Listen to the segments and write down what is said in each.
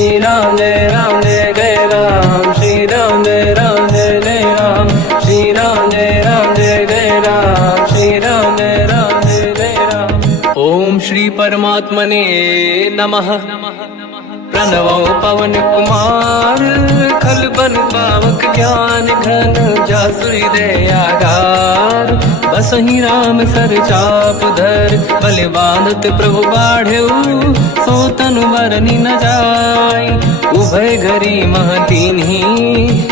श्री राम जय जय राम, श्री राम जय जय राम, श्री राम जय जय राम, श्री राम जय जय राम। ओम श्री परमात्मने नमः। प्रणवो पवन कुमार, खल बन पावक ज्ञान घन, जासुरी दयागार। बसहि राम सर चाप धर, बल बांधत प्रभु बाढ़ऊ, सो तनु बरनि न जाय। उभय घरी महतीन्ही,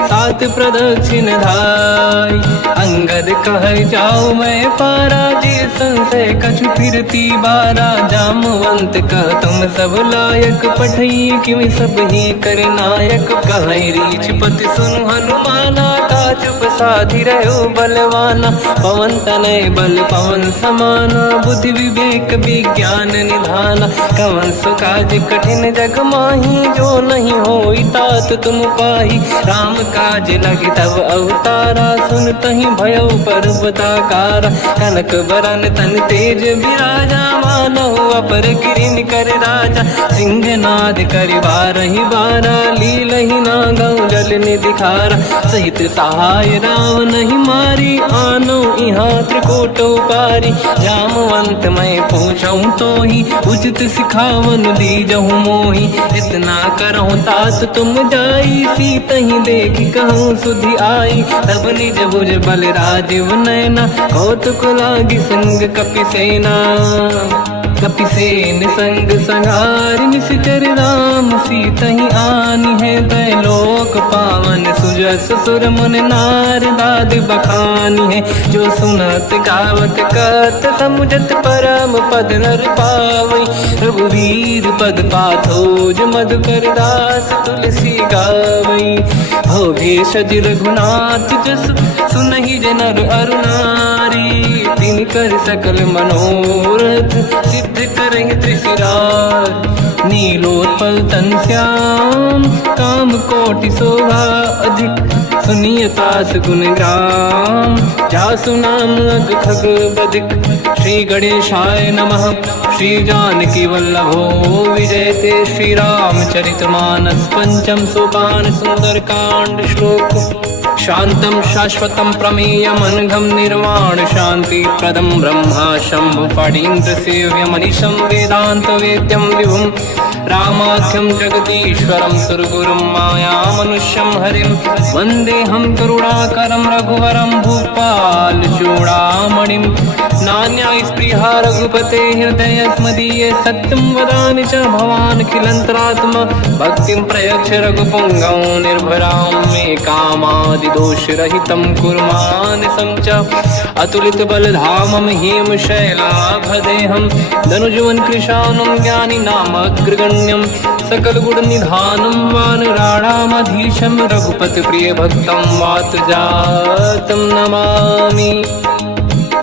सात प्रदक्षिण धाय। अंगद कह जाओ मैं पारा, जी संशय कछु फिरती बारा। जामवंत कह तुम सब लायक, पठई किमि सब ही कर नायक। कहै रीछ पति सुनु हनुमाना, काचुप साधि रहो बलवाना। पवन तनय बल पवन समाना, बुद्धि विवेक विज्ञान निधाना। कवन सो काज कठिन जग माही, जो नहीं होई तात तुम पाही। राम काज लगे तब अवतारा, सुन तहि भयो पर्वताकारा। कनक बरन तन तेज विराजा, मानहु अपर किरिन कर राजा। सिंहनाद करि बारहि बारा, लीलहि नागौ जल निधि खारा। सहित सहाय राम नहीं मारी, आनो इहाँ त्रिकोटौ पारी। जामवंत मैं पूछऊँ तोहि, उचित सिखावन दीजहु मोहि। इतना करहु तात तुम जाई, सीतहि देखि कहूँ सुधि आई। तब निज भुज बल राजीव नयना, कौतुक लागी संग कपिसेना। कपिसेन संग संहार, निशिचर राम सीतहि आनी है। दैलोक पावन सुजस सुर मुन नार, दाद बखानी है। जो सुनत गावत कहत, समुझत परम पद नर पावै। रघुवीर पद पाथोज, मधुकर दास तुलसी गावै। भोगेशज रघुनाथ जस, सुनहि जनर अरु नारी। तिन कर सकल मनोरथ, सिद्ध करहि त्रिशिरार। नीलोत्पल तन श्याम, काम कोटि शोभा अधिक। सुनिय तास गुण ग्राम, जासु नाम अग खग बदिक। श्री गणेशाय नमः। श्री जानकी वल्लभो विजयते, श्री रामचरित मानस। पंचम सोपान सुंदर कांड श्लोक। शांतं शाश्वतं प्रमेयमनघं, निर्वाण शांति प्रदं ब्रह्मा शंभु फणीन्द्र सेव्यमनिशं। वेदांत वेद्यं विभुं रामाख्यं जगदीश्वरं, सुरगुरुं मायामनुष्यं हरिं। वन्देऽहं करुणाकरं रघुवरं, भूपाल चूडामणिं। नान्यास्पृहा रघुपते हृदयस्मदीये, सत्यं वदामि च भवान् खिलन्तरात्मा। भक्तिं प्रयच्छ रघुपुङ्गं, निर्भरां मे कामादिदोषरहितं कुर्मानसं च। अतुलित बलधामं हेम शैलाभदेहं, धनुजवन कृशानं ज्ञानी नामग्रगण्यं। सकल गुण निधानं वानराणामधीशं, रघुपति प्रिय भक्तं वातजातं नमामि।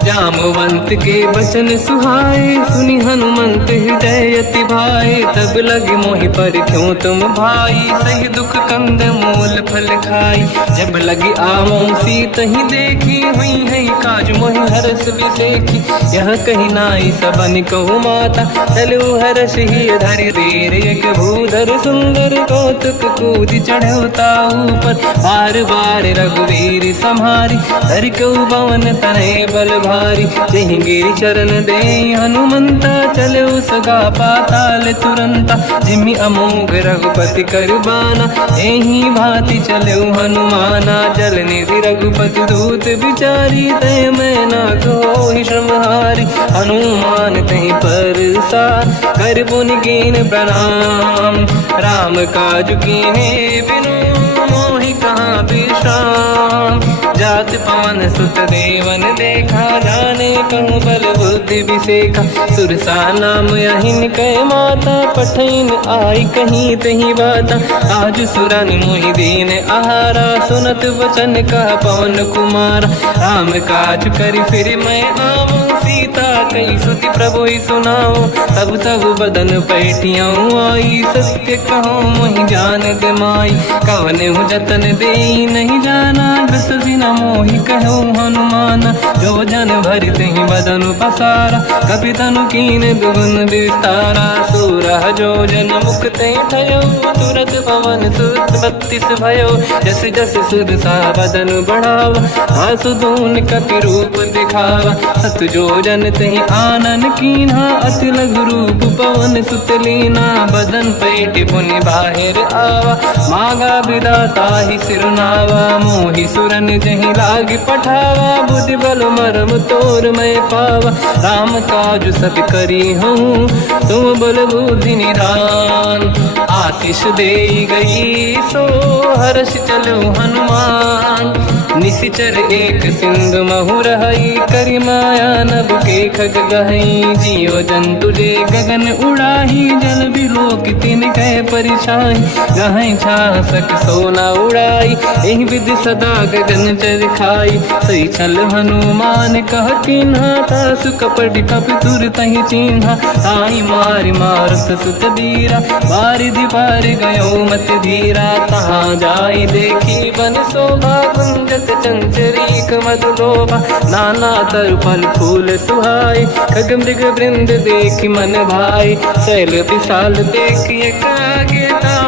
जामवंत के बचन सुहाए, सुनि हनुमंत हृदय अति भाए। तब लगे मोहि पर क्यों तुम भाई, सही दुख कंद मूल फल खाई। जब लगी आवों सीतहि देखी, हुई है काज मोहि हरस बिसेखी। यह कही नाई सबन कहु माता, चलु हरस ही धरि देर। एक भूधर सुंदर कौतुक कूदि चढ़ौता ऊपर। बार बार रघुवीर सम्हारी, धरि कहु भवन तनय बल भारी। जहि गिरि चरण दे हनुमंता, चले सगा पाताल तुरंता। जिमि अमोघ रघुपति करबाना, एहि भांति चले हनुमाना। जल निधि रघुपति दूत बिचारी, तय मैं ना कोहि श्रमहारी। हनुमान तहि परसा, कर पुनि कीन प्रणाम। राम काज कीन्हे बिनु, मोहि कहाँ विश्राम। जात पवन सुत देवन देखा, जाने कहूँ बल बुद्धि विसेखा। सुरसा नाम यहिन कै माता, पठैन आई कहीं तही बाता। आज सुरन मोहि दीन आहारा, सुनत वचन कहा पवन कुमार। राम काज करि फिर मैं आवूं, सीता कई सुति प्रभु सुनाओ। तब तब बदन पैठियाँ आई, सत्य कहो मोहि जान दे माई। कवन जतन दे ही नहीं जाना, बिससी न मोहि कहो हनुमान। जो जन भरित ही बदन पसारा, कपि तनु कीन दुगुन विस्तारा। सूरह जो जन मुक्ते थयो, तुरत पवन सुत 32 भयो। जस जस सुर सा बदन बढ़ावा, आसुदून कपि रूप दिखावा। सत जो जन तहि आनन कीन्हा, अति लघु रूप पवन सुत लीना। बदन पेट पुनि बाहिर आवा, मागा विधाता ही सिरुनावा। मोहि सुरन जहि लाग पठावा, बुद्धि बल मरम तोर मैं पावा। राम काज सब करी हूँ, तुम बल बुद्धि निधान। आशीष दे गई सो हर्ष चलो हनुमान। निशिचर एक सिंधु महु रहई, करि माया नभ के खग गहई। जीव जंतु जे गगन उड़ाही, जल बिलोक तिन कह परिछाई। गहई छासक सोना उड़ाई, एहि विधि सदा गगन चर खाई। सही छल हनुमान कह किन्हा, तासु कपट कपि तुर तहि चिन्हा। ताई मारि मारुत सुत बीरा, बारिधि पार गयो मत धीरा। तहाँ जाई देखी बन शोभा, कुंजत चंचरीक मधुलोभा। नाना तरु फल फूल सुहाई, खग मृग वृंद देखि मन भाई। शैल विशाल देखिए कागे,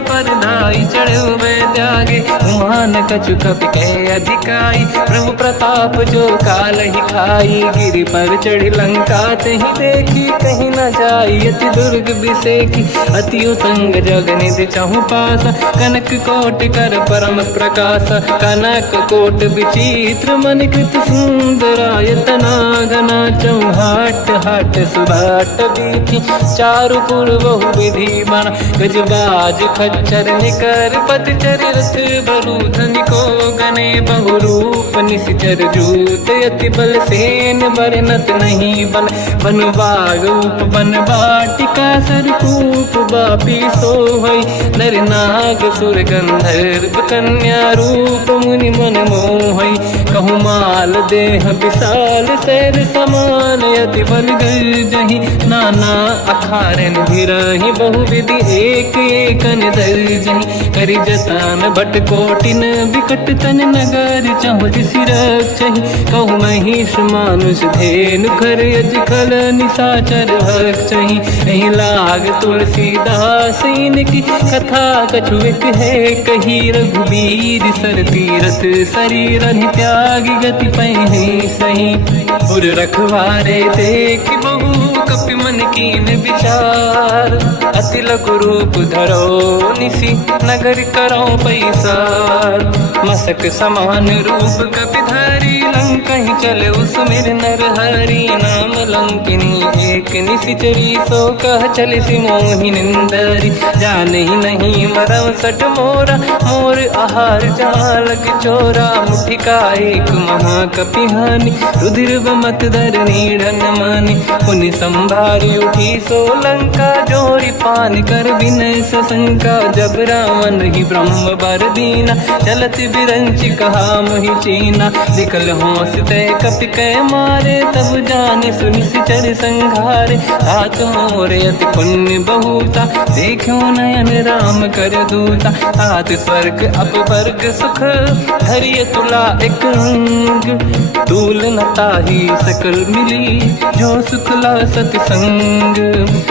पर धाई चढ़ो मैं त्यागे। उमान कछु कपि कह अधिकाई, प्रभु प्रताप जो काल ही खाई। गिरि पर चढ़ी लंका तहि देखी, कहीं न जाई अति दुर्ग बिसेकी। अति उतंग जग निधि चहु पासा, कनक कोट कर परम प्रकाश। कनक कोट विचित्र मन कृत सुंदरायतना घना। चौहाट हाट सुभाट बीथी, चारु पुर बहु विधि बना। गजबाज खच्चर निकर पतचर, रथ बरु धनिको गने। बहु रूप निशिचर जूत, अति बल सेन बरनत नहीं बल। बन बाग उप बन बाटिका, सरकूप बापी सोहई। नर नाग सुर गंधर्व कन्या, रूप मुनि मन मोहई। कहु माल देह विशाल, शैर समान अति बल गर्जहि। नाना अखारन भिरहि, बहु विधि एक एकन दर्जहि। करि जसान भट कोटिन, विकट तन नगर चहु दिसि रक्षहि। कहु महिष मानुष धेनु, खर यज खल निशाचर भक्षहि। एहि लाग तुलसीदास इनकी, कथा कछु एक है कही। रघुबीर सर तीरथ शरीर, त्यागी गति पहि सही। पुर रखवारे देख बहु, कपि मन कीन विचार। अति लघु रूप धरो निसी, नगर करो पैसार। मसक समान रूप कपि धरी, लंका ही चले उसमिर नर हरि। नाम लंकिनी एक निशिचरी, सो कह चले सि मोहि निंदरी। जाने ही नहीं मरम सट मोरा, मोर आहार जहाँ लग चोरा। मुठिका एक महाकपि हानि, रुधिर बमत धरनी ढन मानि। पुनि संभारी उठी सो लंका, जोरी पान कर विनय सशंका। जब रावण ही ब्रह्म बर दीना, चलत बिरंच कहा मोहि चीना। निकल होश तय कपि कै मारे, तब जानि सुनि सिचर संघारे। तात मोरे अति पुण्य बहुता, देखो नयन राम कर दूता। तात स्वर्ग अपवर्ग सुख, धरिय तुला एक अंग। तूल न ताहि सकल मिली, जो सुख ला सतसंग।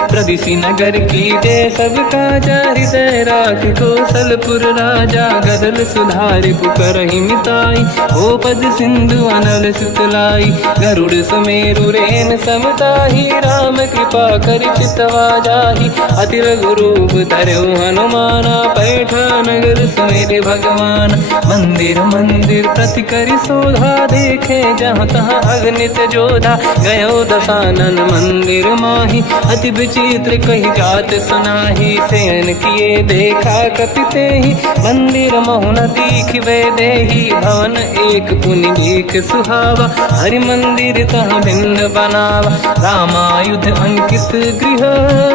प्रदिशि नगर की जय सब काजा, हृदय राख कौशलपुर राजा। गदल सुधारि पुकारहि मिताई, ओ पद सिंधु अनल सुतलाई। गरुड़ सुमेरु रेन समताहि, राम कृपा करि चितवा जाहि। अति लघु रूप धरौ हनुमाना, पैठा नगर सुमेरे भगवान। मंदिर मंदिर प्रति करि शोधा, देखे जहाँ तहाँ अगणित जोधा। गयो दशानन मंदिर माहि, अति विचित्र कही जात सुनाहि। शयन किए देखा कपि तेहि, मंदिर महु न दीखिबे देहि। भवन एक पुनि देख सुहावा, हरि मंदिर तहाँ भिन्न बनावा। रामायुध अंकित गृह,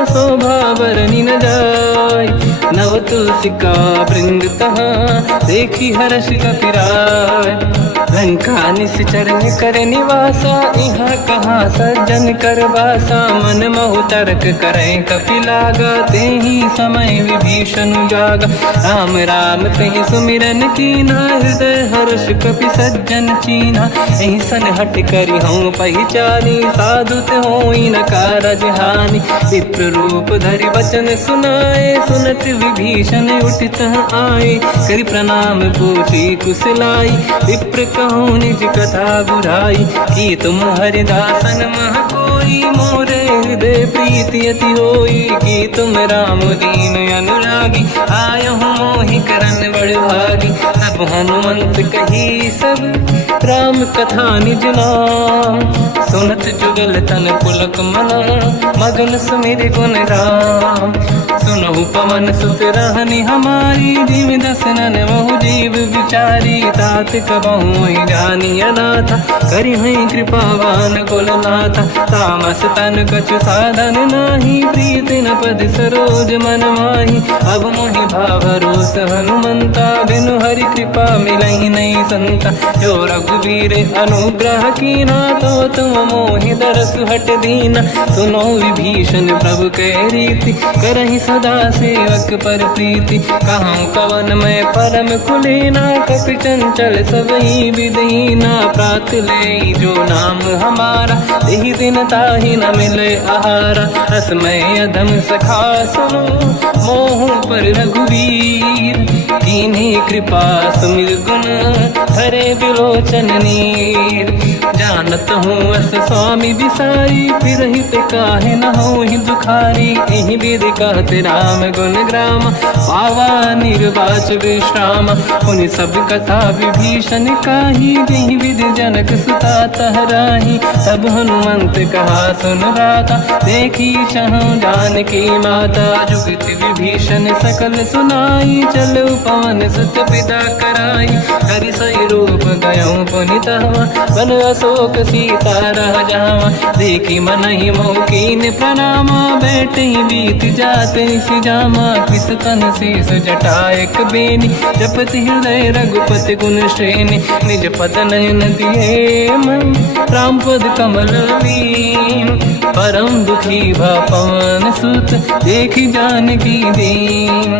शोभा बरनि न जाय। नव तव तुलसी का वृंद तहाँ देखी हर्ष कपिराय। लंका निश्चर कर निवासा यहाँ कहाँ सज्जन कर वासा। मन महु तर्क करें कपिलागा तेहि समय विभीषण जागा। राम राम तेहि सुमिरन कीना हृदय हर्ष कपि सज्जन चीना। एहि सन हट करि हूँ पहिचानी साधु होई न कारज हानि। विप्र रूप धरि वचन सुनाए सुनत विभीषण उठित आए। करि प्रणाम पूछी कुशलाई विप्र कहूँ निज कथा बुराई। कि तुम हरिदासन मह कोई मोरे हृदय प्रीति अति होई। कि तुम राम दीन अनुरागी आयहु मोहि करन बड़ भागी। तब हनुमंत कही सब राम कथा निज नाम। सुनत जुगल तन पुलक मना मगन सुमिर गुण राम। सुनहु पवन सुत रहनि हमारी जीव दसनन महु जीव विचारी। तात कबहु जानी अनाथा करि हैं कृपावान कुलनाथा। तामस तन कछु साधन नाही प्रीति न पद सरोज मन माही। अब मोहि भावरोस हनुमंता बिनु हरि कृपा मिलहि नहीं संता। जो रघुवीर अनुग्रह कीना तो तुम मोहि दरस हट दीना। सुनो विभीषण प्रभु के रीति करहि सदा सेवक पर प्रीति। कहूँ कवन में परम कुलीना कपि चंचल सबही विदहीना। प्रात ले जो नाम हमारा यही दिन ताहि न मिले आहारा। रसमय अधम सखा सुनो मोह पर रघुवीर। कीन्ही कृपा सुमिर गुण हरे बिलोचन नीर। जानत हूँ अस स्वामी बिसाई फिर हित काहे न हो ही दुखारी। यही विधि कहते राम गुण ग्राम पावा निर्वाच विश्राम। उन सब कथा विभीषण काही यही विधि जनक सुता तहराही। तब हनुमंत कहा सुन राता देखी शहु जानकी माता। जुगत विभीषण सकल सुनाई चलो पवन सुत पिता कराई। हरि सही रूप गयो पुनितवा बन अशोक सीता रह जावा। देखी मनहि मोकीन प्रणामा बैठे बीत जाते सिजामा। किस तन शीस जटायक बेनी जपति हृदय रघुपति गुण श्रेणी। निज पद नयन दिए मन राम पद कमल लीन। परम दुखी भा पवन सुत देखी जानकी दीन।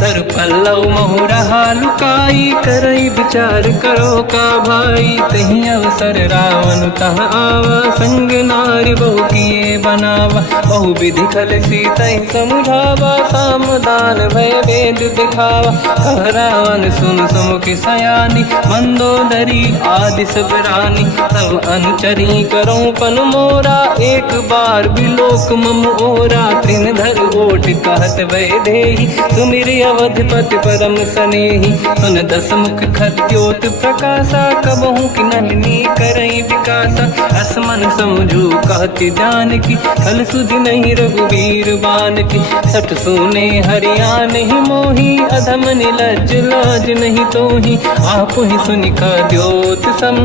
तर पल्लव महु रहा लुकाई करई विचार करो का भाई। तही अवसर रावण तह आवा संग नारी बहु किए बनावा। बहु विधि खल सीता समुझावा सामदान भय वेद दिखावा। कह रावण सुन सुमुखी सयानी मंदोदरी आदि सब रानी। तब अनुचरी करो पन मोरा एक बार बिलोक मम ओरा। त्रिन धर ओट कहत भय देहि सुमिर अवधपति परम सनेही। सुन दस मुख खद्योत प्रकाशा कबहू की नलिनी करई विकासा। असमन समझू कहती जानकी खल सुधि नहीं रघुवीर बान की। सठ सुने हरियाण ही मोही अधम निलज लाज नहीं तोही। आप ही सुनि खद्योत सम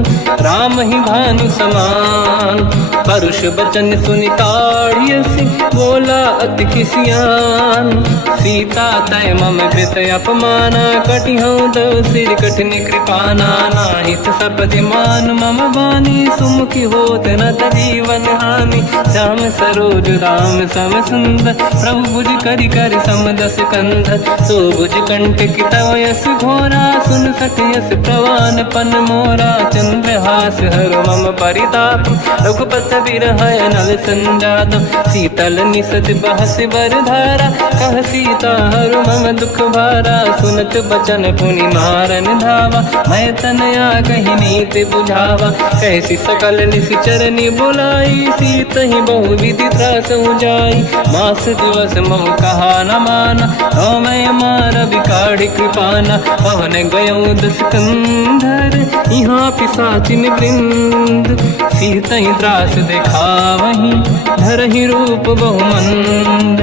राम ही भानु समान। परुष बचन सुनि ताड़ियसि बोला अति खिसियान। सीता तय मम कृत अपमाना कटिहूँ दो सिर कठिन कृपाना। नाहित सपदि मान मम बानी सुमुखी होत न जीवन हानि। श्याम सरोज राम सम सुंदर प्रभु भुज करि कर समदस कंधर। सो भुज कंठ की तव यस घोरा सुन सठ यस प्रवान पन मोरा। चंद्रहास हर मम परिताप रघुपत बिरहय नल संजात। शीतल निसत बहस बर धारा कह सीता हर मम दुख भारा। सुनत बचन पुनि मारन धावा मैं तनया कही नीति बुझावा। कैसी सकल निश्चरनी बुलाई सीत ही बहु विधि त्रास जाई। मास दिवस मोह कहा न माना तो मैं मार बिकाढ़ कृपाना। पवन गयो दस कंधर यहाँ पिशाचिन वृंद। सीत ही त्रास देखा वहीं धर ही रूप बहुमंद।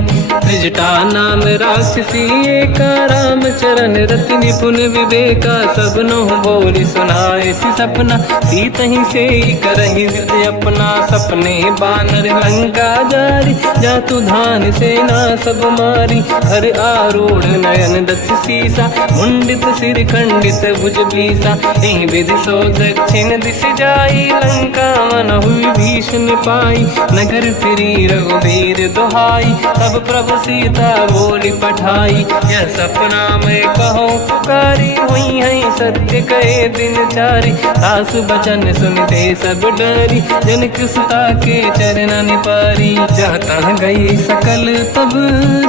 त्रिजटा नाम राक्षसी एका, राम चरण रति निपुण विवेका, सब नहुँ बोली सुनाए सि सपना, सीतहि से करहि हृदय अपना, सपने बानर लंका जारी, जातु धान सेना सब मारी, हर आरूढ़ नयन दस सीसा, मुंडित सिर खंडित भुज बीसा, एहि विधि सो दक्षिण दिश जाई, लंका मनहु विभीषण पाई, नगर फिरी रघुबीर दुहाई, तब प्रभु सीता बोली पठाई, यह सपना मैं कहूँ पुकारी, हुई है सत्य कहे दिन चारी, सास बचन सुनते सब डरी, जनक सुता के चरण पारी, जाता गई सकल तब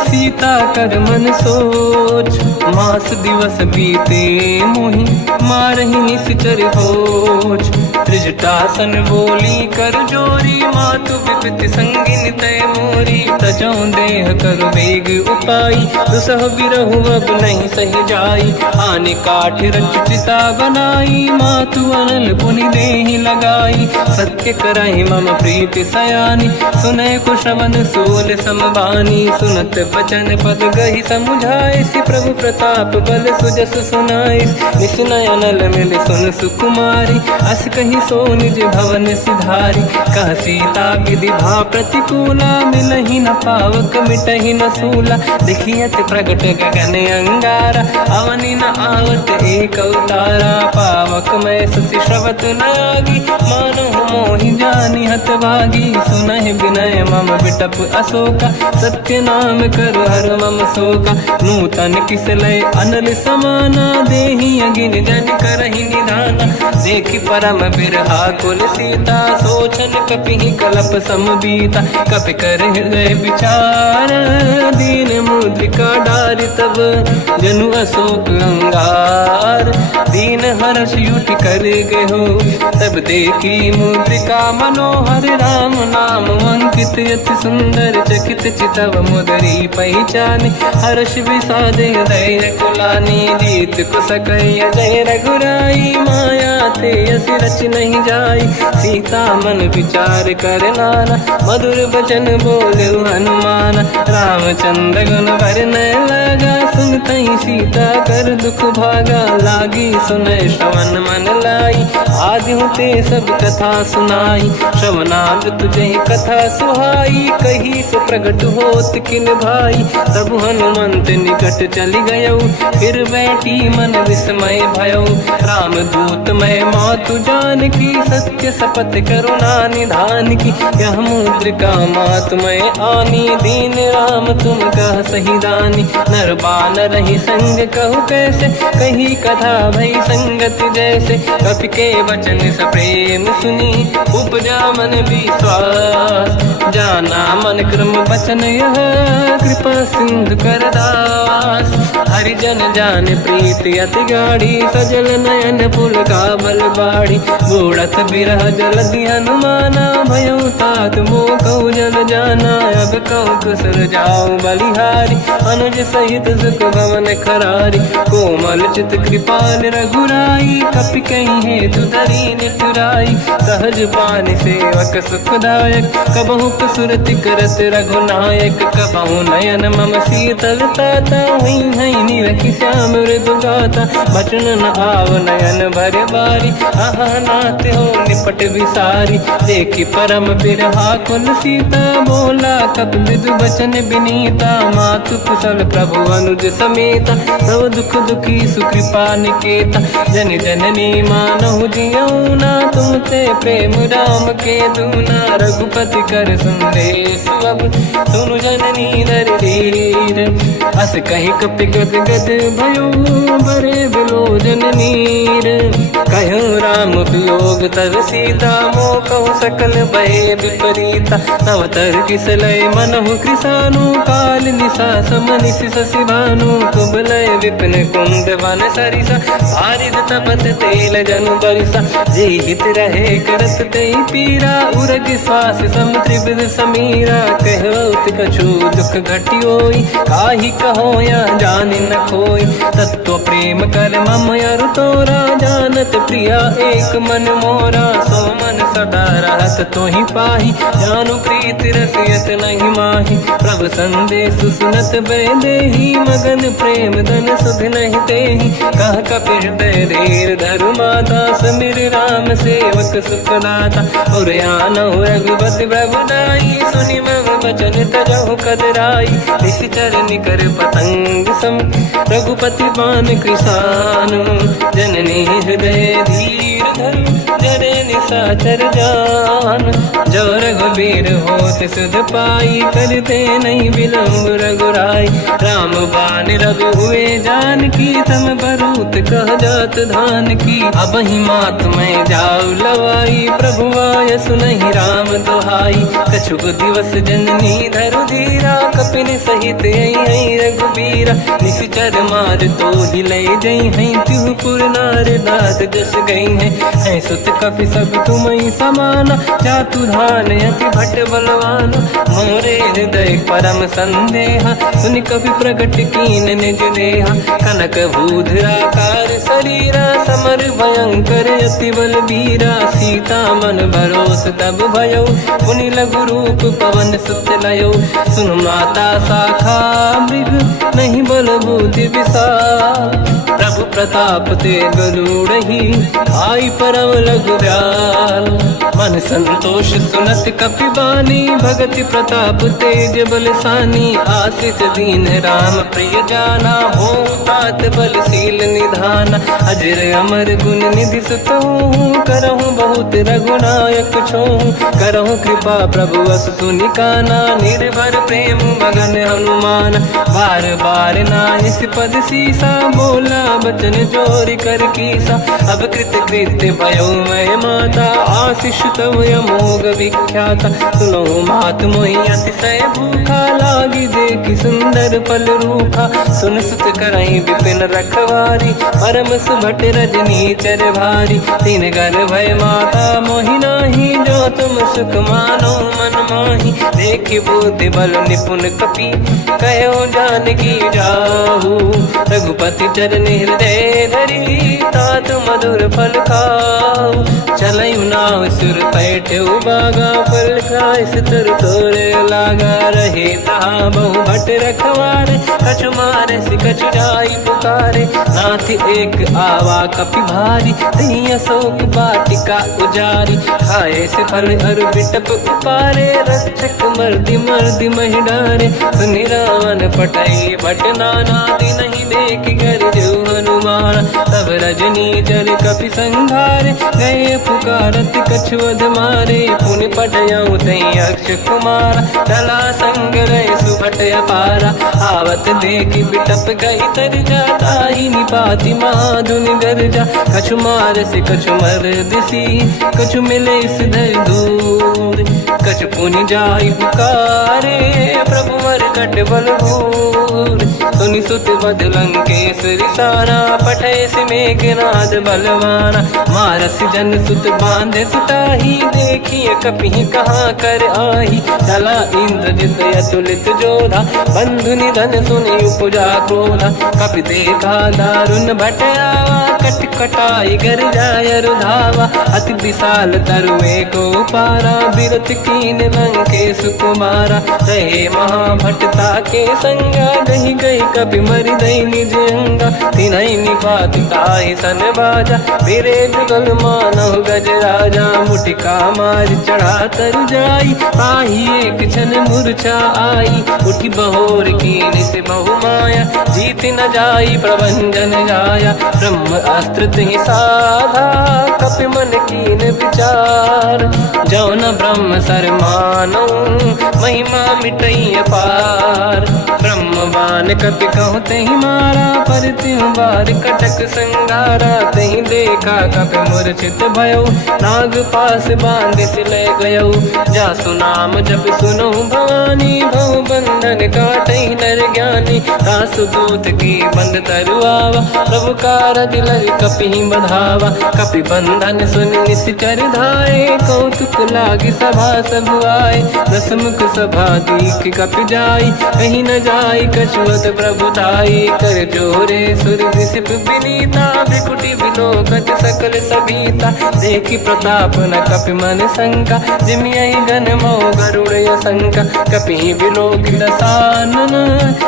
सीता कर मन सोच, मास दिवस बीते मोहि मारहि निश्चर होच, त्रिजटासन बोली कर जोरी, मातु विपति संगिन तय मोरी, तजौ देह कर वेग उपाई, दुसह बिरहु अब नहीं सही जाई, आने काठ रचिता बनाई, मातु अनल पुनि देहि लगाई, सत्य करहि मम प्रीति सयानी, सुनय कुशवन सूल समबानी, सुनत बचन पद गहि समुझाए, सि प्रभु प्रताप बल सुजस सुनाइस, निसनय अनल मिल सुन सुकुमारी, अस कहि सो निज भवन सिधारी, कह सीता विधि भा प्रतिकूला, मिलहि न पावक मिटहि न सूला, देखियत प्रगट गगन अंगारा, अवनि न आवत एक अवतारा, पावक मैं ससि श्रवत न आगी, मानहु मोहि जानि हत भागी, सुनहि विनय मम बिटप अशोका, सत्य नाम कर हर मम शोका, नूतन किसलय अनल समाना, देहि अगिन जन करहि निधाना, देखि परम बिरहा कुल सीता, सोचन कपिहि कलप समबीता, कपि कर हृदय विचार, दीन मुद्रिका डारि तब जनु अशोक अंगार, दीन हर्ष युट कर गहो, तब देखी मुद्रिका मनोहर, राम नाम अंकित अति सुंदर, चकित चितव मुदरी पहचान, हर्ष विषाद हृदय कुलानी, जीत कुसकय जय रघुराई, माया थे असि रच नहीं जाई, सीता मन विचार कर नाना, मधुर बचन बोले हनुमान, रामचंद्र गुण वर्णय लगा, सुनतहि सीता कर दुख भागा, लागी सुनय श्रवण मन लाई, आदि होते सब कथा सुनाई, श्रवणाद तुझे कथा सुहाई, कही से प्रगट होत किन भाई, तब हनुमंत निकट चली गयो, फिर बैठी मन विस्मय भयो, राम दूत मैं मातु जान की, सत्य शपथ करुणा निधान की, यह मुद्रिका मातु मैं आनी, दीन राम तुम कह सही दानी, नर बानर ही संग कहु कैसे, कही कथा भई संगति जैसे, कपि के वचन सप्रेम सुनी, उपजा मन विश्वास, जाना मन क्रम वचन यह, कृपा सिंधु कर दास, हरिजन जान प्रीति अति गाढ़ी, सजल नयन पुल का बल बाड़ी, बूढ़त बिरह जलधि हनुमाना, भयउ तात मोह कहु जल जाना, अब कहु कुशल जाऊ बलिहारी, अनुज सहित सुख भवन खरारी, कोमल चित कृपाल रघुराई, कपि कहीं हेतु धरी निठुराई, सहज बानि सेवक सुखदायक, कबहु सुरति करत रघुनायक, कबहु नयन मम शीतल ताता, हुई है निरखि श्याम मृदु गाता, बचन न आव नयन भर बारी, आहा नाथ हो निपट विसारी, देखि परम बिरहा कुल सीता, बोला कप विदु बचन बिनीता, मातु कुशल प्रभु अनुज समेता, सब दुख दुखी सुकृपा निकेता, जन जननी मानहु जियौना, तुम ते प्रेम राम के दूना, रघुपति कर संदेश अब सुनु जननी नर धीर, अस कहि कपि गद गद भयो, बरे बिलोचन नीर, कहु राम वियोग तर सीता, मोह कहु सकल भय विपरीता, तव तर किसलय मनहु कृसानु, काल निशा समनिश शशि भानु, कुबलय विपिन कुंड वन सरिसा, भारिद तपत तेल जनु बरिसा, जे हित रहे करत ते पीरा, उरग श्वास सम त्रिविध समीरा, कहत कछु दुख घटियोई, काहि कहो या जान न खोई। तत्व प्रेम कर मम अरु तोरा, जानत प्रिया एक मन मोरा। सो मन सदा रहत तो ही पाही, जानु प्रीति रसियत नहीं माही। प्रभु संदेश सुनत बेदेही, मगन प्रेम धन सुध नहीं तेहि। कह कपिर धीर धरु माता, समीर राम सेवक सुखदाता। और आनौ रघुपति प्रभु दाई, सुनि मम वचन तजहु कदराई। इस चरण कर पतंग सम, रघुपति बान कृसानु। जननी हृदय धीर धरु, जरे निशाचर जान। जो रघुबीर होत सुध पाई, करते नहीं विलम्ब रघुराई। राम बान रघु हुए जानकी, तम बरूत कह जात धान की। अब ही मात में जाऊ लवाई, प्रभु आय सुनहि राम दुहाई। कछुक दिवस जननी धरु धीरा, कपिन सहित आई रघुबीरा। निश्चर मार तो ही ले जई हैं, त्युपुर नार दात जस गई हैं। सुत कपि सब तुमहि समाना, जातु धान अति भट बलवाना। मोरे हृदय परम संदेहा, सुनि कपि प्रगट कीन निज देहा। कनक भूधराकार शरीरा, समर भयंकर अति बलबीरा। सीता मन भरोस तब भयो, पुनि लघु रूप पवन सुत लयो। सुन माता शाखा मृग, नहीं बल बुद्धि विशाल। प्रभु प्रताप ते गरुड़हि, आई परम लघुदयाल। मन संतोष सुनत कपि बानी, भगति प्रताप तेज बलसानी। आशीष दीन राम प्रिय जाना, हो तात बलशील निधान। अजर अमर गुण निधि सुतहु, करहु बहुत रघुनायक छोहु। करहु कृपा प्रभु अस सुनि काना, निर्भर प्रेम मगन हनुमान। बार बार नायस पद सीसा, बोला बचन जोरि कर कीसा। अब कृत कृत्य भयो मैं माता, आशीष तव अमोघ विख्याता। सुनो मात मोहि अतिशय भूखा, लागी देखि सुंदर फल रूखा। सुन सुत करहि विपिन रखवारी, परम सुभट रजनी चर भारी। तीन घर भय माता मोहि नाही, जो तुम सुख मानो मन माही। देखि बुद्धि बल निपुण कपि, कहो जानकी जाहू। रघुपति चरण हृदय धरी, तात मधुर फल खाऊ। चलऊ नाव सुर पैठऊ बागा, फल खाइस तर तोरे लागा। रहे तहाँ बहु भट रखवारे, कछु मारे से कछु जाई पुकारे। नाथ एक आवा कपि भारी, दही अशोक वाटिका उजारी। खाए से फल अरु बिटप उपारे, रक्षक मर्दि मर्दि महि डारे। सुनि रावण पटई भट नाना, नहीं देख कर जो हनुमान। तब रजनी चर कपि संघारे, गए पुकारत कछु वध मारे। पुनि पटयऊ तई अक्ष कुमार, चला संग गए सुभट अपारा। आवत देखि बिटप गई तर जाता, ही निपाति माधुन गरजा। कछु मार से कछु मर दिसी, कछु मिले सिधर दूर। कछु पुनि जाई पुकारे, प्रभु मरकट बलभूर। सुनि सुत बद लंकेश्वरी सारा, पठय से मेघनाद बलवाना। मारस जन सुत बांधे सुताही, देखिए कपि कहाँ कर आही। चला इंद्रजित अतुलित जोधा, बंधु निधन सुनि उपजा क्रोधा। कपि देखा दारुण भट आवा, कट कटाई गर जाय रुधावा। अति विशाल तरुए को पारा, बिरत कीन लंकेश कुमारा। रहे महाभटता के संगा, गही गई कपि मरि दई निज अंगा। तिन्हि निपात ताहि सन बाजा, फिरे जुगल मानव गज राजा। मुटिका मार चढ़ा तर जाई, ताहि एक क्षण मूर्छा आई। उठि बहोर कीन से बहु माया, जीत न जाई प्रभंजन जाया। ब्रह्म अस्त्र तिहि साधा, कपि मन कीन विचार। जो न ब्रह्म सर मानो, महिमा मिटई अपार। ब्रह्म बान कपि कहु तहि मारा, पर त्यों बार कटक संगारा। तहि देखा कपि मूर्छित भयो, नाग पास बांध सिले गयो। जासु नाम जप सुनो भवानी, भव बंधन काटहि नर ज्ञानी। तासु दूत की बंद तरुआवा, प्रभु कारज लग कपि बधावा। कपि बंधन सुनि निश्चर धाये, कौतुक लागी सभा सब आए। दसमुख सभा दीख कपि जाई, कहीं न जाई कछुअत प्रभु ताई। कर जोरे सुर दिसिप विनीता, बिकुटी बिलोकत सकल सबीता। देखी प्रताप न कपि मन शंका, जिमियहि गण मोह गरुड़ शंका। कपि बिलोक दसानन,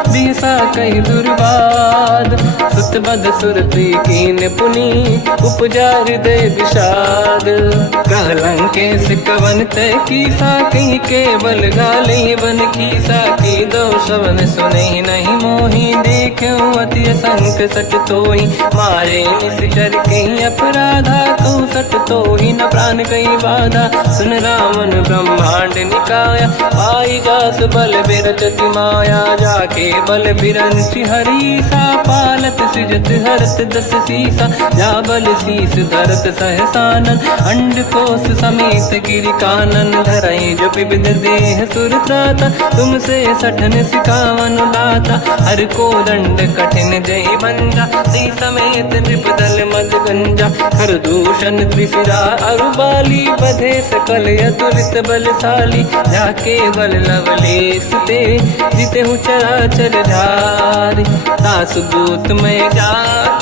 बिहसा कहि दुर्बाद। सुत बद सुरति कीन पुनि, उपजा हृदय विषाद। कहलंकेश कवन तय कीसा, कहीं केवल गाली बन कीसा। की दो शवन सुने नहीं मोही, देखूं अति संक सट तोही। मारे निश्चर कहीं अपराधा, तू सट तोही न प्राण कहीं बाधा। सुन रावण ब्रह्मांड निकाया, पाई जास बल बिरचति माया। जाके बल बिरंचि हरीसा, पालत सृजत हरत दस सीसा। जा बल शीस धरत सहसानन, अंड कोश समेत गिरि कानन। धरई जो विविध देह सुर त्राता, तुमसे सठन सिखावन दाता। हर को दंड कठिन जय बंजा, सी समेत नृप दल मद गंजा। हर दूषण त्रिशिरा अरुबाली, बधे सकल अतुलित बलशाली। जाके बल लवलेश ते, जिते चराचर धारी। दास दूत में जा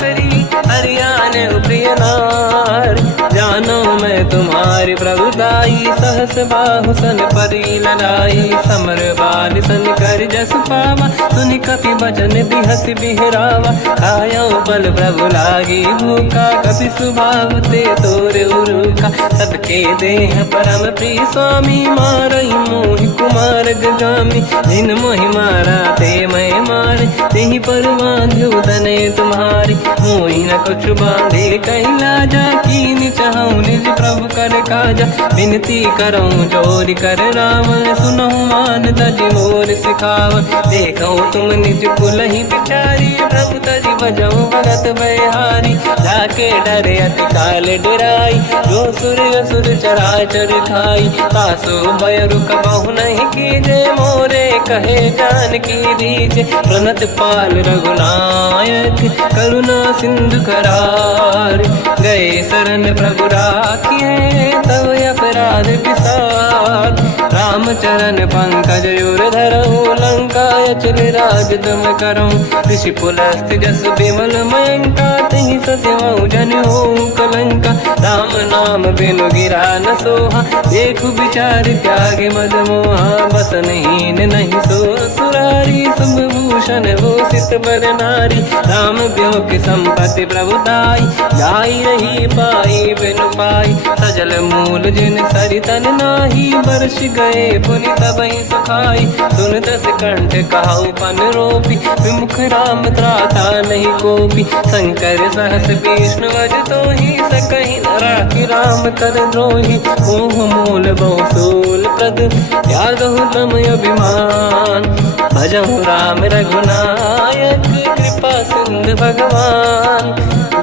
करी, हरियाने प्रिय नार। जानो मैं तुम्हारी प्रभुताई, सहस बाहु सन परी लड़ाई। समर बाल सन कर जस पावा, सुनि कपि बचन बिहस बिहरावा। खायो बल प्रभु लागी भूखा, कपि स्वभाव ते तोर उरुखा। सबके देह परम प्रिय स्वामी, मारई मोहि कुमार गगामी। जिन मोहि मारा ते मैं मारे, तेहि पर बांधु तने तुम्हारी। मोहि न कुछ बांधे कहीं लाजा, कीनि चाहूं निज प्रभु कर काजा। विनती करऊं जोरि कर रावण, सुनहु मान तज मोर सिखावन। देखो तुम निज कुलहि बिचारी, प्रभु तज बजऊं भगत बयहारी। जाके डरे अति काल डराई, जो सुर असुर चराचर खाई। तासो भय रुक बहु नहीं कीजे, मोरे कहे जानकी दीजे। प्रणत पाल रघुनायक, करुणा सिंधु करार। गए शरण प्रभु राखिए, तव अपराध विसार। रामचरण पंकज उर धरहु, लंका अचल राज तुम करऊं। ऋषि पुलस्त जस विमल मयंका, तहि सत्यमऊ जन हो कलंका। राम नाम बिनु गिरा न सोहा, देखु विचार त्याग मद मोहा। बसनहीन नहीं सो सुरारी, शुभ भूषण भूषित बर नारी। राम ब्योह की संपत्ति प्रभुताई, जाई रही पाई बिनु पाई। सजल मूल जिन सरितन नाही, बरस गए पुनि तबहि सुखाई। सुन दस कंठ कहाऊ पन रोपी, विमुख राम त्राता नहीं कोपी। शंकर सहस विष्णु अज तोहि, सकहि न राखि राम कर द्रोही। मोह मूल बहु सूल प्रद, त्यागहु तम अभिमान। भजहु राम रघुनायक, कृपा सिंधु भगवान।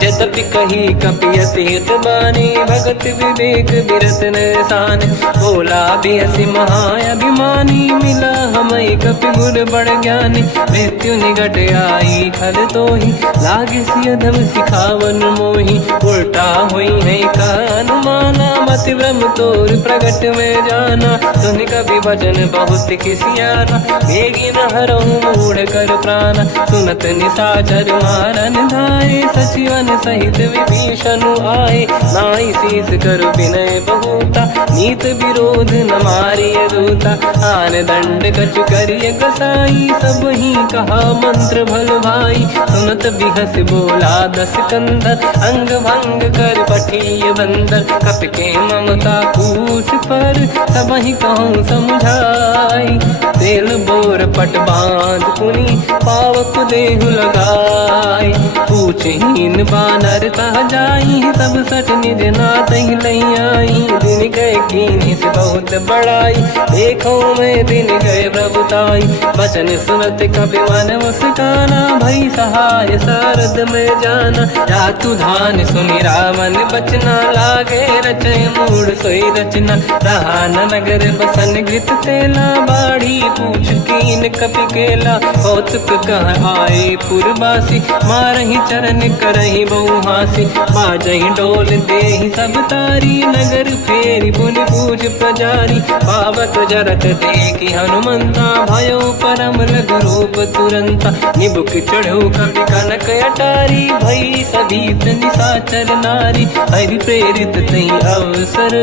यद्यपि कही कपि अति हित बानी, भगत विवेक बिरत निशान। बोला भी हसी महाअभिमानी, मिला हमई कपि गुर बड़ ज्ञानी। मृत्यु निकट आई खल तोहि, लागे सिय धम सिखावन मोहि। उल्टा हुई है का अनुमाना, मति ब्रह्म तोर प्रगट में जाना। सुनि कपि वचन बहुत किसियाना, देगी न हरहु मूढ़ कर प्राण। सुनत निशाचर मारन धाये, सचिवन सहित विभीषण आए। नाई शीस कर विनय बहुता, नीत विरोध न मारिय दूता। आन दंड कछ करिय कसाई, सब ही कहा मंत्र भल भाई। सुनत बिहस बोला दस कंधर, अंग भंग कर पठिय बंदर। कपि के ममता पूछ पर, सब ही कहूँ समझाई। तेल बोर पट बांध पुनि, पावक देहु लगाई। पूछहीन बानर तह जाई, सब सट निज नाथ ही लई आई। दिन गए कीन्ही से बहुत बड़ाई, देखो मैं दिन गए प्रभुताई। बचन सुनत कपि मन मुस्काना, भई सहाय सारद में जाना। जातु धान सुनि रावण बचना, लागे रचे मूड सोई रचना। रहा न नगर बसन घृत तेला, बाढ़ी पूछ कीन कपि केला। कौतुक कह आए पुरवासी, मारहि चरण करहि बहु हासी। बाजहि डोल देहि सब तारी, नगर फेरी पुनि पूछ प्रजारी। पावत जरत देखि हनुमंता, भयो परम लघु रूप तुरंता। निबुक चढ़ो कपि कनक अटारी, भई सभीत निशाचर नारी। हरि प्रेरित तई अवसर,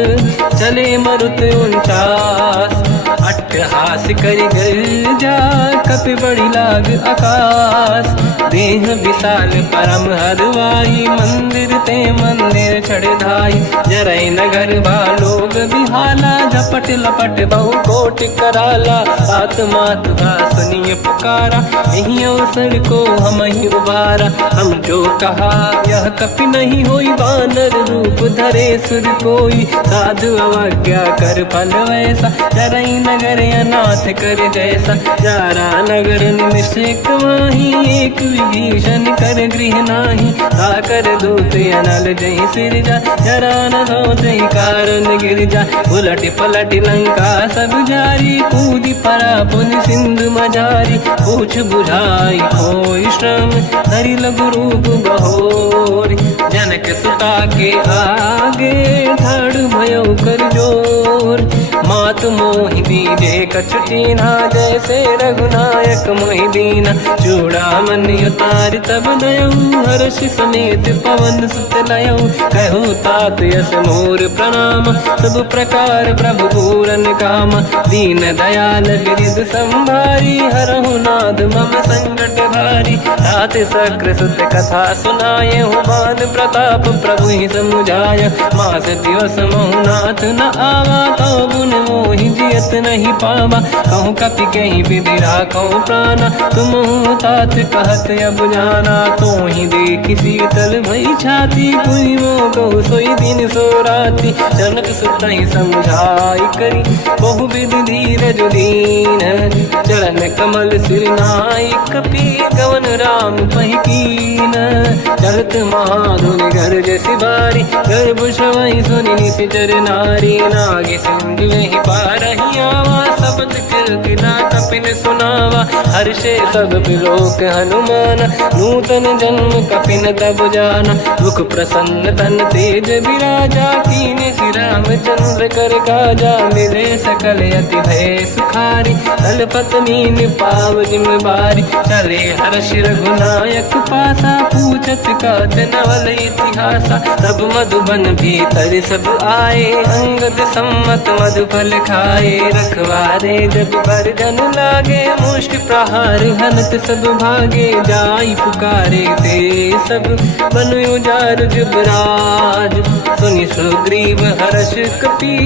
चले मरुत 49। अट्टहास करि गर्जा, कपि बड़ी लाग आकाश। देह विशाल परम हरवाई, मंदिर ते मंदिर चढ़ धाई। जरै नगर बालोग बिहाला, झपट लपट बहु कोट कराला। आत्मात सुनिय पुकारा, यही अवसर को हम ही उबारा। हम जो कहा यह कपि नहीं होई, वानर रूप धरे सुर कोई। साधु अवज्ञा कर फल वैसा, जरई नगर अनाथ कर जैसा। जारा नगर निमिषेक माही, एक विभीषण कर गृह नाही। ताकर दूत अनल जय सिरजा, जरा न सोते कारण गिरजा। उलट पलट लंका सब जारी, कूदी परा पुन सिंधु मजारी। पूछ बुझाई कोई श्रम, धरि लघु रूप बहोरी। जनक सुता के आगे, ठाड़ भयो कर जोर। मात मोहि दीजे कछु कीन्हा, जैसे रघुनायक मोहि दीना। चूड़ामणि उतार तब दयऊ, हर्ष समेत पवन सुत लयऊ। कहु तात यस मोर प्रणाम, सब प्रकार प्रभु पूरन काम। दीन दयाल बिरिद संभारी, हरहु नाद मम संकट भारी। तात सक्र सुत कथा सुनाए, हुमान प्रताप प्रभु ही समुझाय। मास दिवस महु नाथ न आवा, तो बुन मोहि जियत नहीं पावा। कहूँ कपि कहीं विधि राखो प्राणा, तुम तात कहत अब जाना। तो ही देखि शीतल भई छाती, पुनि मोह कहु सोई दिन सो राति। जनक सुत ही समझाई करी, बहु विधि धीरज दीन। चरण कमल सिर नाई, कपि गवन राम पहि कीन। चलत महाधुनि गर्ज सिबारी, गर्भ श्रवई सुनि निशिचर नारी। नागे सिंधु ही पारहि आवा, शब्द कीर्तिना कपिन सुनावा। हर्षे सब बिलोक हनुमान, नूतन जन्म कपिन तब जाना। दुख प्रसन्न तन तेज विराजा, कीने श्री रामचंद्र कर काजा। मिले सकल अति भय सुखारी, तलपत मीन पाव जिम बारी। चले हर्ष रघुनायक पासा, पूछत कात नवल इतिहासा। तब मधुबन भीतर सब आए, अंगद सम्मत मधुफल खाए। रखवारे जब बरगन लागे, मुष्टि प्रहार हनत सब भागे। जाई पुकारे ते सब, बन उजार जुबराज। सुनि सुग्रीव हर्ष कपि,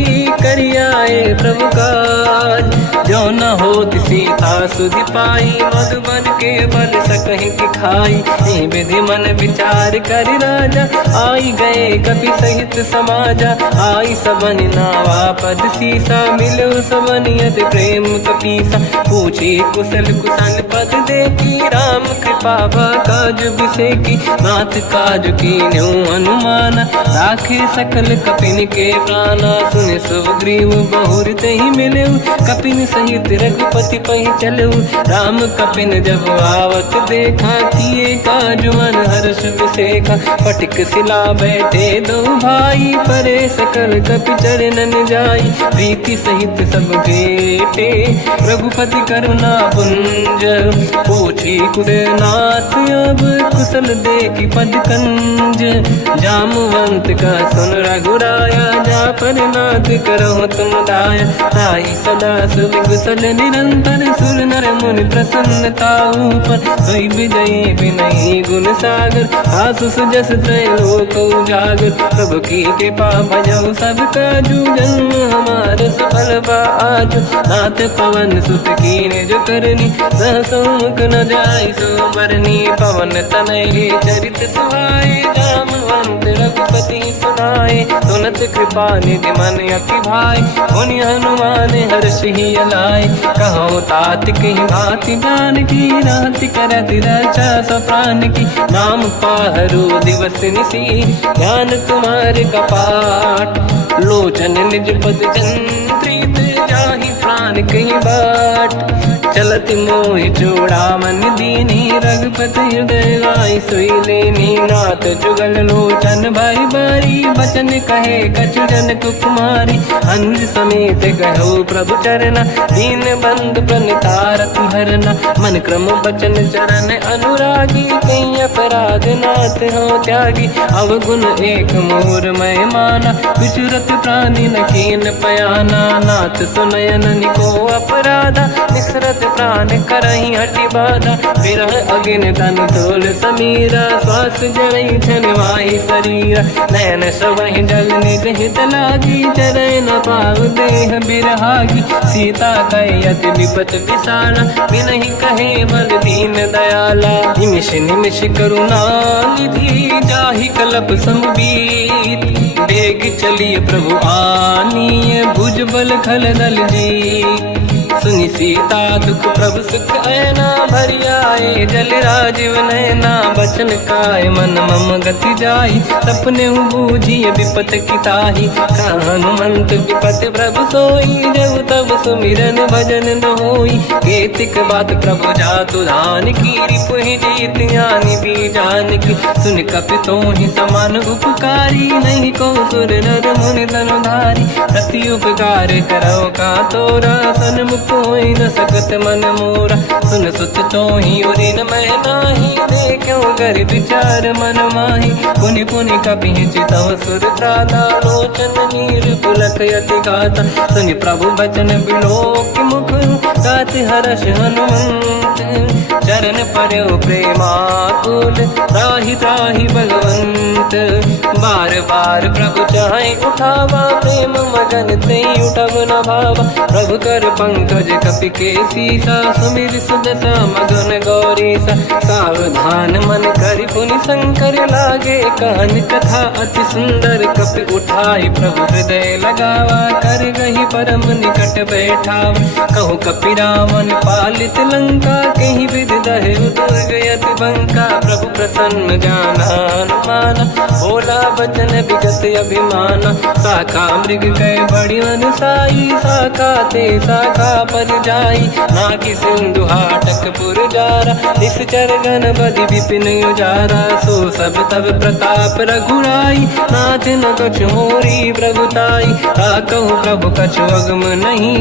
करियाए प्रभु काज। जो न होत सीता सुधि पाई, मधुबन के बल सकहि दिखाई। विधि मन विचार कर राजा, आई गए कपि सहित समाजा। आई सबन नावा पद सीसा, मिलो सबन यदि प्रेम कपीसा। पूछे कुशल कुशल पद देखी, राम कृपा काज बिसेकी। नाथ काज कीन्हु अनुमाना, राखे सकल कपिन के प्राणा। सुनि सुग्रीव बहुर तेहि मिलऊ, कपिन सहित रघुपति पहि चलऊ। राम कपिन जब आवत देखा, किए काज मन हर्ष बिसेखा। फटिक सिला बैठे दो भाई, परे सकल कपि चरणन जाई। प्रीति सहित सब भेटे, रघुपति करुणा पुंज। पूछी कुशनाथ अब, कुशल देखि पद कंज। जामवंत का सुन रघुराया, जा पर नाथ करहु तुम दाया। ताई सदा रस विगसल निरंतर सुर नर मुनि प्रसन्नता ऊपर सोई विजयी विनयी गुण सागर आसुस जस त्रैलोक उजागर प्रभु की कृपा भजऊ सब काजू जन्म हमार सफल आज नाथ पवन सुत की निज करनी सहसोमुख न जाय सो मरनी पवन तनय चरित सुहाए जामवंत रघुपति सुनाए सुनत कृपा निधि मन अति भाई मुनि हनुमान हर्षि अलाय कहो तात कहीं भांति जान की राति करत रक्षा सप्रान की नाम पाहरो दिवस निसी ध्यान तुम्हारे कपाट लोचन निज पद जंत्रित जाहि प्राण कहीं बाट चलत मोहि चूड़ामन दीनी रघुपति हृदय गाय सोई लेनी नाथ जुगल लोचन भारी बारी बचन कहे कछु जन कुमारी अंज समेत कहो प्रभु चरना दीन बंद प्रणितारत हरना मन क्रम बचन चरण अनुरागी कहीं अपराध नाथ हो त्यागी अवगुण एक मोर मैं माना विचुरत प्राणी न कीन पयाना नाथ सुनयन निको अपराधा निसरत प्राण करही हटि बाधा विरह अगिन तन तोल समीरा श्वास जरई छन वाहि शरीरा नयन सवहि जल निज हित लागी चरय न पाव देह बिरहागी सीता कहे अति विपत विसाला बिनहि कहे बल दीन दयाला निमिष निमिष करुणा निधि जाहि कलप समबीत बेग चलिए प्रभु आनीय भुज बल खल दल जी सुनि सीता दुख प्रभु सुख ऐना भरि आए जल राजीव नैना बचन काय मन मम गति जाई सपने बूझिए विपत किताही हनुमंत विपत प्रभु सोई जब तब सुमिरन भजन न होई केतिक बात प्रभु जातु धान की रिपुहि जीत ज्ञानी भी जान की सुन कपितो ही समान उपकारी नहीं को सुर नर मुनि धनुधारी प्रति उपकार करो का तोरा सन्मुख कोई न सकत मन मोरा सुन सुत चोही उरी न मैं नाही देखो कर विचार मन माही पुनि पुनि कपि चितव सुर त्राता लोचन नीर पुलक यति गाता सुनि प्रभु बचन बिलोक मुख गाति हर्ष हनुमंत चरण पर्यो प्रेमाकुल त्राहि त्राहि भगवंत बार बार प्रभु चाहे उठावा प्रेम मगन ते उठब न भावा प्रभु कर पंकज कपि के सीसा सुमिर सुदशा मगन गौरीसा सावधान मन करि पुनि शंकर लागे कहन कथा अति सुंदर कपि उठाई प्रभु हृदय लगावा कर गही परम निकट बैठावा कहु कपि रावण पालित लंका कहीं विधि दहे दुर्ग यति बंका प्रभु प्रसन्न जाना हनुमाना बोला बचन विगत अभिमाना शाखा मृग कै बड़ी अनुसाई शाखा ते शाखा पर जाई नाकि सिंधु हाटक पुर जारा निश्चर गण बधि विपिन उजारा सो सब तब प्रताप रघुराई नाथ न कछु मोरी प्रभुताई कहूँ प्रभु कछु अगम नहीं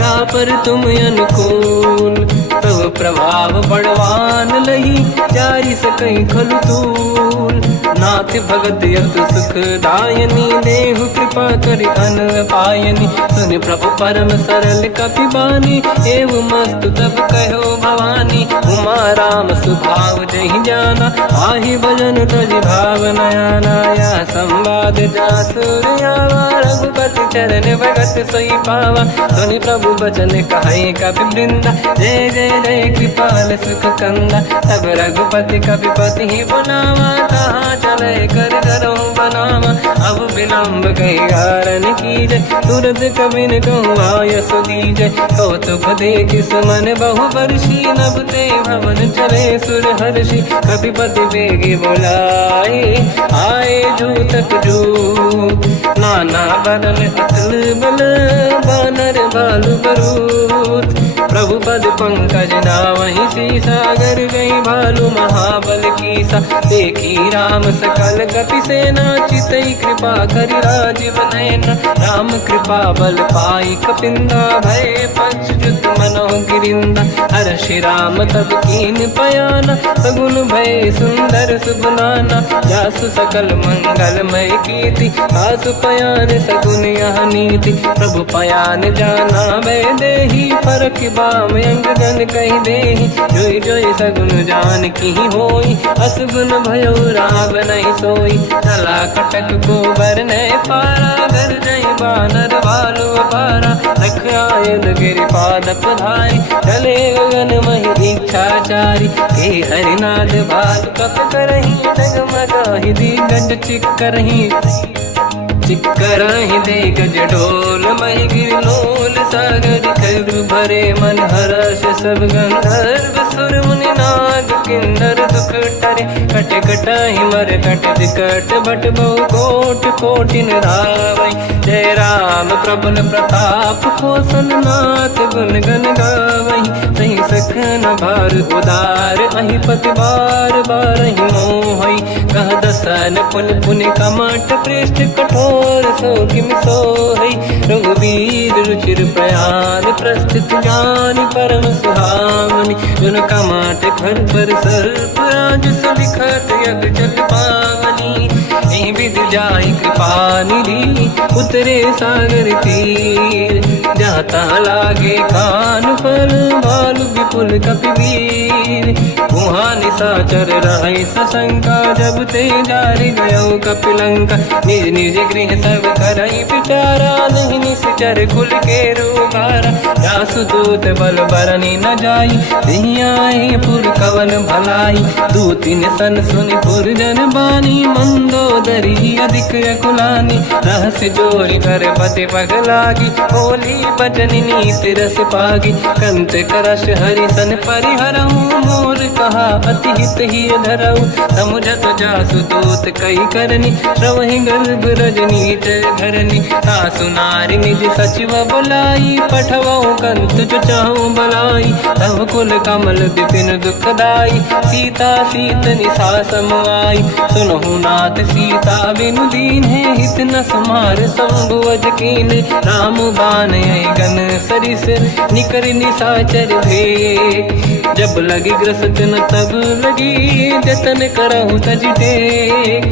जा पर तुम अनुकूल तब प्रभाव बड़वान लही जारी सकई खलु तूल नाथ भगत यत सुख दायनी देहु कृपा करि अन पायनी सुन प्रभु परम सरल कपि बानी एव मस्त तब कहो भवानी उमा राम सुभाव जहि जाना आहि भजन तज भाव नयाना या संवाद जासुर आवा रघुपति चरण भगत सोई पावा सुनि प्रभु बचन कहे कपि वृंदा जय जय जय कृपाल सुख कंदा तब रघुपति कपि पति ही बनावा कहाँ चले कर करो बनावा अब विलम्ब कही कारण कीजय तुरंत कबिन कहूँ आयस दीजय कौतुक देख सुमन बहु वर्षी नभ ते भवन चले सुर हर्षि कपिपति बेगी बोलाए आए जूतक जूत नाना बदन अतल बल बानर बालु बरूत प्रभु पद पंकज नावहि सी सागर गई भालू महाबल की सा। देखी राम सकल गति से नाचितई कृपा करि राजीव नयन। राम कृपा बल पाई कपिंदा भय पंचजुत मनो गिरिंदा। हर श्री राम तब कीन पयाना सगुन भय सुंदर सुबनाना। जासु सकल मंगलमय कीर्ति आसु पयान सगुन यह नीति। प्रभु पयान जाना मैं देही फरक बाम अंग जन कही देही। जोई जोई सगुन जान की होई असगुन भयो राव नहीं सोई। चला कटक को बर नहीं पारा घर जय बानर बालु पारा। रख आयन गिरिपाद पधारी चले गगन मही इच्छाचारी। के हरिनाद भाग कप करही जगमगाहि दिग्गज चिक्करही। चिक्करहि दिग्गज ढोल महि गिरलोल सागर कर भरे मन हर्ष सब गंधर्व सुर मुनि नाग किन्नर दुख टरे। कट कटाहि मर कट विकट भट बहु कोट कोटिन धावै। जय राम प्रबल प्रताप कोसन नाथ गुण गन गावै। सही सकन भार उदार अहि पति बार बारहि मोहै। कह दसन पुन पुन कमठ पृष्ठ कठोर सो किम सोहै। रघुवीर रुचिर प्रयान प्रस्थित ज्ञान परम सुहावनी। जुन कमाट घर पर सर्प राज सलिखत यग जल पावनी। एहि विधि जाहि कृपा निधि उतरे सागर तीर। जाता लागे कान फल भालु विपुल कपिवीर। वहाँ निशाचर रहे सशंका जब ते जारि गयो कपिलंका। निज निज गृह सब करई विचारा नहीं निश्चर कुल के रूबारा। जासु दूत बल बरनी न जाई देहि आए पुर कवन भलाई। दूतिन सन सुनि पुर जन बानी मंदोदरी अधिक अकुलानी। रहस्य जोरि कर पति पगलागी बोली बचन नीति रस पागी। कंत करश हरि सन परिहरहु मोर कहा अति हित ही धरऊ। समुझत जासु दूत कई करनी श्रवहि गर्भ रजनी धरनी। सासु नारी निज सचिव बुलाई पठवऊ कंत जो चाहूं बलाई। तब कुल कमल विपिन दुखदाई सीता सीत निशा समाई। सुनहु नाथ सीता बिनु दीन है हित न समार शंभु अज कीन। राम बान गन सरिस निकर निशाचर भेद। जब लगी ग्रस्त न तब लगी जतन करहु तज टेक।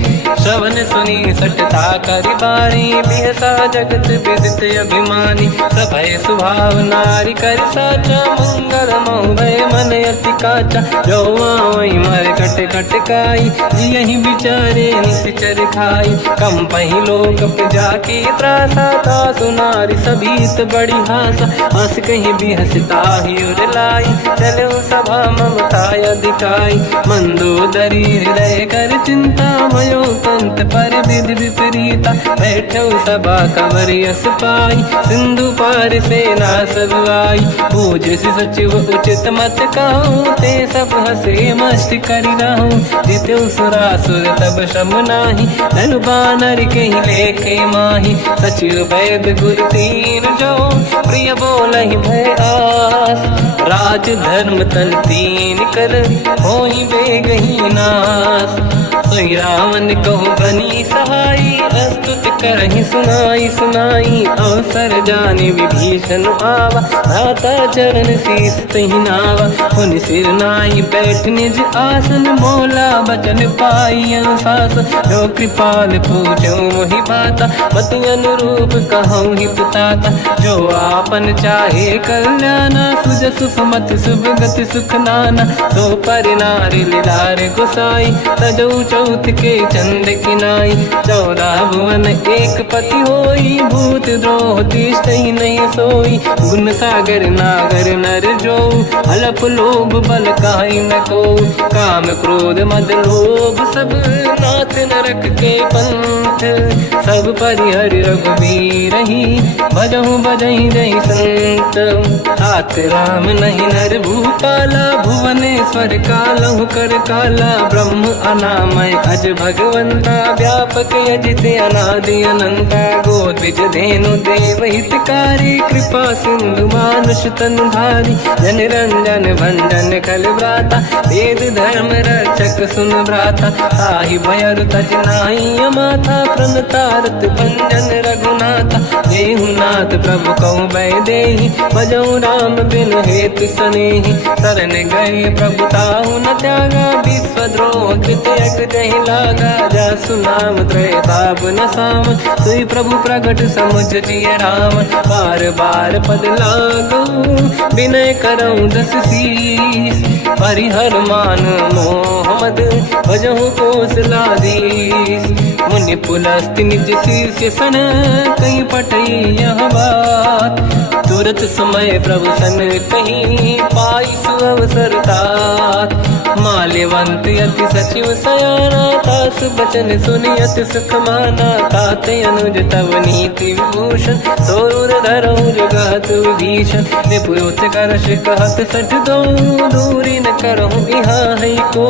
श्रवण सुनी सटता करि बाणी बिहसा जगत विदित अभिमानी। सभय स्वभाव नारी कर साचा मंगल मोह भय मन अति काचा। जो आवई मर कट कट काई जियहि विचारे निश्चर खाई। कम पही लोक जाके त्रासा था सुनारी सभीत बड़ी हासा। हंस कहीं भी हंसता ही उड़लाई चलो सभा ममता अधिकाई। मंदोदरी हृदय कर चिंता भयो पंत पर विधि विपरीता। बैठो सभा कवर यस पाई सिंधु पार सेना सब आई। पूज सचिव उचित मत कहूँ ते सब हसे मस्त करि रहूं। जितु सुरासुर तब श्रम नाही धनु बानर कहीं लेखे माही। सचिव वैद गुरु तीन जो प्रिय बोलहि भय आस। राज धर्म तल तीन कर होई बेगही नास। सोई रावण कहु बनी सहाई अस्तुत करहि सुनाई सुनाई। अवसर जाने विभीषण आवा धाता चरण शीस तहि नावा। पुनि सिर नाई बैठ निज आसन मोला बचन पाई अनुशासन। जो कृपाल पूछो मोहि बाता मति अनुरूप कहूँ हित ताता। जो आपन चाहे कल्याणा सुजसु सुमत शुभ गति सुख नाना। सो पर नारी लीलार गोसाई तजौ चौथ के चंद किनाई। 14 भुवन एक पति होई भूत द्रोह तिष्ठहि नहीं सोई। गुण सागर नागर नर जो हलफ लोभ बल काहि न को। काम क्रोध मद लोभ सब नाथ नरक के पंथ। सब परिहरि रघुबीर ही भजहु बजहि जहि संत। हाथ राम नहीं नर भूपाला भुवनेश्वर कालहु कर काला। ब्रह्म अनामय है अज भगवंता, व्यापक अजित अनादि अनंता। गोद्विज धेनु देव हितकारी, कृपा सिंधु मानुष तनु धारी। जन रंजन भंजन खल भ्राता, वेद धर्म रक्षक सुन भ्राता। ताहि भयर तज नाहि अमाथा, प्रणतारत भंजन रघुनाथा। जेहु नाथ प्रभु कहु बै देहि, भजऊ राम बिनु हेतु सनेहि। शरण गए प्रभु ताहु न त्यागा, विश्वद्रोह कृत यक जहि लागा। जासु नाम त्रयताप न साम, सोई प्रभु प्रगट समुझ जिय राम। बार बार पद लागऊ, विनय करऊँ दस शीस। परिहर मान मोह मद, भजहु कौशलाधीश। मुनि पुलस्त्य निज शिष्य सन, कहीं पटई यह बात। तुरत समय प्रभु सन कहीं, पाई सुअवसर तात। माल्यवंत अति सचिव सयाना, तास बचन सुनि अति सुख माना। ताते अनुज तव नीति विभूषण, सोर धरऊ जगत विभीषण। निपुरुत करश कहत सठ दो, दूरी न करहु यहाँ है को।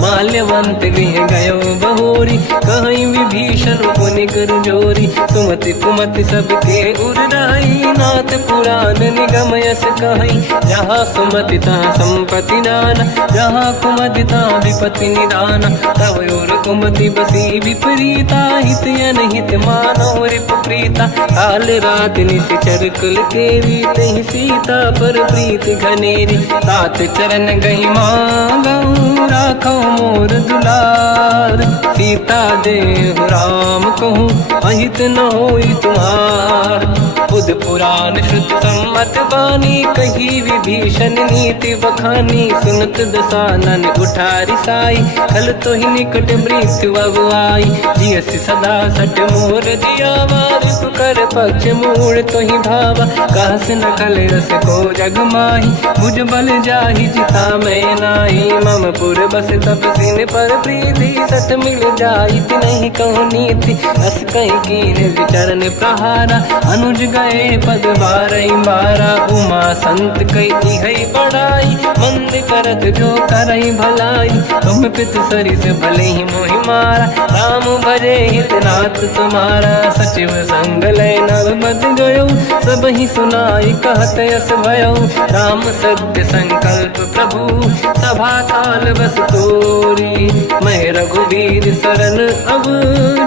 माल्यवंत गृह गयो बहोरी, कहीं विभीषण पुनि कर जोरी। सुमति कुमति सबके उरनाई, नाथ पुराण निगम यस कहीं। जहाँ सुमति तहाँ संपत्ति नाना, जहाँ कुमति तहाँ विपत्ति निदाना। तव और कुमति बसी विपरीता, हित अनहित मानव रिपु प्रीता। काल रात निशिचर कुल केरी, तहि सीता पर प्रीत घनेरी। तात चरण गही मांगऊ, राखो मोर दुलार। सीता देहु राम कहूँ, अहित न होई तुम्हार। बुध पुराण श्रुत सम्मत बानी, कही विभीषण नीति बखानी। सुनत दसानन उठारी साई, खल तो ही निकट मृत्यु अब आई। जियस सदा सट मोर जियावा, रिपु कर पक्ष मूड़ तो ही भावा। कहस न खल रस को जग माही, भुज बल जाहि जिता मैं नाही। मम पुर बस तपसिन पर प्रीति, सत मिल जाई नहीं कहूँ नीति। अस कहीं कीन विचरण प्रहारा, अनुज गए पद बारई बारा। उमा संत कई है बड़ाई, मंद करत जो करई भलाई। तुम पित सरिस भले ही मोहि मारा, राम भजे हितनाथ तुम्हारा। सचिव संग लय नव मद गयो, सब ही सुनाई कहत यस भयो। राम सत्य संकल्प प्रभु, सभा काल बस तोरी। मैं रघुवीर शरण अब,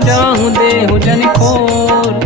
जाहु देहु जन खोर।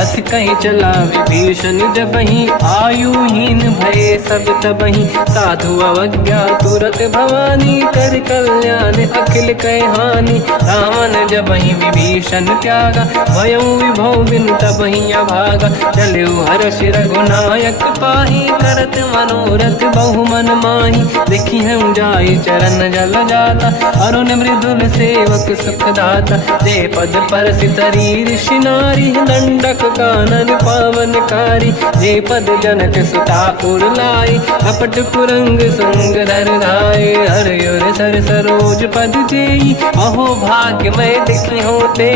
अस कहीं चला विभीषण जबहि, आयुहीन भये सब तबहि। साधु अवज्ञा तुरत भवानी, कर कल्याण अखिल कह हानि। रावण जबहि विभीषण त्यागा, भयउ विभव बिनु तबहि अभागा। चलऊ हर्ष रघुनायक पाहि, करत मनोरथ बहु मन माहि। देखी हूँ जाई चरण जल जाता, अरुण मृदुल सेवक सुख दाता। जे पद पर सितरी ऋषि नारी, दंडक कानन पावनकारी। जे पद जनक सुता उर लाई, अपट पुरंग संग धर धाय। हर सर सरोज पद जेई, अहो भाग्य मैं देखी होते।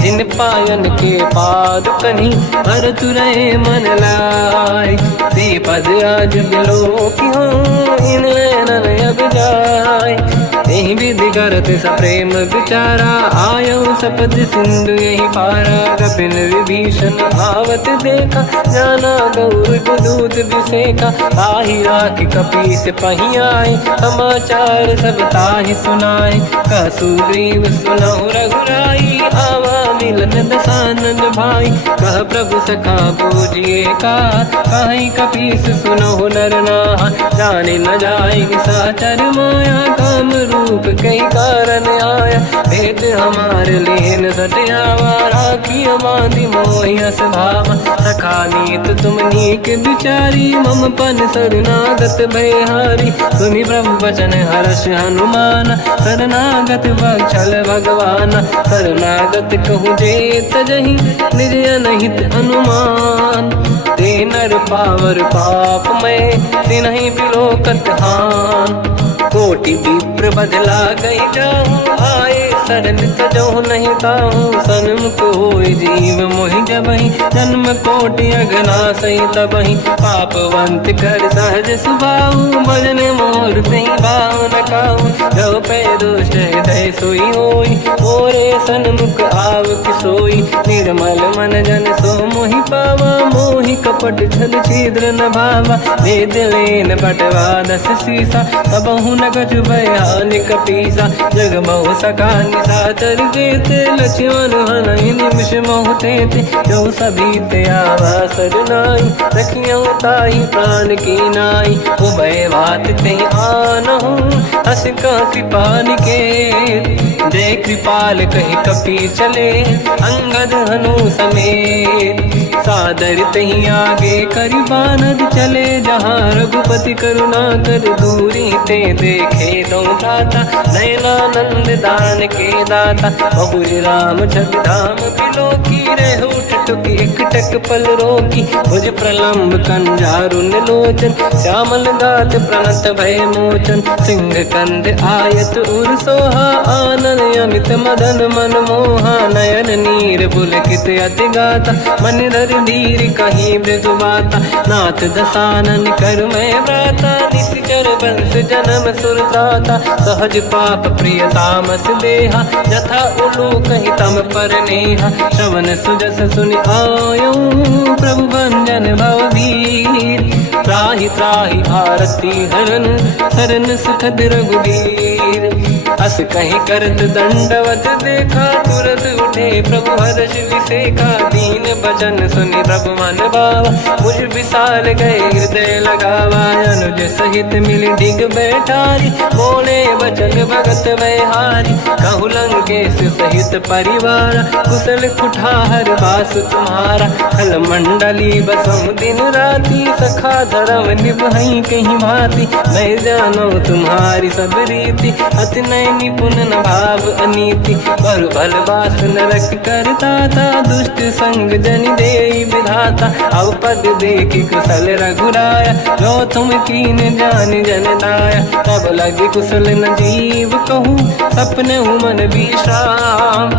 जिन पायन के पाद कहीं, हर तुरय मन लाय। ते पद आज बिलो की हो, इन नैनन अब जाय। यही विधि करत सप्रेम विचारा, आयो सपद सिंधु यही पारा। कपिन विभीषण आवत देखा, जाना गौर दूत विसेखा। ताहि राख कपीस पही आए, समाचार सब ताहि सुनाए। कह सुग्रीव सुनहु रघुराई, आवा मिलन दसानन भाई। कह प्रभु सखा पूजिए का, कहीं कपीस सुनहु नर नाहा। जाने न जाएगी साचर माया, काम रूप कई कारण आया। भेद हमार लेन सटियावा, राखी बांधि मोहियस भावा। सखा नीत तुम नीक बिचारी, मम पन शरणागत भयहारी। सुनि प्रभु वचन हर्ष हनुमान, शरणागत बक्षल भगवान। शरणागत कहूँ जे तजहि, निज अनहित अनुमान। ते नर पावर पाप में, तिन्हि बिलोकत हान। कोटि विप्र बदला गई जाऊँ, आए सरन तजो नहीं ताहू सन्मुख होई जीव मोहि जबहि जन्म कोटि अगनासई तबहि पापवंत कर सहज सुभाऊ भजन मोर तई भाव न काहू जो पे दुष्ट हृदय सोई होई मोरे सन्मुख आव किसोई निर्मल मन जन सो मोहि पावा मोहि कपट छल छिद्र न भावा वेद लेन बटवा दस सीसा तबहु न कछु भयानि कपीसा जग महु सका निशाचर जेते लक्ष्मण हनहि निमिष महु तेते जो सभी ते आवा सरनाई रखियो ताई प्राण की नाई उभय बात ते आनहु हस का कृपा निकेत जय कृपाल कहि कपी चले अंगद हनु समेत सादर तही आगे करि बानर चले जहाँ रघुपति करुणा कर दूरी ते देखे दो भ्राता नयनानंद दान के दाता बहुर राम जग धाम बिलो की रह उठ टुकी एक टक पल रोकी भुज प्रलम्ब कंजारुन लोचन श्यामल गात प्रणत भय मोचन सिंह कंद आयत उर सोहा आनन अमित मदन मन मोहा नयन नीर पुलकित अति गाता मन धर धीर कहीं मृदु माता नाथ दसानन कर मैं व्राता निश्चर वंश जन्म सुरदाता सहज पाप प्रिय तामस देहा जथा उलू कहीं तम पर नेहा श्रवण सुजस सुनि आयो प्रभु भंजन भवधीर त्राहि त्राहि आरती हरन सरन सुखद रघुवीर अस कहीं करत दंडवत देखा तुरत उठे प्रभु हर्ष विसेखा दीन भजन सुनि प्रभु मन भावा मुझ विशाल गए हृदय लगावा अनुज सहित मिल डिग बैठारी बोले बचन भगत वैहारी कहु लंकेश सहित परिवार कुशल कुठार बास तुम्हारा खल मंडली बसहु दिन राती सखा धर्म निभई कहीं भांति मैं जानो तुम्हारी सब रीति अति नय निपुण न भाव अनीति पर भल बास नरक करता था दुष्ट संग जन दे विधाता अब पद देखी कुशल रघुराया जो तुम कीन जान जन दाया तब लगे कुशल न जीव कहूँ सपने मन विश्राम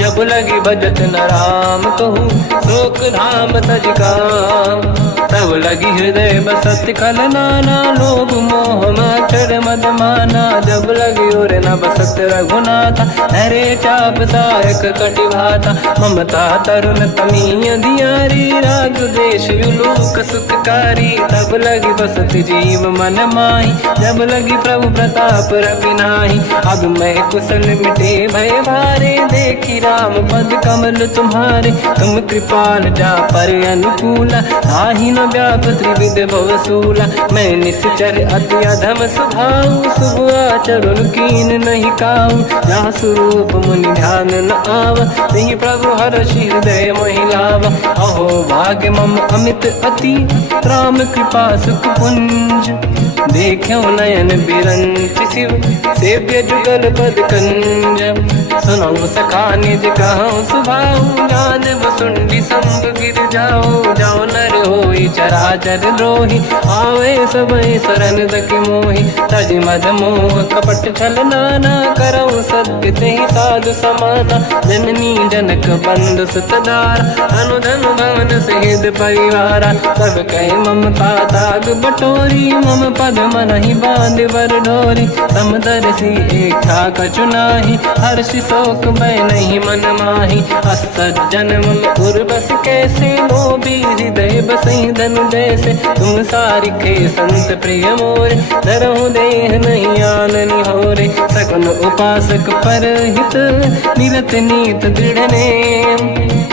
जब लगे बजत न राम कहूँ शोक धाम तज काम तब लगी हृदय बसत खल नाना लोभ मोह मच्छर मद माना जब लगी और न बसत रघुनाथा हरे चाप सायक कटिभाता ममता तरुण तमीय दियारी राग देश युलोक सुखकारी तब लगी बसत जीव मन माही जब लगी प्रभु प्रताप रविनाही अब मैं कुशल मिटे भय भारे देखी राम पद कमल तुम्हारे तुम कृपाल जा पर अनुकूला आही न व्याप त्रिविध भवसूला मैं निश्चर अति अधम स्वभाव शुभ आचरण कीन नहीं काऊ जहाँ स्वरूप मुनि ध्यान न आव नहीं प्रभु हर्ष हृदय महिलावा अहो भाग्य मम अमित अति राम कृपा सुख पुंज देखो नयन बिरंच शिव सेव्य जुगल पद कंज सुनो सखा निज कहूँ सुभाऊ ज्ञान वसुंडी संग गिर जाओ जाओ नर होई चराचर द्रोही आवे सबई शरण दक मोहि तज मद मोह कपट छल नाना करऊ सत्य तेहि साधु समाना जननी जनक बंधु सुतदार अनुधन भवन सहित परिवारा सब कहे ममता ताग बटोरी मम पद मनहि बांध बर डोरी समदर्शी इच्छा कछु नाही हर्षि शोक भय नहीं मन माही असज्जन मम उर बस कैसे मोबी हृदय बसई धनु जैसे तुम सारिखे संत प्रिय मोरे धरहु देह नहीं आननि होरे सगुन उपासक पर हित निरत नीत दृढ़ नेम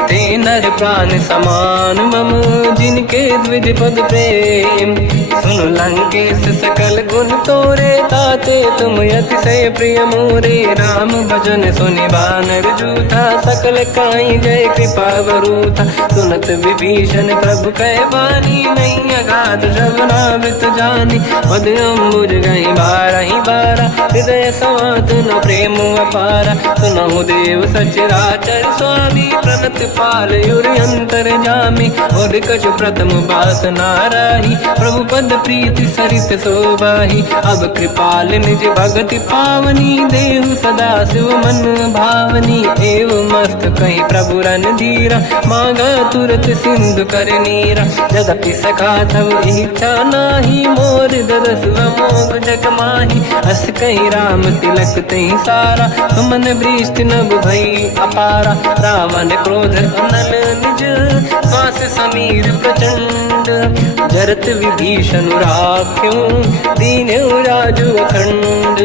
ते नर प्राण समान मम जिनके द्विज पद प्रेम सुन लंकेश सकल गुण तोरे ताते तुम अतिशय प्रिय मोरे राम भजन सुनि बानर जूथा सकल काई जय कृपा वरूथा सुनत विभीषण प्रभु कह बानी नहीं अगाध श्रवणामृत जानी पद अम्बुज गई बारहि बारा हृदय समात न प्रेम अपारा सुनहु देव सचराचर स्वामी प्रणत पाल युर अंतर जामी और कछु प्रथम बास नाराही प्रभु पद बद प्रीति सरित शोभाही। अब कृपाल निज भगति पावनी, देहु सदा शिव मन भावनी। एव मस्त कहीं प्रभु रणधीरा, मांगा तुरत सिंधु कर नीरा। यद्यपि सखा तब इच्छा नाही, मोर दरस मोग जग माही। अस कहीं राम तिलक तहीं सारा, सुमन वृष्ट नभ भई अपारा। रावण क्रोध अनल निज, श्वास समीर प्रचंड। जरत विभीषण राख्यों, दीन्यु राजु अखंड।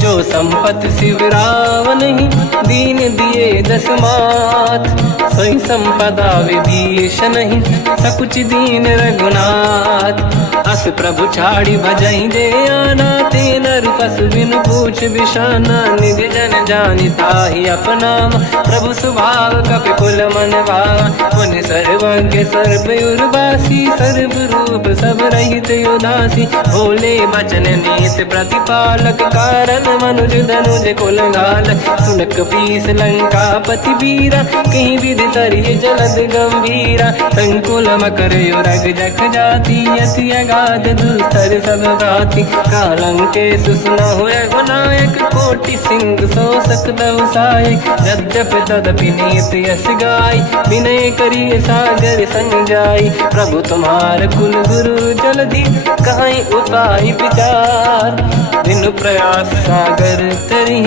जो संपत शिव रावण ही, दीन दिए दस मात। सोई संपदा विभीषण ही, सकुच दीन रघुनाथ। अस प्रभु छाड़ी भजई जे आना, ते नर पस बिन पूछ बिशाना। निज जन जानिता ही अपनाम, प्रभु स्वभाव कपि कुल मन भावा। मुनि सर्वज्ञ सर्व उर्वासी, सर्व रूप सब रहित उदासी। भोले बचन नीत प्रतिपालक, कारण मनुज धनुज कुल घाल। सुन कपीस लंका पति वीरा, कहीं विधि तरिय जलद गंभीरा। संकुल मकर युरग जख जाति, अति अगाध दुस्तर सब भांति। कालंकेश सुनहु रघुनायक, कोटि सिंह सो सकदहु सहायक। यद्यप तदपि नीत यस गाय, विनय करिय सागर संग जाई। प्रभु तुम्हार कुल गुरु जलधि, कहीं उपाय विचार। बिनु प्रयास सागर तरी,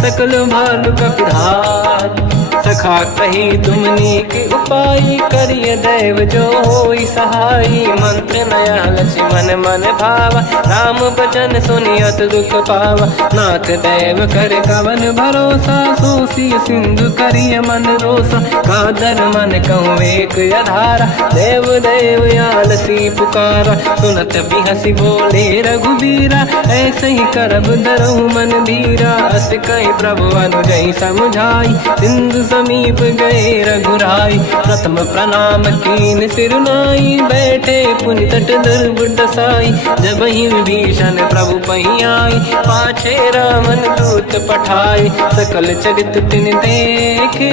सकल भालु कपिधार। सखा कही तुमनी के उपाय, करिय दैव जो होई सहाई। मंत्र नया लक्ष्मण मन भावा, राम बचन सुनियत दुख पावा। नाथ दैव कर कवन भरोसा, सोसी सिंधु करिय मन रोसा। कादर मन कहूँ एक अधारा, देव देव आलसी पुकारा। सुनत बिहसी बोले रघुबीरा, ऐसे ही करब धरहु मन धीरा। अस कहीं प्रभु अनुजई समझाई, सिंधु समीप गए रघुराई। प्रथम प्रणाम कीन सिरुनाई, बैठे पुनि तट दुर्बुड साई। जब ही विभीषण प्रभु पही आई, पाछे रावण दूत पठाई। सकल चरित तिन देखे,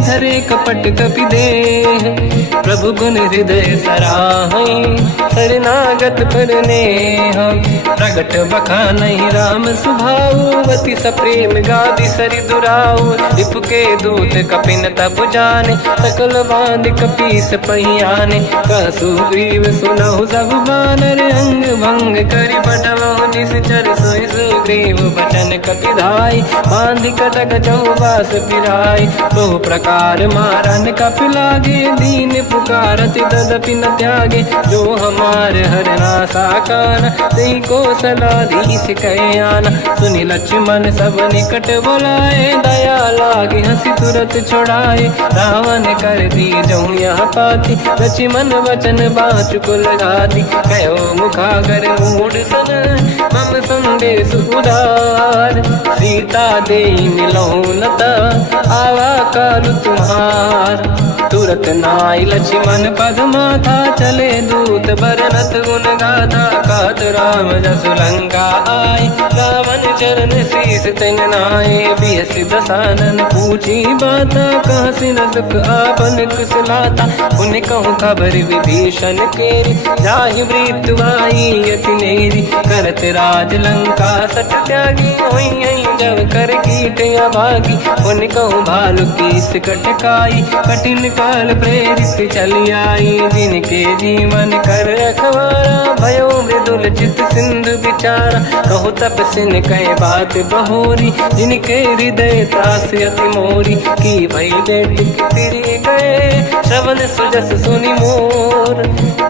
धरे कपट कपि देह। प्रभु गुण हृदय सराहई, शरणागत पर नेह। प्रगट बखानहि राम सुभाऊ, अति सप्रेम गादि सरि दुराऊ। रिपु के दूत कपिन तब जाने, सकल बांध कपीस पहियाने। कह सुग्रीव सुनहु सब बानर, अंग भंग करि बटमहु निश्चर। सोई सुग्रीव बचन कपि धाई, बांधि कटक चौबास फिराई। बहु प्रकार मारन कपि लागे, दीन पुकारत तदपि न त्यागे। जो हमार हरना साकाना, तेहि को सलाधीश कहे आना। सुनि लक्ष्मण सब निकट बोलाए, दया लागे हंसी तुरत छोड़ाए। रावण कर दी जहु यहाँ पाती, लक्ष्मण वचन बाँचु कुल घाती। कहो मुखागर मूढ़ सन, मम संदेश उदार। सीता देई मिलहु नता, आवा कालु तुम्हार। तुरत नाई लक्ष्मण पद माथा, चले दूत बरनत गुण गाथा। कहत राम जसु लंका आए, रावण चरण शीस तिन नाए। बिहस दसानन पूछी बाता, कहसी न दुख आपन कुशलाता। उन कहूँ खबर विभीषण केरी, जाहि मृत्यु आई अति नेरी। करत राज लंका सट त्यागी, हुई जब कर कीट अभागी। उन कहूँ भालु कीस कटकाई, कठिन काल प्रेरित चली आई। जिनके जीवन कर रखवारा, भयो मृदुल चित सिंधु विचारा। कहु तपसिन कह बात बहोरी, जिनके हृदय त्रास अति मोरी। की भई बेट फिर गए, श्रवण सुजस सुनि मोर।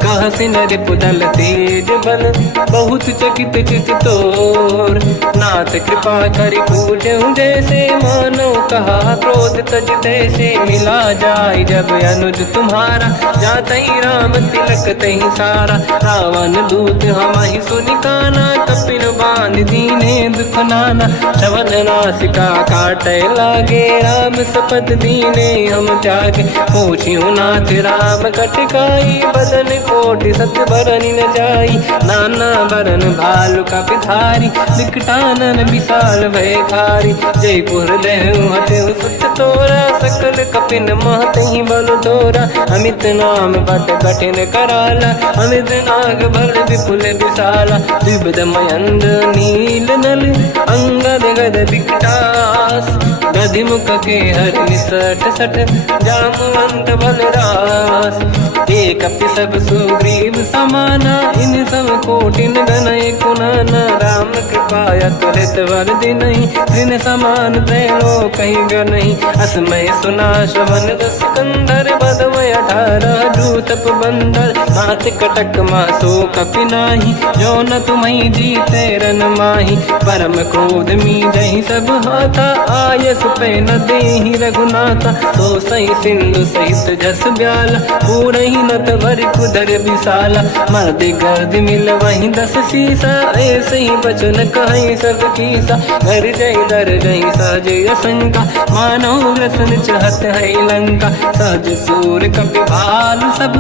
कहसी नर पुदल तेज बल, बहुत चकित चित तोर। नाथ कृपा करि पूजहु जैसे, मानो कहा क्रोध तज तैसे। मिला जाय जब अनुज तुम्हारा, जातहि राम तिलक तहि सारा। रावण दूत हमहि सुनि काना, कपिन बांध दीने दुख नाना। श्रवण नासिका काटे लागे, राम सपथ विपत दीने हम त्याग। पूछियो नाथ राम कटकाई, बदन कोटि सत्य बरन न जाई। नाना बरन भालु का पिधारी, विकटानन विशाल भयकारी। जयपुर देहु हतेउ सुत तोरा, सकल कपिन महतहि बल तोरा। अमित नाम बट कठिन कराला, अमित नाग बल विपुल विशाला। द्विविध मयंद नील नल, अंगद गद विकटास। गधिमुख के हर निसट सठ, जामवंत बलरास। एक कपि सब सुग्रीव समाना, इन सब कोटिन गनय कुनाना। राम कृपाया तुलित वर दिनहि, तृण समान त्रैलोकहि गनहि। असमय सुना श्रवण रस कंधर, बदमय 18 दूतप बंदर। मात कटक मासो कपि नाही, जो न तुम्हि जीते रन माही। परम क्रोध मीजहि सब हाथा, आयस पे न देहि रघुनाथा। तो सही सिंधु सहित जस ब्याला, पूरहि नत भर कुदर विशाला। मर्दि गर्द मिल वहीं 10 सीसा, ऐसे ही बचन कहीं सब कीसा। घर जय दर गई सहज असंका, मानव रसन चहत है लंका। सहज सूर कपि भाल सब,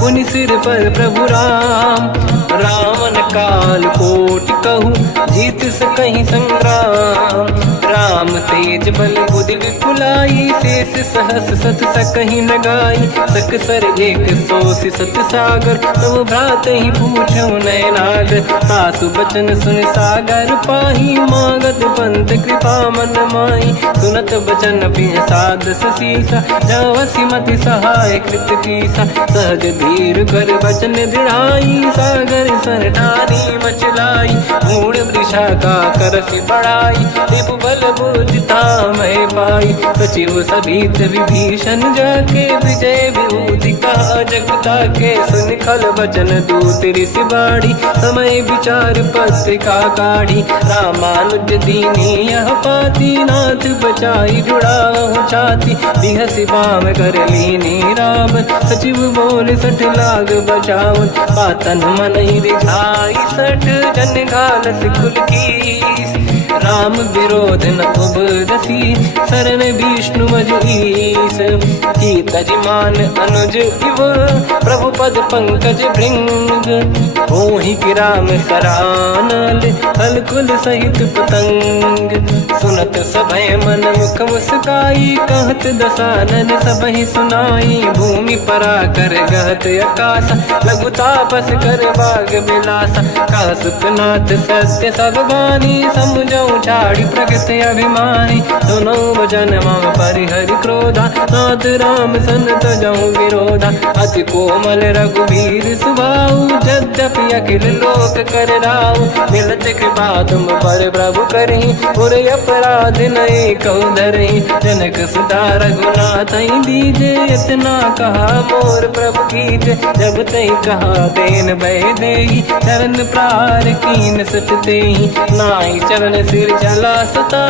पुनि सिर पर प्रभु राम। रावण काल कोटि कहूँ, जीत सकहि संग्राम। राम तेज बल बुद्धि विपुलाई, शेष सहस सत सकहि न गाई। सकसर एक सोषि सत सागर, तब भ्रात ही पूछो नयनाग। सासु बचन सुन सागर पाही, मागत पंथ कृपा मन माही। सुनत बचन पिय साध सीसा, जवसि मति सहाय कृत कीसा। सहज धीर कर बचन दृढ़ाई, सागर सन ठानी मचलाई। मूढ़ वृषा का करसि बढ़ाई, रिपु बल बुद्धि मैं पाई। सचिव सभित विभीषण जाके, विजय विभूति कहा जगता के। सुन खल बचन दूत ऋषि बाड़ी, समय विचार पत्रिका काढ़ी। रामानुज दीनी यह पाती, नाथ बचाई जुड़ाहु छाती। बिहसि बाम कर लीनी राम, सचिव बोले 60 लाग बचावन। पातन मन ही रिझाई 60, जन घाल सिकुल कीस। राम विरोध न उबरसी, शरण विष्णु मजईस। कीत जिमान अनुज इव, प्रभु पद पंकज भृंग। मोहि गिराम सरानल, हलकुल सहित पतंग। सुनत सभय मन मुख मुस्काई, कहत दसानन सबहि सुनाई। भूमि परा कर गहत आकाश, लघु तापस कर बाग बिलासा। कह सुखनाथ सत्य सब बानी, समझौ छाड़ी प्रगति अभिमानी। सुनो भजन मम परिहरि क्रोधा, नाथ राम सन तजहु विरोधा। अति कोमल रघुवीर सुभाऊ, यद्यपि अखिल लोक कर राऊ। मिलत कृपा तुम पर प्रभु करहि, पुर अपराध नये कहु धरहि। जनक सुता रघुनाथ दीजे, इतना कहा मोर प्रभु कीजे। जब तई कहा देन भय देहि, चरण प्रार कीन सट तेहि। नाई चरण सिर चला सता,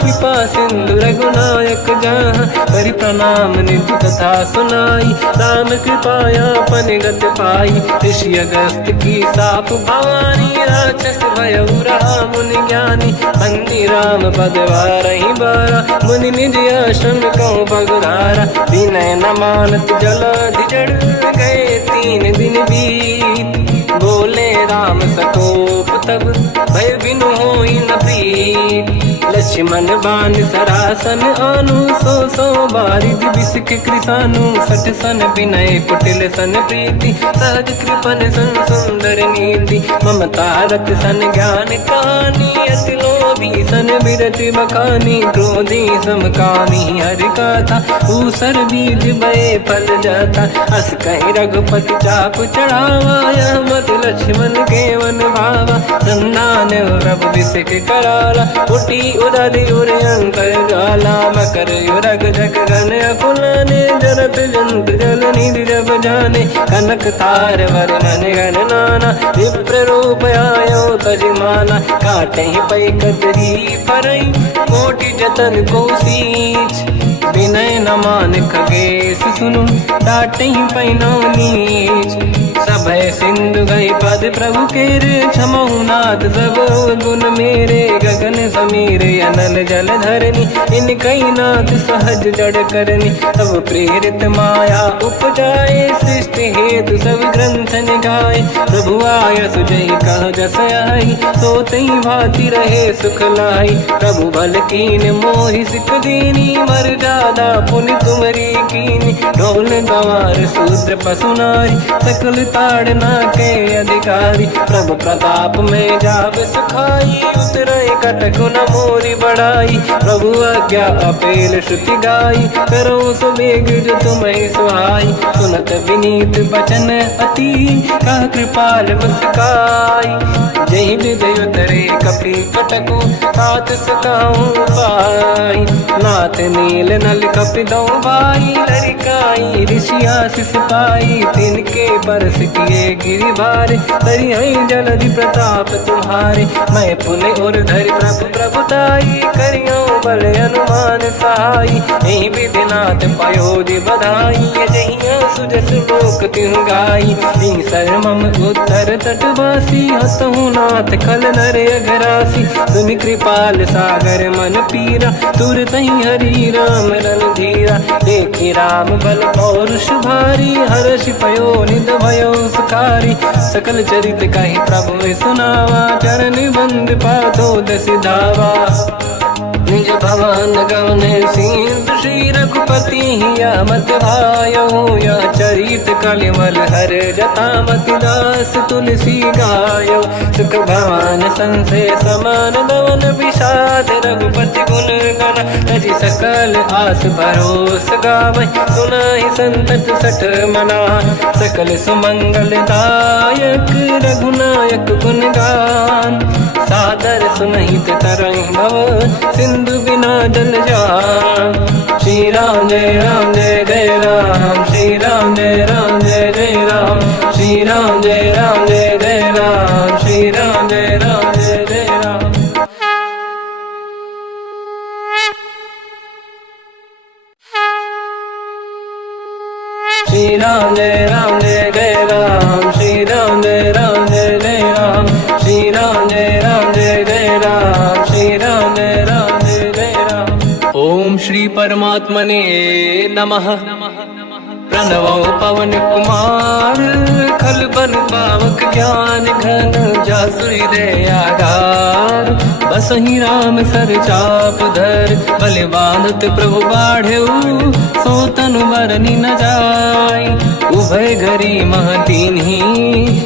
कृपा सिंधु रघुनायक जहाँ। करि प्रणाम निधि कथा सुनाई, राम कृपाया पन गत पाई। ऋषि अगस्त की साप भवानी, राक्षस भयउ रहा मुनि ज्ञानी। बंदी राम पद वारहि बारा, मुनि निज आश्रम कहूँ पगुधारा। विनय न मानत जलधि जड़, गए 3 दिन बीत। बोले राम सकोप तब, भय बिनु होई न प्रीत। लक्ष्मण बाण सरासन आनु, 100 बारिद बिसक कृसानु। 60 सन विनय कुटिल सन प्रीति, सहज कृपन सन सुंदर नीति। ममता रत सन ज्ञान कहानी, अति लोभी सन विरति बखानी। क्रोधी समकामी हरि कथा, ऊसर बीज बये फल जाता। अस कहि रघुपति चाप चढ़ावा, यह मत लक्ष्मण के वन भावा। संधान प्रभु बिसक कराला, उठी उदधि उर अंकर ज्वाला। मकर युरग जग गण अकुलाने, जरत जंत जल निधि जब जाने। कनक तार वर्णन गण नाना, विप्र रूप आयो तजमाना। काटे पै कतरी परई, कोटि जतन को सींच। विनय न मान खगेश सुनु, डांटे पैनौ नीच। सब भय सिंधु गई पद प्रभु केरे, क्षमहु नाथ सब गुण मेरे, गगन समीरे अनल जल धरनी, इन कई नाथ सहज जड़ करनी, तब प्रेरित माया उपजाए, सृष्टि हेतु सब ग्रंथ निगाए, प्रभु आय सुजई कह जस आई, सो तई भांति रहे सुख लाई, प्रभु बल कीन मोहि सिख दीनी, मर्यादा पुनि तुमरी कीनी, ढोल गवार शूद्र पशु नारी, सकल ताड़ना के अधिकारी, प्रभु प्रताप में जाब सुखाई, उतरे कटक न मोरी बढ़ाई, प्रभु आज्ञा अपेल श्रुति गाई, करो सुबेग जो तुम्हें सुहाई, सुनत विनीत बचन अति, कह कृपाल मुस्काई, जय विजय उतरे कपि कटकु, तात सकाऊं पाई, नाथ नील नल कपि दो भाई, लड़काई ऋषि आशीष पाई, तिनके बरस किए गिरि भारे, तरिहै जलधि प्रताप तुम्हारे, मैं पुने और धरि प्रभु प्रभुताई, करियो बल अनुमान सहाई, यही विधिनाथ पयोधि बधाई, जहिया सुजस लोक तिहु गाई, सरमम उत्तर तटवासी, हतहु नाथ खल नर अघरासी, सुनि कृपाल सागर मन पीरा, तुरत ही हरि राम रन धीरा, देखि राम बल पौरुष भारी, हर्ष पयो निध भयो सुखारी, सकल चरित कहि प्रभु सुनावा, चरण बंद पादोद सिधावा, निज भवन गवन सिंधु श्री रघुपति हिया मत भायो, या चरित कलिमल हर जटा मति दास तुलसी गायो, सुख भवन संशय समान दवन विषाद, रघुपति गुण गण तजि सकल आस भरोस गावै, सुनाहि संतत सठ मना, सकल सुमंगल दायक रघुनायक गुण गान, सादर सुनहित तरंग भव सिंधु बिना जल जान, श्री राम जय जय राम, श्री राम जय जय राम, श्री राम जय जय राम, श्री राम जय जय राम। श्री राम जय जय राम, श्री राम जय जय राम, श्री राम जय जय राम, श्री राम जय जय राम। ओम श्री परमात्मने नमः। प्रणवो पवन कुमार, खल बन पावक ज्ञान घन, जासुरी दयागार, बसहि राम सर चाप धर, बल बांधत प्रभु बाढ़ऊ, सो तनु बरनि न जाय, उभय घरी मह दीन्ही,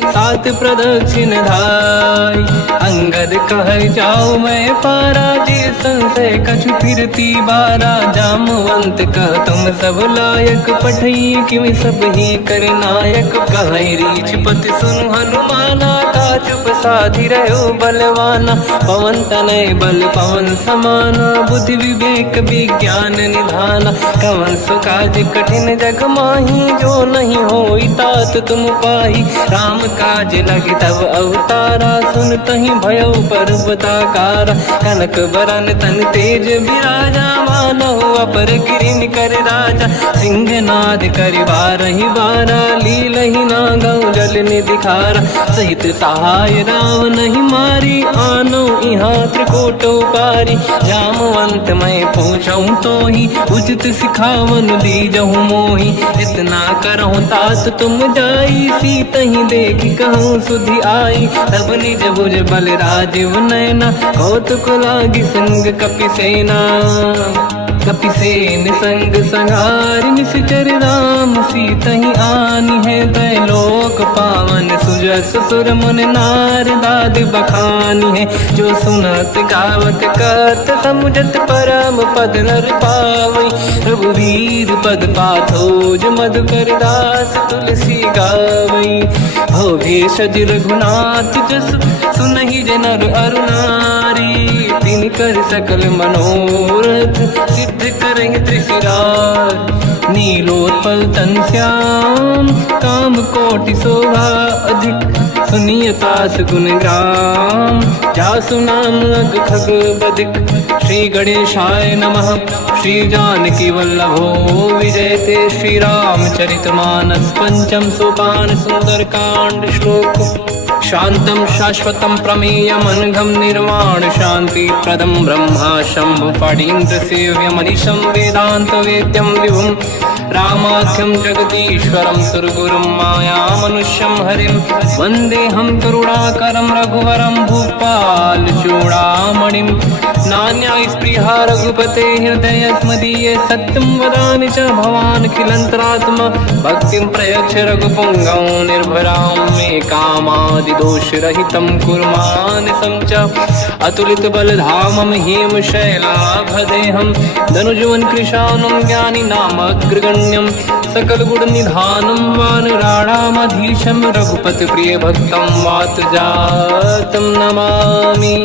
सात प्रदक्षिण धाय, अंगद कह जाओ मैं पारा, जी संशय कछु फिरती बारा, जामवंत कह तुम सब लायक, पठई किमि सब ही कर नायक, कहै रीछ पति सुनु हनुमाना, का चुप साधि रहो बलवाना, पवन तनय बल पवन समाना, बुद्धि विवेक विज्ञान निधाना, कवन सु काज कठिन जग माही, जो नहीं होई तात तुम पाही, राम काज लगी तब अवतारा, सुनतहि भयो पर्वताकारा, कनक बरन तन तेज बिराजा, मानहु अपर गिरिन कर राजा, सिंहनाद करि बारहि बारा, लीलहि नागौ जल निधिखारा, सहित सहाय रावण ही मारी, आनो इहाँ त्रिकूट उपारी, जामवंत मैं पूछऊँ तो ही, उचित सिखावन दीजहु मोहि, इतना करहु तात तुम जाई, सीतहि देखि कहूँ सुधि आई, तब निज भुज बल राजीव नैना, कौतुक लागी संग कपिसेना, कपिसेन संग संहारि निश्चर राम, सीतहि आनि है दैलोक पावन, सुजस सुर मुन नार दाद बखानी है, जो सुनत गावत कहत समुझत परम पद नर पावै, रघुवीर पद पाथोज मधुकर दास तुलसी गावै, हो भेषज रघुनाथ जस सुनहि जनर अरु नारी, तिन कर सकल मनोरथ सिद्ध करहि त्रिशिरार, नीलोत्पल तन श्याम काम कोटि शोभा अधिक, सुनिय तास गुण ग्राम, जासु नाम अग खग बदिक। श्री गणेशाय नमः। श्री जानकी वल्लभो विजयते। श्री रामचरितमानस पंचम सोपान सुंदरकांड श्लोक। शांतं शाश्वतं प्रमेयमनघं निर्वाण शांति प्रदं ब्रह्मा शंभु फणीन्द्र सेव्यमनिशं वेदांत वेद्यं विभुं रामाख्यं जगदीश्वरं सुरगुरुं मायामनुष्यं हरिं वन्देऽहं करुणाकरं रघुवरं भूपाल चूडामणिं। नान्यास्पृहा रघुपते हृदयस्मदीये सत्यं वदामि च भवानखिलन्तरात्मा भक्तिं प्रयच्छ रघुपुङ्गं निर्भरां मे कामादिदोषरहितं कुर्मानसं च। अतुलितबलधामं हेमशैलाभदेहं धनुजवन कृशानं ज्ञानिनामग्रगण्यं सकलगुणनिधानं वानराणामधीशं रघुपतिप्रियभक्तं वातजातं नमामि।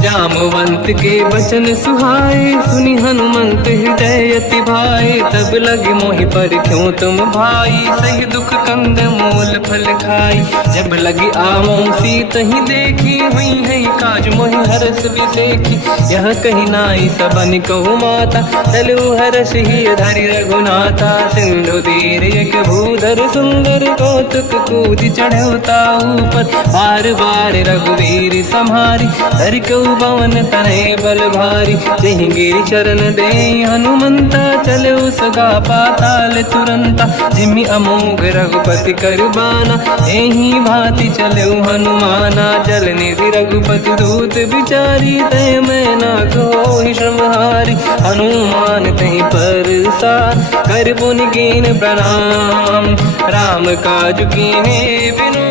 जामवंत के वचन सुहाए सुनि हनुमंत हृदय अति भाए, तब लगे मोहि पर क्यों तुम भाई सही दुख कंद मूल फल खाई। जब लगी आमो सीत ही देखी हुई है काज मोहि हरस बिसेखी। यह कही नाई सबन कहु माता चलु हरस ही धरि रघुनाथा। सिंधु तीर एक भूधर सुंदर कौतुक कूद चढ़ौता ऊपर, बार बार रघुवीर सम्हारी धरि कऊ पवन तनय बल भारी। जहि गिरि चरण दे हनुमंता चले सगा पाताल तुरंता। जिमि अमोघ रघुपति कर बाना एहि भांति चले हनुमाना। जल निधि रघुपति दूत बिचारी तय मैं ना कोहि श्रमहारी। हनुमान तहि परसा कर पुनि कीन प्रणाम, राम काज कीन्हे बिनु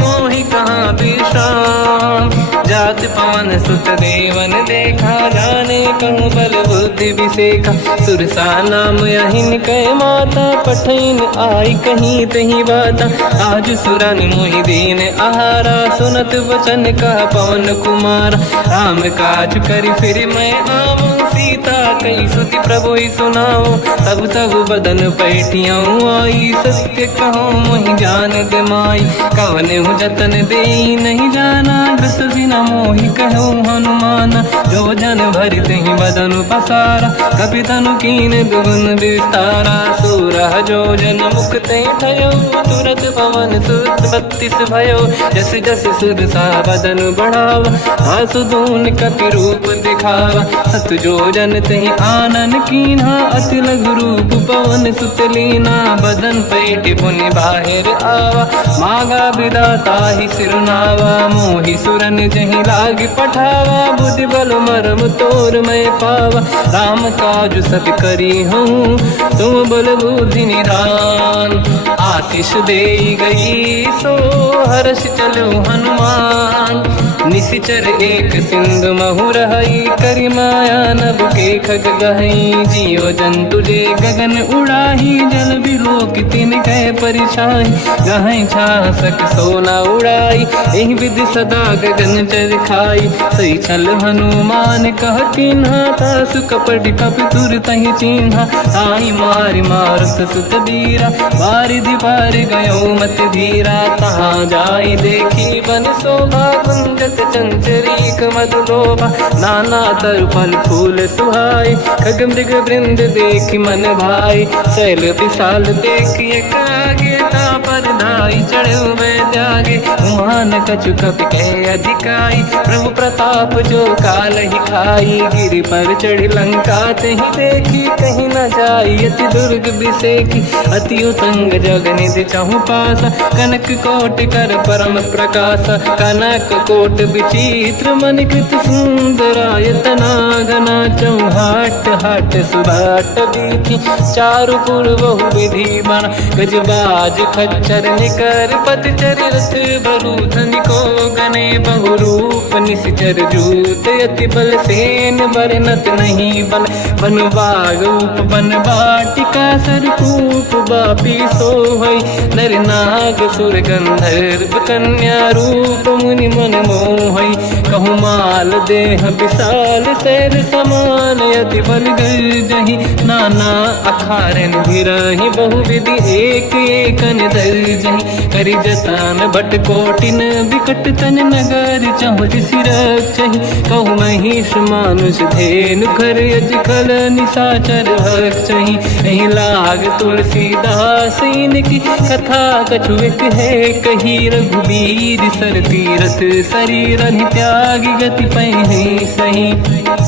मोहि कहाँ विश्राम। जात पवन सुत देवन देखा जाने कहूँ बल बुद्धि विसेखा। सुरसा नाम अहिन कह माता पठैन आई कहीं तही बाता। आज सुरन मोहि दीन आहारा सुनत वचन का पवन कुमार। राम काज करि फिर मैं आऊँ सीता कई सुति प्रभु सुनाओ। तब तब बदन पैठियाँ आई सत्य कहो मोहि जान गमाई। कवन हूँ जतन दे नहीं जाना दस दिन मोहि कहो हनुमाना। जो जन भरि तहि बदन पसारा कपि तनु कीन दुगुन विस्तारा। सूरह जो जन मुख ते ठयो तुरत पवन सुत 32 भयो। जस जस सुरसा बदन बढ़ावा आसु दून कपि रूप दिखावा। सत जो जन तहि आनन कीन्हा अति लघु रूप पवन सुत लीना। बदन पैठ पुनि बाहिर आवा मागा विदाता ही सिरनावा। मोहि सुरन जहि लाग पठावा बुद्धि बल मरम तोर मैं पावा। राम काज सब करी हूँ तुम बल बुद्धि निधान। आशीष दे गई सो हर्ष चलो हनुमान। निशिचर एक सिंधु महु रहई करि माया नभ के खग गहई। जीव जंतु जे गगन उड़ाही जल बिलोक तिन कह परिछाई। गहई छासक सोना उड़ाई एहि विधि सदा गगन चर खाई। सही छल हनुमान कह किन्हा तासु कपट कपि तुर तहि चिन्हा। आई मारि मारुत सुत बीरा बारिधि पार गयो मत धीरा। तहाँ जाई देखी बन शोभा कुंजत चंचरीक मधुलोभा। नाना तरु फल फूल सुहाई खग मृग वृंद देखि मन भाई। शैल विशाल देखि एकागे पर धाई चढ़ो मैं त्यागे। उमान कछु कपि कह अधिकाई प्रभु प्रताप जो काल ही खाई। गिरि पर चढ़ लंका तहि देखी कहीं न जाई अति दुर्ग बिसेखी। अति उतंग जग निधि चहु पासा कनक कोट कर परम प्रकाश। कनक कोट विचित्र मन कृत सुंदरायतना घना। चौहाट हाट सुभाट बीथी चारु पुर बहु विधि बना। गजबाज खच्चर निकर पतचर रथ बरु धनिको गने बहु रूप। निशिचर जूत अति बल सेन बरनत नहीं बल। बन बाग उप बन बाटिका सरकूप बापी सोहई। नर नाग सुर गंधर्व कन्या रूप मुनि मन मोहई। कहु माल देह विशाल शैर समान अति बल गर्जहि, नाना अखारन भिरहि बहुविधि एक एकन दर्जहि। करि जतन भट कोटिन बिकट तन नगर, चहुँ सिरक्षहि। कहु महिष मानुष धेनु खर यज खल निशाचर भक्षहि। एहि लाग तुलसीदास इनकी कथा कछु एक है कही। रघुबीर सर तीरथ शरीर त्यागी गति पहि सही।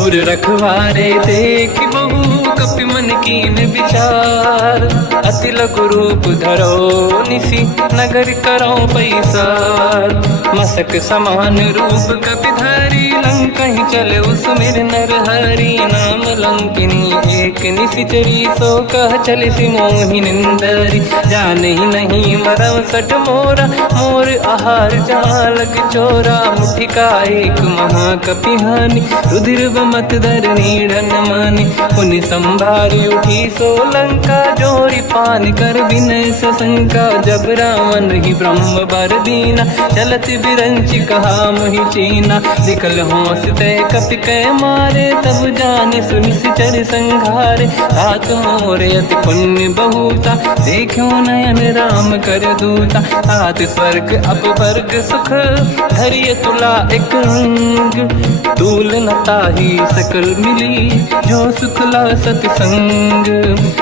उर रखवारे देख बहु कपि मन कीन विचार, अति लघु रूप धरो निसी नगर करो पैसार। मसक समान रूप कपि धरी लंका ही चले उसमेर नर हरि। नाम लंकिनी एक निशिचरी, सो कह चले सि मोहि निंदरी। जान ही नहीं मरम सट मोरा, मोर आहार जहाँ लग चोरा। मुठिका एक महाकपि हानि, रुधिर बमत धरनी ढन मानि। पुनि संभारी उठी सोलंका, जोरी पान कर विनय सशंका। जब रावण ही ब्रह्म बर दीना, चलत बिरंच कहा मोहि चीना। दिखल होश तय कपि कै मारे, तब जाने सुनि सिचर संघारे। तात मोर अति पुण्य बहुता, देखो नयन राम कर दूता। तात स्वर्ग अपवर्ग सुख, धरिय तुला एक अंग। तूल न ताहि सकल मिली, जो सुखला सतसंग।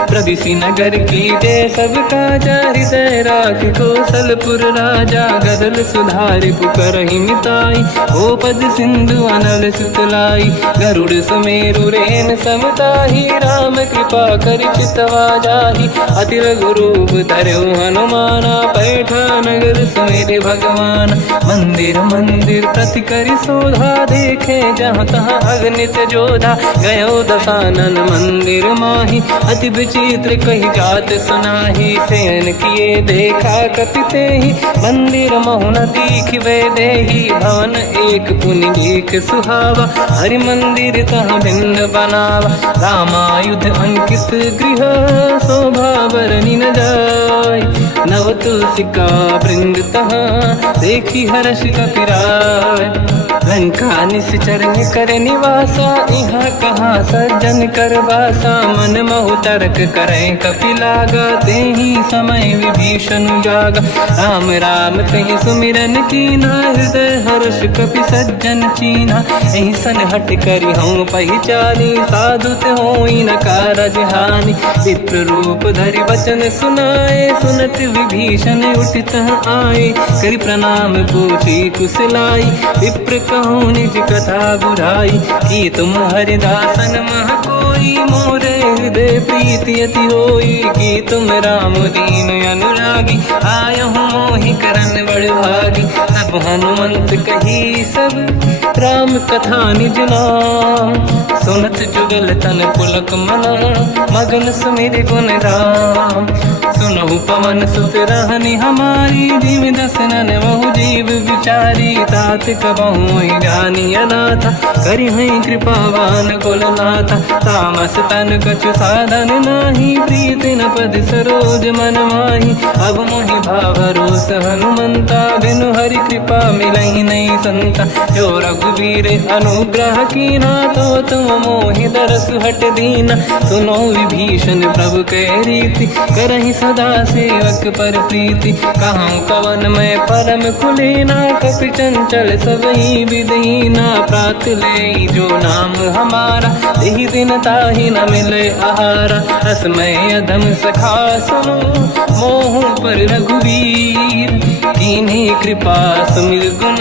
प्रदिशि नगर की जय सब काजा, हृदय राख कौशलपुर राजा। गदल सुधारि पुकारहि मिताई, ओ पद सिंधु अनल सुतलाई। गरुड़ सुमेरु रेन समताहि, राम कृपा कर चितवा जाहि। अति लघु रूप धरऊ हनुमाना, पैठा नगर सुमेरे भगवान। मंदिर मंदिर प्रति करि शोधा, देखे जहाँ तहाँ अगणित जोधा। गयो दशानन मंदिर माहि, अति विचित्र कही जात सुनाहि। शयन किए देखा कपि तेहि, मंदिर महु न दीखिबे देहि। भवन एक पुनि एक सुहावा, हरि मंदिर तहाँ भिन्न बनावा। रामायुध अंकित गृह, शोभा बरनि न जाय। नव तुलसी का वृंद तहाँ, देखी हर्ष कपि राय। लंका निश्चर कर निवासा, यहाँ कहाँ सज्जन कर वासा। मन महु तर्क करें कपि लागा, तेहि समय विभीषण जागा। राम राम कहीं सुमिरन कीना, हृदय हर्ष कपि सज्जन चीना। एहि सन हट करि हूँ पहिचानी, साधु होई न कारज हानि। विप्र रूप धरि वचन सुनाए, सुनत विभीषण उठित आए। करि प्रणाम पूछी कुशलाई, विप्र कहूँ निज कथा बुझाई। कि तुम हरिदासन मह कोई, मोरे हृदय प्रीति अति होई। कि तुम राम दीन अनुरागी, आयहु मोहि करन बड़ भागी। तब हनुमंत कही सब राम कथा निज नाम। सुनत जुगल तन पुलक मना, मगन सुमिर गुण राम। सुनहु पवन सुत रहनि हमारी, जीव दसनन महु जीव विचारी। तात कबहु जानी अनाथा, करिहै कृपावान कुलनाथा। तामस तन कछु साधन नाही, प्रीति न पद सरोज मन माही। अब मोहि भावरोस हनुमंता, बिनु हरि कृपा मिलहि नहीं संता। जो रघुबीर अनुग्रह कीना, तो तुम मोहि दरस हट दीना। सुनो विभीषण प्रभु के रीति, करहि सदा सेवक पर प्रीति। कहूँ कवन मैं परम कुलीना, कपि चंचल सबहि विदहीना। प्रात ले जो नाम हमारा, यही दिन ताहि न मिले आहारा। रसमय अधम सखा सुनो, मोह पर रघुवीर। कीन्ही कृपा सुमिर गुण,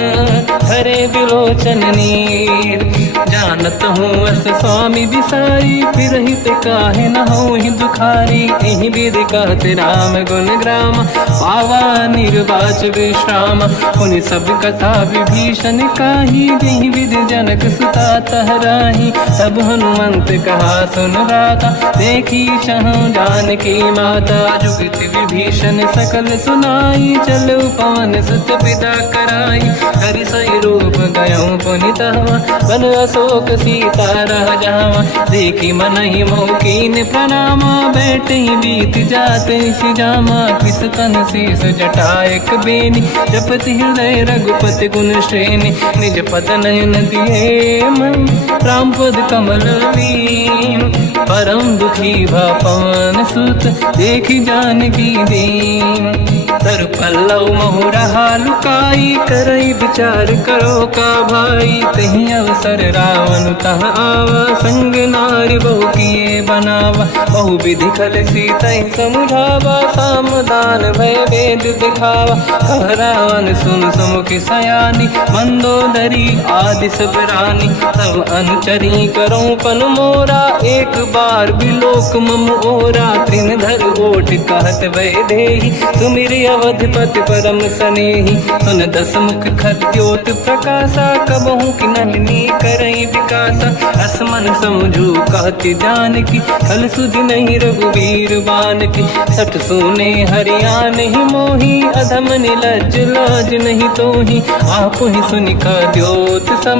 हरे बिलोचन नीर। जानत हूँ अस स्वामी बिसारी, फिर हित काहे न होहि दुखारी। एहि विधि कहते राम गुण ग्राम, पावा निर्वाच विश्राम। पुनि सब कथा विभीषण काही, जेहि विधि जनक सुता तहराही। तब हनुमंत कहा सुन राता, देखी चहु जानकी माता। जुगति विभीषण सकल सुनाई, चल पवन सुत पिता कराई। हरि सही रूप गयो पुनितवा बन अशोक सीता रह जावा। देखी मन ही मोकीन प्रणामा बैठ ही बीत जाते सिजामा। किस तन शीस जटा एक बेनी जपति हृदय रघुपति गुण श्रेणी। निज पद नयन दिए मन राम पद कमल लीन। परम दुखी भा पवन सुत देखी जानकी दीन। तर पल्लव महु रहा लुकाई करई विचार करो का भाई। तही अवसर रावण तह आवा संग नारी बहु किए बनावा। बहु विधि खल सीता समुझावा सामदान भय वेद दिखावा। कह रावण सुन सुमुख सयानी मंदोदरी आदि सब रानी। तब अनुचरी करो पन मोरा एक बार बिलोक मम ओरा। त्रिन धर ओट कहत वै देहि सुमिरि अवधपति परम सनेहि। सुन दस मुख खद्योत प्रकाशा कबहु कि नलिनी करई विकासा। असमन समझू कहति जानकी खल सुधि नहीं रघुवीर बानकी। सठ सुने हरियाण ही मोही अधम निलज लाज नहीं तोही। आप ही सुनि खद्योत सम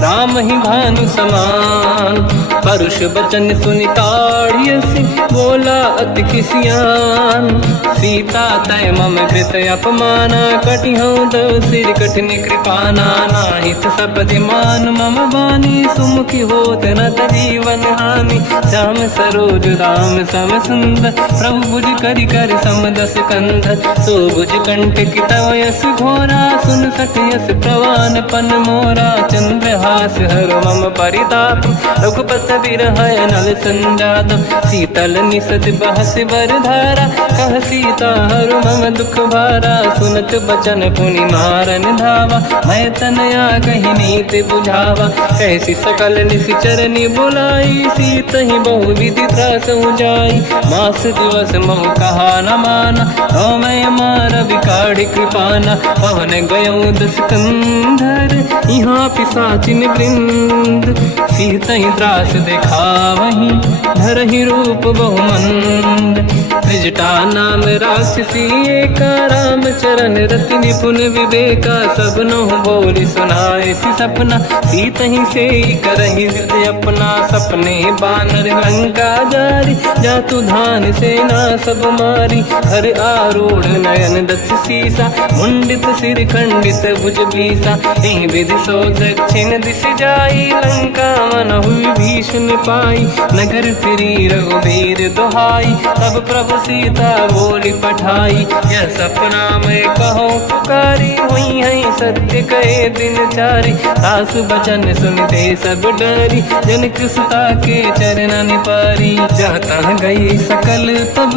राम ही भानु समान। परुष बचन सुनि ताड़ियसि बोला अति किसियान। सीता तय मम कृत अपमाना कटिहऊँ दो सिर कठिन कृपाना। नाहित सपदि मान मम बानी सुमुखी होत न जीवन हानि। श्याम सरोज राम सम सुंदर प्रभु भुज करि कर समदस कंध। सो भुज कंठ की तव यस घोरा सुन सठ यस प्रवान पन मोरा। चंद्रहास हर मम परिताप रघुपत बिरह नल संजात। शीतल निसत बहस बर धारा कह सीता हर मम दुख भारा। सुनत बचन पुनि मारन धावा मैं तनया कही नीति बुझावा। कैसी सकल निश्चरनी बुलाई सीत ही बहु विधि त्रास जाई। मास दिवस महु कहा न माना तो मैं मार विकाढ़ कृपाना। पवन गयो दस कंधर यहाँ पिशाचिन वृंद। सीत ही त्रास दिखावहीं धरहि रूप बहुमंद। त्रिजटा नाम राक्षसी एका राम चरण रति निपुण विवेका। सबनो बोली सुनाए सी सपना सीत ही से करहि हृदय अपना। सपने बानर लंका जारी जातु धान सेना सब मारी। हर आरूढ़ नयन दस सीसा मुंडित सिर खंडित भुज बीसा। यही विधि सो दक्षिण दिश जाई लंका मन हुई भीषण पाई। नगर फिरी रघुबीर दुहाई तब प्रभु सीता बोली पठाई। यह सपना मैं कहो पुकारी हुई है सत्य कहे दिन चारी। सास बचन सुनते सब डरी जनक सुता के चरणन पारी। जाता गई सकल तब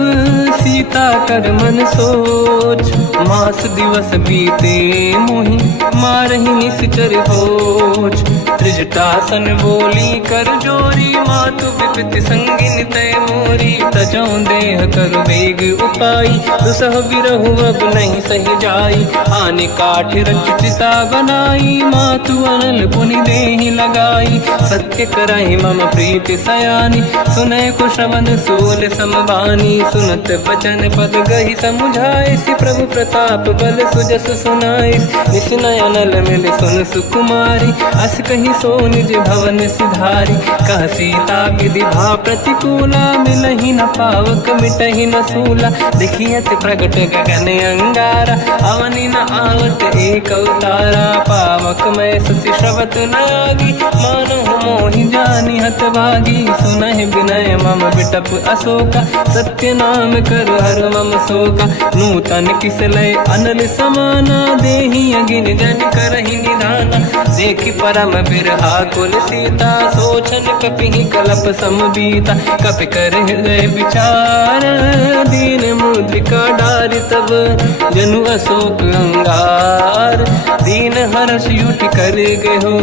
सीता कर मन सोच। मास दिवस बीते मोहि मारहि निश्चर होच। त्रिजटासन बोली कर जोरी मातु विपित संगिन तय मोरी। तजौ देह कर वेग उपाई दुसह बिरहु अब नहीं सही जाई। आने काठ रचिता बनाई मातु अनल पुनि देहि लगाई। सत्य करहि मम प्रीति सयानी सुनय कुशवन सूल समबानी। सुनत बचन पद गहि समुझाए सि प्रभु प्रताप बल सुजस सुनाई। निसनय अनल मिल सुन सुकुमारी अस कहि सो निज भवन सिधारी। कह सीता विधि भा प्रतिकूला मिलहि न पावक मिटहि न सूला। देखियत प्रगट गगन अंगारा अवनि न आवत एक अवतारा। पावक मैं ससि श्रवत न आगी मानो मोहि जानि हत भागी। सुनहि विनय मम बिटप अशोका सत्य नाम कर हर मम शोका। नूतन किस लय अनल समाना देहि अगिन जन करहि निधाना। देखि परम बिरहा कुल सीता सोचन कपिहि कलप समबीता। कपि कर हृदय विचार दीन मुद्रिका डारि तब जनु अशोक अंगार। दीन हर्ष युट कर गयो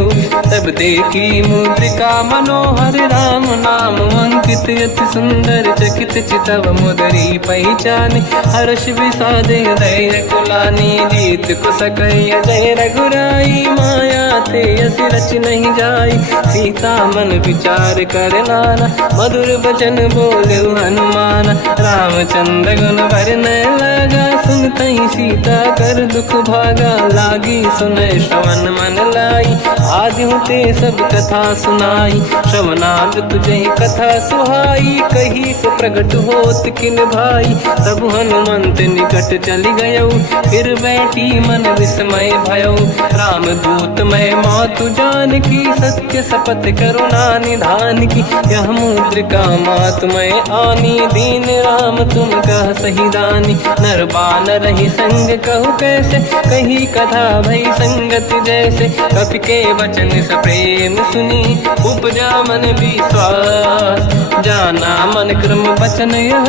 तब देखी मुद्रिका मनोहर राम नाम अंकित यति सुंदर चकित चितव मुदरी पहचाने हर्ष विषाद हृदय कुलानी जीत को सकय जय रघुराई माया ते अस रच नहीं जाई सीता मन विचार कर नाना मधुर वचन बोले हनुमान रामचंद्र गुण वरन लगा सुनते सीता कर दुख भागा लागी सुनय श्रवण मन लाई आदि होते सब कथा सुनाई श्रवणाद तुझे कथा सुहाई कही से प्रगट होत किन भाई तब हनुमंत निकट चली गयो फिर बैठी मन विस्मय भयो राम दूत मैं मातु जान की सत्य शपथ करुणा निधान की यह मुद्रिका मात मैं आनी दीन राम तुम कह सही दानी नर बानर ही संग कहु कैसे कही कथा भई संगत जैसे कपि के वचन सप्रेम सुनी उपजा मन विश्वास जाना मन क्रम वचन यह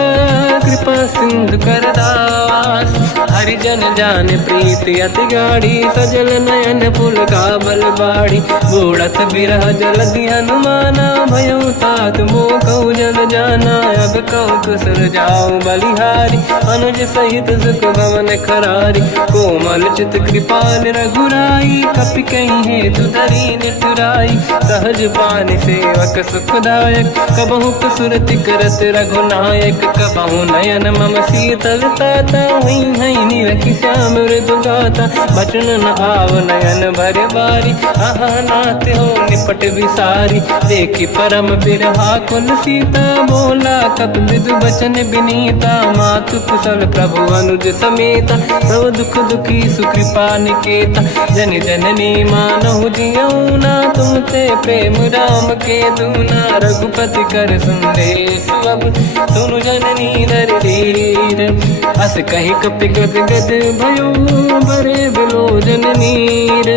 कृपा सिंधु कर दास हरिजन जान प्रीति अति गाढ़ी सजल नयन पुल का बल बाड़ी बूढ़त बिरह जल हनुमाना भयो तात मोह कहु जल जाना अब कहु कुसर जाओ बलिहारी अनुज सहित सुख भवन खरारी कोमल चित कृपाल रघुराई कपि कहीं हेतु धरी निठुराई सहज पानि सेवक सुखदायक कबहु कसुरति करत रघुनायक कबहु नयन मम शीतल ताता हुई है नीरखि श्याम मृदु गाता बचन न आव नयन भर बारी आहा नाथ हो निपट विसारी देखी परम बिरहा कुल सीता बोला कप विदु बचन विनीता मातु कुशल प्रभु अनुज समेता सब दुख दुखी सुकृपा निकेता जन जननी मानहु जियौना तुमसे प्रेम राम के दूना रघुपति कर संदेश अब सुनु जननी नर धीर अस कहि कपि गद गद भयो बरे बिलोचन नीर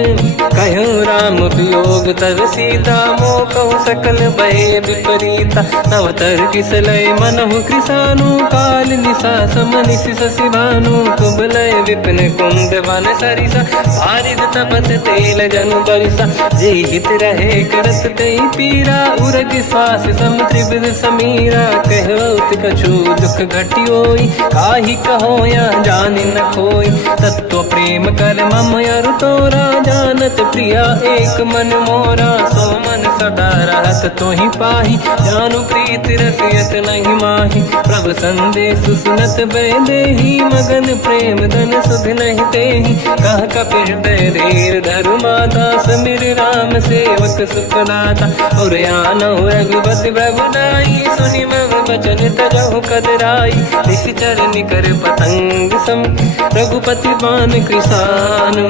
कहु राम वियोग तब सीता मोह कहु सकल भय विपरीता नवतर किसलय मनहु कृसानु काल निशा समनिस शशि भानु कुबलय विपिन कुंद वन सरिसा भारिद तपत तेल जनु बरिसा जे हित रहे करत ते पीरा उरग श्वास सम त्रिविध समीरा कहत कछु दुख घटियोई काहि कहो या जानि न कोई तत्व प्रेम कर मम अरु तोरा जानत प्रिया एक मन मोरा सो मन सदा रहत तोहि पाही जानु प्रीत रसियत नहीं माही प्रभु संदेश सुनत बैदेही मगन प्रेम धन सुध नहीं तेहि कह कपि हृदय धीर धरु माता समिर राम सेवक सुखदाता और आनहु रघुपति प्रभुदाई सुनि मम वचन तजहु कदराई निश्चर निकर पतंग सम रघुपति बान कृसानु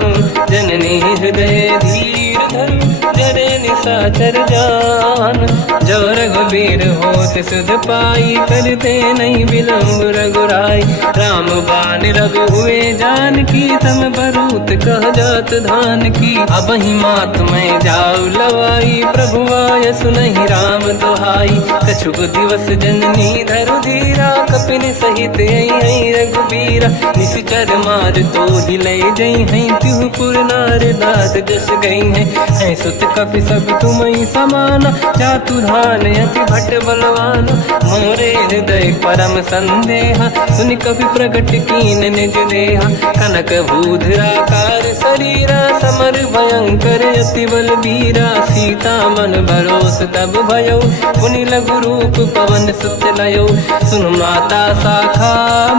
जननी हृदय धीर धरु जरे निशाचर जान जो रघुबीर होत सुध पाई करते नहीं विलम्ब रघुराई राम बान रघु हुए जान की तम बरूत कह जात धान की अब ही मात में जाऊ लवाई प्रभु आय सुनहि राम दोहाई कछुक दिवस जननी धरु धीरा कपिन सहित आई रघुबीरा निश्चर मार तो ही ले जई हैं तिहु पुर नार दात जस गई हैं सुत कपि सब तुम ही समाना जातु धान अति भट बलवान मोरे हृदय परम संदेहा सुनि कपि प्रगट कीन निज देहा कनक भूधराकार शरीरा समर भयंकर अति बल बीरा सीता मन भरोस तब भयो पुनि लघु रूप पवन सुत लयो सुन माता शाखा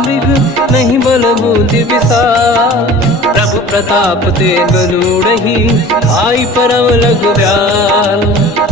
मृग नहीं बल बुद्धि विशाल प्रभु प्रताप ते गरुड़हि आई परम लघुदयाल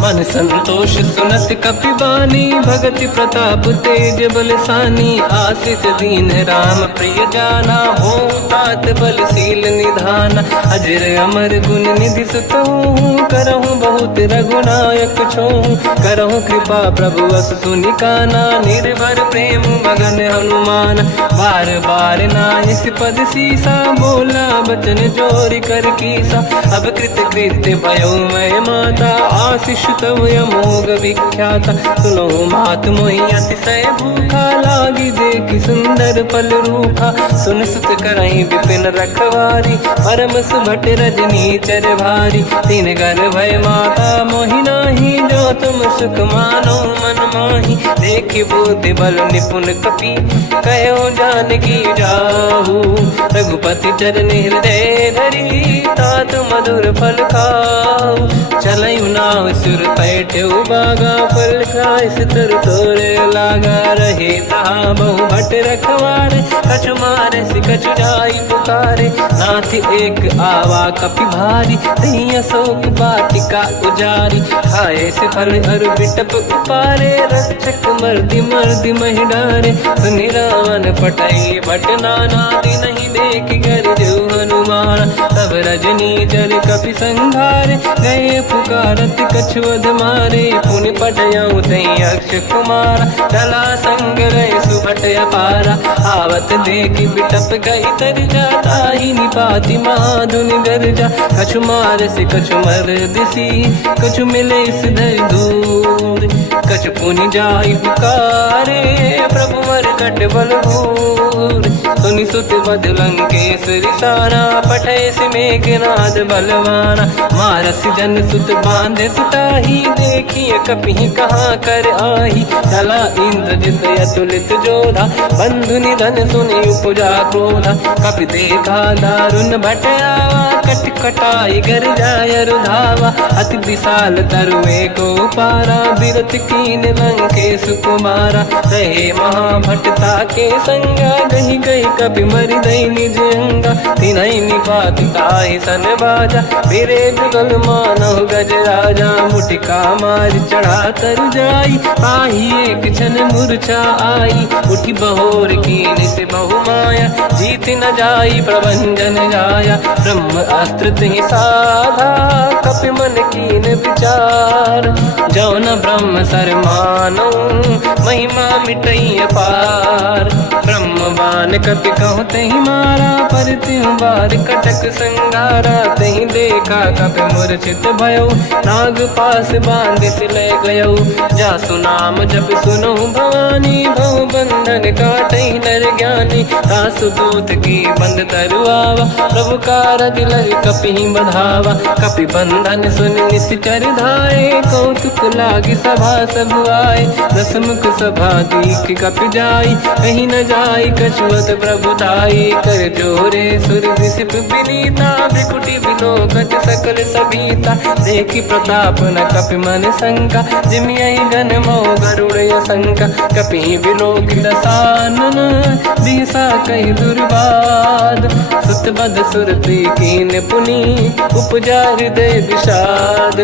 मन संतोष सुनत कपि बानी भगति प्रताप तेज बलसानी आशीष दीन राम प्रिय जाना हो तात बलशील निधान अजर अमर गुण निधि सुतहु करहु बहुत रघुनायक छोहु करहु कृपा प्रभु अस सुनि काना निर्भर प्रेम मगन हनुमान बार बार नाहिस पद सीसा बोला बचन जोरि कर कीसा अब कृत कृत्य भयो मैं माता आशीष तव अमोघ विख्याता सुनो मात मोहि अतिशय भूखा लागी देखि सुंदर पल रूखा सुन सुत करहि विपिन रखवारी परम सुभट रजनी चर भारी तीन घर भय माता मोहि नाही जो तुम सुख मानो मन माही देखी बुद्धि बल निपुण कपि कहो जानकी जाहू। रघुपति चरण हृदय धरी तात मधुर फल खाऊ। चलऊ नाव सुर पैठ्यौ बागा फल खाय सितर तोरे लागा। रहे तहाँ बहु भट रखवारे कछु मारे सि कछु जाई पुकारे। नाथ एक आवा कपि भारी तही अशोक वाटिका उजारी। खाए से फल अरु बिटप उपारे रक्षक मर्दि मर्दि महि डारे। सुनि रावण पटई भट नानादि नहीं देख कर जो हनुमान। तब रजनी जल कपि संघारे गए पुकारत कछु अध मारे। पुनि पटयऊ तई अक्ष कुमारा चला संग रहे सुभट अपारा। आवत देखी बिटप गई तर जाता ही निपाति माधुनि गर्जा। कछु मार से कछु मर दिसी कछु मिले इस धर दूर। कछु पुनि जाई पुकारे प्रभु मर कट बल भूर। सुनि सुत बद लंकेश्वरी सारा पठे से मेघनाद बलवाना। मारस जन सुत बांधे सुताही देखिए कपि कहाँ कर आही। चला इंद्रजित अतुलित जोधा बंधु निधन सुनि उपजा क्रोधा। कपि देखा दारुण भट आवा कट कटाई गर जाय रुधावा। अति विशाल तरुए को पारा बिरत कीन लंकेश कुमारा। रहे महाभटता के संगा गही गई कपि मरि दई निज अंगा। तिन्हि निपाति ताहि सन बाजा बिरे बिगल मानव गज राजा। मुटिका मार चढ़ा तर जाई पाही एक क्षण मूर्छा आई। उठी बहोर कीन से बहु माया जीत न जाई प्रभंजन जाया। ब्रह्म अस्त्र तिहि साधा कपि मन कीन विचार। जो न ब्रह्म सर मानो महिमा मिटई अपार। ब्रह्म बान कपि कहु तहि मारा पर त्यों बार कटक संगारा। तहि देखा कपि मूर्छित भयो नाग पास बांध सिले गयो। जासु नाम जप सुनो भवानी भव बंधन काटई नर ज्ञानी। तासु दूत की बंद तरुआवा प्रभु कारज लग कपि बधावा। कपि बंधन सुनि निश्चर धाये कौतुक लागी सभा सब आए। दसमुख सभा दीख कपि जाई कहीं न जाई कछुअत प्रभु ताई। कर जोरे सुर विसिप विनीता बिकुटी बिलोकत सकल सबीता। देखी प्रताप न कपि मन शंका जिमियहि गन मोह गरुड़ शंका। कपि बिलोकित सानन दिशा कहि दुर्बाद। सुत बद सुरति कीन पुनि उपजा हृदय विषाद।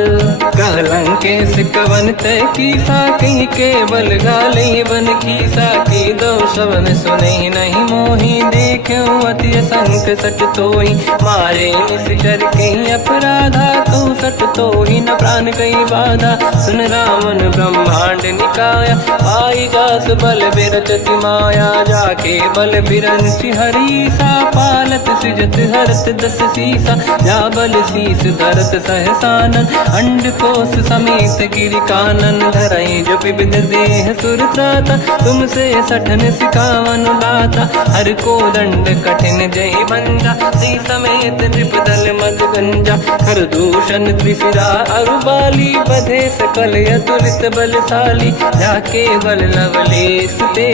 कह लंकेश कवन तय कीसा कहीं केवल गाले बन कीसा। की दो शवन सुनहि नहीं मोहि देखो अति संक सट तोहि। मारे निश्चर कहीं अपराधा कहु सट तोहि न प्राण कहीं बाधा। सुन रावण ब्रह्मांड निकाया पाई जास बल बिरचति माया। जाके बल बिरंचि हरीसा पालत सृजत हरत दस सीसा। जा बल शीस धरत सहसानन अंड कोश समेत गिरि कानन। धरई जो विविध देह सुर त्राता तुमसे सठन सिखावन दाता। हर को दंड कठिन जय बंजा सी समेत नृपदल मद गंजा। हर दूषण त्रिशिरा अरुबाली बधे सकल अतुलित बलशाली। जाके बल लवलेश ते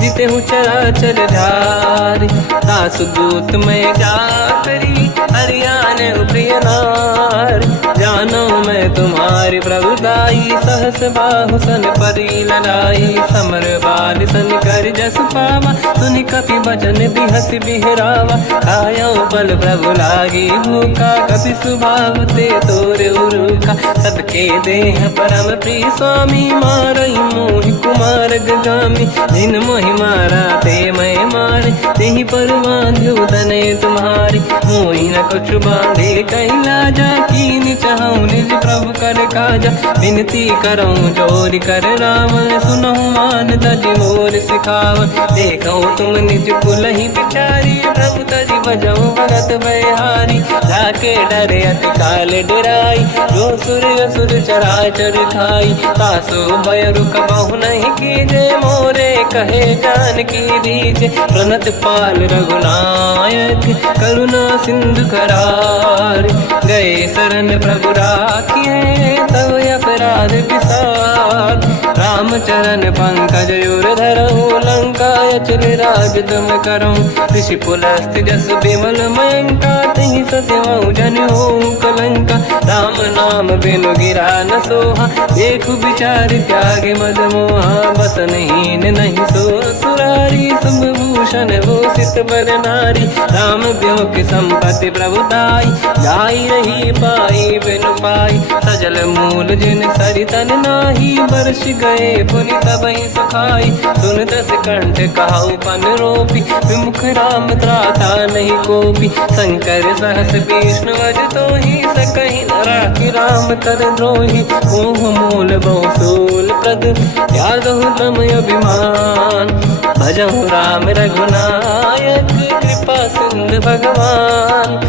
जिते हूँ चराचर धारी। दास दूत में जाकरी हरियाण प्रिय नार। जानो मैं तुम्हारी प्रभुताई सहस बाहु सन परी लड़ाई। समर बाल सन कर जस पावा सुनि कपि बचन बिहस बिहरावा। खायो बल प्रभु लागी भूखा कपि स्वभाव ते तोरे उरुखा। सबके देह परम प्रिय स्वामी मारई मोहि कुमार गगामी। जिन मोहि मारा ते मैं मारे तेहि पर बांध्यो तनय तुम्हारी। मोहि न कुछ बांधे कैलाजा कीन चाहूं निज प्रभु कर काजा। विनती करऊं जोर कर रावण सुनहु मान तज मोर सिखावन। देखो तुम निज कुल ही बिचारी प्रभु तज बजऊ भगत बहारी। जाके डरे अति काल डराई जो सुर असुर चराचर खाई। तासु भय रुक बहु नहीं कीजे मोरे कहे जानकी दीजे। प्रणत पाल रघुनायक करुणा सिंधु करार, गए शरण प्रभु राखिए तब अपराध विसार। रामचरण पंकज उर धरहु, लंका अचल राज तुम करहु। ऋषि पुलस्त जस विमल मयंका, तहि ससेवहु जन होऊ कलंका। राम नाम बिनु गिरा न सोहा, देखु विचार त्यागे मद मोहा। बसनहीन नहीं सो सुरारी, शुभ भूषण भूषित बर नारी। राम ब्यों की संपत्ति प्रभुताई, जाई रही पाई बिनु पाई। सजल मूल जिन सरितन नाही, वर्ष गए पुनि तबहि सुखाई। सुन दस कंठ कहाऊ पन रोपी, विमुख राम त्राता नहीं कोपी। शंकर सहस विष्णु अज तोहि, सकहि न राखि राम कर द्रोही। मोह मूल बहु सूल प्रद, त्यागहु तम अभिमान। भजहु राम रघुनायक, कृपा सिंधु भगवान।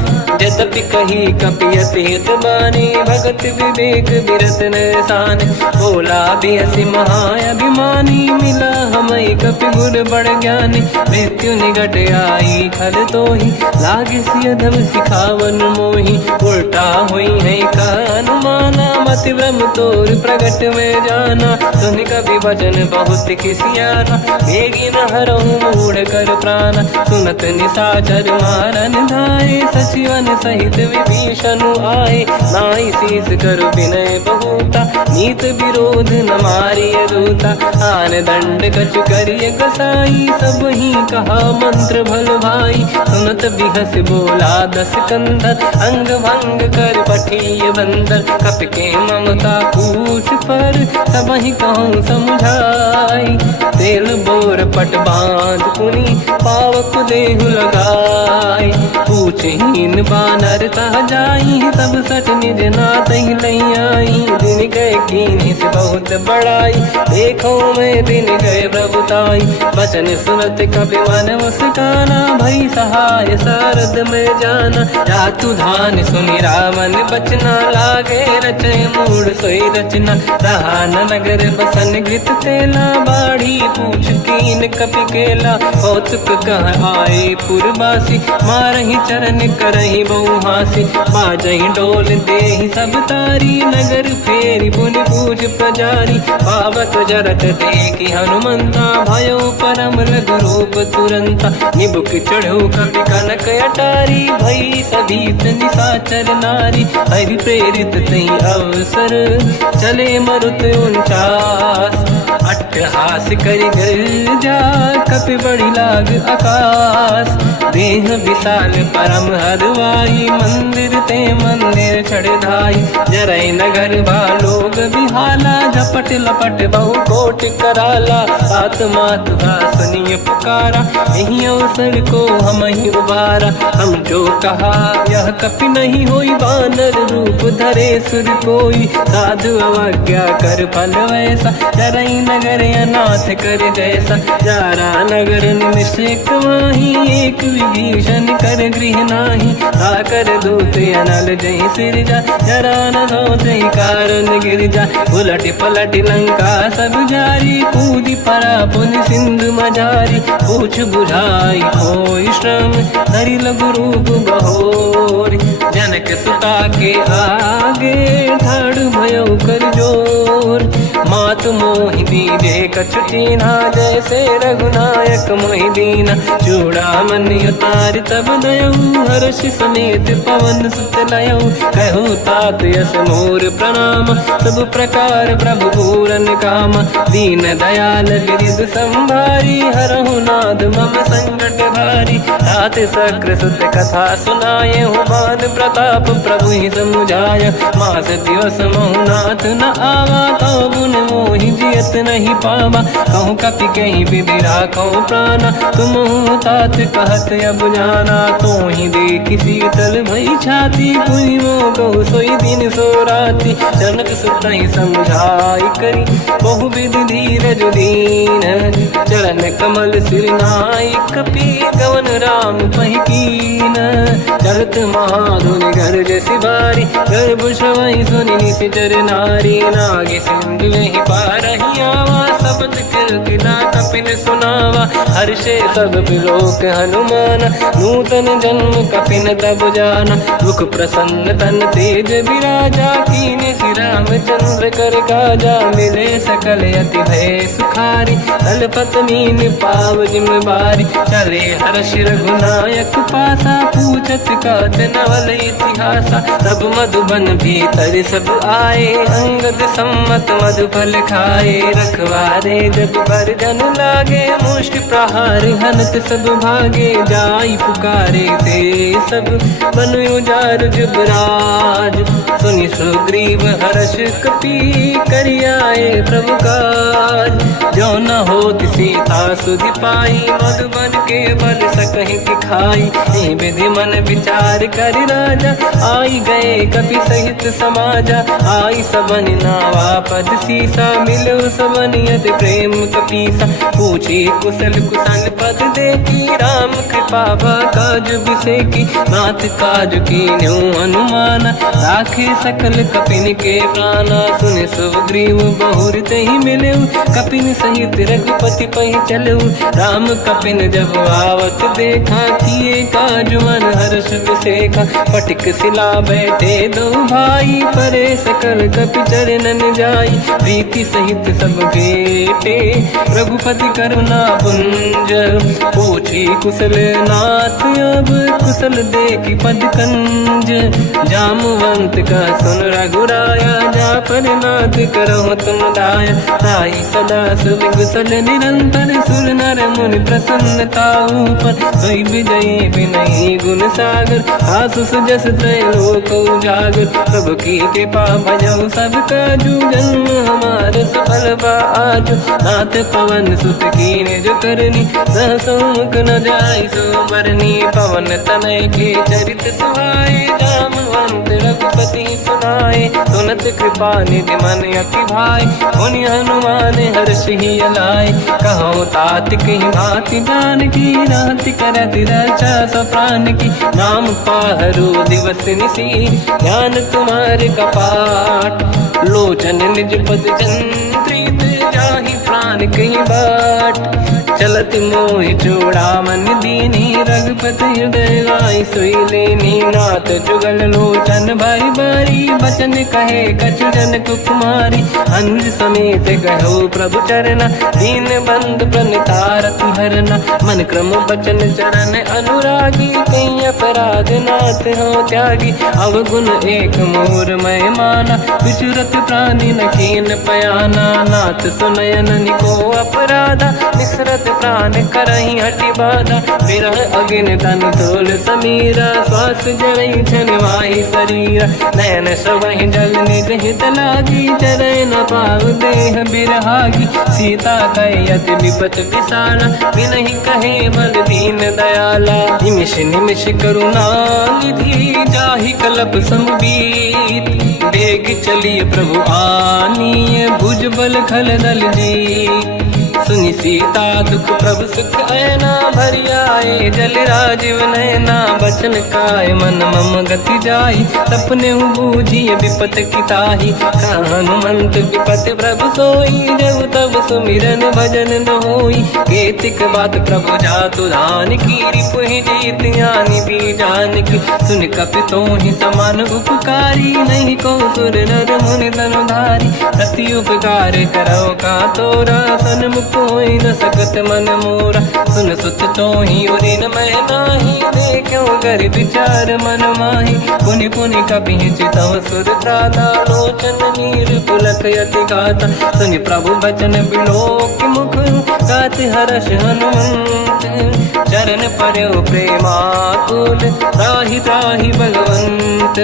यद्यपि कही कपियत हित बानी, भगत विवेक बिरत निशान। बोला बिहसि महाअभिमानी, मिला हमई कपि गुर बड़ ज्ञानी। मृत्यु निकट आई खल तोहि, लागे सियधम सिखावन मोहि। उल्टा हुई है का अनुमाना, मति भ्रम तोर प्रगट में जाना। सुन कपि वचन बहुत खिसियाना, बेगी न हरहु मूढ़ कर प्राण। सुनत निशाचर मारन धाये, सचिवन सहित विभीषण आए। नाई शीस कर विनय बहुता, नीत विरोध न मारिय दूता। आन दंड कछु करिय कसाई, सब ही कहा मंत्र भल भाई। सुनत बिहस बोला दस कंधर, अंग भंग कर पठिय बंदर। कपि के ममता पूछ पर, सब ही कहूँ समझाई। तेल बोर पट बांध पुनि, पावक देहु लगाई। पूछहीन बानर ता जाई, तब सट निज नाथ ही लई आई। दिन गए कीनी से बहुत बड़ाई, देखो मैं दिन गए प्रभुताई। बचन सुनत कपि मन मुस्काना, भई सहाय सारद में जाना। जातु धान सुनि रावण बचना, लागे रचे मूढ़ सोई रचना। रहा न नगर बसन घित तेला, बाढ़ी पूछ कीन कपि केला। कौतुक कह आए पुरवासी, मारहि चरण करहि बहु हासी। बाजहि डोल देहि सब तारी, नगर फेरि पुनि पूज प्रजारी। पावक जरत देखि हनुमंता, भयो परम रघुरूप तुरंता। निबुक चढ़ऊ कपि कनक अटारी, भई सभीत निशाचर नारी। हरि प्रेरित तहि अवसर, चले मरुत 49। अट्टहास करि गर्जा, कपि बड़ी लाग आकाश। देह विशाल परम हरवाई, मंदिर ते मंदिर चढ़ धाई। जरई नगर बालोग बिहाला, झपट लपट बहु कोट कराला। आत्मात का सुनिय पुकारा, यही अवसर को हम ही उबारा। हम जो कहा यह कपि नहीं होई, वानर रूप धरे सुर कोई। साधु अवज्ञा कर फल वैसा, जरई नगर अनाथ कर जैसा। जारा नगर निमिषक माही, एक विभीषण कर गृह नाही। आकर दूत अनल जय सिरजा, जरा न सोते कारण गिरजा। उलट पलट लंका सब जारी, कूदी परा पुनि सिंधु मजारी। पूछ बुझाई कोई श्रम, धरि लघु रूप बहोरी। जनक सुता के आगे, ठाड़ भयो कर जोर। मात मोहि दीजे कछु कीन्हा, जैसे रघुनायक मोहि दीना। चूड़ामणि उतारि तब दयऊ, हर्ष समेत पवन सुत लयऊ। कहु तात यस मोर प्रणाम, सब प्रकार प्रभु पूरन काम। दीन दयाल गिरिध संभारी, हरहु नाद मम संकट भारी। तात सक्र सुत कथा सुनाये, हुमान प्रताप प्रभु ही समुझाय। मास दिवस महु नाथ न आवा, कौ गुण मोहि जियत नहीं पावा। कहूँ कपि कहीं विधि राखो प्राणा, तुम तात कहत अब जाना। तो ही देखि शीतल भई छाती, पुनि मोह कहु सोई दिन सो राति। जनक सुत ही समझाई करी, बहु विधि धीरज दीन। चरण कमल सिर नाई, कपि गवन राम पहि कीन। चलत महाधुनि गर्ज सिबारी, गर्भ श्रवहि सुनि निशिचर नारी। नागे सिंधु ही पारहि आवा, शब्द कीर्ति नाथ कपिन सुनावा, हर्षे सब बिलोक हनुमान, नूतन जन्म कपिन तब जाना। मुख प्रसन्न तन तेज विराजा, कीने श्री रामचंद्र कर काजा। मिले सकल यति भय सुखारी, तलपत मीन पाव जिम बारी। चले हर्ष रघुनायक पासा, पूछत कात नवल इतिहासा। तब मधुबन भीतर सब आए, अंगद सम्मत मधुफल खाए। रखवारे जब बरजन लागे, मुष्टि प्रहार हनत सब भागे। जाई पुकारे ते सब, बन उजार जुबराज। सुनि सुग्रीव हर्ष कपि, करियाए प्रभु काज। जो न होत सीता सुधि पाई, मधुबन के बल सकहि दिखाई। हे विधि मन विचार कर राजा, आई गए कपि सहित समाजा। आई सबन नावा पद सीसा, मिलो सबन यत प्रेम कपीसा। पूछी कुशल कुशल पद देखी, राम कृपा काज बिसेकी। नाथ काज कीन्यो अनुमान, राखे सकल कपिन के प्राणा। सुन सुग्रीव बहुर तहि मिलऊ, कपिन सहित रघुपति पहि चलऊ। राम कपिन जब आवत देखा, किए काज मन हर्ष बिसेखा। फटिक सिला बैठे दो भाई, परे सकल कपि चरणन जाई। प्रीति सहित सब बेटे, रघुपति करुणा पुंज। पूछी कुशल नाथ अब, कुशल देखी पद कंज। जामवंत का सुन रघुराया, जा पर नाथ करहु तुम दाया। ताई सदा सुविकुशल निरंतर, सुर नर मुनि प्रसन्नता ऊपर। सोई विजयी विनयी गुण सागर, आसु सुजस त्रैलोक उजागर। प्रभु की कृपा भजऊ सब काजू, जन्म हमार सफल बा आजु। नाथ पवन सुत कीन्ह जो करनी, सहसो मुख न जाय सो बरनी। पवन तनय के चरित सुहाए, जामवंत रघुपति सुनाए। सुनत कृपा निधि मन अति भाई, मुनि हनुमान हर्ष ही अलाय। कहो तात कहीं भांति जान की, राति करत रक्षा सप्रान की। नाम पाहरो दिवस निसी, ध्यान तुम्हारे कपाट। लोचन निज पद चंद्रित, जाहि प्राण कहीं बाट। चलत मोहि चूड़ामन दीनी, रघुपति हृदय लाई सोई लेनी। नाथ जुगल लोचन भाई बारी, बचन कहे कछु जन कुमारी। अनुज समेत कहो प्रभु चरना, दीन बंद प्रणितारति हरना। मन क्रम बचन चरण अनुरागी, कहीं अपराध नाथ हो त्यागी। अवगुण एक मोर मैं माना, विचुरत प्राणी न कीन पयाना। नाथ सुनयन निको अपराधा, निसरत प्राण करही हटि बाधा। विरह अग्नि तन तोल समीरा, श्वास जरई छनवाई शरीरा। नयन सबहि जल निज हित लागी, चरै न पाव देह बिरहागी। सीता कहि अति विपत विसाला, बिनहि कहे बल दीन दयाला। निमिष निमिष करुणा निधि, जाहि कलप समबीत। बेग चलिए प्रभु आनीय, भुज बल खल दल जी। सुनि सीता दुख प्रभु सुख ऐना, भरि आए जल राजीव नैना। बचन काय मन मम गति जाई, सपने बूझिए विपत की ताही। हनुमंत विपत प्रभु सोई, जब तब सुमिरन भजन न होई। केतिक बात प्रभु जातु धान की, रिपुहि जीत ज्ञानी भी जानकी। सुन कपि तोहि समान उपकारी, नहीं को सुर नर मुनि धनुधारी। अति उपकार करौ का तोरा, सन्मुख होई न सकत मन मोरा। सुन सुत तोहि उरिन मैं नाही, देखो कर विचार मन माही। पुनि पुनि कपि चितव सुर त्राता, लोचन नीर पुलक यति गाता। सुनि प्रभु बचन बिलोक मुख, गात हर्ष हनुमंत। चरण पर्यो प्रेमाकुल, त्राहि त्राहि भगवंत।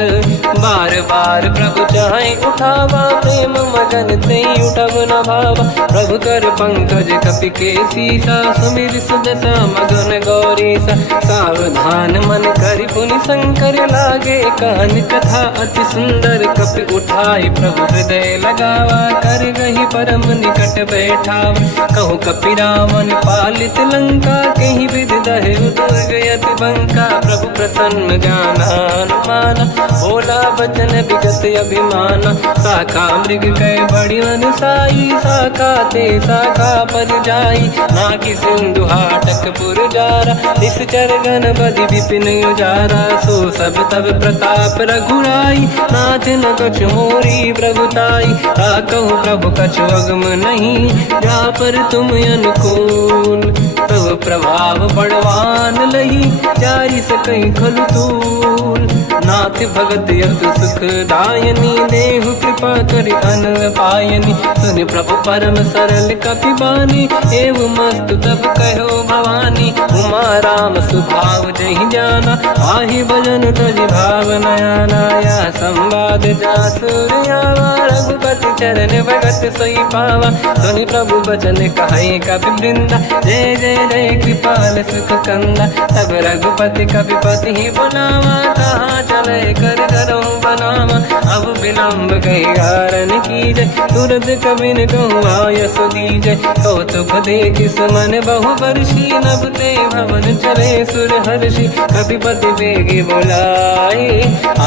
बार बार प्रभु चाहे उठावा, प्रेम मगन तेहि उठब न भावा। प्रभु कर पंकज कपि के सीसा, सुमिर सुदशा मगन गौरीसा। सावधान मन करि पुनि शंकर लागे, कान कथा अति सुंदर कपि उठाई। प्रभु हृदय लगावा, कर गही परम निकट बैठावा। कहु कपि रावण पालित लंका, कहीं विधि दहे दुर्गयति बंका प्रभु प्रसन्न ज्ञानानुमाना बोला बचन विगत अभिमाना शाखा मृग कै बड़ी अनुसाई शाखा ते शाखा पर जाई ना कि सिंधु हाटक पुर जारा निश्चर गण बदि विपिन उजारा सो सब तब प्रताप रघुराई नाथ न कछ मोरी प्रभुताई कहु प्रभु कछु अगम नहीं जा पर तुम अनुकूल प्रभु प्रभाव बड़वान लही जाई सकई खलु तूल नाथ भगत यत सुख दायनी देहु कृपा करि अन पायनी सुनि प्रभु परम सरल कपि बानी एव मस्त तब कहो भवानी उमा राम सुभाव जहि जाना आहि भजन तज भाव नयाना या संवाद जासुर आवा रघुपति चरण भगत सोई पावा सुनि प्रभु बचन कहे कपि वृंदा जय जय जय कृपाल सुख कंदा तब रघुपति कपिपति ही बनावा कहाँ चले कर करो बनावा अब विलम्ब कही कारण की जय तुरंत कबिन कहूँ आयस दीजय कौतुक देख सुमन बहु वर्षी नभ ते भवन चले सुर हर्षि कपिपति बेगी बुलाए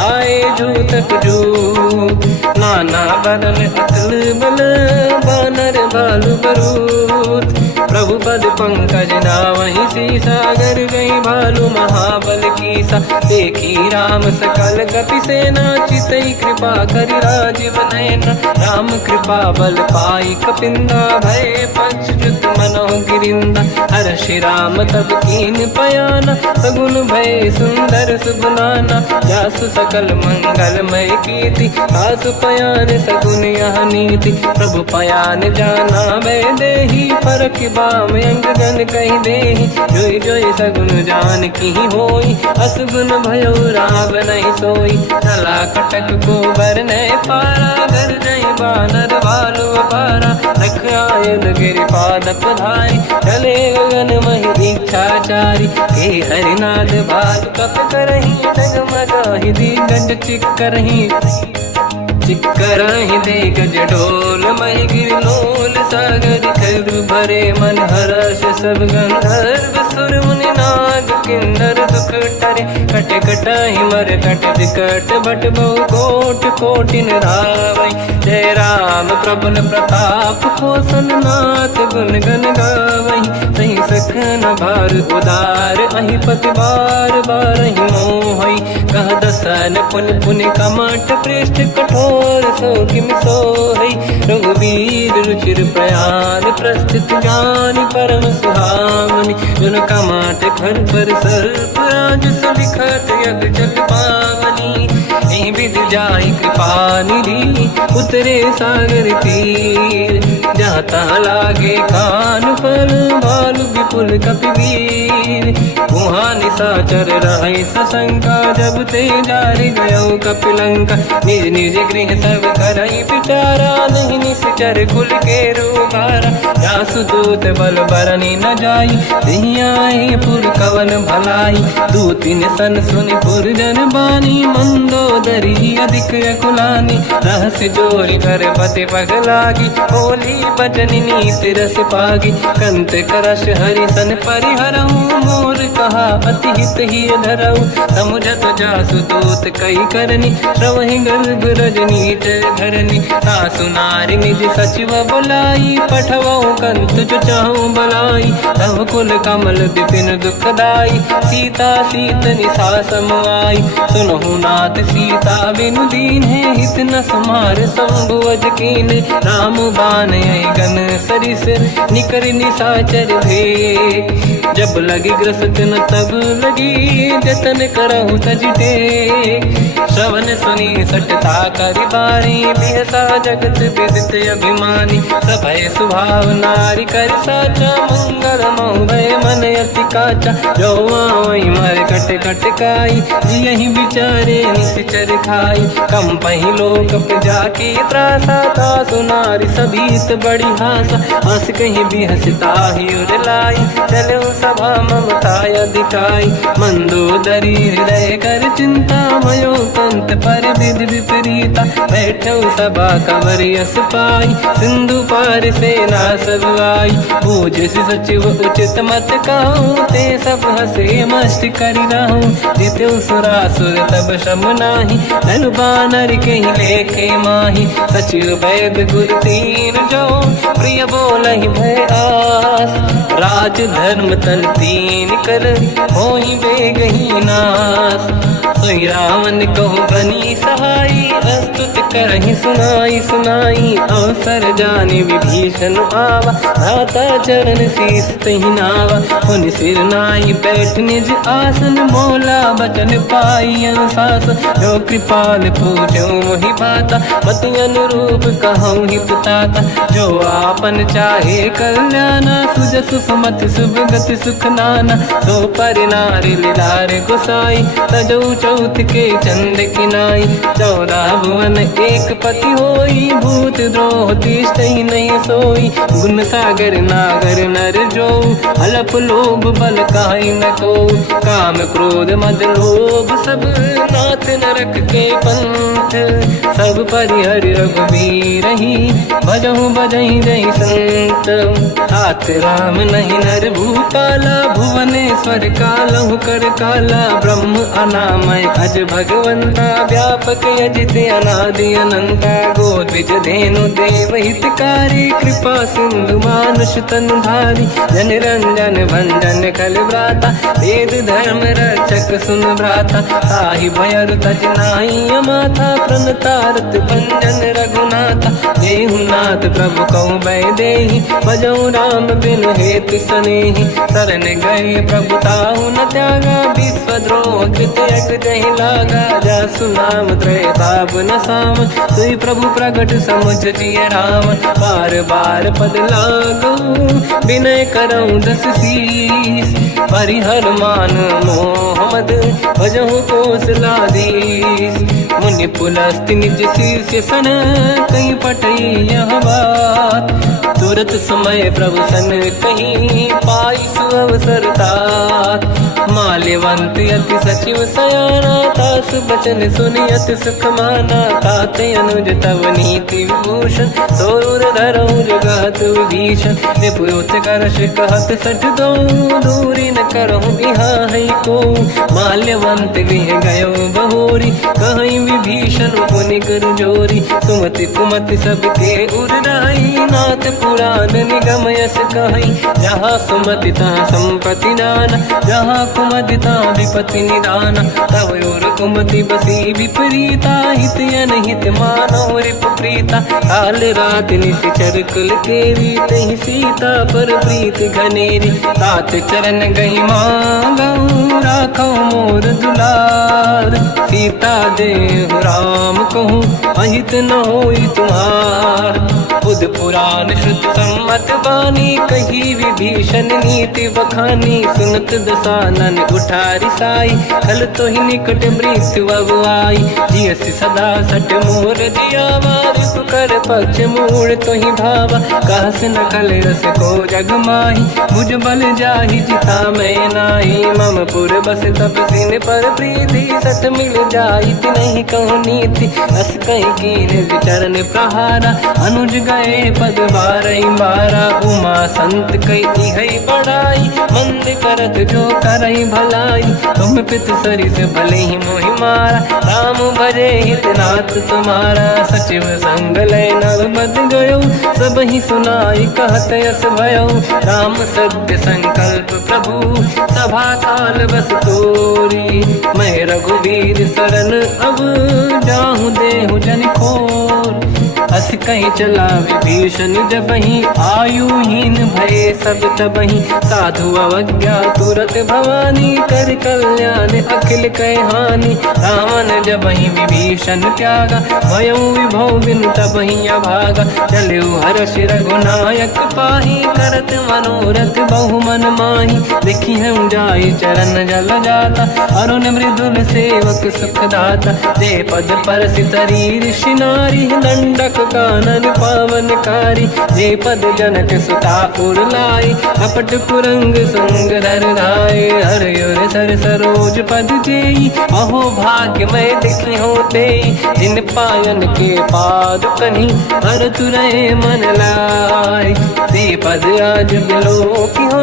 आए जूत जू नाना बदन अकल बल बानर भालु बरूत प्रभु पद पंकज नावहि सीसागर गई भालू महाबल कीसा देखी राम सकल कपि सेना चितई कृपा करि राजीव नयना राम कृपा बल पाई कपिंदा भय पंचजुत मनो गिरिंदा हर्षि राम तब कीन पयाना सगुन भय सुंदर सुबलाना जासु सकल मंगलमय कीर्ति आसु पयान सगुन यह नीति प्रभु पयान जाना मैं देही फरक बाम अंग जन कही देही जोई जोई सगुन जान की होई असगुन भयो राव नहीं सोई चला कटक को बर नहीं पारा घर नहीं बानर भालू पारा रख आयल गिरिपाद पधारी चले गगन मही इच्छाचारी हे हरिनाथ भाल कप करही डगमगाही दिग्गज चिक्करही चिक्करही दिग्गज डोल मही गिरलोल सागर खर भरे मन हर्ष सब गंधर्व सुर मुनि नाग किन्नर दुख टरे कट कटाहि मर कट विकट भट बहु कोट कोटिन रावै जय राम प्रबल प्रताप कोसन नाथ गुण गन गावै सही सखन भार उदार अहि पति बार बार ही मोहै कह दसन पुन पुन कमठ पृष्ठ कठोर सो किम सोहै रघुवीर रुचिर प्रयाण प्रस्थित ज्ञान परम सुहामनि जुन कमाट घर पर सर्प राज सलिखत यग जल पावनी विद जाई कृपा निधि उतरे सागर तीर जाता लागे कान फल भालु विपुल कपिवीर वहाँ निशाचर रहे सशंका जब ते जारी गयो कपिलंका निज निज गृह सब करई विचारा नहीं निश्चर कुल के रूबारा जासु दूत बल बरनी न जाई दिहियाए पुर कवन भलाई दूतिन सन सुनि पुर जन बानी मंदोदरी अधिक अकुलानी रहस्य जोरी कर पति पगलागी बोली बचन नीति रस पागी कंत करश हरि सन परिहरऊँ मोर कहा अति हित ही धरऊ समुझत जासु दूत कई करनी श्रवहि गर्भ रजनी जय धरनी सासु नारी निज सचिव बुलाई पठवऊ कंत जो चाहूँ बलाई तब कुल कमल विपिन दुखदाई सीता सीत निशा समाई सुनहु नाथ सीता बिनु दीन है हित न समार संभुवज कीन राम बान गन सरिस निकर निशाचर भे जब लगी ग्रसत न तब लगी जतन करहु तज टेक श्रवण सुनी सटता करि बारी बिहसा जगत विदित अभिमानी सभय सुभाव नारी कर साचा मंगल मोहय मन अति काचा जो आवई मर कट कट काई यही विचारे निश्चर खाई कम पही लोक प्रजा की त्रासा था सुनारी सभीत बड़ी हासा हंस कहीं भी हंसता ही उरलाई चलो सभा ममता दिखाई मंदोदरी हृदय कर चिंता भयो पंत पर विधि विपरीता बैठो सभा कंवर यस पाई सिंधु पार सेना सब आई पूज सचिव उचित मत कहूँ ते सब हसे मस्त करि रहूं। जिते सुरासुर तब शम नाही, धनु बानर के ही लेखे माही। सचिव वैद गुर तीन जो, प्रिय बोलहि भय आस। राज धर्म तन तीन कर, होई बेगहि नास। सोई रावण कहु बनी सहाई, अस्तुत करहि सुनाई सुनाई। अवसर जाने विभीषण आवा, भ्राता चरण शीस तहि नावा। पुनि सिर नाई बैठ निज आसन, मोला बचन पाई अनुशासन। जो कृपाल पूजो मोहि भाता, मति अनुरूप कहूँ हित ताता। जो आपन चाहे कल्याणा, सुजसु सुमति सुभगति सुख नाना। सो पर नारी लीलार गोसाई, तजौ चौथ के चंद किनाई। 14 भुवन एक पति होई, भूत द्रोह तिष्ठइ नहीं सोई। गुण सागर नागर नर जो, अलप लोभ बल काई न को। काम क्रोध मद लोभ सब, नाथ नरक के पंथ। सब परिहरि रघुबीरहि, भजहु बजहि जहि संत। हाथ राम नहीं नर भूपाला, भुवनेश्वर कालहु कर काला। ब्रह्म अनामय अज भगवंता, व्यापक अजित अनादि अनंता। गोद्विज धेनु देव हितकारी, कृपा सिंधु मानुष तनु धारी। जन रंजन भंजन खल व्राता, वेद धर्म रक्षक सुन भ्राता। ताहि भयर तज नाहि अमाथा, प्रणतारत भंजन रघुनाथा। जेहु नाथ प्रभु कहु बै देहि, भजहु राम बिनु हेतु सनेहि। शरण गए प्रभु ताहु न त्यागा, विश्वद्रोह कृत यक जहि लागा। जासु नाम त्रयताप न साम, सोई प्रभु प्रगट समुझ जिय राम। बार बार पद लागू, विनय करऊँ दस शीस। परिहर मान मोह मद, भजहु कौशलाधीश। मुनि पुलस्त्य निज शीर्ष सन, कहीं पटई यह बात। तुरत समय प्रभु सन कहीं, पाई सुअवसर तात। माल्यवंत अति सचिव सयाना, तास बचन सुनियत सुख माना। ताते अनुज तव नीति विभूषण, सोर धरऊँ जगत विभीषण। विपुत करश कहत सठ दो, दूरी न करहु बिहा है को। माल्यवंत गृह गयो बहोरी, कहीं विभीषण पुनि कर जोरी। सुमति कुमति सबके उरनाई, नाथ पुराण निगम यस कहीं। जहाँ सुमति तहाँ संपत्ति नाना, जहाँ कुमति तहाँ विपत्ति निदाना। तव और कुमति बसी विपरीता, हित अनहित मानव रिप प्रीता। काल रात निशिचर कुल केरी, तहि सीता पर प्रीत घनेरी। तात चरण गई मांगऊँ, राखो मोर दुलार। सीता देहु राम कहूँ, अहित न होई तुम्हार। बुध पुराण श्रुत सम्मत बानी, कही विभीषण नीति बखानी। सुनत दसानन उठारी साई, खल तो ही निकट मृत्यु अब आई। जियस सदा सट मोर जियावा, रिपु कर पक्ष मूड़ तो ही भावा। कहस न खल रस को जग माही, भुज बल जाहि जिता मैं नाही। मम पुर बस तब सिन पर प्रीति, सत मिल जाई नहीं कहूँ नीति। अस कहीं कीन चरण प्रहारा, अनुज गए पद बारई बारा। उमा संत कई है बड़ाई, मंद करत जो करई भलाई। तुम पित सरिस भले ही मोहि मारा, राम भजे हितनाथ तुम्हारा। सचिव संग लय नव बद गयो, सब ही सुनाई कहत यस भयो। राम सत्य संकल्प प्रभु, सभा काल बस तोरी। मैं रघुवीर शरण अब, जाहु देहु जन खोर। अस कहीं चला विभीषण जबहि, आयुहीन भये सब तबहि। साधु अवज्ञा तुरत भवानी, कर कल्याण अखिल कह हानि। रावण जबहि विभीषण त्यागा, भयउ विभौ बिनु तबहि अभागा। चलऊ हर्ष रघुनायक पाहि, करत मनोरथ बहु मन माहि। देखी हम जाई चरण जल जाता, अरुण मृदुल सेवक सुख दाता। जे पद परसि तरी ऋषि नारी, दंडक कानन पावनकारी। जे पद जनक सुता उरलाई, कपट कुरंग संग धर धाय। हर युर सर सरोज पद जेई, अहो भाग्य मैं देखी होते। जिन पायन के पाद कन्ही, हर तुरय मन लाय। ते पद आज बिलो की हो,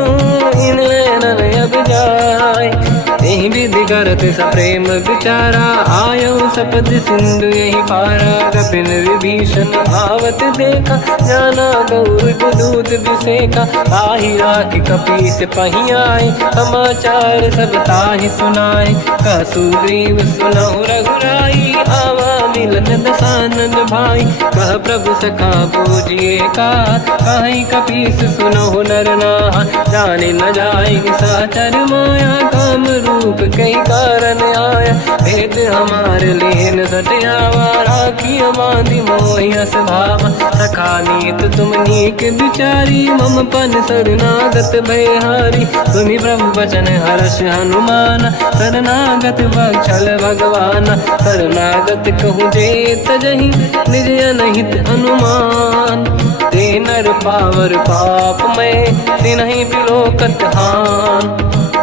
इन नयन अब करत सप्रेम विचारा, आयो सपद सिंधु यही पारा। कपिन विभीषण आवत देखा, जाना गौर दूध बिसेका। आही राखी कपी से पही आए, समाचार सब ताहि सुनाए। का सुग्रीव सुनहु रघुराई, आवा मिलन दसानन भाई। कह प्रभु सखा पूजिए का, कहीं कपीस सुनहु नर नाहा। जाने न जाए साचर माया, काम रूप कई कारण आया। भेद हमार लेन सटियावा, राखी बांधी मोहियस भावा। सखा नीत तुम नीक बिचारी, मम पन शरणागत भयहारी। सुनि प्रभु वचन हर्ष हनुमान, शरणागत बक्षल भगवान। शरणागत कहूँ जेत जही, निज अनहित अनुमान। ते नर पावर पाप में, तिन्हि बिलोकत हान।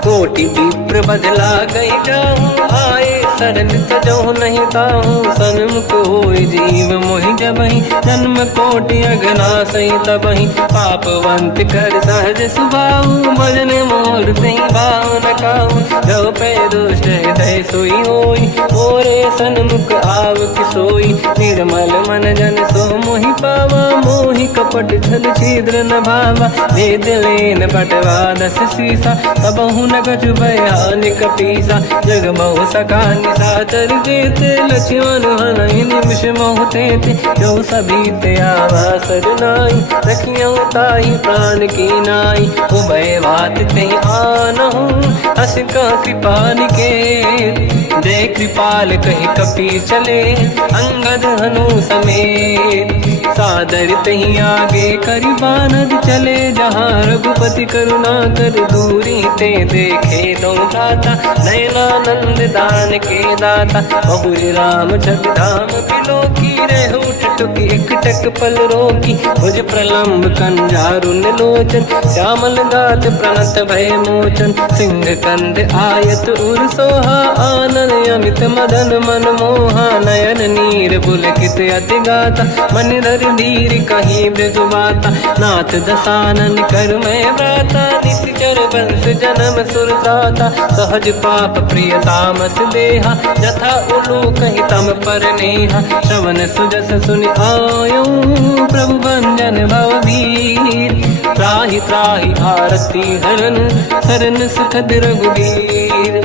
कोटि विप्र बदला गई जाऊँ, आए शरण तजहु नहीं ताहू। सन्मुख होय जीव मोहि जबहि, जन्म कोटि अगना सही तबहि। पापवंत कर सहज सुभाऊ, भजन मोर सही भाव न काहू। जो पे दुष्ट हृदय सोई होई, मोरे सन्मुख आव किसोई। निर्मल मन जन सो मोहि पावा, मोहि कपट छल छिद्र न भावा। वेद लेन पटवा दस सीसा, तबहु न कछु भयानि कपीसा। जग बहु सका निशाचर जेते, लक्ष्मण हनहि निमिष मोह तेते। जो सभी ते आवा सरनाई, रखियौ ताहि प्राण की नाई। उभय बात ते आनहु, अस का कृपा निकेत। जय कृपाल कहि कपी चले, अंगद हनु समेत। सादर तही आगे करि बानर चले, जहाँ रघुपति करुणा कर दूरी ते देखे। दो दाता नयनानंद दान के दाता, बहुर राम छवि धाम बिलोकी। रहु टुक एक टक पल रोकी, भुज प्रलम्ब कंजारुन लोचन। श्यामल गात प्रणत भय मोचन, सिंह कंद आयत उर सोहा। आनन अमित मदन मन मोहा, नयन नीर पुलकित अति गाता। मन धर धीर कहीं मृदु बाता, नाथ दसानन कर मैं व्राता। निश्चर वंश जन्म सुरदाता, सहज पाप प्रिय तामस देहा। जथा उलू कहीं तम पर नेहा, श्रवण सुजस सुनि आयो। प्रभु भंजन भवभीर, त्राहि त्राहि आरती हरन। शरण सुखद रघुवीर,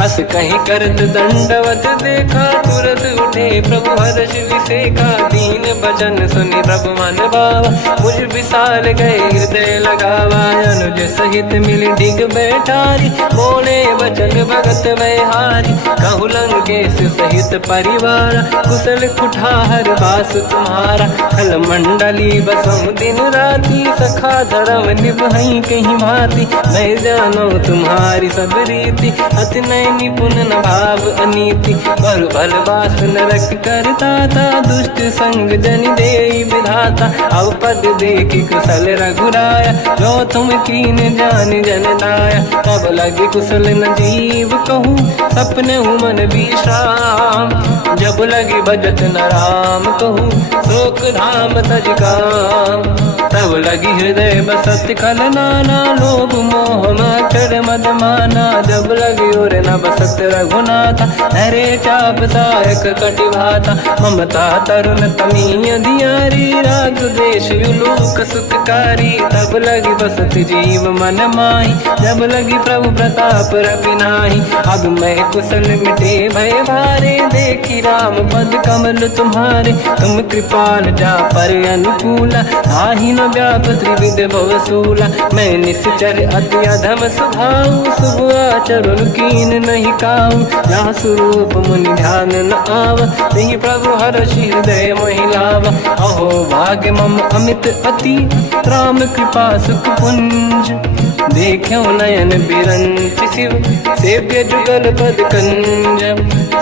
अस कहीं करत दंडवत देखा। तुरत उठे प्रभु हर्ष विसेका, दीन बचन सुनि प्रभु मन भावा। मुझ विशाल गए हृदय लगावा, अनुज सहित मिल डिग बैठारी। बोले बचन भगत बहारी, कहु लंकेश सहित परिवार। कुशल कुठार बास तुम्हारा, खल मंडली बसहु दिन राति। सखा धर्म निभहि कहीं भांति, मैं जानो तुम्हारी सब रीति। अति नय निपुण न भाव अनीति, बल भल बास नरक करताता। दुष्ट संग जन देई विधाता, अब पद देखि कुशल रघुराया। जो तुम कीन जान जन दाया, तब लगे कुशल न जीव कहूँ। सपने मन विश्राम, जब लगे भजत न राम कहूँ। शोक धाम तज काम, तब लगी हृदय बसत खल नाना। लोभ मोह मकर मद माना, जब लगी और न बसत रघुनाथा। हरे चाप सायक कटिभाता, ममता तरुण तमी अधियारी। राग द्वेष युलूक सुखकारी, तब लगी बसत जीव मन माही। जब लगी प्रभु प्रताप रवि नाही, अब मैं कुशल मिटे भय भारे। देखी राम पद कमल तुम्हारे, तुम कृपाल जा पर अनुकूला। आही न व्याप त्रिविध भवसूला, मैं निश्चर अति अधम स्वभाव। शुभ आचरण कीन नहीं काऊ, जहाँ स्वरूप मुनि ध्यान न आव। नहीं प्रभु हर्षि हृदय महिलावा, अहो भाग्य मम अमित अति। राम कृपा सुख पुंज, देख्यो नयन बिरंच शिव। सेव्य जुगल पद कंज,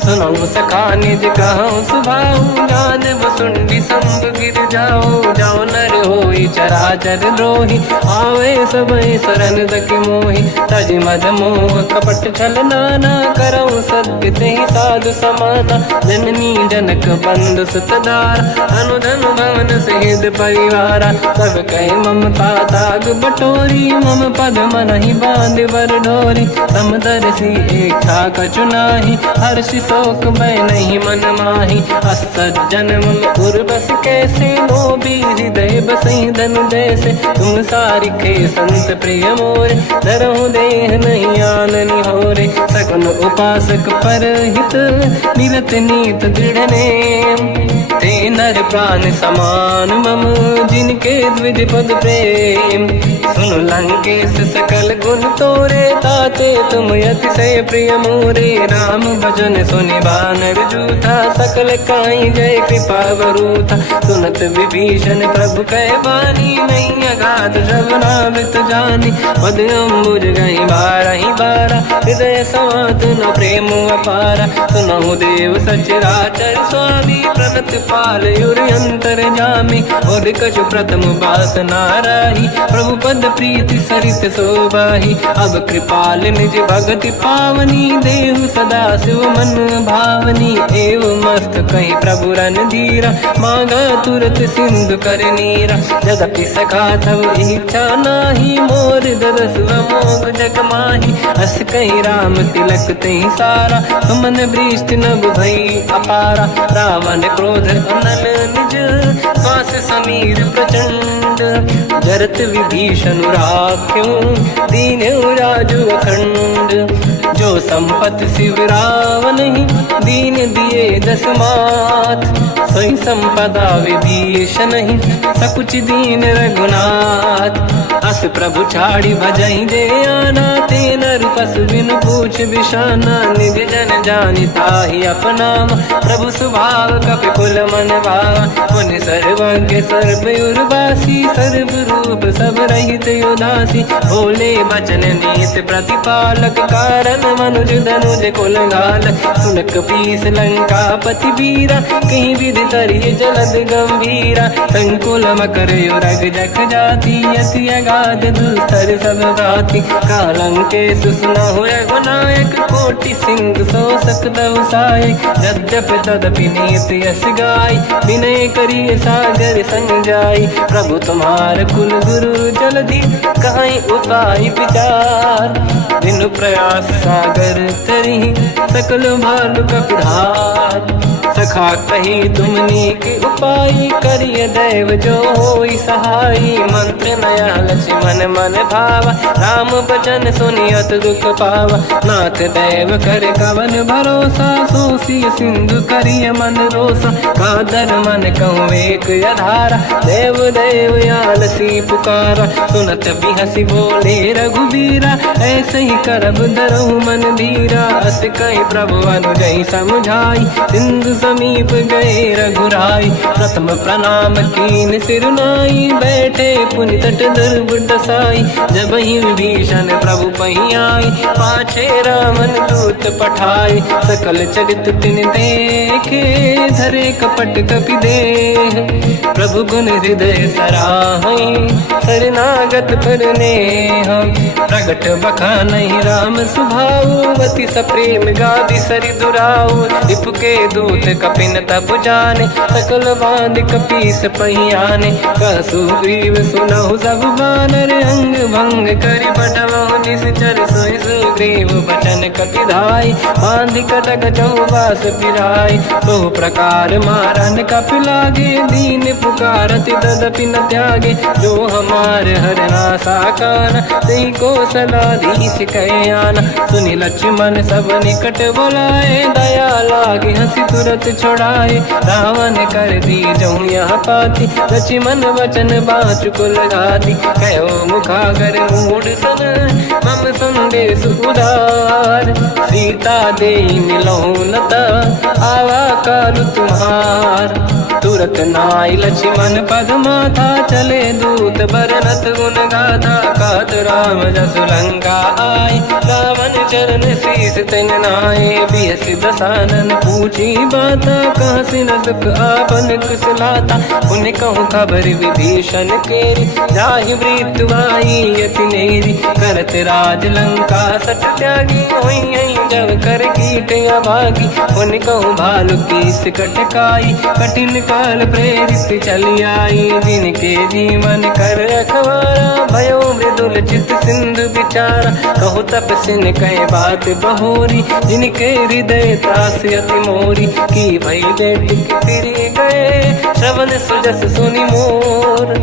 सुनऊ सखा निज कहूँ सुभाऊ जान वसुंडी संग गिर जाओ जाओ नर होई चराचर द्रोही आवे सबई शरण दक मोहि तज मद मोह कपट छल नाना करऊँ सत्य ते साधु समाना जननी जनक बंधु सुतदार अनुधन भवन सहित परिवारा सब कहे ममता ताग बटोरी मम पद मनहि बांध बर डोरी समदर्शी इच्छा कछु नाही हर्षि शोक मैं नहीं मन माही असज्जन मम उर्वस कैसे लोभी हृदय बसई धन जैसे तुम सारिखे संत प्रिय मोरे धरहु देह नहीं आननि होरे सगुन उपासक पर हित मिलत नीत दृढ़ नेम ते नर प्राण समान मम जिनके द्विज पद प्रेम सुन लंकेश सकल गुण तोरे ताते तुम अतिशय प्रिय मोरे राम भजन सुनि बानर जूथा सकल काई जय कृपा वरूथा सुनत विभीषण प्रभु कह बानी नहीं अगाध श्रवणामृत जानी पद अम्बुज गई बारहि बारा हृदय समात न प्रेम अपारा सुनहु देव सचराचर स्वामी प्रणत पाल युरि अंतर जामी और कछु प्रथम बास नाराही प्रभु पद प्रीति सरित शोभाही अब कृपाल निज भगति पावनी देहु सदा शिव मन भावनी एव मस्त कहीं प्रभु रन धीरा मांगा तुरत सिंधु कर नीरा जगति सखा तब इच्छा नाही मोर दरस मोग जग माही अस कहीं राम तिलक तही सारा सुमन वृष्टि नभ भई अपारा रावण क्रोध अनल निज श्वास समीर प्रचंड जरत विभीषण राख्यो दीन राजु अखंड जो संपत शिव रावण ही दीन दिए दस मात सोई संपदा विभीषण ही सकुच दीन रघुनाथ अस प्रभु छाड़ी भजई दे आना ते नर पसु बिन पूछ बिशाना निज जन जानि ताहि अपनाम प्रभु स्वभाव कपि कुल मन भावा मुनि सर्वज्ञ सर्व उर्वासी सर्व रूप सब रहित उदासी भोले बचन नीत प्रतिपालक कारण मनुज धनुज कुल घाल सुनक पीस लंका पति वीरा कहीं विधि तरिय जलद गंभीरा संकुल मकर युरग जख जाति अति अगाध दुस्तर सब गाति कालंके सुसना हो गुनायक कोटि सिंह सो सकदव साय यद्यपि तदपि नीत यस गाय विनय करिय सागर संग जाई प्रभु तुम्हार कुल गुरु जलधि कहीं उपाय विचार बिनु प्रयास सागर तरी सकल भालु कपिधार सखा कही तुमनी के उपाय करिय दैव जो होई सहाई मंत्र नया लक्ष्मण मन भावा राम भजन सुनियत दुख पावा नाथ दैव कर कवन भरोसा सोसी सिंधु करिय मन रोसा कादर मन कहूँ एक अधारा देव देव आलसी पुकारा सुनत बिहसी बोले रघुबीरा ऐसे ही करब धरहु मन धीरा अस कहीं प्रभु अनुजई समझाई सिंधु समीप गए रघुराई प्रथम प्रणाम कीन सिरनाई बैठे पुनि तट दुर्ग दसाई जब ही विभीषण प्रभु पही आई पाछे रामन दूत पठाए सकल चरित तिन देखे धरे कपट कपि देह प्रभु गुण हृदय सराहई शरणागत पर नेह प्रगट बखानहि राम सुभाऊ अति सप्रेम गादि सरि दुराऊ रिपुके दूत कपिन तप जाने सकल बांध कपीस पहियाने कहसु ग्रीव सुनहु सब बानर अंग भंग करि बटमहु निश्चर सोई सुग्रीव बचन कपिधाई बांध कटक चौबास पिराई बहु प्रकार मारन कपि लागे दीन पुकारत तदपि न त्यागे जो हमार हरना साकान तेहि कौशलाधीश कहे आना सुनि लक्ष्मण सब निकट बोलाए दया लागे हंसी तुरत छोड़ाए रावण कर दी जो यहाँ पाती लक्ष्मण वचन बाच कुल घाती कहो मुखागर मूड सन मम संदेश उदार सीता दे मिलहु नता आवा काल तुम्हार तुरत नाई लक्ष्मण पद माथा चले दूत बरनत गुण गाथा कात राम जसु लंका आय रावण चरण शीस तन नाये बिहस दसानन पूछी बाता कहाँ से न सुख आपन कुशलाता उन कहूँ खबर विभीषण केरी जाहि मृत्यु आई यति नेरी करत राज लंका सट त्यागी हुई जब कर कीट अभागी उन कहूँ भालू की कटकाई कठिन काल प्रेरित चली आई जिनके जीवन कर रखवारा भयो मृदुल चित सिंधु विचारा कहु तपसिन कहे बात बहोरी जिनके हृदय त्रास अति मोरी की भई बेटी फिर गए श्रवण सुजस सुनि मोर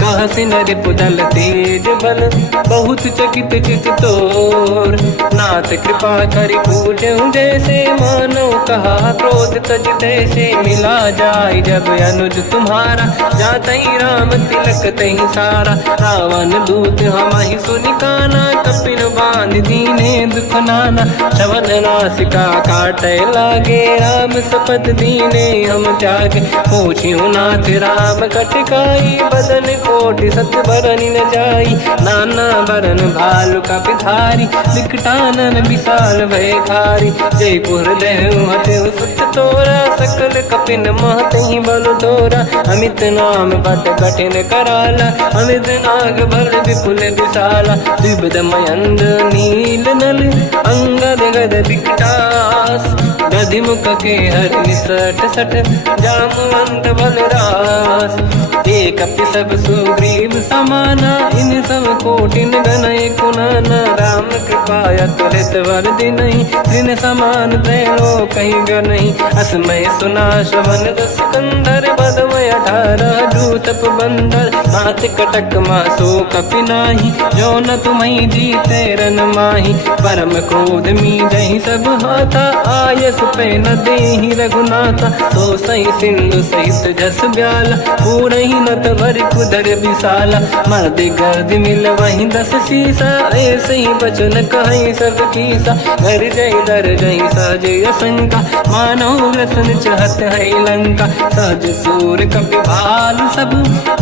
कहसि नर पुदल तेज बल बहुत चकित चित तोर नाथ कृपा करि पूजऊं जैसे मानो कहा क्रोध तज तैसे मिला जाय जब अनुज तुम्हारा जात ही राम तिलक तही सारा रावण दूत हम ही सुनिकाना कपिल बांध दीने दुख नाना श्रवण नासिका काटे लागे राम सपत दीने हम त्यागे पूछ्यू नाथ राम कटकाई बदन कोटि सत बरन न जाई नाना बरन भालु का पिधारी विकटानन विशाल भय खारी जयपुर देहु हतेउ सुत तोरा सकल कपिन महतहि बल तोरा अमित नाम बट कठिन कराला अमित नाग बल विपुल विशाला द्विविध मयंद नील नल अंगद गद विकटास गधि मुख के हर निसट सट जामवंत बल रास एक सब सुग्रीव समाना इन सब कोटिन गनय कुनाना राम कृपाया तुलित वर दिनहि दिन समान त्रैलो कहीं गनहि असमय सुना श्रवण रस कंदर बदमय 18 दूतप बंदर नाथ कटक मासो कपि नाही जो न तुम्हि जीते रन माही परम क्रोध मी जहि सब हाथा आयस पे न देहि रघुनाथा तो सही सिंधु सहित जस ब्याला पूरहि नत भर कुदर विशाला मर्द गर्द मिल वही 10 शीसा ऐसे ही बचन कहीं सब कीसा घर जय दर जय सहज असंका मानो रसन चहत है लंका सहज सूर कपि भाल सब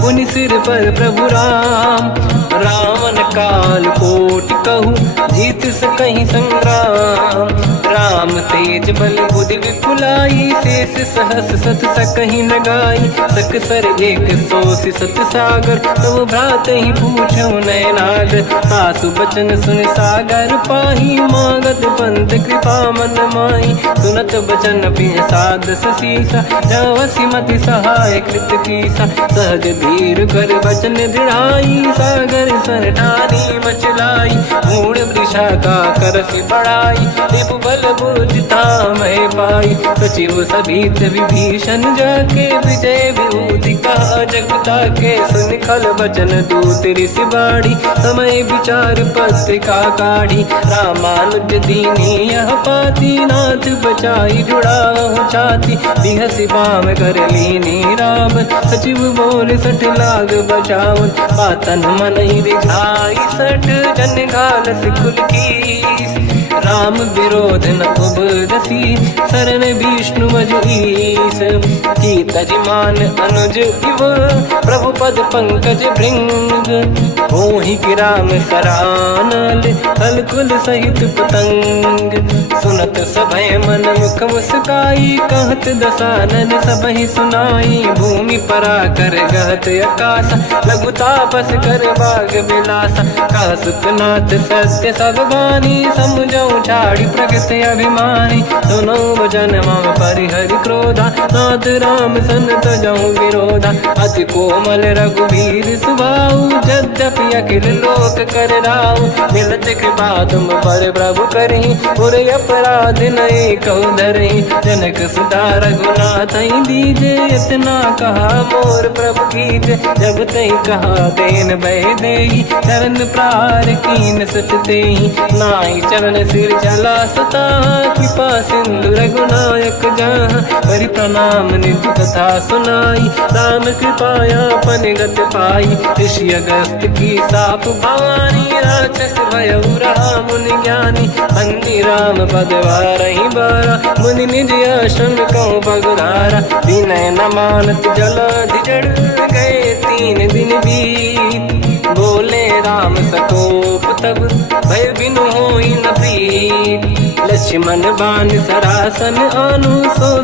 उन सिर पर प्रभु राम रावण काल कोटि कहूँ जीत सकहीं संग्राम राम तेज बल बुद्धि विपुलाई शेष सहस सत सकहीं लगाई सक सर एक सोसी सत सागर तब भ्रात ही पूछो नयनागर सासु बचन सुन सागर पाही मागत पंत कृपा मन माही सुनत बचन पिय साध सीसा जवसी मति सहाय कृत कीसा सहज धीर कर बचन दृढ़ाई सागर सर ठानी मचलाई मूड वृषा का करसि बढ़ाई देव बल बुद्धि तामय पाई सचिव सभीत विभीषण जाके विजय विभूति कहा जगता के सुन खल बचन दूत ऋषि बाड़ी समय विचार पत्रिका काढ़ी रामानुज दीनी यह पाती नाथ बचाई जुड़ा छाती बिहसी बाम कर लीनी राम सचिव बोल सठ लाग बचावन पातन मन ही रिझाई सठ जन घाल सिकुल की राम विरोध न उपदसी शरण विष्णु मजईस की तजमान अनुज इव प्रभु पद पंकज भृंग मोहि राम सरानल कलकुल सहित पतंग सुनत सभय मन मुख मुस्काई कहत दसानन सबहि सुनाई भूमि परा कर गहत आकाश लघु तापस कर बाग बिलासा कह सुखनाथ सत्य सब बानी समझौ छाड़ी प्रगति अभिमानी सुनो भजन मम परिहरि क्रोधा नाथ राम सन तजऊ विरोधा अति कोमल रघुवीर सुभाऊ यद्यपि अखिल लोक कर राऊ मिलत कृपा तुम पर प्रभु करहि पुर अपराध नहीं कहु धरहि जनक सुता रघुनाथ दीजे इतना कहा मोर प्रभु कीजे जब तई कहा देन भय देहि चरण प्रार कीन सटते नाई चरण सिर चला सता कृपा सिंधु रघुनायक जहाँ करि प्रणाम निधि कथा सुनाई राम कृपाया पन गत पाई ऋषि अगस्त की साप भवानी राक्षस भयउ रहा मुनि ज्ञानी बंदी राम पद वारहि बारा मुनि निज आश्रम कहूँ पगुधारा विनय न मानत जलाधि जड़ गए 3 दिन बीत बोले राम सकोप तब भय बिनु होई न प्रीत लक्ष्मण बान सरासन आनु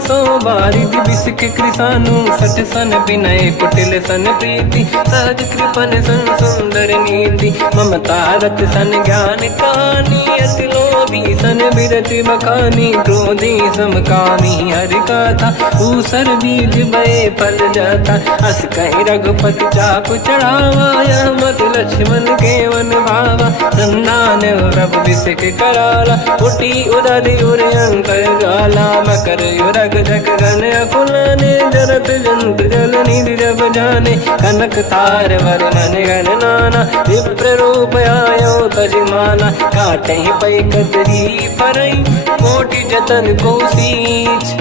सो बारिद बिस्क कृसानु सठ सन विनय कुटिल सन प्रीति सहज कृपन सन सुंदर नीति ममता रत सन ज्ञान कहानी अति लोभी सन बिरति बखानी क्रोधी समकामी हरि कथा ऊसर बीज बे फल जाता अस कहीं रघुपति चाप चढ़ावा यह मत लक्ष्मण के वन भावा संधान रब बिस्क कराला उठी उदारी उरे अंकर गाला मकर युरग जग गन अकुलाने जरत जंत जल निधि जब जाने कनक तार वर्णन गण नाना विप्र रूप आयो तजमाना काटे पै कतरी परई कोटि जतन को सींच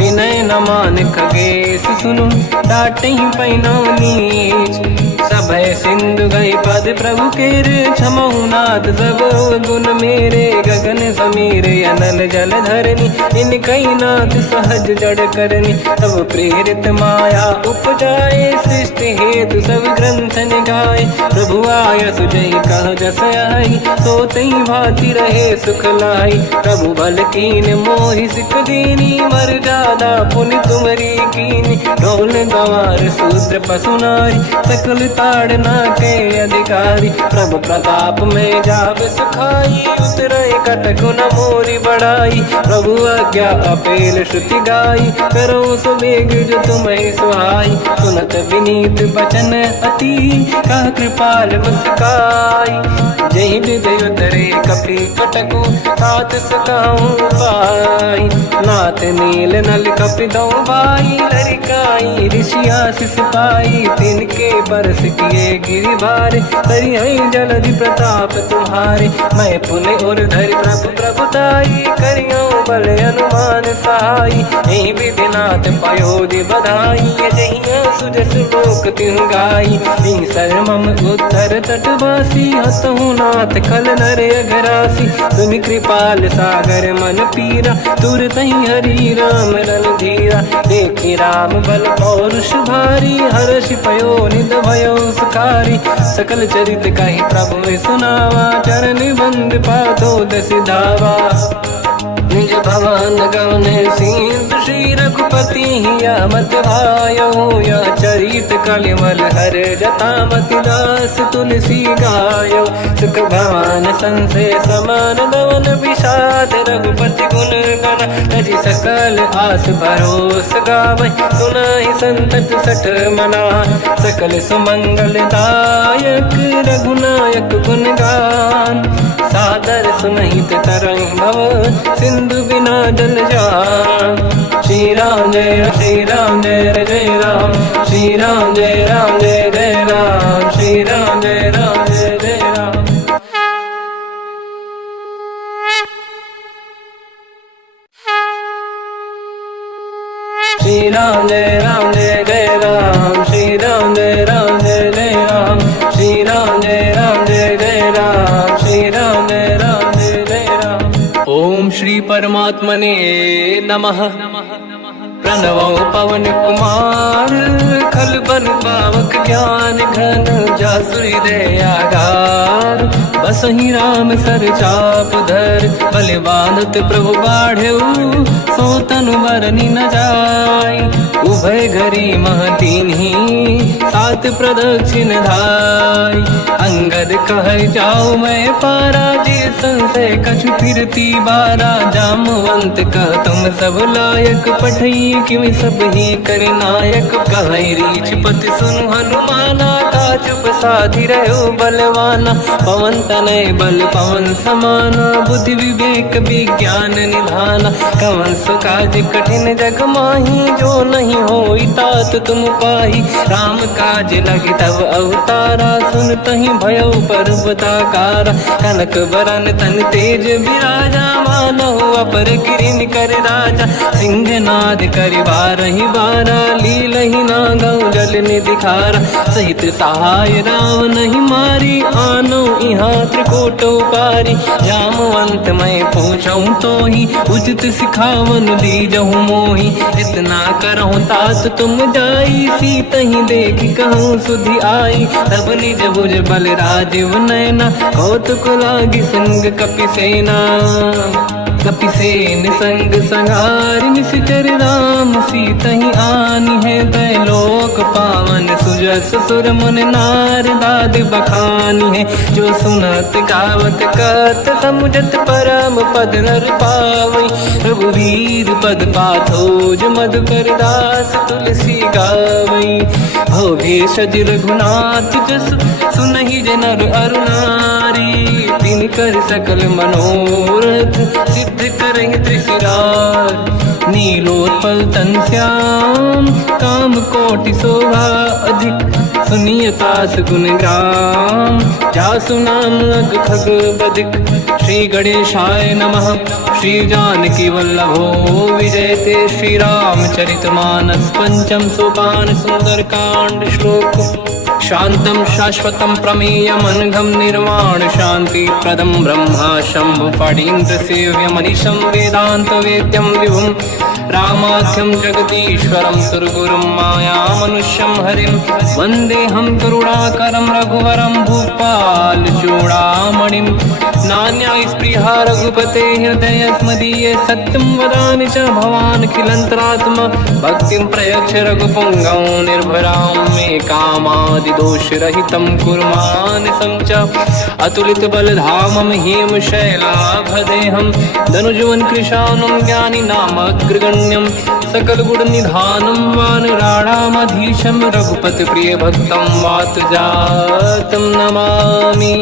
विनय न मान खगेश सुनु डाटे पैनो नीच सभय सिंधु गई पद प्रभु केर क्षमऊ नाथ सब गुण मेरे गगन समीर अनल जल धरनी इन कई नाथ सहज जड़ करनी तब प्रेरित माया उपजाए सृष्टि हेतु सब ग्रंथ निगाए प्रभु आय सुजय कह जस आई सो तई भांति रहे सुख लाई प्रभु बल कीन मोहि सिख दीनी मर जादा पुनि तुमरी कीनी ढोल गवार शूद्र पशु नारी सकल ताड़ना के अधिकारी प्रभु प्रताप में जाब सुखाई उतरे कटक न मोरी बढ़ाई प्रभु आज्ञा अपेल श्रुति गाई करो सुबेग जो तुम्हें सुहाई सुनत विनीत बचन अति कह कृपाल मुस्काई जय विदय उतरे कपि कटकु तात सकाऊं पाई नाथ नील नल कपि दो भाई लरिकाई ऋषि आशीष पाई तिनके बरस किए गिरि भारे तरी जलधि प्रताप तुम्हारे मैं पुने और धरि प्रभु प्रभुताई करियो बल अनुमान सहाई यही विधिनाथ पयोधि बधाई जहिया सुजस लोक तिहु गाई सर मम उत्तर तटवासी हसहु नाथ खल नर अघरासी तुम कृपाल सागर मन पीरा तुरत ही हरि राम रणधीरा देखी राम बल पौरुष भारी हर्ष पयो निध भयो सुखारी सकल चरित कहीं प्रभु सुनावा चरण बंद पादो दस धावा निज भवन गवने सिंधु श्री रघुपति या मत भायो या चरित कलिमल हर जता मति दास तुलसी गायो सुख भवन संसे समान दवन विषाद रघुपति गुण गण तजि सकल आस भरोस गावै सुनाहि संतत सठ मना सकल सुमंगल दायक रघुनायक गुण गान सादर सुनहित तरंग भव सिंधु बिना जल जान श्री राम जय जय जय राम श्री राम जय जय राम श्री राम जय जय राम श्री राम जय जय राम श्री राम जय जय राम श्री राम जय जय राम श्री राम जय राम। ओम श्री परमात्मने नमः। प्रणवो पवन कुमार खल बन पावक ज्ञान घन जासुरी दयागार बसहि राम सर चाप धर बल बांधत प्रभु बाढ़ऊ सो तनु बरनी न जाय उभय घरी महतीन्ही सात प्रदक्षिण धाय अंगद कह जाओ मैं पारा जी संशय कछु फिरती बारा जामवंत कह तुम सब लायक पठई किमि सब ही कर नायक कह रीछ पति सुनु हनुमाना का चुप साधि रहो बलवाना पवन तनय बल पवन समाना बुद्धि विवेक विज्ञान निधाना कवन सु काज कठिन जग माही जो नहीं होई तात तुम पाही राम काज लग तब अवतारा सुन तहि भयो पर्वताकारा कनक बरन तन तेज विराजा मानो अपर गिरिन कर राजा सिंह नाद कर करि बारहि बारा, लीलहि ना गौ जल निधि खारा। सहित सहाय रावण ही मारी, आनो यहाँ त्रिकोट पारी। जामवंत मैं पूछऊँ तो ही, उचित सिखावन दीजहु मोहि। इतना करहु तात तुम जाई, सीतहि देखि कहूँ सुधि आई। तब निज भुज बल राजीव नैना, कौतुक लागी संग कपिसेना। कपिसेन संग संहारि निशिचर राम, सीतहि आनि है दैलोक पावन। सुजस सुर मुन नार दाद बखानी है, जो सुनत गावत कहत समुझत परम पद नर पावई। रघुवीर पद पाथोज मधुकर दास तुलसी गावई। भोगे सज रघुनाथ जस, सुनहि जनर अरु नारी। तिन कर सकल मनोरथ, सिद्ध करहि त्रिशिरार। नीलोत्पल तन श्याम, काम कोटि शोभा अधिक। सुनिय तास गुण ग्राम, जासु नाम अग खग बदिक। श्री गणेशाय नमः। श्री जानकी वल्लभो विजयते, श्री रामचरित मानस पंचम सोपान। सुंदर कांड श्लोक। शांतं शाश्वतं प्रमेयम् अनघं निर्वाण शांति प्रदं ब्रह्मा शंभु फणीन्द्र सेव्य मनीषं वेदांत वेद्यं विभुं। रामाख्यं जगदीश्वरं सुरगुरुं माया मनुष्यं हरिं। वन्देऽहं करुणाकरं रघुवरं भूपाल चूडामणिं। नान्या स्पृहा रघुपते हृदयस्मदीये, सत्यं वदामि च भवान् खिलन्तरात्मा। भक्तिं प्रयच्छ रघुपुङ्गं निर्भरां मे कामादिदोषरहितं कुर्मानसं च। अतुलित बलधामं हेमशैलाभदेहं, धनुजवन कृशानं ज्ञानी नामग्रगण्यं। सकल गुण निधानं वानराणामधीशं, रघुपति प्रिय भक्तं वातजातं नमामि।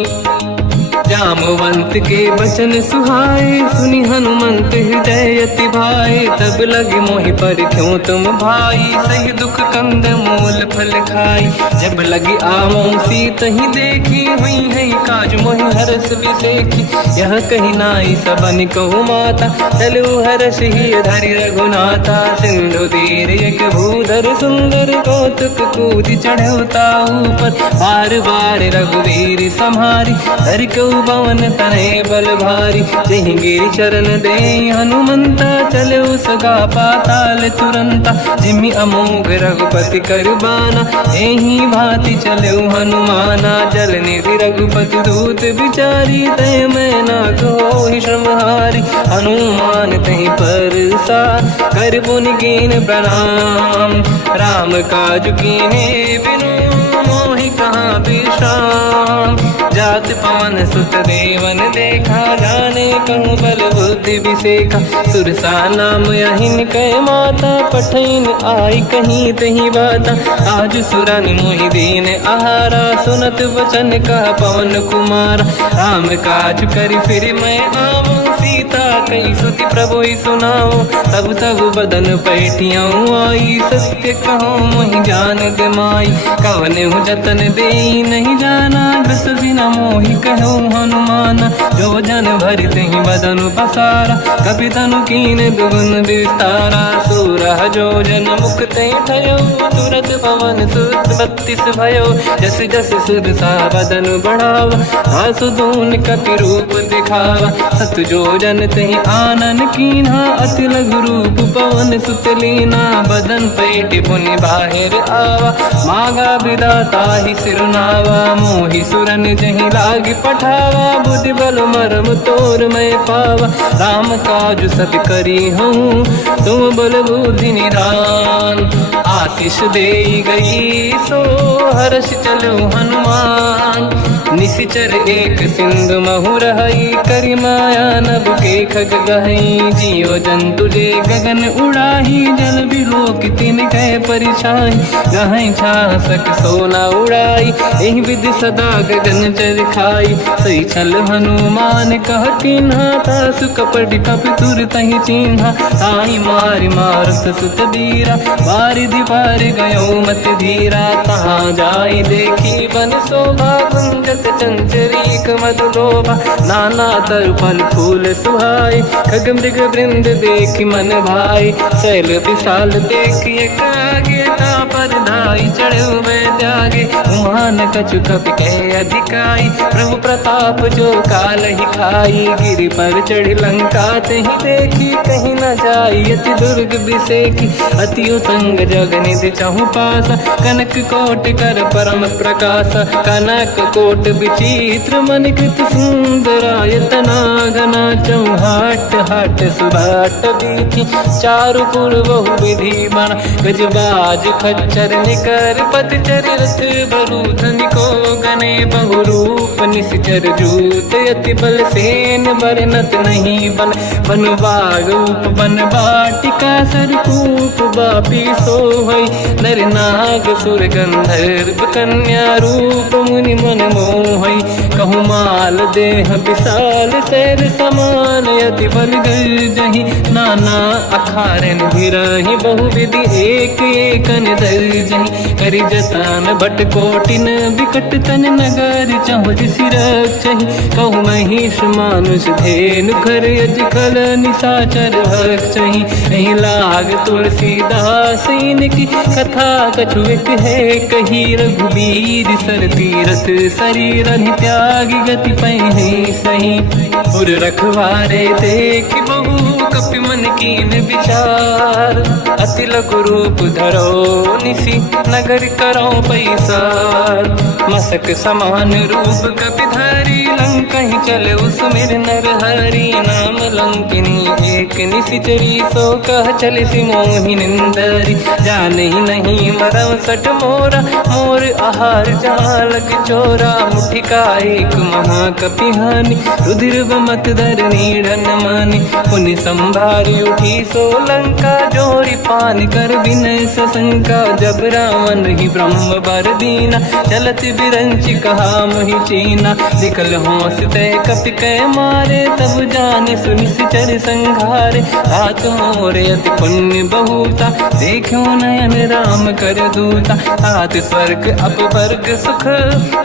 जामवंत के बचन सुहाए, सुनि हनुमंत हृदय अति भाए। तब लगे मोहि पर क्यों तुम भाई, सही दुख कंद मूल फल खाई। जब लगी आमों सीतहि देखी, हुई है काज मोहि हरस बिसेखी। यह कही नाई सबन कहु माता, चलु हरष ही धरि रघुनाथा। सिंधु तीर एक भूधर सुंदर, कौतुक कूदि चढ़ौता ऊपर। बार बार रघुवीर सम्हारी, धरि कहु पवन तनय बल भारी। जहि गिरि चरण दे हनुमंता, चले सगा पाताल तुरंता। जिमि अमोघ रघुपति कर बाना, एहि भांति चले हनुमाना। जल निधि रघुपति दूत बिचारी, तय मैं ना कोहि श्रमहारी। हनुमान तहि परसा, कर पुनि कीन प्रणाम। राम काज कीन्हे बिनु, मोहि कहाँ विश्राम। जात पवन सुत देवन देखा, जाने कहूँ बल बुद्धि विसेखा। सुरसा नाम यहिन कै माता, पठैन आई कहीं तही बाता। आज सुरन मोहि दीन आहारा, सुनत वचन कहा पवन कुमारा। राम काज करि फिर मैं आवूं, सीता कई सुति प्रभु सुनाओ। तब तब बदन पैठियाँ आई, सत्य कहो मोहि जान दे माई। कवन जतन दे नहीं जाना, बस बिना मोहि कहो हनुमाना। जो जन भरि तहि बदन पसारा, कपि तनु कीन दुगुन विस्तारा। सूरह जो जन मुख तहि ठयो, तुरत पवन सुत 32 भयो। जस जस सुरसा बदन बढ़ावा, आसु दून कपि रूप दिखावा। सत जो जन तहि आनन कीन्हा, अति लघु रूप पवन सुत लीना। बदन पैठ पुनि बाहिर आवा, मागा विधाता ही सिरुनावा। मोहि सुरन जहि लाग पठावा, बुद्धि बल मरम तोर मैं पावा। राम काज सब करी हूँ, तुम बल बुद्धि निधान। आशीष दे गई सो, हर्ष चलो हनुमान। निशिचर एक सिंधु महु रहई, करि माया नभ के खग गहई। जीव जंतु जे गगन उड़ाही, जल बिलोक तिन कह परिछाई। गहई छासक सोना उड़ाई, एहि विधि सदा गगन चर खाई। सही छल हनुमान कह किन्हा, तासु कपट कपि तुर तहि चिन्हा। ताई मारि मारुत सुत बीरा, बारिधि पार गयो मत धीरा। तहाँ जाई देखी बन शोभा, कुंजत चंचरीक मधुलोभा। नाना तरु फल फूल सुहाए। खग मृग वृंद देखी मन भाई, शैल विशाल देखिए कागे पर धाई। चढ़े हुए जागे उमान कछु कपि कह अधिकाई, प्रभु प्रताप जो काल ही खाई। गिरि पर चढ़ी लंका ही देखी कहीं न जाई, अति दुर्ग बिसेकी अति उतंग जग निधि चहु पासा। कनक कोट कर परम प्रकाश, कनक कोट विचित्र मन कृत सुंदरायतना। घना चौहाट हाट सुभाट बीथी, चारु पुर बहु विधि बना। गजबाज खच्चर निकर पतचर रथ बरु धनिको गने। बहु रूप निश्चर जूत अति बल सेन बरनत नहीं बल। बन बाग उप बन बाटिका सरकूप बापी सोहई। नर नाग सुर गंधर्व कन्या रूप मुनि मन मोहई। कहु माल देह विशाल शैर समान, अति बल गर्जहि नाना अखारन भिरहि। बहु विधि एक एकन दर्जहि, करि जतान भट कोटिन विकट तन नगर। चहु दिसि रक्षहि कहु महिष मानुष धेनु, खर यज खल निशाचर भक्षहि। नहीं लाग तुलसीदास इनकी कथा कछु एक है कही। रघुबीर सर तीरथ शरीर त्यागी, गति पहि सही। उर रखवारे देख बहु कपि मन कीन विचार। अति लघु रूप धरो निसी नगर करो पैसार। मसक समान रूप कपि धारी, लंका ही चले उसमें नर हरि। नाम लंकिनी एक निशिचरी, सो कह चले सि मोहि निंदरी। जाने ही नहीं मरम सट मोरा, मोर आहार जालक चोरा। मुठिका एक महाकपि हानि, रुधिर बमत धर नीड़न मानि। पुनि संभारी उठी सो लंका, जोरी पान कर विनय सशंका। जब रावण ही ब्रह्म बर दीना, चलत बिरंच कहा मोहि चीना। निकल होश तय कपि कै मारे, तब जाने सुनि सिचर संघारे। हाथ मोरे अति पुण्य बहुता, देखो नयन राम कर दूता। हाथ स्वर्ग अपवर्ग सुख,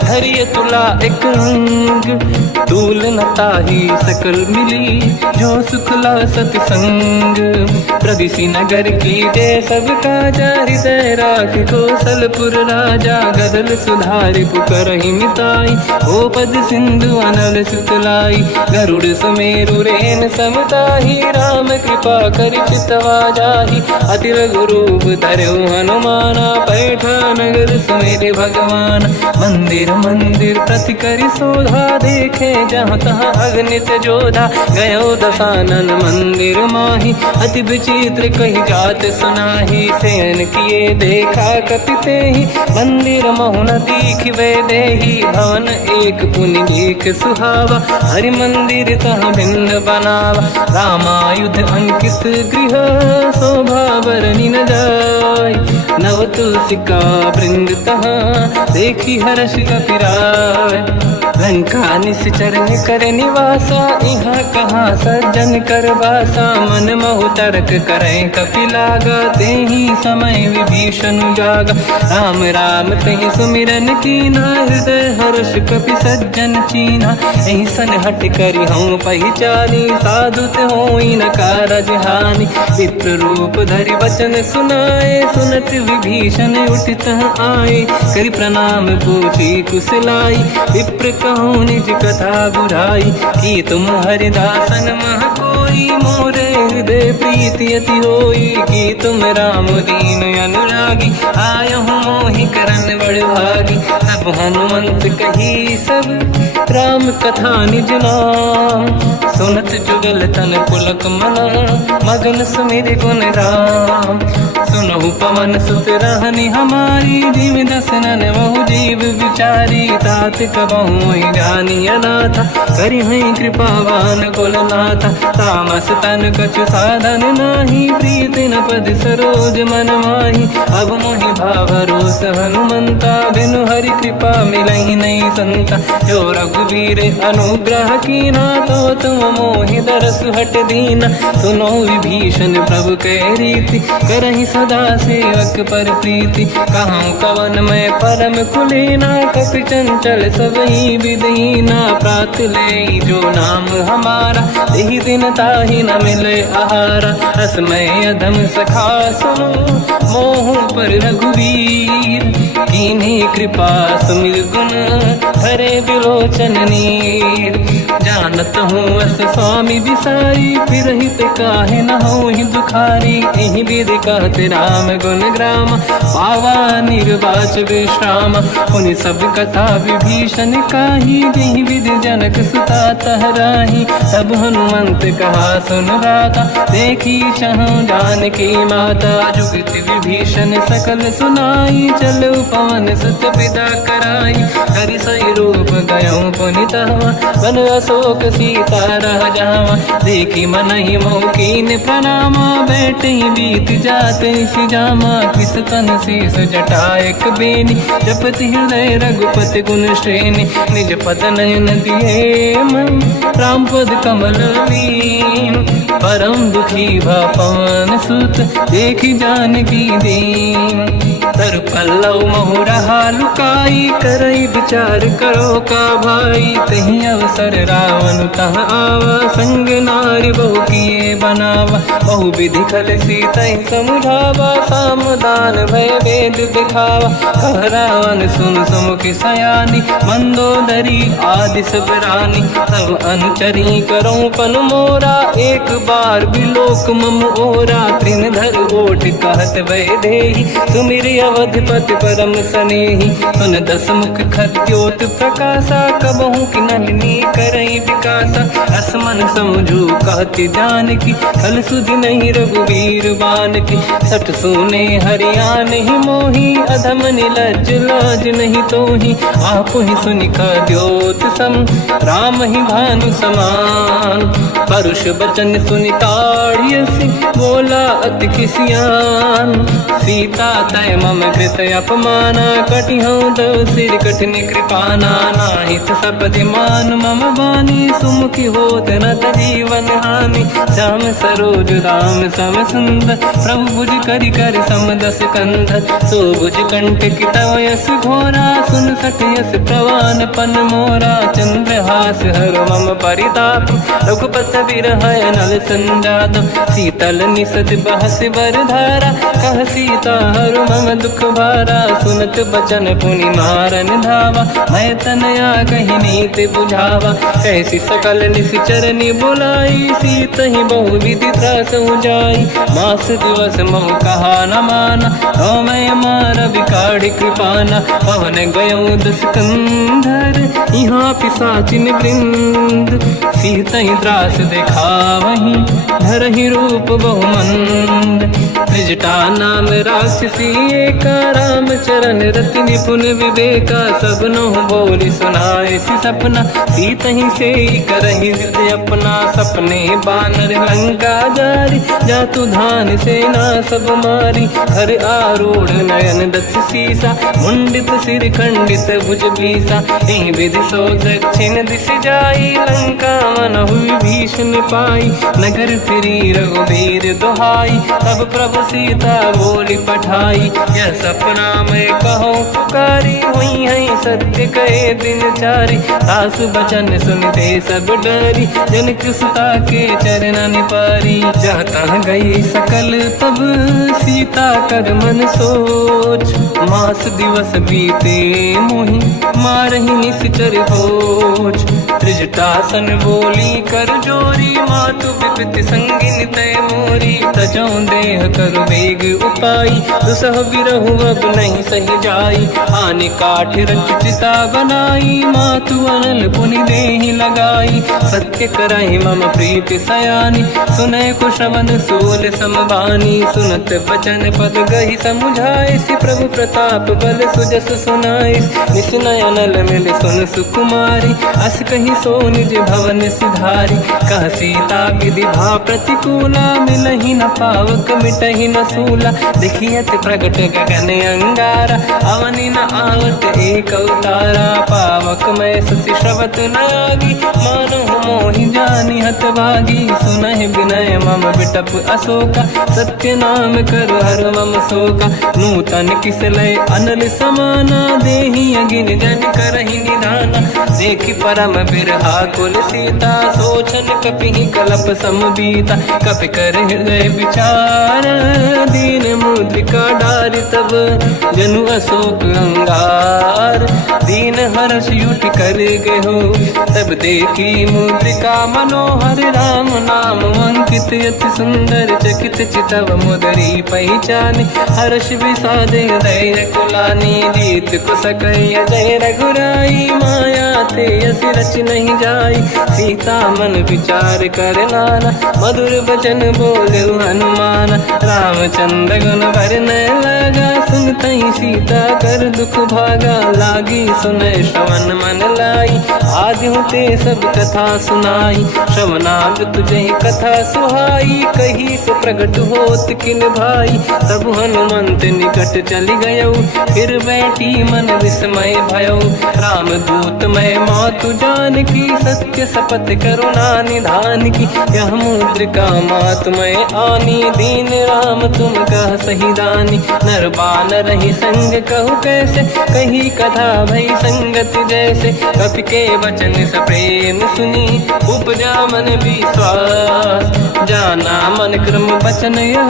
धरिय तुला एक अंग। दूल न ताहि सकल मिली, जो सुख ला सतसंग। प्रदिशि नगर की जय सब काजा, हृदय राख कौशलपुर राजा। गदल सुधारि पुकारहि मिताई, ओ पद सिंधु अनल सुतलाई। गरुड़ सुमेरु रेन समताहि, राम कृपा करि चितवा जाहि। अति लघु रूप धरऊ हनुमाना, पैठा नगर सुमेरे भगवान। मंदिर मंदिर प्रति करि शोधा, देखे जहाँ तहाँ अगणित जोधा। गयो दशानन मंदिर माहि, अति विचित्र कही जात सुनाहि। शयन किए देखा कपि तेहि, मंदिर महु न दीखिबे देहि। भवन एक पुनि एक सुहावा, हरि मंदिर तहाँ भिन्न बनावा। रामायुध अंकित गृह, शोभा बरनि न जाय। नव तुलसिका वृंद तहाँ, देखी हर्ष कपि राय। लंका निश्चर कर निवासा, यहाँ कहाँ सज्जन कर वासा। मन महु तर्क करें कपि लागा, तेहि समय विभीषण जागा। राम राम तेहि सुमिरन कीना, हृदय हर्ष कपि सज्जन चीना। एहि सन हट करि हूँ पहिचानी, साधु होई न कारज हानि। विप्र रूप धरि वचन सुनाए, सुनत विभीषण उठित आए। करि प्रणाम पूछी कुशलाई, विप्र कहूँ निज कथा बुराई। कि तुम हरिदासन मह कोई, मोरे हृदय प्रीति अति होई। कि तुम राम दीन अनुरागी, आयहु मोहि करन बड़ भागी। तब हनुमंत कही सब राम कथा निज नाम। सुनत जुगल तन पुलक मना, मगन सुमिर गुण राम। सुनहु पवन सुत रहनि हमारी, जीव दसनन बहु जीव विचारी। तात कबहु जानी अनाथा, करि हैं कृपावान कुलनाथा। तामस तन कछु साधन नाही, प्रीति न पद सरोज मन माही। अब मोहि भावरोस हनुमंता, बिनु हरि कृपा मिलहि नहीं संता। जो रघुवीर अनुग्रह कीना, तो तुम मोहि दरस हट दीना। सुनो विभीषण प्रभु कै रीति, करहि सदा सेवक पर प्रीति। कहूँ कवन में परम कुलीना, कपि चंचल सबही विदहीना। प्रात ले जो नाम हमारा, यही दिन ताहि न मिले आहारा। रसमय अधम सखा सुनो, मोह पर रघुवीर। कीन्ही कृपा सुमिर गुण, भरे बिलोचन नीर। जानत हूँ अस स्वामी बिसाई, फिर हित काहे न हो ही दुखारी। यही विधि कहते राम गुण ग्राम, पावा निर्वाच विश्राम। उन सब कथा विभीषण काही, यही विधि जनक सुता तहराही। तब हनुमंत कहा सुन राता, देखी चहु जानकी माता। जुगति विभीषण सकल सुनाई, चलो पवन सुत पिता कराई। हरि सही रूप गयो पुनितवा, बन अशोक सीता रह जावा। देखी मनहि मोकीन प्रणामा, बैठे बीत जाते सिजामा। किस तन शीस जटा एक बेनी, जपति हृदय रघुपति गुण श्रेणी। निज पद नयन दिए मन, राम पद कमल लीन। परम दुखी भा पवन सुत, देखी जानकी दीन। तर पल्लव महु रहा लुकाई, करई विचार करो का भाई। तही अवसर रावण तह आवा, संग नारी बहु किए बनावा। बहु विधि खल सीतहि समुझावा, सामदान भय वेद दिखावा। कह रावण सुन सुमुखि सयानी, मंदोदरी आदि सब रानी। सब अनुचरी करो पन मोरा, एक बार बिलोक मम ओरा। त्रिन धर ओट कहत भय देहि, सुमिर अवधिपति परम सनेहि। सुन दस मुख खद्योत प्रकाशा, कबहु की नलिनी करई विकासा। असमन समझू कहति जानकी, खल सुधि नहीं रघुवीर बानकी। सठ सुने हरिया नहीं मोही, अधम निलज्ज लाज नहीं तोही। आपु ही सुनि खद्योत सम, राम ही भानु समान। परुष बचन सुनि ताड़ियसि, बोला अति किसियान। सीता तय मम कृत अपमाना, कटिहउँ दो सिर कठिन कृपाना। नाहित सपदि मान मम बानी, सुमुखि होत न जीवन हानि। श्याम सरोज राम सम सुंदर, प्रभु भुज करि कर समदस कंधर। सो भुज कंठ की तव यस घोरा, सुन सठ यस प्रवान पन मोरा। चंद्रहास हर मम परिताप, रघुपति बिरहय नल संजात। शीतल निसत बहस बरधारा, कह सीता हर मम दुख भारा। सुनत बचन पुनि मारन धावा, मैं तनया कहीं नीति बुझावा। कैसी सकल निश्चरनि बुलाई, सीतहि बहु विधि त्रास जाई। मास दिवस मोह कहा न माना, तो मैं मार बिकाढ़ी कृपाना। पवन गयो दस कंधर, यहाँ पिशाचिन वृंद। सीतहि त्रास देखावहीं, धरहि रूप बहुमंद। त्रिजटा नाम राक्षसी एका, राम चरण रति निपुण विवेका। सबनो बोली सुनाए सि सपना, सीतहि से करहि विधि अपना। सपने बानर लंका जारी, जातु धान सेना सब मारी। हर आरूढ़ नयन दस सीसा, मुंडित सिर खंडित भुज बीसा। यही विधि सो दक्षिण दिश जाई, लंका मनहु विभीषण पाई। नगर फिरी रघुवीर दुहाई, तब प्रभु सीता बोली पठाई। यह सपना मैं कहूँ पुकारी, हुई है सत्य कहे दिन चारी। सास बचन सुनते सब डरी, जनक सुता के चरण पारी। जाता गई सकल तब सीता कर मन सोच, मास दिवस बीते मोहि मारहि निश्चर होच। त्रिजटासन बोली कर जोरी, मातु विपति संगिन तय मोरी। तजों देह कर वेग उपाई, दुसह बिरहु अब नहीं सही जाई। हानि काठ रचिता बनाई, मातु अनल पुनि देहि लगाई। सत्य करहि मम प्रीति सयानी, सुनय कुशवन सूल समबानी। सुनत बचन पद गहि समुझाए, सि प्रभु प्रताप बल सुजस सुनाई। निस नयनल मिल सुन सुकुमारी, अस कहि सो निज भवन सिधारी। कह सीता विधि भा प्रतिकूला, मिलहि न पावक मिटहि न सूला। देखियत प्रगट गगन अंगारा, अवनि न आवत एक अवतारा। पावक मैं ससि श्रवत न आगी, मानो मोहि जानि हत भागी। सुनहि विनय मम बिटप अशोका, सत्य नाम कर हर मम शोका। नूतन किसलय अनल समाना, देहि अगिन जन करहि निधाना। देखि परम बिरहा कुल सीता, सोचन कपिहि कलप समबीता। कपि कर हृदय विचार, दीन मुद्रिका डारि तब जनु अशोक अंगार। दीन हर्ष युट कर गयो, तब देखी मुद्रिका मनोहर। राम नाम अंकित अति सुंदर, चकित चितव मुदरी पहचान। हर्ष विषाद हृदय कुलानी, जीत को सकय जय रघुराई। माया थे यस रच नहीं जाई, सीता मन विचार कर नाना। मधुर बचन बोले हनुमान, रामचंद्र गुण भरने लगा। सुनतहि सीता कर दुख भागा, लागी सुनय श्रवण मन लाई। आदि होते सब कथा सुनाई, श्रवणाग तुझे कथा सुहाई। कही से प्रगट होत किन भाई, तब हनुमंत निकट चली गयो। फिर बैठी मन विस्मय भयो, राम दूत मैं मातु जानकी। सत्य शपथ करुणा निधान की, यह मुद्रिका मातु मैं आनी। दीन राम तुम कह सही दानी, नर बानर ही संग कहु कैसे। कही कथा भई संगति जैसे, कपि के वचन सप्रेम सुनी। उपजा मन विश्वास, जाना मन क्रम वचन यह।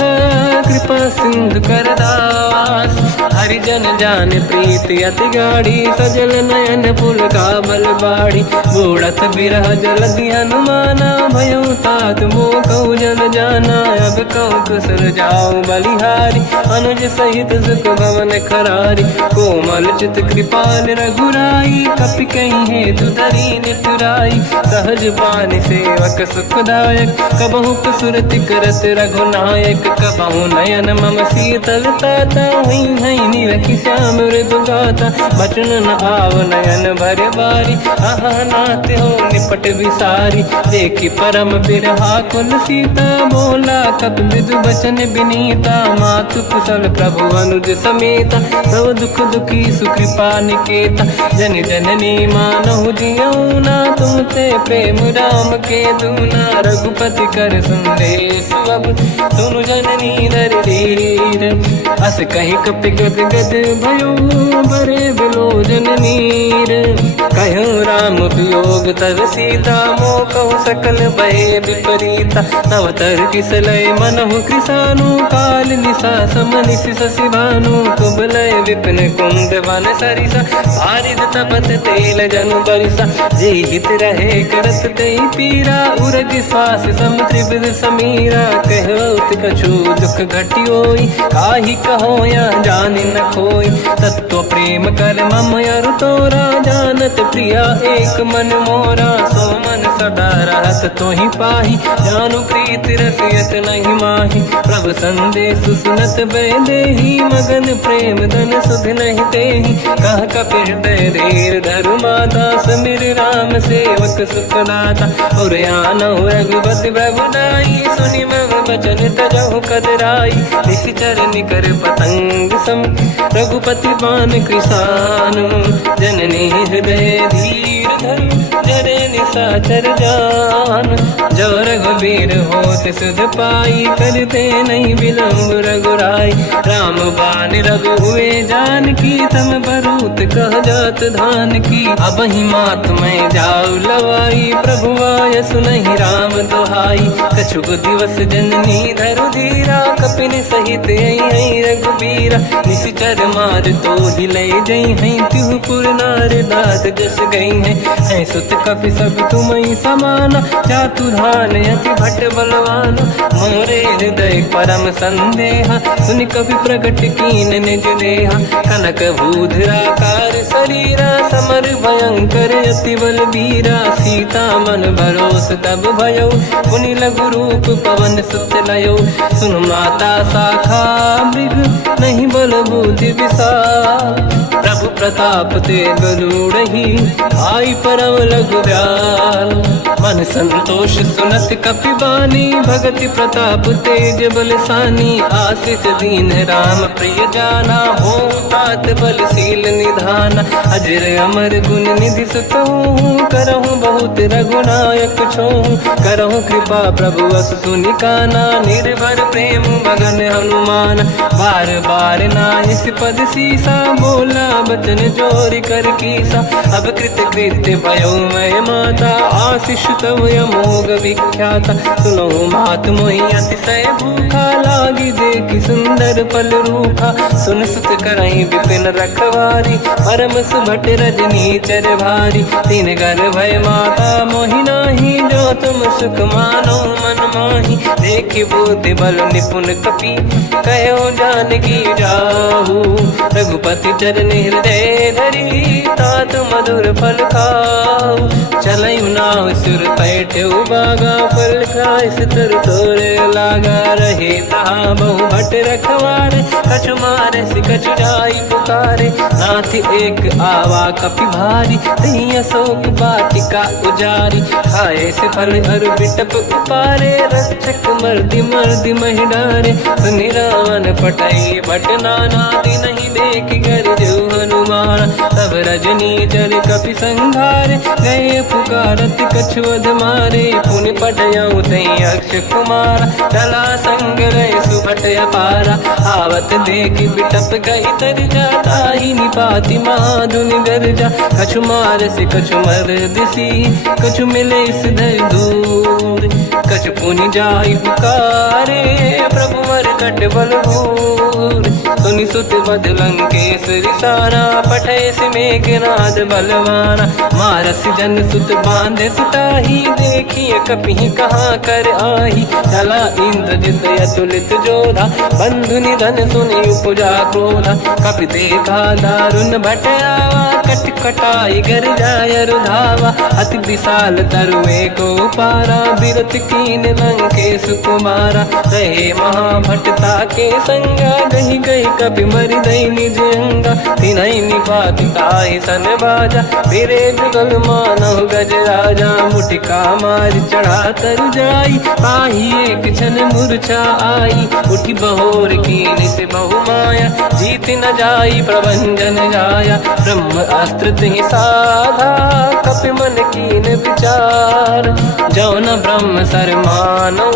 कृपा सिंधु कर दास, हरिजन जान प्रीति अति गाढ़ी। सजल नयन पुल का बल बाढ़ी, बूढ़त बिरह जलधि हनुमाना। भयो तात मोह कहु जन जाना, अब कहु कुशल जाओ बलिहारी। अनुज सहित सुख भवन खरारी, कोमल चित कृपाल रघुराई। कपि कहीं हेतु धरी निठुराई, सहज बानि सेवक सुखदायक। कबहु सुरति करत रघुनायक, कबहु नयन मम शीतल ताता। हुई हई निरखि श्याम मृदु गाता, बचन न आव नयन भर बारी। आहा नाथ हो निपट विसारी, देखि परम बिरहा कुल सीता। बोला कपि विदु बचन बिनीता, मातु कुशल प्रभु अनुज समेता। सब दुख दुखी सुकृपा निकेता, जन जननी मानहु जियौना। तुम ते प्रेम राम के दूना, रघुपति कर संदेश अब सुनु जननी दर धीर। अस कहि कपि गद गद भयो, बरे बिलोचन नीर। कहो राम वियोग तब सीता, मोह कहु सकल भय विपरीता। तव तर किसलय मनहु कृसानु, काल निशा समनिश शशि भानु। कुबलय विपिन कुंद वन सरिसा, भारिद तपत तेल जनु बरिसा। जे हित रहे करत ते पीरा, उरग श्वास समुद्र समीरा। कहत कछु दुख घटियोई, काहि कहो या जानि न खोई। तत्व प्रेम कर मम अरु तोरा, जानत प्रिया एक मन मोरा। सो मन सदा रहत तोहि पाहि, जानु प्रीत रसियत नहीं माहि। प्रभु संदेश सुनत बैदेहि, मगन प्रेम धन सुध नहीं तेहि। कह कपि हृदय धीर धरु माता, समिर राम सेवक सुखदाता। और आनहु रघुपति प्रभु नाई, सुनि मम वचन तजहु कदराई। निश्चर निकर पतंग सम, रघुपति बान कृसानु। जननी हृदय धीर धरु, जरे निशाचर जान। जो रघुबीर होत सुध पाई, करते नहीं विलम्ब रघुराई। राम बान रघु हुए जानकी, तम बरूत कह जात धान की। अब ही मात मैं जाऊ लवाई, प्रभु आय सुनहि राम दोहाई। कछुक दिवस जननी धरु धीरा, कपिन सहित आई रघुबीरा। निश्चर मार तो हिलय जई हैं, तिहु पुर नार दात जस गई हैं। सुत कपि सब तुमहि समाना, चातु धान अति कपि भट्ट बलवान मोरे हृदय परम संदेहा सुनि कपि प्रकट कीन निज देहा कनक भूधराकार शरीरा समर भयंकर अति बल बीरा सीता मन भरोस तब भयो पुनि लघु रूप पवन सुत लयो सुन माता शाखा मृग नहीं बल बुद्धि विशाल प्रभु प्रताप ते गरुड़हि आई परम लघु दयाल मन संतोष सुनत कपि बानी भगति प्रताप तेज बलसानी आशीष दीन राम प्रिय जाना हो तात बलशील निधान अजर अमर गुण निधि सुतहु करहु बहुत रघुनायक छोहु करहु कृपा प्रभु अस सुनि काना निर्भर प्रेम मगन हनुमान बार बार नायस पद सीसा बोला बचन जोरि कर कीसा अब कृत कृत्य भयो मैं माता आशीष तव अमोघ विख्याता सुनो मात मोहि अतिशय भूखा लागी देखि सुंदर फल रूखा सुन सुत करहि विपिन रखवारी परम सुभट रजनी चर भारी तीन घर भय माता मोहि नाही जो तुम सुख मानो मन माही देखि बुद्धि बल निपुण कपि कहो जानकी जाहू रघुपति चरण हृदय धरी तात मधुर फल खाऊ चलयु नाव सुर पैठ्यु बागा फल खाय सितर तोरे लागा रहे तहाँ बहु भट रखवारे कछु मारे सि कछु जाई पुकारे नाथ एक आवा कपि भारी तही अशोक वाटिका उजारी खाए से फल अरु बिटप उपारे रक्षक मर्दि मर्दि महि डारे सुनि रावण पटाई भट नानादि नहीं देख कर जो हनुमान तब रजनी चर कपि संघारे गए पुकारत कछु अध मारे पुनि पटयऊ तई अक्ष कुमार चला संग रहे सुभट अपारा आवत देखि बिटप गई तर जाता ही निपाति माधुनि गर्जा कछु मार से कछु मर दिसी कछु मिले इस धर दूर कछु पुनि जाई पुकारे प्रभु मर कट बलभूर सुनि सुत बद लंकेश्वरी सारा पठे से मेघनाद बलवाना मारस जन सुत बांधे सुताही देखिए कपि कहाँ कर आही चला इंद्रजित अतुलित जोधा बंधु निधन सुनि उपजा क्रोधा कपि देखा दारुण भट आवा कट कटाई गर जाय रुधावा अति विशाल तरुए को पारा बिरत कीन लंकेश कुमारा रहे महाभटता के संगा गही गई कपि मरि दई निज अंगा तिनहि निपाति ताहि सन बाजा फिरे बिगल मानव गज राजा मुटिका मार चढ़ा तर जाई ताहि एक क्षण मूर्छा आई उठी बहोर कीन से बहु माया जीत न जाई प्रभंजन जाया ब्रह्म अस्त्र तिहि साधा कपि मन कीन विचार जो न ब्रह्म सर मानो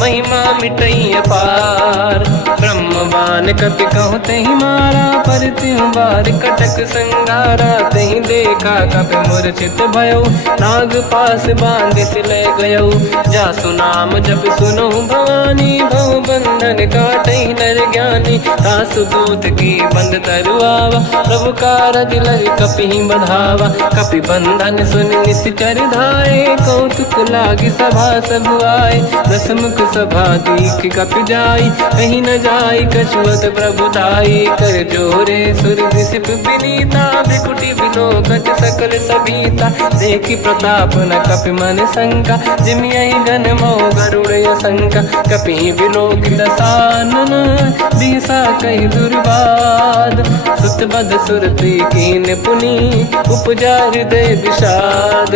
महिमा मिटई अपार ब्रह्म बान कपि कहु तहि मारा पर तिहु बार कटक संगारा तहि देखा कपि मूर्छित भयो नाग पास बांध सिले गयो जासु नाम जप सुनो भवानी भव बंधन काटहि नर ज्ञानी तासु दूत की बंद तरुआवा प्रभु कारज लग कपि बधावा कपि बंधन सुनि निश्चर धाये कौतुक लागी सभा सब आए दसमुख सभा दीख कपि जाई कहीं न जाई कछुअत प्रभु दाई कर जोरे सुर दिसिप विनीता बिकुटी बिलोकत सकल सबीता देखी प्रताप न कपि मन शंका जिमियहि जन मोह गरुड़ शंका कपि बिलोक दसानन दिशा कहि दुर्बाद सुत बद सुरति कीन पुनि उपजा हृदय विषाद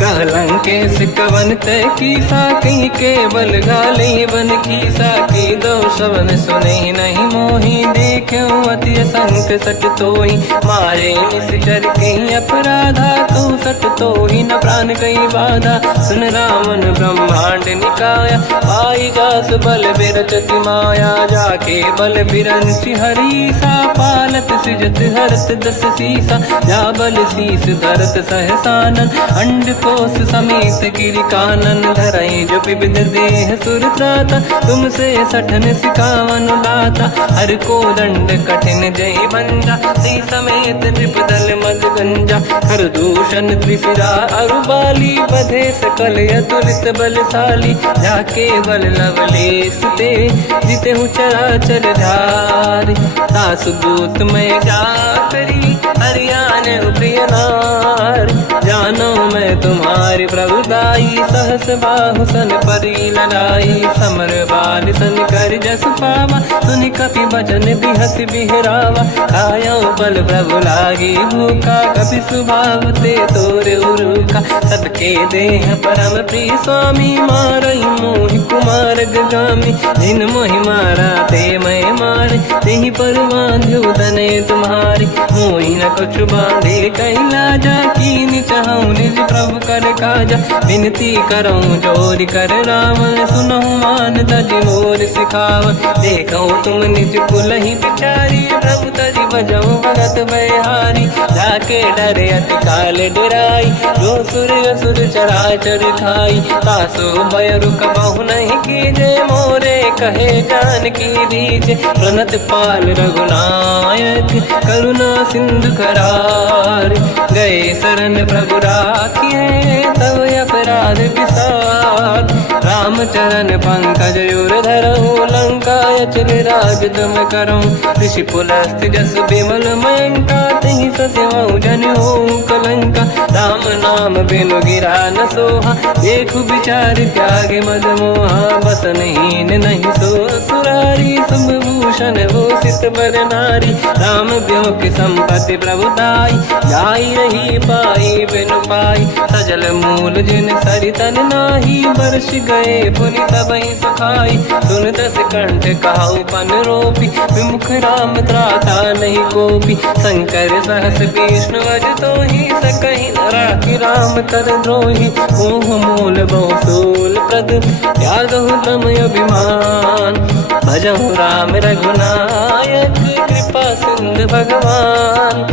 कहलंकेश कवन तय कीसा कहीं केवल गाले बन कीसा की दो शवन सुने नहीं मोही देखे अति संक सट तोही मारे निश्चर कहीं अपराधा तू सट तोही न प्राण कहीं बाधा सुन रावण ब्रह्मांड निकाय माया पाई जास बल बिरचति माया जाके बल बिरंचि हरीसा पालत सृजत हरत दस सीसा जा बल शीस धरत सहसानन अंड कोश समेत गिरि कानन धरई जो विविध देह सुर त्राता तुमसे सठन सिखावन लाता हर को दंड कठिन जय बंजा सी समेत नृपदल मद गंजा हर दूषण त्रिशिरा अरुबाली बधे सकल अतुलित बलशाली जाके बल लवलेस ते जिते हूँ चराचर धारी सासु दूत में जाकरी हरियाणा प्रिय नार जानो मैं तुम्हारी प्रभुताई सहस बाहु सन परी लड़ाई समर बाल सन कर जस पावा सुनि कपि बचन बिहस बिहरावा खायो बल प्रभु लागी भूखा कपि सुभाव ते तोर उरुखा सबके देह परम प्रिय स्वामी मारई मोहि कुमार गगामी जिन मोहि मारा ते मैं मारे तेहि पर बांधु तने तुम्हारी मोहि न कुछ बांधे कैला जा कीनि चाहूं निज प्रभु कर काजा विनती करऊं जोर कर रावण सुनहु मान तज मोर सिखाव देखो तुम निज कुलहि बिचारी प्रभु तज बजऊ भगत बहारी जाके डरे अति काल डराई जो सुर असुर चराचर खाई तासो भय रुक बहु नहीं कीजे मोरे कहे जान की दीजे प्रणत पाल रघुनायक करुणा सिंधु करार गए शरण प्रभु राखिए तब अपराध विसार रामचरण पंकज युर धरहु लंका अचल राज तुम करो ऋषि पुलस्त जस विमल मयंका तहि सत्यमऊ जन हो कलंका राम नाम बिनु गिरा न सोहा देखु विचार त्यागे मद मोहा बसनहीन नहीं सो सुरारी शुभ भूषण भूषित बर नारी राम ब्यों की संपत्ति प्रभुताई जाई रही पाई बिनु पाई सजल मूल जिन सरितन नाही वर्ष गए पुनि तबहि सुखाई सुन दस कंठ कहाऊ पन रोपी विमुख राम त्राता नहीं कोपी शंकर सहस विष्णु अज तो ही सकहि न राखि राम कर द्रोही मोह मूल बहु सूल प्रद त्यागहु तम अभिमान भजहु राम रघुनायक कृपा सिंधु भगवान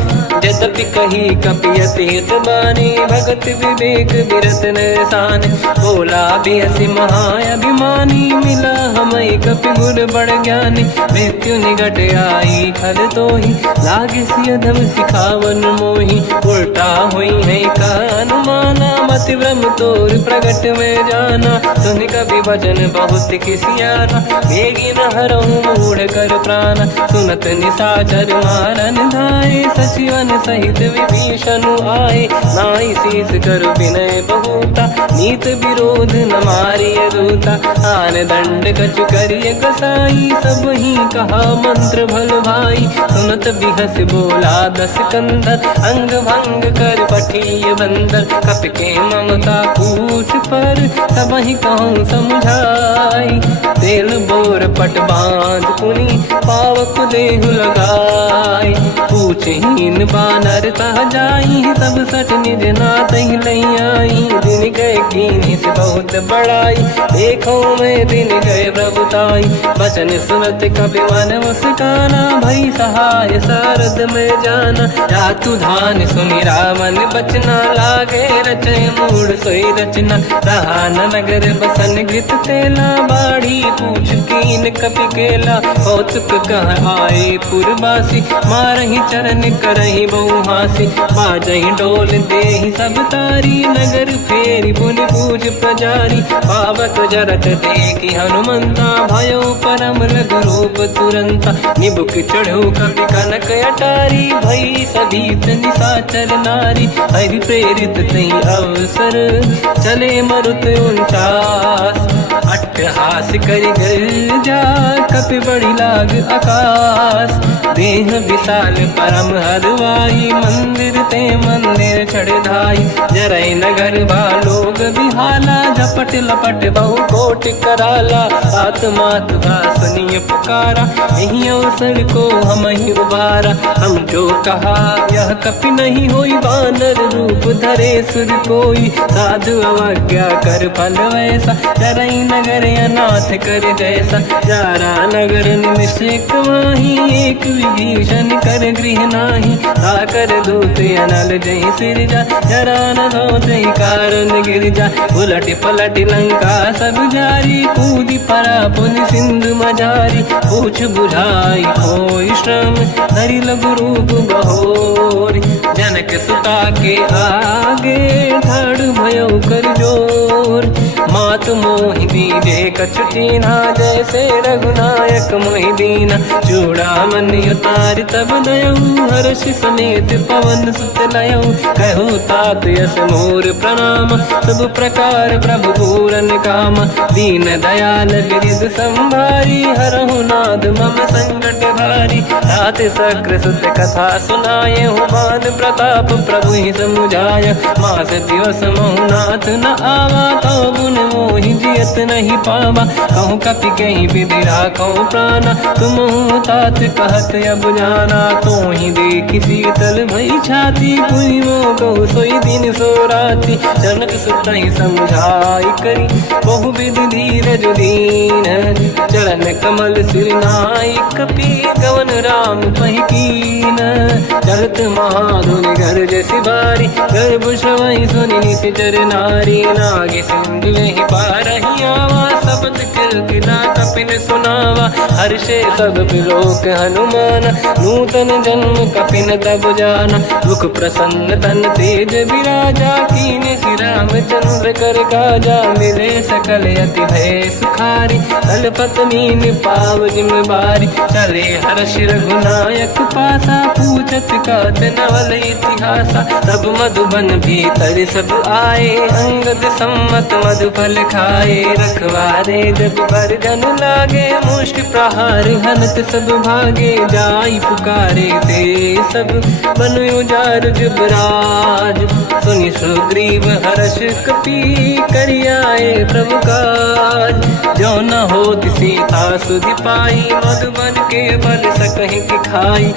यद्यपि कही कपियति हित बानी भगत विवेक विरत निशान बोला भी हसी महाअभिमानी मिला हमें कपि गुर बड़ ज्ञानी मृत्यु निकट आई खल तो ही लागे सियधम सिखावन मोही उल्टा हुई है का अनुमाना मति ब्रह्म तोर प्रगट में जाना सुनि कभी वचन बहुत किसियाना बेगी न हरहु मूढ़ कर प्राण सुनत निशाचर मारन धाये सचिवन सहित विभीषण आए नाई शीस कर विनय बहुता नीत विरोध न मारिय दूता आन दंड कछ करिय कसाई सब ही कहा मंत्र भल भाई सुनत बिहस बोला दस कंधर अंग भंग कर पठिय बंदर कप के ममता पूछ पर सब ही कहूँ समझाई तेल बोर पट बांध पुनि पावक देहु लगाई पूछहीन बानर कहा जाई तब सट निज नाथ ही लई आई दिन गए कीनी से बहुत बड़ाई देखो मैं दिन गए प्रभुताई बचन सुनत कभी मन मुस्काना भई सहाय सारद में जाना जातु धान सुनि रामन बचना लागे रचे मूड सोई रचना रहा नगर बसन गृत तेला बाढ़ी पूछ कीन कपि केला कौतुक कह आए पुरबासी मारही चरण करही बहु हासी बाजही डोल देहि सब तारी नगर फेरी पुनि पूज प्रजारी पावक जरत देखी हनुमंता भयो परम रघुरूप तुरंता निबुक चढ़ो कपि कनक अटारी भई सभीत निशाचर नारी हरि प्रेरित तई अवसर चले मरुत 49 अट्टहास करि गर्जा कपि बड़ी लाग आकाश। देह विशाल परम हरवाई मंदिर ते मंदिर चढ़ाई। जरई नगर लोग बिहाला झपट लपट बहु कोट कराला। सात मात सुनिए पुकारा यही अवसर को हम ही उबारा। हम जो कहा यह कपि नहीं होई बानर रूप धरे सुर कोई। साधु अवज्ञा कर फल वैसा जरई नगर अनाथ कर जैसा। जारा नगर निमिषक माही एक विभीषण कर गृह नाही। आकर दूत अनल जय सिरजा जरा न होते कारण गिरजा। उलट पलट लंका सब जारी कूदी परा पुन सिंधु मजारी। पूछ बुझाई कोई श्रम धरि लघु रूप बहोरी। जनक सुता के आगे ठाड़ भयो कर जोर। मात मोहि दीजे कछु कीन्हा जैसे रघुनायक मोहि दीना। चूड़ामन उतार तब दयऊ हर्ष समेत पवन सुत लयऊ। कहो तात यस मोर प्रणाम सब प्रकार प्रभु पूरन काम। दीन दयाल बिरिद संभारी हरहु नाद मम संकट भारी। तात सक्र सुत कथा सुनाये हुमान प्रताप प्रभु ही समुझाय। मास दिवस महु नाथ न आवा तो गुण मोहि जियत नहीं पावा। कहूँ कपि कहीं विधि राखो प्राणा तुम तात कहत अब जाना। तो ही देखी शीतल भई छाती पुनि मोह कहु सोई दिन सो राती। जनक सुत ही समझाई करी बहु विधि धीरज दीन। चरण कमल सिर नाई कपि गवन राम पहि कीन। चलत महाधुनि गर्ज सिबारी गर्भ श्रवई सुनि निशिचर नारी। नागे सिंधु ही पारही आवा शब्द कीर्तिना कपिन सुनावा। हर्षे सब बिलोक हनुमान नूतन जन्म कपिन तब जाना। मुख प्रसन्न तन तेज विराजा कीने श्री रामचंद्र कर काजा। मिले सकल अति भय सुखारी तलपत मीन पाव जिम बारी। चले हर्ष रघुनायक पासा पूछत कात नवल इतिहासा। तब मधुबन भीतर सब आए अंगद सम्मत मधुफल खाए। रखवारे जब बरगन लागे मुष्टि प्रहार हनत सब भागे। जाई पुकारे ते सब बन उजार जुबराज। सुनि सुग्रीव हर्ष कपि करियाए प्रभु काज। जो न होत सीता सुधि पाई मधुबन के बल सकहि खाई।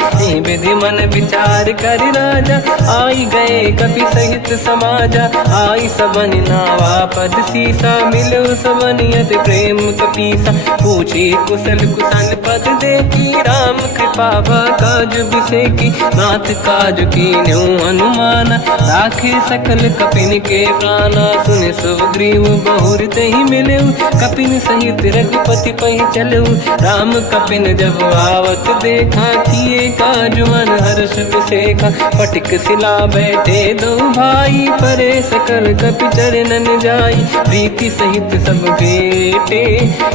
विधि मन विचार कर राजा आई गए कपि सहित समाजा। आई सबन नावा पद सीसा मिलो सबन यद प्रेम कपीसा। पूछी कुशल कुशल पद देखी राम कृपा काज बिसेकी। नाथ काज की न्यू अनुमान राखे सकल कपिन के प्राणा। सुन सुग्रीव बहुर ते ही मिले कपिन सहित रघुपति पहि चलऊ। राम कपिन जब आवत देखा किए काज मन हर्ष बिसेखा। पटिक सिला बैठे दो भाई परे सकल कपि चरणन जाई। प्रीति सहित सब बेटे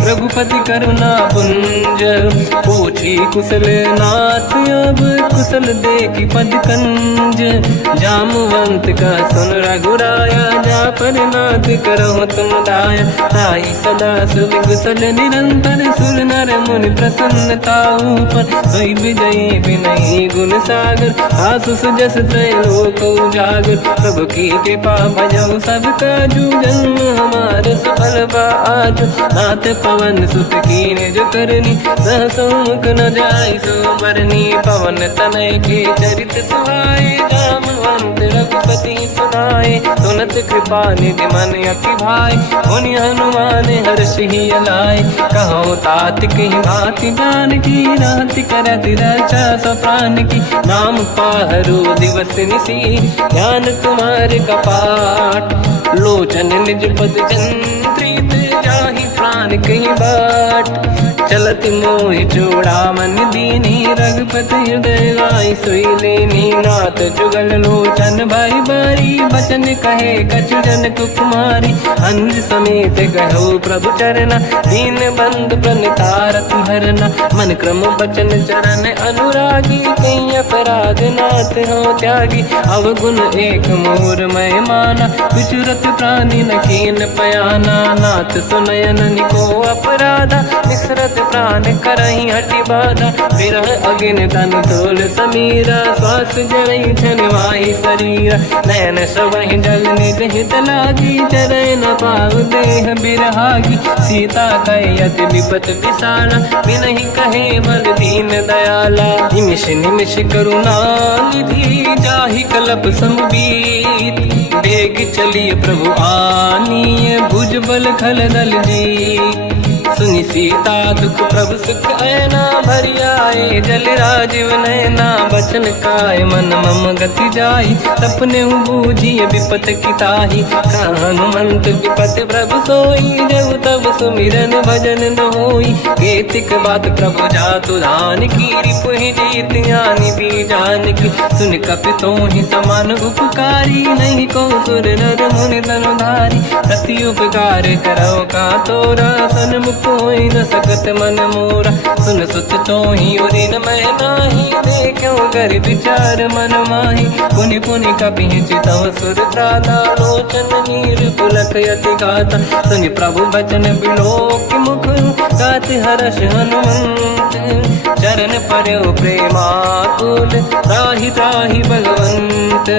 रघुपति करुणा पुंज। पूछी कुशल नाथ अब कुशल देखी पद कंज। जामवंत का सुन रघुराया जा पर नाथ करहु तुम दाया। ताई सदा सुख कुशल निरंतर सुर नर मुनि प्रसन्नता ऊपर। सोई विजयी विनयी गुण सागर आसु सुजस त्रैलोक उजागर। प्रभु की कृपा भजऊ सब काजू जन्म हमार सफल बाज। नाथ पवन सुत कीने जो करनी सहसो मुख न जाय सो मरनी। पवन तनय के चरित सुहाए जामवंत रघुपति सुनाए। सुनत कृपा निधि मन अति भाई मुनि हनुमान हर्ष ही अलाए। कहो तात कहीं भांति जान की राति करत रक्षा सप्राण की। नाम पाहरो दिवस निसी ध्यान तुम्हारे कपाट। लोचन निज पद चंद्रित जाहि प्राण कहीं बाट। चलत मोहि चूड़ामन दीनी रघुपति हृदय लाई सोई लेनी नाथ जुगल लोचन भाई बारी बचन कहे कछु जन कुमारी अंज समेत गहो प्रभु चरना दीन बंद प्रणतारति हरना मन क्रम बचन चरण अनुरागी कई अपराध नाथ हो त्यागी अवगुण एक मोर मैं माना विचुरत प्राणी न कीन पयाना नाथ सुनयन निको अपराधा निसरत प्राण करही हटि बाधा विरह अगिन तन तोल समीरा श्वास जरई छनवाही शरीरा नयन सवहि जल निज हित लागी चरय न पाव देह बिरहागी सीता कहे अति विपत विसाला बिनहि कहे बल दीन दयाला निमिष निमिष करुणा निधि जाहि कलप समबीत बेग चलिए प्रभु आनीय भुज बल खल दल जी सुनि सीता दुख प्रभु सुख ऐना भरि आए जल राजीव नैना बचन काय मन मम गति जाई सपने बूझी विपत किताही हनुमंत विपत प्रभु सोई जब तब सुमिरन भजन न होई केतिक बात प्रभु जातु धान की रिपुहि जीत ज्ञानी भी जान की सुन कपितो ही समान उपकारी नहीं को सुर नर मुनि धनुधारी सती उपकार करो का तोरा सन्मुख कोई न सकत मन मोरा सुन सुत तो ही उरी न मैं नाही देखो कर विचार मन माही पुनि पुनि कपि चितव सुर त्राता लोचन नीर पुलक यति गाता सुनि प्रभु बचन बिलोक मुख गात हर्ष हनुमंत चरण पर्यो प्रेमाकुल त्राहि त्राहि भगवंत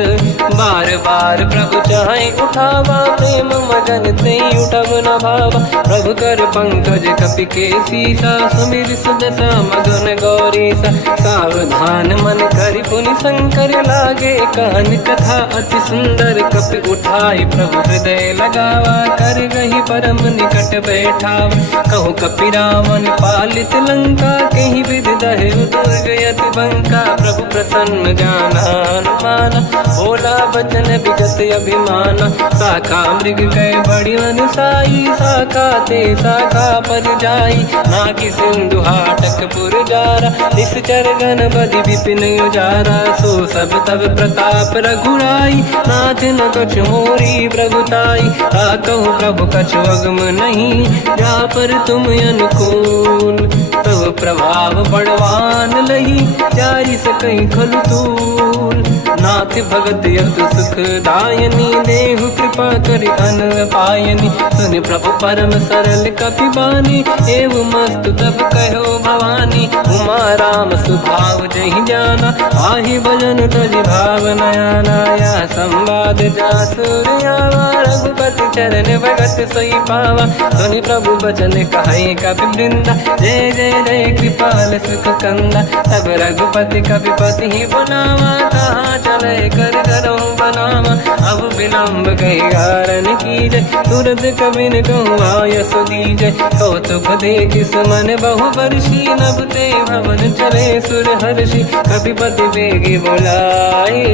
बार बार प्रभु चाहे उठावा प्रेम मगन ते उठब न भावा प्रभु कर पंकज कपि के सीसा सुमिर सुदशा मगन गौरीसा सावधान मन करि पुनि शंकर लागे कहन कथा अति सुंदर कपि उठाई प्रभु हृदय लगावा कर गही परम निकट बैठावा कहु कपि रावण पालित लंका कहीं विद दहे दुर्ग यति बंका प्रभु प्रसन्न जाना हनुमाना बोला बचन विगत अभिमाना शाखा मृग गए बड़ी अनुसाई शाखा ते शाखा पर जाई नाकि सिंधु हाटक पुर जारा निश्चर गण बधि विपिन उजारा सो सब तब प्रताप रघुराई नाथ न कछु मोरी प्रभुताई कहु प्रभु कछु अगम नहीं जा पर तुम अनुकूल तब प्रभाव बड़वान लही जारी सकई खलु तूल नाथ भगत यतु सुख दायनी देहु कृपा करि अन पायनी सुन प्रभु परम सरल कपि बानी एव मस्तु तब कहो भवानी उमा राम सुभाव जहि जाना आहि भजन तजि भाव नयाना या संवाद जासुर आवा रघुपति चरण भगत सोई पावा सुनि प्रभु बचन कहे कपि वृंदा जय जय जय कृपाल सुख कंदा तब रघुपति कपिपति ही बनावा कहाँ चले कर करो बनावा अब विलम्ब कही कारण कीजे तुरंत कबिन कहूँ आयस दीजे कौतुक देख सुमन बहु वर्षी नभते भवन चले सुर हर्षि कपिपति बेगी बुलाए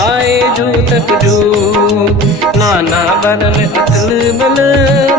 आए जूतक जूत नाना बदल अतल बल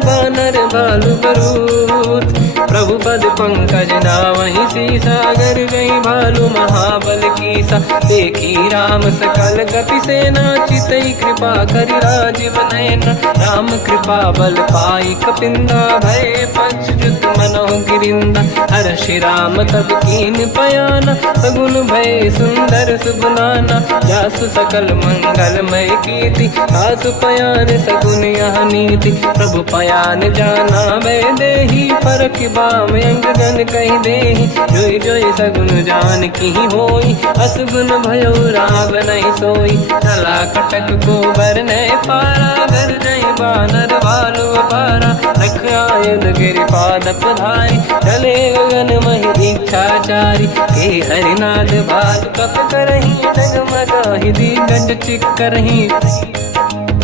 बानर बालु बरूत प्रभु पद पंकज नावहि सीसा गर गई भालु महाबल कीसा देखी राम सकल कपि सेना चितई कृपा करि राजीव नयना राम कृपा बल पाई कपिंदा भय पक्षुत मनो गिरिंदा हर्षि राम तब कीन पयाना सगुन भय सुंदर सुबनाना जासु सकल मंगलमय कीर्ति आसु पयान सगुन यह नीति प्रभु पयान जाना भय देहि फरक बाम अंग जन कही देहि जोई जोई सगुन जान की होई असगुन भयो राव नहीं सोई चला कटक को बर ने पारा घर जय बानर बालु पारा रख आयद गिरि पाद पधाई चले गगन महि इच्छाचारी के हरिनाथ भाज कप करही जगमगाहि दिग्गज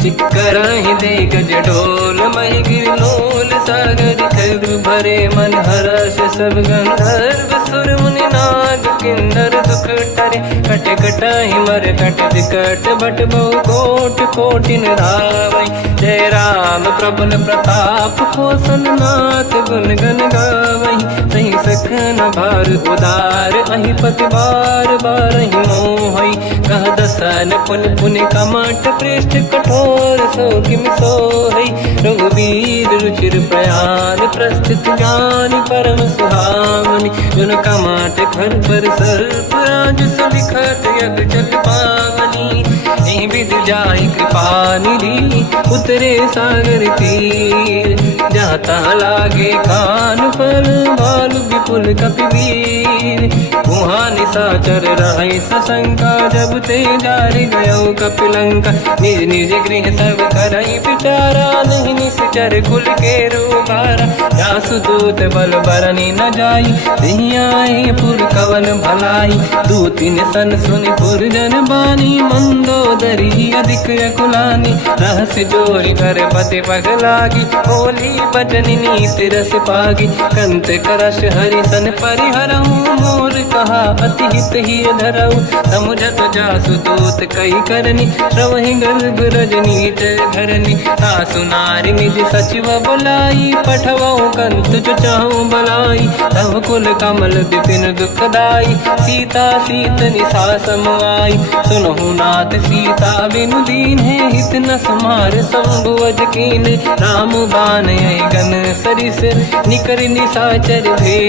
चिक्करहि दिग्गज डोल महि गिरलोल सागर खर भरे मन हर्ष सब गंधर्व सुर मुनि नाग किन्नर दुख टरे कट कटाहि मर कट विकट बट बहु कोट कोटिन रावै जय राम प्रबल प्रताप कोसन नाथ गुण गन गावै सही सकन भार उदार अहि पति बार बार ही मोहई कह दसन पुन पुन कमठ पृष्ठ कठोर सो किम सोहई रघुवीर रुचिर प्रयाण प्रस्थित ज्ञान परम सुहावनी जुन कमठ घर पर सर्प राज सलिखत यग जल पावनी एहि विध जाई कृपा निधि उतरे सागर तीर जाता लागे कान पर भालु विपुल कपिवीर वहाँ निशाचर रहे सशंका जब ते जारी गयो कपिलंका निज निज गृह सब करई विचारा नहीं निश्चर कुल के रूबारा जासु दूत बल बरनी न जाई दिहियाए पुर कवन भलाई दूतिन सन सुनि पुर जन बानी मंदोदरी अधिक अकुलानी रहस्य जोरी कर पति पगलागी बोली बचन नीत रस पागी कंत करश हरि सन परिहरऊ मोर कहा अति हित ही धरऊ समुझत जासु दूत कई करनी श्रवहि गर्भ रजनी धरनी सासु नारी निज सचिव बुलाई पठवऊ कंत जो चाहू बलाई तब कुल कमल विपिन दुखदाई सीता सीत निशा समाई सुनहु नाथ सीता बिनु दीन है हित न समार शंभुवज कीन राम बान गन सरिस निकर निशाचर भे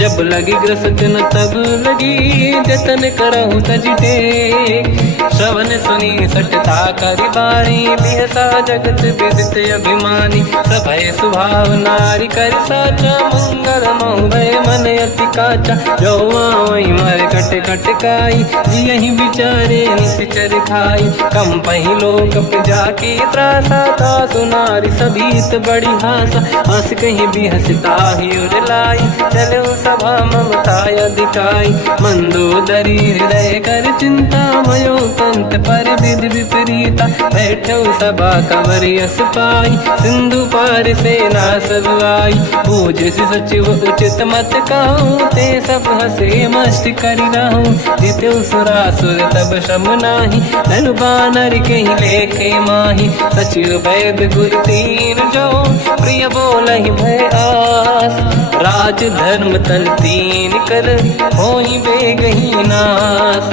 जब लगी ग्रसत न तब लगी जतन करहु तज टेक श्रवण सुनी सटता करि बाणी बिहसा जगत विदित अभिमानी सभय सुभाव नारी कर साचा मंगल महु भय मन अति काचा जो आई मर कट कट काई यही विचारे निश्चर खाई कम पही लोक पे जाके त्रासा था सुनारी सभीत बड़ी हासा हंस कहीं भी हंसता ही उर लाई चलो सभा ममता दिखाई मंदोदरी हृदय कर चिंता भयो कंत पर विधि विपरीता बैठो सभा कवर यस पाई सिंधु पार से ना सब आई पूज सचिव उचित मत कहूँ ते सब हंसे मस्त करी रहूँ जित्यो सुरासुर तब शम नाही धन बानर कहीं लेखे माही सचिव वैद गुरु तीन जो प्रिय बोलहि भय आस राज धर्म तल तीन कर होई बेगही नास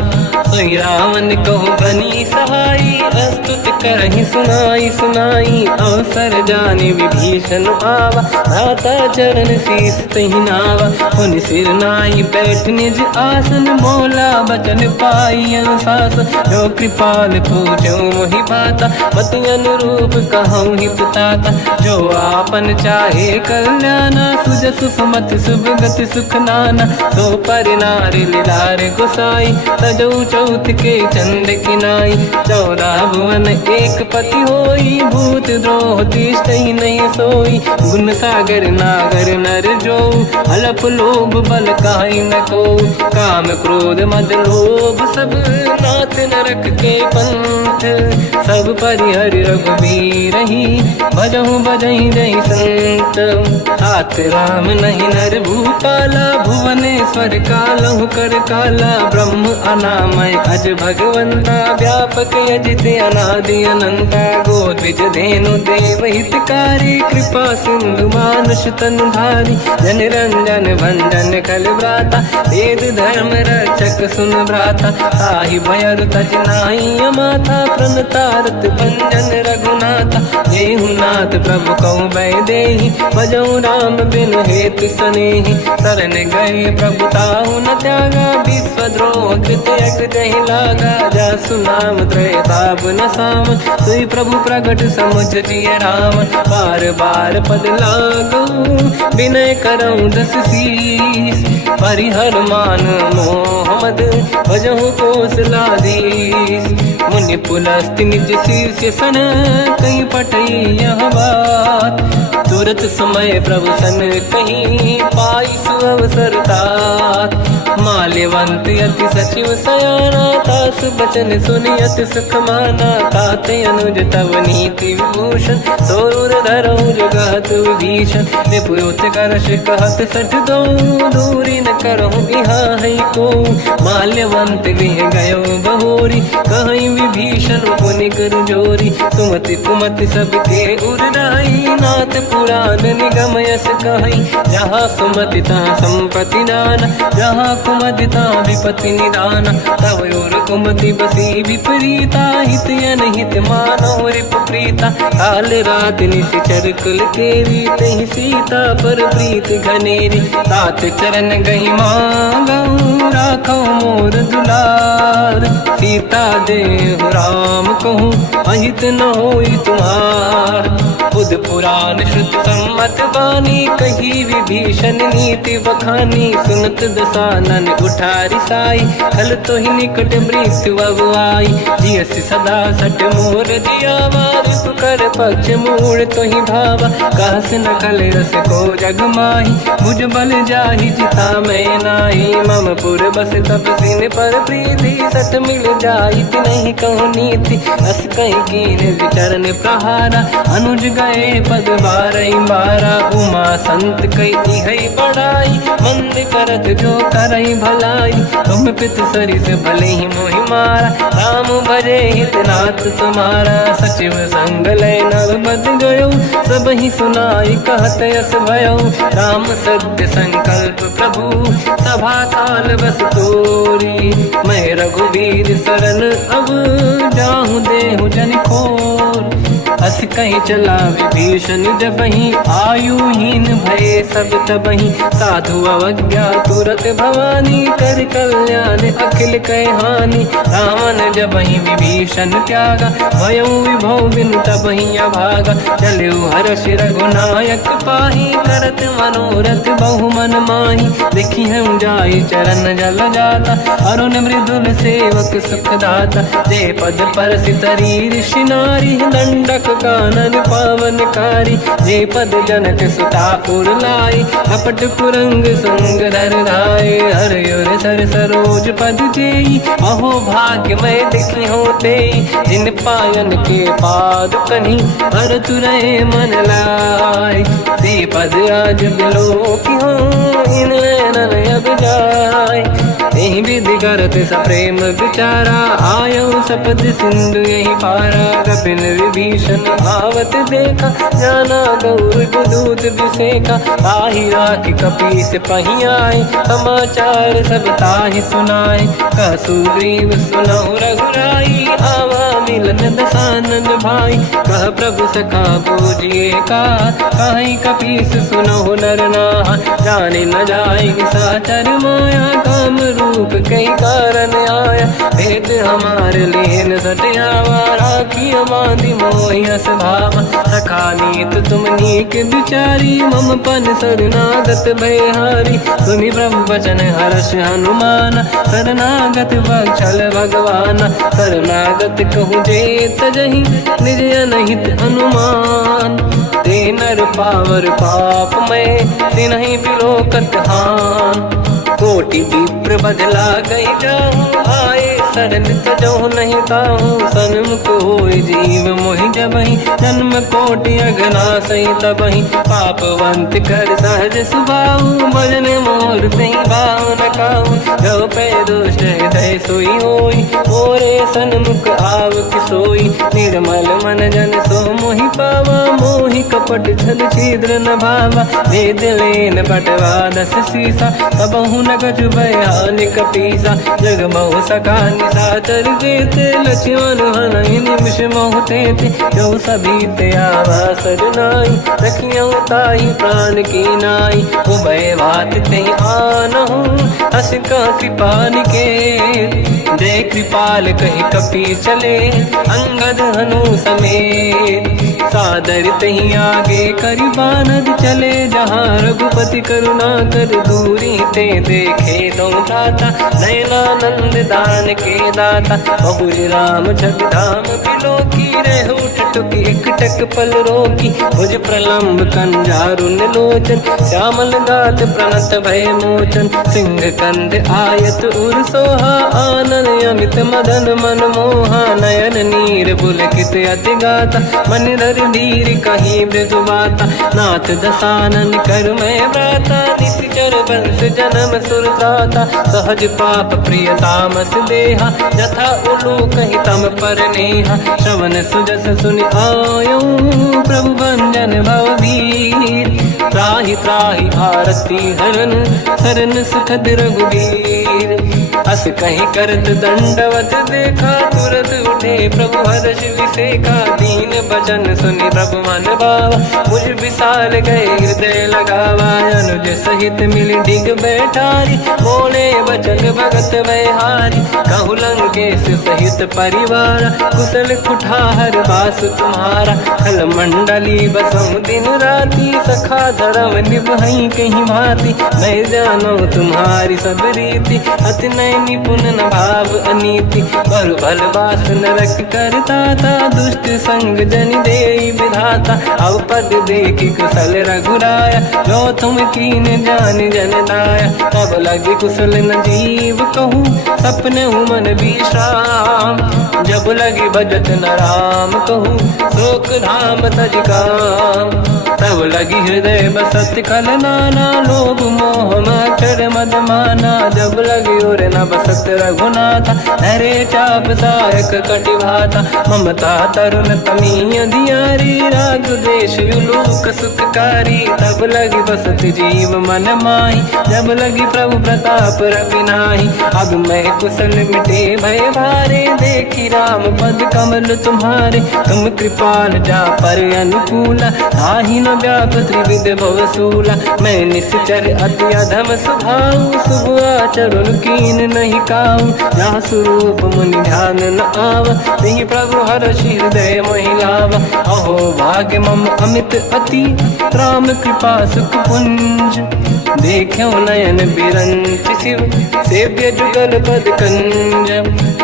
सोई रावण कहु बनी सहाई अस्तुत करहि सुनाई सुनाई अवसर जाने विभीषण आवा भ्राता चरण शीस तहि नावा उन सिर नाई बैठ निज आसन मोला बचन पाई अनुशासन जो कृपाल पूजो मोहि बाता मति अनुरूप कहूँ हित ताता जो आपन चाहे कल्याणा सुजस सुमति सुभगति सुख नाना सो पर नारी लीलार गोसाई तजौ चौथ के चंद किनाई चौरा भुवन एक पति होई भूत द्रोह तिष्ठ ही नहीं सोई गुण सागर नागर नर जो अलप लोभ बल काई न को काम क्रोध मद लोभ सब नाथ नरक के पंथ सब परिहर रघुवीर ही भजहु बजहि जहि संत हाथ राम नहीं नर भूपाला भुवनेश्वर कालहु कर काला ब्रह्म अनामय अज भगवंता व्यापक अजित अनादि अनंता गोद्विज धेनु देव हितकारी कृपा सिंधु मानुष तनु धारी जन रंजन भंजन कल व्राता वेद धर्म रक्षक सुन भ्राता ताहि भयर तज नाई माथा प्रणतारत भंजन रघुनाथा जेहु नाथ प्रभु कहु बै देहि भजऊ राम बिन हेतु सनेहि शरण गए प्रभु ताहु न त्यागा विश्वद्रोह कृत यक जहि लागा जासु नाम त्रयताप न साम सोई प्रभु प्रगट समुझ जिय राम बार बार पद लागू विनय करऊँ दस शीस परिहर मान मोहम्मद भजहु कौशलाधीश मुनि पुलस्ति निज शीर्ष सन कहीं पटई यह बात तुरत समय प्रभु सन कहीं पाई सुअवसर तात माल्यवंत अति सचिव सयाना तास बचन सुनि अति सुख माना ताते अनुज तव नीति विभूषण सोरुर धरऊ जगत विभीषण विपुत करश कहत सठ दो दूरी न करहु इहा है को। माल्यवंत गृह गयो बहोरी, कहीं विभीषण पुनि कर जोरी। सुमति कुमति सबके उरनाई, नाथ पुराण निगम यस कहीं। जहाँ सुमति तहाँ संपत्ति नाना, जहाँ कुमति तहाँ विपत्ति निदाना। तव और कुमति बसी विपरीता, हित अनहित मानव रिप प्रीता। काल रात निश्चर कुल तेरी, तहि सीता पर प्रीत घनेरी। तात चरण गई मांगऊ, राखो मोर दुलार। सीता देहु राम कहूँ, अहित न होई तुम्हार। बुध पुराण श्रुत सम्मत बानी, कही विभीषण नीति बखानी। सुनत दसानन उठारी साई, खल तो ही निकट मृत्यु अब आई। जियस सदा सट मोर जियावा, कर पक्ष मूड़ तो ही भावा। कहस न कल रस को जग माही, भुज बल जाहि जिता मैं नाई। मम पुर बस तपसिन पर प्रीति, सत मिल जाई नहीं कहूँ नीति। अस कहीं कीन विचरण प्रहारा, अनुज गए पद बारई बारा। उमा संत कई है बड़ाई, मंद करत जो करई भलाई। तुम पित सरिस भले ही मोहि मारा, राम भजे हितनाथ तुम्हारा। सचिव संग लय नव बद गयो, सब ही सुनाई कहत यस भयो। राम सत्य संकल्प प्रभु, सभा काल बस तोरी। मैं रघुवीर शरण अब, जाहूँ देहु जन खोर। अस कहीं चला विभीषण जबहि, आयुहीन भये सब तबहि। साधु अवज्ञा तुरत भवानी, कर कल्याण अखिल कह हानि। रावण जबहि विभीषण त्यागा, भयउ विभव बिनु तबहि अभागा। चलु हर्ष रघुनायक पाहि, करत मनोरथ बहु मन माहि। देखी हम जाई चरण जल जाता, अरुण मृदुल सेवक सुखदाता। जय पद परसि तरी ऋषि नारी, दंडक कानन पावनकारी। जे पद जनक सुता पुर लाई, कपट कुरंग संग धर धाय। हर सर सरोज पद जेई, अहो भाग्य मैं देखी होते। जिन पायन के पाद कन्ही, हर तुरय मन लाय। ते पद आज बिलो की हो, इन नैनन अब जाय। यही विधि करत सप्रेम विचारा, आयो सपद सिंधु यही पारा। कपिन विभीषण आवत देखा, जाना गौर दूत विसेका। ताहि राख कपीस पही आए, समाचार सब ताहि सुनाए। कह सुग्रीव सुनहु रघुराई, आवा मिलन दसानन भाई। कह प्रभु सखा पूजिए का, कहीं कपीस सुनहु नर नाहा। जाने न जाएगी साचर माया, काम रूप कई कारण आया। भेद हमारे लेन सटियावा, राखी बांधी मोहि अस भावा। सखा नीत तुम नीक विचारी, मम पन शरणागत भयहारी। सुनि प्रभु वचन हर्ष हनुमाना, शरणागत बक्षल भगवाना। शरणागत कहूँ जे तजहि, निज अनहित अनुमान। ते नर पावर पाप में, तिन्हि बिलोकत हान। कोटि विप्र बदला गई जाऊँ, आए शरण तजो नहीं ताहूँ। सन्मुख होय जीव मोहि जबहि, जन्म कोटि अघना सही तबहि। पापवंत कर सहज सुभाऊ, भजन मोर तहि भाव न काहू। जो पे दुष्ट हृदय सोई होई, मोरे सन्मुख आव किसोई। निर्मल मन जन सो मोहि पावा, मोहि कपट छल छिद्र न भावा। भेद लेन बटवा दस सीसा, तबहु न कछु भयानि कपीसा। जग बहु सका निशाचर जेते, लक्ष्मण हनहि निमिष मोहु तेते। जो सभी ते आवा सरनाई, रखियौ ताहि प्राण की नाई। उभय बात ते आनहु, अस का कृपा निकेत। जय कृपाल कहि कपी चले, अंगद हनु समेत। सादर तहि आगे करि बानर चले, जहाँ रघुपति करुणा कर दूरी ते देखे दो दाता। नयनानंद दान के दाता, बहुरी राम जगधाम बिलो की। रहु टुक एक टक पल रोकी, भुज प्रलम्ब कंजारुन लोचन। श्यामल गात प्रणत भय मोचन, सिंह कंद आयत उर सोहा। आनन अमित मदन मन मोहा, नयन नीर पुलकित अति गाता। मन धर कर धीर कहीं मृदु माता, नाथ दसानन कर मैं व्राता, निश्चर वंश जन्म सुरत्राता, सहज पाप प्रिय तामस देहा, जथा उलू कहीं तम पर नेहा, श्रवण सुजस सुनि आयो प्रभु भंजन भवधीर, त्राहि त्राहि आरती हरन शरण सुखद रघुवीर, अस कहीं करत दंडवत देखा, तुरत उठे प्रभु हर्ष विसेका, दीन भजन सुनि प्रभु मन भावा, मुझ विशाल गए हृदय लगावा, अनुज सहित मिल डिग बैठारी, बोले बचन भगत वैहारी, कहु लंकेश सहित परिवार, कुशल कुठार बास तुम्हारा, खल मंडली बसऊं दिन राती, सखा धर्म निभई कहीं भांति, मैं जानो तुम्हारी सब रीति, अति नय निपुण न भाव अनीति, बल बल बास नरक करता था, दुष्ट संग जन देई विधाता, अब पद देखी कुशल रघुराया, जो तुम कीन जान जन दाया, तब लगे कुशल न जीव कहूँ, सपने मन विश्राम, जब लगे भजत न राम कहूँ, शोक धाम तज काम, तब लगी हृदय बसत खल नाना, लोभ मोह मकर मद माना, जब लगी और न बसत रघुनाथा, हरे चाप सायक कटिभाता, ममता तरुण तमीय धियारी, राग द्वेष युलूक सुखकारी, तब लगी बसत जीव मन माही, जब लगी प्रभु प्रताप रवि नाही, अब मैं कुशल मिटे भय भारे, देखी राम पद कमल तुम्हारे, तुम कृपाल जा पर अनुकूला, ताहि न व्याप त्रिविध भवसूला, मैं निश्चर अति अधम स्वभाव, शुभ आचरण कीन नहीं काऊ, जहाँ स्वरूप मुनि ध्यान न आव, नहीं प्रभु हर्ष हृदय महिलावा, अहो भाग्य मम अमित अति, राम कृपा सुख पुंज, देखो नयन बिरंच शिव, सेव्य जुगल पद कंज,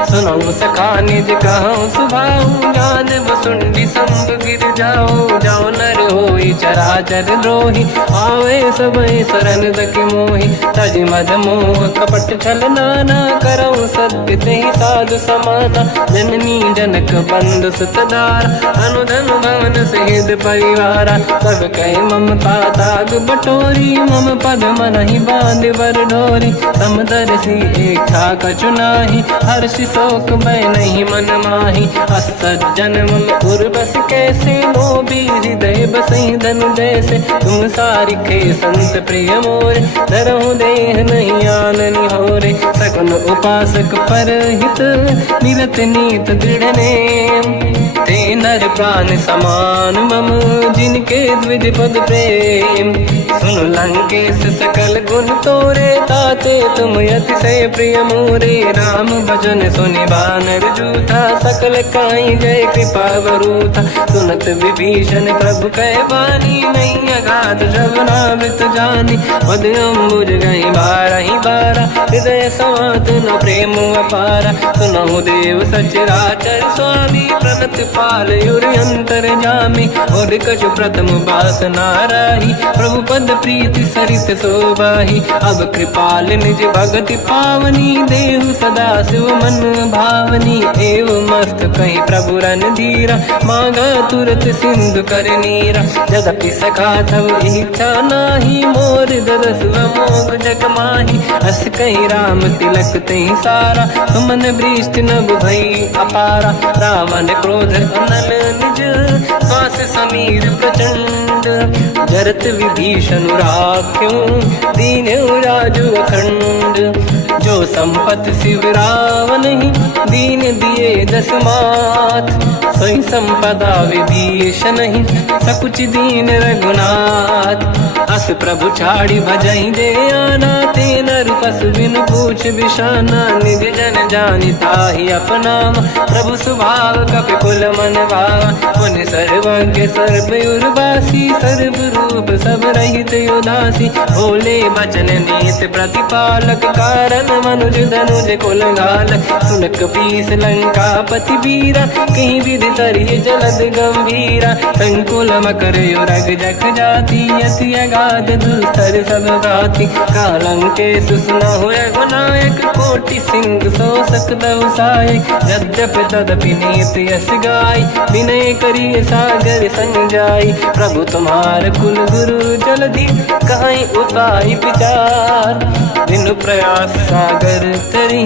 सुनऊ सखा निज कहूँ सुभाऊ, ज्ञान वसुंडी संग गिर जाओ, जाओ नर होई चराचर द्रोही, आवे सबई शरण दक मोहि, तज मद मोह कपट छल नाना, करऊँ सत्य तेहि साधु समाना, जननी जनक बंधु सुतदार, अनुधन भवन सहित परिवारा, सब कहे ममता ताग बटोरी, मम पद मन ही बांध बर डोरी, समदर्शी इच्छा कछु नाही, हर्ष शोक मैं नहीं मन माही, असज्जन मम उर्वश कैसे, लोभी हृदय बसई धनु जैसे, तुम सारिखे संत प्रिय मोरे, धरहु देह नहीं आननि होरे, सगुन उपासक पर हित, निरत नीत दृढ़ नेम, ते नर प्राण समान मम, जिनके द्विज पद प्रेम, सुन लंकेश सकल गुण तोरे, ताते तुम अतिशय प्रिय मोरे, राम भजन सुनि बानर जूथा, सकल काई जय कृपा वरूथा, सुनत विभीषण प्रभु कह बानी, नहीं अगाध श्रवणामृत जानी, पद अम्बुज गई बारहि बारा, हृदय समात न प्रेम अपारा, सुनहु देव सचराचर स्वामी, प्रणत पाल युर अंतर जामी, और कछु प्रथम बास नाराही, प्रभु पद प्रीति सरित शोभाही, अब कृपाल निज भगति पावनी, देहु सदा शिव मन भावनी, एव मस्त कहीं प्रभु रन धीरा, मांगा तुरत सिंधु कर नीरा, यद्यपि सखा तब इच्छा नाही, मोर दरस मोग जग माही, अस कहीं राम तिलक तही सारा, सुमन वृष्टि नभ भई अपारा, रावण क्रोध अनल निज, श्वास समीर प्रचंड, जरत विभीषण राख्यों, दीन राजु अखंड, जो संपत शिव रावण ही, दीन दिए दस मात, सोई संपदा विभीषण ही, सकुच दीन रघुनाथ, अस प्रभु छाड़ी भजई दे आना, ते नर पशु बिनु पूछ बिशाना, निज जन जानि ताहि अपनाम, प्रभु स्वभाव कपि कुल मन भावा, मुनि सर्वज्ञ सर्वयुर्वासी, सर्व रूप सब रहित उदासी, भोले बचन नीत प्रतिपालक, कारण मनुज धनुज कुल घाल, सुन कपीस लंका पति वीरा, कहीं विधि तरिय जलद गंभीरा, संकुल मकर युरग जख जाति, अति अगाध व्याध दुस्तर सब घाती कालंके सुसना हुए गुनायक कोटि सिंधु सो सकदव साय यद्यप तदपि नीत यस गाय विनय करिय सागर संजाई प्रभु तुम्हार कुल गुरु जलधि कहीं उपाय विचार बिनु प्रयास सागर तरी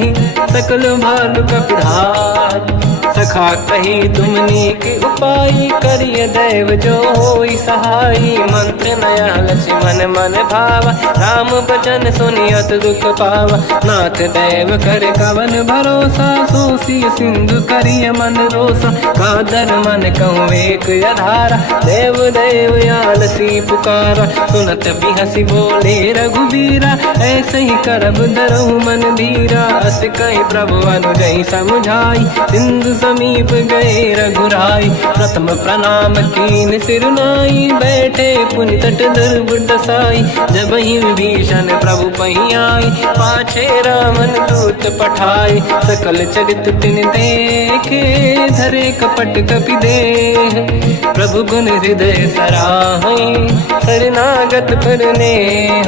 सकल भालु कपिधार सखा कही तुमनी के उपाय करिय दैव जो होई सहाई मंत्र नया लक्ष्मण मन भावा राम भजन सुनियत दुख पावा नाथ दैव कर कवन भरोसा सोसी सिंधु करिय मन रोसा कादर मन कहूँ एक अधारा देव देव आलसी पुकारा सुनत भी हंसी बोले रघुबीरा ऐसे ही करब धरहु मन धीरा अस कहीं प्रभु अनुजय समझाई सिंधु समीप गए रघुराई प्रथम प्रणाम कीन सिरुनाई बैठे पुनि तट दुर्बुड साई जब ही विभीषण प्रभु पही आई पाछे रामन दूत पठाए सकल चरित तिन देखे धरे कपट कपि देह प्रभु गुण हृदय सराहै शरणागत पर नेह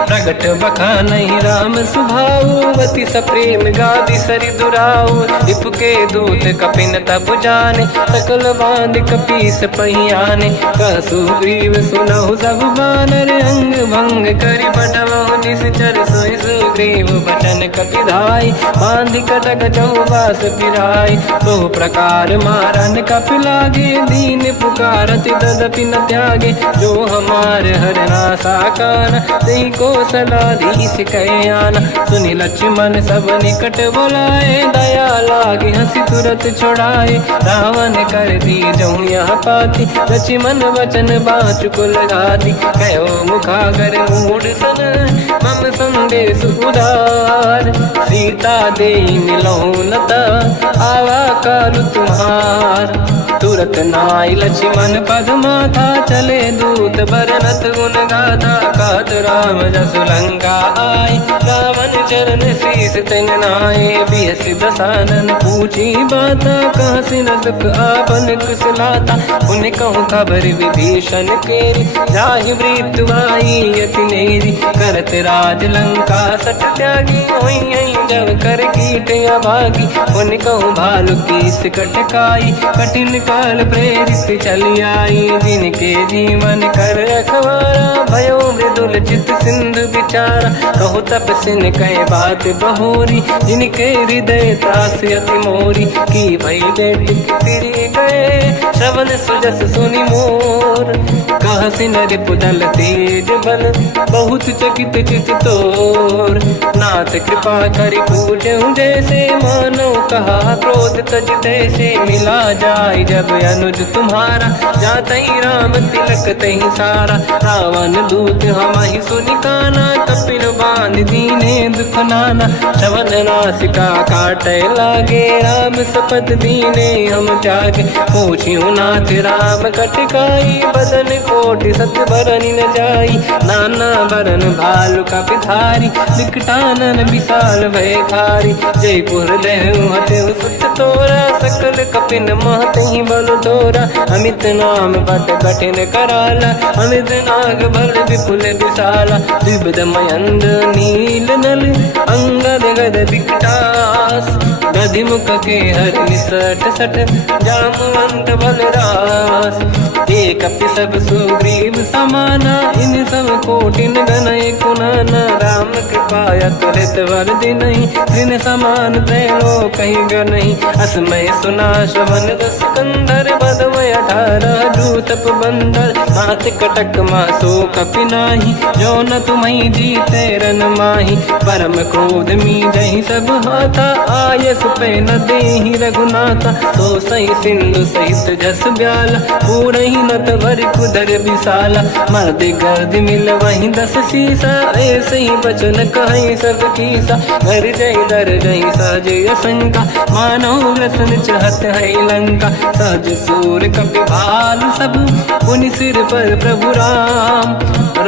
प्रगट बखानहि राम सुभाऊ अति सप्रेम गादि सरि दुराऊ रिपु के दूत कपिन तब जाने सकल बांध कपीस पहियाने कहसु ग्रीव सुनहु सब बानर अंग भंग करि पटवहु निश्चर सोई सुग्रीव बचन कपिधाई बांध कटक चौबास पिराई बहु प्रकार मारन कपि लागे दीन पुकारति तदपि न त्यागे जो हमार हरना साकार तेहि कौशलाधीश कहे आना सुनि लक्ष्मण सब निकट बुलाए दया लागे हंसी तुरत छोड़ाए रावण कर दी जऊँ यहाँ पाती लक्ष्मण वचन बाचुक लगाती कहो मुखागर मूड सन मम संदेश उदार सीता दे मिलऊ नता आवा कालु तुम्हार तुरत नाई लक्ष्मण पद माथा चले दूत बरनत गुण गाथा कहत राम जसु लंका आए रावण चरण शीस तिन नाए बियस दसानन पूछी बाता कहाँ से न सुख आपन कुशलाता उन्हें कहूँ खबर विभीषण केरी जाहि मृत्यु आई यति नेरी करत राज लंका सट त्यागी हुई जब कर कीट अभागी उन्हें कहूँ भालू कीस कटकाई कठिन काल प्रेरित चली आई जिनके जीवन कर रखवारा भयो मृदुल चित सिंधु विचारा कहो तपसिन कहे बात बहुरी जिनके हृदय तास अति मोरी की भई बेटी तिरी गए श्रवण सुजस सुनि मोर कहा सिन रिपुदल तेज बल बहुत चकित चित तोर नाथ कृपा करि पूजऊं जैसे मानो कहा क्रोध तज तैसे मिला जाय जब अनुज तुम्हारा जातई राम तिलक तही सारा रावण दूत हमहि सुनि काना कपिन बांध दीने दुख नाना श्रवण नासिका काटे लागे राम सपत दीने हम जागे पूछियो नाथ राम कटकाई बदन कोटि सत बरनि न जाई नाना बरन भालु कपिधारी विकटानन विशाल भय खारी जयपुर देहु हतेउ सुत तोरा सकल कपिन महतहि बल तोरा अमित नाम बट कठिन कराला अमित नाग बल विपुल विशाला द्विविध मयंद नील नल अंगद गद विकटास गधिमुख के हर निसट सट जामवंत बलरास एक कपि सब सुग्रीव समाना इन सब कोटिन गनय कुनाना राम कृपाया तुलित वर दिनहि दिन समान त्रैलोक कहीं गनहि असमय सुना श्रवण दस कंधर बदमय 18 दूतप बंदर हाथ कटक मासो कपि नाही जो न तुम्हि जीते रन माही परम क्रोध मी जहि सब हाथा आयस पे न देहि रघुनाथा तो सही सिंधु सहित जस ब्याला पूरहि नत भर कुदर विशाला मर्द गर्द मिल वहीं 10 शीसा ऐसे ही बचन कहीं सब कीसा घर जय दर जय सहजय शंका मानो ग्रसन चहत है लंका सहज सूर कपि भाल सब पुनि सिर पर प्रभु राम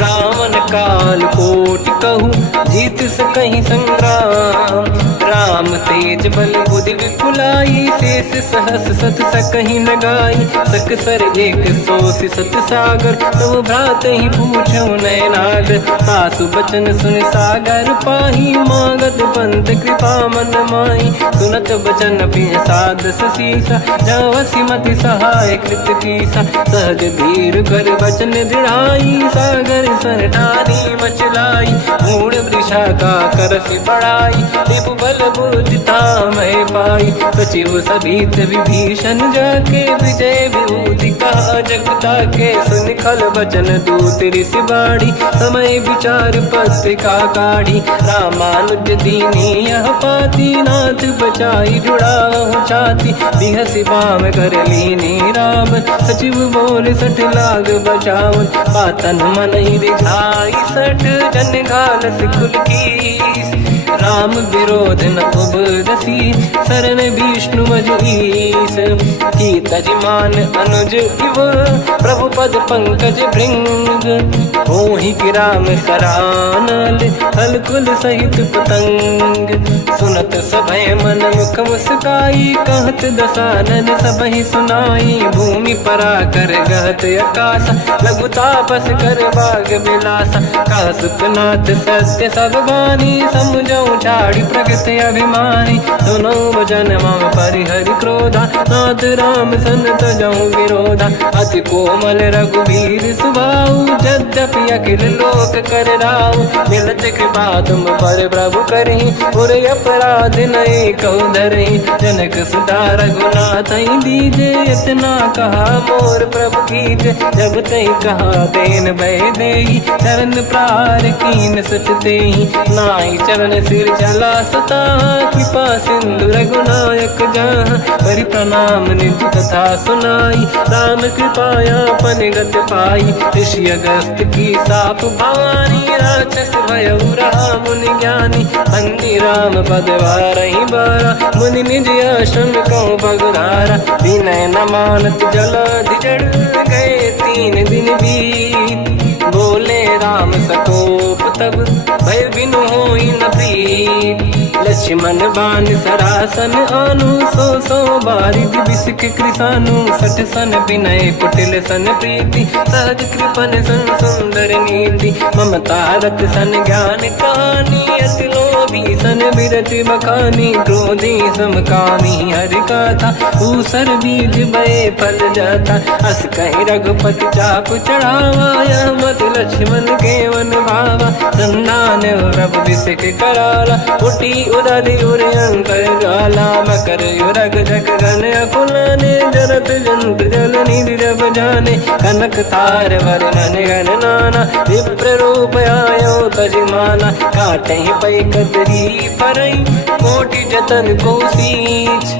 रावण काल कोटि कहूँ जीत सकहीं संग्राम। राम तेज बल बुद्धि विपुलाई, शेष सहस सत सकहीं लगाई। सकसर एक सोस सत सागर, तब भ्रात ही पूछो नयनागर। सासु बचन सुन सागर पाही, मांगत पंत कृपा मन माही। सुनत बचन पिय सादस सीसा, जावसी मति सहाय कृत कीसा। सहज धीर कर बचन दृढ़ाई, सागर सन ठानी मचलाई। मूढ़ वृषा का करस बढ़ाई, रिपु बल बुद्धि मैं पाई। सचिव सभीत विभीषण जाके, विजय विभूति कहा जगता के। सुन खल बचन दूत ऋषि बाड़ी, समय विचार पत्रिका काढ़ी। रामानुज दीनी यह पाती, नाथ बचाई जुड़ाओ छाती। बिहसि बाम कर लीनी राम, सचिव बोल सठ लाग बचावन। बातन मन ही दिखाई सठ, जन घाल सिकुल कीस। राम विरोध न उबरसी, शरण विष्णु मज ईस। की तजमान अनुज इव, प्रभु पद पंकज भृंग। मोहि कि राम सरानल, हलकुल सहित पतंग। सुनत सभय मन मुख मुस्काई, कहत दसानन सबहि सुनाई। भूमि परा कर गहत आकाश, लघु तापस कर बाग बिलासा। कह सुखनाथ सत्य सब बानी, समझौ झाड़ी प्रगत अभिमानी। सुनो वचन मम परिहरि क्रोधा, नाथ राम सन तजौ विरोधा। अति कोमल रघुवीर सुभाऊ, यद्यपि अखिल लोक कर राऊ। मिलत कृपा तुम पर प्रभु करहि, उर अपराध नये कहु धरहि। जनक सुता रघुनाथ दीजे, इतना कहा मोर प्रभु कीजे। जब तई कहा देन भय देहि, चरण प्रार कीन सट देहि। नाई चरण सिर चला सता, कृपा सिंधु रघुनायक जहाँ। हरि प्रणाम निधि कथा सुनाई, राम कृपाया पन गत पाई। ऋषि अगस्त की साप भवानी, राक्षस भयउ रहा मुनि ज्ञानी। बंदी राम पद वारहि बारा, मुनि निज आश्रम कहु बगधारा। विनय न मानत जलाधि जड़, गए 3 दिन बीत। बोले राम सकोप तब, भय बिनु होई न प्रीत। लक्ष्मण बान सरासन आनु, सो बारिद बिसिक कृसानु। सठ सन विनय कुटिल सन प्रीति, सहज कृपन सन सुंदर नीति। ममता रत सन ज्ञान कहानी, अति लोभी सन विरति बखानी। क्रोधी समकामी हरि कथा, ऊसर बीज बये फल जाता। अस कहीं रघुपति चाप चढ़ावा, यह मत लक्ष्मण के वन भावा। संधान रब बिसिक कराला, उठी उदरि उर अंकर ज्वाला। मकर युरग जग गण अकुलाने, जरत जंत जल निधि जब जाने। कनक तार वर्णन गण नाना, विप्र रूप आयो तजमाना। काटहि पै कतरी परई, कोटि जतन को सींच।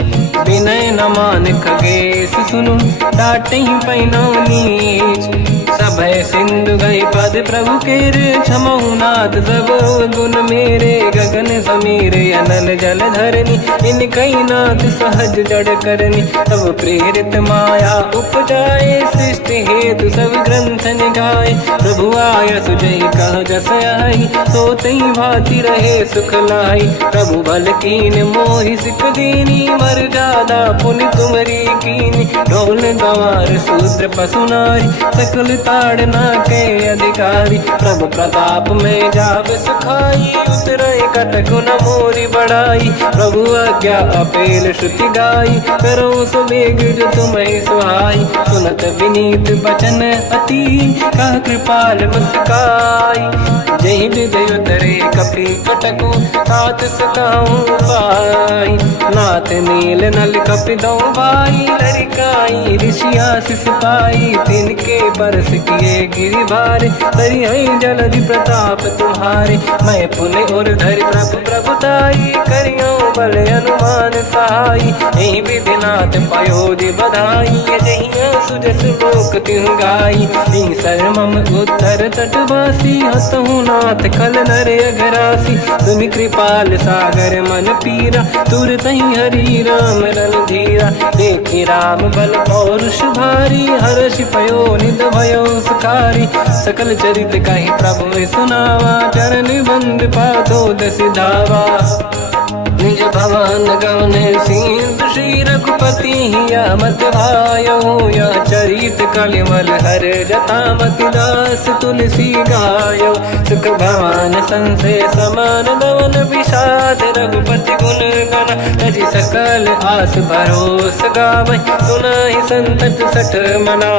विनय न मान खगेश सुनु, डांटहि पैनौ नीच। सभय सिंधु गई पद प्रभु केरे, क्षमहु नाथ सब गुण मेरे। गगन समीरे अनल जल धरनी, इनकई नाथ सहज जड़ करनी। तब प्रेरित माया उपजाए, सृष्टि हेतु सब ग्रंथ निगाए। प्रभु आय सुजई कह जस आई, सोतई भांति रहे सुख लाई। प्रभु भल कीन मोहि सिख दीनी, मर जादा पुनि तुमरी कीनी। ढोल गवार शूद्र पशु नारी, सकल ताड़ना के अधिकारी। प्रभु प्रताप में जाब सुखाई, उतरई कटक न मोरी बढ़ाई। प्रभु आज्ञा अपेल श्रुति गाई, करो सुबेग जो तुम्हें सुहाई। सुनत विनीत बचन अति, कह कृपाल मुस्काई। जय विदय उतरे कपि कटकु, तात सकाऊं पाई। नाथ नील नल कपि दौ भाई, लरिकाई ऋषि आशीष पाई। तिनके बरस किए गिरि भारे, तरिहै जलधि प्रताप तुम्हारे। मैं पुनि उर धरि प्रभु प्रभुताई, करियो बल अनुमान सहाई। एहि विधि नाथ पयोधि बधाई, जहिया सुजस लोक तिहुँ गाई। सर मम उत्तर तटवासी, हसहु नाथ खल नर अघरासी, सुनि कृपाल सागर मन पीरा, तुरत ही हरि राम रणधीरा। देखि राम बल पौरुष भारी, हर्षि पयो निध भयो सुखारी। सकल चरित कहि प्रभु सुनावा, चरण बंद पादो दस धावा। निज भवन गवने सिंधु श्री रघुपति या मत भायो, या चरित कलिमल हर जटामति दास तुलसी गायो। सुख भवन संसे समान दवन विषाद, रघुपति गुण गण तजि सकल आस भरोस गावै। सुनाहि संतत सठ मना,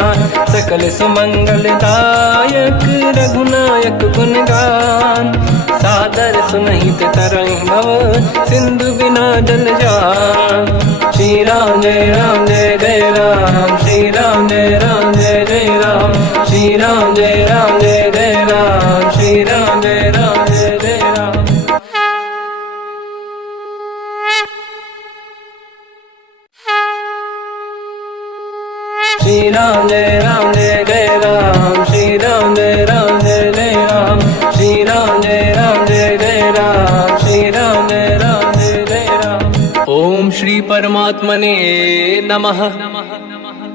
सकल सुमंगल दायक रघुनायक गुण गान। सादर सुनहित तरंग भव, सिंधु बिना जल जान। श्री राम जय राम जय जय राम, श्री राम जय राम जय जय राम, श्री राम जय राम जय जय राम, श्री राम जय राम जय जय राम। श्री राम जय राम जय जय राम, श्री राम जय राम जय जय राम, श्री राम जय राम जय जय राम, श्री राम जय राम जय जय राम। ओम श्री परमात्मने नमः।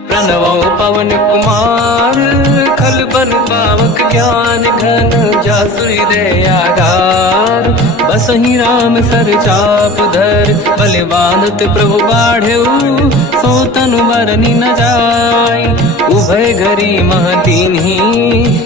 प्रणवो पवन कुमार, खल बन पावक ज्ञान घन, जासुरी दयागार। बसहि राम सर चाप धर, बल बांधत प्रभु बाढ़ऊ, सो तनु बरनि न जाय। उभय घरी महतीन्ही,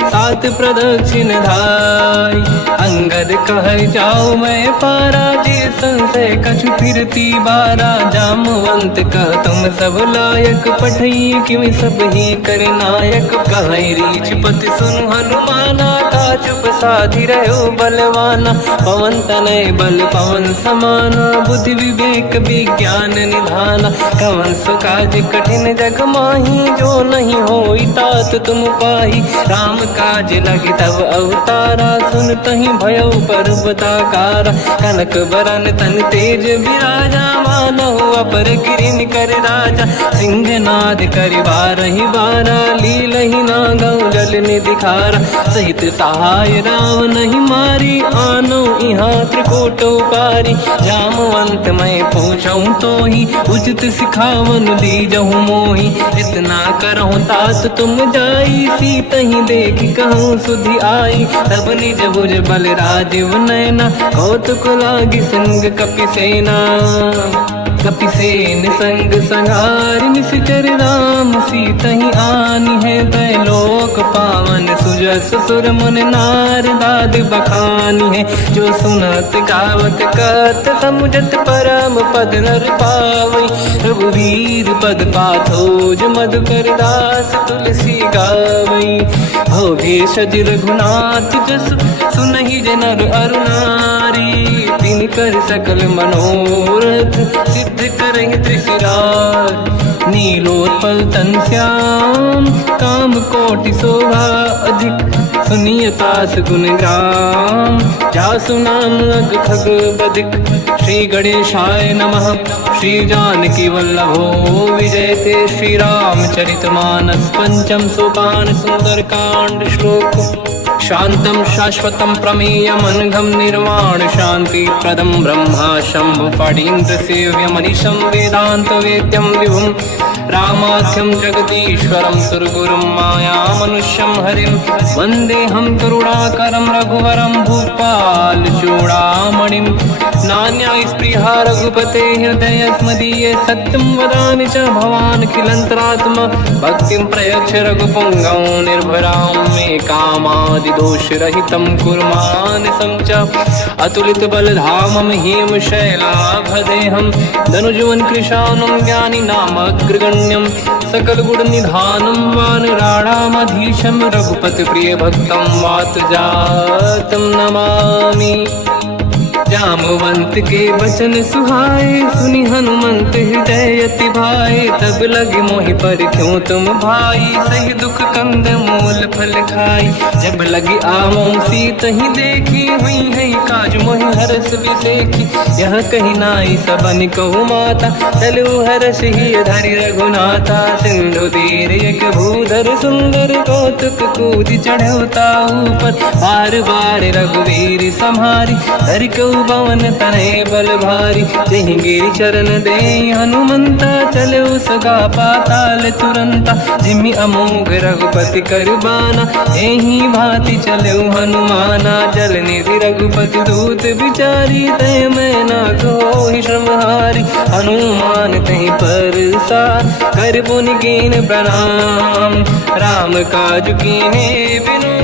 सात प्रदक्षिण धाय। अंगद कह जाओ मैं पारा, जे संशय कछु फिरती बारा। जामवंत कह तुम सब लायक, पठई किमि सब ही कर नायक। कहै रीछ पति सुनु हनुमाना, काचुप साधि रहो बलवाना। पवन तनय बल पवन समाना, बुद्धि विवेक विज्ञान निधाना। कवन सो काज कठिन जग माही, जो नहीं होई तात तुम पाही। राम काज लगे तब अवतारा, सुन तहि भयो पर्वताकारा। कनक बरन तन तेज विराजा, मानहु अपर किरिन कर राजा। सिंहनाद करि बारहि बारा, लीलहि नागौ जल निधि खारा। सहित सहाय राम नहीं मारी, आनो इहाँ त्रिकोट पारी। जामवंत मैं पूछऊँ तोहि, उचित सिखावन दीजहु मोहि। इतना करहु तात तुम जाई, सीतहि देखि कहूँ सुधि आई। तब निज भुज बल राजीव नैना, कौतुक लागी संग कपिसेना। कपिसेन संग संहारि निशिचर राम, सीतहि आनि है दैलोक पावन। सुजस सुर मुन नार दाद बखानी है, जो सुनत गावत कहत समुझत परम पद नर पावै। रघुवीर पद पाथोज मधुकर दास, तुलसी गावै। भोगेश रघुनाथ जस, सुनहि जनर अरु नारी। तिन कर सकल मनोरथ, सिद्ध करहि त्रिशिरार। नीलोत्पल तन श्याम, काम कोटि शोभा अधिक। सुनियतास गुण ग्राम, जासु नाम अग खग बदिक। श्री गणेशाय नमः। श्री जानकी वल्लभो विजयते, श्री रामचरित मानस। पंचम सोपान सुंदर कांड श्लोक। शांतं शाश्वतं प्रमेयमनघं, निर्वाण शांति प्रदं ब्रह्मा शंभु। फणीन्द्र सेव्यमनिशं वेदांत वेद्यं विभुं। रामाख्यं जगदीश्वरं सुरगुरुं, माया मनुष्यं हरिं। वन्देऽहं करुणाकरं रघुवरं, भूपाल चूडामणिं। नान्या स्पृहा रघुपते हृदयस्मदीये, सत्यं वदामि च भवान् खिलन्तरात्मा। भक्तिं प्रयच्छ रघुपुङ्गं, निर्भरां मे कामादिदोषरहितं कुर्मानिसं च। अतुलित बलधामं हेम शैलाभदेहं, धनुजवन कृशानं ज्ञानी नामग्रगण्यं। सकल गुण निधानं वानराणामधीशं, रघुपति प्रिय भक्तं वात जातं नमामि। जामवंत के बचन सुहाए, सुनि हनुमंत हृदय अति भाए। तब लगे मोहि पर क्यों तुम भाई, सही दुख कंद मूल फल खाई। जब लगे आवों सीत ही देखी, हुई है काज मोहि हरस बिसेखी। यह कही नाई सबन कहु माता, चलु हरस ही धरि रघुनाथा। सिंधु तीर एक भूधर सुंदर, कौतुक कूदि चढ़ौता ऊपर। बार बार रघुवीर सम्हारी, धरि कहु पवन तनय बल भारी। जहि गिरि चरण दे हनुमंता, चले सगा पाताल तुरंता। जिमि अमोघ रघुपति कर बाना, एहि भांति चले हनुमाना। जल निधि रघुपति दूत बिचारी, तय मैं ना कोहि श्रमहारी। हनुमान तहि परसार, कर पुनि कीन प्रणाम। राम काज कीन्हे बिनु,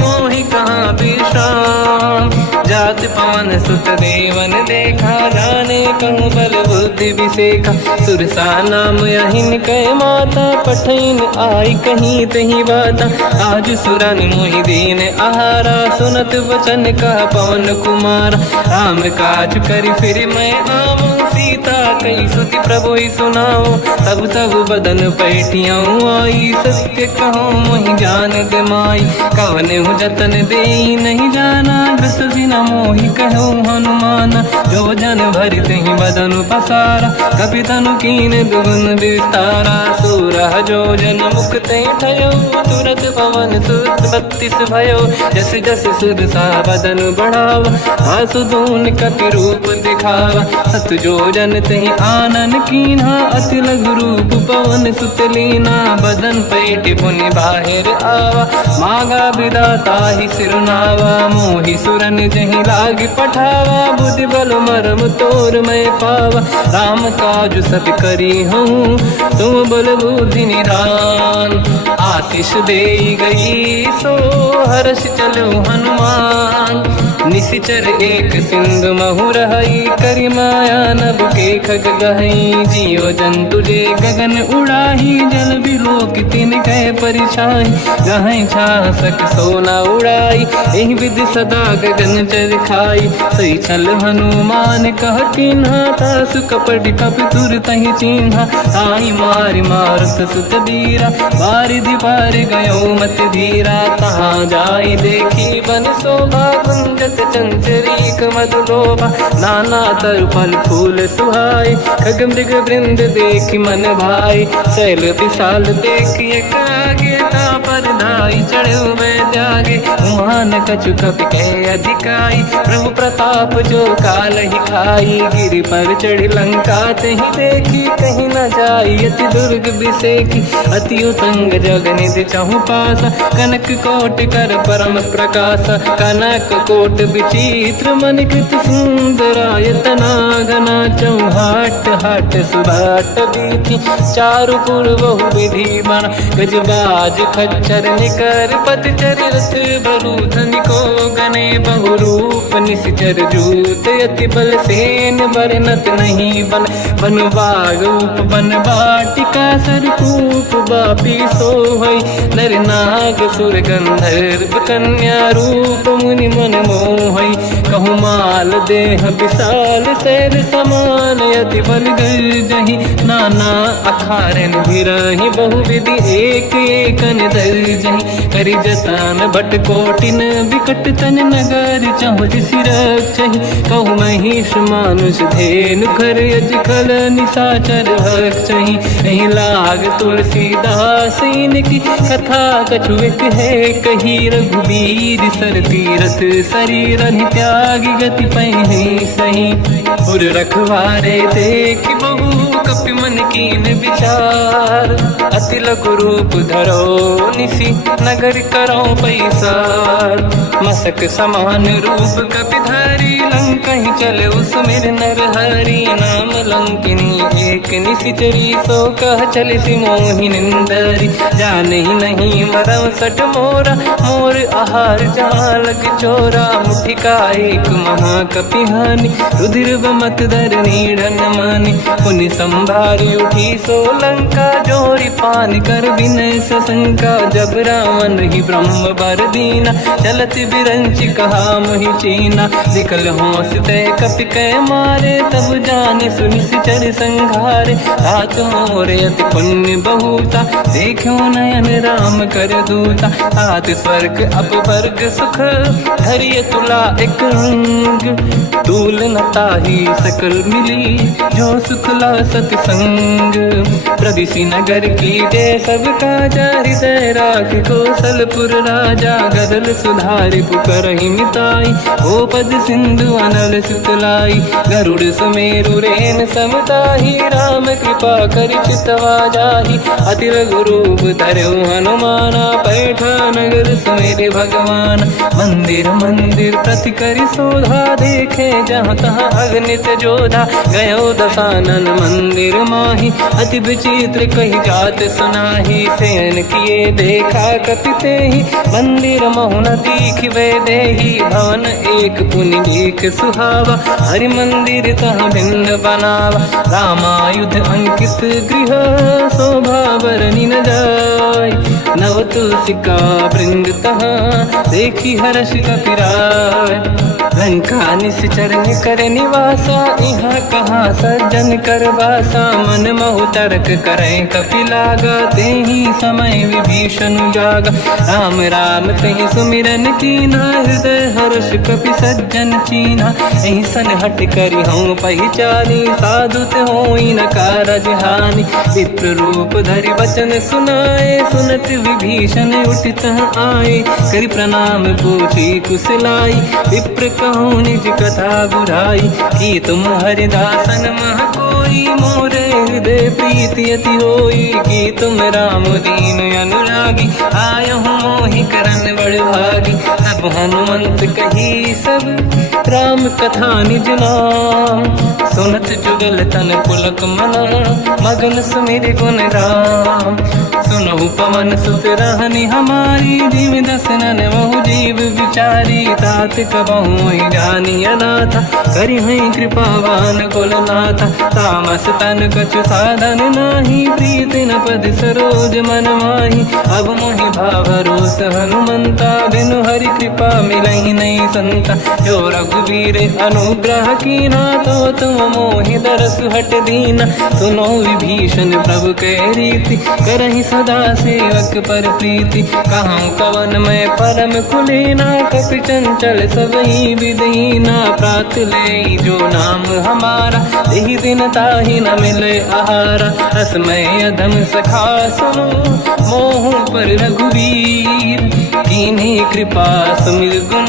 मोहि कहाँ विश्राम। जात पवन सुत देवन देखा, जाने कहूँ बल बुद्धि विसेखा। सुरसा नाम यहिन कै माता, पठैन आई कहीं तही बाता। आज सुरन मोहि दीन आहारा, सुनत वचन कह पवन कुमार। राम काज करि फिर मैं आऊँ, सीता कई सुति प्रभु सुनाओ। तब तब बदन पैठियाँ आई, सत्य कहो मोहि जान दे माई। कवन हूँ जतन दे नहीं जाना, बिसि न मोहि कहो हनुमाना। जो जन भरि तहि बदन पसारा, कपि तनु कीन दुगुन विस्तारा। सूरह जो जन मुख तहि ठयो, तुरत पवन सुत 32 भयो। जस जस सुरसा बदन बढ़ावा, आसु दून कपि रूप दिखावा। सत जो जन तहि आनन कीन्हा, अति लघु रूप पवन सुत लीना। बदन पैठ पुनि बाहिर आवा, मागा विधाता ही सिरुनावा। मोहि सुरन जहि लाग पठावा, बुद्धि बल मरम तोर मैं पावा। राम काज सब करी हूँ, तुम बल बुद्धि निधान। आशीष दे गई सो, हर्ष चलो हनुमान। निशिचर एक सिंधु महु रहई, करि माया नभ के खग गहई। जियो जंतु जे गगन उड़ाही, जल बिलोक तिन कह परिछाई। गहई छासक सोना उड़ाई, एहि विधि सदा गगन चर खाई। सही छल हनुमान कह कीन्हा, तासु कपट कप तुर तहि चिन्हा। आई मारि मारुत सुत बीरा, बारिधि पार गयो मत धीरा। तहाँ जाई देखी बन शोभा, गुंजत चंचरीक मधुलोभा। नाना तरु फल फूल सुहाई, खग मृग वृंद देखि मन भाई। शैल विशाल देखि एक आगे, तापर धाई चढ़ऊ मैं त्यागे। उमान कछु कपि कह अधिकाई, प्रभु प्रताप जो काल ही खाई। गिरि पर चढ़ी लंका तहि देखी, कहीं न जाई अति दुर्ग बिसेखी। अति उत्तंग जग निधि चहु पासा, कनक कोट कर परम प्रकाश। कनक कोट विचित्र मन कृत सुंदरायतना घना। चौहाट हाट सुभाट बीथी, चारु पुर बहु विधि बना। गजबाज खच्चर निकर पतचर, रथ बरु धनिको गने। बहु रूप निश्चर जूत, अति बल सेन बरनत नहीं बन। बन बाग उप बन बाटिका, सरकूप बापी सोहई। नर नाग सुर गंधर्व कन्या, रूप मुनि मन मोहई। कहु माल देह विशाल, शैल समान अति बल गर्जहि। नाना अखारन भिरहि, बहु विधि एक एकन दर्जहि। करि जतन भट कोटिन, विकट तन नगर चहु दिसि रक्षहि। कहु महिष मानुष धेनु, खर यज खल निशाचर भक्षहि। एहि लाग तुलसीदास इनकी, कथा कछु एक है कही। रघुबीर सर तीरथ शरीर त्यागी, गति पहि सही। पुर रखवारे देख बहु, कपि मन कीन विचार। अति लघु रूप धरो निसी, नगर करो पैसार। मसक समान रूप कपि धारी, लंका ही चले उसमेर नर हरि। नाम लंकिनी एक निशिचरी, सो कह चले सि मोहि निंदरी। जान ही नहीं मरम सठ मोरा, मोर आहार जालक चोरा। मुठिका एक महाकपि हानि, रुधिर बमत धर नीढ़न मानि। पुनि संभारी उठी सो लंका, जोरी पान कर विनय सशंका। जब रावण ही ब्रह्म बर दीना, चलत बिरंचि कहा मोहि चीना। निकल होश तय कपि कै मारे, तब जाने सुनिश्चर संघारे। रात मोरे अति पुण्य बहुता, देखो नयन राम कर दूता। तात स्वर्ग अपवर्ग सुख, धरिय तुला एक अंग, तूल न ताही सकल मिली जो सुखला सतसंग। प्रदिशि नगर की जय सब काजा, हृदय राख कौशलपुर राजा। गदल सुधारि पुकरहि मिताई, ओ पद सिंधु अनल सुतलाई। गरुड़ सुमेरु रेन समताही, राम कृपा करि चितवा जाहि। अति रघु रूप धरऊ हनुमाना, पैठा नगर सुमेरे भगवान। मंदिर मंदिर प्रति करि शोधा, देखे जहाँ तहाँ अगणित जोधा। गयो दशानन मंदिर माही, अति विचित्र कही जात सुनाही। शयन किए देखा कपिते ही, मंदिर महु न दीखिबे देही। भवन एक पुनि देख सुहावा, हरि मंदिर तह भिन्न बनावा। रामायुध अंकित गृह, शोभा बरनि न जाय। नव तुलसी का वृंद तहाँ, देखी हर्ष कपिराय। लंका निश्चर कर निवासा, यहाँ कहाँ सज्जन कर वासा। मन महु तर्क करें कपिलागा, तेहि समय विभीषण जागा। राम राम तेहि सुमिरन कीना, हृदय हर्ष कपि सज्जन चीना। एहि सन हट करि हूँ पहिचानी, साधुत होई न कारज हानि। विप्र रूप धरि वचन सुनाए, सुनत विभीषण उठित आए। करि प्रणाम पूछी कुशलाई, विप्र कहूँ निज कथा बुझाई। कि तुम हरिदासन मह कोई, मोरे हृदय प्रीति अति होई। कि तुम राम दीन अनुरागी, आयहु मोहि करन बड़ भागी। तब हनुमंत कही सब राम कथा निज नाम। सुनत जुगल तन पुलक मना, मगन सुमिर गुण राम। सुनहु पवन सुत रहनि हमारी, जीव दसनन महु जीव विचारी। तात कबहु जानी अनाथा, करि हई कृपावान कुलनाथा। तामस तन कछु साधन नाही, प्रीति न पद सरोज मन माही। अब मोहि भावरोस हनुमंता, बिनु हरि कृपा मिलहि नहीं संता। जो रघुवीर अनुग्रह कीना, तो तुम मोहि दरस हट दीना। सुनो विभीषण प्रभु के रीति, करहि सदा सेवक पर प्रीति। कहूँ कवन मैं परम कुलीना, कपि चंचल सबहि विदहीना। प्रात ले जो नाम हमारा, एहि दिन ताहि न मिले आहारा। रसमय अधम सखा सुनो, मोह पर रघुवीर। कीन्ही कृपा सुमिर गुण,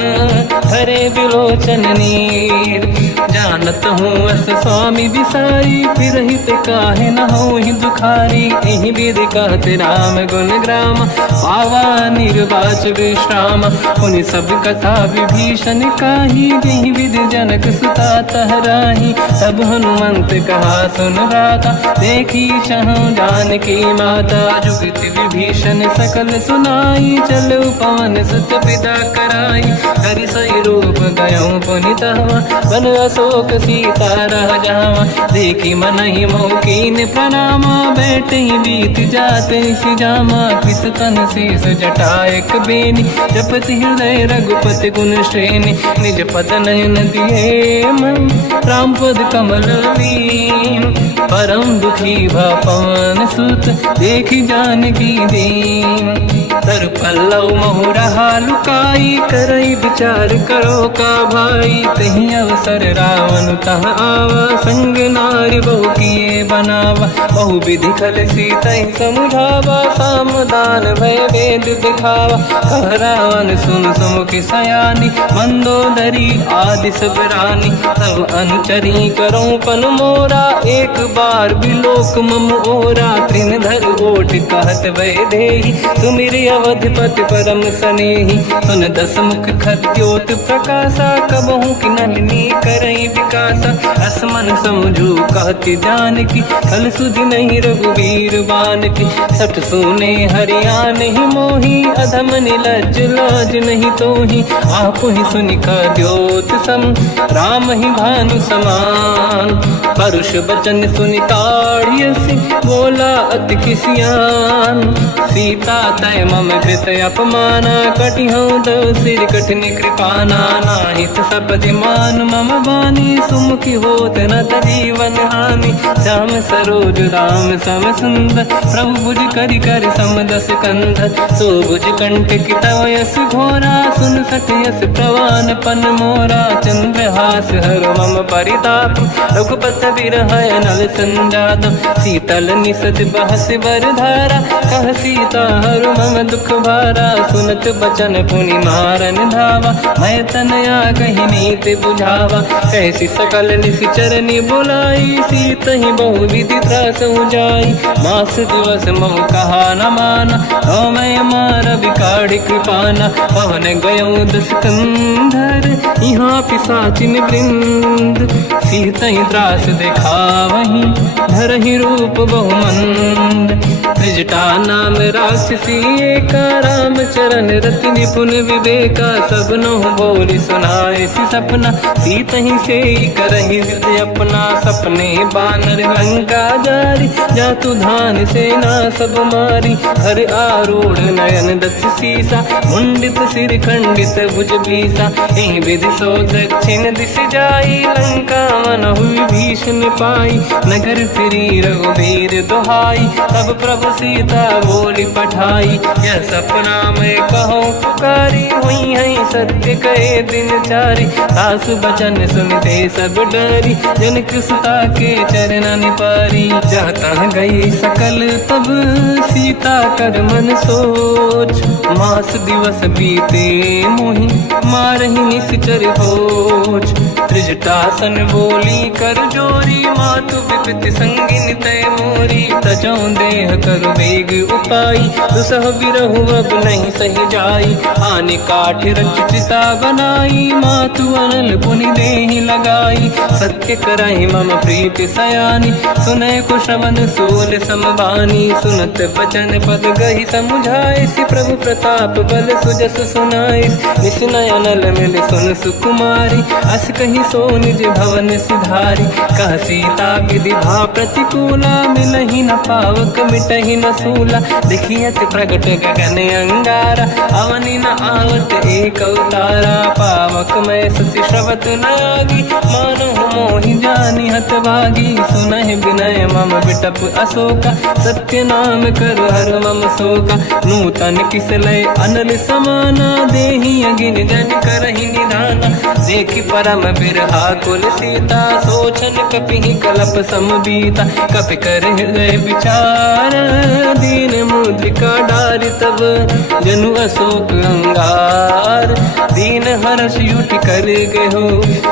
हरे बिलोचन नीर। जानत हूँ अस स्वामी बिसाई, फिर हित काहे न हो ही दुखारी। एहि विधि कहते राम गुण ग्राम, पावा निर्वाच विश्राम। पुनि सब कथा विभीषण काही, यही विधि जनक सुता तहराही। तब हनुमंत कहा सुन राता, देखी चहु जानकी माता। जुगति विभीषण सकल सुनाई, चलो पवन सुत पिता कराई। हरि सही रूप गयो पुनि तहवा, बन अशोक सीता रह जावा। देखी मनहि मोह कीन प्रणामा, बैठे बीत जाते सिजामा। किस तन शीस जटायक बेनी, जपति हृदय रघुपति गुण श्रेणी। निज पद नयन दिए मन, राम पद कमल लीन। परम दुखी भा पवन सुत, देखी जानकी दीन। तर पल्लव महु रहा लुकाई, करई विचार करो का भाई। तही अवसर रावण तह आवा, संग नारी बहु किए बनावा। बहु विधि खल सीतहि समुझावा, सामदान भय वेद दिखावा। कह रावण सुन सुमुख सयानी, मंदोदरी आदि सब रानी। तब अनुचरी करो पन मोरा, एक बार बिलोक मम ओरा। तृण धर ओट कहत भय देहि, सुमिर अवधिपति परम सनेहि। सुन दस मुख खद्योत प्रकाशा, कबहु कि नलिनी करई विकासा। असमन समझू कहति जानकी, खल सुधि नहीं रघुवीर बानकी। सठ सुने हरियाण ही मोही, अधम निलज्ज लाज नहीं तोही। आप ही सुनि द्योत सम, राम ही भानु समान। परुष बचन सुनि ताड़ियसि, बोला अति किसियान। सीता तय मम कृत अपमाना, कटिहउँ दो सिर कठिन कृपा नाना। नाहित सपदि मानु मम बानी सुमुखी होत न जीवन हानि श्याम सरोज राम सम सुंदर प्रभु भुज करि कर समदस कंधर सो भुज कंठ की तव यस घोरा सुन सठ यस प्रवान पन मोरा चंद्रहास हर मम परिताप रघुपत बिरहय नल संजात शीतल निसत बहस बर धारा कह सीता हर मम दुख भारा सुनत बचन पुनि मारन धावा मैं तनया कही नीति बुझावा कैसी सकल निशिचरनि बुलाई सीत ही बहु विधि त्रास जाई मास दिवस मोह कहा न माना तो मैं मार बिकाढ़ी कृपाना पवन गयो दस कंधर यहाँ पिशाचिन वृंद सीत ही त्रास दिखावहीं धर ही रूप बहुमंद त्रिजटा नाम राक्षसी एका राम चरण रति निपुण विवेका सबनो बोली सुनाए सी सपना सीत ही से करहि हृदय अपना सपने बानर लंका जारी जातु धान सेना सब मारी हर आरूढ़ नयन दस सीसा मुंडित सिर खंडित भुज बीसा एहि विधि सो दक्षिण दिश जाई लंका मन हुई भीषण पाई नगर फिरी रघुवीर दुहाई तब प्रभु सीता बोली पठाई यह सपना मैं कहो पुकारी हुई है सत्य कहे दिन चारी सासु बचन सुनते सब डरी जनक सुता के चरण पारी जाता गई सकल तब सीता कर मन सोच मास दिवस बीते मोहि मारहि निश्चर होच त्रिजटासन बोली कर जोरी मातु विपित संगिन तय मोरी तजौ देह कर वेग उपाई दुसह बिरहु अब नहीं सही जाई आने काठ रचिता बनाई मातु अनल पुनि देहि लगाई सत्य करहि मम प्रीति सयानी सुनय को श्रवण सूल समबानी सुनत बचन पद गहि समुझाए सि प्रभु प्रताप बल सुजस सुनाई निसनय अनल मिल सुन सुकुमारी अस कहि सो निज भवन सिधारी कह सीता विधि भा प्रतिकूला मिलहि न पावक मिटहि न सूला देखियत प्रगट गगन अंगारा अवनि न आवत एक अवतारा पावक मैं ससि श्रवत नागी मानो मोहि जानि हत भागी सुनहि विनय मम बिटप अशोका सत्य नाम कर हर मम शोका नूतन किस लय अनल समाना देहि अगिन जन करहि निधाना देखि परम बिरहा कुल सीता सोचन कपिहि कलप समबीता कपि कर हृदय विचार दीन मुद्रिका डारि तब जनु अशोक अंगार दीन हर्ष युट कर गयो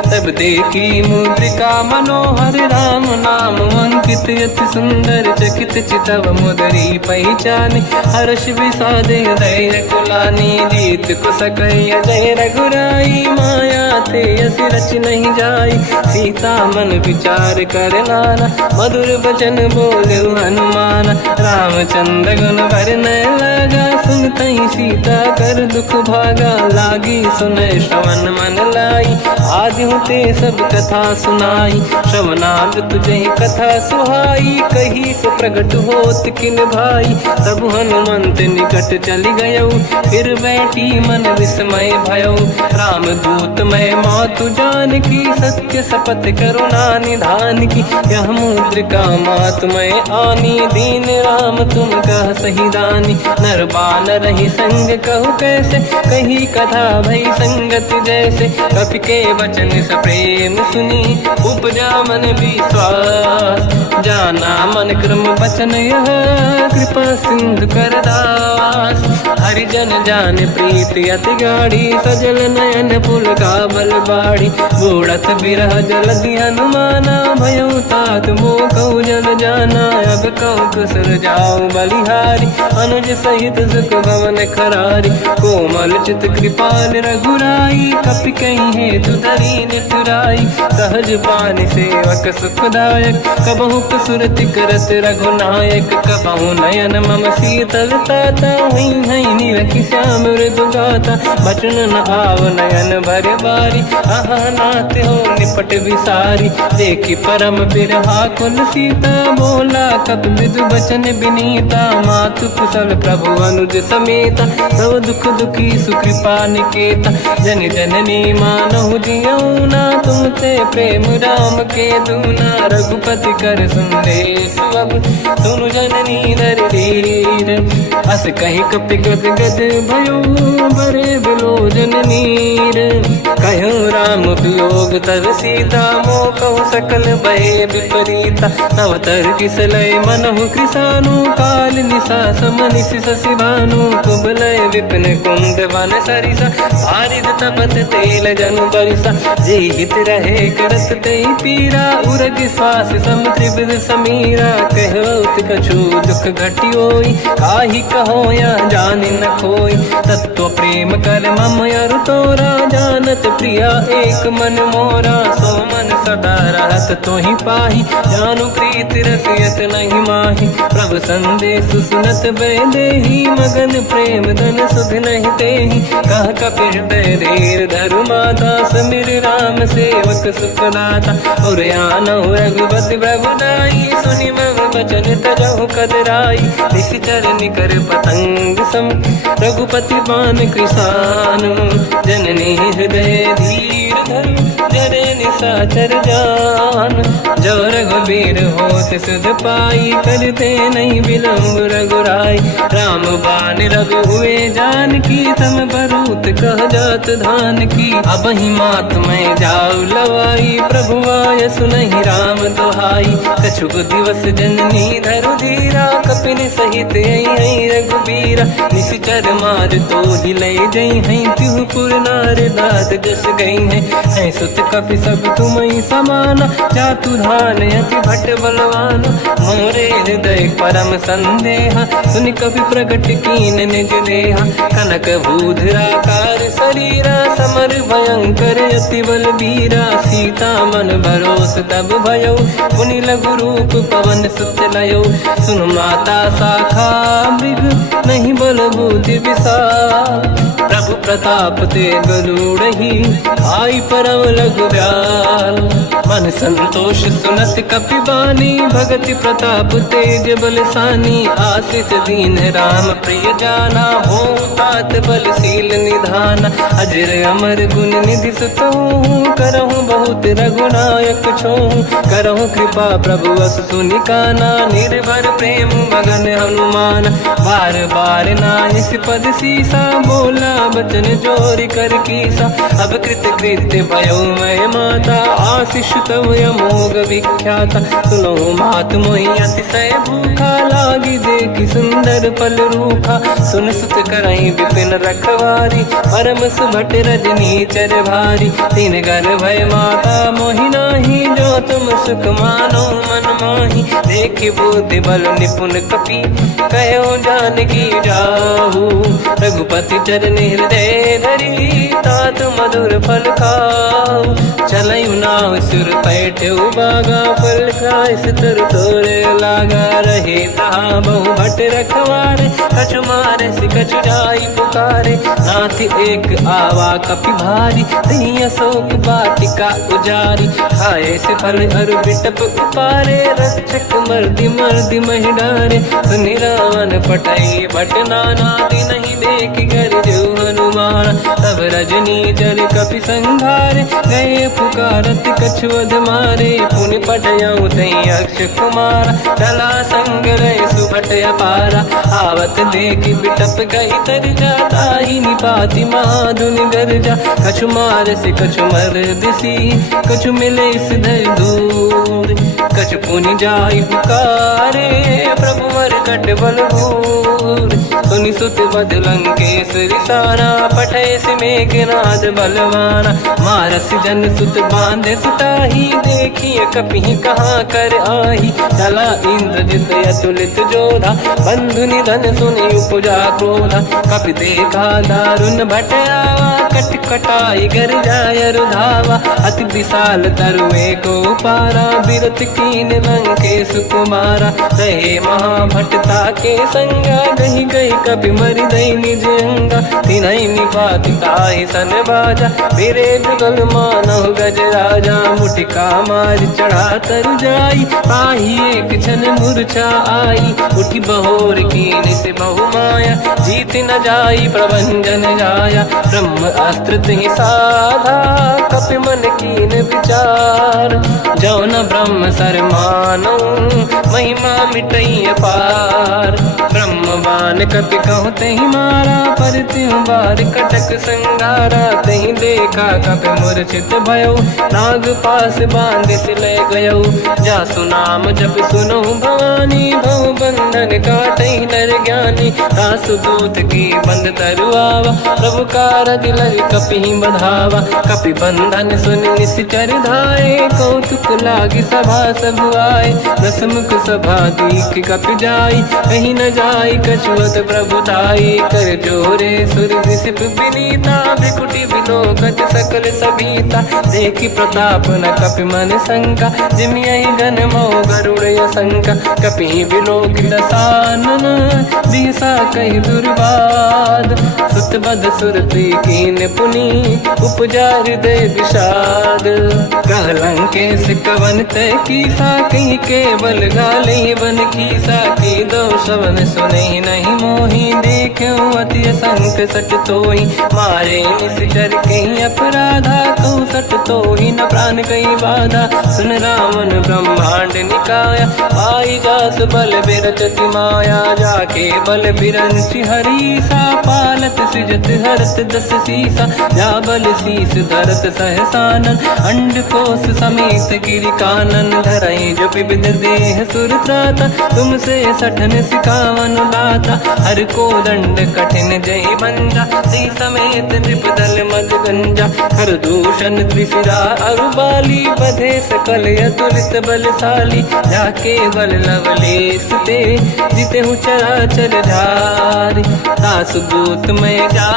तब देखी मुद्रिका मनोहर राम नाम अंकित अति सुंदर चकित चितव मुदरी पहचान हर्ष विषाद हृदय कुलानी जीत को सकय जय रघुराई माया ते असि रच नहीं जाई सीता मन विचार कर नाना मधुर बचन बोले हनुमान रामचंद्र गुण वर्णय लगा सुनतहि सीता कर दुख भागा लागी सुनय श्रवण मन लाई आदि होते सब कथा सुनाई श्रवणार्थ तुझे कथा सुहाई कही सो प्रगट होत किन भाई तब हनुमंत निकट चली गयो फिर बैठी मन विस्मय भयो राम दूत मैं मातु जान की सत्य शपथ करुणा निधान की यह मुद्रिका मातु मैं आनी दीन राम तुम कह सही दानी नर बानर ही संग कहु कैसे कही कथा भई संगत जैसे कपि के वचन सप्रेम सुनी उपजा मन विश्वास जाना मन क्रम वचन यह कृपा सिंधु कर दास हरिजन जान प्रीति अति गाढ़ी सजल नयन पुल का बल बाड़ी बूढ़त बिरह जल हनुमाना भयो तात मो कहु जल जाना अब कहु कुसर जाओ बलिहारी अनुज सहित सुख भवन खरारी कोमल चित कृपाल रघुराई कपि कहीं हेतु धरी निठुराई सहज पान सेवक सुखदायक कबहु सुरति करत रघुनायक कबहु नयन मम शीतल ताता हुई है निरखि श्याम मृदु गाता बचन न आव नयन भर बारी, आहा नाथ हो निपट विसारी। देखी परम बिरहा कुल सीता, बोला कब विदु बचन बिनीता। मातु कुशल प्रभु अनुज समेता, सब दुख दुखी सुकृपा निकेता। जन जननी मानहु जियऊ ना, तुमसे प्रेम राम के दूना। रघुपति कर संदेश अब सुनु जननी दर धीर। अस कहीं कपि गद गद भयो, बरे बिलो जननीर। कहो राम वियोग तब सीता, मोह कहु सकल भय विपरीता। अवतर किसलय मनहु कृसानु, काल निशा समनिशि शशि भानु। कुबलय विपिन कुंद वन सरिसा, आरिद तपत तेल जनु बरिसा। जे हित रहे करत ते पीरा, उरग श्वास सम त्रिविध समीरा। कहत कछु दुख घटियोई, काहि कहो या जानि न खोई। तत्व प्रेम कर मम अरु तोरा, जानत प्रिया एक मन मोरा। सो मन सदा रहत तोहि पाहि, जानु प्रीत रसियत नहीं माहि। प्रभु संदेश सुनत भय देहि, मगन प्रेम धन सुध नहीं तेहि। कह कपि हृदय धीर धरु माता, समिर राम सेवक सुख दाता। और आनौ रघुपति प्रभु दाई, सुनि मम बचन तजहु कदराई। निशिचर निकर पतंग सम, रघुपति बान कृसानु। जननी हृदय धीर धरु, जरे निशाचर जान। जो रघुबीर होत सुध पाई, करते नहीं विलम्ब रघुराई। राम बान रघु हुए जानकी, तम बरूत कह जात धान की। अब ही मात मैं जाऊ लवाई, प्रभु आय सुनहि राम दोहाई। कछुक दिवस जननी धरु धीरा, कपिन सहित आई रघुबीरा। निशिचर मार तो ही ले जई हैं, तिहुपुर नार दात जस गई हैं। सुत कपि सब तुम ही समाना, जातु धान अति भट बलवाना। मोरे हृदय परम संदेहा, सुनि कपि प्रगट कीन निज देहा। कनक भूधराकार शरीरा, समर भयंकर अति बलबीरा। सीता मन भरोस तब भयो, पुनि लघु रूप पवन सुत लयो। सुन माता शाखा मृग, नहीं बल बुद्धि विशाल। प्रभु प्रताप ते गरुड़हि, आई परम लघु ब्याल। मन संतोष सुनत कपि बानी, भगति प्रताप तेज बलसानी। आशीष दीन राम प्रिय जाना, हो तात बलशील निधान। अजर अमर गुण निधि सुतहु, करहु बहुत रघुनायक छोहु। करहु कृपा प्रभु अस सुनि काना, निर्भर प्रेम मगन हनुमान। बार बार नायस पद सीसा, बोला बचन जोरि कर कीसा। अब कृत कृत्य भयो मैं माता, आशीष तव अमोघ विख्याता। सुनो मात मोहि अतिशय भूखा, लागी देखि सुंदर फल रूखा। सुन सुत करहि विपिन रखवारी, परम सुभट रजनी चर भारी। तीन घर भय माता मोहि नाही, जो तुम सुख मानो मन माही। देखि बुद्धि बल निपुण कपि, कहो जानकी जाहु। रघुपति चरण हृदय धरी, तात मधुर फल खाऊ। चलऊ नाव सुर पैठऊ बागा, फल खाय सितर तोरे लागा। रहे तहा बहु भट रखवारे, कछु मारे सि कछु जाई पुकारे। नाथ एक आवा कपि भारी, दही अशोक वाटिका उजारी। खाए से फल अरु बिटप उपारे, रक्षक मर्दि मर्दि महि डारे। सुनि रावण पटई भट नाना, नहीं देखि घर जो हनुमान। तब रजनी चर कपि संघारे, गए पुकारत कछु अध मारे। पुनि पटयऊ तई अक्ष कुमारा, चला संग रहे सुभट अपारा। आवत देखि बिटप गई तरजा, ताहि निपाति महाधुनि गरजा। कछु मार से कछु मर दिसी, कछु मिले सिधर दूर। कछु पुनि जाई पुकारे, प्रभु मरकट बलभूर। सुनि सुत बद लंकेश रिसाना, पठय सि मेघनाद बलवाना। मारस जन सुत बांधे सुताही, देखिए कपि कहाँ कर आही। चला इंद्रजित अतुलित जोधा, बंधु निधन सुनि उपजा क्रोधा। कपि देखा दारुण भट आवा, कट कटाई गर जाय रुधावा। अति विशाल तरुए को पारा, बिरत कीन लंकेश कुमारा। रहे महाभट्टा के संगा गही गई कपि मरि दई निज अंगा। तिन्हई निपाति ताहि सन बाजा फिरे जुगल मानव गज राजा। मुटिका मार चढ़ा तर जाई पाही एक क्षण मूर्छा आई। उठी बहोर कीन से बहु माया जीत न जाई प्रभंजन जाया। ब्रह्म अस्त्र तिहि साधा कपि मन कीन विचार। जो न ब्रह्म सर मानो महिमा मिटई अपार। ब्रह्मवान कपि कहु तहि मारा पर त्यों बार कटक संगारा। तहि देखा कपि मूर्छित भयो नाग पास बांध सिले गयो। जासु नाम जप सुनो भवानी भव बंधन काटई नर ज्ञानी। तासु दूत की बंद तरुआवा प्रभु कारज लग कपि बधावा। कपि बंधन सुन निश्चर धाये कौतुक लागी सभा सब आए। दसमुख सभा दीख कपि जाई कहीं न जाई कछुअत प्रभुताई। कर जोरे सुर विसिप विनीता भ्रिकुटी विलोकत सकल सबीता। देखी प्रताप न कपि मन शंका जिमियहि गण मोह गरुड़ असंका। कपि विलोक दसानन दिशा कहि दुर्वाद। सुत बद सुरति कीन पुनि उपजा हृदय विषाद। कहलंकेश कवन तय कीसा कहीं केवल गाले बन कीसा। की दो शवन सुने नहीं मोही देखूं अति संक सट तोई। मारे निश्चर कहीं अपराधा कहूँ सट तोही न प्राण कहीं बाधा। सुन रावण ब्रह्मांड निकाया पाई जास बल बिरचति माया। जाके बल बिरंचि हरीसा पालत सृजत हरत दस सीसा। जा बल शीस धरत सहसानन अंड कोश समेत गिरि कानन। धरई जो विविध देह सुर त्राता तुमसे सठन सिखावन दाता। हर को दंड कठिन जय बंजा सी समेत नृपदल मद गंजा। हर दूषण त्रिशिरा अरुबाली बधे सकल अतुलित बलशाली। जाके बल लवलेश ते जिते हूँ चराचर धारी। दास दूत में जा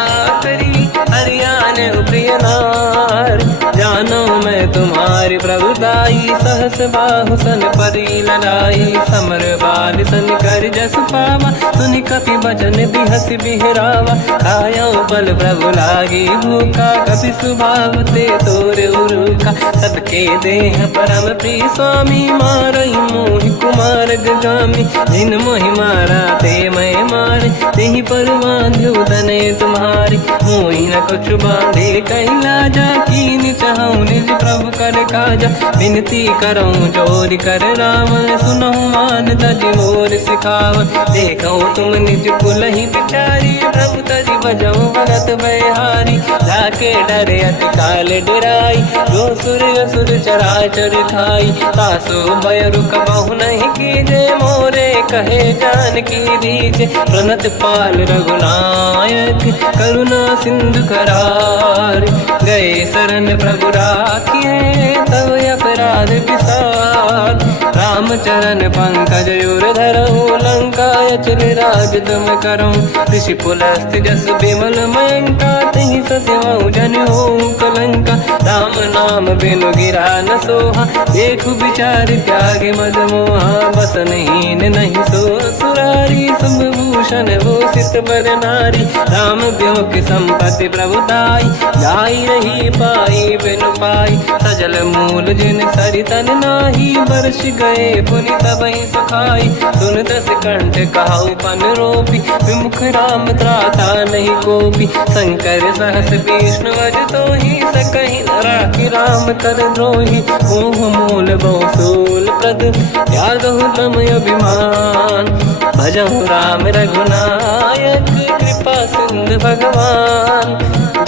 करी हरियाण प्रिय नार। जानो मैं तुम्हारी प्रभुताई सहस बाहु सन परी लड़ाई। समर बाल सन कर जस पावा सुनि कपि बचन बिहस बिहरावा। खायो बल प्रभु लागी भूखा कपि स्वभाव ते तोरे उरुखा। सबके देह परम प्रिय स्वामी मारई मोहि कुमार गगामी। जिन मोहि मारा ते मैं मारे तेहि पर बांध्यो दने तुम्हारी। मोहि न कुछ बांधे कहीं लाजा कीन चाहूं निज प्रभु कर काजा। विनती करऊं जोरि कर रावण सुनो मान तज मोर सिखावन। देखो तुम निज कुलहि बिचारी प्रभु तज बजऊं भगत बहारी। जाके डरे अति काल डराई जो सुर असुर चराचर खाई। तासो भय रुक बहु नहीं कीजे मोरे कहे जान की दीजे। प्रणत पाल रघुनायक करुणा सिंधु करार। गए शरण प्रभु राखिए तब अपराध विसार। रामचरण पंकज उर धरऊं लंका अचल राज तुम करऊं। ऋषि पुलस्त जस विमल मयंका तहि सत्यवं जन होऊं कलंका। राम नाम बिनु गिरा न सोहा देखु विचार त्याग मद मोहा। बसनहीन नहीं सो सुरारी सब भूषण भूषित बर नारी। राम ब्यों की संपत्ति प्रभुताई जाई रही पाई बिनु पाई। सजल मूल जिन सरितन नाही बरस गए पुनि तबहि सुखाई। सुन दस कंठ कहाऊ पन रोपी विमुख राम त्राता नहीं कोपी। शंकर सहस विष्णु अज तो ही सकहि न राखि राम कर द्रोही। मोह मूल बहु सूल प्रद त्यागहु तम अभिमान। भजहु राम रघुनायक कृपा सिंधु भगवान।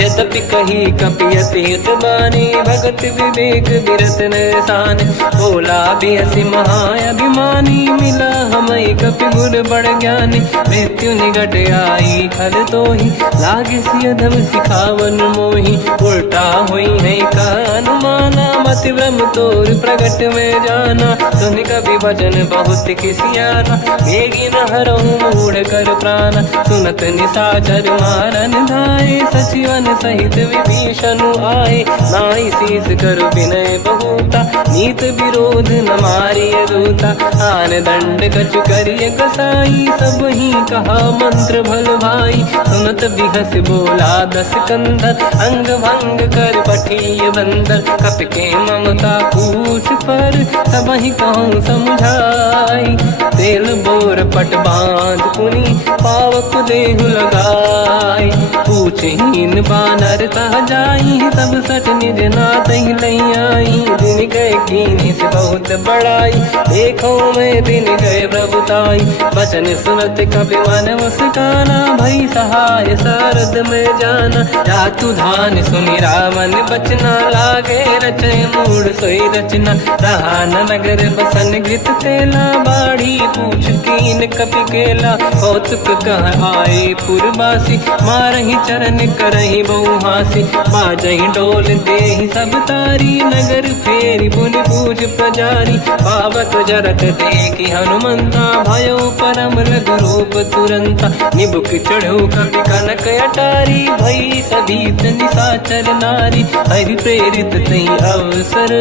यद्यपि कही कपि अति हित बानी भगत विवेक बिरत निशान। बोला बिहसि महाअभिमानी मिला हमई कपि गुर बड़ ज्ञानी। मृत्यु निकट आई खल तोहि लागे सिय धम सिखावन मोहि। उल्टा हुई है का अनुमाना भांति ब्रह्म तोर प्रगट में जाना। सुन कवि वचन बहुत खिसियाना, बेगी न हरहु मूढ़ कर प्राण। सुनत निशाचर मारन धाये, सचिवन सहित विभीषण आए। नाई शीस कर विनय बहुता, नीत विरोध न मारिय दूता। आन दंड कछु करिय कसाई, सब ही कहा मंत्र भल भाई। सुनत बिहस बोला दस कंधर, अंग भंग कर पठिय बंदर। कप के ममता पूछ पर, सब ही कहूँ समझाई। तेल बोर पट बांध पुनि, पावक देहु लगाई। पूछहीन बानर तह जाई, तब सट निज नाथ ही लई आई। दिन गए कीनी से बहुत बड़ाई, देखो मैं दिन गए प्रभुताई। वचन सुनत कपि मन मुस्काना, भई सहाय सारद में जाना। जातु धान सुनि रामन बचना, लागे रचय मूढ़ सोई रचना। रहा न नगर बसन घृत तेला, बाढ़ी पूछ कीन कपि केला। कौतुक कह आए पुरवासी, मारहि चरण करहि बहु हासी। बाजहि डोल देहि सब तारी, नगर फेरी पुनि पूज प्रजारी। पावक जरत देखि हनुमंता, भयो परम लघु रूप तुरंता। निबुक चढ़ो कपि कनक अटारी, भई सभीत निशाचर नारी। हरि प्रेरित तई अवसर,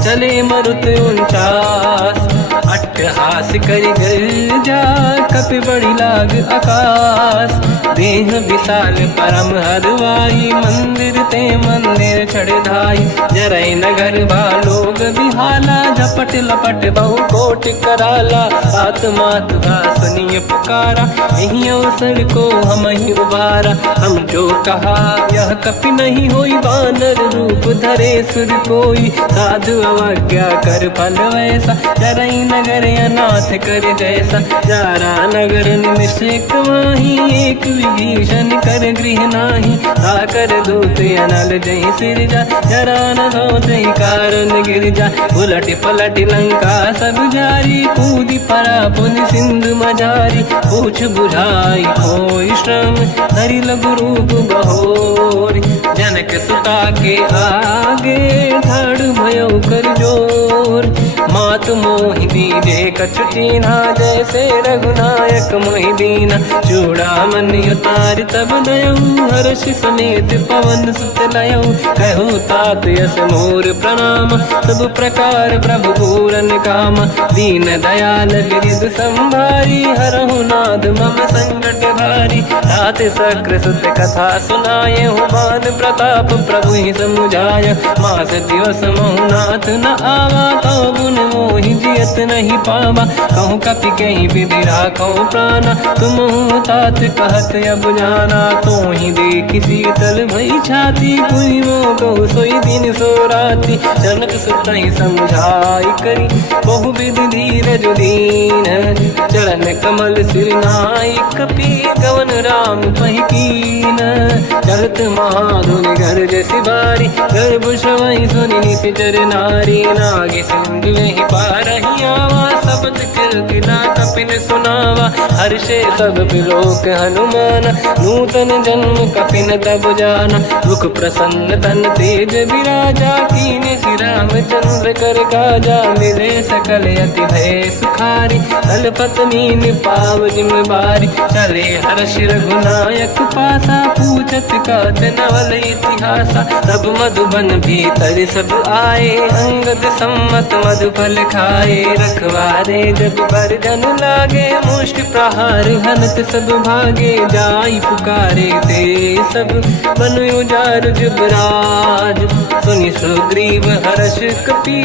चले मरुत 49। अट्टहास करि गर्जा, कपि बड़ी लाग आकाश। देह विशाल परम हरवाई, मंदिर ते मंदिर चढ़ धाई। जरई नगर बालोग बिहाला, झपट लपट बहु कोट कराला। आत्मात सुनिय पुकारा, यही अवसर को हम ही उबारा। हम जो कहा यह कपि नहीं होई, वानर रूप धरे सुर कोई। साधु अवज्ञा कर फल वैसा, जरई नगर अनाथ कर जैसा। जारा नगर निमिष कमाही, एक विभीषण कर गृह नाही। आकर दूत अनल जय सिरजा, जरा न सोते कारण गिरजा। उलट पलट लंका सब जारी, कूदी परा पुनि सिंधु मजारी। पूछ बुझाई कोई श्रम, धरि लघु रूप बहोरी। जनक सुता के आगे, ठाड़ भयो कर जोर। मात मोहि दीजे कछु चीन्हा, जैसे रघुनायक मोहि दीना। चूड़ामणि उतारि तब दयऊ, हर्ष समेत पवन सुत लयऊ। कहु तात यस मोर प्रणाम, सब प्रकार प्रभु पूरन काम। दीन दयाल गिरिधु संभारी, हरहु नाथ मम संकट भारी। तात सकृ सुत कथा सुनाए, मान प्रताप प्रभु ही समुझाय। मास दिवस महु नाथ न आवा, तौ गुण मोहि जियत नहीं पावा। कहूँ कपि कहीं विधि राखो प्राणा, तुम तात कहत अब जाना। तो ही देखि शीतल भई छाती, कुई मो कहु सोई दिन सो राती। जनक सुतहि समझाई करी, बहु विधि धीरज दीन। चरण कमल सिर नाई, कपि गवन राम पहि कीन। चलत महाधुनि गर्ज सिबारी, गर्भ श्रवहि सुनि निशिचर नारी। नागे सिंधु ही पारहि आवा, शब्द कीर्तिना कपिन सुनावा। हर्षे सब बिलोक हनुमाना, नूतन जन्म कपिन तब जाना। दुख प्रसन्न तन तेज विराजा, कीने श्री रामचंद्र कर काजा। मिले सकल अति भय सुखारी, तलपत मीन पाव जिम्मेवारी। चले हर्ष रघुनायक पासा, पूछत कात नवल इतिहासा। तब मधुबन भीतर सब आए, अंगद सम्मत मधुफल खाए। रखवारे जब बरजन लागे, मुष्टि प्रहार हनत सब भागे। जाई पुकारे ते सब, बनु उजार जुबराज। सुनि सुग्रीव हर्ष कपि,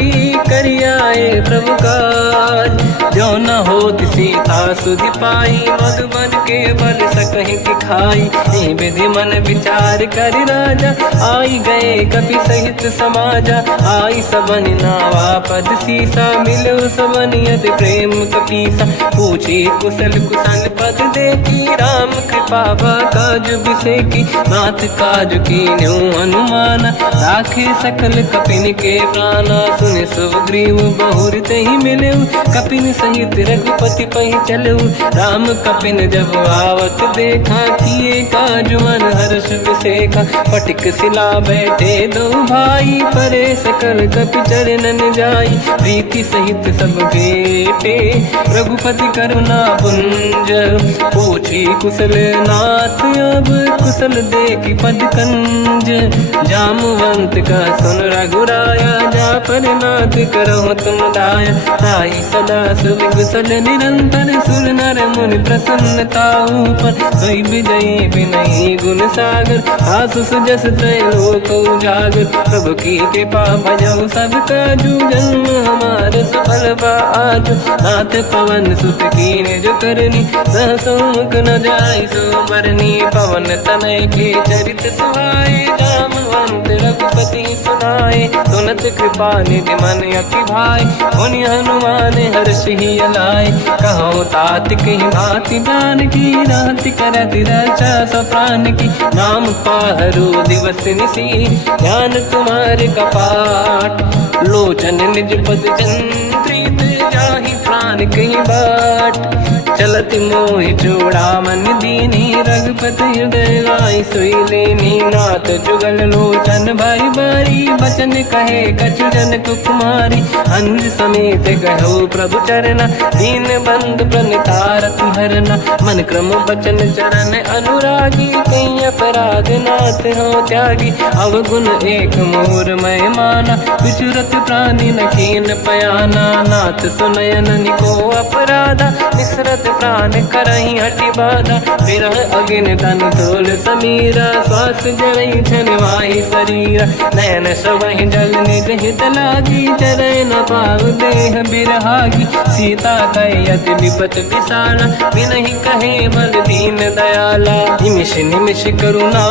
करियाए प्रभु काज। जो न होत सीता सुधि पाई, मधुबन के बल सकहि दिखाई। ए विधि मन विचार कर राजा, आई गए कपि सहित समाजा। आई सबन नावा पद सीसा, मिलो सबन यदि प्रेम कपीसा। पूछी कुशल कुशल पद देखी, राम कृपा काज बिसेकी। नाथ काज कीन्हु अनुमाना, राखे सकल कपिन के प्राणा, सुने सुग्रीव बहुरते ही मिले, कपिन सहित रघुपति पही चले। राम कपिन जब आवत देखा, किए काज मन हर्ष विसेखा। पटिक सिला बैठे दो भाई, परे सकल कपि चरणन जाई। प्रीति सहित सब बेटे, रघुपति करुणा पुंज। पूछी कुशल नाथ, अब कुशल देखी पद कंज। जामवंत का सुन रघुराया, जा पर नाथ करहु तुम दाया। ताई सदा सुविकुशल निरंतर, सुर नर मुनि प्रसन्नता ऊपर। सोई विजयी विनयी गुण सागर, आसु सुजस त्रैलोक उजागर। प्रभु की कृपा भजऊ सब काजू, जन्म हमार सफल बा आज। नाथ पवन सुत कीन्ह जो करनी, सहसो मुख न जाय सो मरनी। पवन तनय के चरित सुहाए, जामवंत रघुपति सुनाए। सुनत कृपा निधि मन अति भाई, मुनि हनुमान हर्ष ही अलाए। कहो तात कही भांति जान की, राति करत रक्षा सब प्राण की। नाम पाहरो दिवस निसी, ध्यान तुम्हारे कपाट। लोचन निज पद जंत्रित, जाहि प्राण कहीं बाट। चलत मोहि चूड़ामन दीनी, रघुपति हृदय लाई सोई लेनी। नाथ जुगल लोचन भाई बारी, बचन कहे कछु जन कुमारी। हंस समेत कहो प्रभु चरना, दीन बंधु प्रणितारत हरना। मन क्रम बचन चरण अनुरागी, कहीं अपराध नाथ हो त्यागी। अवगुण एक मोर मैं माना, विचुरत प्राणी न कीन पयाना। नाथ सुनयन निको अपराधा, निसरत प्राण करही हटि बाधा। विरह अगिन तन तोल समीरा, श्वास जरई छन वाहि शरीरा। नयन सबहि जल निज हित लागी, चरै न पाव देह बिरहागी। सीता कहे अति विपत विसाला, बिनहि कहे बल दीन दयाला। निमिष निमिष करुणा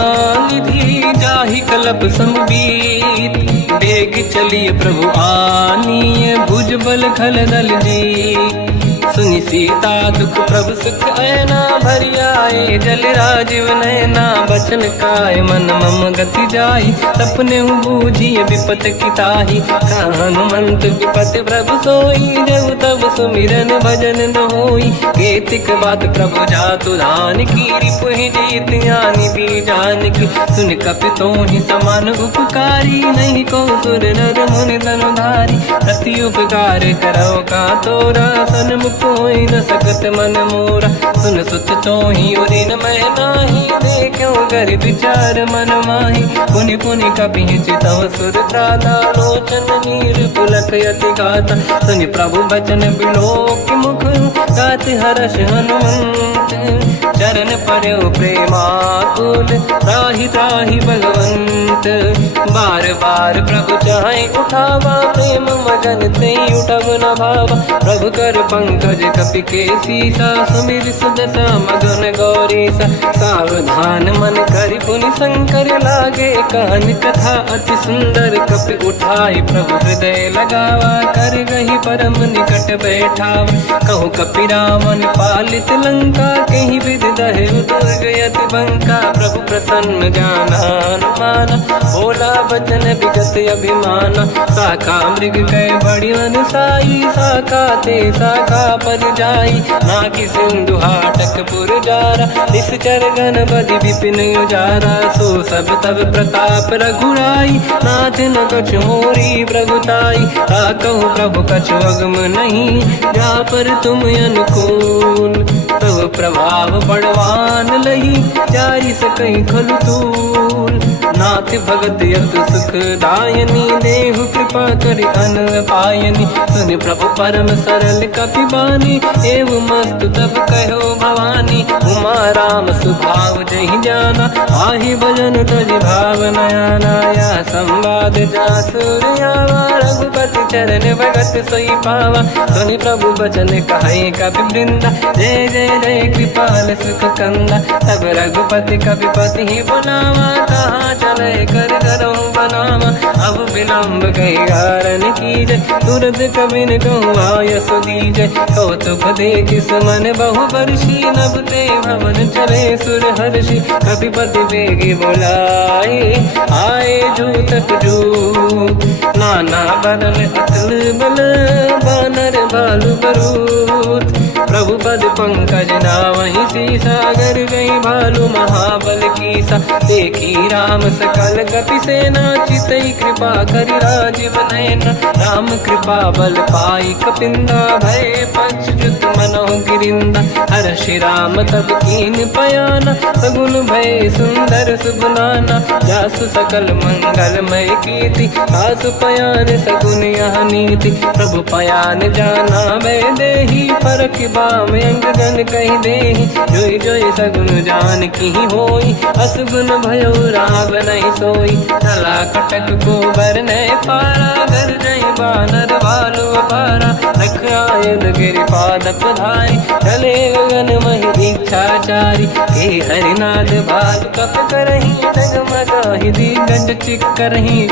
निधि, जाहि कलप समबीत। बेग चलिए प्रभु आनीय, भुज बल खल दल जी। सुनि सीता दुख प्रभु सुख ऐना, भरि आए जल राजीव नैना। बचन काय मन मम गति जाई, सपने बूझिए विपत की ताही। हनुमंत विपत प्रभु सोई, जब तब सुमिरन भजन न होई। केतिक बात प्रभु जातु धान की, रिपुहि जीत ज्ञानी भी जान की। सुन कपि तोहि समान उपकारी, नहीं को सुर नर मुनि धनुधारी। अति उपकार करौ का तोरा, सन्मुख कोई न सकत मन मोरा। सुन सुत तोहि उदिन मैं नाही, देखो गर विचार मन माही। पुनि पुनि कपि चितव सुर त्राता, लोचन नीर पुलक यति गाता। सुनि प्रभु बचन बिलोक मुख, गात हर्ष हनुमंत। चरण पर्यो प्रेमाकुल, त्राहि त्राहि भगवंत। बार बार प्रभु चाहि उठावा, प्रेम मगन तेहि उठब न भावा। प्रभु कर पंकज कपि के सीसा, सुमिर सुदशा मगन गौरीसा। सावधान मन करि पुनि शंकर, लागे कान कथा अति सुंदर। कपि उठाई प्रभु हृदय लगावा, कर गही परम निकट बैठावा। कहु कपि रावण पालित लंका, कहीं विधि दहे दुर्ग यति बंका। प्रभु प्रसन्न जाना अनुमाना, बोला बचन विगत अभिमाना। शाखा मृग कै बड़ी अनुसाई, शाखा ते शाखा पर जाई। नाकि सिंधु हाटक पुर जारा, निश्चर गण बधि विपिन उजारा। सो सब तब प्रताप रघुराई, नाथ न कछु मोरी प्रभुताई। कहु प्रभु कछु अगम नहीं, जा पर तुम अनुकूल। तब प्रभाव बड़वान लही, जारी सकई खलु तूल। नाथ भगत यत सुख दायनी, देहु कृपा करि अन पायनी। सुन प्रभु परम सरल कपि बानी, एव मस्तु तब कहो भवानी। उमा राम सुभाव जहि जाना, आहि भजन तजि भाव नयाना। या संवाद जासुर आवा, रघुपति चरण भगत सोई पावा। सुनि प्रभु बचन कहे कपि वृंदा, जय जय जय कृपाल सुख कंदा। तब रघुपति कपि पति ही बुलावा, कहाँ चले कर करऊं बनावा। अब विलम्ब गई कारण कीजय तुरंत कबिन कहूँ आयस दीजय कौतुक देखि सुमन बहु वर्षी नभ ते भवन चले सुर हर्षि कपिपति बेगी बोलाए आए जूतक जूत नाना बदन अतुल बल बानर भालु बरूत प्रभु पद पंकज नावहि सागर गई भालु महाबल कीसा देखी राम सकल कपि सेना चितई कृपा करि राजीव नयन राम कृपा बल पाई कपिंदा भय पक्षजुत मनोह गिरिंदा हर्षि राम तब कीन पयाना सगुन भय सुंदर सुबलाना जासु सकल मंगलमय कीर्ति आसु पयान सगुन यह नीति प्रभु पयान जाना मैं देही फरक बाम अंगगन कही देही जोई जोई सगुन जान की होई असगुन भयो राव नहीं सोई चला कटक को बर नहीं पारा घर जई बानर बालु पारा रख आयद गिरिपाद पधारी चले गगन मही इच्छाचारी हे हरिनाथ भाल कप करही जगमगाहि दिग्गज चिक्करही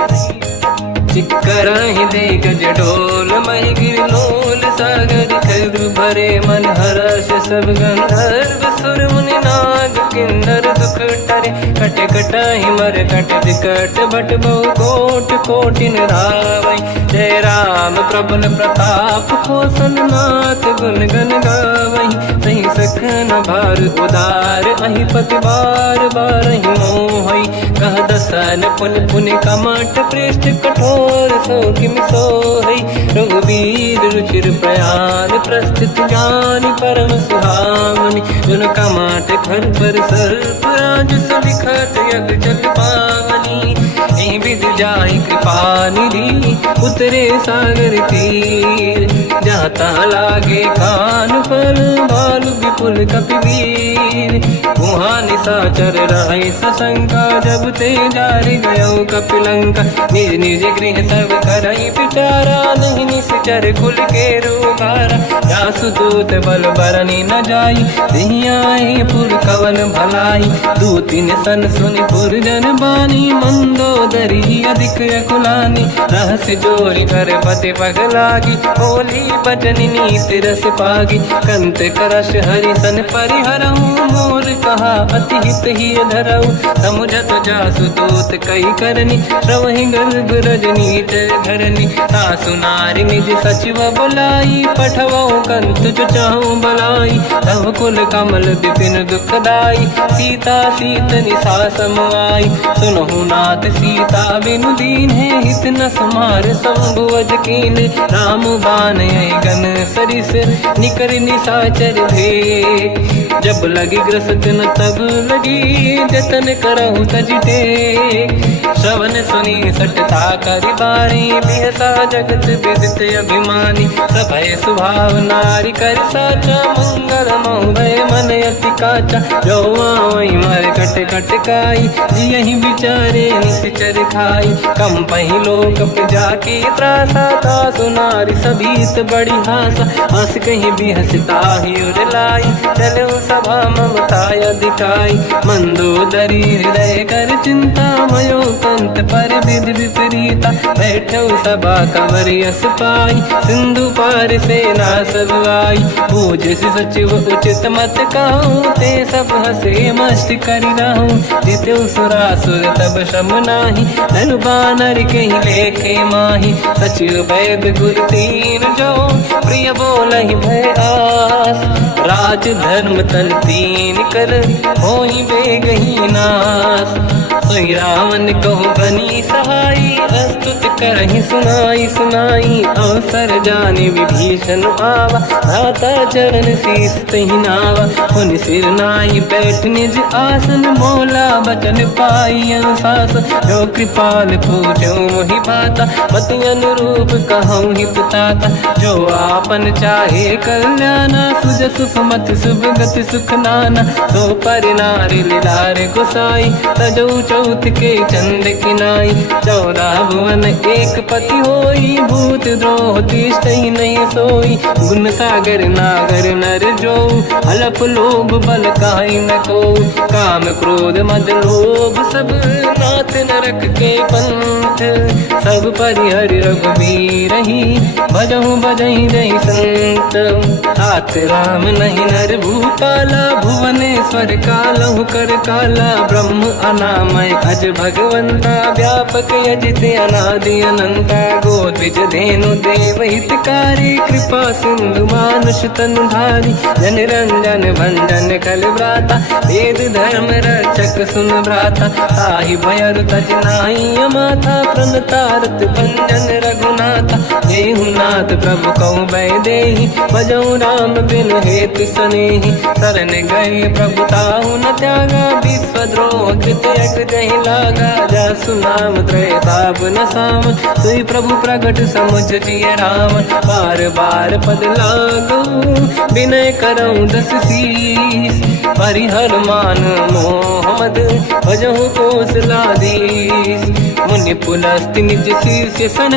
चिक्करहि दिग्गज ढोल महि गिरलोल सागर खर भरे मन हर्ष सब गंधर्व सुर मुनि नाग किन्नर दुख टरे कट कटाहि मर कट विकट भट बहु कोट कोटिन रावै जय राम प्रबल प्रताप कोसन नाथ गुण गन गावहि सही सखन भार उदार अहि पति बार बारहि मोहि कह दसन पुन पुन कमठ पृष्ठ कठोर सो किम सोहि रघुवीर रुचिर प्रयाण प्रस्थित ज्ञान परम सुहामनि जुन कमाट घर पर सर्प राज सलिखत यग जल पावनी एहि विधि जाहि कृपा निधि उतरे सागर तीर जाता लागे कान पर भालु विपुल कपिवीर वहाँ निशाचर रहे सशंका जब ते जारि गयो कपिलंका निज निज गृह सब करई विचारा नहीं निश्चर कुल के रूबारा जासु दूत बल बरनी न जाई दिहियाए पुर कवन भलाई दूतिन सन सुनि पुर जन बानी मंदोदरी अधिक अकुलानी रहस्य जोरी कर पति पगलागी होली बचनी नीति रस पागी कंत करश हरि सन परिहरहूँ मोर कहा अति हित ही धरऊ समुझत जासु दूत कई करनी श्रवहि गर्भ रजनी धरनी सासु नारी निज सचिव बुलाई पठवऊ कंत जो चाहूं बलाई तव कुल कमल विपिन दुखदाई सीता सीत निशा समाई सुनहु नाथ सीता बिनु दीन है हित न समार शंभुवज कीन राम बान गन सरिस निकर निशाचर भेद जब लगी ग्रस्त न तब लगी जतन करहु तज टेक श्रवण सुनी सटता करि बाणी बिहसा जगत विदित अभिमानी सभय स्वभाव नारी कर साचा मंगल भय मन अति काचा जो आवई मर कट कट काई जियहि विचारे निश्चर खाई कम पही लोक जाके त्रासा था सुनारी सभीत बड़ी हासा हंस कहीं भी हंसता ही उर लाई चलो सभा ममताय दिखाई मंदोदरी हृदय कर चिंता मयो कंत पर विधि विपरीता बैठो सभा कंवर यस पाई सिंधु पार सेना सब आई पूज सचिव उचित मत कहूँ ते सब हसे मस्त करि रहूँ जितु सुरासुर तब श्रम नाही धनु बानर कहीं लेखे माही सचिव वैद गुरु तीन जो प्रिय बोलहि भय आस राज धर्म तन तीन कर होई बेगही नास सोई रावण कहु बनी सहाई अस्तुत करहि सुनाई सुनाई अवसर जाने विभीषण आवा धाता चरण शीस तहि नावा पुनि सिर नाई बैठ निज आसन मोला बचन पाई अनुशास जो कृपाल पूजो मोहि बाता मति अनुरूप कहूँ हित ताता जो आपन चाहे कल्याणा सुजस सुमति शुभ गति सुख नाना सो पर नारी लीलार गोसाई तजौ चौथ के चंद किनाई 14 भुवन एक पति होई भूत द्रोह तिष्ठई नहीं सोई गुण सागर नागर नर जो हलफ लोभ बल काई न को काम क्रोध मद लोभ सब नाथ नरक के पंथ सब परिहरि रघुबीर ही भजहु बजहि रही संत हाथ राम नहीं नर भूपाला भुवनेश्वर कालहु कर काला ब्रह्म अनामय अज भगवंता व्यापक यजित अनादि अनंता गोद्विज धेनु देव हितकारी कृपा सिंधु मानुष तनुधारी जन रंजन भंजन कल व्राता वेद धर्म रक्षक सुन भ्राता ताहि भयर तज नाहि माथा प्रणतारत भंजन रघुनाथा जेहु नाथ प्रभु कहु बै देहि भजहु राम बिनु हेतु सनेहि शरण गए प्रभु ताहु न त्यागा विश्वद्रोह कृत यक जहि लागा जासु नाम त्रयताप न साम सोई प्रभु प्रगट समुझ जिय राम बार बार पद लागू विनय करऊँ दस शीस परिहर मान मोहम्मद भजहु कौशलाधीश मुनि पुलस्ति निज शीर्ष सन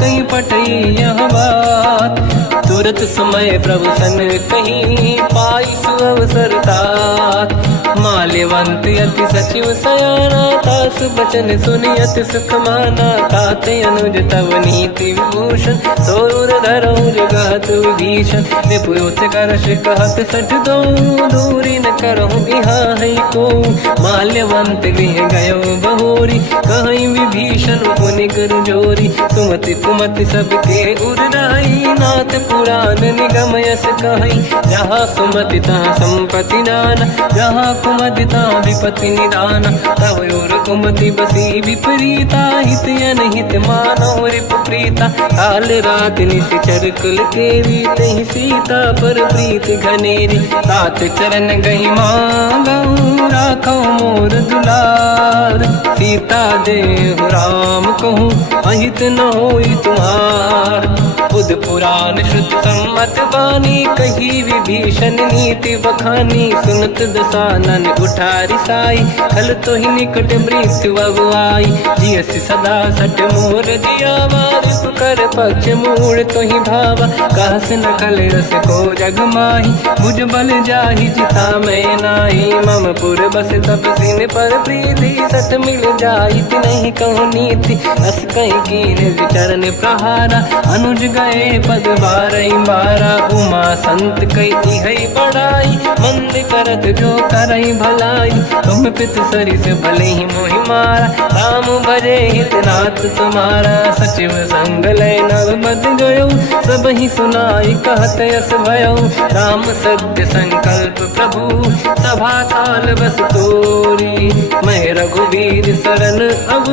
कहीं पटई यह बात तुरत समय प्रभु सन कहीं पाई सुअवसर तात माल्यवंत अति सचिव सयाना तास बचन सुनि अति सुख माना ताते अनुज तव नीति विभूषण सोर धरऊ जगत विभीषण विपुत कर कहत सठ दो दूरी न करहु इहा है को माल्यवंत गृह गयो बहोरी कहीं विभीषण मुनि कर जोरी सुमति कुमति सबके उड़ाई नाथ पुराण निगम यस कहीं जहाँ सुमति तहाँ संपत्ति नाना जहाँ कुमति तहाँ विपत्ति निदाना तव और कुमति बसी विपरीता हित अनहित मानव रिप प्रीता काल रात निशिचर कुल केरी तहि सीता पर प्रीत घनेरी तात चरण गही मांगऊ राखो मोर दुलार सीता देहु राम कहूँ अहित न होई तुम्हार बुध पुराण श्रुत सम्मत बानी कही विभीषण नीति बखानी सुनत दसानन उठारी साई खल तो ही निकट मृत्यु अब आई जियस सदा सट मोर जियावा रिप कर पक्ष मूड़ तो ही भावा कहस न कल रस को जग माही भुज बल जाहि जिता मैं नाई मम पुर बस तब सिन पर प्रीति सत मिल जाई नहीं कहूँ नीति अस कहीं कीन विचरण प्रहारा अनुज गए पद बारई बारा उमा संत कई है बड़ाई मंद करत जो करई भलाई तुम पित सरिस भले ही मोहि मारा राम भजे हितनाथ तुम्हारा सचिव संग लय नव मद गयो सब ही सुनाई कहत यस भयो राम सत्य संकल्प प्रभु सभा काल बस तोरी मैं रघुवीर शरण अब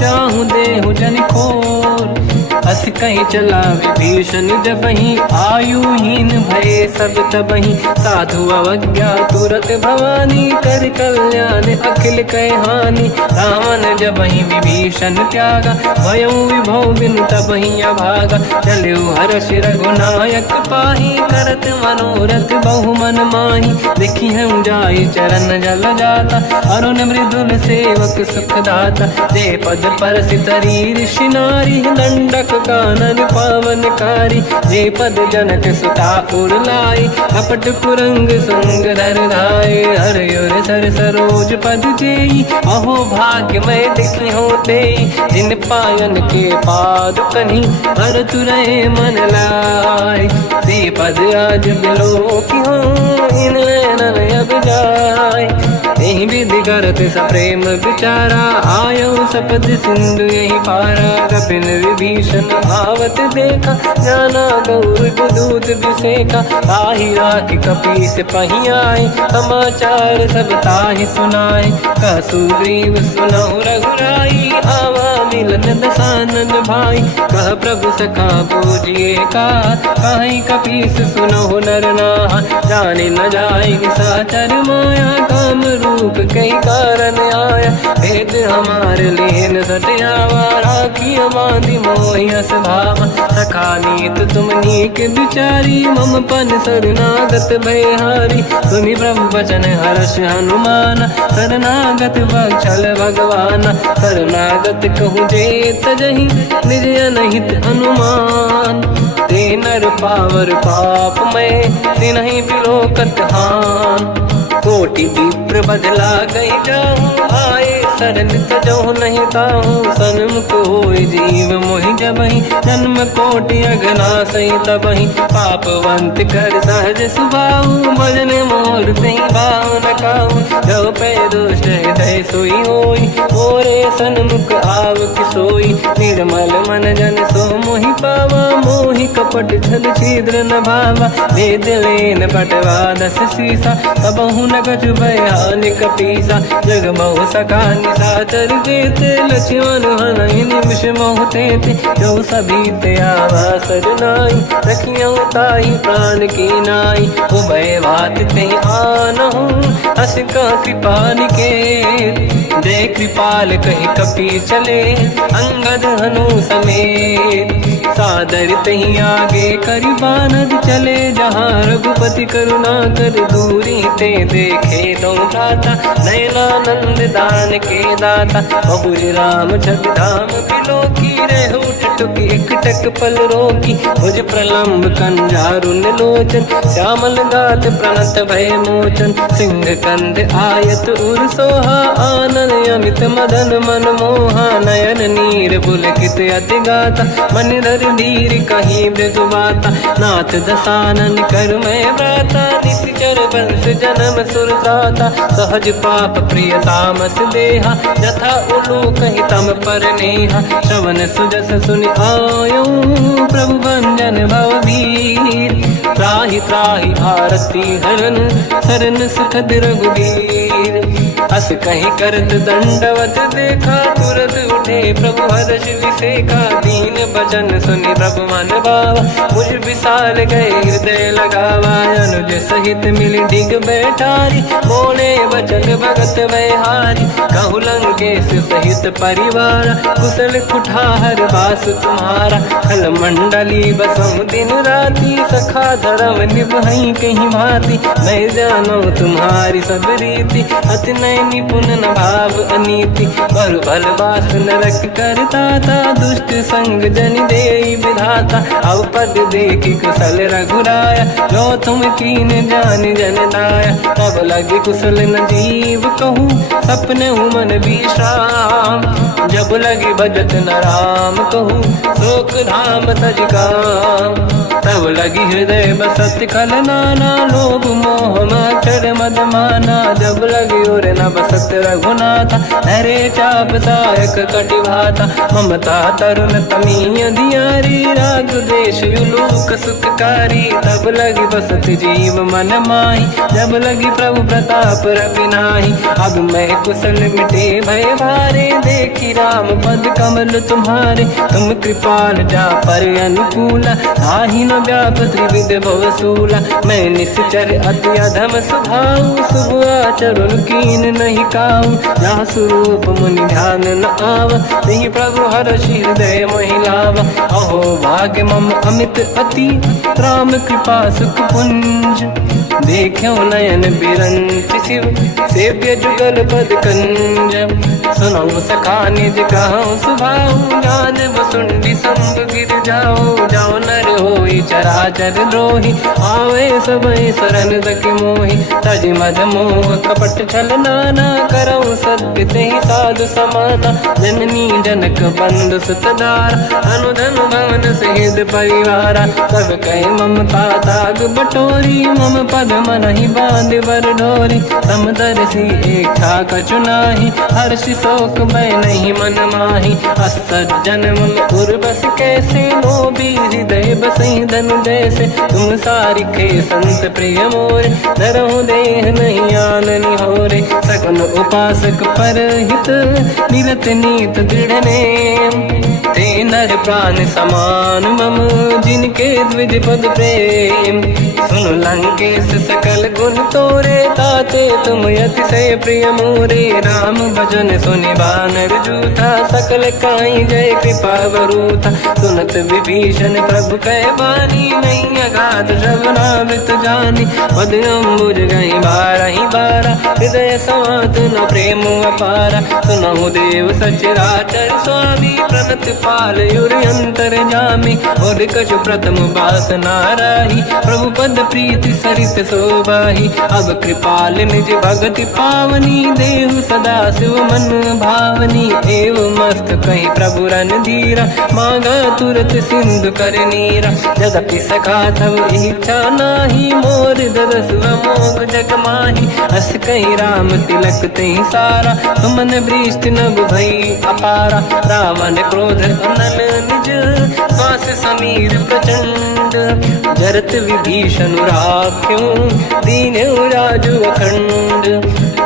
जाहूँ देहु जन खोर अस कहीं चला विभीषण जबहि आयुहीन भये सब तबहि साधु अवज्ञा तुरत भवानी कर कल्याण अखिल कह हानि रावण जबहि विभीषण त्यागा भयउ विभव बिन तबहि अभागा चलु हर्ष रघुनायक पाहि करत मनोरथ बहु मन माहि देखि हम जाई चरण जल जाता अरुण मृदुल सेवक सुख दाता दे पद पर सितरी ऋषि नारी दंडक कानन पावनकारी जे पद जनक सुता उर लाई कपट कुरंग संग धर धाय हर सर सरोज पद जेई अहो भाग्य मैं दिखी होते जिन पायन के पाद कहीं हर तुरे मन लाय दे पद आज बिलो की हो इन नैनन अब जाय यही विधि करत सप्रेम विचारा आयो सपद सिंधु यही पारा कपिन विभीषण आवत देखा जाना गौर दूत विसेका ताहि राखी कपी से पही आए समाचार सब ताहि सुनाए कह सुग्रीव सुनहु रघुराई आवा मिलन दसानन भाई। कह प्रभु सखा बूझिए का, कहीं कपीस सुनो नर नाहा। जाने न जाएगी साचर माया, काम रूप कई कारण आया। भेद हमारे लिए न सटियावा, राखी बांधी मोहियस भावा। सखा नीत तुम नीक बिचारी, मम पन शरणागत भयहारी। सुनि प्रभु वचन हर्ष हनुमान, शरणागत बक्षल भगवान। शरणागत कहूँ जे तजहि, निज अनहित अनुमान। ते नर पावर पाप में, तिन्हि बिलोकत हान। कोटि विप्र बदला गई जाऊँ, आए शरण तजहु नहीं ताहू। सन्मुख होय जीव मोहि जबहि, जन्म कोटि अघनासहि तबहि। पापवंत कर सहज सुभाऊ, भजन मोर तहि भाव न काहू। जो पै दुष्ट हृदय सोई होई, मोरे सन्मुख आव किसोई। निर्मल मन जन सो मोहि पावा, मोहि कपट छल छिद्र न भावा। भेद लेन बटवा दस सीसा, तबहु न कछु भयान कपीसा। जग महु सका निशाचर जेते, लक्ष्मण हनहि निमिष महु तेते। जो सभी ते आवा सरनाई, रखियौ ताहि प्राण की नाई। उभय बात ते आनहु, हस कह कृपा निकेत। जय कृपाल कहि कपि चले, अंगद हनु समेत। सादर तहि आगे करि बानर चले, जहाँ रघुपति करुणा कर दूरी ते देखे। दो भ्राता नयनानंद दान के दाता, बहुर राम छवि धाम बिलोकी। रेहु टटुक एकटक पल रोकी, भुज प्रलम्ब कंजारुन लोचन। श्यामल गात प्रणत भय मोचन, सिंह कंद आयत उर सोहा। आनन अमित मदन मन मोहा, नयन नीर पुलकित अति गाता। मन धर धीर कहीं मृदु बाता, नाथ दसानन कर मैं व्राता। निश्चर वंश जन्म सुरदाता, सहज पाप प्रिय तामस देहा। जथा उलू कहीं तम पर नेहा, श्रवण सुजस सुनि आयो। प्रभु भंजन भवभीर, त्राहि त्राहि आरती हरन। शरण सुखद रघुबीर, हस कहीं करत दंडवत देखा। तुरत उठे प्रभु हर्ष विसेखा, दीन बचन सुनि प्रभु मन भावा। मुझ विशाल गए हृदय लगावा, अनुज सहित मिल डिग बैठारी। बोले बचन भगत वैहारी, कहु लंकेश सहित परिवार। कुशल कुठार बास तुम्हारा, खल मंडली बसहु दिन राति। सखा धर्म निभहि कहीं भांति, मैं जानो तुम्हारी सब रीति। अति नय निपुण न भाव अनीति, पर भल बास नरक करता था। दुष्ट संग जन देई विधाता, अब पद देखी कुशल रघुराया। जो तुम कीन जान जन दाया, तब लगे कुशल न जीव कहूँ। सपने मन विश्राम, जब लगे भजत न राम कहूँ। शोक धाम तज काम, तब लगी हृदय बसत खल नाना। लोभ मोह मच्छर मद माना, जब लगी और न बसत रघुनाथा। हरे चाप सायक कटि भाता, ममता तरुण तमी अधियारी। राग देश युलूक सुखकारी, तब लगी बसत जीव मन माही। जब लगी प्रभु प्रताप रवि नाही, अब मैं कुशल मिटे भय भारे। देखी राम पद कमल तुम्हारे, तुम कृपाल जा पर अनुकूला। आही न व्याप त्रिविध भवसूला, मैं निश्चर अति अधम स्वभाव। शुभ आचरण कीन नहीं काऊ, जहाँ स्वरूप मुनि ध्यान न आवा। नहीं प्रभु हर्ष हृदय महिलावा, अहो भाग्य मम अमित अति। राम कृपा सुख पुंज, देख्यो नयन बिरंच शिव। सेव्य जुगल पद कंज, सुनौ सखा निज कहूँ सुभाऊ। ज्ञान वसुंडी संग गिर जाओ, जाओ नर होई चराचर द्रोही। आवे सबई शरण दक मोहि, तज मद मोह कपट छल नाना। करऊ सत्य तेहि साधु समाना, जननी जनक बंधु सुतदार। अनुधन भवन सहित परिवारा, सब कहे ममता ताग बटोरी। मम पद मनहि बांध बर डोरी, समदर्शी इच्छा कछु नाही। हर्ष शोक मैं नहीं मन माही, असज्जन मम उर्वश कैसे। लोभी हृदय बस सही धनु जैसे तुम सारिखे संत प्रिय मोरे धरहु देह नहीं आननि होरे सगुन उपासक परहित निरत नीत दृढ़ नेम ते नर प्राण समान मम जिनके द्विज पद प्रेम सुन लंकेश सकल गुण तोरे ताते तुम अतिशय प्रिय मोरे राम भजन सुनि बानर जूथा सकल काई जय कृपा वरूथा सुनत विभीषण प्रभु कह बानी नहीं अगाध श्रवणामृत जानी पद अम्बुज गई बारहि बारा हृदय समात न प्रेम अपारा सुनहु देव सचराचर स्वामी प्रणत पाल युर अंतर जामी और कछु प्रथम बास नाराही प्रभु पद प्रीति सरित शोभाही अब कृपाल निज भगति पावनी देहु सदा शिव मन भावनी एव मस्त कहीं प्रभु रन धीरा मांगा तुरत सिंधु कर नीरा जगति सखा तब इच्छा नाही मोर दरस मोग जग माही अस कहीं राम तिलक तही सारा तुमन वृष्ट नभ भई अपारा रावण क्रोध अनल निज श्वास समीर प्रचंड जरत विभीषण राख्यो दीन राजु अखंड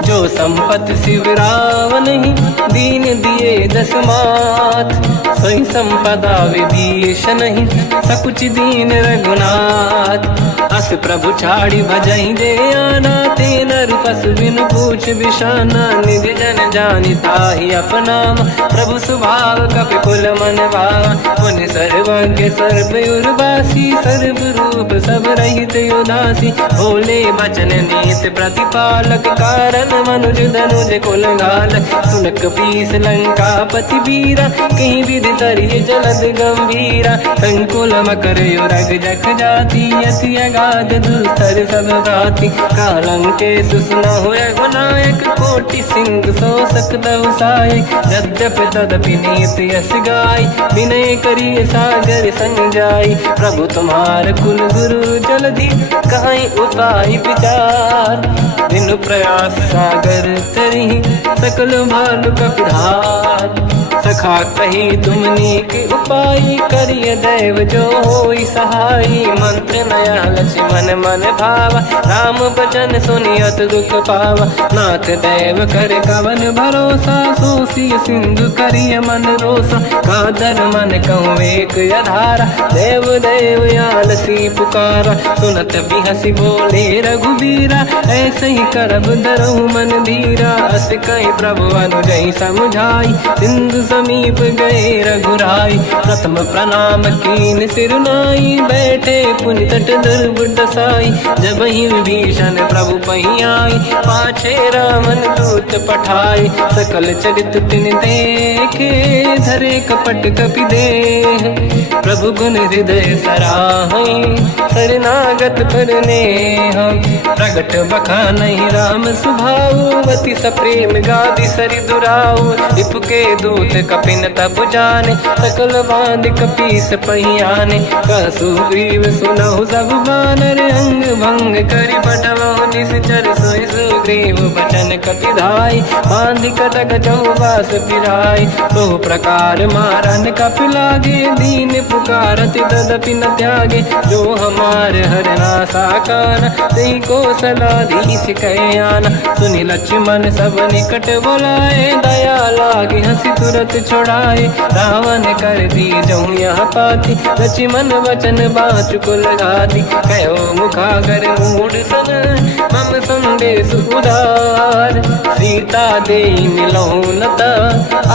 जो संपत शिव रावण ही दीन दिए दस मात सोई संपदा विभीषण ही सकुच दीन रघुनाथ अस प्रभु छाड़ी भजई जे आना ते नर पस बिन पूछ विशाना निज जन जानि ताहि अपनाम प्रभु स्वभाव कपि कुल मन भावा मुनि सर्वज्ञ सर्व उर्वासी सर्व रूप सब रहित उदासी भोले बचन नीत प्रतिपालक कारण मनुज धनुज कुल घाल सुन कपीस लंका पति वीरा कहीं विधि तरिय जलद गंभीरा संकुल मकर युरग जख जाति यति अगाध दुस्तर सब भाति कालंकेश सुना हो रघुनायक कोटि सिंह सो सकदहु साय यद्यपि तदपि नीत यस गाय विनय करिय सागर संग जाई प्रभु तुम्हार कुल गुरु जलधि कहीं उपाय विचार दिन प्रयास सागर तरी सकल भालु कपिधार सखा कही तुमनी के उपाय करिय दैव जो होई सहाई मंत्र नया लक्ष्मण मन भावा राम भजन सुनियत दुख पावा नाथ दैव कर कवन भरोसा सोसी सिंधु करिय मन रोसा कादर मन कहूँ एक अधारा देव देव आलसी पुकारा सुनत भी हंसी बोले रघुबीरा ऐसे ही करब धरहु मन धीरा अस कहीं प्रभु अनुजई समझाई सिंधु समीप गए रघुराई प्रथम प्रणाम कीन सिरुनाई बैठे पुनि तट दुर्ब दसाई जब ही विभीषण प्रभु पही आई पाछे रामन दूत पठाई सकल चरित तिन देखे धरे कपट कपि देह प्रभु गुण हृदय सराहई शरणागत पर नेह प्रगट बखानहि राम सुभावती सप्रेम गादि सरि दुराऊ रिपु के दूत कपिन तब जाने सकल बांध कपीस पहियाने कहसु ग्रीव सुनहु सब बानर अंग भंग करि बटवहु निश्चर सोई सुग्रीव बचन कपिधाई बांधि कटक चौबास फिराई तो प्रकार मारन कपि लागे दीन पुकारति तदपि न त्यागे जो हमार हरना साकाना तई को सलाधीश कहे आना सुनि लक्ष्मण सब निकट बोलाए दया लागे हंसी तुरत छोड़ाए रावण कर दी जऊँ यहाँ पाती लक्ष्मण वचन बाच को लगाती कहो मुखागर मूड सन मम संदेश उदार सीता दे मिलहु नता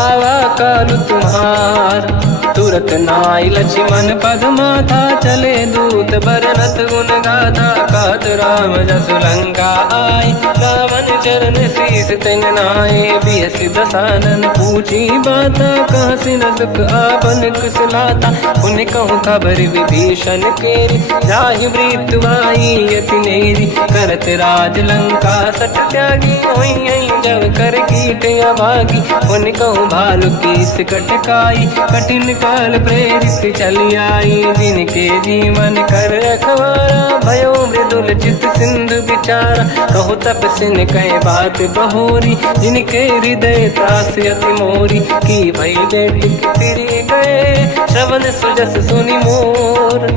आवा कालु तुम्हार तुरत नाई लक्ष्मण पद माथा चले दूत बरनत गुण गाथा कात राम जसु लंका आई रावण चरण शीस तिन नाये बिहसि दसानन पूछी बाता कहसि न दुख आपन कुशलाता पुण्य कहूँ खबर विभीषण केरी जाहि मृत्यु आई यति नेरी करत राज लंका सट त्यागी होई जब कर कीट अभागी पुण्य कहूँ भालु कीस कटकाई कठिन काल प्रेरित चली आई, जिनके जीवन कर रखवारा भयो मृदुल चित सिंधु बिचारा। कहो तपसिन कह बात बहोरी, जिनके हृदय त्रास अति मोरी। की भई बेट फिरी गए श्रवण सुजस सुनि मोर,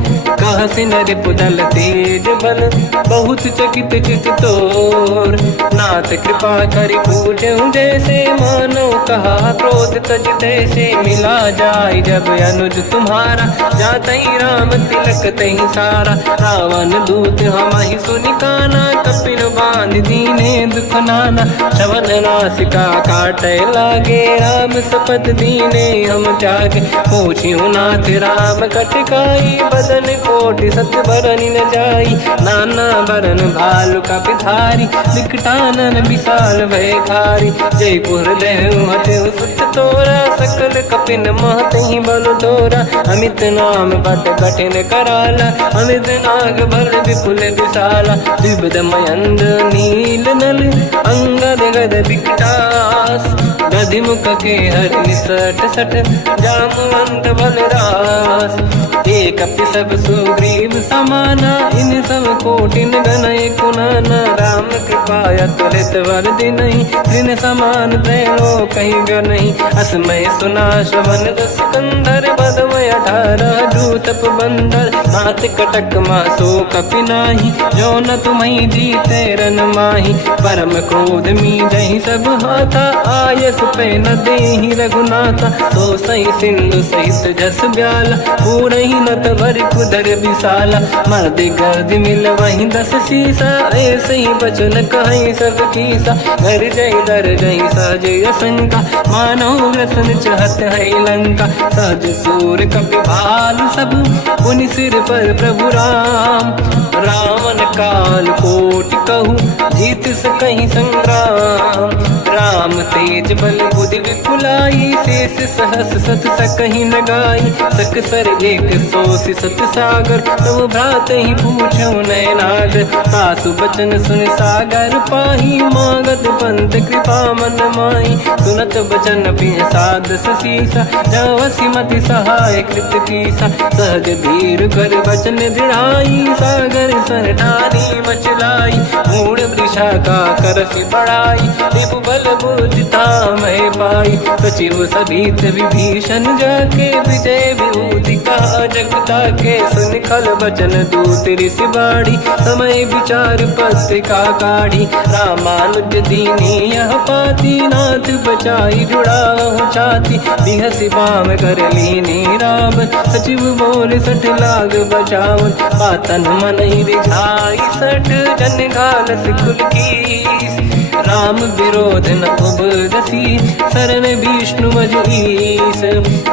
कहसिन रिपुदल तेज बल बहुत चकित चित तोर। नाथ कृपा करि पूजहु जैसे, मानो कहा क्रोध तज तैसे। मिला जाय जब अनुज तुम्हारा, जातहि राम तिलक तहि सारा। रावण दूत हमहि सुनि काना, कपिल बांध दीने दुख नाना। श्रवण नासिका काटय लागे, राम सपथ दीने हम त्यागे। पूछिहु नाथ राम कटकाई, बदन कोटि सत बरनि न जाई। नाना बरन भालु कपिधारी, विकटानन विशाल भयखारी। जयपुर देहु हटहु सुत तोरा, सकल कपिन महतहि बल तोरा। अमित नाम बट कठिन कराला, अमित नाग बल विपुल विशाला। द्विविध मयंद नील नल, अंगद गद विकटास। गधिमुख के हर निसट सठ, जामवंत बलरास। एक कपि सब सुग्रीव समाना, इन सब कोटिन गनय कुनाना। राम कृपाया तुलित वर दिनहि, तृण समान त्रैलो कहीं गनहि। असमय सुना श्रवण रस कंधर, बदमय 18 दूतप बंदर। नाथ कटक मासो कपि नाही, जो न तुम्हि जीते रन माही। परम क्रोध मीजहि सब हाथा, आयस पे न देहि रघुनाथा। तो सही सिंधु सहित जस ब्याला, पूरहि नत भर कुदर विशाला। मर्द गर्द मिल वहीं 10 सीसा, ऐसे ही बचन कहीं सब कीसा। घर जय दर गई सहज असंका, मानो व्यसन चहत है लंका। सहज सूर कपि भाल सब, पुनि सिर पर प्रभु राम। रावण काल कोटि कहूँ, जीत सकहि संग्राम। राम तेज बल बुद्धि विपुलाई, शेष सहस सत सकहि न गाई। सकसर एक सोसि सत सागर, तब भ्रात ही पूछो नयनागर। सासु बचन सुन सागर पाही, मांगत पंत कृपा मन माही। सुनत बचन पिय साध सीसा, जवसि मति सहाय कृत कीसा। सहज धीर कर बचन दृढ़ाई, सागर सन ठानी मचलाई। मूढ़ वृषा का करसि बढ़ाई, रिपु बल बुद्धि तामहि पाई। सचिव सभीत विभीषण जाके, विजय विभूति का जगता के। सुन खल बचन दूत ऋषि बाड़ी, समय विचार पत्रिका काढ़ी। रामानुज दीनी यह पाती, नाथ बचाई जुड़ाहु छाती। बिहसि बाम कर लीनी राम, सचिव बोल सठ लाग बचावन। पातन मन ही रिझाई सठ, जन घालस कुल कीस। राम विरोध न उबरसी, शरण विष्णु मज ईस।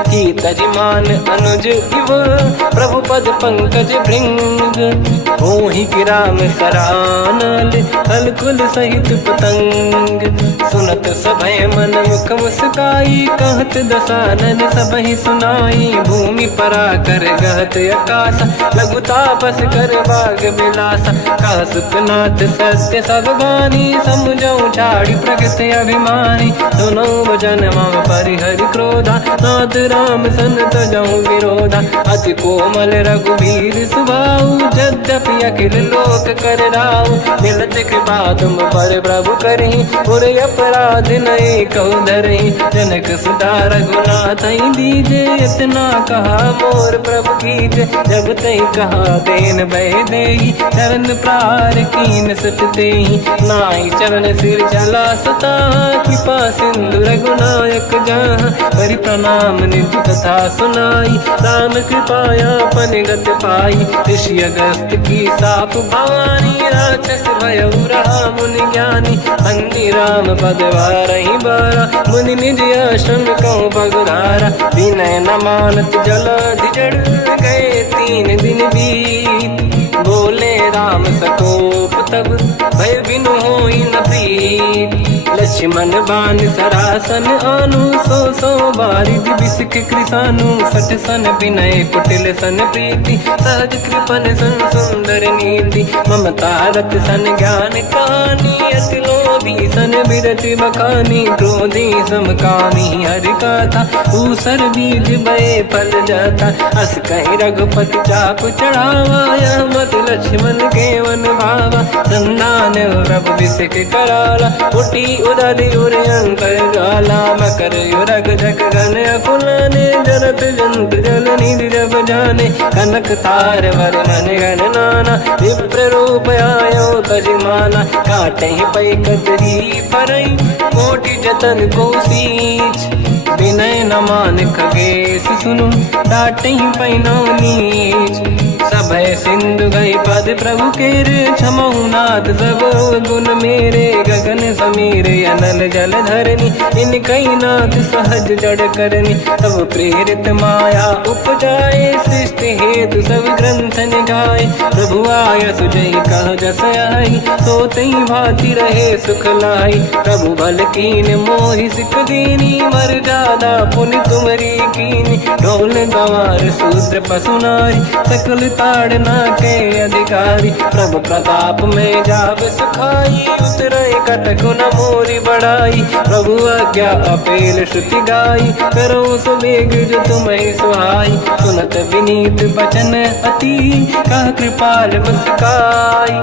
की तजमान अनुज इव, प्रभु पद पंकज भृंग। होहि गिरा में सरानल, कलकुल सहित पतंग। सुनत सभय मन मुख मुस्काई, कहत दसानन सबहि सुनाई। भूमि परा कर गहत आकाश, लघु तापस कर बाग बिलासा। कह सुखनाथ सत्य सब बानी, समझौ छाड़ी प्रगति अभिमानी। सुनो भजन मम परिहरि क्रोधा, नाथ राम सन तजहु विरोधा। अति कोमल रघुवीर सुभाऊ, यद्यपि अखिल लोक कर राऊ। मिलत कृपा तुम पर प्रभु करहि, पुर अपराध नये कहु धरहि। जनक सुता रघुनाथ दीजे, इतना कहा मोर प्रभु कीजे। जब तहि कहा देन भय देहि, चरण प्रार कीन सत तेहि। नाहि चरण सिर चला सता, कृपा सिंधु रघुनायक जहाँ। हरि प्रणाम निधि कथा सुनाई, राम कृपाया पन गत पाई। ऋषि अगस्त की साप भवानी, राक्षस भयउ रहा मुनि ज्ञानी। अंगी राम पद वारहि बारा, मुनि निज आश्रम कहु पगुधारा। विनय न मानत जलधि जड़, गए 3 दिन बीत। बोले राम सकोप तब, भय बिनु होई न प्रीत। लक्ष्मण बान सरासन आनु, सो बारिद बिसक कृसानु। सठ सन विनय कुटिल सन प्रीति, सहज कृपन सन सुंदर नीति। ममता रत सन ज्ञान कहानी, अति लोभी सन बिरति बखानी। क्रोधी समकामी हरि कथा, ऊसर बीज बये फल जाता। अस कहीं रघुपति चाप चढ़ावा, यह मत लक्ष्मण के वन भावा। संधान प्रभु बिसक कराला, उठी उदधि उर अंतर ज्वाला। मकर युरग जग गण अकुलाने, जरत जंत जल निधि जब जाने। कनक तार वर मन गण नाना, विप्र रूप आयो तजमाना। काटे पै कतरी परई, कोटि जतन को सींच। विनय न मान खगेश सुनु, डांटे पैनो नीच। सभय सिंधु गई पद प्रभु केरे, क्षमहु नाथ सब गुण मेरे। गगन समीरे अनल जल धरनी, इन कई नाथ सहज जड़ करनी। तब प्रेरित माया उपजाए, सृष्टि हेतु सब ग्रंथ निगाए। प्रभु आय सुजई कह जस आई, सोतई भांति रहे सुख लाई। प्रभु भल कीन मोहि सिख दीनी, मर जादा पुनि तुमरी कीनी। ढोल गवार शूद्र पशु नारी, सकल ताड़ना के अधिकारी। प्रभु प्रताप में जाब सुखाई, उतरे कटक न मोरी बढ़ाई। प्रभु आज्ञा अपेल श्रुति गाई, करो सुबेग जो तुम्हें सुहाई। सुनत विनीत बचन अति, कह कृपाल मुस्काई।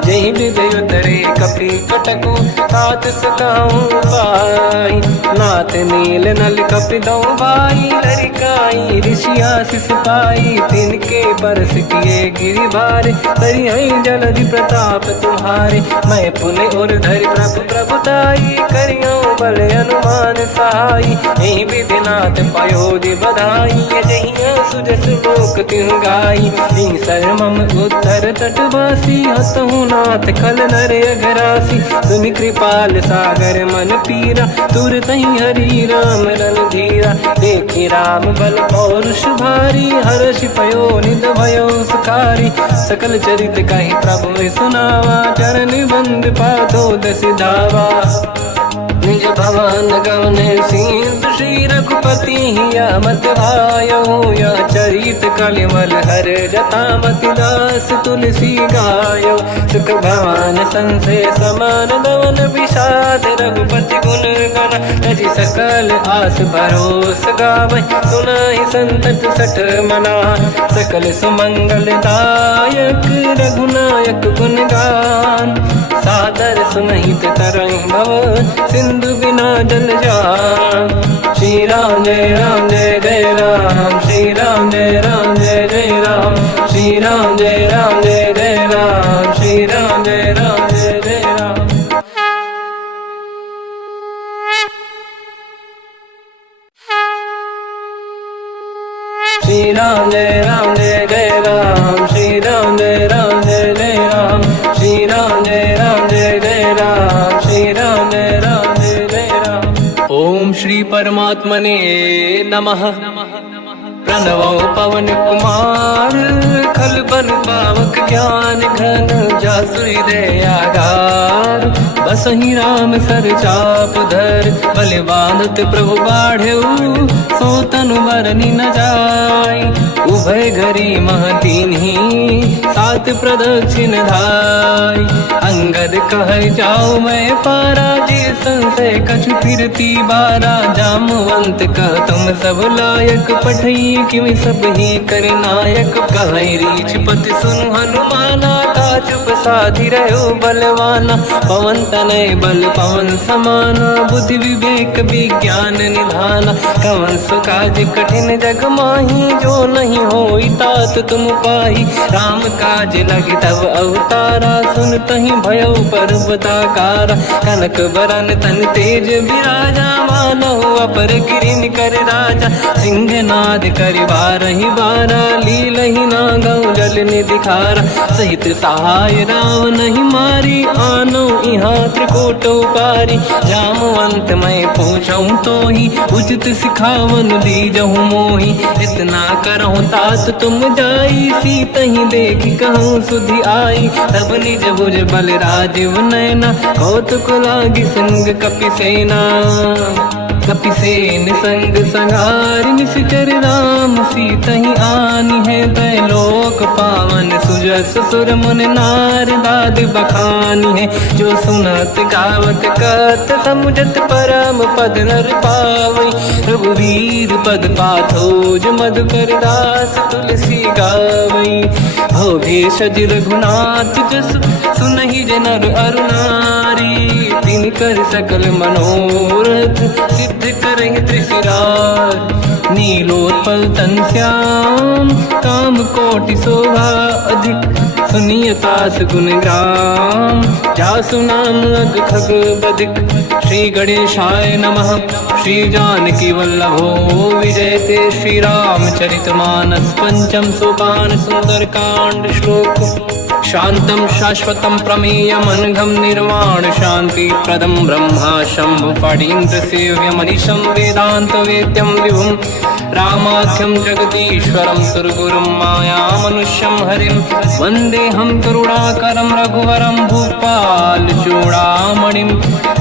जय हृदय उतरे कपि कटकु, तात सकाऊं पाई। नाथ नील नल कपि दो भाई, लरिकाई ऋषि आशीष पाई। तिनके परस किए गिरि भारे, तरि हई जलधि प्रताप तुम्हारे। मैं पुण्य और धरि प्रभु प्रभुताई, करियो बल अनुमान सहाई। यही विधिनाथ पयोधि बधाई, जहिया सुजस लोक तिहु गाई। सर मम उत्तर तटवासी, हतहु नाथ खल नर अघरासी। तुम कृपाल सागर मन पीरा, तुरत ही हरि राम रन धीरा। देखी राम बल पौरुष भारी, हर्ष पयो निध भयो सुखारी। सकल चरित कहीं प्रभु में सुनावा, चरण बंद पादो दस धावा। निज भवन गवने सिंधु, श्री रघुपति हिया मत भायो। या चरित कलिमल हर जटा, मति दास तुलसी गायो। सुख भवन संसे समान दवन, विषाद रघुपति गुण गण। तजि सकल आस भरोस गावै, सुनाहि संतत सठ मना। सकल सुमंगल दायक, रघुनायक गुण गान। सादर सुनहित तरहि भव, सिंधु बिना जल जान। श्री राम जय राम जय जय राम, श्री राम जय राम जय जय राम। श्री राम जय राम जय जय राम, श्री राम जय राम जय जय राम। श्री राम जय राम जय जय राम, श्री राम जय राम जय जय राम। श्री राम जय राम जय जय राम, श्री राम जय राम जय जय राम। ओम श्री परमात्मने नमः। प्रणवो पवन कुमार, खल बन पावक ज्ञान घन। जासुरी दयागार, बसहि राम सर चाप धर। बल बांधत प्रभु बाढ़ऊ, सो तनु बरनि न जाय। उभय घरी मह दीन्ही, सात प्रदक्षिण धाय। अंगद कह जाओ मैं पारा, जे संशय कछु फिरती बारा। जामवंत कह तुम सब लायक, पठई किमि सब ही कर नायक। कहै रीछ पति सुनु हनुमाना, काचुप साधि रहो बलवाना। पवन तनय बल पवन समाना, बुद्धि विवेक विज्ञान निधाना। कवन सु काज कठिन जग माही, जो नहीं होई तात तुम पाही। राम काज लगी तब अवतारा, सुनतहि भयो पर्वताकारा। कनक बरन तन तेज बिराजा, मानहु अपर गिरिन कर राजा। सिंह नाद करि बारहि बारा, लीलहि नाग मांगो जल निधि खारा। सहित सहाय राव नहीं मारी, आनो यहाँ त्रिकूट उपारी। जामवंत मैं पूछूं तो ही, उचित सिखावन दीजहु मोही। इतना करहु तात तुम जाई, सीतहि देखि कहूँ सुधि आई। तब निज भुज बल राजीव नैना, कौतुक लागी संग कपिसेना। कपिसेन संग संहारि निशिचर राम, सीतहि आनी है दैलोक पावन। सुजस सुर मुनि नार दाद बखानी है, जो सुनत गावत कहत समुझत परम पद नर पावई। रघुवीर पद पाथोज मधुकर दास तुलसी गावई। भव भेषज रघुनाथ जस, सुनहि जनर अरु नारी। तिन कर सकल मनोरथ, सिद्ध करहि त्रिशिरार। नीलोत्पल तन श्याम, काम कोटि शोभा अधिक। सुनिय तास गुण ग्राम, जासु नाम अग खग बदिक। श्री गणेशाय नमः। श्री जानकी वल्लभो विजयते, श्री रामचरित मानस पंचम सोपान सुंदरकांड श्लोक। शांतं शाश्वतं प्रमेयमनघं निर्वाण शांति प्रदं ब्रह्मा शंभु फणीन्द्र सेव्यमनिशं वेदांत वेद्यं विभुं। रामाख्यं जगदीश्वरं सुरगुरुं मायामनुष्यं हरिं। वन्देऽहं करुणाकरं रघुवरं भूपाल चूडामणिं।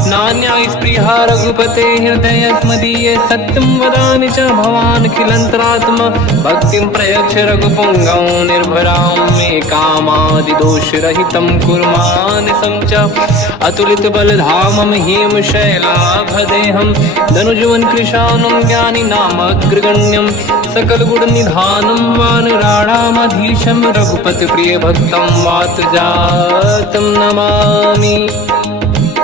नान्यास्पृहा रघुपते हृदयस्मदीये, सत्यं वदामि च भवानखिलन्तरात्मा। भक्तिं प्रयच्छ रघुपुङ्गं निर्भरां मे कामादिदोषरहितं कुर्मानसं च। अतुलित बलधामं हेमशैलाभदेहं, धनुजवन कृशानं ज्ञानी नामग्रगण्यं। सकल गुण निधानं वानराणामधीशं, रघुपति प्रिय भक्तं वात जातं नमामि।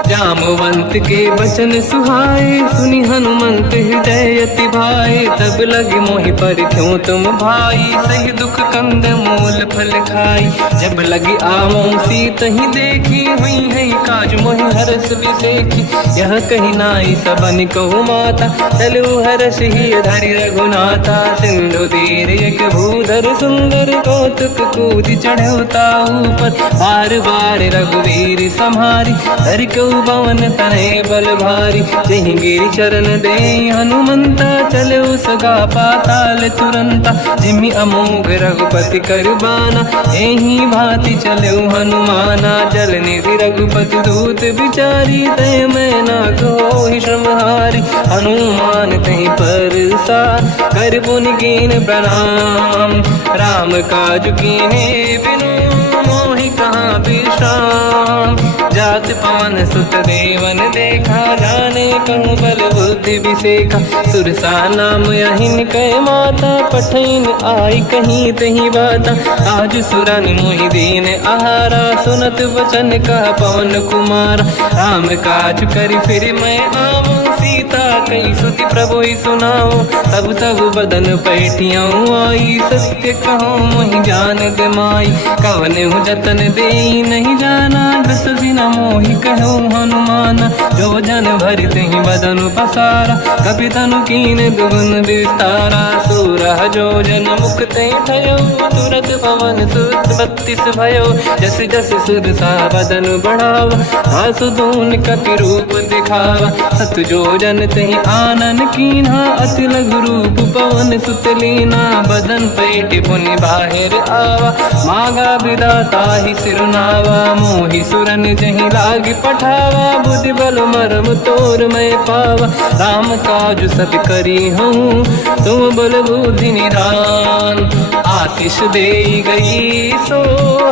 जामवंत के वचन सुहाए, सुनि हनुमंत हृदय अति भाए। तब लगे मोहि पर क्यों तुम भाई, सही दुख कंद मूल फल खाई। जब लगी आवों सीतहि देखी, हुई है काज मोहि हरस बिसेखी। यह कही नाई सबन कहु माता, चलु हरष ही धरि रघुनाथा। सिंधु तीर एक भूधर सुंदर, कौतुक कूदि चढ़ौता ऊपर। बार बार रघुवीर सम्हारी, धरि कऊ पवन तनय बल भारी। जहि गिरि चरण दे हनुमंता, चलो सगा पाताल तुरंता। जिमि अमोघ रघुपति कर बाना, एहि भांति चलो हनुमाना। जल निधि रघुपति दूत बिचारी, तय मैं ना कोहि श्रमहारी। हनुमान तहि परसा, कर पुनि कीन प्रणाम। राम काज कीन्हे बिनु, मोहि कहाँ विश्राम। जात पवन सुत देवन देखा, जाने कहूँ बल बुद्धि विसेखा। सुरसा नाम यहिन कै माता, पठैन आई कहीं तही बाता। आज सुरन मोहि दीन आहारा, सुनत वचन का पवन कुमार। राम काज करि फिर मैं आवूं, सीता कई सुति प्रभु सुनाओ। तब तब बदन पैठियाँ आई, सत्य कहो मोहि जान गमाई। कवन हूँ जतन दे नहीं जाना, दस दिन मोहि कहो हनुमाना। जो जन भरि तहि बदन पसारा, कपि तनु कीन दुगुन विस्तारा। सूरह जो जन मुख तहि ठयो, तुरत पवन सुत 32 भयो। जस जस सुरसा बदन बढ़ावा, आसु दून कपि रूप दिखावा। सत जो जन तहि आनन कीन्हा, अति लघु रूप पवन सुत लीना। बदन पैठ पुनि बाहिर आवा, मांगा विधाता ही सिरनावा। मोहि सुरन जहि लाग पठावा, बुद्धि बल मरम तोर मैं पावा। राम काज सब करी हूँ, तुम बल बुद्धि निधान। आशीष दे गई सो,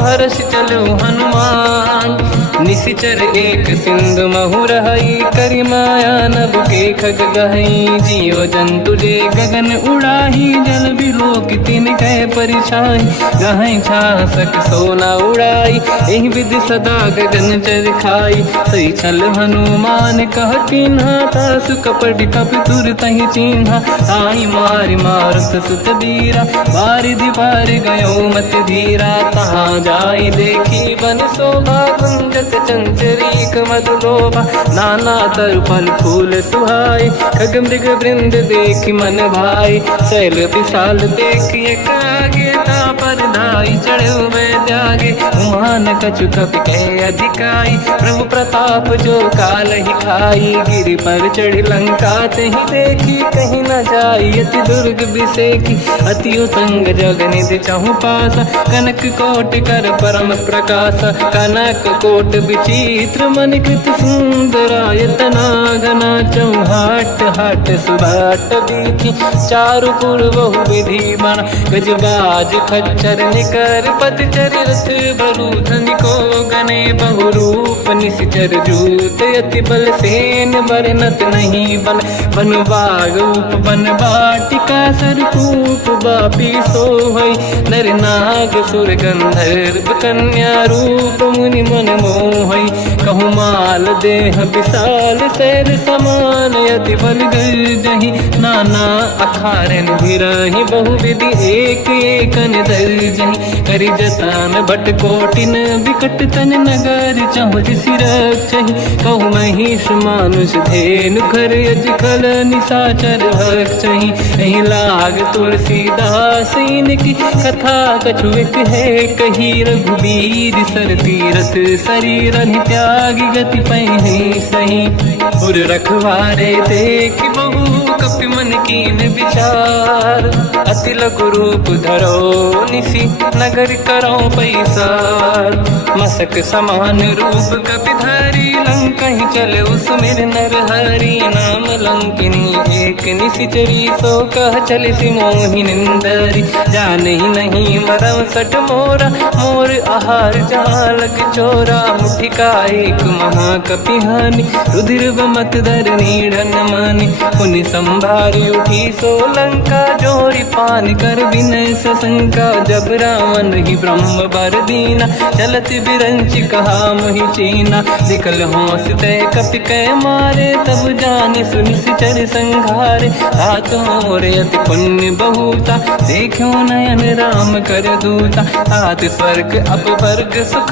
हर्ष चलो हनुमान। निशिचर एक सिंधु महु रहई, करि माया नभ के खग गहई। जीव जंतु जे गगन उड़ाही, जल बिलोक तिन कह परिछाई। गहई छासक सोना उड़ाई, एहि विधि सदा गगन चर खाई। सही छल हनुमान कह किन्हा, तासु कपट कपि तुर तहि चिन्हा। ताई मारि मारुत सुत बीरा, बारिधि पार गयो मत धीरा। तहाँ जाई देखी बन शोभा, कुंजत चंचरीक मधुलोभा। नाना तरु फल फूल सुहाई, खग मृग वृंद देखि मन भाई। शैल विशाल देखिए कागे, ता पर जाई चढ़े हुए त्यागे उमान कछु कपि कह अधिकाई प्रभु प्रताप जो काल ही खाई गिरि पर चढ़ी लंका ते ही देखी कहीं न जाई अति दुर्ग बिसेकी अति उतंग जग निधि चहु पासा कनक कोट कर परम प्रकाश कनक कोट विचित्र मन कृत सुंदरायतना घना चौहाट हाट सुभाट बीथी चारु पुर बहु विधि बना गजबाज खच्चर निकर पतचर रथ बरु धनिको गने बहु रूप निश्चर जूत अति बल सेन बरनत नहीं बन बन बाग उप बन बाटिका सरकूप बापी सोहई नर नाग सुर गंधर्व कन्या रूप मुनि मन मोहई कहु माल देह विशाल सैर समान यति बल गर्जहि नाना अखारन भिरहि बहु विधि एक एकन दर्जहि करि जतान भट कोटिन विकट तन नगर चहु सिरक्षहि कहु महिष मानुष धेनु खर यज खल निशाचर भक्षहि एहि लाग तुलसीदास इनकी कथा कछु एक है कही रघुबीर सर तीरथ शरीर त्यागी गति पहि सही उर रखवारे देख बहु कपि मन कीन विचार अति लघु रूप धरो निसी नगर करो पैसार मसक समान रूप कपि धरी लंका ही चले उसमें नर हरि नाम लंकिनी एक निशिचरी सो कह चले सि मोहि निंदरी जान ही नहीं मरम सट मोरा मोर आहार जालक चोरा मुठिका एक महाकपि हानि रुधिर बमत धर नीढ़न मानि पुनि संभारी उठी सो लंका जोरी पान कर विनय सशंका जब रावण ही ब्रह्म बर दीना चलत बिरंच कहा मोहि चीना निकल होश तय कपि कै मारे तब जाने सुनि सिचर संघारे तात मोर अति पुण्य बहुता देखो नयन राम कर दूता तात स्वर्ग अपवर्ग सुख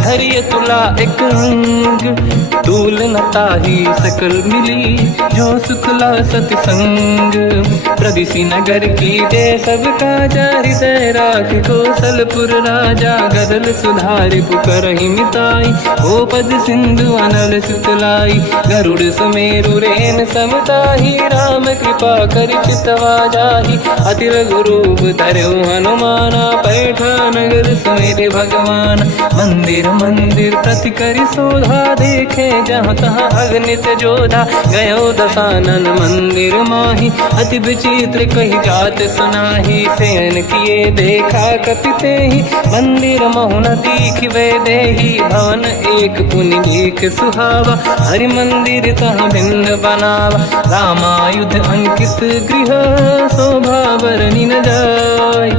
धरिय तुला एक अंग तूल न ताहि सकल मिली जो सुखला सतसंग प्रदिशि नगर की जय सब काजा हृदय राख कौशलपुर राजा गदल सुधारि पुकरहि मिताई ओ पद सिंधु अनल सुतलाई गरुड़ सुमेरु रेन समताहि राम कृपा कर चितवा जाहि अति रघु रूप धरऊ हनुमाना पैठा नगर सुमेरे भगवान मंदिर मंदिर प्रति करि शोधा देखे जहाँ तहाँ अगणित जोधा गयो दशानन मंदिर माही अति विचित्र कही जात सुनाही सेन किए देखा कपिते ही मंदिर महुन दीख वे देही भवन एक पुनि एक सुहावा हरि मंदिर तहाँ भिन्न बनावा रामायुध अंकित गृह शोभा बरनि न जाय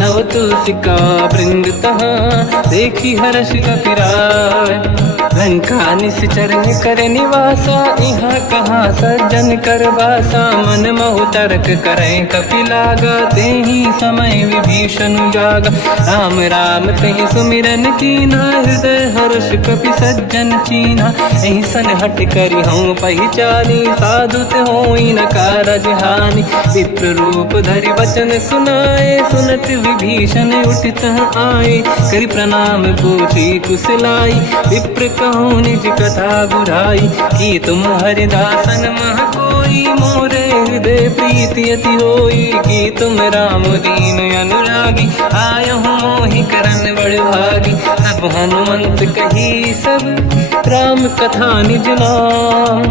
नव तुलसिका वृंद तहाँ देखी हर्ष कपिराय लंका निश्चर कर निवासा यहाँ कहाँ सज्जन कर वासा मन महु तर्क करें कपि लागा तेहि समय विभीषण जागा राम राम तेहि सुमिरन कीना हृदय हर्ष कपि सज्जन चीना एहि सन हट करि हूँ पहिचानी साधुत होई न कारज हानि विप्र रूप धरि वचन सुनाए सुनत विभीषण उठित आए करि प्रणाम पूछी कुशलाई विप्र कहूँ निज कथा बुराई की तुम हरिदासन मह कोई मोरे हृदय प्रीति अति होई की तुम राम दीन अनुरागी आय हूँ मोहि करन बड़ भागी तब हनुमंत कही सब राम कथा निज नाम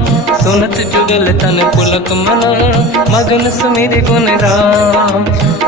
सुनत जुगल तन पुलक मना मगन सुमिर गुण राम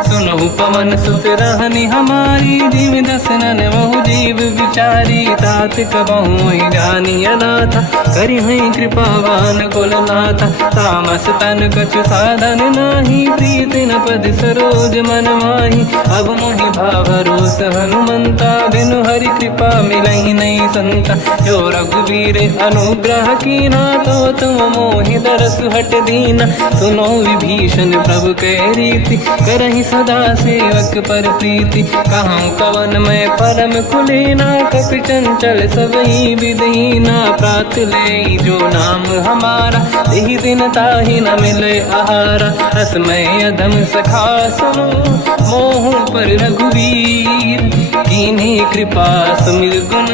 सुनहु पवन सुत रहनी हमारी जीव दसनन महु जीव विचारी तात कबहु जानी अनाथा करि हई कृपावान कुलनाथा तामस तन कछु साधन नाही प्रीत न पद सरोज मन माही अब मोहि भावरोस हनुमंता बिनु हरि कृपा मिलहि नहीं संता जो रघुवीर अनुग्रह कीना तो तुम मोहि दरस हट दीना सुनो विभीषण प्रभु के रीति करहि सदा सेवक पर प्रीति कहूँ कवन में परम कुलीना कपि चंचल सबही विदहीना प्रात ले जो नाम हमारा यही दिन ताहि न मिले आहारा रसमय अधम सखा सुनो मोह पर रघुवीर कृपा सुमिर गुण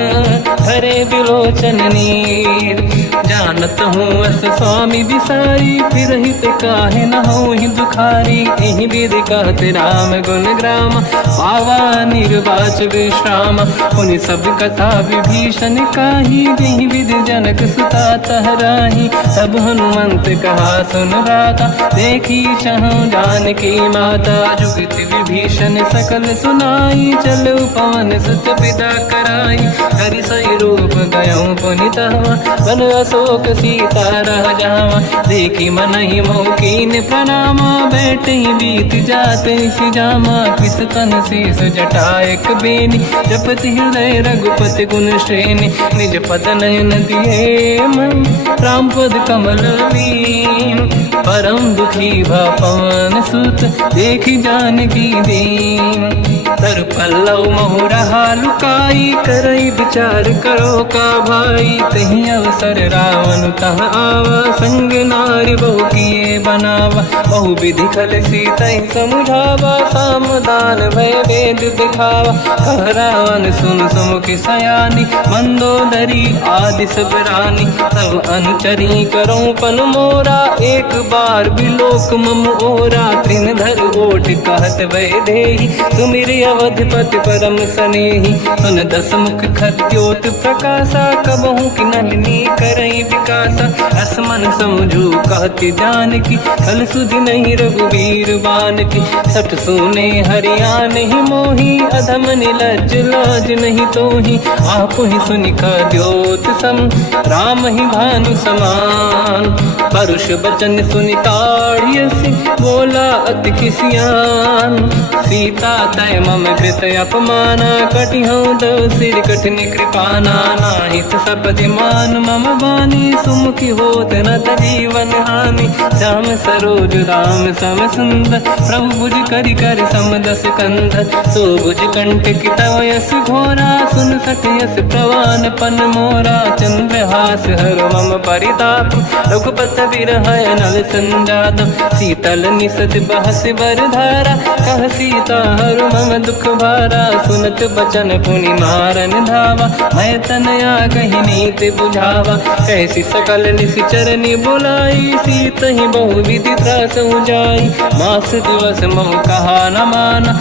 हरे बिलोचन नीर। जानत हूँ अस स्वामी बिसारी, फिर हित काहे न हो ही दुखारी। यही विधि कहते राम गुण ग्राम, पावा निर्वाच विश्राम। पुनि सब कथा विभीषण काही, यही विधि जनक सुता तहराही। तब हनुमंत कहा सुन राता, देखी चहु जानकी माता। जुगति विभीषण सकल सुनाई, चलो पवन सुत पिता कराई। हरि सही रूप गयो पुनितवा, बन अशोक सीता रह जावा। देखी मनहि मोकीन प्रणामा, बैठे बीत जाते सिजामा। किस तन शीस जटायक बेनी, जपति हृदय रघुपति गुण श्रेणी। निज पद नयन दिए मन, राम पद कमल लीन। परम दुखी भा पवन सुत, देखी जानकी दीन। तर पल्लव महु रहा लुकाई, करई विचार करो का भाई। तही अवसर रावण तह आवा, संग नारी बहु किए बनावा। बहु विधि खल सीतहि समुझावा, सामदान भय वेद दिखावा। कह रावण सुन सुमुखि सयानी, मंदोदरी आदि सब रानी। तब अनुचरी करो पन मोरा, एक बार बिलोक मम ओरा। तृण धर ओठ कहत भय देहि, सुमिर अवधपति परम सनेहि। सुन दस मुख खद्योत प्रकाशा, कबहु कि नलिनी करई विकासा। असमन समझू कहति जानकी, खल सुधि नहीं रघुवीर बानकी। सठ सुने हरिया नहीं मोही, अधम निलज्ज लाज नहीं तोही। आप ही सुनि खद्योत सम, राम ही भानु समान। परुष बचन सुनि ताड़ियसि, बोला अति किसियान। सीता तय मम कृत अपमाना, कटिहउँ दो सिर कठिन कृपाना। नाहित सपदि मान मम बानी, सुमुखी होत न जीवन हानि। श्याम सरोज राम सम सुंदर, प्रभु भुज करि कर समदस कंधर। सो भुज कंटक तव यस घोरा, सुन सठ यस प्रवान पन मोरा। चंद्रहास हर मम परिताप, रघुपत बिरहय नल संजात। शीतल निसत बहस बरधारा, कह सीता हर मम दुख भारा। सुनत बचन पुनि मारन धावा, मैं तनया कही नीति बुझावा। कैसी सकल निश्चर बुलाई, सीतहि बहु विधि त्रास जाई। मास दिवस महु कहा न माना,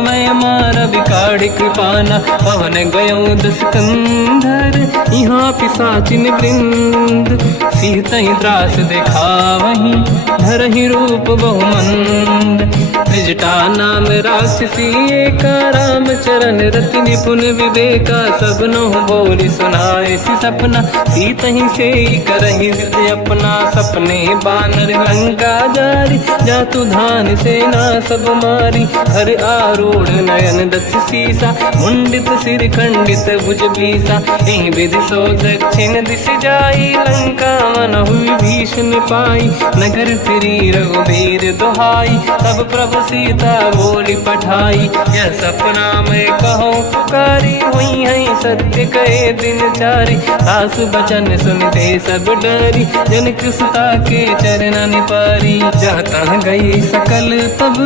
मैं मार बिकाढ़ कृपाना। पवन गयो दुष्कंधर, यहाँ पिशाचिन वृंद। सीतहि त्रास दिखावहीं, धरहि रूप बहुमंद। त्रिजटा नाम राक्षसी एका, राम चरण रति निपुण विवेका। सबनो बोली सुनाए सि सपना, सीतहि से करहि हृदय अपना। सपने बानर लंका जारी, जातु धान सेना सब मारी। हर आरूढ़ नयन दस सीसा, मुंडित सिर खंडित भुज बीसा। एहि विधि सो दक्षिण दिश जाई, लंका मनहु विभीषण पाई। नगर फिरी रघुबीर दुहाई, तब प्रभु सीता बोली पठाई। यह सपना मैं कहूँ पुकारी, हुई है सत्य कहे दिन चारी। सास बचन सुनते सब डरी, जनक सुता के चरण पारी। जाता गई सकल तब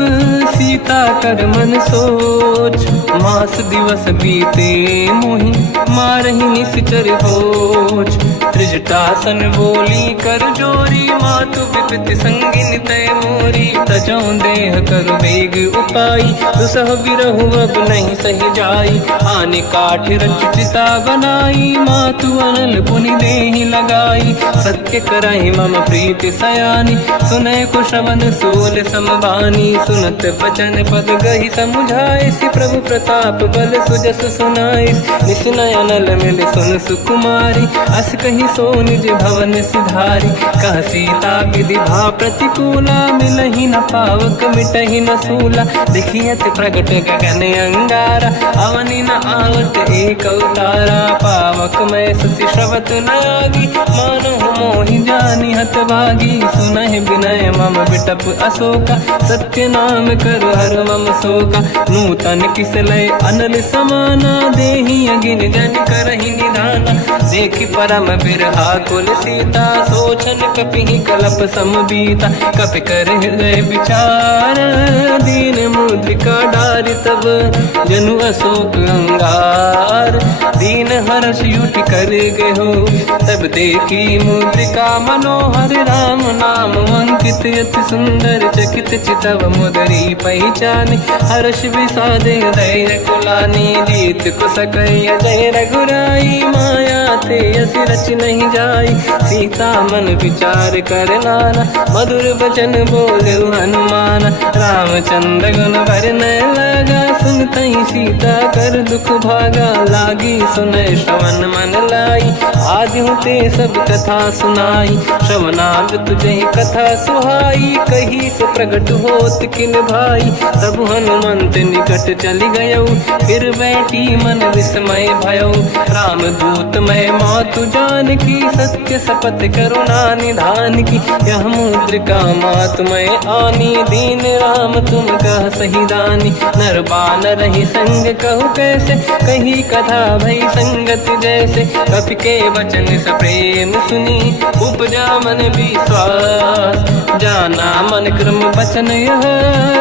सीता कर मन सोच, मास दिवस बीते मोहि मारहि निश्चर होच। त्रिजटासन बोली कर जोरी, मातु विपति संगिन तय मोरी। तजौ देह कर वेग उपाई, दुसह बिरहु अब नहीं सही जाई। आने काठ रचिता बनाई, मातु अनल पुनि देहि लगाई। सत्य करहि मम प्रीति सयानी, सुनय कुशवन सूल समबानी। सुनत बचन पद गहि समुझाए, सि प्रभु प्रताप बल सुजस सुनाई। निसनय अनल मिल सुन सुकुमारी, अस कहि सो निज भवन सिधारी। कह सीता विधि भा प्रतिकूला, मिलहि न पावक मिटहि न सूला। देखियत प्रगट गगन अंगारा, अवनि न आवत एक अवतारा। पावक मैं ससि श्रवत न आगी, मानहु मोहि जानि हत भागी। सुनहि विनय मम बिटप अशोका, सत्य नाम कर हर मम शोका। नूतन किसलय अनल समाना, देहि अगिन जन करहि निधाना। देखि परम बिरहा कुल सीता, सोचन कपि कलप सम बीता। कपि कर हृदय विचार, दीन मुद्रिका डारि तब जनु अशोक अंगार। दीन हर्ष युट कर गयो, तब देखी मुद्रिका मनोहर। राम नाम अंकित अति सुंदर, चकित चितव मुदरी पहचान। हर्ष विषाद हृदय कुलानी, जीत को सकय जय रघुराई। माया ते अस रच नहीं जाई, सीता मन विचार कर नाना। मधुर बचन बोले हनुमान, रामचंद्र गुण वरन लगा। सुनतहि सीता कर दुख भागा, लागी सुनय श्रवण मन लाई। आदि ते सब कथा सुनाई, श्रवणाम तुझे कथा सुहाई। कही से प्रगट होत किन भाई, तब हनुमंत निकट चली गयो। फिर बैठी मन विस्मय भयो, राम दूत मैं मातु जान की। सत्य शपथ करुणा निधान की, यह मुद्रिका मातु मैं आनी। दीन राम तुम कह सही दानी, नर बानर ही संग कहु कैसे। कही कथा भई संगत जैसे, कपि के वचन सप्रेम सुनी। उपजा मन विश्वास, जाना मन क्रम वचन यह।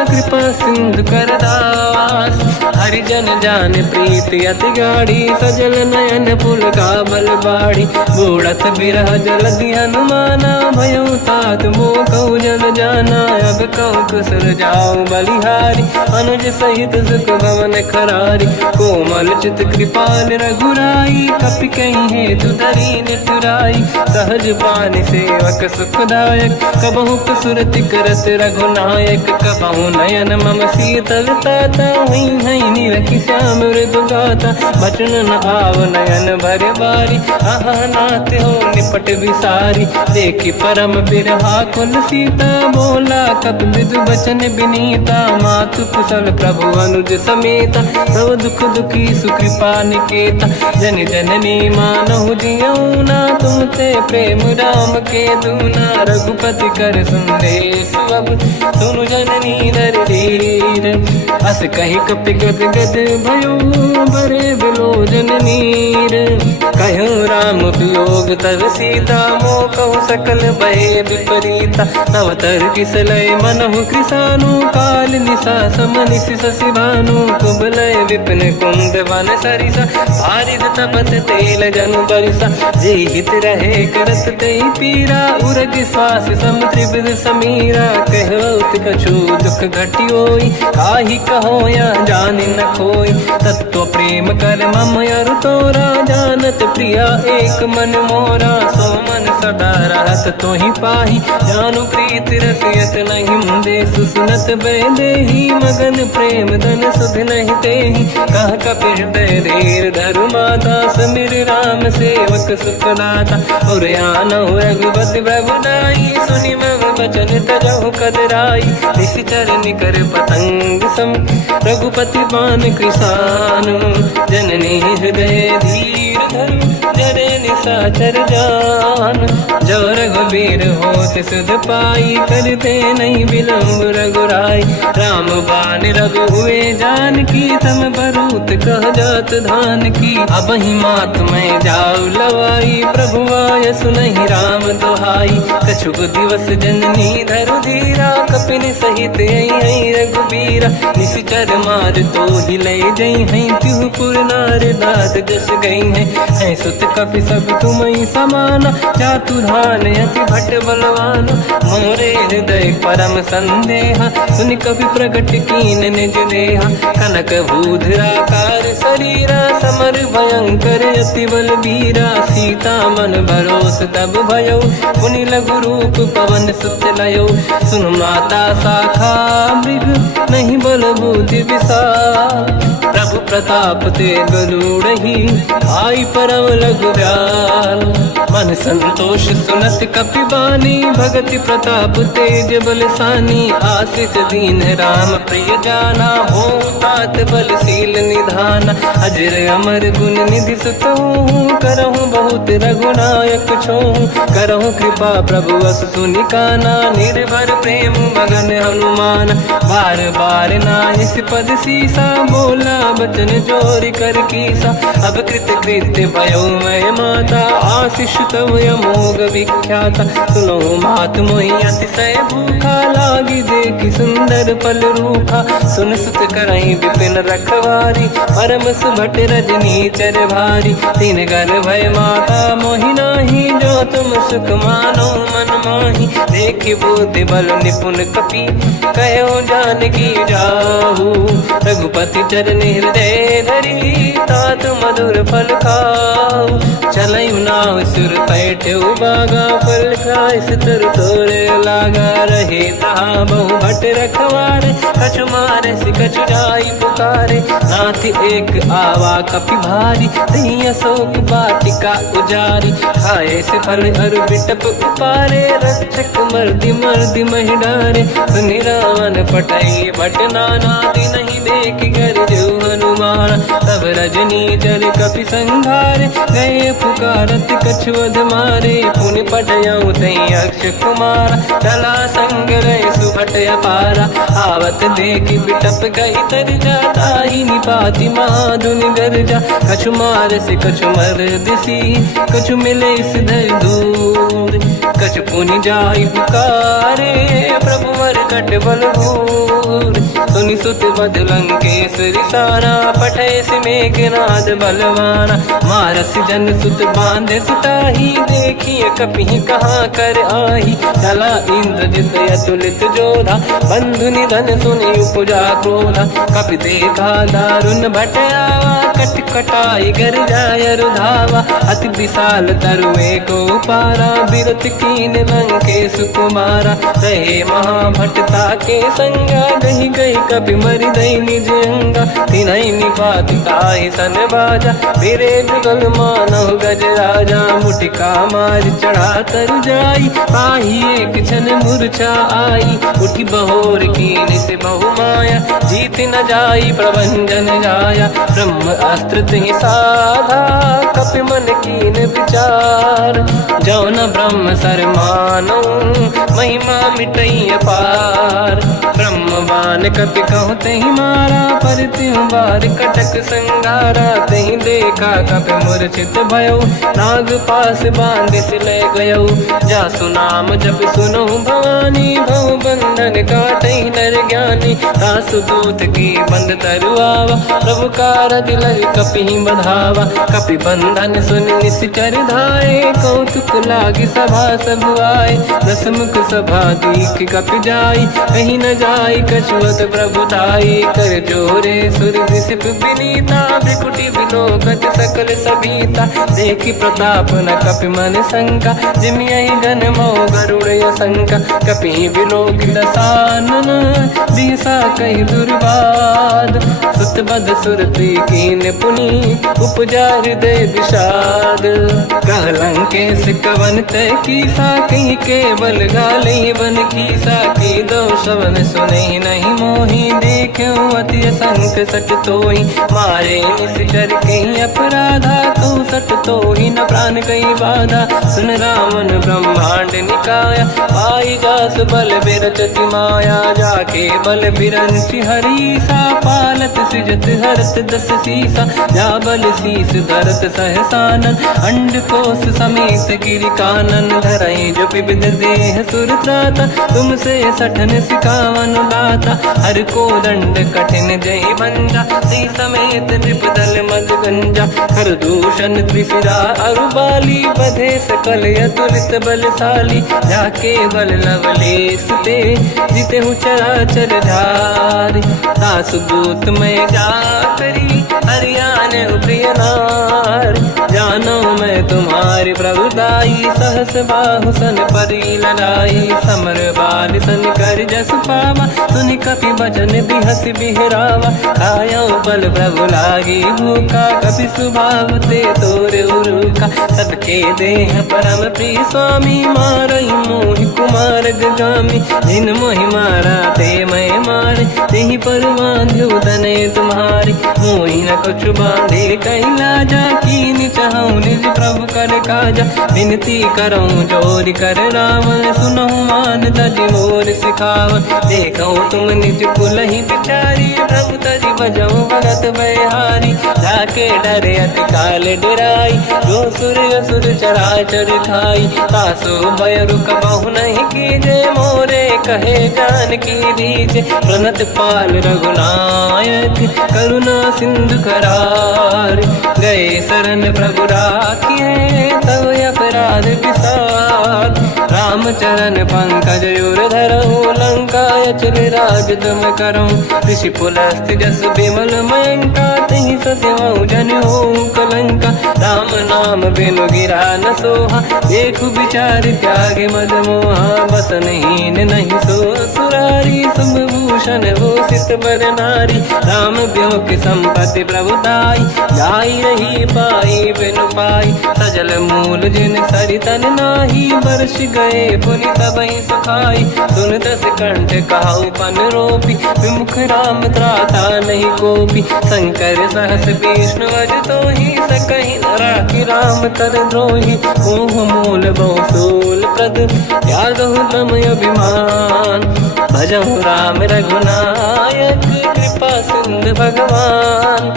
कृपा सिंधु कर दास, हरिजन जान प्रीति अति गाढ़ी। सजल नयन पुलकावल बाढ़ी, बूढ़त बिरह जलधि हनुमाना। भयो तात मोह कहु जल जाना, अब कहु कुशल जाऊ बलिहारी। अनुज सहित सुख भवन खरारी, कोमल चित कृपाल रघुराई। कपि कहीं हेतु धरी निठुराई, सहज पानि सेवक सुखदायक। कबहु सुरति करत रघुनायक, कबहु नयन मम शीतल ताता। हुई हई निरखि श्याम मृदु गाता, बचन न आव नयन भर बारी। आहा नाथ हो निपट विसारी, देखी परम बिरहा कुल सीता। बोला कपि विदु बचन विनीता, मातु कुशल प्रभु अनुज समेता। सब दुख दुखी सुकृपा निकेता, जन जननी मानहु जियौना। तुम ते प्रेम राम के दूना, रघुपति कर संदेश अब सुनु जननी दर धीर। अस कहीं कपि गद गद भयो, बरे बिलोचन नीर। कहूँ राम वियोग तब सीता, मोह कहु सकल भय विपरीता। नव तर किसलय मनहु कृसानु, काल निशा समनिश शशि भानु। कुबलय विपिन कुंद वन सरिसा, पारिद तपत तेल जनु बरिसा। जे हित रहे करत ते पीरा, उरग श्वास सम त्रिविध समीरा। कहत कछु दुख घटियोई, काहि कहो या जानि न खोई। तत्व प्रेम कर मम अरु तोरा, जानत प्रिया एक मन मोरा। सो मन सदा रहत तोहि पाही, जानु प्रीत रसियत नहीं मुंदे। सुसुनत बैदेही मगन प्रेम धन सुध नहीं तेहि। कह कपि हृदय धीर धरु माता, समिर राम सेवक सुखदाता। और आनहु रघुपति प्रभुदाई, सुनि मम वचन तजहु कदराई। निशिचर निकर पतंग सम, रघुपति बान कृसानु। जननी हृदय धीर धरु, जरे निशाचर जान। जो रघुबीर होत सुध पाई, करते नहीं विलम्ब रघुराई। राम बान रघु हुए जानकी, तम बरूत कह जात धान की। अब ही मात मैं जाऊ लवाई, प्रभु आय सुनहि राम दोहाई। कछुक दिवस जननी धरु धीरा, कपिन सहित आई रघुबीरा। निशिचर मार तो ही ले जई हैं, तिहु पुर नार दाद जस गई हैं। सुत कपि सब तुम ही समाना, जातु धान अति भट बलवान। मोरे हृदय परम संदेहा, सुनि कपि प्रगट कीन निज देहा। कनक भूधराकार शरीरा, समर भयंकर अति बलबीरा। सीता मन भरोस तब भयो, पुनि लघु रूप पवन सुत लयो। सुन माता शाखा मृग, नहीं बल बुद्धि विशाल। प्रभु प्रताप ते गरुड़हि, आई परम लघु दयाल। मन संतोष सुनत कपि बानी, भगति प्रताप तेज बलसानी। आशीष दीन राम प्रिय जाना, हो तात बलशील निधान। अजर अमर गुण निधि सुतहु, करहु बहुत रघुनायक छोहु। करहु कृपा प्रभु अस सुनिकाना, निर्भर प्रेम मगन हनुमान। बार बार नाहिस पद सीसा, बोला वचन जोरी कर कीसा। अब कृत कृत्य भयो मैं माता, आशीष तव अमोघ विख्याता। सुनो मात मोहि अतिशय भूखा, लागी देखी सुंदर फल रूखा। सुन सुत करई विपिन रखवारी, परम सुभट रजनी चर भारी। तीन घर भय माता मोहि नाही, जो तुम सुख मानो मन माही। देखि बुद्धि बल निपुण कपि, कहो जानकी जाहू। रघुपति चरण हृदय धरी, तात मधुर फल खाऊ। चलऊ नाव सुर पैठ्यऊ बागा, फल खाय सितर तोरे लागा। रहे तहाँ बहु भट रखवारे, कछु मारे सि कछु जाई पुकारे। नाथ एक आवा कपि भारी, दही अशोक वाटिका उजारी। खाए से फल अरु बिटप उपारे, रक्षक मर्दि मर्दि महि डारे। सुनि रावण पटई भट नाना, नहीं देख कर जो हनुमान। तब रजनी चर कपि संघारे, गए पुकारत कछु अध मारे। पुनि पटयऊ तई अक्ष कुमारा, चला संग रहे सुभट अपारा। आवत देखि बिटप गई तर जाता, ही निपाति महाधुनि गरजा। कछु मार से कछु मर दिसी, कछु मिले सिधर दूर। कछु पुनि जाई पुकारे, प्रभु मरकट बल भूर। सुनि सुत बद लंकेश्वरी साना, पठे सि मेघनाद बलवाना। मारस जन सुत बांधे सुताही, देखिए कपि कहाँ कर आही। चला इंद्रजित अतुलित जोधा, बंधु निधन सुनि उपजा क्रोधा। कपि देखा दारुण भट आवा, कट कटाई गर जाय रुधावा। अति विशाल तरुए को पारा, बिरत कीन लंकेश कुमारा। रहे महाभटता के संगा, गही गही कपि मरि दई निज अंगा। तिन्है निपाति ताहि सन बाजा, फिरे जुगल मानव गज राजा। मुटिका मार चढ़ा तर जाई, पाही एक क्षण मूर्छा आई। उठी बहोर कीन से बहु माया, जीत न जाई प्रभंजन जाया। ब्रह्म अस्त्र तिहि साधा, कपि मन कीन विचार। जो न ब्रह्म सर मानो, महिमा मिटई अपार। ब्रह्मवान कपि कहु तहि मारा, पर त्यों बार कटक संगारा। तहि देखा कपि मूर्छित भयो, नाग पास बांध सिले गयो। जासु नाम जप सुनो भवानी, भव बंधन काटई नर ज्ञानी। दासु दूत की बंद तरुआवा, प्रभु कारज लग कपि बधावा। कपि बंधन सुन निश्चर धाये, कौतुक लागी सभा सब आए। दसमुख सभा दीख कपि जाई, कहीं न जाई कछुअत प्रभु ताई। कर जोरे सुर दिसिप विनीता, भ्रिकुटि विलोकत सकल सबीता। देखि प्रताप न कपि मन शंका, जिमियहि गण मोह गरुड़ असंका। कपि विलोक दसानन, दिशा कहि दुर्बाद। सुत बद सुरति कीन पुनि, उपजा हृदय विषाद। कह लंकेश कवन तय कीसा, कहीं केवल गाली बन कीसा। की दो शवन सुनहि नहीं मोहि, देखऊं अति असंख सट तोहि। मारे निश्चर कहीं अपराधा, कहूँ सट तोहि न प्राण कहीं बाधा। सुन रावण ब्रह्मांड निकाया, पाई जास बल बिरचति माया। जाके बल बिरंचि हरीसा, पालत सृजत हरत दस सीसा। जा बल शीस धरत सहसानन, अंड कोश समेत गिरि कानन। धरई जो विविध देह सुर त्राता, तुमसे सठन सिखावन दाता। हर को दंड कठिन जय भंजा, सी समेत नृपदल मद गंजा। हर दूषण त्रिशिरा अरुबाली, बधे सकल अतुलित बलशाली। जाके बल लवलेश ते, जिते हूँ चराचर धारी। सासु दूत में जा करी, हरियाने प्रिय नार। जानो मैं तुम्हारी प्रभुताई, सहस बाहु सन परी लड़ाई। समर बाल सन कर जस पावा, सुनि कपि भजन बिहस बिहरावा। खायो बल प्रभु लागी भूखा, कपि स्वभाव ते तोर उरुखा। सबके देह परम प्रिय स्वामी, मारई मोहि कुमार गगामी। जिन मोहि मारा ते मैं मारे, तेहि पर बांधु तनय तुम्हारे। मोहि न कुछ बांधे कैलाजा, कीनि चाहूं निज प्रभु कर काजा। विनती करूं जोर कर रावण, सुनहु मान तज मोर सिखावन। देखो तुम निज कुल ही बिचारी, प्रभु तज बजऊ भगत बहारी। जाके डरे अति काल डराई, जो सुर असुर चराचर खाई। तासो भय रुक बहु नहीं कीजे, मोरे कहे जान की दीजे। प्रणत पाल रघुनायक, करुणा सिंधु करार। गए शरण प्रभु राखिए, तब अपराध विसार। रामचरण पंकज उर धरऊ, लंका अचल राज तुम करऊं। ऋषि पुलस्त जस विमल मयंका, तिहि ससेवऊ जन होऊं कलंका। राम नाम बिनु गिरा न सोहा, देखु विचार त्यागे मद मोहा। बसनहीन नहीं सो सुरारी, शुभ भूषण भूषित बर नारी। राम ब्योह की संपत्ति प्रभुताई, जाई रही पाई बिनु पाई। सजल मूल जिन सरितन नाही, बरस गए पुनि तबहि सुखाई। सुन दस कंठ कहाऊ पन रोपी, विमुख राम त्राता नहीं कोपी। शंकर सहस विष्णु अज तोहि, सकहि न राखि राम कर द्रोही। मोह मूल बहु सूल प्रद, त्यागहु तम अभिमान। भजहु राम रघुनायक, कृपा सिंधु भगवान।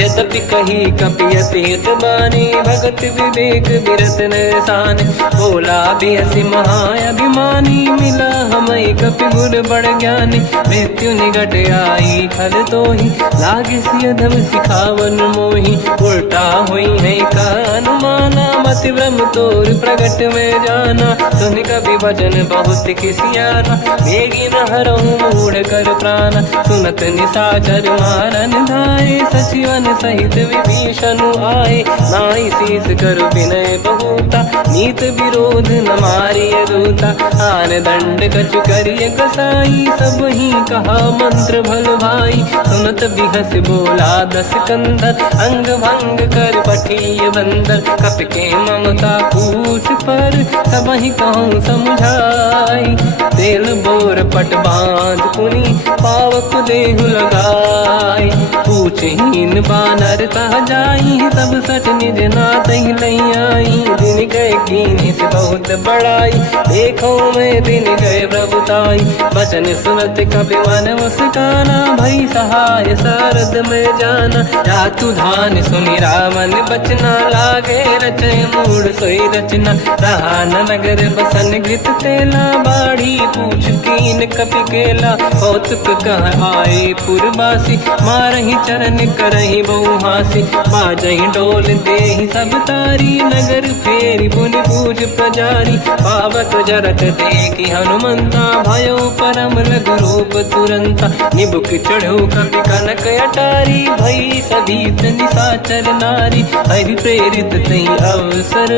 यद्यपि कही कपियति हित बानी, भगत विवेक विरत निशान। बोला बिहसि महाअभिमानी, मिला हमई कपि गुर बड़ ज्ञानी। मृत्यु निकट आई खल तोहि, लागे सिय धम सिखावन मोहि। उल्टा हुई है का अनुमाना, मति ब्रह्म तोर प्रगट में जाना। सुन कवि वचन बहुत खिसियाना, बेगी न हरहु मूढ़ कर प्राण। सुनत निशाचर मारन धाये, सचिवन सहित विभीषण आए। नाई शीस कर विनय बहुता, नीत विरोध न मारिय दूता। आन दंड कछु करिय कसाई, सब ही कहा मंत्र भल भाई। सुनत बिहस बोला दस कंधर, अंग भंग कर पठिय बंदर। कपि के ममता पूछ पर, सब ही कहूँ समझाई। तेल बोर पट बांध पुनि, पावक देहु लगाई। पूछहीन बानर तह जाई, तब सट निज नाथ ही लई आई। दिन गए कीन्ही से बहुत बड़ाई, देखो मैं दिन गए प्रभुताई। बचन सुनत कपि मन मुस्काना, भई सहाय सारद में जाना। जातु धान सुनि रावण बचना, लागे रचे मूढ़ सोई रचना। रहा न नगर बसन घृत तेला, बाढ़ी पूछ कीन कपि केला। कौतुक कह आए पुरवासी, मारहि चरण करहि बहु हासी। बाजहि डोल देहि सब तारी, नगर फेरि पुनि पूज प्रजारी। पावक जरत देखि हनुमंता, भयो परम रघुरूप तुरंता। निबुक चढ़ो कपि कनक अटारी, भई सभीत निशाचर नारी। हरि प्रेरित तहि अवसर,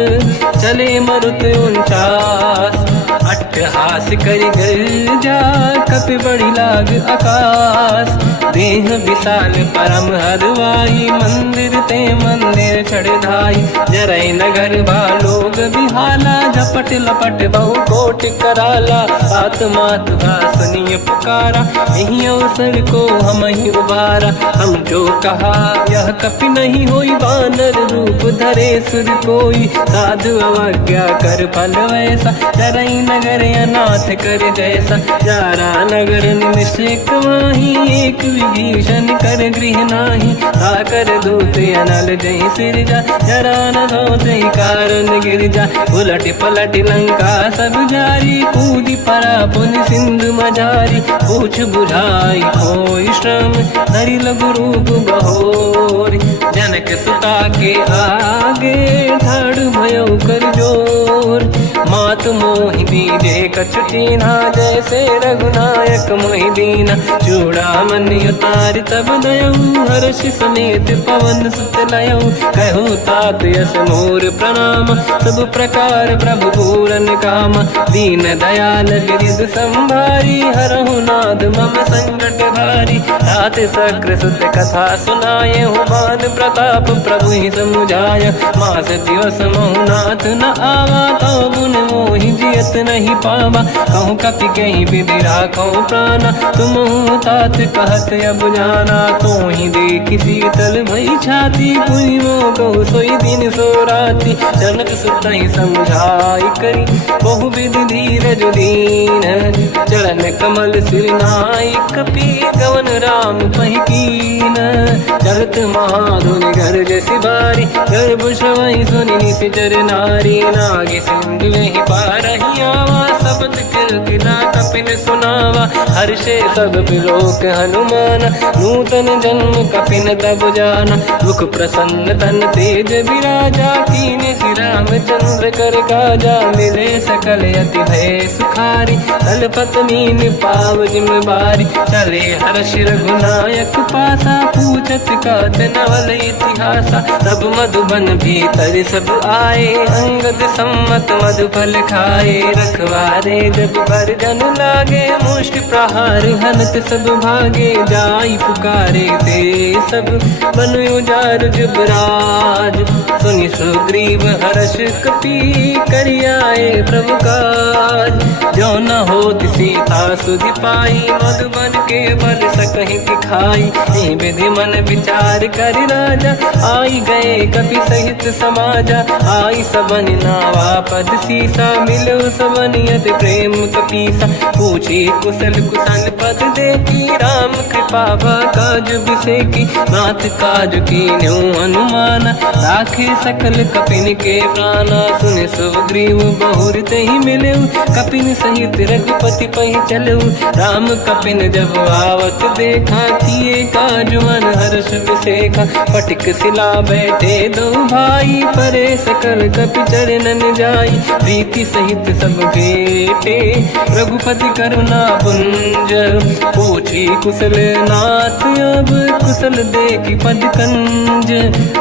चले मरुत 49। अट्टहास करि गर्जा, कपि बड़ी लाग आकाश। देह विशाल परम हरवाई, मंदिर ते मंदिर चढ़ धाई। जरै नगर बालोग बिहाला, झपट लपट बहु कोट कराला। आत्मात सुनिय पुकारा, यही अवसर को हम ही उबारा। हम जो कहा यह कपि नहीं होई, वानर रूप धरे सुर कोई। साधु अवज्ञा कर फल वैसा, जरै नगर अनाथ कर जैसा। जारा नगर निमिषेक माही, एक विभीषण कर गृह नाही। आकर दूत अनल जय सिरजा, जरा न सोते कारण गिरजा। उलट पलट लंका सब जारी, कूदी परा पुन सिंधु मजारी। पूछ बुझाई कोई श्रम, धरि लघु रूप बहोरी। जनक सुता के आगे, ठाड़ भयो कर जोर। मात मोहि दीजे कछु चीन्हा, जैसे रघुनायक मोहि दीना। चूड़ामणि उतार तब दयऊ, हर्ष समेत पवन सुत लयऊ। कहु तात यस मोर प्रणाम, सब प्रकार प्रभु पूरन काम। दीन दयाल गिरिध संभारी, हरहु नाद मम संकट भारी। तात सकृ सुत कथा सुनाये, हुमान प्रताप प्रभु ही समुझाय। मास दिवस महु नाथ न आवा, तो गुण मोहि जियत नहीं पावा। कहूँ कपि कहीं विधि राखो प्राणा, तुम तात कहत अब जाना। तो ही देखी शीतल भई छाती, पुनि मोह कहु सोई दिन सो राति। जनक सुत ही समझाई करी, बहु विधि धीरज दीन। चरण कमल सिर नाई, कपि गवन राम पहि कीन। चलत महाधुनि घर जैसी बारी, गर्भ श्रवहि सुनि निशिचर नारी। नागे सिंधु ही पारहि आवा, शब्द कीर्तिना कपिन सुनावा। हर्षे सब बिलोक हनुमान, नूतन जन्म कपिन तब जाना। मुख प्रसन्न तन तेज विराजा, कीने श्री रामचंद्र कर काजा। मिले सकल अति भय सुखारी, तलपत मीन पाव जिम बारी। चले हर्ष रघुनायक पासा, पूछत कात नवल इतिहासा। तब मधुबन भीतर सब आए, अंगद सम्मत मधुफल खाए। रखवारे जब बरगन लागे, मुष्टि प्रहार हनत सब भागे। जाई पुकारे ते सब, बन उजार जुबराज। सुनि सुग्रीव हर्ष कपि, करियाए प्रभु काज। जो न होत सीता सुधि पाई, मधुबन के बल सकहि दिखाई। विधि मन विचार कर राजा, आई गए कपि सहित समाजा। आई सबन नावा पद सीसा, मिलो सबन यति प्रेम कपीसा। पूछी कुशल कुशल पद देखी, राम कृपा काज बिसेकी। नाथ काज कीन्यो हनुमान, राखे सकल कपिन के प्राणा। सुन सुग्रीव बहुर ही मिले, कपिन सहित रघुपति पहि चलऊ। राम कपिन जब आवत देखा, किए काज मन हर्ष विसेखा। फटिक सिला बैठे दो भाई, परे सकल कपि चरणन जाई। प्रीति सहित सब भेटे, रघुपति करुणा पुंज। पूछी कुशल नाथ अब, कुशल देखी पद कंज।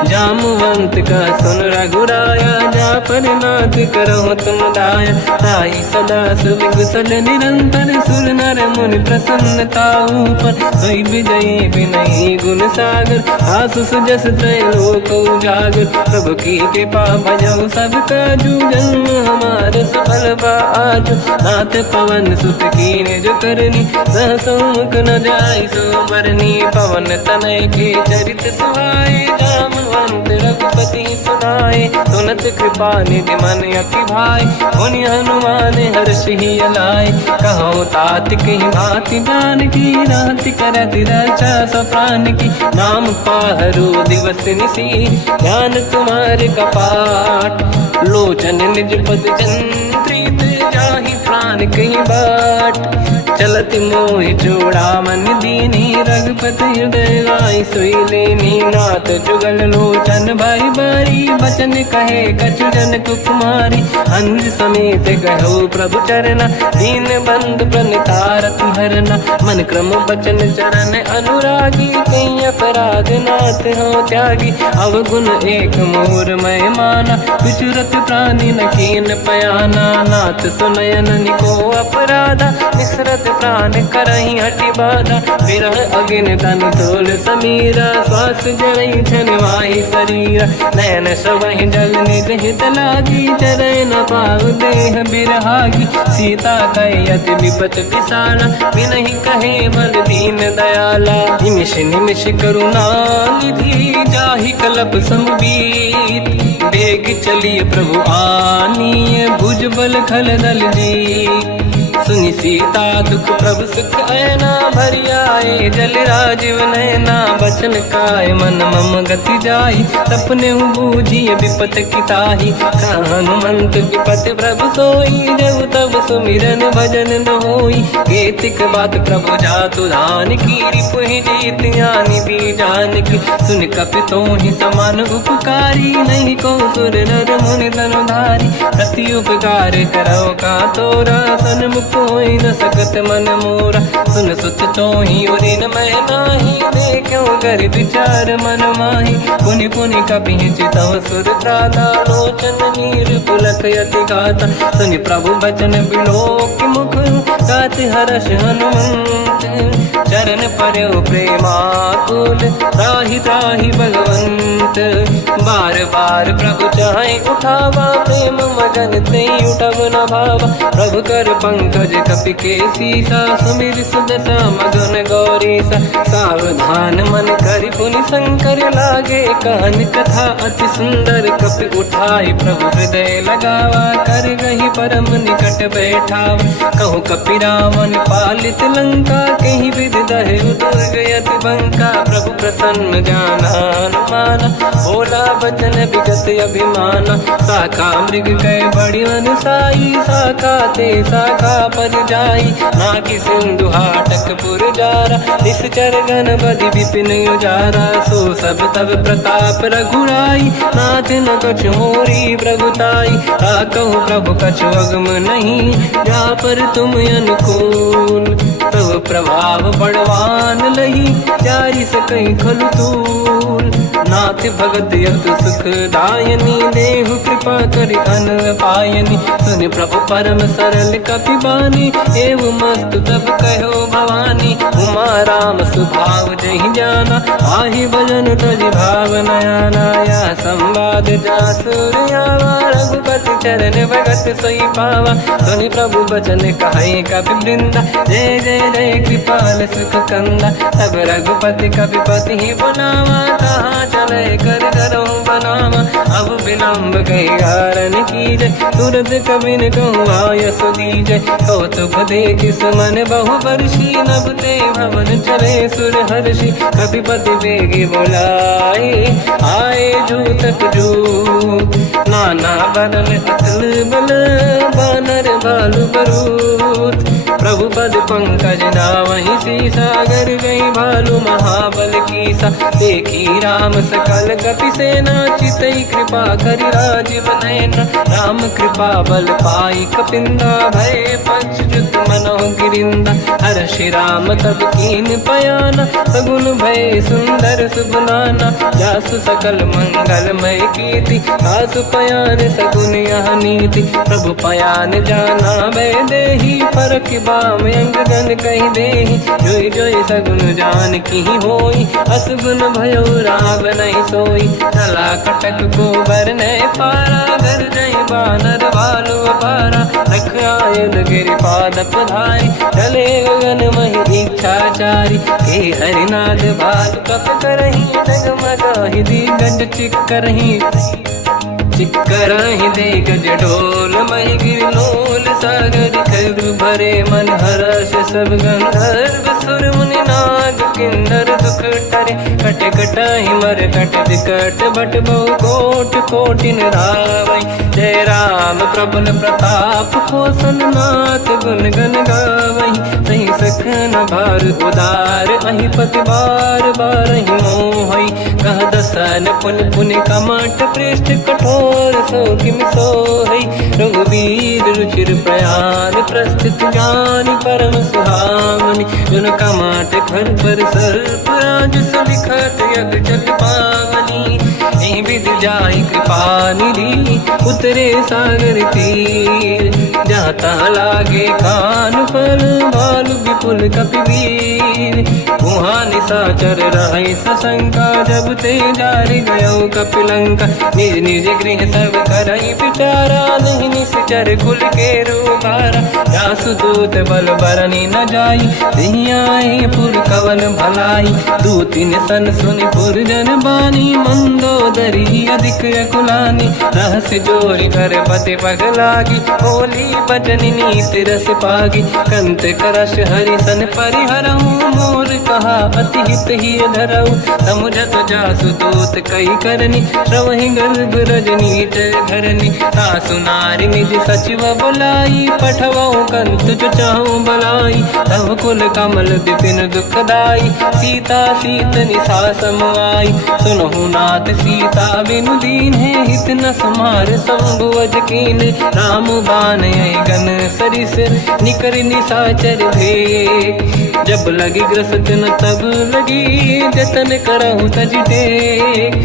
जामवंत का सुन रघुराया, जा पर नाथ करहु तुम दाया। ताई सदा सुविकुशल निरंतर, सुर नर मुनि प्रसन्नता ऊपर। सोई विजयी विनयी गुण सागर, आसु सुजस त्रैलोक उजागर। प्रभु की कृपा भजऊ सब काजू, जन्म हमार सफल बा आजु। नाथ पवन सुत कीन्ह जो करनी, सहसो मुख न जाय सो बरनी। पवन तनय के चरित सुहाए, जामवंत रघुपति सुनाए। सुनत कृपा निधि मन अति भाई, मुनि हनुमान हर्ष ही अलाए। कहो तात कहीं भांति जान की, राति करत रक्षा सप्रान की। नाम पाहरो दिवस निसी, ज्ञान तुम्हारे कपाट। लोचन निज पद चंद्रित, जाहि प्राण कहीं बाट। चलत मोहि चूड़ामन दीनी, रघुपति हृदय लाई सोई लेनी। नाथ जुगल लोचन भाई बारी, बचन कहे कछु जन कुमारी। अंध समेत गहो प्रभु चरना, दीन बंधु प्रणितारति हरना। मन क्रम बचन चरण अनुरागी, कहीं अपराध नाथ हो त्यागी। अवगुण एक मोर मैं माना, विचुरत प्राणी न कीन पयाना। नाथ सुनयन निको अपराधा, मिश्रत प्राण करही हटि बाधा। विरह अगिन तन तोल समीरा, श्वास जरई छनवाही शरीरा। नयन सबहि जल निज हित लागी, चरय न पाव देह बिरहागी। सीता कहे अति विपत विसाला, बिनहि कहे बल दीन दयाला। निमिष निमिष करुणा निधि, जाहि कलप समबीत। बेग चलिए प्रभु आनीय, भुज बल खल दल जी। सुनि सीता दुख प्रभु सुख ऐना, भरि आए जल राजीव नैना। बचन काय मन मम गति जाई, सपने बूझी विपत किताही। हनुमंत विपत प्रभु सोई, जब तब सुमिरन भजन न होई। केतिक बात प्रभु जातु धान की, रिपुहि जीत ज्ञानी दी जान की। सुन कपि तोहि समान उपकारी, नहीं को सुर नर मुनि धनुधारी। प्रति उपकार करौ का तोरा, सन्मुख होई न सकत मन मोरा। सुन सुत तोहि उरि न मैं नाही, देखो कर विचार मन माही। पुनि पुनि कपि चितव सुर त्राता, लोचन नीर पुलक यति गाता। सुनि प्रभु बचन बिलोक मुख, गात हर्ष हनुमंत। चरण पर्यो प्रेमाकुल, त्राहि त्राहि भगवंत। बार बार प्रभु चाहे उठावा, प्रेम मगन ते उठब न भावा। प्रभु कर पंकज कपि के सीसा, सुमिर सुदशा मगन गौरीसा। सावधान मन करि पुनि शंकर, लागे कान कथा अति सुंदर। कपि उठाई प्रभु हृदय लगावा, कर गही परम निकट बैठावा। कहु कपि रावण पालित लंका, कहीं विधि दहे दुर्ग यति बंका। प्रभु प्रसन्न जाना माना, बोला वचन विगत अभिमाना। शाखा मृग गए बड़ी साई, शाखा ते शाखा पर जाई। नाकि सिंधु हाटक पुर जारा, निश्चर गण बदि विपिन उजारा। सो सब तब प्रताप रघुराई, नाथ न कछु मोरी प्रभुताई। कहूँ प्रभु कछु अगम नहीं, जा पर तुम अनुकूल। प्रभु प्रभाव बड़वान लही, जारी सकई खलु तूल। नाथ भगत यत सुख दायनी, देहु कृपा करि अन पायनी। सुन प्रभु परम सरल कपि बानी, एव मस्त तब कहो भवानी। उमा राम सुभाव जहि जाना, आहि भजन तजि भाव नयाना। या संवाद जासुर आवा, रघुपति चरण भगत सोई पावा। सुनि प्रभु बचन कहे कपि वृंदा, जय जय जय कृपाल सुख कंदा। तब रघुपति कपिपति ही बनावा, कहाँ चले कर करो बनावा। अब विलम्ब कही कारण कीजय, तुरंत कबिन कहूँ आयस दीजय। कौतुक देख सुमन बहु वर्षी, नभ ते भवन चले सुर हर्षि। कपिपति बेगी बुलाए, आए जूतक जूत। नाना बदल अतल बल, बानर भालु बरूत। प्रभु पद पंकज नावहि सीसा, गर गई भालू महाबल कीसा। देखी राम सकल कपि सेना, चितई कृपा करि राजीव नयना। राम कृपा बल पाई कपिंदा, भय पश्चात मनोह गिरिंदा। हर्षि राम तब कीन पयाना, सगुन भय सुंदर सुबलाना। जासु सकल मंगलमय कीर्ति, तासु पयान सगुन यह नीति। प्रभु पयान जाना भय देहि, फरक बाम अंग गन कहि देहि। जोई जोई सगुन जान की होई, असगुन भयो राव नहीं सोई। चला कटक को बरने पारा, घर जय बानर भालु अपारा। रख आयल गिरि पाद पधारी, चले गगन महि इच्छाचारी। हे हरिनाथ भालु कप करही, जगमगाहि दिग्गज चिक्करही। चिक्करहि दिग्गज डोल, महि गिरलोल सागर। खरु भरे मन हर्ष सब गंधर्व, सुर मुनि नाग किन्नर दुख टरे। कट कटाहि मर कट विकट, बट बहु कोट कोटि रावै। जय राम प्रबल प्रताप, कोसन नाथ गुण गन गावै। सही सखन भार उदार, अहि पति बार बारहि मोहै। कह दसन पुन पुन कमठ, पृष्ठ कठोर सो किम सोहै। रघुवीर रुचिर प्रयाण, प्रस्थित ज्ञानी परम सुहावनी। जुन कमाट घर पर सर्प राज, सलिखत यग जल पावनी। एहि विधि जाहि कृपा निधि, उतरे सागर तीर। जाता लागे कान फल, भालु विपुल कपिवीर। वहाँ निशाचर रहि सशंका, जब ते जारि गयो कपिलंका। निज निज गृह सब करई विचारा, नहीं निश्चर कुल के रूपारा। जासु दूत बल बरनी न जाई, दिहियाए पुर कवन भलाई। दूतिन सन सुनि पुर जन बानी, मंदोदरी अधिक अकुलानी। रहस्य जोरी कर पति पग लागी, बोली बचन नीत रस पागी। कंत करश हरि सन परिहरहु, मोर कहा अति हित ही धरऊ। समुझत जासु दूत कई करनी, श्रवहि गर्भ रजनी धरनी। तासु नारी निज सचिव बुलाई, पठवऊ कंत जो चाहूं बलाई। तब कुल कमल विपिन दुखदाई, सीता सीत निशा समाई। सुनहु नाथ सीता बिनु दीन है, हित न समार संभुवज कीन। राम बान यही गन सरिस, निकर निशाचर भेद। जब लगी ग्रस्त न तब लगी, जतन करहु तज टेक।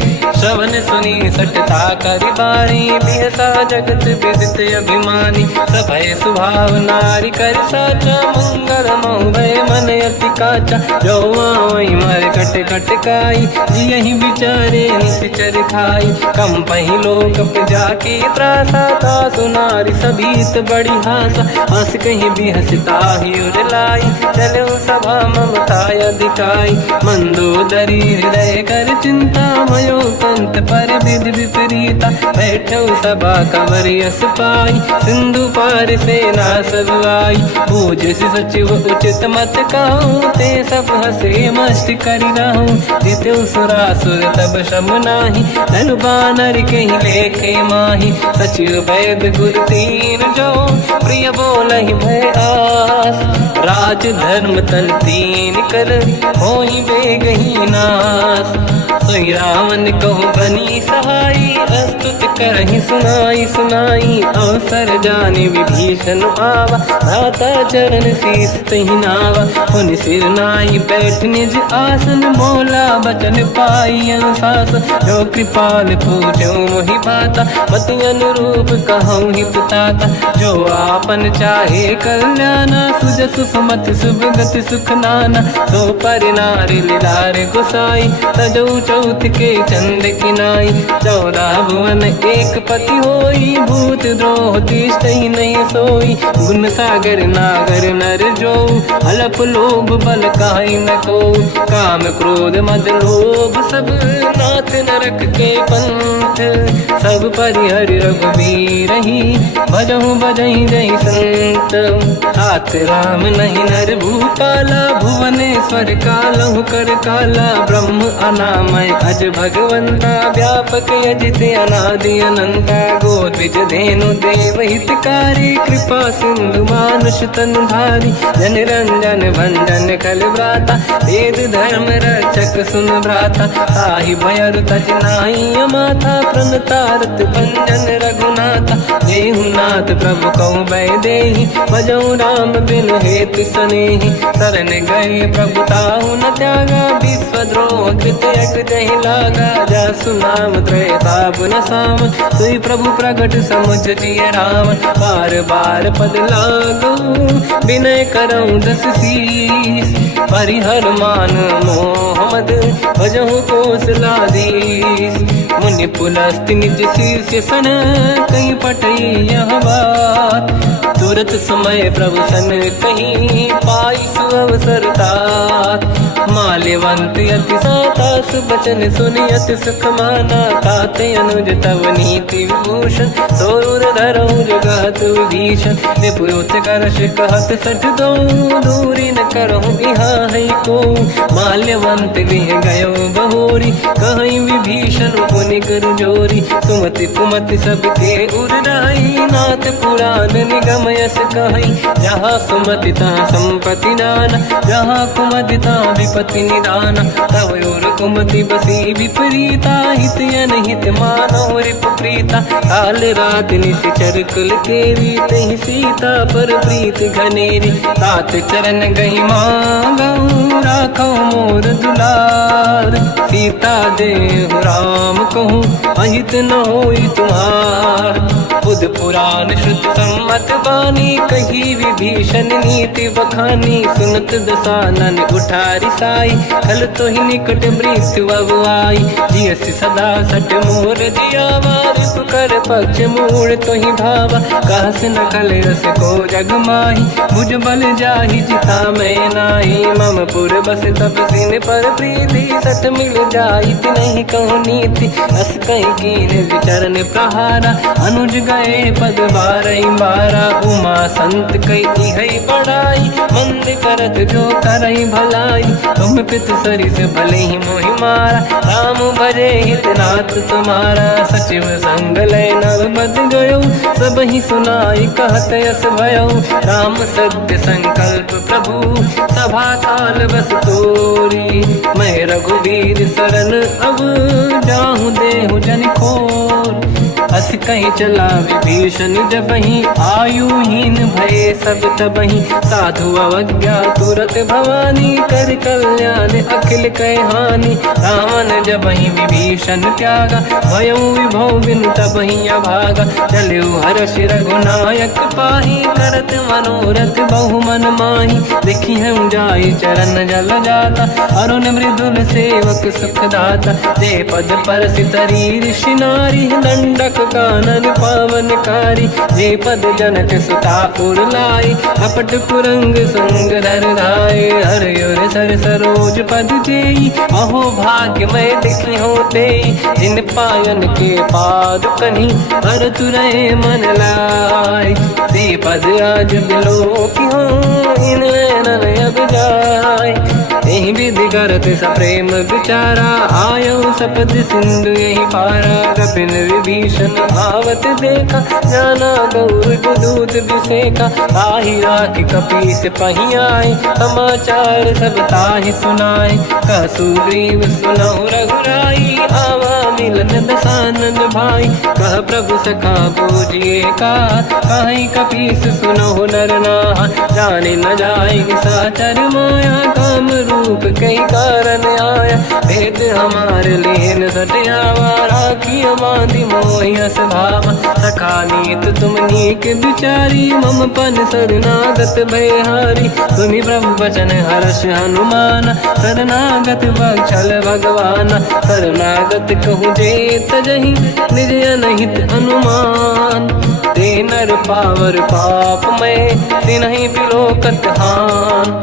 श्रवण सुनी सटता करि बारी बिहसा जगत विदित अभिमानी सभय स्वभाव नारी कर साचा मंगल मोहय मन अति काचा जो आई मर कट कट काई यही बिचारे निश्चर खाई कम पही लोक जाके त्रासा का सुनारी सभीत बड़ी हासा हंस कहीं भी हंसता ही उड़लाई चलो सभा ममता दिखाई मंदोदरी हृदय कर चिंता मयो पंत पर विधि विपरीता बैठो सभा कवर यस पाई सिंधु पार से ना सब आई पूज सचिव उचित मत कहूँ ते सब हसे मस्त करी रहूँ दित्यो सुरासुर तब शम नाही धन बानर कहीं लेखे माही सचिव वैद गुरु तीन जो प्रिय बोलहि भय आस राज धर्म तन तीन कर होई बेगही नास सोई रावण कहो बनी सहाई अस्तुत करहि सुनाई सुनाई अवसर जाने विभीषण आवा भ्राता चरण शीस तहि नावा उन सिर नाई बैठ निज आसन मोला बचन पाई अनुशास जो कृपाल पूछो मोहि बाता मति अनुरूप कहूँ हित ताता जो आपन चाहे कल्याणा सुजस सुमति सुभगति सुख नाना सो पर नारी लीलार गोसाई तजौ चौथ के चंद किनाई 14 भुवन एक पति होई भूत द्रोह तिष्ठ ही नहीं सोई गुण सागर नागर नर जो अलप लोभ बल काई न को काम क्रोध मद लोभ सब नाथ नरक के पंथ सब परिहर रघुवीर ही भजहु बजहि जय संत हाथ राम नहीं नर भूपाला भुवनेश्वर कालहु कर काला ब्रह्म अनामय अज भगवंता व्यापक यजित अनादि अनंता गोद्विज धेनु देव हितकारी कृपा सिंधु मानुष तनुधारी जन रंजन भंजन कल व्राता वेद धर्म रक्षक सुन भ्राता ताहि भयर तज नाहि माथा प्रणतारत भंजन रघुनाथा देहुनाथ प्रभु कौ बै देहि भजऊ राम बिन हेतु सनेहि शरण गए प्रभु ताहु न त्यागा विश्वद्रोह कृत यक जहि लागा जासु नाम त्रयताप न साम सोई प्रभु प्रगट समुझ जिय राम बार बार पद लागू विनय करऊँ दस शीस परिहर मान मोहम्मद भजहु कौशलाधीश मुनि पुलस्त निज शीर्ष सन कहीं पटई यह बात तुरत समय प्रभु सन कहीं पाई सुअवसर तात माल्यवंत अति सातास बचन सुनि अति सुख माना ताते अनुज तव नीति विभूषण सोर धरऊ जगत विभीषण विपुत करश कहत सठ दो दूरी न करहु यहाँ है को माल्यवंत गृह गयो बहोरी कहीं विभीषण पुनि कर जोरी सुमति कुमति सबके उड़ाई नाथ पुराण निगम यस कहीं जहाँ सुमति तहाँ संपत्ति नाना जहाँ कुमति तहाँ विपत्ति निदाना तव और कुमति बसी विपरीता हित अनहित मानो रिपु प्रीता काल रात निशिचर कुल केरी तहि सीता पर प्रीत घनेरी तात चरण गई मांगऊ राखो मोर दुलार सीता देहु राम कहूँ अहित न होई तुम्हार बुध पुराण शुद्ध सम्मत बानी कही विभीषण नीति बखानी सुनत दसानन उठारी साई खल तो ही निकट मृत्यु अब आई जियस सदा सट मोर जियावा रिपु कर पक्ष मूड़ तो ही भावा कहस न कल रस को जग माही भुज बल जाहि जिता मैं नाही मम पुर बस तप सिन पर प्रीति सत मिल जाई नहीं कहूँ नीति अस कहीं कीन विचरण प्रहारा अनुज गए पद बारई बारा उमा संत कई है बड़ाई मंद करत जो करई भलाई तुम पित सरिस भले ही मोहि मारा राम भजे हितनाथ तुम्हारा सचिव संग लय नव मद गयो सब ही सुनाई कहत यस भयो राम सत्य संकल्प प्रभु सभा काल बस तोरी मैं रघुवीर शरण अब जाहूँ देहु जन खोर अस कहीं चला विभीषण जबहि, आयुहीन भये सब तबहि, साधु अवज्ञा तुरत भवानी, कर कल्याण अखिल कह हानि। रावण जबहि विभीषण त्यागा, भयउ विभव बिनु तबहि अभागा, चलऊ हर्ष रघुनायक पाहि, करत मनोरथ बहु मन माहि। देखी हम जाय चरण जल जाता, अरुण मृदुल सेवक सुख दाता, जे पद परसि तरी ऋषि नारी, दंडक कानन पावनकारी, जे पद जनक सुता उर लाई, कपट कुरंग संग धर धाय, हर युर सर सरोज पद जेई, अहो भाग्य मैं देखी होते, जिन पायन के पाद कहीं, हर तुरय मन लाय, ते पद आज बिलो की हो, इन नैनन अब जाय। यही विधि करत सप्रेम विचारा, आयो सपद सिंधु यही पारा, कपिन विभीषण आवत देखा, जाना गौर दूत विसेखा, ताहि राखी कपीस पही आए, समाचार सब ताहि सुनाए, कह सुग्रीव सुनहु रघुराई, आवा मिलन दसानन भाई, कह प्रभु सखा पूजिए का, कहीं कपीस सुनहु नर नाहा, जाने न जाएगी साचर माया, काम रूप कई कारण आया, भेद हमार लेन सटियावा, राखी बांधि मोहियस भावा, सखा नीत तुम नीक बिचारी, मम पन शरणागत भयहारी, सुनि प्रभु वचन हर्ष हनुमान, शरणागत बक्षल भगवान, शरणागत कहूँ जे तजहि, निज अनहित हनुमान, ते नर पावर पाप में, तिन्हि बिलोकत हान,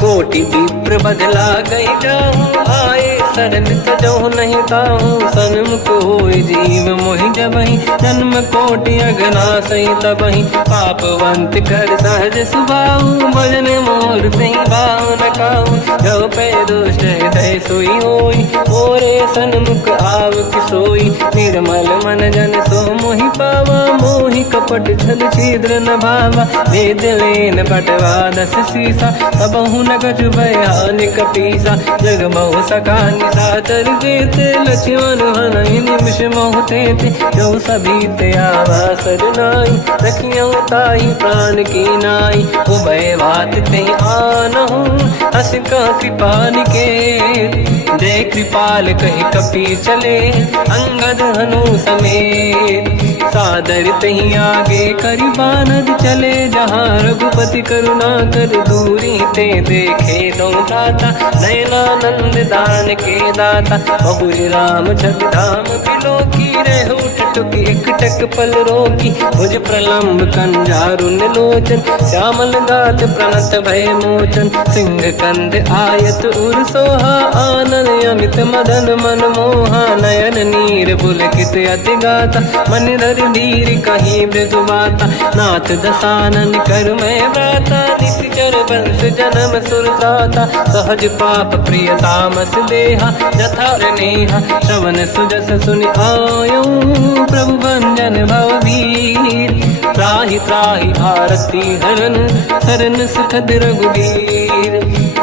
कोटि विप्र बदला गई जाऊँ, आए शरण तजहु नहीं ताहूँ, सन्मुख होय जीव मोहि जबहि, जन्म कोटि अघनासहि तबहि, पापवंत कर सहज सुभाऊ, भजन मोर तहि भाव न काहू, जो पै दुष्ट हृदय सोई होई, मोरे सन्मुख आव किसोई, निर्मल मन जन सो मोहि पावा, मोहि कपट छल छिद्र न भावा, भेद लेन बटवा दस सीसा, तबहु न कछु भयान कपीसा, जग महु सका निशाचर जेते, लक्ष्मण हनहि निमिष महु तेते, जो सभी ते आवा सरनाई, रखियौ ताहि प्राण की नाई, उभय बात ते आनहु, हस कह कृपा निकेत, जय कृपाल कहि कपि चले, अंगद हनु समेत, सादर तही आगे करि बानर चले, जहाँ रघुपति करुणा कर दूरी ते देखे दो दाता, नयनानंद दान के दाता, बहुरी राम जगधाम बिलो की, रेहु टटुक एक टक पल रोकी, भुज प्रलम्ब कंजारुन लोचन, श्यामल गात प्रणत भय मोचन, सिंह कंद आयत उर सोहा, आनन अमित मदन मन मोहा, नयन नीर पुलकित अति गाता, मन धर धीर कहीं मृदु बाता, नाथ दसानन कर मैं व्राता, निश्चर वंश जन्म सुरताता, सहज पाप प्रिय तामस देहा, जथार नेहा, श्रवण सुजस सुनि आयो, प्रभु भंजन भवभीर, त्राहि त्राहि आरती हरन, शरण सुखद रघुबीर,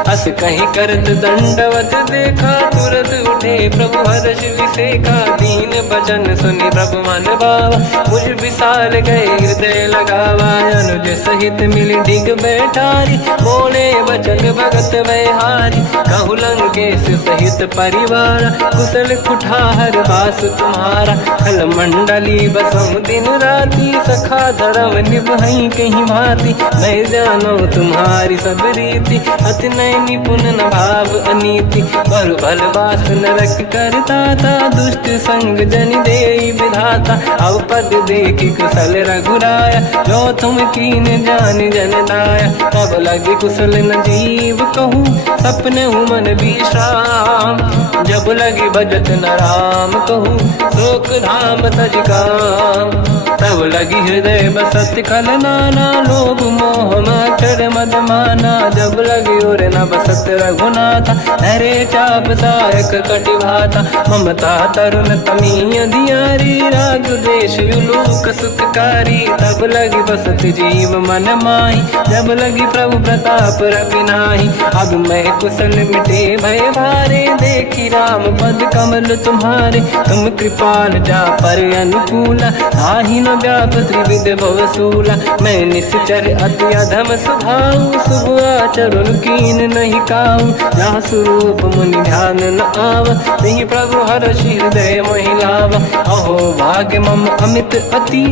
हस कहीं करत दंडवत देखा, तुरत उठे प्रभु हर्ष विसेखा, दीन बचन सुनि प्रभु मन भावा, मुझ विशाल गए हृदय लगावा, अनुज सहित मिली डिग बैठारी, बोले वचन भगत वैहारी, कहु लंकेश सहित परिवार, कुशल कुठार बास तुम्हारा, खल मंडली बसहु दिन राति, सखा धर्म निभहि कहीं भांति, मैं जानो तुम्हारी सब रीति, अति नय निपुण न भाव अनीति, बरु भल बास नरक करताता, दुष्ट संग जन देई विधाता, अब पद देखि कुशल रघुराया, जो तुम कीन जान जन दाया, तब लगे कुशल न जीव कहूँ, सपने मन विश्राम, जब लगे भजत न राम कहूँ, शोक धाम तज काम, तब लगी हृदय बसत खल नाना, लोभ मोह मकर मद माना, जब लगी और न बसत रघुनाथा, हरे चाप सायक कटि भाता, ममता तरुण तमी अधियारी, राग द्वेष युलूक सुखकारी, तब लगी बसत जीव मन माही, जब लगी प्रभु प्रताप रवि नाही। अब मैं कुशल मिटे भय भारे, देखी राम पद कमल तुम्हारे, तुम कृपाल जा पर अनुकूला, ताहि न व्याप त्रिविध भवसूला। मैं निश्चर अति अधम स्वभाव, शुभ आचरण कीन नहीं काऊ, जहाँ स्वरूप मुनि ध्यान न आव, नहीं प्रभु हर्षि हृदय महिलावा। अहो भाग्य मम अमित अति,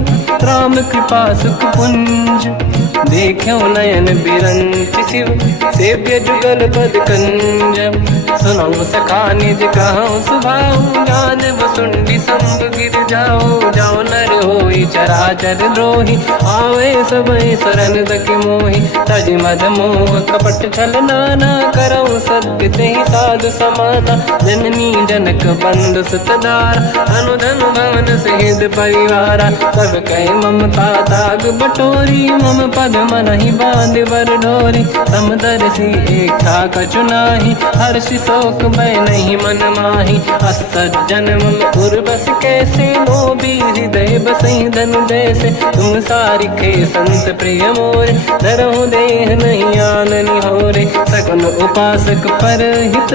राम कृपा सुख पुंज, देख्यो नयन बिरंच शिव, सेव्य जुगल पद कंज। सुनऊ सखा निज कहूँ सुभाऊ, ज्ञान वसुंडी संग गिर जाओ, जाओ नर होई चराचर द्रोही, आवे सबई शरण दक मोहि। तज मद मोह कपट छल नाना, करऊँ सत्य तेहि साधु समाना। जननी जनक बंधु सुतदारा, धनु धनु भवन सहित परिवारा। सब कहे ममता ताग बटोरी, मम पद मनहि बांध बर डोरी। समदर्शी इच्छा कछु नाही, हर्षि शोक भय नहीं मन माही। असज्जन मम उर्वश कैसे, लोभी हृदय बसहि धनु जैसे। तुम सारिखे संत प्रिय मोरे, धरहु देह नहीं आननि होरे। सगुन उपासक पर हित,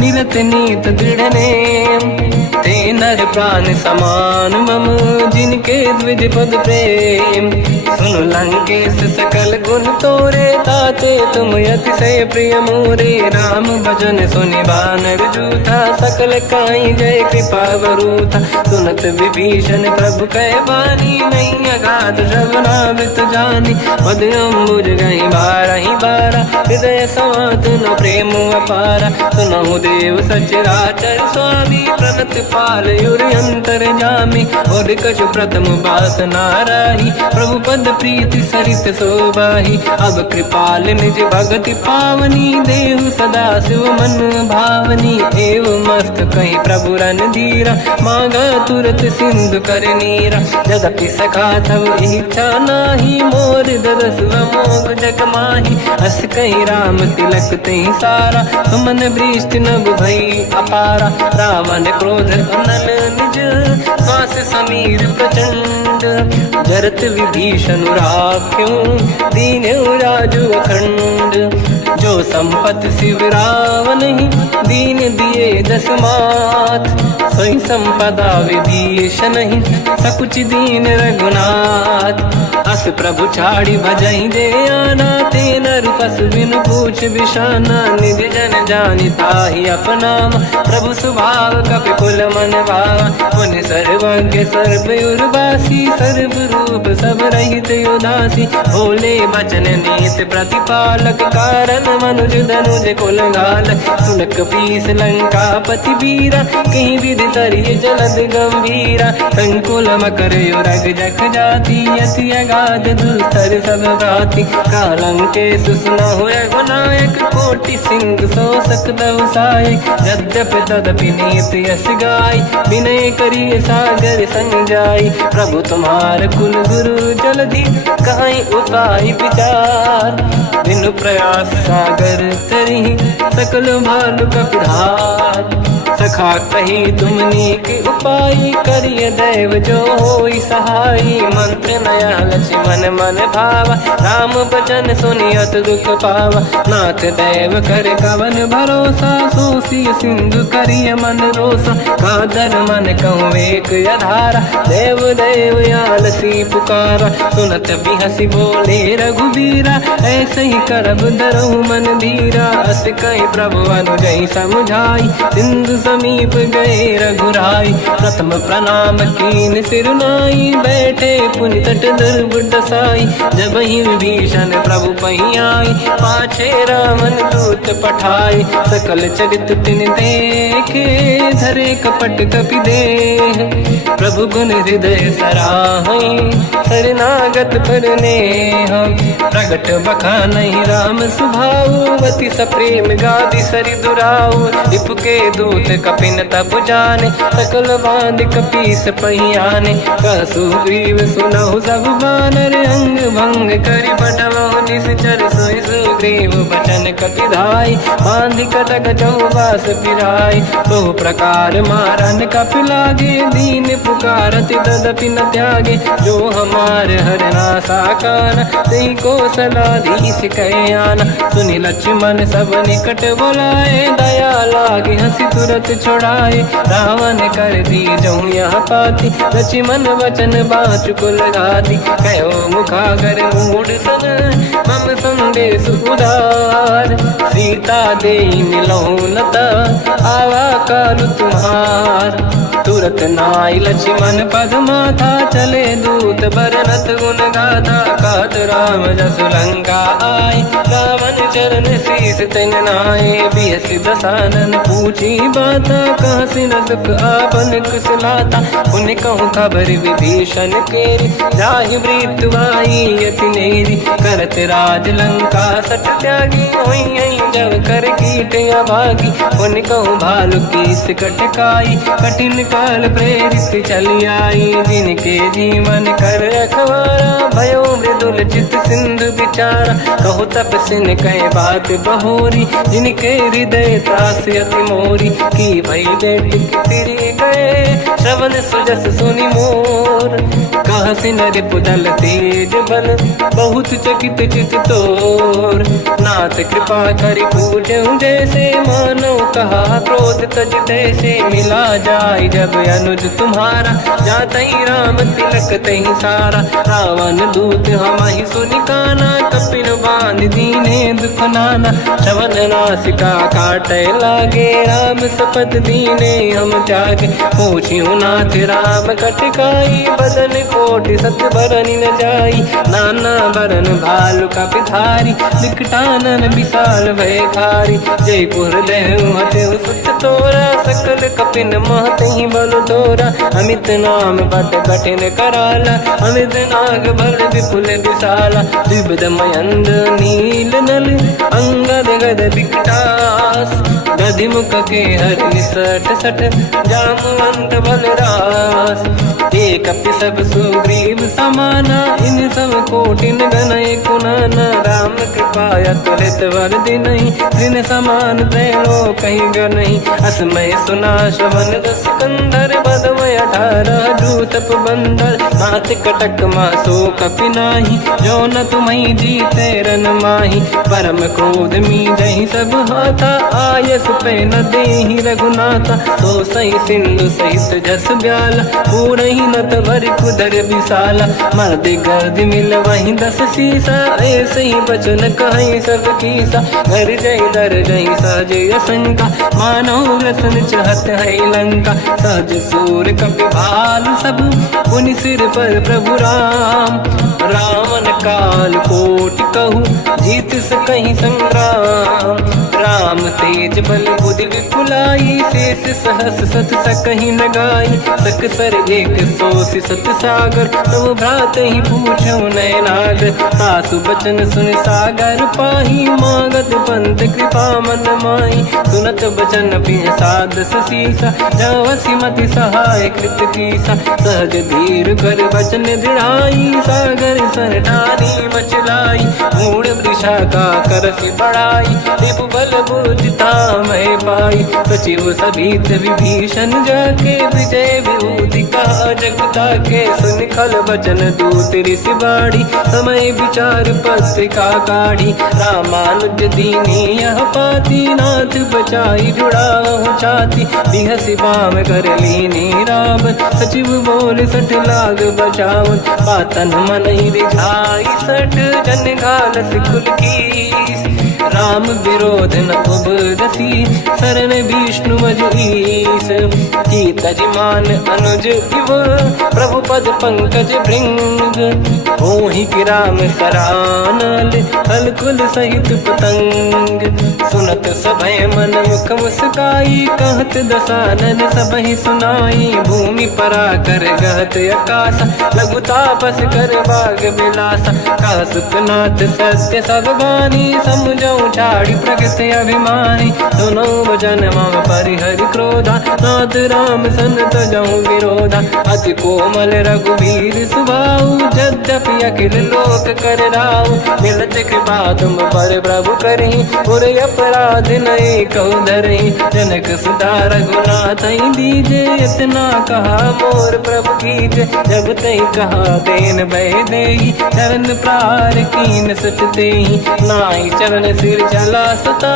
निरत नीत दृढ़ नेम। ते नर प्राण समान मम, जिनके द्विज पद प्रेम। सुन लंकेश सकल गुण तोरे, ताते तुम अतिशय प्रिय मोरे। राम भजन सुनि बानर जूथा, सकल काई जय कृपा वरूथा। सुनत विभीषण प्रभु कह बानी, नहीं अगाध श्रवणामृत जानी। पद अम्बुज गई बारहि बारा, हृदय समात न प्रेम अपारा। सुनहु देव सचराचर स्वामी, प्रणत पाल युरि अंतर जामी। और कछु प्रथम वासना राही, प्रभु पद प्रीति सरित शोभाही। अब कृपाल निज भगति पावनी, देहु सदा शिव मन भावनी। एव मस्त कहीं प्रभु रन धीरा, मांगा तुरत सिंधु कर नीरा। यद्यपि सखा तब इच्छा नाही, मोर दरस मोग जग माही। हस कहीं राम तिलक तही सारा, सुमन वृष्टि नभ भई अपारा। रावण क्रोध अनल निज, श्वास समीर प्रचंड। जरत विभीषण राख्यों, दीन्यो राजु अखंड। जो संपत शिव रावण ही, दीन दिए दस मात। सोई संपदा विभीषण ही, सकुच दीन रघुनाथ। अस प्रभु छाड़ी भजई दे आना, ते नर पशु बिनु पूछ बिशाना। निज जन जानि ताहि अपनावा, प्रभु स्वभाव कपि कुल मन भावा। मुनि सर्वज्ञ सर्व उर्वासी, सर्व रूप सब रहित उदासी। भोले बचन नीत प्रतिपालक, कारण मनुज धनुज कुल घाल। सुन कपीस लंका पति वीरा, कहीं विधि तरिय जलद गंभीरा। संकुल मकर युरग जख जाति, अति अगाध दुस्तर सब भाति। कालंके सुसुनहु रघुनायक, कोटि सिंह सो सकदउ साय। यद्यपि तदपि नीत यस गाय, विनय करिय सागर संग जाय। प्रभु तुम्हार कुल गुरु जलधि, कहीं उपाय विचार। बिनु प्रयास सागर तरि, सकल भालु कपिधार। सखा कही तुमनी के उपाय, करिय दैव जो होई सहाय। मंत्र नया लक्ष्मण मन भावा, राम भजन सुनियत दुख पावा। नाथ दैव कर कवन भरोसा, सोसी सिंधु करिय मन रोसा। कादर मन कहूँ एक अधारा, देव देव आलसी पुकारा। सुनत बिहसी बोले रघुबीरा, ऐसे ही करब दरहु मन धीरा। अस कहीं प्रभु अनुजई समझाई, सिंधु समीप गए रघुराई। प्रथम प्रणाम कीन सिर नाई, बैठे पुनि तट दुर्बुड साई। जब ही विभीषण प्रभु पही आई, पाछे रामन दूत पठाई। सकल चरित तिन देखे, धरे कपट कपि देह। प्रभु गुण हृदय सराहई, शरणागत परने हम प्रगट बखानहि राम सुभाऊवती सप्रेम गादि सरि दुराऊ रिपु के दूत कपिन तब जाने सकल बांध कपीस पहियाने कह सुग्रीव सुनहु सब बानर अंग भंग करि बटमहु निश्चर सोई सुग्रीव बचन कपि धाई बांधि कटक चौबास पिराई तो प्रकार मारन कपि लागे दीन पुकारत तदपि न त्यागे जो हमार हरना साकान तेहि कौशलाधीश कयाना सुनि लक्ष्मण सब निकट बोलाए दया लागे हंसी तुरत छुड़ाए रावण कर दी जो यह पाती लक्ष्मण वचन बाचुकुल गाती कहो मुखागर मूड सन मम संदेश उदार सीता दे मिलहु नता आवा कालु तुम्हार तुरत नाई लक्ष्मण पद माथा चले दूत बरनत गुण गाथा कहत राम जसु लंका आए रावण चरण शीस तन नाये बिहस दसानन पूछी बाता कह सिन दुख आपन कुशलाता उन कहूँ खबर विभीषण केरी जाहि मृत्यु आई यति नेरी करत राज लंका सट त्यागी होई जब कर कीट अभागी उन कहूँ भालु कीस कटकाई कठिन काल प्रेरित चली आई जिनके जीवन कर रखवारा भयो मृदुल चित सिंधु विचारा कहो तपसिन कह बात बहोरी जिनके हृदय त्रास अति मोरी की भई बेट तिरी गए श्रवण सुजस सुनि मोर कह सिन रिपुदल तेज बल बहुत चकित चित तोर नाथ कृपा करि पूजऊं जैसे मानो कहा क्रोध तज तैसे मिला जाय जब अनुज तुम्हारा जातहि राम तिलक तहि सारा रावण दूत हमहि सुनि काना कपिन बांध दीने दुख नाना श्रवण नासिका काटे लागे राम सपथ दीने हम त्यागे पूछियो नाथ राम कटकाई बदन कोटि सत बरनि न जाई नाना बरन भालु कपिधारी विकटानन विशाल भयखारी जयपुर देहु हतेउ सुत तोरा सकल कपिन महतहि बल तोरा अमित नाम बट कठिन कराला अमित नाग बल विपुल विशाला द्विविध मयंद नील नल अंगद गद विकटास गधिमुख के हर निसट सट जामवंत बलरास एक कपि सब सुग्रीव समाना इन सब कोटिन गनय कुनाना राम कृपा तुलित वर दिनहि दिन समान त्रैलो कहीं गनहि असमय सुना श्रवण दस कंधर बदमय 18 जूतप बंदर मात कटक मासो कपि नाही जो न तुम्हि जीते रन माही परम क्रोध मी जहि सब हाथा आयस पे न देहि रघुनाथा तो सही सिंधु सहित जस ब्याला पूरहि नत भरि कुदर विशाला मर्द गर्द मिल वही 10 सीसा ऐसे ही बचन कहीं सब कीसा घर जय दर जय सहज असंका मानो रसन चहत है लंका सहज सूर कपि भाल सब उन सिर पर प्रभु राम रावण काल कोटि कहूँ जीत सकहि संग्राम राम तेज बल बुद्धि विपुलाई शेष सहस सत सकहि न गाई सक सर एक सोसी सत सागर तब भ्रात ही पूछो नयनागर सासु बचन सुन सागर पाही मागत पंत कृपा मन माही सुनत बचन पिय साध सीसा जवसी मति सहाय कृत कीसा सहज धीर कर बचन दृढ़ाई सागर सर ठानी मचलाई मूड वृषा का करसि बढ़ाई रिपु बल बुद्धि मैं पाई सचिव सभीत विभीषण जाके विजय विभूति का जगता के सुन खल बचन दूत ऋषि बाड़ी समय विचार पत्रिका काढ़ी रामानुज दीनी यह पाती नाथ बचाई जुड़ा छाती बिहसी बाम कर लीनी राम सचिव बोल सठ लाग बचावन पातन मन ही रिझाई सठ जन घाल सिकुल की राम विरोध न उपदसी, शरण विष्णु मजईस। की तजमान अनुज इव, प्रभु पद पंकज भृंग। मोहि कि राम सरानल, हलकुल सहित पतंग। सुनत सभय मन मुख मुस्काई, कहत दसानन सबहि सुनाई। भूमि परा कर गहत आकाश, लघु तापस कर बाग बिलासा। कासुपनाथ सत्य सब बानी, समझऊ छाड़ी प्रगति अभिमानी। सुनो वचन मम परिहरि क्रोधा, नाथ राम सन तजऊ विरोधा। अति कोमल रघुवीर सुभाऊ, यद्यपि अखिल लोक कर राऊ। मिलत कृपा तुम पर प्रभु करही, पुर अपराध नये कहु धरही। जनक सुता रघुनाथ दीजे, इतना कहा मोर प्रभु कीजे। जब तई कहा देन भय देहि, चरण प्रार कीन सट देहि। नाई चरण सिर चला सता,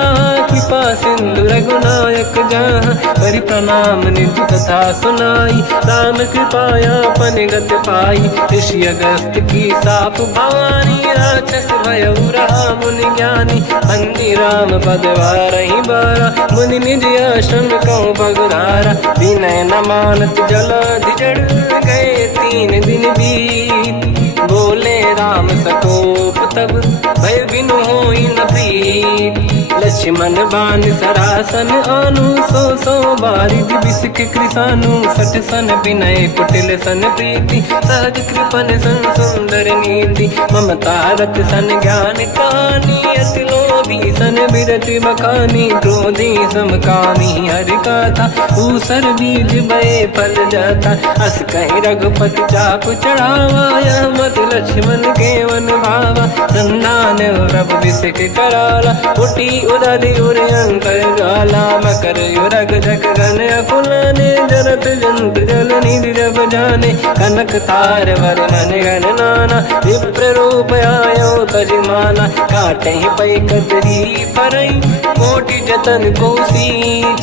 कृपा सिंधु रघुनायक जहाँ। करि प्रणाम निधि कथा सुनाई, राम कृपाया पन गत पाई। ऋषि अगस्त की साप भवानी, राक्षस भयउ रहा मुनि ज्ञानी। बंदी राम पद वारहि बारा, मुनि निज आश्रम कहूँ पगुरारा। विनय न मानत जलाधि जड़, गए 3 दिन बीत। बोले राम सकोप तब, भय बिनु होई न प्रीत। लक्ष्मण बाण सरासन आनु, 100 बारिधि बिसिक कृसानु। 60 सन विनय कुटिल सन प्रीति, सहज कृपन सन सुंदर नीति। ममता रत सन ज्ञान कहानी, अति लोभी सन बिरति बखानी। क्रोधी समकामी हरि कथा, ऊसर बीज बये फल जाता। अस कहीं रघुपति चाप चढ़ावा, यह मत लक्ष्मण के वन भावा। संधान प्रभु बिसिक कराला, उठी उदधि उर अंकर ज्वाला। मकर युरग जग गण अकुलाने, जरत जंत जल निधि जब जाने। कनक तार वर मन गण नाना, विप्र रूप आयो तजमाना। काटे पै कतरी परई, कोटि जतन को सींच।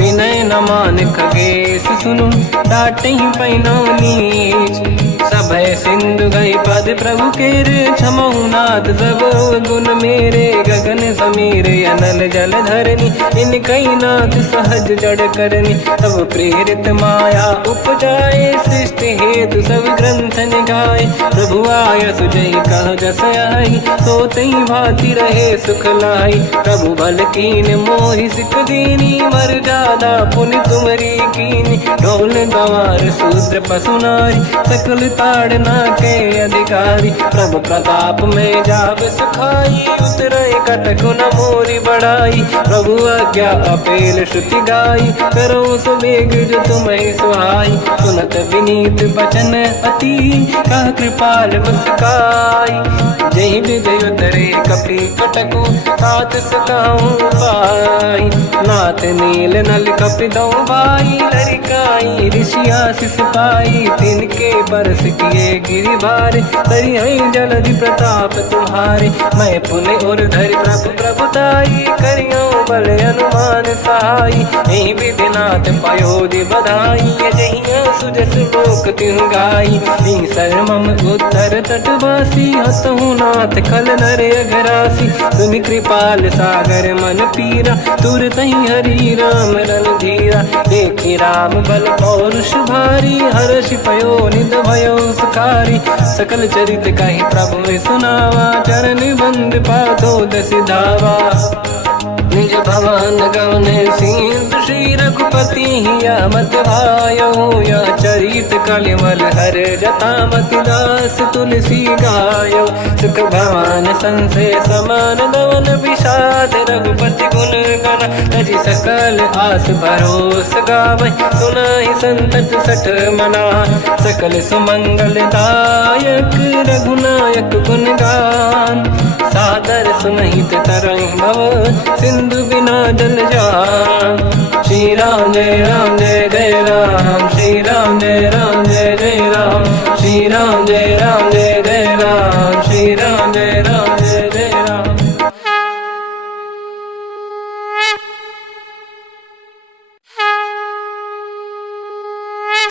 विनय न मान खगेश सुनु, डांटे पैनौ नीच। सभय सिंधु गई पद प्रभु केरे, क्षमहु नाथ सब गुण मेरे। गगन समीर अनल जल धरनी, इनकई नाथ सहज जड़ करनी। तब प्रेरित माया उपजाए, सृष्टि हेतु सब ग्रंथ निगाए। प्रभु आय सुजई कह जस आई, सो तई भांति रहे सुख लाई। प्रभु बल कीन मोहि सिख दीनी, मर जादा पुनि तुमरी कीनी। ढोल गंवार शूद्र पशु नारी, सकल ताड़ना के अधिकारी। प्रभु प्रताप में जाब सुखाई, उतरे कटक न मोरी बढ़ाई। प्रभु आज्ञा अपेल श्रुति गाई, करो सुबेग जो तुम्हें सुहाई। सुनत विनीत बचन अति, कह कृपाल मुस्काई। जय विजय उतरे कपि कटकु, तात सकाऊं पाई। नाथ नील नल कपि दौ भाई, लरिकाई ऋषि आशीष पाई। तिनके बरस किए गिरि भारे, तरि हई जलधि प्रताप तुम्हारे। मैं पुण्य और धरि प्रभु प्रभुताई, करियो बल अनुमान सहाई। यही विधिनाथ पयोधि बधाई, जहिया सुजस लोक तिहु गाई। शर्मम उत्तर तटवासी, हतहु नाथ खल नर अघरासी। सुनि कृपाल सागर मन पीरा, तुरत ही हरि राम रणधीरा। देखि राम बल पौरुष भारी, हर्ष पयो निध भयो सुखारी। सकल चरित कहि प्रभु सुनावा, चरण बंद पाथो दस धावा। निज भवन गवने सिंधु, श्री रघुपति हिया मत भायो। या चरित कलिमल हर जता, मति दास तुलसी गायो। सुख भवन संसे समान गवन, विषाद रघुपति गुण गण। तजि सकल आस भरोस गावै, सुनाहि संतत सठ मना। सकल सुमंगल दायक, रघुनायक गुण गान। सादर सुनहित तरंग भव, सिंधु बिना जल जान। श्री राम जय राम जय जय राम, श्री राम जय राम जय जय राम। श्री राम जय राम जय जय राम, श्री राम जय राम जय जय राम।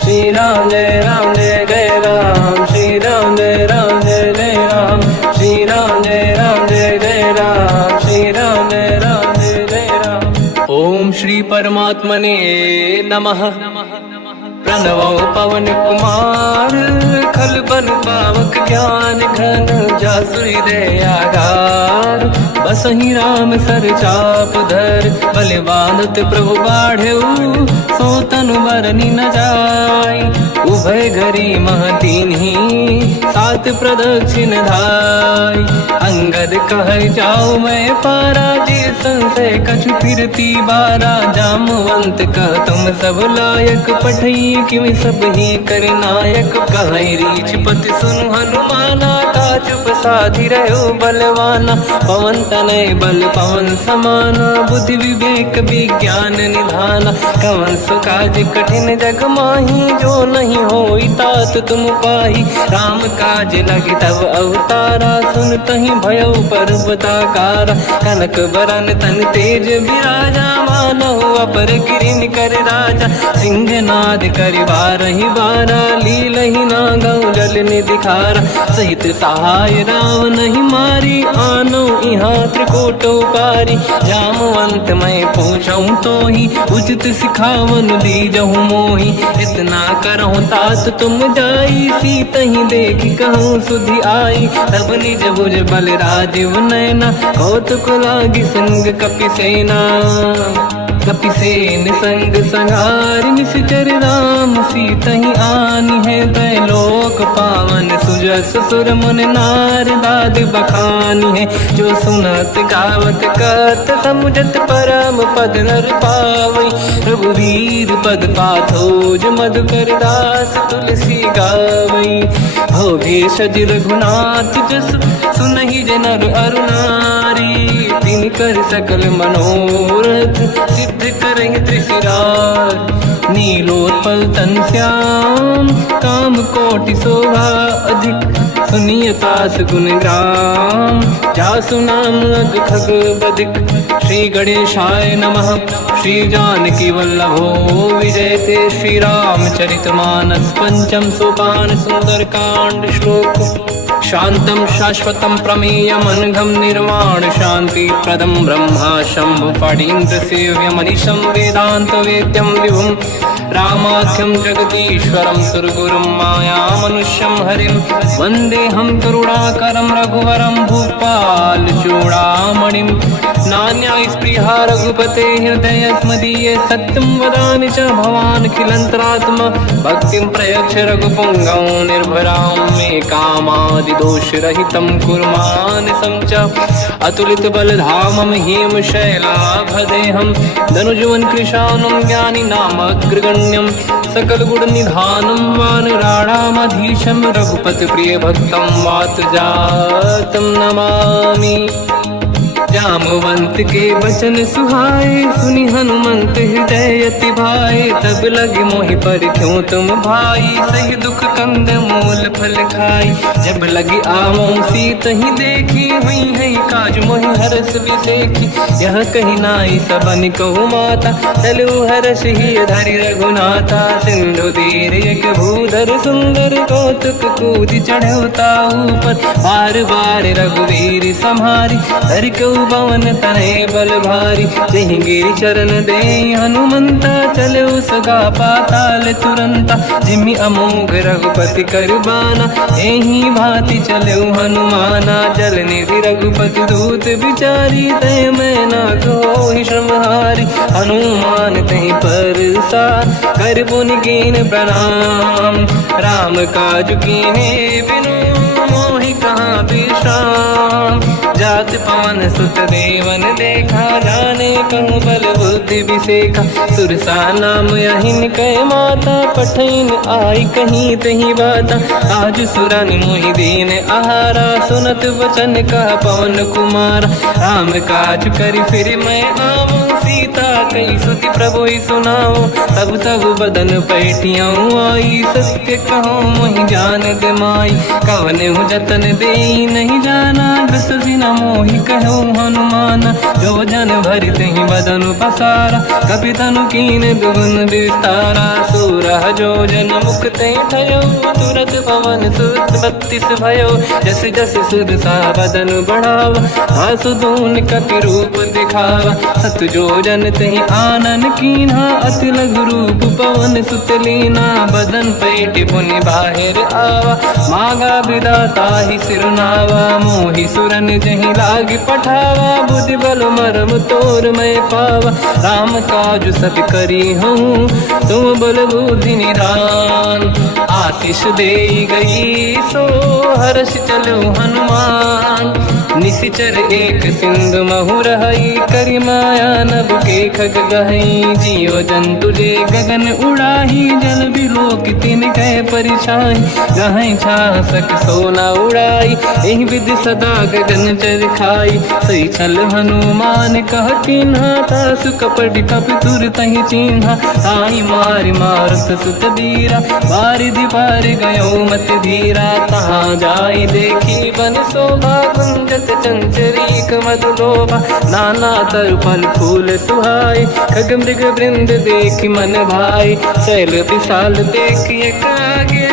श्री राम जय राम जय जय राम, श्री राम जय राम जय जय राम। श्री राम जय राम जय जय राम, श्री राम परमात्मने नमः। प्रणवो पवन कुमार खल बन पावक ज्ञान घन जासुरी दयागार। बसहि राम सर चाप धर बलवानत प्रभु बाढ़ऊ सो तनु बरनी न जाय। उभय घरी महतीन्ही सात प्रदक्षिण धाय। अंगद कह जाओ मैं पारा जी संशय कछु फिरती बारा। जामवंत कह तुम सब लायक पठई किमि सब ही कर नायक। कहीं रीछ पति सुन हनुमाना का चुप साधि रहो बलवाना। पवन तनय बल पवन समाना बुद्धि विवेक विज्ञान निधाना। कवन सो काज कठिन जग माही जो नहीं होई तात तुम पाही। राम काज लगी तब अवतारा सुन तहि भयउ पर्वताकारा। कनक बरन तन तेज विराजा मानहु अपर गिरिन कर राजा। सिंह नाद करि बारहि बारा लीलहि नागौ जल निधिखारा। सहित सहाय रावण ही मारी आनो इहाँ त्रिकोटो पारी। जामवंत मैं पूछऊँ तो ही उचित सिखावन दीजहु मोही। इतना करहु तात तुम जाई सीतहि देखि कहूँ सुधि आई। तब निज भुज बल राजीव नैना कौतुक लागी संग कपिसेना। कपिसेन संग संहार निश्चर राम सीतहि आनी है। दैलोक पावन सुजस सुर मुन नार दाद बखानी है। जो सुनत गावत कत समुझत परम पद नर पावई। रघुवीर पद पाथोज मधुकर दास तुलसी गावई। हो भेषज रघुनाथ जस सुनहि जनर अरुनारी। तिन कर सकल मनोरथ सिद्ध करहि त्रिशिरार। नीलोत्पल तन श्याम काम कोटि शोभा अधिक। सुनियतास गुण ग्राम जासु नाम अग खग बदिक। श्री गणेशाय नमः। श्री जानकी वल्लभो विजयते। श्री रामचरित मानस पंचम सोपान सुंदर कांड श्लोक। शांतं शाश्वतं प्रमेयमनघं निर्वाण शांति प्रदं ब्रह्मा शंभु फणीन्द्र सेव्यमनिशं वेदांत वेद्यं विभुं। रामाख्यं जगदीश्वरं सुरगुरुं मायामनुष्यं हरिं। वन्देऽहं करुणाकरं रघुवरं भूपाल चूडामणिं। नान्यास्पृहा रघुपते हृदयस्मदीये। सत्यं वदामि च भवानखिलन्तरात्मा। भक्तिं प्रयच्छ रघुपुङ्गं निर्भरां मे कामादिदोषरहितं कुर्मानसं च। अतुलित बलधामं हेमशैलाभदेहं धनुजवन कृशानं ज्ञानिनामग्रगण्यं। सकल गुण निधानं वानराणामधीशं। रघुपति प्रिय भक्तं मातुजातं नमामि। जामवंत के बचन सुहाए सुनि हनुमंत हृदय अति भाए। तब लगे मोहि पर क्यों तुम भाई सही दुख कंद मूल फल खाई। जब लगी आमों सीतहि देखी हुई है काज मोहि हरस बिसेखी। यह कही नाई सबन कहु माता चलु हरष ही धरि रघुनाथा। सिंधु तीर एक भूधर सुंदर कौतुक कूदि चढ़ौता ऊपर। बार बार रघुवीर सम्हारी धर पवन तनय बल भारी। जहि गिरि चरण दे हनुमंता चले सगा पाताल तुरंता। जिमि अमोघ रघुपति करबाना एहि भांति चले हनुमाना। जल निधि रघुपति दूत विचारी तय मैं ना कोहि श्रमहारी। हनुमान तहि परसा कर पुनि कीन प्रणाम। राम काज कीन्हे बिनु मोहि कहाँ विश्राम। जात पवन सुत देवन देखा जाने कहूँ बल बुद्धि विसेखा। सुरसा नाम यहिन कै माता पठैन आई कहीं तही बाता। आज सुरनि मोहि दीन आहारा सुनत वचन का पवन कुमारा। राम काज करि फिर मैं आवूं सीता कई सुति प्रभु सुनाओ। तब तब बदन पैठियाँ आई सत्य कहो मोहि जान दे माई। कवन जतन दे नहीं जाना दस सिना मोहि कहो हनुमान। जो जन भरित ही बदन पसारा, कपि तनु कीन दुगुन विस्तारा। सूरह जो जन मुख ते ठयो, तुरत पवन सुत 32 भयो। जस जस सुध सा बदन बढ़ावा, आसुदून कपि रूप दिखावा। सत जो जन तेहि आनन कीन्हा, अति लघु रूप पवन सुत लीना। बदन पेट पुनि बाहिर आवा, मागा विधाता ही सिरनावा। मोहि सुरन जहि लाग पठावा, बुद्धि बल मरम तोर मैं पावा। राम काज सब करी हूँ, तुम बल बुद्धि निधान। आशीष दे गई सो हर्ष चलो हनुमान। निशिचर एक सिंधु महु रहई, करि माया नभ के खग गहई। जीव जंतु जे गगन उड़ाही, जल बिलोक तिन कह परिछाई। गहई छासक सोना उड़ाई, एहि विधि सदा गगन चर खाई। सही छल हनुमान कह कीन्हा, तासु कपट कपि तुर तहि चिन्हा। ताई मारि मारुत सुत बीरा, बारिधि पार गयो मत धीरा। तहाँ जाई देखी बन शोभा, कुंजत चंचरीक मधुलोभा। नाना तरु फल फूल सुहाई, खग मृग वृंद देखि मन भाई। शैल विशाल देखि एक आगे,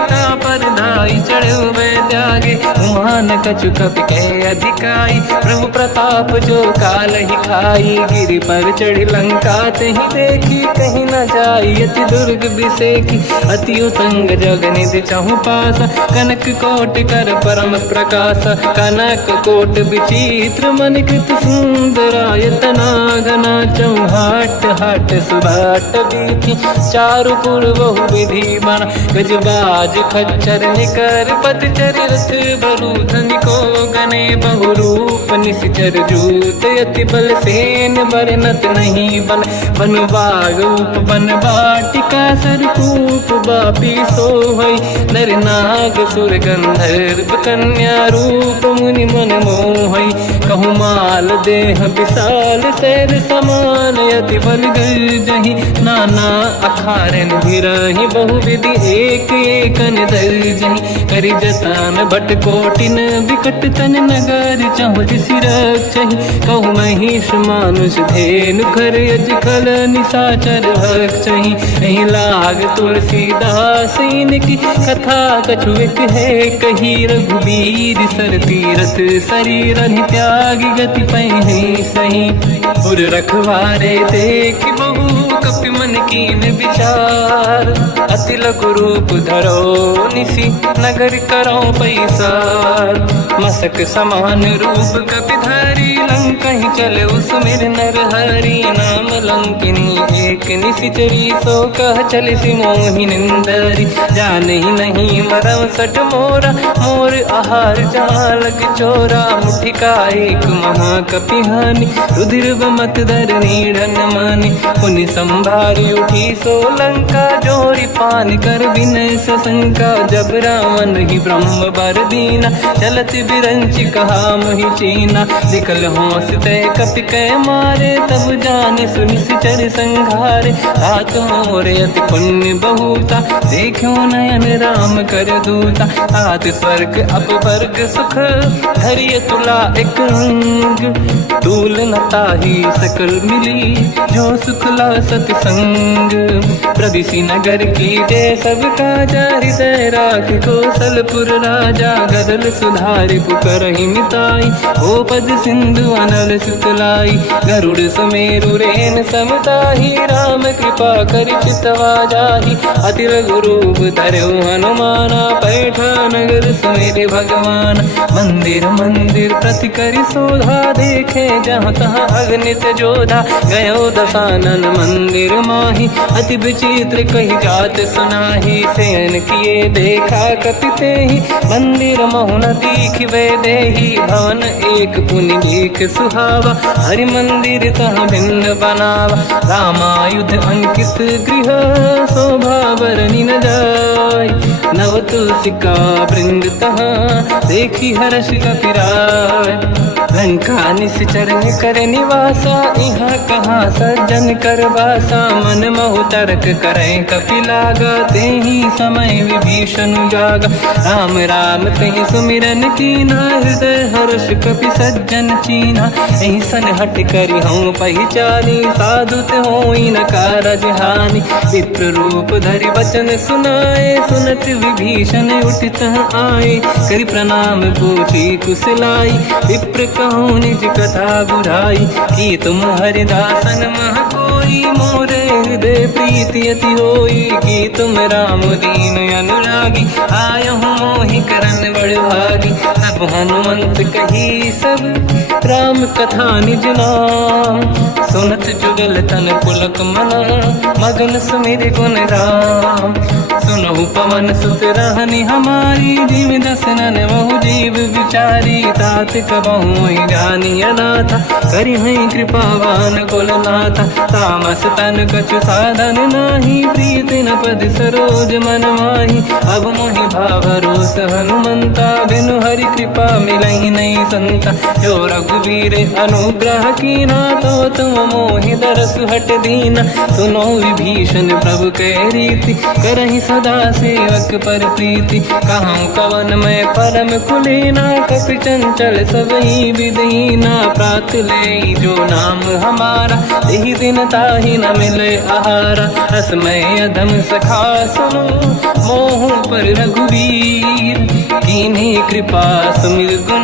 पर धाई चढ़ो वै त्यागे। उमान कछु कपि कह अधिकाई, प्रभु प्रताप जो काल ही खाई। गिरि पर चढ़ी लंका तेहि देखी, कहीं न जाई अति दुर्ग बिसेकी। अति उतंग जग निधि चहु पासा, कनक कोट कर परम प्रकाश। कनक कोट विचित्र मन कृत सुंदरायतना। घना चौहाट हाट सुभाट बीथी, चारु पुर बहु विधि बना। गजबाज खच्चर निकर पतचर, रथ बरु धनिको गने बहु रूप। निशिचर जूत अति बल सेन, बरनत नहीं बल। बन बाग उप बन बाटिका, सरकूप बापी सोहई। नर नाग सुर गंधर्व कन्या, रूप मुनि मन मोहई। कहु माल देह विशाल, सैर समान अति बल गर्जहि। नाना अखारन भिरहि, बहु विधि एक एकन दर्जहि। करि जतान भट कोटिन, विकट तन नगर चहु दिसि रक्षहि। कहु महिष मानुष धेनु, खर यज खल निशाचर भक्षहि। एहि लाग तुलसीदास इनकी, कथा कछु एक है कही। रघुबीर सर तीरथ शरीर, त्यागी गति पहि सही। पुर रखवारे देख बहु, कपि मन कीन विचार। अति लघु रूप धरो निसी, नगर करो पैसार। मसक समान रूप कपि धरी, लंका ही चले उसमेर नर हरि। नाम लंकिनी एक निशिचरी, सो कह चले सि मोहि निंदरी। जाने ही नहीं मरम सट मोरा, मोर आहार जहाँ लग चोरा। मुठिका एक महाकपि हानि, रुधिर बमत धरनी ढन मानि। पुनि संभारी उठी सो लंका, जोरी पान कर विनय सशंका। जब रावण ही ब्रह्म बर दीना, चलत बिरंच कहा मोहि चीना। निकल होश तय कपि कै मारे, तब जाने सुनिश्चर संघारे। हाथ मोरे अति पुण्य बहुता, देखो नयन राम कर दूता। हाथ स्वर्ग अपवर्ग सुख, धरिय तुला एक अंग। दूल न ताहि सकल मिली, जो सुखला सतसंग। प्रविशि नगर की जय सब काजा, हृदय राख कौशलपुर राजा। गदल सुधारि पुकारहि मिताई, ओ पद सिंधु अनल सुतलाई। गरुड़ सुमेरु रेन समताहि, राम कृपा करि चितवा जाहि। अति लघु रूप धरऊ हनुमाना, पैठा नगर समेरे भगवान। मंदिर मंदिर प्रति करि शोधा, देखे जहाँ तहाँ अगणित जोधा। गयो दशानन मंदिर माहि, अति विचित्र कही जात सुनाहि। शयन किए देखा कपि तेहि, मंदिर महु न दीखिबे देहि। भवन एक पुनि देख सुहावा, हरि मंदिर तहाँ भिन्न बनावा। रामायुध अंकित गृह, शोभा बरनि न जाय। नव तुलसिका वृंद तहाँ, देखी हर्ष कपि राय। लंका निश्चर कर निवासा, यहाँ कहाँ सज्जन कर वासा। मन महु तर्क करें कपिलागा, तेहि समय विभीषण जागा। राम राम तेहि सुमिरन कीना, हृदय हर्ष कपि सज्जन चीन्हा। ऐसन हट करि हूँ पहिचानी, साधु होई न कारज हानि। विप्र रूप धरि वचन सुनाए, सुनत विभीषण उठित आए। करि प्रणाम पूछी कुशलाई, विप्र कहूँ निज कथा बुझाई। कि तुम हरिदासन मह कोई, मोरे हृदय प्रीति अति होई। कि तुम राम दीन अनुरागी, आयहु मोहि करन बड़ भागी। तब हनुमंत कही सब राम कथा निज नाम, सुनत जुगल तन पुलक मना, मगन सुमिर गुण राम। सुनहु पवन सुत रहनि हमारी, जीव दसनन महु जीव विचारी। तात कबहु जानी अनाथा, करि हैं कृपावान कुलनाथा। तामस तन कछु साधन नाही, प्रीति न पद सरोज मन माही। अब मोहि भावरोस हनुमंता, बिनु हरि कृपा मिलहि नहीं संता। जो रघुवीर अनुग्रह कीना, तो तुम मोहि दरस हट दीना। सुनो विभीषण प्रभु के रीति, करहि सदा सेवक पर प्रीति। कहूँ कवन मैं परम कुलीना, कपि चंचल सबहि विदहीना। प्रात ले जो नाम हमारा, यही दिन ताहि न मिले आहारा। रसमय अधम सखा सुनो, मोह पर रघुवीर। कीन्ही कृपा सुमिर गुण,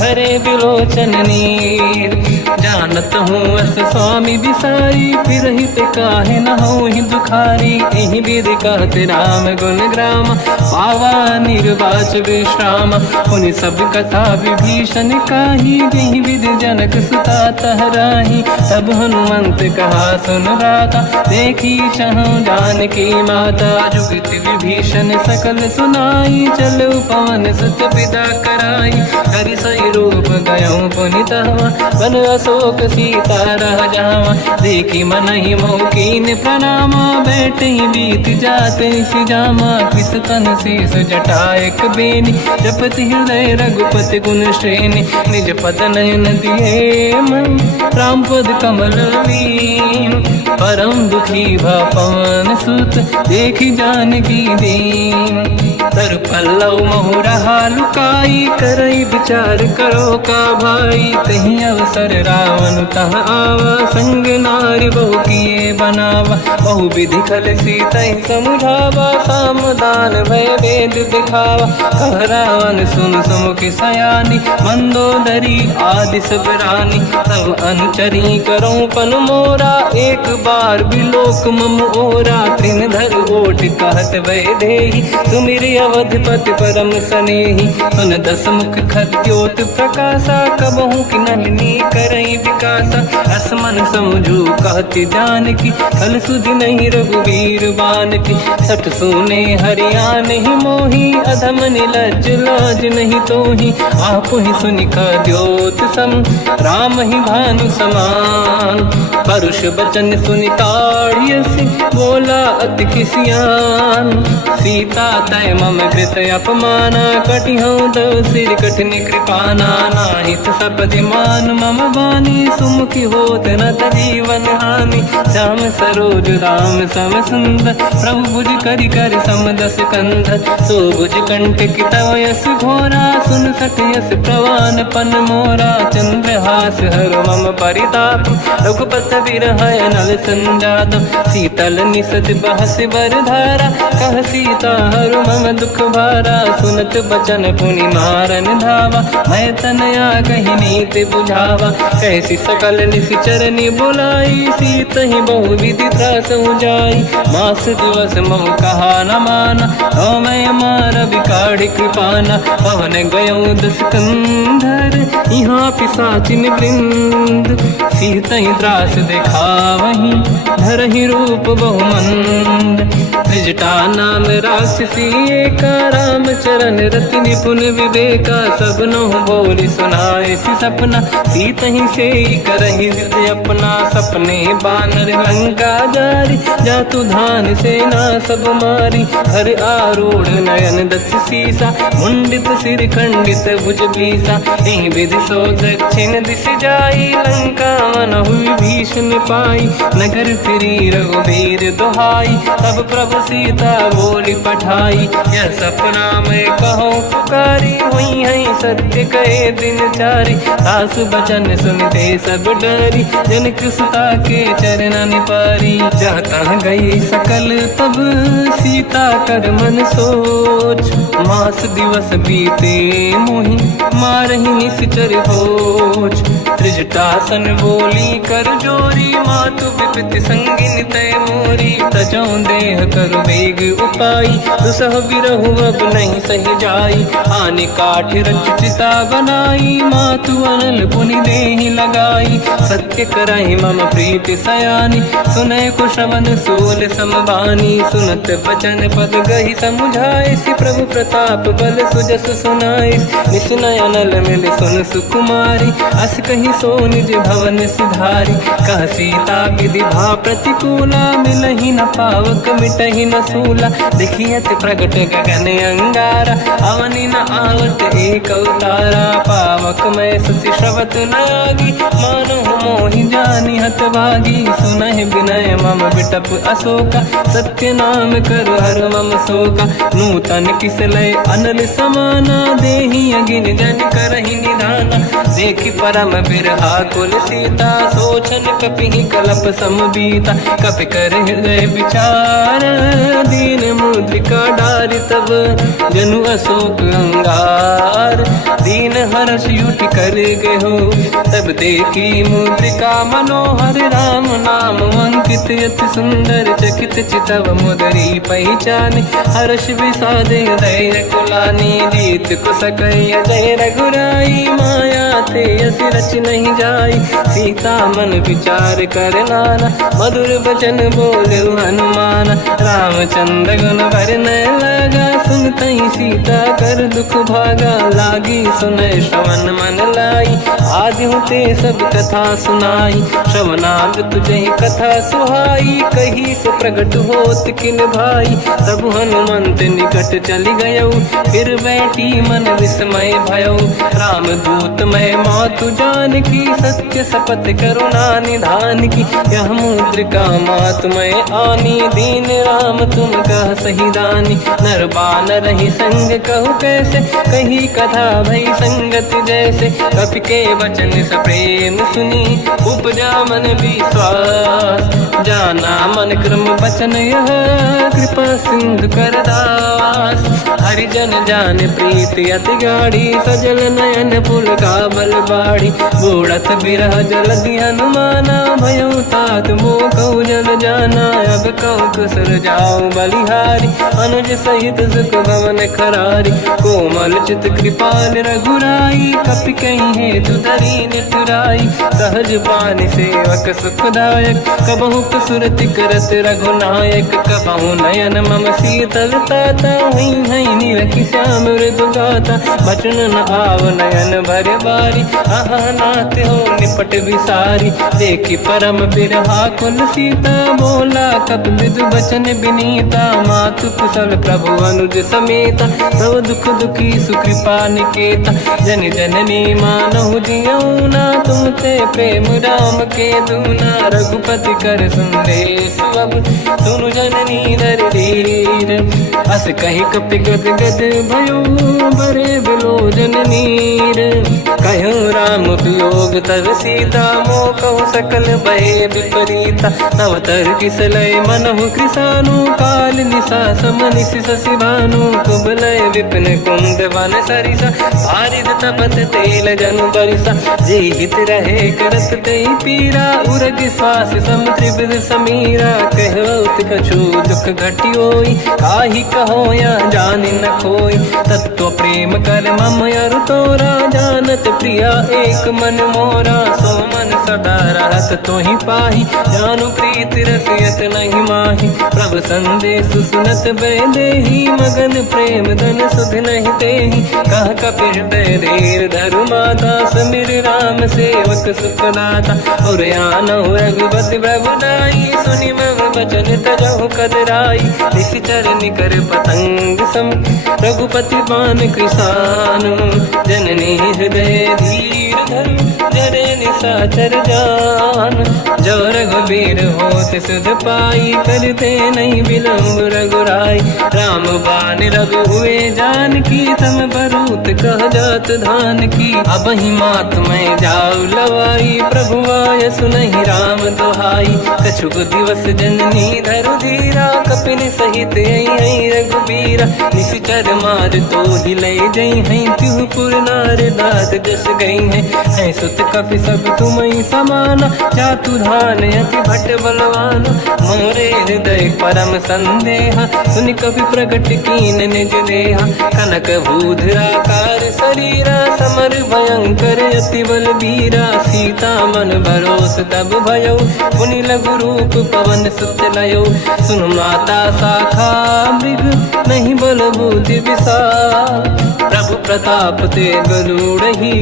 हरे बिलोचन नीर। जानत हूँ अस स्वामी बिसाई, फिर हित काहे न हो ही दुखारी। यही विधि कहते राम गुण ग्राम, पावा निर्वाच विश्राम। उन सब कथा विभीषण काही, यही विधि जनक सुता तहराही। तब हनुमंत कहा सुन राता, देखी चहु जानकी माता। जुगत विभीषण सकल सुनाई, चलो पवन सुत पिता कराई। हरि सही रूप गयो पुनितवा, वन अशोक सीता रह जावा। देखी मनहि मोकीन प्रणामा, बैठे बीत जाते सिजामा। किस तन शीस जटा एक बेनी, जपति हृदय रघुपति गुण श्रेणी। निज पद नयन दिए मन, राम पद कमल लीन। परम दुखी भा पवन सुत, देखी जानकी दीन। तर पल्लव महु रहा लुकाई, करई विचार करो का भाई। तही अवसर रावण तह आवा, संग नारी बहु किए बनावा। बहु विधि खल सीतहि समुझावा, सामदान भय वेद दिखावा। कह रावण सुन सुमुखि सयानी, मंदोदरी आदि सब रानी। तब अनुचरी करो पन मोरा, एक बार बिलोक मम ओरा। त्रिन धर ओट कहत भय देहि, सुमिरि अवधपति परम सनेहि। सुन दस मुख खद्योत प्रकाशा, कबहु कि नलिनी करई विकासा। असमन समझू कहति जानकी, कल सुधि नहीं रघुवीर बानकी। सठ सुने हरिया नहीं मोही, अधम निलज लाज नहीं तोही। आपु ही सुनि खद्योत सम, राम ही भानु समान। परुष बचन सुनि ताड़ियसि, बोला अति किसियान। सीता तय मम कृत अपमाना, कटिहउँ दो सिर कठिन कृपाना। नाहित सपदि मान मम बानी, सुमुखि होत न जीवन हानि। श्याम सरोज राम सम सुंदर, प्रभु भुज करि कर समदस कंधर। सो भुज कंठ की तव यस घोरा, सुन सठ यस प्रवान पन मोरा। चंद्रहास हर मम परिताप, रघुपत बिरहय नल संजात। शीतल निसत बहस बरधारा, कह सीता हर मम दुख भारा। सुनत बचन पुनि मारन धावा, मैं तनया कही नीति बुझावा। कैसी सकल निश्चरनि बुलाई, सीतहि बहु विधि त्रास जाई। मास दिवस महु कहा न माना, तो मैं मार बिकाढ़ कृपाना। पवन गयो दस कंधर, यहाँ पिशाचिन वृंद। सीतहि त्रास दिखावहीं, धरहि रूप बहुमंद। त्रिजटा नाम राक्षसी एका, राम चरण रति निपुण विवेका, सब नहुँ बोली सुनाए सी सपना, सीतहि से करहि जित अपना, सपने बानर लंका जारी, जातु धान सेना सब मारी, हर आरूढ़ नयन दस सीसा, मुंडित सिर खंडित भुज बीसा, एहि विधि सो दक्षिण दिश जाई, लंका मनहु विभीषण पाई, नगर फिरी रघुबीर दुहाई, तब प्रभु सीता बोली पठाई, यह सपना मैं कहूँ पुकारी, हुई है सत्य कहे दिन चारी, सास बचन सुनते सब डरी, जनक सुता के चरण पारी, जाता गई सकल तब सीता कर मन सोच, मास दिवस बीते मोहि मारहि निश्चर होच, त्रिजटासन बोली कर जोरी, मातु विपति संगिन तय मोरी, तजौ देह कर वेग उपाई, दुसह बिरहु अब नहीं सही जाई, हानि काठ रचिता बनाई, मातु अनल पुनि देहि लगाई, सत्य करहि मम प्रीति सयानी, सुनय को श्रवण सूल समबानी, सुनत बचन पद गहि समुझाए, सि प्रभु प्रताप बल सुजस सुनाई, निसनय अनल मिल सुन सुकुमारी, अस कहि सो निज भवन सिधारी, कह सीता विधि भा प्रतिकूला, मिलहि न पावक मिटहि न सूला, देखियत प्रगट गगन अंगारा, अवनि न आवत एक अवतारा, पावक मैं सुसि श्रवत न आगी, मानो मोहि जानि हत भागी, सुनहि विनय मम बिटप अशोका, सत्य नाम कर हर मम शोका, नूतन किसलय अनल समाना, देहि अगिन जन करहि निधाना, देखि परम बिरहा कुल सीता, सोचन कपिहि कलप समबीता, कपि कर हृदय विचार, दीन मुद्रिका डारि तब जनु अशोक अंगार, दीन हर्ष युट कर गहो, तब देखी मुद्रिका मनोहर, राम नाम अंकित अति सुंदर, चकित चितव मुदरी पहचान, हर्ष विषाद हृदय कुलानी, जीत को सकय जय रघुराई, माया ते अस रच नहीं जाई, सीता मन विचार कर नाना, मधुर बचन बोले हनुमान, रामचंद्र गुण भरने लगा, सुनतहि सीता कर दुख भागा, लागी सुनय श्रवण मन लाई, आदि होते सब कथा सुनाई, श्रवणाग तुझे कथा सुहाई, कही से प्रगट होत किन भाई, तब हनुमंत निकट चली गयो, फिर बैठी मन विस्मय भयो, राम दूत मैं मातु जान की, सत्य शपथ करुणा निधान की, यह मुद्रिका मातु मैं आनी, दीन राम तुम कह सही दानी, नर बानर ही संग कहु कैसे, कही कथा भई संगति जैसे, कपि के वचन सप्रेम सुनी, उपजा मन विश्वास, जाना मन क्रम वचन यह, कृपा सिंधु कर दास, हरिजन जान प्रीति अति गाढ़ी, सजल नयन पुल का बल बाढ़ी, बूढ़त बिरह जलधि हनुमाना, भयउ तात मोह कहु जल जाना, अब कहु कुशल जाओ बलिहारी, अनुज सहित सुख भवन खरारी, कोमल चित कृपाल रघुराई, कपि कहीं हेतु धरी निठुराई, सहज पानि सेवक सुखदायक, कबहु सुरति करत रघुनायक, कबहु नयन मम शीतल ताता, हुई है निरखि श्याम मृदु गाता, बचन न आव नयन भर बारी, आहा नाथ हो निपट विसारी, देखि परम बिरहा कुल सीता, बोला कप विदु बचन विनीता, मातु कुशल प्रभु अनुज समेता, सब दुख दुखी सुकृपा निकेता, जन जननी मानहु जियौना, तुम ते प्रेम राम के दूना, रघुपति कर संदेश अब सुनु जननी नर धीर, अस कहि कपि गद गद भयो, बरे बिलोचन नीर, कहूँ राम वियोग तर सीता, मोह कहु सकल भय विपरीता, नव तर किसलय मनहु कृसानु, काल निशा समनिश शशि भानु, कुबलय विपिन कुंद वन सरिसा, पारिद तपत तेल जनु बरिसा, जे हित रहे करत ते पीरा, उरग श्वास सम त्रिविध समीरा, कहत कछु दुख घटी होई, काहि कहो या जानि न खोई, तत्व प्रेम कर मम अरु तोरा, जानत प्रिया एक मन मोरा सो मन सदा रहत तो ही पाही जानु प्रीत रसियत नहीं माही प्रभु संदेश सुनत बेदेही मगन प्रेम धन सुध नहीं तेही कह कपिर दय धीर धरु माता समीर राम सेवक सुखदाता और आनो रघुपति प्रभु नाई सुनि मम बचन तजहु कदराई निश्चर निकर पतंग सम रघुपति पान कृषानु जननी हृदय धीर धरु जरे निशाचर जान जो रघुबीर होत सुध पाई करते नहीं विलम्ब रघुराई राम बान रघु हुए जान की तम बरूत कह जात धान की अब ही मात में जाऊ लवाई प्रभु आय सुनहि राम दोहाई कछुक दिवस जननी धरु धीरा कपिन सहित आई रघुबीरा निश्चर मार तो ही ले जई हैं त्युपुर नार दात जस गई है सुत कपि सब तुमई समाना जातु धान अति भट बलवान मोरे हृदय परम संदेहा सुनि कपि प्रकट कीन निज देहा कनक भूधराकार शरीरा समर भयंकर अति बल बीरा सीता मन भरोस तब भयो पुनि लघु रूप पवन सुत लयो सुन माता शाखा मृग नहीं बल बुद्धि विशाल प्रभु प्रताप ते गरुड़हि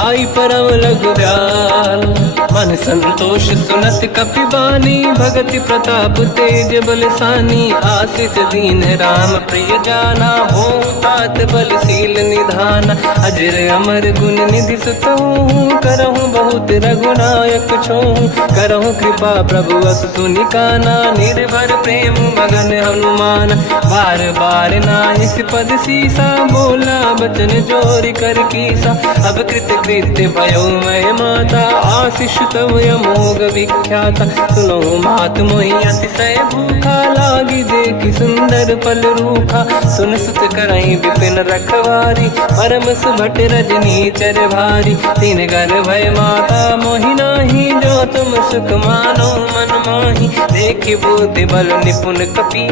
आई परम लघु दयाल मन संतोष सुनत कपि बानी भगति प्रताप तेज बलसानी आशीष दीन राम प्रिय जाना हो तात बलशील निधान अजर अमर गुण निधि सुतहु करहु बहुत रघुनायक छोहु करहु कृपा प्रभु अस सुनि काना निर्भर प्रेम मगन हनुमान बार बार नायस पद सीसा बोला बचन जोरी कर कीसा अब कृत कृत्य भयो मैं माता आशीष तव अमोघ विख्याता सुनो मात मोहि अतिशय भूखा लागी देखि सुंदर पल रूखा सुन सुत करई विपिन रखवारी परम सुभट रजनी चर भारी तीन घर भय माता मोहि नाही जो तुम सुख मानो मन माही देखि बुद्धि बल निपुण कपि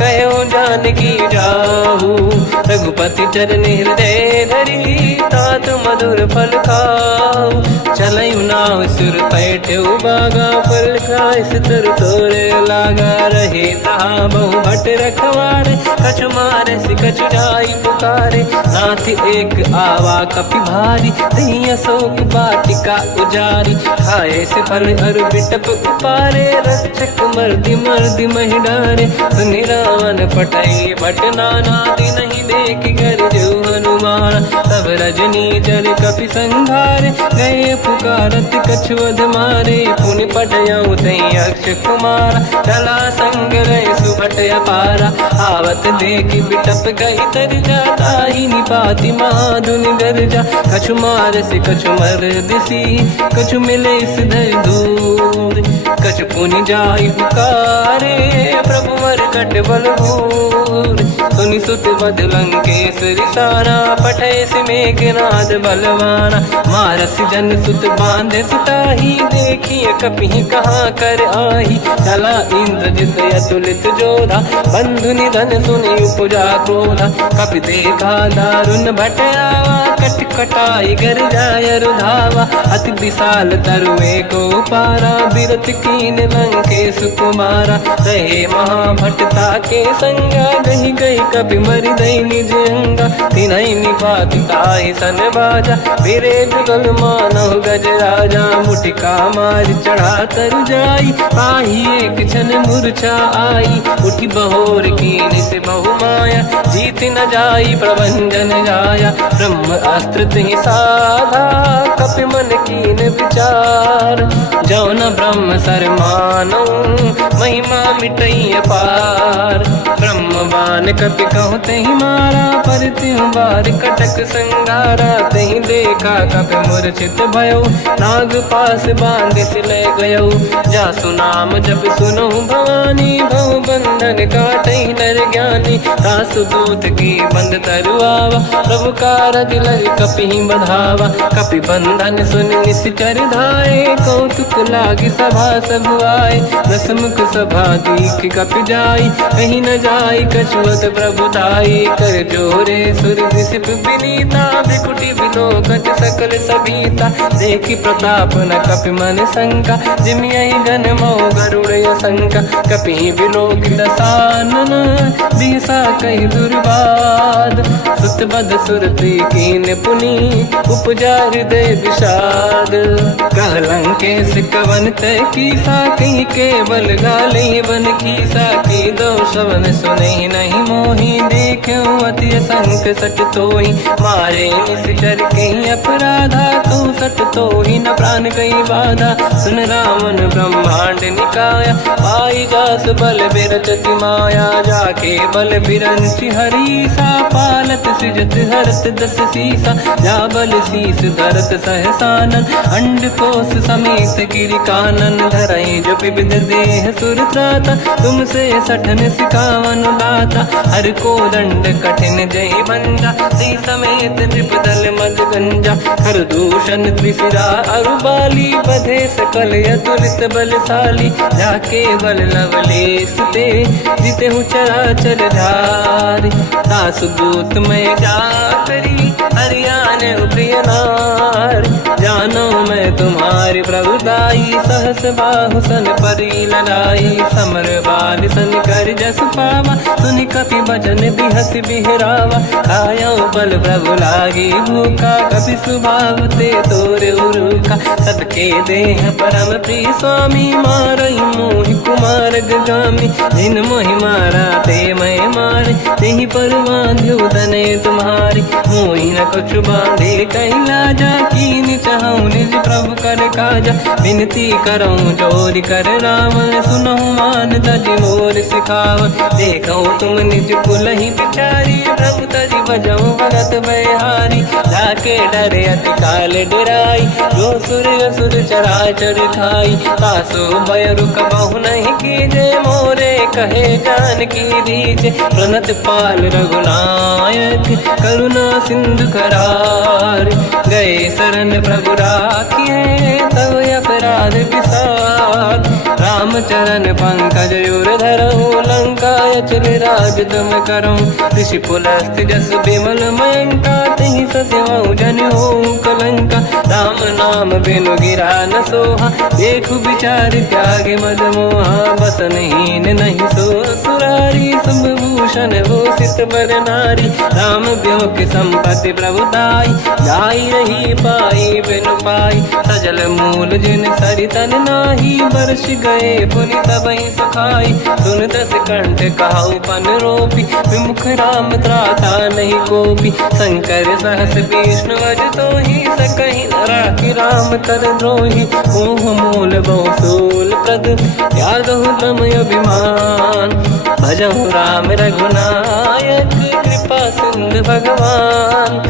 कहो जानकी जाहू रघुपति चरण हृदय धरी तात मधुर फल खाऊ चलयु नाव सुर पैठे बागा फल खाय सितर तोरे लागा रहे तहा बहु भट रखवारे कछु मारे सि कछु जाई पुकारे नाथ एक आवा कपि भारी दही अशोक बाटिका उजारी खाए से फल अरु बिटप उपारे रक्षक मर्दि मर्दि महि डारे सुनि रावण पटई भट नानादि नहीं देख कर जो हनुमान तब रजनी चर कपि संघारे गए पुकारत कछुअध मारे पुनि पटयऊ तई अक्ष कुमार चला संग रहे सुभट अपारा आवत देखि बिटप गई तर जाता ही निपाति माधुन गर्जा कछु मार से कछु मर दिसी कछु मिले इस धर दूर कछु पुनि जाई पुकारे प्रभु मर कट बलभूर सुनि सुत बद लंकेश्वरी सारा पठय से मेघनाद बलवाना मारस जन सुत बांधे सुताही देखिए कपि कहाँ कर आही चला इंद्रजित अतुलित जोधा बंधु निधन सुनि उपजा क्रोधा कपि देखा दारुण भटयावा कट कटाई गर जाय रुधावा अति विशाल तरुए को पारा बिरत कीन लंकेश कुमारा रहे महाभटता के संगा गही गई कपि मरि दई निज अंगा तिनहि निपाति ताहि सन बाजा बिरे बिगल मानव गज राजा मुटिका मार चढ़ा तर जाई पाही एक क्षण मूर्छा आई उठी बहोर कीन से बहु माया जीत न जाई प्रभंजन जाया ब्रह्म अस्त्र तिहि साधा कपि मन कीन विचार जो न ब्रह्म सर मानो महिमा मिटई अपार ब्रह्म बान कपि कहु तहि मारा पर तिहु बार कटक संगारा तहि देखा कपि मूर्छित भयो नाग पास बांध सिले गयो जासु नाम जप सुनो भवानी भव बंधन काटई नर ज्ञानी दासु दूत की बंद तरुआवा प्रभु कारज लग कपि बधावा कपि बंधन सुन निश्चर धाये कौतुक लागी सभा सब प्रभु आए, दसमुख सभा दीख कप जाई, कहीं न जाई कछुअत प्रभु ताई। कर जोरे सुर दिसिप विनीता, बिकुटी बिलोकत सकल सबीता, देखी प्रताप न कपि मन शंका, जिमियहि गन मऊ गरुड़ शंका। कपि बिलोक दसानन, दिशा कहि दुर्बाद, सुत बद सुरति कीन पुनी, उपजा हृदय विषाद। कहलंकेश कवन तय कीसा, कहीं केवल गाली बन कीसा, की दो शवन सुनहि नहीं मोही, देखे अति संक सट तोहि, मारे निश्चर कहीं अपराधा, तू सट तोहि न प्राण कहीं बाधा। सुन रावण ब्रह्मांड निकाया, पाई जास बल बिरचति माया, जाके बल बिरंचि हरीसा, पालत सृजत हरत दस सीसा, जा बल शीस धरत सहसानन, अंड कोश समेत गिरि कानन, धरई जो विविध देह सुर त्राता, तुमसे सठन सिखावन दाता। हर को दंड कठिन जय बंजा, सी समेत नृपदल मद गंजा, हर दूषण त्रिशिरा अरुबाली, बधे सकल अतुलित बलशाली, जाके बल लवलेश ते, जिते हूँ चराचर धारी। दास दूत में जाकरी, हरियाने प्रिय नार, जानो मैं तुम्हारी प्रभुताई, सहस बाहु सन परी लड़ाई, समर बाल सन कर जस पावा, सुनि कपि बचन बिहस बिहरावा। खायो बल प्रभु लागी भूखा, कपि स्वभाव ते तोरे उरुखा, सबके देह परम प्रिय स्वामी, मारई मोहि कुमार गामी, जिन मोहि मारा ते मैं मारे, तेहि पर बांध्यो दने तुम्हारी। मोहि न कुछ बांधे कैला जा, कीन चाहूं निज प्रभु कर काजा, विनती करऊं जोर कर रावण, सुनहु मान तज मोर सिखावन। देखो तुम निज कुलहि बिचारी, प्रभु तज बजऊं भगत बयहारी, जाके डरे अति काल डराई, जो सुर असुर चराचर खाई। तासो भय रुक बहु नहीं कीजे, मोरे कहे जानकी दीजे, प्रणत पाल रघुनायक, करुणा सिंधु करार। गए शरण प्रभु राखिए, तब अपराध विसार, रामचरण पंकज उर धरऊं, लंका अचल राज तुम करऊं। ऋषि पुलस्त जस विमल मयंका, तहि ससेवऊं जन होऊं कलंका। राम नाम बिनु गिरा न सोहा, देखु विचार त्यागे मद मोहा। बसनहीन नहीं सो सुरारी, शुभ भूषण भूषित बर नारी। राम ब्योह की संपत्ति प्रभुताई, जाई रही पाई बिनु पाई। सजल मूल जिन सरितन नाही, वर्ष गए पुनि तबहि सुखाई। सुन दस कंठ कहाऊ पन रोपी, विमुख राम त्राता नहीं कोपी। शंकर सहस विष्णु अज तोहि, सकहि न राखि राम कर द्रोही। मोह मूल बहु सूल प्रद, त्यागहु तम अभिमान। भजहु राम रघुनायक, कृपा सिंधु भगवान।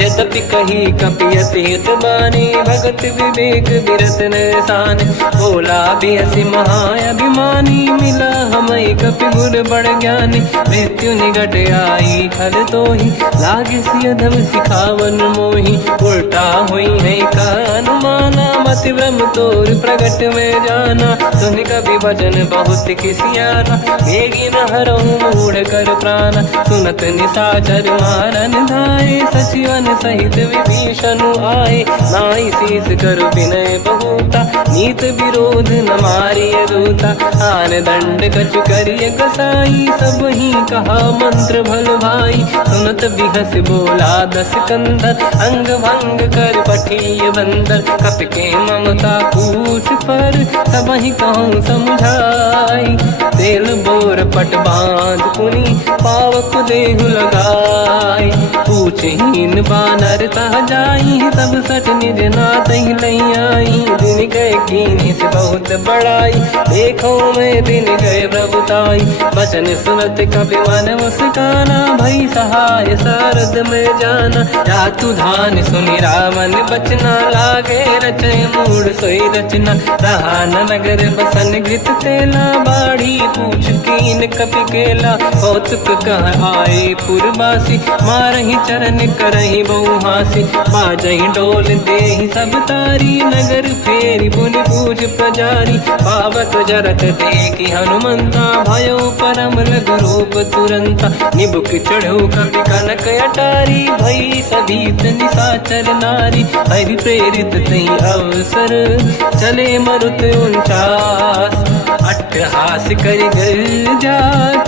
यद्यपि कही कपियति हित बानी, भगत विवेक विरत निशान। बोला बिहसि महाअभिमानी, मिला हमई कपि गुर बड़ ज्ञानी। मृत्यु निकट आई खल तोहि, लागे सियधम सिखावन मोहि। उल्टा हुई है का अनुमाना, मति ब्रह्म तोर प्रगट में जाना। सुनि कपि वचन बहुत खिसियाना, भेगी न हरहु मूढ़ कर प्राण। सुनत निशाचर मारन धाये, सचिवन सहित विभीषण आए। नाई शीस कर विनय बहुता, नीत विरोध न मारिय दूता। आन दंड कछु करिय कसाई, सब ही कहा मंत्र भल भाई। सुनत बिहस बोला दस कंधर, अंग भंग कर पठिय बंदर। कपि के ममता पूछ पर, सब ही कहूँ समझाई। तेल बोर पट बांध पुनि, पावक देहु लगाई। पूछहीन बानर तह जाई, तब सठ निज नाथ ही लई आई। दिन गए कीनी से बहुत बड़ाई, देखो मैं दिन गए प्रभुताई। बचन सुनत कपि मन मुस्काना, भई सहाय सारद में जाना। जातु धान सुनि रावण बचना, लागे रचय मूढ़ सोई रचना। रहा न नगर बसन घृत तेला, बाढ़ी पूछ कीन कपि केला। कौतुक कह आए पुरवासी, मारहि चरण करही बहु हासी बाजही डोल देहि सब तारी नगर फेरी पुन पूज प्रजारी पावक जरत देखी हनुमंता भयो परम लघु रूप तुरंता निबुक चढ़ो कवि कनक अटारी भई सभीत निशाचर नारी हरि प्रेरित तई अवसर चले मरुत 49 अट्टहास कर जा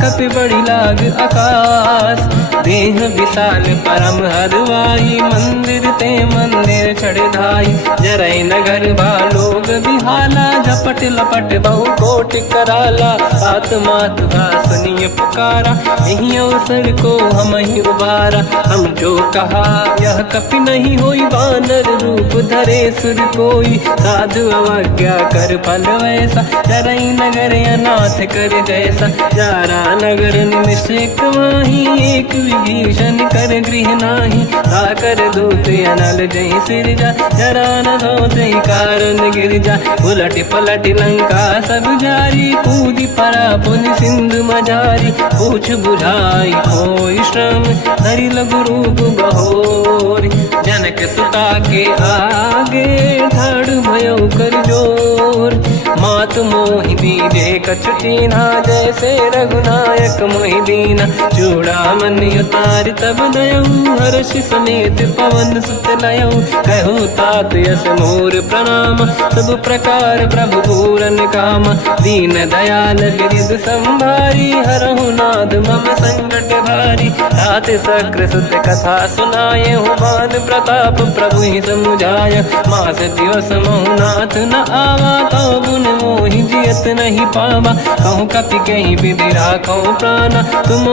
कपि बड़ी लाग आकाश देह विशाल परम हरवाई मंदिर ते मंदिर चढ़ाई जरई नगर बालोग बिहाला झपट लपट बहु कोट कराला आत्मात सुनिय पुकारा यही अवसर को हम ही उबारा हम जो कहा यह कपि नहीं होई वानर रूप धरे सुर कोई साधु अवज्ञा कर फल वैसा जरई नगर अनाथ कर जैसा जारा नगर निमिषक माही एक विभीषण कर गृह नाही आकर दूत अनल जय सिरजा जरा न होते कारण गिरजा उलट पलट लंका सब जारी कूदी परा पुन सिंधु मजारी पूछ बुझाई कोई श्रम धरि लघु रूप बहोरी जनक सुता के आगे ठाड़ भयो कर जोर मात मोहि दीजे कछु चीन्हा जैसे रघुनायक मोहि दीना चूड़ामन उतार तब दयऊ हर्ष समेत पवन सुत लयऊ कहो तात यस मोर प्रणाम सब प्रकार प्रभु पूरन काम दीन दयाल गिरिध संभारी हरहु नाद मम संकट भारी तात सक्र सुत कथा सुनाये हुमान प्रताप प्रभु ही समुझाय मास दिवस महुनाथ न आवा तो बुन मोहि जियत नहीं पावा कहूँ कपि कहीं विधि राखो प्राणा तुम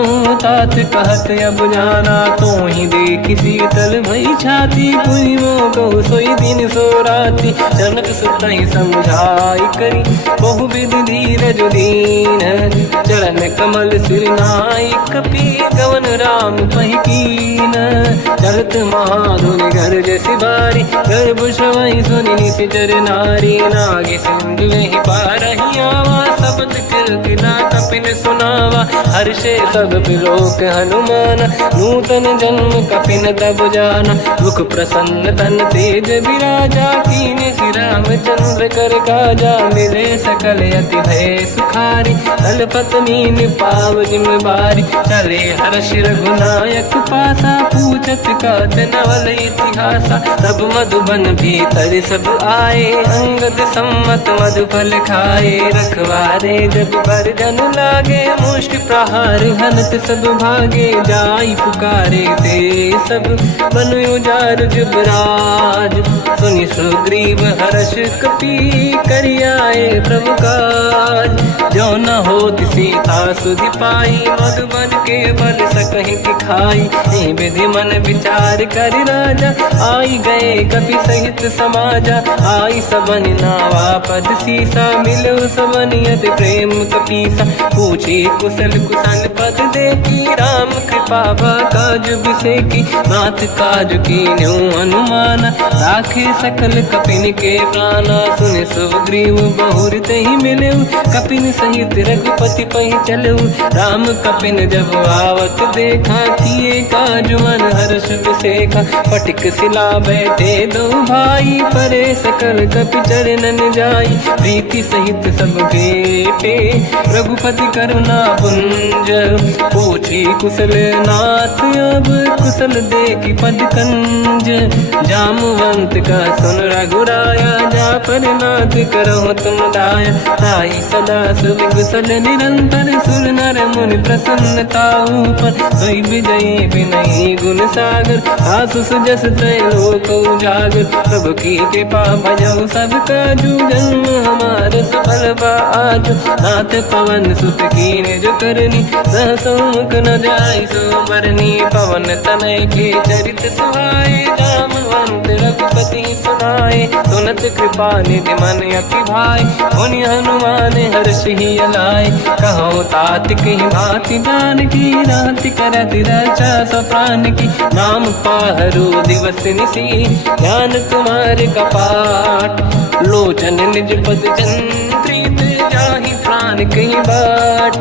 तात कहत अब जाना तो ही देखी शीतल भई छाती पुनि मोह कहु सोई दिन सो राती जनक सुत ही समझाई करी बहु विधि धीरज दीन चरण कमल सिर नाई कपि गवन राम पहि कीन चलत महाधुनि गर्ज सिबारी गर्भ श्रवई सुनि निशिचर नारी नागे सिंधु ही पारही आवा शब्द कीर्तिना कपिन सुनावा हर्षे सब बिलोक हनुमान नूतन जन्म कपिन तब जाना मुख प्रसन्न तन तेज विराजा कीने श्री रामचंद्र कर काजा मिले सकल अति भय सुखारी तलपत मीन पाव जिम बारी चले हर्ष रघुनायक पासा पूछत कात नवल इतिहासा तब मधुबन भीतर सब आए अंगद सम्मत मधुफल खाए रखवारे जब पर जन लागे मुष्ट प्रहार हनत सब भागे जाई पुकारे ते सब बन उजार जुबराज सुनि सुग्रीव हर्ष कपि करियाए प्रभु काज जो न होत सीता सुधि पाई मधुबन के बल सकहि दिखाई विधि मन विचार कर राजा आई गए कपि सहित समाजा आई सबन नावा पद सीसा मिलो सबन यदि प्रेम कपीसा पूछे कुशल कुशल पद देखी राम कृपा काज बिसेकी नाथ काज की न्यू हनुमान राखे सकल कपिन के प्राणा सुन सुग्रीव बहुर ही मिले कपिन सहित रघुपति पहि चलऊ राम कपिन जब आवत देखा किए काज मन हर्ष बिसेखा पटिक सिला बैठे दो भाई परे सकल कपि चरणन जाई प्रीति सहित सब भेटे रघुपति करुणा पुंज पूछी कुशल नाथ अब कुशल देखी पद कंज जामवंत का सुन रघुराया जा पर नाथ करहु तुम दाया ताई सदा सुख कुशल निरंतर सुर नर मुनि प्रसन्नता ऊपर सोई विजयी विनयी गुण सागर आसु सुजस त्रैलोक उजागर प्रभु की कृपा भजऊ सब काजू जन्म हमार सफल आज नाथ पवन सुत कीने जो करनी सहसो मुख न जाय सो मरनी पवन तनय के चरित सुहाए जामवंत रघुपति सुनाए सुनत कृपा निधि मन अति भाई मुनि हनुमान हर्ष ही अलाए कहो तात कहीं भांति जान की राति करत रचा सप्राण की नाम पाहरु दिवस निसी ध्यान तुम्हारे कपाट लोचन निज पद चंद्रित जाहि प्राण कहीं बाट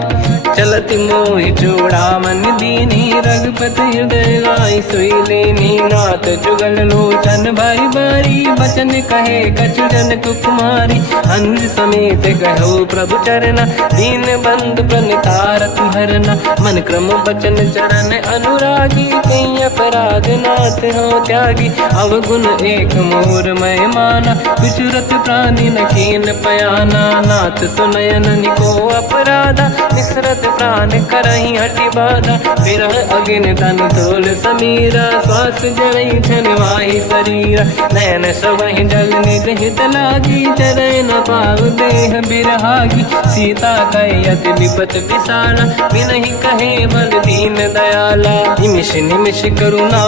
चलत मोहि चूड़ामन दीनी रघुपति हृदय गाई सोई लेनी नाथ जुगल लोचन भाई बारी बचन कहे कछु जन कुमारी अनुज समेत गहो प्रभु चरना दीन बंधु प्रणितारत हरना मन क्रम बचन चरण अनुरागी कई अपराध नाथ हो त्यागी अवगुण एक मोर मैं माना विचुरत प्राणी न कीन पयाना नाथ सुनयन निको अपराधा निसरत प्राण करही हटि बाधा विरह अगिन तन तोल समीरा श्वास जरई छनवाही शरीरा नयन सबहि जल निज हित लागी चरय न पाव देह बिरहागी सीता कहे अति विपत विसाला बिनहि कहे बल दीन दयाला निमिष निमिष करुणा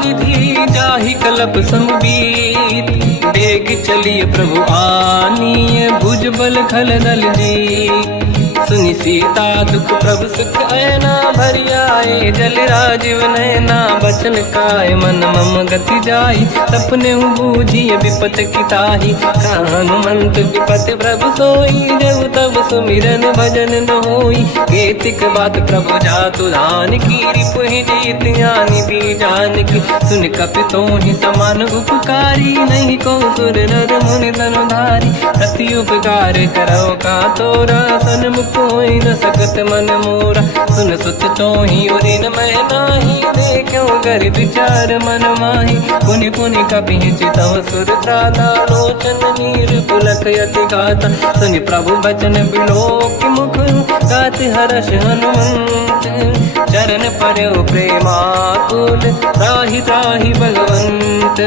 निधि जाहि कलप समबीत बेग चलिए प्रभु आनीय भुज बल खल दल जी सुनि सीता दुख प्रभु सुख ऐना भरि आए जल राजीव नैना बचन काय मन मम गति जाई सपने बूझी विपत किताही हनुमंत विपत प्रभु सोई जब तब सुमिरन भजन न होई केतिक बात प्रभु जातु धान की रिपुहि जीत ज्ञानी भी जान की सुन कपितों ही समान उपकारी नहीं को सुर नर मुनि धनुधारी प्रति उपकार करो का तोरा सन्मुख कोई न सकत मन मोरा सुन सुत चोही उरी न मैं नाही देखो कर विचार मन माही पुनि पुनि कपि चितव सुर त्राता लोचन नीर पुलक यति गाता सुनि प्रभु बचन बिलोक मुख गात हर्ष हनुमंत चरण पर्यो प्रेमाकुल त्राहि त्राहि भगवंत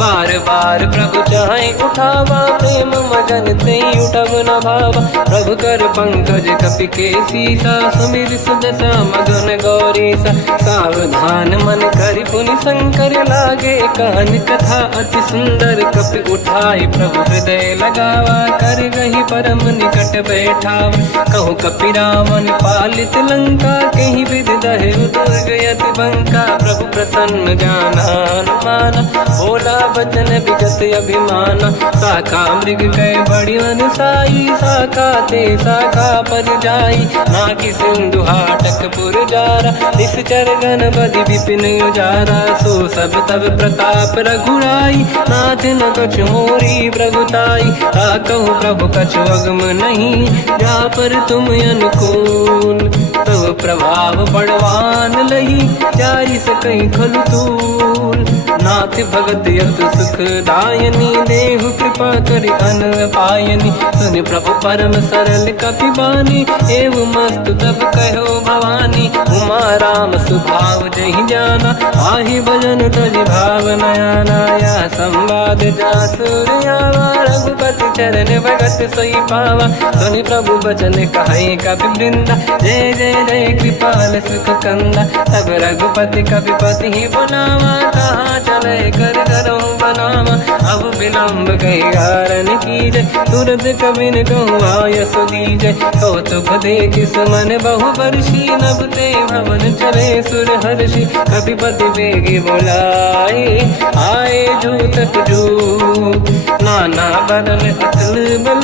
बार बार प्रभु चाहे उठावा प्रेम मगन ते उठब न भावा प्रभु कर पंकज कपि के सीसा सुमिर सुदशा मगन गौरीसा सावधान मन करि पुनि शंकर लागे कान कथा अति सुंदर कपि उठाई प्रभु हृदय लगावा कर गही परम निकट बैठावा कहु कपि रावण पालित लंका कहीं विद दहे दुर्ग यति बंका प्रभु प्रसन्न जाना अनुमाना बोला बचन विगत अभिमाना शाखा मृग कह बड़ी अनुसाई शाखा ते शाखा पर जाई नाकि सिंधु हाटक पुर जारा निश्चर गण बदि विपिन उजारा सो सब तब प्रताप रघुराई नाथ न कछु मोरी प्रभुताई कहु प्रभु कछु अगम नहीं जा पर तुम अनुकूल तब प्रभाव बड़वान लही जारी सकई खलु तूल नाथ भगत यत सुख दायनी देहु कृपा करि अन पायनी सुन प्रभु परम सरल कपि बानी एव मस्त तब कहो भवानी उमा राम सुभाव जहि जाना आहि भजन तज भाव नयाना या संवाद जासुर आवा रघुपति चरण भगत सोई पावा सुनि प्रभु बचन कहे कपि वृंदा जय जय जय कृपाल सुख कंदा तब रघुपति कपिपति ही बनावा कहाँ चले कर करो बनावा अब विलम्ब कही कारण कीजे तुरंत कबिन कहूँ आयस दीजे कौतुक देख सुमन बहु वर्षी नभ ते भवन चले सुर हर्षि कपिपति बेगी बुलाए आए जूतक जूत नाना बदन अतल बल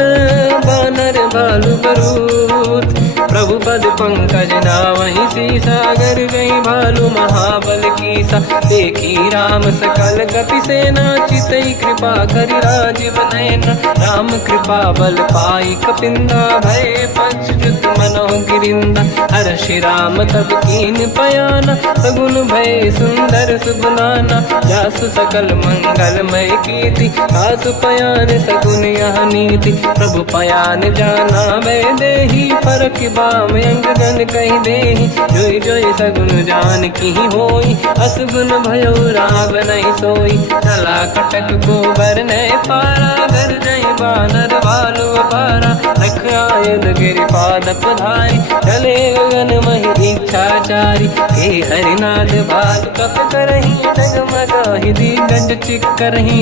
बानर भालु बरूत प्रभु पद पंकज नावहि सीसा गर गई भालु महाबल कीसा देखी राम सकल कपि सेना चितई कृपा करि राजीव नयना राम कृपा बल पाई कपिंदा भय पश्चात मनो गिरिंदा हर्षि राम तब कीन पयाना सगुन भय सुंदर सुगुनाना जासु सकल मंगलमय कीर्ति आसु पयान सगुन यह नीति प्रभु पयान जाना भय देहि फरक बाम अंग गन कही देहि जोई जोई सगुन जान की होई असगुन भयो राव नहीं सोई चला कटक को बर नहीं पारा घर जय बानर भालु पारा रख आयद गिरि पाद पधारी चले गगन महि इच्छाचारी हे हरिनाथ भाल कप करही जगमगाहि दिग्गज चिक्करही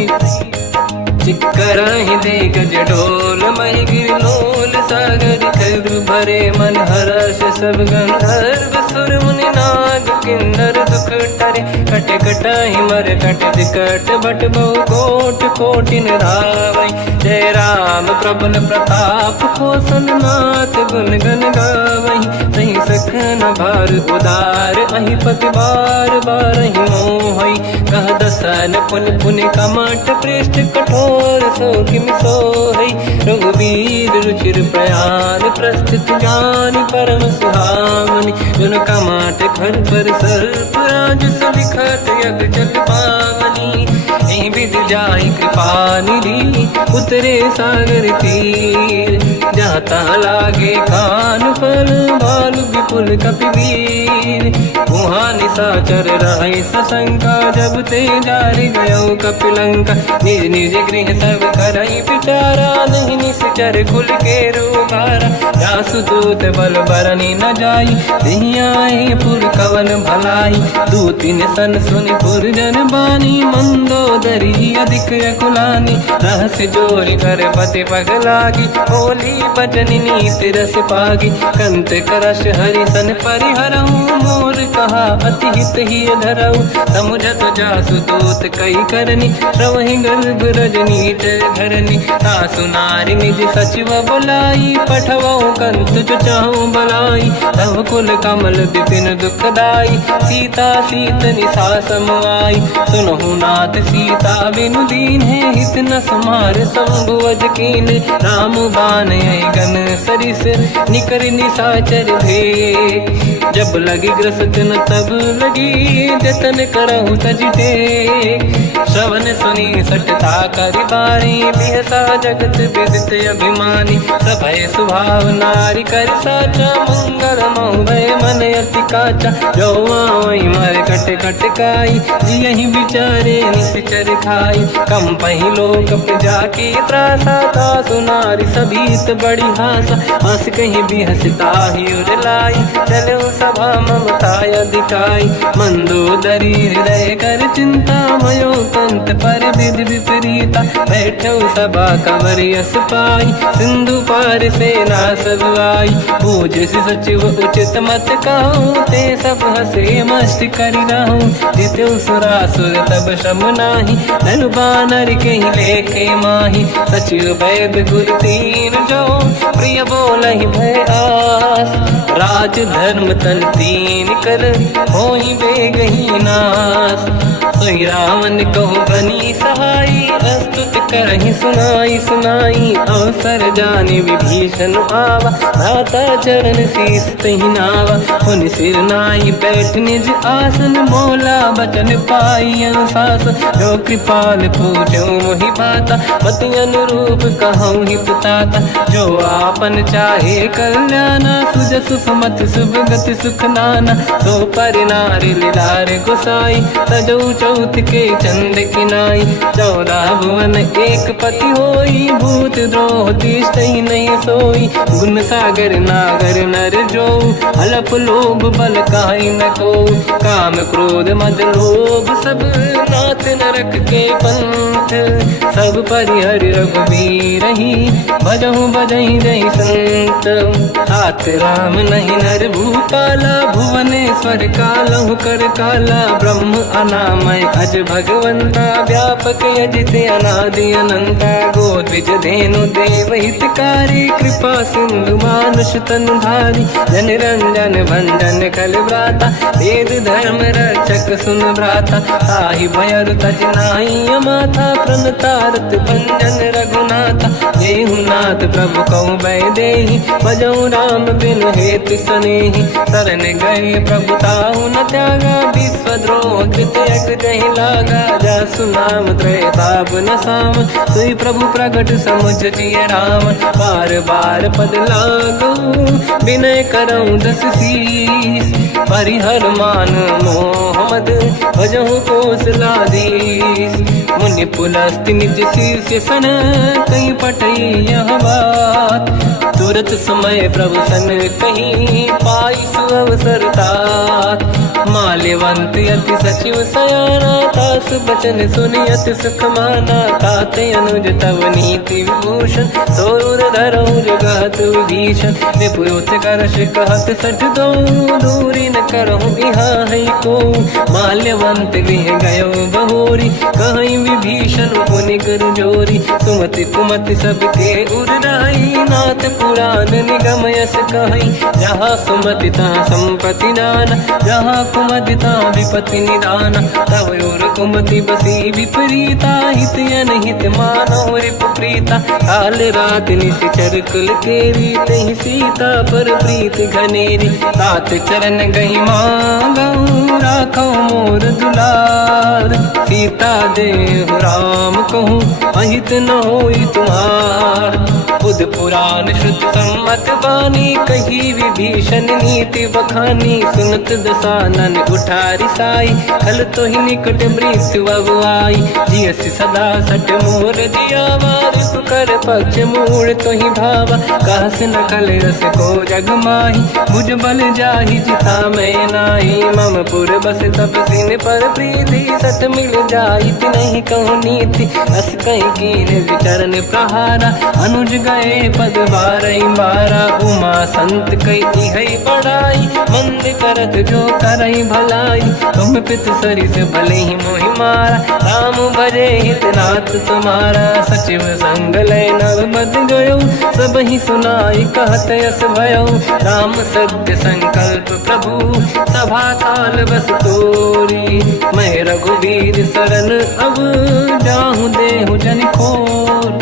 दे गज डोल महि गिर लोल सागर कर भरे मन हर्ष सब गंधर्व सुर मुनि नाग किन्नर दुख टरे कट कटाहि मर कट विकट भट बहु कोट कोटि निरावै जय राम प्रबल प्रताप कोसन नाथ गुण गन गावै सही सखन भार उदार अहि पति बार बार ही मोहै कह दसन पुन पुन कमट पृष्ठ कठोर सो किम सोहै रघुवीर रुचिर प्रयाण प्रस्थित जान परम सुहावनी जुन कमट घर पर सर्प राज सलिखत यग जल पावनी एहि विधि जाहि कृपा निधि उतरे सागर तीर जाता लागे कान फल भालु विपुल कपिवीर वहाँ निशाचर रहि सशंका जब ते जारि गयो कपिलंका निज निज गृह सब करई विचारा नहीं निश्चर कुल के रूबारा जासु दूत बल बरनी न जाई तिहि आए पुर कवन भलाई दूतिन सन सुनि पुर जन बानी मंदोदरी अधिक अकुलानी रहस्य जोरि कर पति पगलागी बोली बचन नीति रस पागी कंत करश हरि सन परिहरऊ मोर कहा अति हित ही धरऊ समुझत जासु दूत कई करनी श्रवहि गर्भ रजनी धरनी सासु नारी निज सचिव बुलाई पठवऊ कंत जो चाहू बलाई तब कुल कमल विपिन दुखदाई सीता सीत निशा समाई सुनहु नाथ सीता बिनु दीन है हित न समार संभुवज कीन राम बान गन सरिस निकर निशाचर भे जब लगी ग्रस्त न तब लगी जतन करहु तज टेक श्रवण सुनी सटता करि बारी बिहसा जगत विदित अभिमानी सभय सुभाव नारी कर साचा मंगल महु भय मन अति काचा जो आवै मर कट कट काई जियहि विचारे निश्चर खाई कम पहि लोक प्रजा की त्रासा था सुनारी सभीत बड़ी हासा हंस कहीं भी हंसता ही उड़लाई चलो सभा ममता दिखाई मंदोदरी हृदय कर चिंता मयो कंत पर विधि विपरीता बैठो सभा कंवर यस पाई सिंधु पार सेना सब आई पूज सचिव उचित मत कहूँ ते सब हसे मस्त करि रहूं जित्यो सुरासुर तब शम नाही धनु बानर कहीं लेखे माही सचिव वैद गुरु तीन जो प्रिय बोलहि भय आस राज धर्म तल तीन कर होई बेगही नास सोई रावण कहु बनी सहाई अस्तुत करहि सुनाई सुनाई अवसर जाने विभीषण आवा भ्राता चरण शीस तहि नावा पुन सिर नाई बैठ निज आसन मोला बचन पाई अनुशास जो कृपाल पूजो मोहि बाता पति अनुरूप कहूँ हित ताता जो आपन चाहे कल्याणा सुजस सुमति सुभगति सुख नाना सो पर नारी लीलार गोसाई तजौ चौथ के चंद किनाई 14 भुवन एक पति होई भूत द्रोह तिष्ठहि नहीं सोई गुण सागर नागर नर जो अलप लोभ बल काई न को काम क्रोध मद लोभ सब नाथ नरक के पंथ सब परिहर रघुवीर ही भजहु बजहि जहि संत हाथ राम नहीं नर भूपाला भुवनेश्वर कालहु कर काला ब्रह्म अनामय अज भगवंता व्यापक यजित अनादि अनंता गोद्विज धेनु देव हितकारी कृपा सिंधु मानुष तनुधारी जन रंजन भंजन कल व्राता वेद धर्म रक्षक सुन भ्राता ताहि भयर तज नाहि माथा प्रणतारत भंजन रघुनाथा जेहु नाथ प्रभु कहु बै देहि भजहु राम बिनु हेतु सनेहि शरण गए प्रभु ताहु न त्यागा विश्वद्रोह कृत यज्ञ जहि लागा जासु नाम त्रयताप न साम सोई प्रभु प्रगट समुझ जिय राम बार बार पद लागू विनय करऊँ दस शीस परिहर मान मोहम्मद भजहु कौशलाधीश मुनि पुलस्त्य निज शीर्ष सन कहीं पटई यह बात तुरत समय प्रभु सन कहीं पाई सुअवसर तात माल्यवंत अति सचिव सयाना, तास बचन सुनि अति सुख माना। ताते अनुज तव नीति विभूषण, सोरुर धरऊ जगत विभीषण। विपुत करश कहत सठ दो, दूरी न करहु इहा है को। माल्यवंत गृह गयो बहोरी, कहीं विभीषण पुनि कर जोरी। सुमति कुमति सबके उरनाई, नाथ पुराण निगम यस कहीं। जहाँ सुमति तहाँ संपत्ति नाना, जहाँ कुमति तहाँ विपत्ति निदाना। तव और कुमति बसी विपरीता, हित अनहित मानव रिप प्रीता। काल रात निश्चर कुल केरी, तहि सीता पर प्रीत घनेरी। तात चरण गही मांगऊ, राखो मोर दुलार। सीता देहु राम कहूँ, अहित न होई तुम्हार। बुध पुराण शुद्ध सम्मत बानी, कही विभीषण नीति बखानी। सुनत दसानन उठारी साई, खल तो ही निकट मृत्यु अब आई। जियस सदा सट मोर जियावा, रिपु कर पक्ष मूल तो ही भावा। कहस न कल रस को जग माही, भुज बल जाहि जिता मैं नाई। मम पुर बस तपसिन पर प्रीति, सत मिल जाई नहीं कहूँ नीति। अस कहीं कीन विचरण प्रहारा, अनुज गए पद बारई बारा। उमा संत कई है बड़ाई, मंद करत जो करई भलाई। तुम पित सरिस भले ही मोहि मारा, राम भजे हित नाथ तुम्हारा। सचिव संग लय नव बद गयो, सब ही सुनाई कहत यस भयो। राम सत्य संकल्प प्रभु, सभा काल बस तोरी। मैं रघुवीर शरण अब, जाहूँ देहु जन खोर।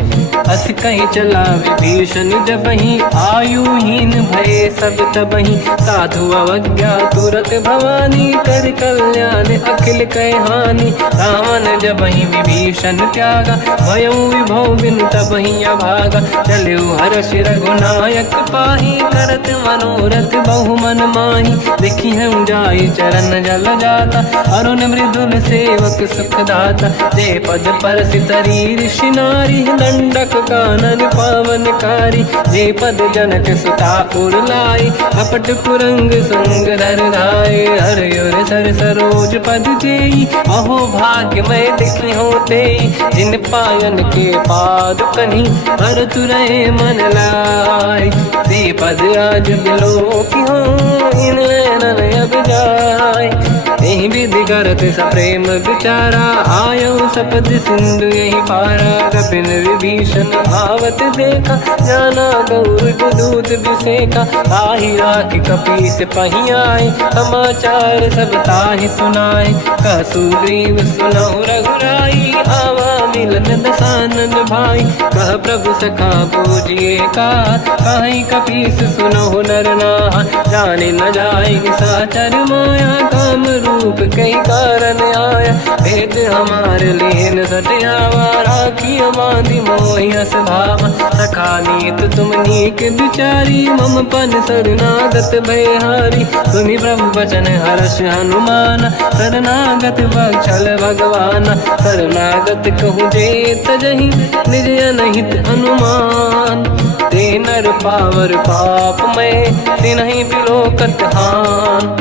अस कहीं चला विभीषण जबहि, आयुहीन भये सब तबहि। साधु अवज्ञा तुरत भवानी, कर कल्याण अखिल कह हानि। रावण जबहि विभीषण त्यागा, भयो विभव बिनु तबहि अभागा। चलऊ हर्ष रघुनायक पाहि, करत मनोरथ बहु मन माहि। देखी हम जाई चरण जल जाता, अरुण मृदुल सेवक सुख दाता। जय पद परसि तरी ऋषि नारी, दंडक कानन पावनकारी। जे पद जनक सुता उर लाई, कपट कुरंग संग धर धाय। हर सर सरोज पद जेई, अहो भाग्य मैं देखी होते। जिन पायन के पाद कन्ही, हर तुरहे मन लाई। ते पद आज बिलो की हो, इन नैनन अब जाय। यही विधि करत सप्रेम विचारा, आयो सपद सिंधु यही पारा। कपिन विभीषण आवत देखा, जाना गौर दूत विसेका। ताहि राख कपीस पही आए, समाचार सब ताहि सुनाए। कह सुग्रीव सुनहु रघुराई, आवा मिलन दसानन भाई। कह प्रभु सखा पूजिए का, कहीं कपीस सुनहु नर नाहा। जाने न जाएगी साचर माया, काम रूप कई कारण आया। भेद हमारे लेन सटियावा, राखी बांधी मोहि अस भावा। सखा नीत तुम नीक विचारी, मम पन शरणागत भयहारी। सुनि प्रभु बचन हर्ष हनुमाना, शरणागत बक्षल भगवाना। शरणागत कहूँ जे तजहि, निज अनहित अनुमान। ते नर पावर पाप में, तिन्हि बिलोकत हान।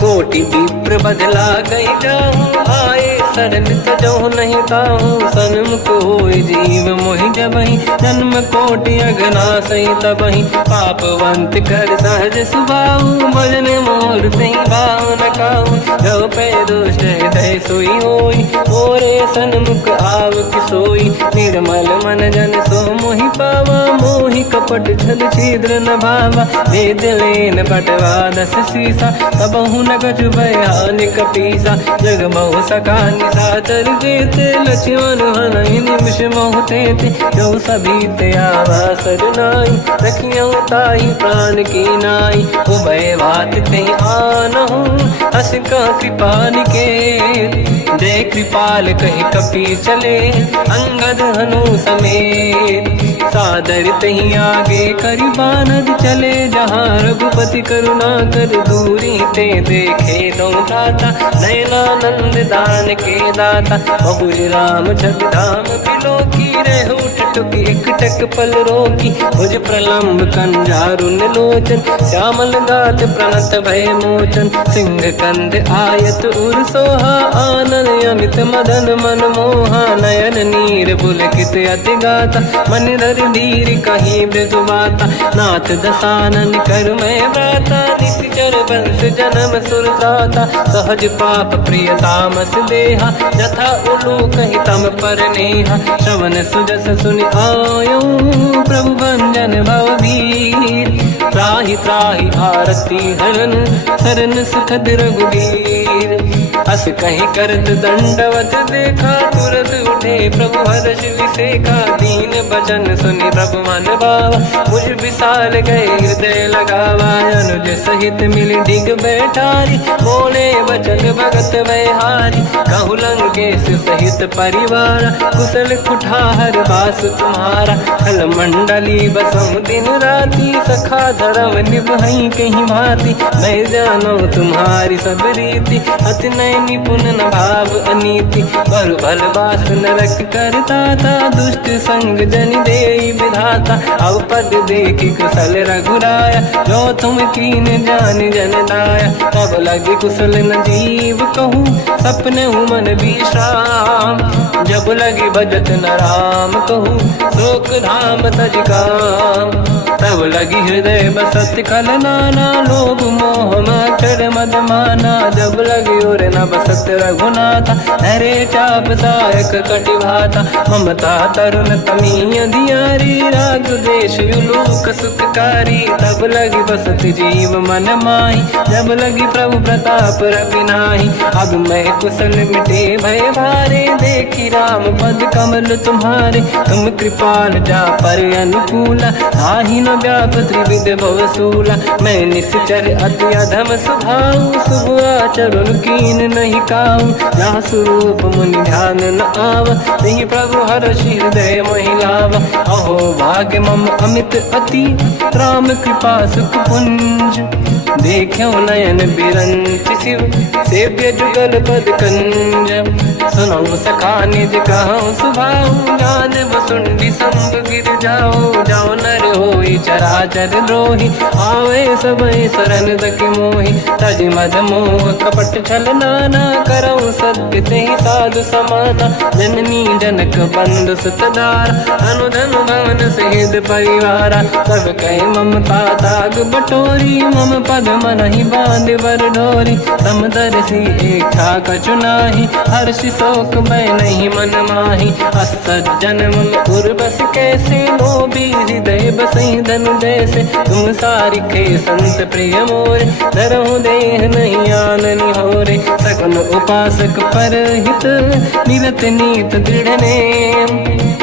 कोटि विप्र बदला गई जाऊँ, आए शरण तजहु नहीं ताहू। सन्मुख होय जीव मोहि जबहि, जन्म कोटि अगना सही तबहि। पापवंत कर सहज सुभाऊ, भजन मोर तहि भाव न काहू। जो पे दुष्ट हृदय सोई होई, मोरे सन्मुख आव किसोई। निर्मल मन जन सो मोहि पावा, मोहि कपट छल छिद्र न भावा। वेद लेन बटवा दस सीसा, तबहु न कछु भयानि कपीसा। जग बहु सका निशाचर जेते, लक्ष्मण हनहि निमिष मोहु तेते। जो सभी ते आवा सरनाई, रखियौ ताहि प्राण की नाई। उभय बात ते आनहु, अस का कृपा निकेत। जय कृपाल कहि कपि चले, अंगद हनु समेत। सादर तही आगे करी बानर चले जहाँ रघुपति करुणा कर दूरी ते देखे दो दाता नयनानंद दान के दाता बहुरी राम जग धाम बिलो की रेहू टुक एक टक पल रोकी भुज प्रलम्ब कंजारुन लोचन श्यामल गात प्रणत भय मोचन सिंह कंद आयत उर सोहा आनन अमित मदन मन मोहा नयन नीर पुलकित अति गाता मन धर धीर कहीं मृदु माता नाथ दसानन कर मैं व्राता निश्चर वंश जन्म सुरताता सहज पाप प्रिय तामस देहा जथा उलू कहीं तम पर नेहा श्रवण सुजस सुनि आयो प्रभु भंजन भवभीर त्राहि त्राहि आरती हरन शरण सुखद रघुवीर अस कहीं करत दंडवत देखा तुरत उठे प्रभु हर्ष विसेखा दीन भजन सुनि प्रभु मन भावा मुझ विशाल गए हृदय लगावा अनुज सहित मिल डिग बैठारी बोले बचन भगत वैहारी कहु लंकेश सहित परिवार कुशल कुठार बास तुम्हारा खल मंडली बसम दिन राती सखा धर्म निभई कहीं भांति मैं जानो तुम्हारी सब रीति अति नय निपुण न भाव अनीति बर भल बास नरक करता था दुष्ट संग जन दे विधाता अब पद देखी कुशल रघुराया जो तुम कीन जान जन दाया तब लगे कुशल न जीव कहूँ सपने मन विश्राम जब लगे भजत न राम कहूँ शोक धाम तज काम तब लगी हृदय बसत खल नाना लोभ मोह मकर मद माना जब लगी और न बसत रघुनाथा हरे चाप सायक कटिभाता ममता तरुण तमीय दियारी राग देश युलोक सुखकारी तब लगी बसत जीव मन माही जब लगी प्रभु प्रताप रविनाही अब मैं कुशल मिटे भय भारे देखी राम पद कमल तुम्हारे तुम कृपाल जा पर अनुकूला आही न व्याप त्रिविध भवसूला मैं निश्चर अति अधम स्वभाव शुभ आचरण कीन नहीं काऊ जहाँ स्वरूप मुनि ध्यान न आव नहीं प्रभु हर्ष हृदय महिलाव अहो भाग्य मम अमित अति राम कृपा सुख पुंज देखो नयन बिरंच शिव सेव्य जुगल पद कंज सुनो सखा निज कहूँ सुभाऊ ज्ञान वसुंडी संग गिर जाओ जाओ नर होई चराचर द्रोही आवे सबई शरण दक मोहि तज मद मोह कपट छल नाना करऊँ सत्य ते साधु समाना जननी जनक बंधु सुतदार अनुधन भवन सहित परिवारा सब कहे ममता ताग बटोरी मम पद मन ही बांध बर डोरी समदर्शी इच्छा कछु नाही हर्ष शोक मैं नहीं मन माही असज्जन मम उर्वश कैसे लोभी हृदय बसई धनु जैसे तुम सारिखे संत प्रिय मोरे धरहु देह नहीं आननि होरे सगुन उपासक पर हित निरत नीत दृढ़ नेम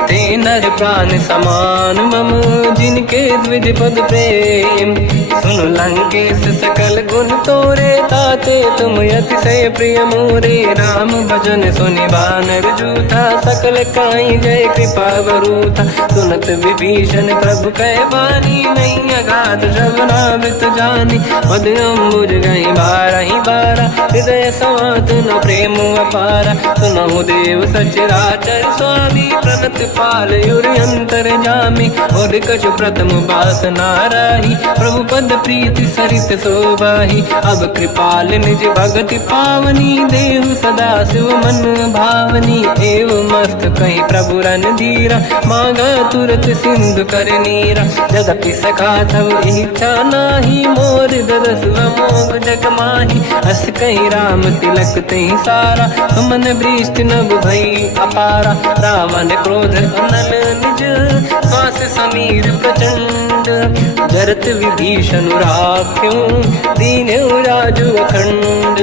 ते नर प्राण समान मम जिनके द्विज पद प्रेम सुन लंकेश सकल गुण तोरे ताते तुम अतिशय प्रिय मोरे राम भजन सुनि बानर जूथा सकल काई जय कृपा वरूथा सुनत विभीषण प्रभु कह बानी नहीं अगाध श्रवणामृत जानी पद अम्बुज गई बारा ही बारा हृदय समात न प्रेम अपारा सुनहु देव सचराचर स्वामी प्रणत पाल युर अंतर जामी और कछु प्रथम बास नाराही प्रभु पद प्रीति सरित शोभाही अब कृपाल निज भगति पावनी देहु सदा शिव मन भावनी एव मस्त कहीं प्रभु रन धीरा मांगा तुरत सिंधु कर नीरा जगति सखा थव इच्छा नाही मोर दरस मोग जग माही अस कहीं राम तिलक तही सारा सुमन वृष्टि नभ भई अपारा रावण क्रोध अनल निज श्वास समीर प्रचंड जरत विभीषण राख्यों दीन राजु अखंड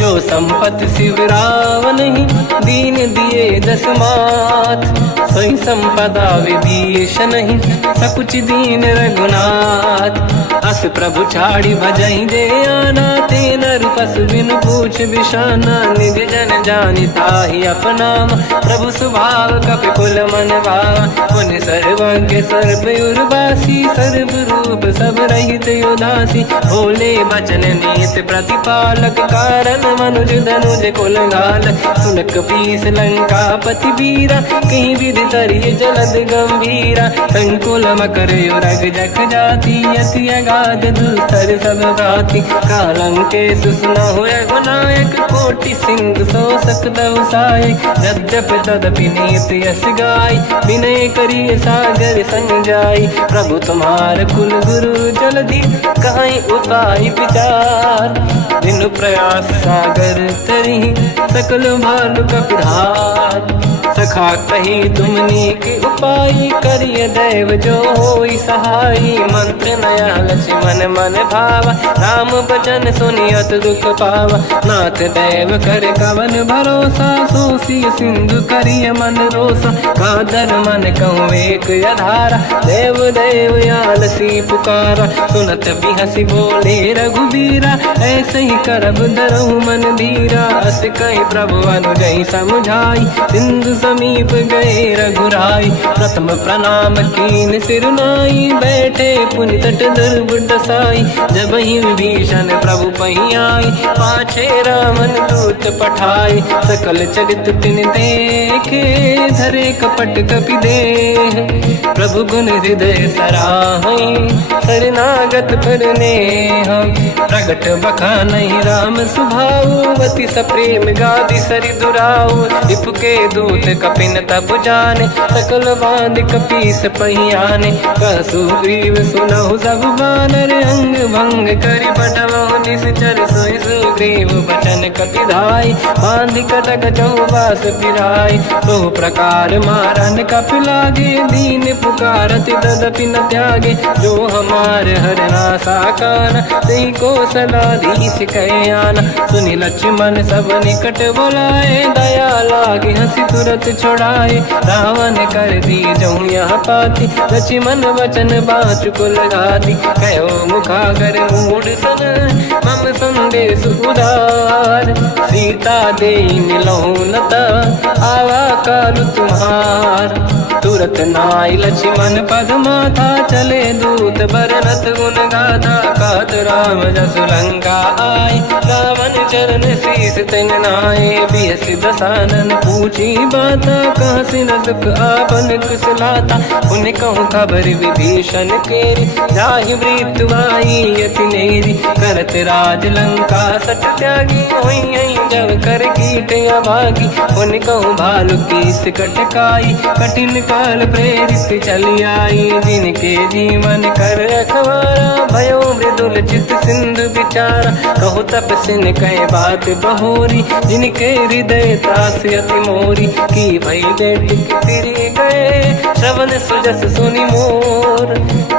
जो संपत शिवराव नहीं दीन दिए दसमात सोई संपदा विभीष नहीं सकुच दीन रघुनाथ अस प्रभु छाड़ी भजई दे आना ते नर पशु बिन पूछ बिशाना निज जन जानि ताहि अपनाम प्रभु स्वभाव कपि कुल मन भावा मुनि सर्वज्ञ सर्वयुर्वासी सर्व रूप सब रहित उदासी भोले बचन नीत प्रतिपालक कारण मनुज धनुज कुल गाल सुनक पीस लंका पति वीरा कहीं विधि तरिय जलद गंभीरा संकुल मकर युरग जख जाति अति अगाध दुस्तर सब भाति कालंके सुसना हुए गुनायक कोटि सिंधु सो सकदव साय यद्यप तदपि नीत यस गाय विनय करिय सागर संग जाई प्रभु तुम्हार कुल गुरु जलधि कहीं उपाय विचार दिन प्रयास सागर तरी सकल भालु कपिधार सखा कही तुमनी के उपाय करिय दैव जो होई सहाई मंत्र नया लक्ष्मण मन भावा राम भजन सुनियत दुख पावा नाथ दैव कर कवन भरोसा सोसी सिंधु करिय मन रोसा कादर मन कहूँ एक अधारा देव देव आलसी पुकारा सुनत भी हंसी बोले रघुबीरा ऐसे ही करब धरहु मन धीरा अस कहीं प्रभु अनुजई समझाई सिंधु समीप गए रघुराई प्रथम प्रणाम कीन सिरनाई बैठे पुनि तट दुर्ब दसाई जब ही विभीषण प्रभु पही आई पाछे रामन दूत पठाई सकल चरित तिन देखे धरे कपट कपि देह प्रभु गुण हृदय सराहई शरणागत परने हम प्रगट बखानहि राम सुभाऊ वति सप्रेम गादि सरि दुराऊ रिपुके दूत कपिन तब जाने सकल बांध कपीस पहियाने कहसु ग्रीव सुनहु सब बानर अंग भंग करि पटवहु निश्चर सोई सुग्रीव बचन कपिधाई बांध कटक चौबास पिराई तो प्रकार मारन कपि लागे दीन पुकारत तदपि न त्यागे जो हमार हरना साकार तेहि को सलाधीश कहे आना सुनि लक्ष्मण सब निकट बुलाए दया लागे हंसी तुरत छोड़ाए रावण कर दी जऊँ यहाँ पाती लक्ष्मण वचन बाचु कुल घाती कहो मुखागर मूड सन मम संदेश उदार सीता दे मिलहु नता आवा कालु तुम्हार तुरत नाई लक्ष्मण पद माथा चले दूत बरनत गुण गाथा कहत राम जसु लंका आए रावण चरण शीस तन नाये बियस दसानन पूछी बाता कहाँ से न दुख आपन कुशलाता उन्हें कहूँ खबर विभीषण केरी जाहि मृत्यु आई यति नेरी करत राज लंका सट त्यागी हुई जब कर कीट अभागी उन्हें कहूँ भालू कीस कटकाई कठिन काल प्रेरित चली आई जिनके जीवन कर अखबारा भयो मृदुल चित सिंधु विचारा कहु तपसिन कहे बात बहोरी जिनके हृदय तास अति मोरी की भई बेटी तिरी गए श्रवण सुजस सुनि मोर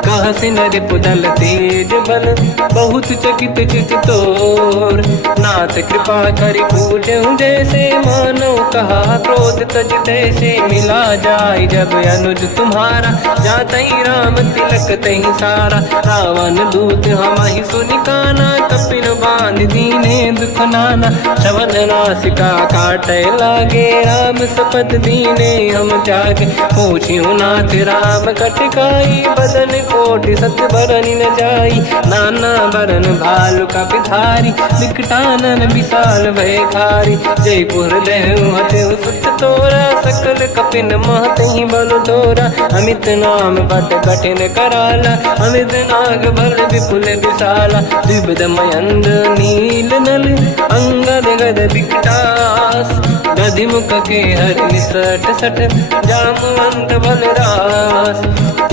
कहाँ से नर पुदल तेज बल बहुत चकित चित तोर नाथ कृपा करि पूजहु जैसे मानो कहा क्रोध तज तैसे मिला जाय जब अनुज तुम्हारा जातहि राम तिलक तहि सारा रावण दूत हमहि सुनि काना कपिन बांध दीने दुख नाना श्रवण नासिका काटे लागे राम सपत दीने हम जागे पूछियो नाथ राम कटकाई बदन कोटि सत बरनि न जाई नाना बरन भालु कपिधारी विकटानन विशाल भय खारी जयपुर देहु हतेउ सुत तोरा सकल कपिन महतहि बल तोरा अमित नाम बट कठिन कराला अमित नाग बल विपुल विशाला द्विविध मयंद नील नल अंगद गद विकटास गधि मुख के हर निसट सट जामवंत बलरास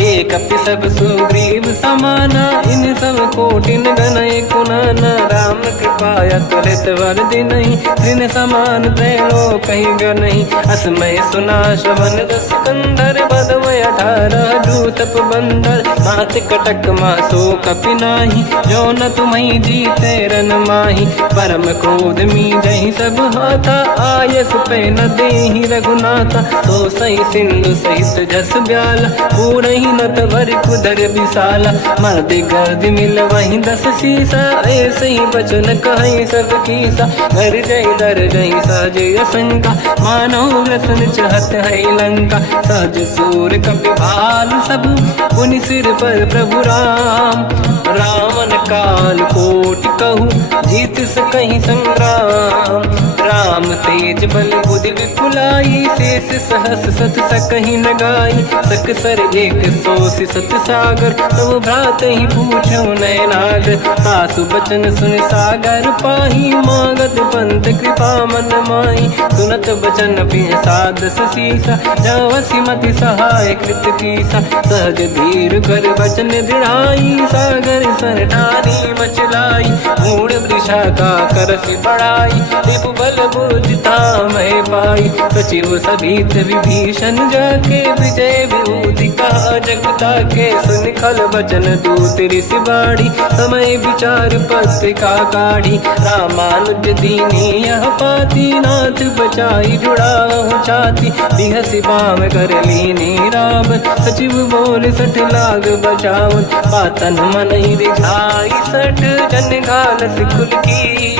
एक अपि सब सुग्रीव समाना, इन सब कोटिन गणय कुनाना। राम कृपाया तुलित वर दिनहि, तृण समान त्रैलोक ही गणहि। असमय सुना श्रवण रस कंधर, बदमय 18 जूतप बंदर। मात कटक मासो कपि नाही, जो न तुम्हि जीते रन माही। परम क्रोध मी जहि सब हाथा, आयस पे न देहि रघुनाथा। तो सही सिंधु सहित जस ब्याला, पूरहि नत भर कुदर विशाला। मर्द गर्द मिल वहीं 10 सीसा, ऐसे ही बचन कहीं सब कीसा। घर जय दर जय सहज असंका, मानो रसन चहत है लंका। सहज सूर कपि भाल सब, पुनि सिर पर प्रभु राम। रावण काल कोटि कहूँ, जीत सकहि संग्राम। राम तेज बल बुद्धि विपुलाई, शेष सहस सत सकहि न गाई। सकसर एक सोषि सत सागर, तब भ्रात ही पूछो नयनागर। सासु बचन सुन सागर पाही, मांगत पंत कृपा मन माही। सुनत बचन पिय सादस सीसा, जवसी मति सहाय कृत कीसा। सहज धीर कर बचन दृढ़ाई, सागर सन ठानी मचलाई। मूढ़ वृषा का करसि बढ़ाई, रिपु बल बुद्धि तामहि पाई। सचिव सभीत विभीषण जाके, विजय विभूति कहा जगता के। सुन खल बचन दूत ऋषि बाड़ी, समय विचार पत्रिका काढ़ी। रामानुज दीनी यह पाती, नाथ बचाई जुड़ाहु छाती। बिहसि बाम कर लीनी राम, सचिव बोल 60 लाग बचावन। पातन मन ही रिझाई 60, जन घाल सिकुल कीस।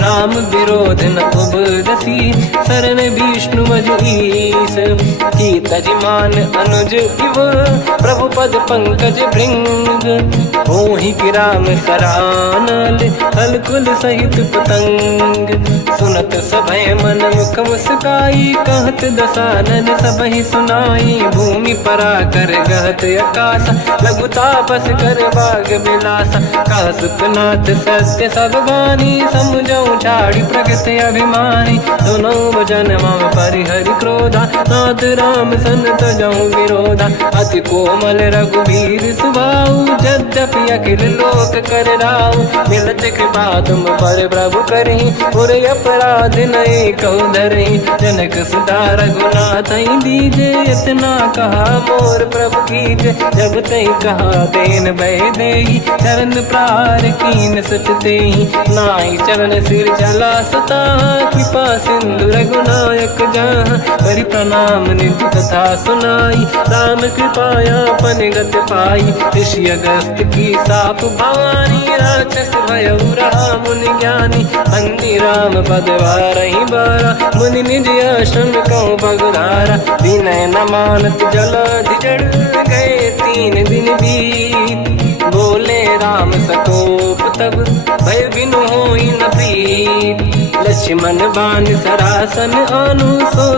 राम विरोध न उबरसी, शरण विष्णु मजईस। की तजमान अनुज इव, प्रभु पद पंकज भृंग। मोहि कि राम सरानल, कलकुल सहित पतंग। सुनत सभय मन मुख मुस्काई, कहत दसानन सबहि सुनाई। भूमि परा कर गहत आकाशा, लघु तापस कर बाग बिलासा। कह सुखनाथ सत्य सब बानी, समझौ झाड़ी प्रगति अभिमानी। सुनो वचन मम परिहरि क्रोधा, नाथ राम सन तजौ विरोधा। अति कोमल रघुवीर सुभाऊ, यद्यपि अखिल लोक कर राऊ। मिलत कृपा तुम पर प्रभु करहि, पुर अपराध नये कौ धरहि। जनक सुता रघुनाथ दीजे, इतना कहा मोर प्रभु कीजे। जब तई कहा देन भय देहि, चरण प्रार कीन सट तेहि। नाई चरण सिर चला सता, कृपा सिंधु रघुनायक जहाँ। करि प्रणाम निधि कथा सुनाई, राम कृपाया पन गत पाई। ऋषि अगस्त की साप भवानी, राक्षस भयउ रहा मुनि ज्ञानी। बंदी राम पद वारहि बारा, मुनि निज आश्रम कहूँ पगधारा। विनय न मानत जलाधि जड़, गए 3 दिन बीत। बोले राम सकोप तब, भय बिनु होई न प्रीत। लक्ष्मण बान सरासन आनु,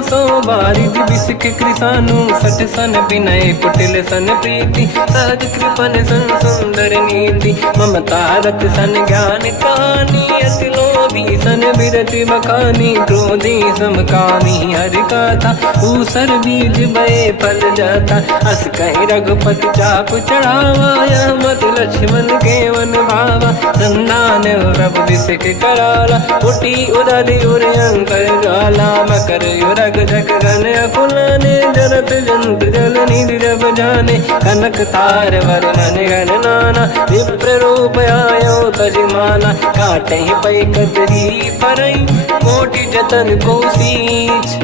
सो बारिद बिसिक कृसानु। 60 सन विनय कुटिल सन प्रीति, सहज कृपन सन सुंदर नीति। ममता रत सन ज्ञान कहानी, अति लोभी सन विरति बखानी। क्रोधी समकामी हरि कथा, ऊसर बीज बये फल जाता। अस कहीं रघुपति चाप चढ़ावा, यह मत लक्ष्मण केवन भावा। संधान प्रभु बिसिक कराला, उठी उदरि उर अंकर ज्वाला। मकर युरग जग गण अकुलाने, जरत जंत जल निधि जब जाने। कनक तार वर्णन गण नाना, विप्र रूप आयो तजमाना। काटे पै कतरी परई, कोटि जतन को सींच।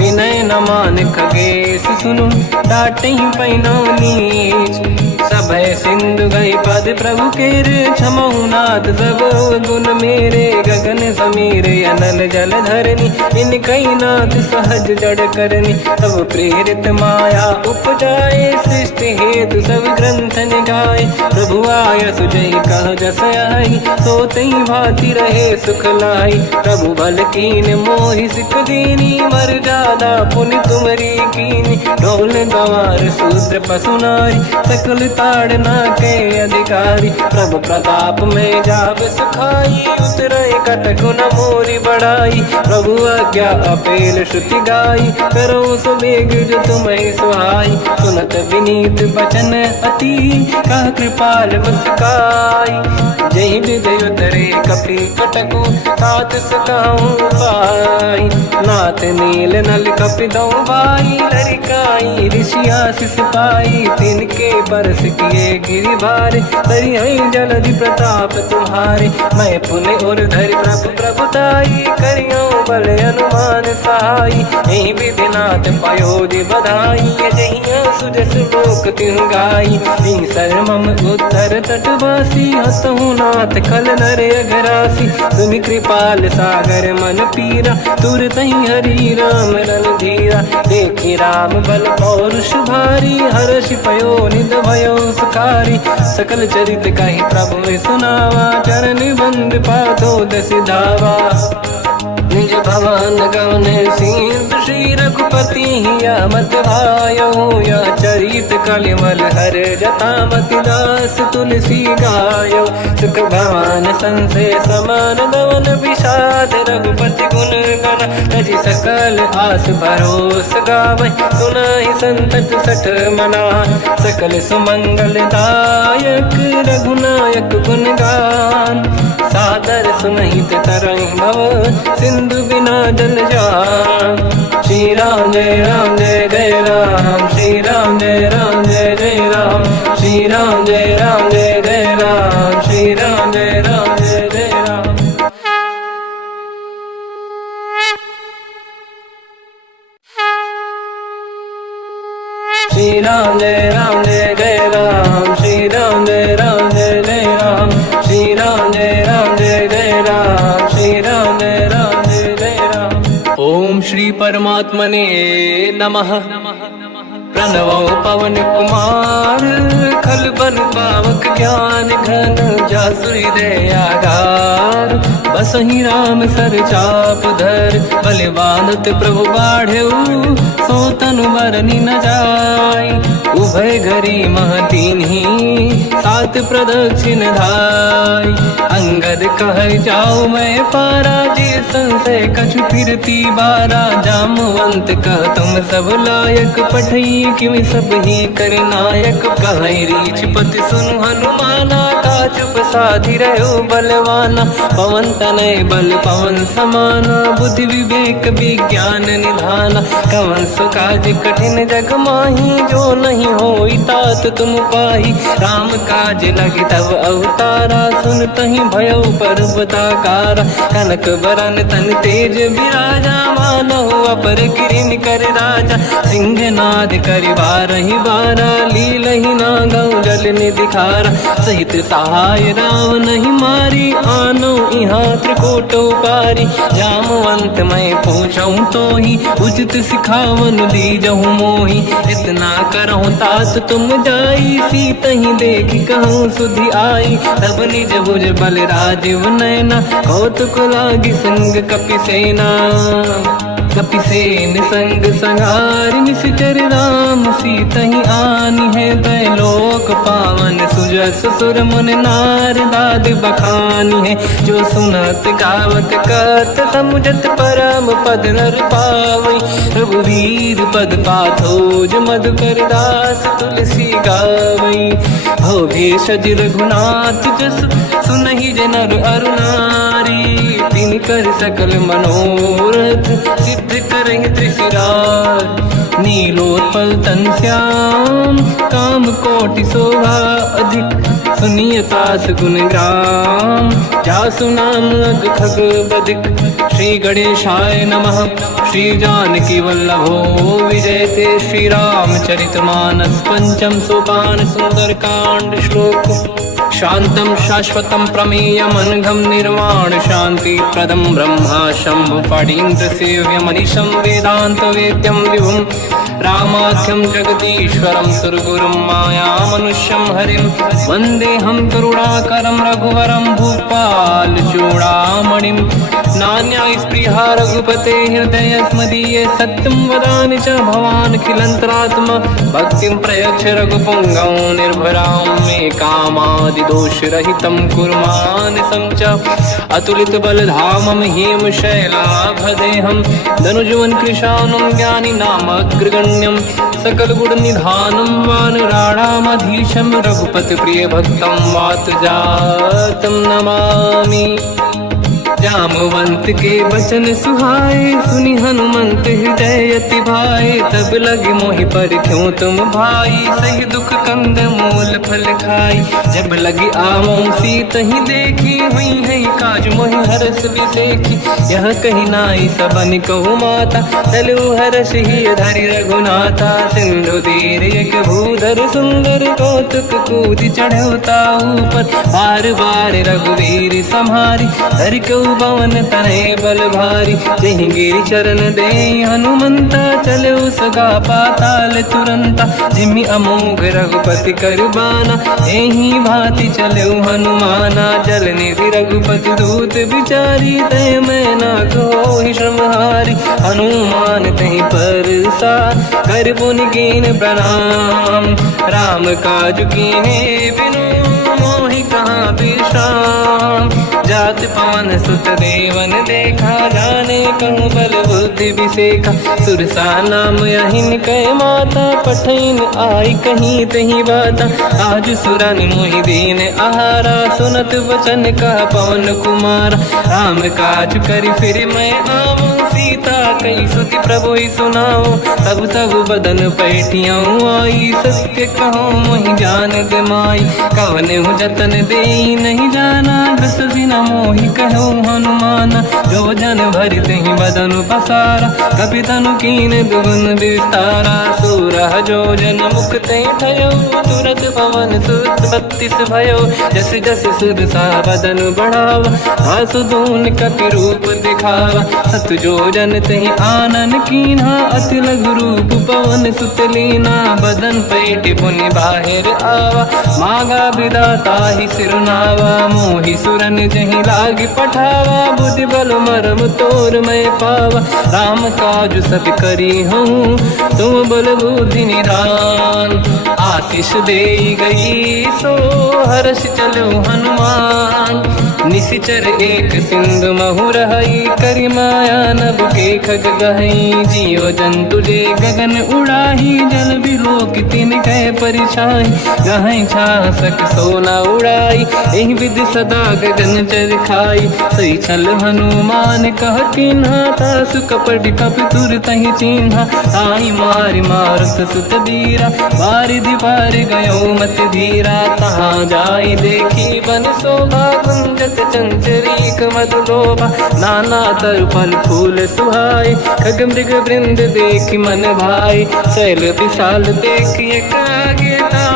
विनय न मान खगेश सुनु, डांटहि पैनौ नीच। सभय सिंधु गई पद प्रभु केरे, क्षमहु नाथ सब गुण मेरे। गगन समीर अनल जल धरनी, इनकई नाथ सहज जड़ करनी। तब प्रेरित माया उपजाए, सृष्टि हेतु सब ग्रंथ निगाए। प्रभु आय सुजई कह जस आई, सोतई भांति रहे सुख लाई। प्रभु भल कीन मोहि सिख दीनी, मर जादा पुनि तुमरी कीनी। ढोल गवार शूद्र पशु नारी, सकल ताड़ना के अधिकारी। प्रभु प्रताप में जाब सुखाई, उतरे कटक न मोरी बढ़ाई। प्रभु आज्ञा अपेल श्रुति गाई, करो सुबेग जो तुम्हें सुहाई। सुनत विनीत बचन अति, कह कृपाल मुस्काई। जय विदय उतरे कपि कटकु, तात सकाऊं पाई। नाथ नील नल कपि दो भाई, लरिकाई ऋषि आशीष पाई। तिनके परस किए गिरि भारे, तरिहै जलधि प्रताप तुम्हारे। मैं पुण्य और धरि प्रभु प्रभुताई, करियो बल अनुमान सहाई। यही विधिनाथ पयोधि बधाई, जहिया सुजस लोक तिहु गाई। सर मम उत्तर तटवासी, हसहु नाथ खल नर अघरासी। सुनि कृपाल सागर मन पीरा, तुरत ही हरि राम रणधीरा। देखि राम बल पौरुष भारी, हर्षि पयो निध भयो सुखारी। सकल चरित कहि प्रभु सुनावा, चरण बंद पादो दस धावा। निज भवन गवन सिंधु, श्री रघुपति या मत भायो। या चरित कलिमल हर जटामति, दास तुलसी गायो। सुख भवन संशय समान, गवन विषाद रघुपति गुण गण। तजि सकल आस भरोस गावै, सुनाहि संतत सठ मना। सकल सुमंगल दायक, रघुनायक गुण गान। सादर सुनहित तरंग भव, सिंधु बिना जल जान। श्री राम जय राम जय जय राम, श्री राम जय राम जय जय राम। श्री राम जय राम जय जय राम, श्री राम जय राम जय जय राम। श्री राम जय राम जय जय राम, श्री राम जय राम जय जय राम। श्री राम जय राम जय जय राम, श्री राम जय राम जय जय राम। ओम श्री परमात्मने नमः। प्रणवो पवन कुमार, खल बन पावक ज्ञान घन। जासुरी दयागार, बसहि राम सर चाप धर। बल बांधत प्रभु बाढ़ऊ, सो तनु बरनि न जाय। उभय घरी महतीन्ही, सात प्रदक्षिण धाय। अंगद कह जाओ मैं पारा, जी संशय कछु फिरती बारा। जामवंत कह तुम सब लायक, पठई किमि सब ही कर नायक। कहै रीछ पति सुनु हनुमाना, काचुप साधि रहो बलवाना। पवन तनय बल पवन समाना, बुद्धि विवेक विज्ञान निधाना। कवन सो काज कठिन जग माही, जो नहीं होई तात तुम पाही। राम काज लगे तब अवतारा, सुनतहि भयो पर्वताकारा। कनक बरन तन तेज बिराजा, मानहु अपर किरिन कर राजा। सिंहनाद करि बारहि बारा, लीलहि नागौ जल निधिखारा। सहित सहाय राम नहीं मारी, आनो इहाँ त्रिकोटौ पारी। जामवंत मैं पूछऊँ तोहि, उचित सिखावन दीजहु मोहि। इतना करहु तात तुम जाई, सीतहि देखि कहूँ सुधि आई। तब निज भुज बल राजीव नयना, कौतुक लागी संग कपि सेना। कपिसेन संग संहार, निश्चर राम सीतहि आनी है। दैलोक पावन सुजस सुर मुन नार, दाद बखानी है। जो सुनत गावत कत, समुझत परम पद नर पावै। रघुवीर पद पाथोज, मधुकर दास तुलसी गावै। भोगेश रघुनाथ जस, सुनहि जनर अरु नारी। तिन कर सकल मनोरथ, सिद्ध करहि त्रिशिरार। नीलोत्पल तन श्याम, काम कोटि शोभा अधिक। सुनियतास गुण ग्राम, जासु नाम अग खग बदिक। श्री गणेशाय नमः। श्री जानकी वल्लभो विजयते, श्री रामचरित मानस। पंचम सोपान सुंदर कांड श्लोक। शांतं शाश्वतं प्रमेयमनघं, निर्वाण शांति प्रदं ब्रह्मा शंभु। फणीन्द्र सेव्यमनिशं, वेदांत वेद्यं विभुं। रामाख्यं जगदीश्वरं, सुरगुरुं दूरं माया मनुष्यं हरिं वन्देऽहं करुणाकरं रघुवरं भूपालचूडामणिं नान्या स्पृहा रघुपते हृदयस्मदीये सत्यं वदामि च भवान् खिलन्तरात्मा भक्तिं प्रयच्छ रघुपुङ्गं निर्भरां मे कामादिदोषरहितं कुर्मानसं च अतुलितबलधामं हेमशैलाभदेहं धनुजवन् कृशानं ज्ञानिनामग्रगण्यं सकलगुणनिधानं वानराणामधीशं रघुपतिप्रियभक्तं वातजातं नमामि। जामवंत के बचन सुहाए सुनि हनुमंत हृदय अति भाए तब लगे मोहि पर क्यों तुम भाई सही दुख कंद मूल फल खाई जब लगी आवों सीत ही देखी हुई है काज मोहि हरस बिसेखी यह कही नाई सबन कहु माता चलु हरस ही धरि रघुनाथा सिंधु तीर एक भूधर सुंदर कौतुक कूद चढ़ौता ऊपर बार बार रघुवीर सम्हारी धरि कऊ पवन तनय बल भारी जहि गिरि चरण दे हनुमंता चलो सगा पाताल तुरंता जिमि अमोघ रघुपति करबाना एहि भांति चलो हनुमाना जल निधि रघुपति दूत बिचारी तय मैं ना कोहि श्रमहारी हनुमान तहि परसा कर पुनि कीन प्रणाम राम काज कीने बिनु मोहि कहाँ विश्राम जात पान सुत देवन देखा जाने कहूँ बल बुद्धि विसेखा सुरसा नाम यहिन कह माता पठैन आई कहीं तही बाता आज सुरन मोहि दीन आहारा सुनत वचन का पवन कुमार राम काज करि फिर मैं आऊँ सीता कई सुति प्रभु ही सुनाओ तब तब बदन पैठियाँ आई सत्य कहो मोहि जान दे माई कवन हूँ जतन दे नहीं जाना दस दिन मोहि कहो हनुमान जो जन भरित ही बदन पसारा कपि तनु कीन दुगुन विस्तारा सूरह जो जन मुक्त ठयो तुरत पवन सुत 32 भयो जस जस सुध सा बदन बढ़ावा आसुदून कपि रूप दिखावा सत जो जन तहि आनन कीन्हा अति लघु रूप पवन सुत लीना बदन पैठ पुनि बाहिर आवा मागा विदाता ही सिरुनावा मोहि सुरन जहि लाग पठावा बुद्धि बल मरम तोर मैं पावा राम काज सब करी हूँ तुम बल बुद्धि निधान आशीष दे गई सो हर्ष चलो हनुमान निशिचर एक सिंधु महु रहई करि माया नभ के खग गहई जियो जंतु ले गगन उड़ाही जल बिलोक तिन कह परिछाई गहई छासक सोना उड़ाई एहि विधि सदा गगन चर खाई सही छल हनुमान कह किन्हा तासु कपट कप तुर तहि चिन्हा आई मारि मारत सुत बीरा बारिधि पार गयो मत धीरा तहाँ जाई देखी बन शोभा गुंजत चंचरीक मधुलोभा नाना तरु फल फूल सुहाए खग मृग वृंद देखि मन भाई शैल विशाल देखि एकागे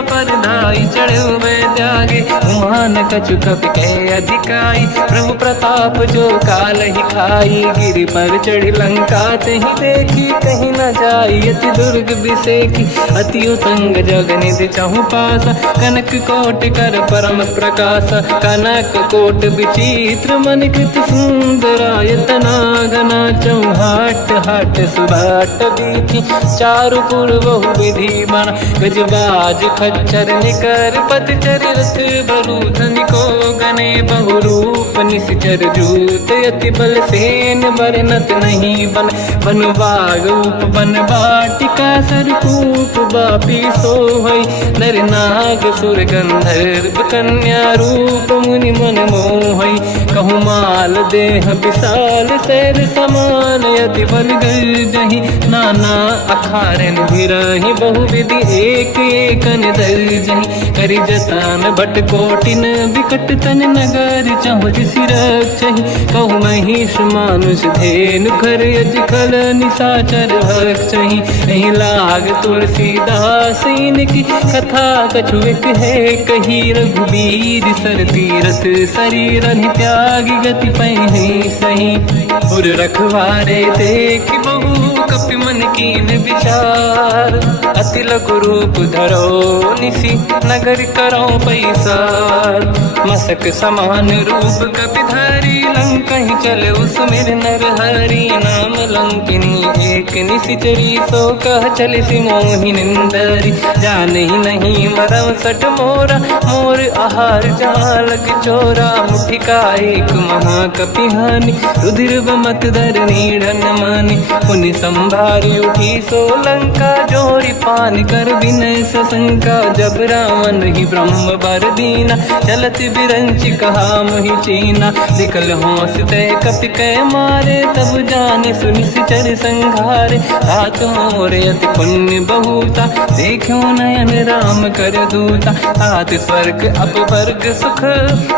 पर धाई चढ़ो मैं त्यागे उमान कछु कपि कह अधिकाई प्रभु प्रताप जो काल ही खाई गिरि पर चढ़ी लंका तहि देखी कहीं न जाई अति दुर्ग बिसेखी अति उतंग जग निधि चहु पासा कनक कोट कर परम प्रकाश कनक कोट विचित्र मन कृत सुंदरायतना घना चौहाट हाट सुभाट बीथी चारु पुर बहु विधि बना गजबाज खच्चर निकर पतचर रथ बरु धनिको गने बहु रूप निश्चर जूत अति बल सेन बरनत नहीं बन बन बाग उप बन बाटिका सरकूप बापी सोहई नर नाग सुर गंधर्व कन्या रूप मुनि मन मोहई कहु माल देह विशाल शैर समान यति बल गर्जहि नाना अखारन भिरहि बहु विधि एक एकन दर्जहि करि जतान भट कोटिन विकट तन नगर चहु सिरक्षहि कहु महिष मानुष धेनु खर यज खल निशाचर भक्षहि नहीं लाग तुलसीदास इनकी कथा कछु एक है कही रघुबीर सर तीरथ शरीर त्याग गति पहि सही पुर रखवारे देख बहु कपि मन कीन विचार। अति लघु रूप धरो निसी नगर करो पैसार। मसक समान रूप कपि धरी लंका ही चले उसमें नर हरि। नाम लंकिनी एक निशिचरी सो कह चले सी मोहि निंदरी। जान ही नहीं मरव सट मोरा मोर आहार जालक चोरा। मुठिका एक महाकपिहानि रुधिर बमत धर नीढ़न मानि। पुनि संभारी उठी सोलंका जोड़ी पान कर विनय सशंका। जब रावण ही ब्रह्म बर दीना चलत बिरंचि कहा मोहि चीना। निकल होश तय कपि कै मारे तब जाने सुनिश्चर संघारे। हाथ मोरे अति पुण्य बहुता देखो नयन राम कर दूता। हाथ स्वर्ग अपवर्ग सुख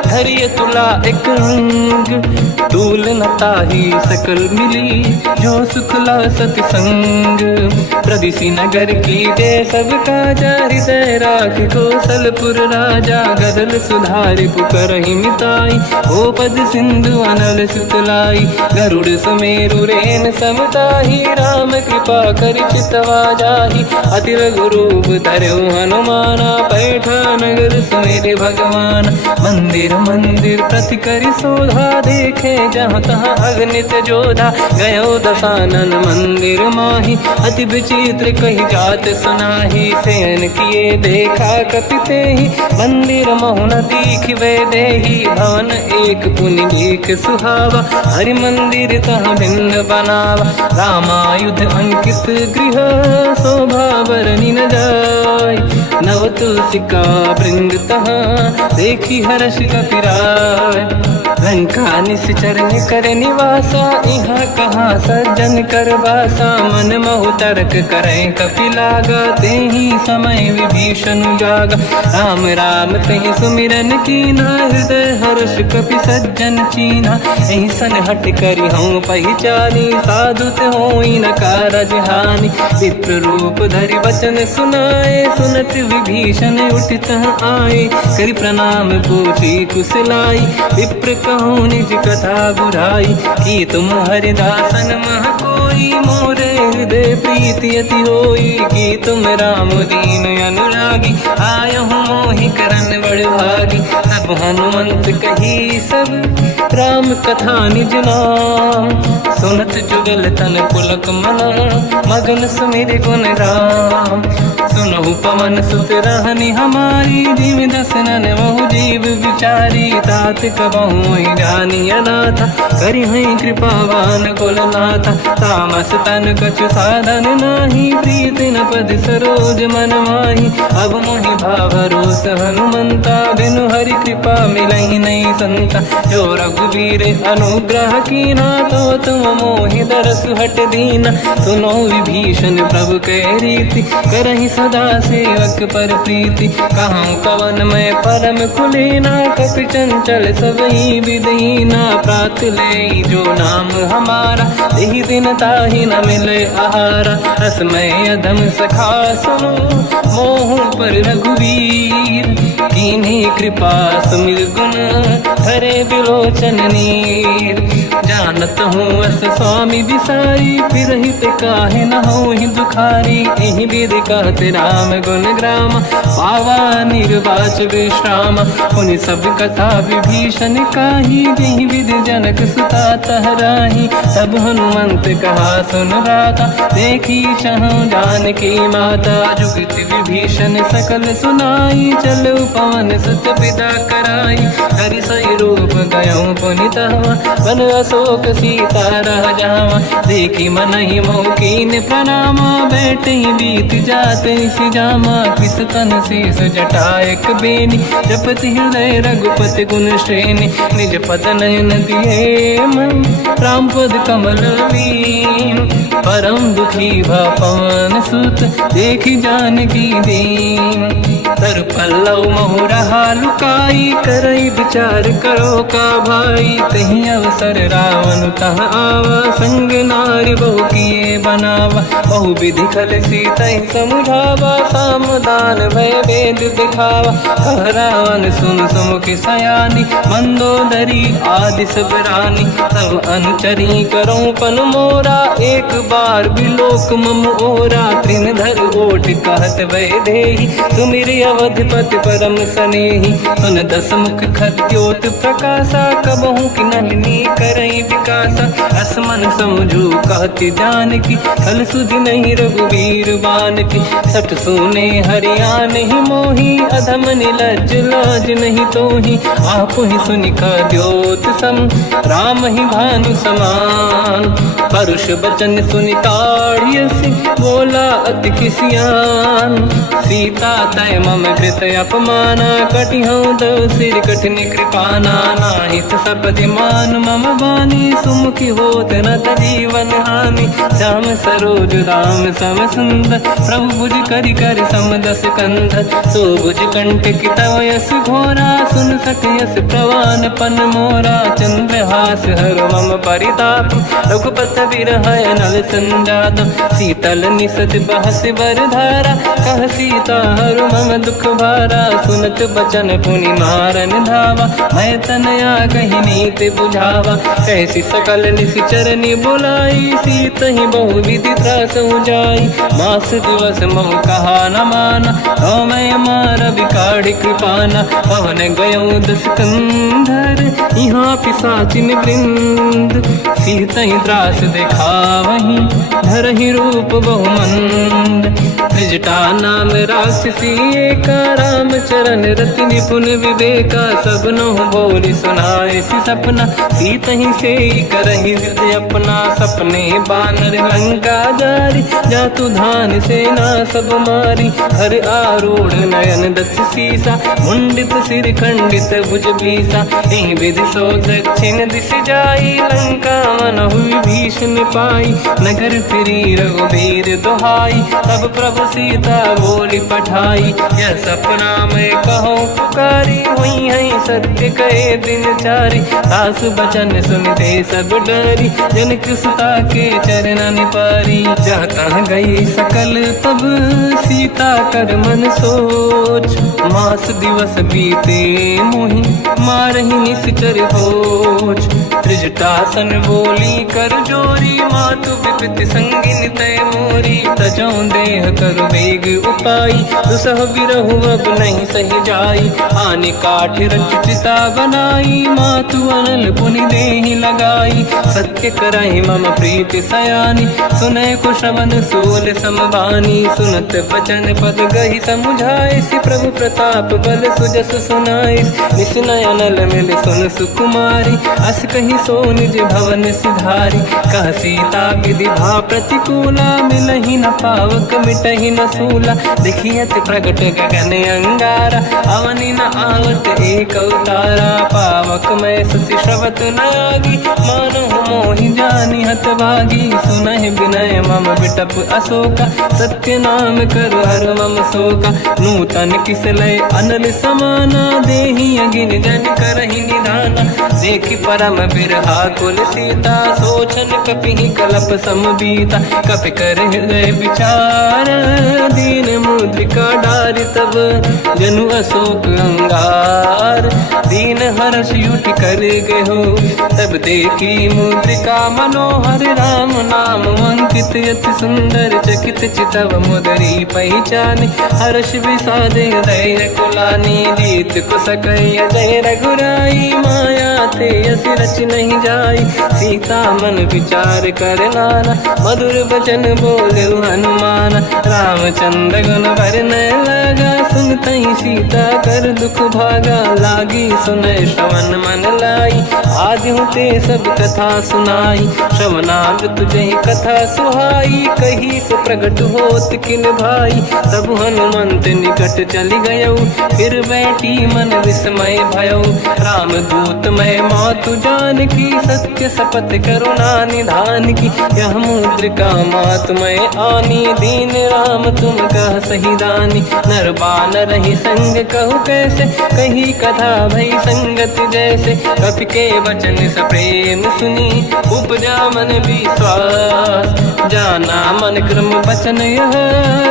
धरिय तुला एक रंग। तूल न ताहि सकल मिली जो सुख ला सति संग। प्रदिशि नगर की दे सब काजा हृदय राख कौशलपुर राजा। गदल सुधारि पुकरहि मिताई ओ पद सिंधु अनल सुतलाई। गरुड़ सुमेरु रेन समताहि राम कृपा कर चितवा जाहि। अति लघु रूप धरौ हनुमाना पैठा नगर सुमेरे भगवान। मंदिर मंदिर प्रति करि शोधा देखे जहाँ तहाँ अगणित जोधा। गयो दशानन मंदिर माहि अति विचित्र कही जात सुनाहि। शयन किए देखा कपि तेहि मंदिर महु न दीखिबे देहि। भवन एक पुनि देख सुहावा हरि मंदिर तहाँ भिन्न बनावा। रामायुध अंकित गृह शोभा बरनि न जाय। नव तुलसिका वृंद तहाँ देखी हर्ष कपि राय। लंका निश्चर कर निवासा यहाँ कहाँ सज्जन कर वासा। मन महु तर्क करे कपि लागा तेहि समय विभीषण जागा। राम राम तेहि सुमिरन कीना हृदय हर्ष कपि सज्जन चीना। एहि सन हट करि हूँ पहिचानी साधुत होई न कारज हानि। विप्र रूप धरि वचन सुनाए सुनत विभीषण उठित आए। करि प्रणाम पूछी कुशलाई विप्र कहूँ निज कथा बुराई। कि तुम हरिदासन मह कोई मोरे हृदय प्रीति अति होई। कि तुम राम दीन अनुरागी आयहु मोहि करन बड़ भागी। तब हनुमंत कही सब राम कथा निज नाम। सुनत जुगल तन पुलक मना मगन सुमिर गुण राम। सुनहु पवन सुत रहनि हमारी जीव दसनन महु जीव विचारी। तात कबहु जानी अनाथा करि हई कृपावान कुलनाथा। तामस तन कछु साधन नाही प्रीति न पद सरोज मन माही। अब मोहि भावरोस हनुमंता बिनु हरि कृपा मिलहि नहीं संता। जो रघुवीर अनुग्रह कीना तो तुम मोहि दरस हट दीना। सुनो विभीषण प्रभु कै रीति करहि सदा सेवक पर प्रीति। कहूँ कवन मैं परम कुलीना कपि चंचल सबई विदहीना। प्रात ले जो नाम हमारा यही दिन ताहि न मिले आहारा। रसमय अधम सखा सुनो मोह पर रघुवीर। कीन्ही कृपा सुमिर गुण धरे बिलोचन नीर। जानत हूँ अस स्वामी बिसाई फिर हित काहे न हो ही दुखारी। यही विधि कहते राम गुण ग्राम पावा निर्वाच विश्राम। पुनि सब कथा विभीषण काही यही विधि जनक सुता तहराही। तब हनुमंत कहा सुन राता देखी चहु जानकी माता। जुगत विभीषण सकल सुनाई चलो पवन सुत पिता कराई। हरि सही रूप गयो पुनि तहवा बन अशोक सीता रह जावा। देखी मन ही मोकीन प्रणामा बैठे बीत जाते सिजामा। किस तन शीस जटायक बेनी जपति हृदय रघुपति गुण श्रेणी। निज पद नयन दिए मन राम पद कमल लीन। परम दुखी भा पवन सुत देखी जानकी दीन। तर पल्लव महु रहा लुकाई, करई विचार करो का भाई। तही अवसर रावण तह आवा, संग नारी बहु किए बनावा। बहु विधि खल सीता समुझावा, सामदान भय वेद दिखावा। कह रावण सुन सुमुख सयानी, मंदोदरी आदि सब रानी। तब अनुचरी करो पन मोरा, एक बार बिलोक मम ओरा। त्रिनधर ओट कहत भय देहि, सुमिर अवधपति परम सनेहि। सुन दस मुख खद्योत प्रकाशा, कबहु की नलिनी करई विकासा। असमन समझू कहति जान की, खल सुधि नहीं रघुवीर बान की। सठ सुने हरियाण ही मोही, अधम निलज्ज लाज नहीं तोही। आप ही सुनि द्योत सम, राम ही भानु समान। परुष बचन सुनि ताड़ियसि, बोला अति किसियान। सीता तय मम कृत अपमाना, कटिहउँ दो सिर कठिन कृपाना। नाहित सपदि मान मम बानी, सुमुखी होत न जीवन हानि। श्याम सरोज राम सम सुंदर, प्रभु भुज करि कर सम दस कंधर। सो भुज कंठ की तव यस घोरा, सुन सठ यस प्रवान पन मोरा। चंद्रहास हर मम परिताप, रघुपत बिरहय नल संजात। शीतल निसत बहस बर धारा, कह सीता हर मम दुख भारा। सुनत बचन पुनि मारन धावा, मैं तनया कही नीति बुझावा। कैसी सकल निशिचरनि बुलाई, सीत ही बहु विधि त्रास जाई। मास दिवस मोह कहा न माना, तो मैं मार बिकाढ़ी कृपाना। पवन गयो दस कंधर, यहाँ पिशाचिन वृंद। सीत ही त्रास दिखावहीं, धरहि रूप बहुमंद। त्रिजटा नाम राक्षसी एका, राम चरण रति निपुण विवेका। सबनो बोली सुनाए सि सपना, सीत ही से करहि हृदय अपना। सपने बानर लंका जारी, जातु धान सेना सब मारी। हर आरूढ़ नयन दस सीसा, मुंडित सिर खंडित भुज बीसा। एहि विधि सो दक्षिण दिश जाई, लंका मन हुई भीषण पाई। नगर फिरी रघुवीर दुहाई, तब प्रभु सीता बोली पठाई। यह सपना मैं कहूँ पुकारी, हुई है सत्य कहे दिन चारी। सास बचन सुनते सब डरी, जनक सुता के चरण पारी। जहाँ तहाँ गई सकल तब सीता कर मन सोच। मास दिवस बीते मोहि, मारहि निश्चर होच। त्रिजटासन बोली कर जोरी, मातु विपति संगिन तय मोरी। तजौ देह कर वेग उपाई, दुसह बिरहु अब नहीं सही जाई। आनि काठ रचिता बनाई, मातु अनल पुनि देहि लगाई। सत्य करहि मम प्रीति सयानी, सुनय को श्रवण सोल समबानी। सुनत बचन पद गहि समुझाइसि, प्रभु प्रताप बल सुजस सुनाइस। निस नयनल मिल सुन सुकुमारी, अस कहि सो निज भवन सिधारी। कह सीता विधि भा प्रतिकूला, मिलहि न पावक मिटहि न सूला। देखियत प्रगट गगन अंगारा, अवनि न आवत एक अवतारा। पावक मैं शशि श्रवत न आगी, मानहु मोहि जानि हतभागी। सुनहि विनय मम बिटप अशोका, सत्य नाम करु हर मम शोका। नूतन किसलय अनल समाना, देहि अगिन जन करहि निधाना। देखि परम बिरहा कुल सीता, सोचन कपिहि कलप समबीता। कपि कर हृदय विचार, दीन मुद्रिका डारि तब जनु अशोक अंगार। दीन हर्ष युति कर गयो, तब देखी मुद्रिका मनोहर। राम नाम अंकित अति सुंदर, चकित चितव मुदरी पहचान। हर्ष विषाद हृदय कुलानी, जीत को सकय जय रघुराई। माया ते यस रच नहीं जाई, सीता मन विचार कर नाना। मधुर बचन बोले हनुमान, रामचंद्र गुण वर्णय लगा। सुनतहि सीता कर दुख भागा, लागी सुनय श्रवण मन लाई। आदिहु ते सब कथा सुनाई, श्रवणामृत तुझहि कथा सुहाई। कही सो प्रगट होत किन भाई, तब हनुमंत निकट चली गयो। फिर बैठी मन विस्मय भयो, राम दूत मैं मातु जान की। सत्य शपथ करुणा निधान की, यह मुद्रिका मातु मैं आनी। दीन राम राम तुम कह सही दानी। नर बानर ही संग कहु कैसे, कही कथा भई संगति जैसे। कपि के वचन सप्रेम सुनी, उपजा मन विश्वास। जाना मन क्रम वचन यह,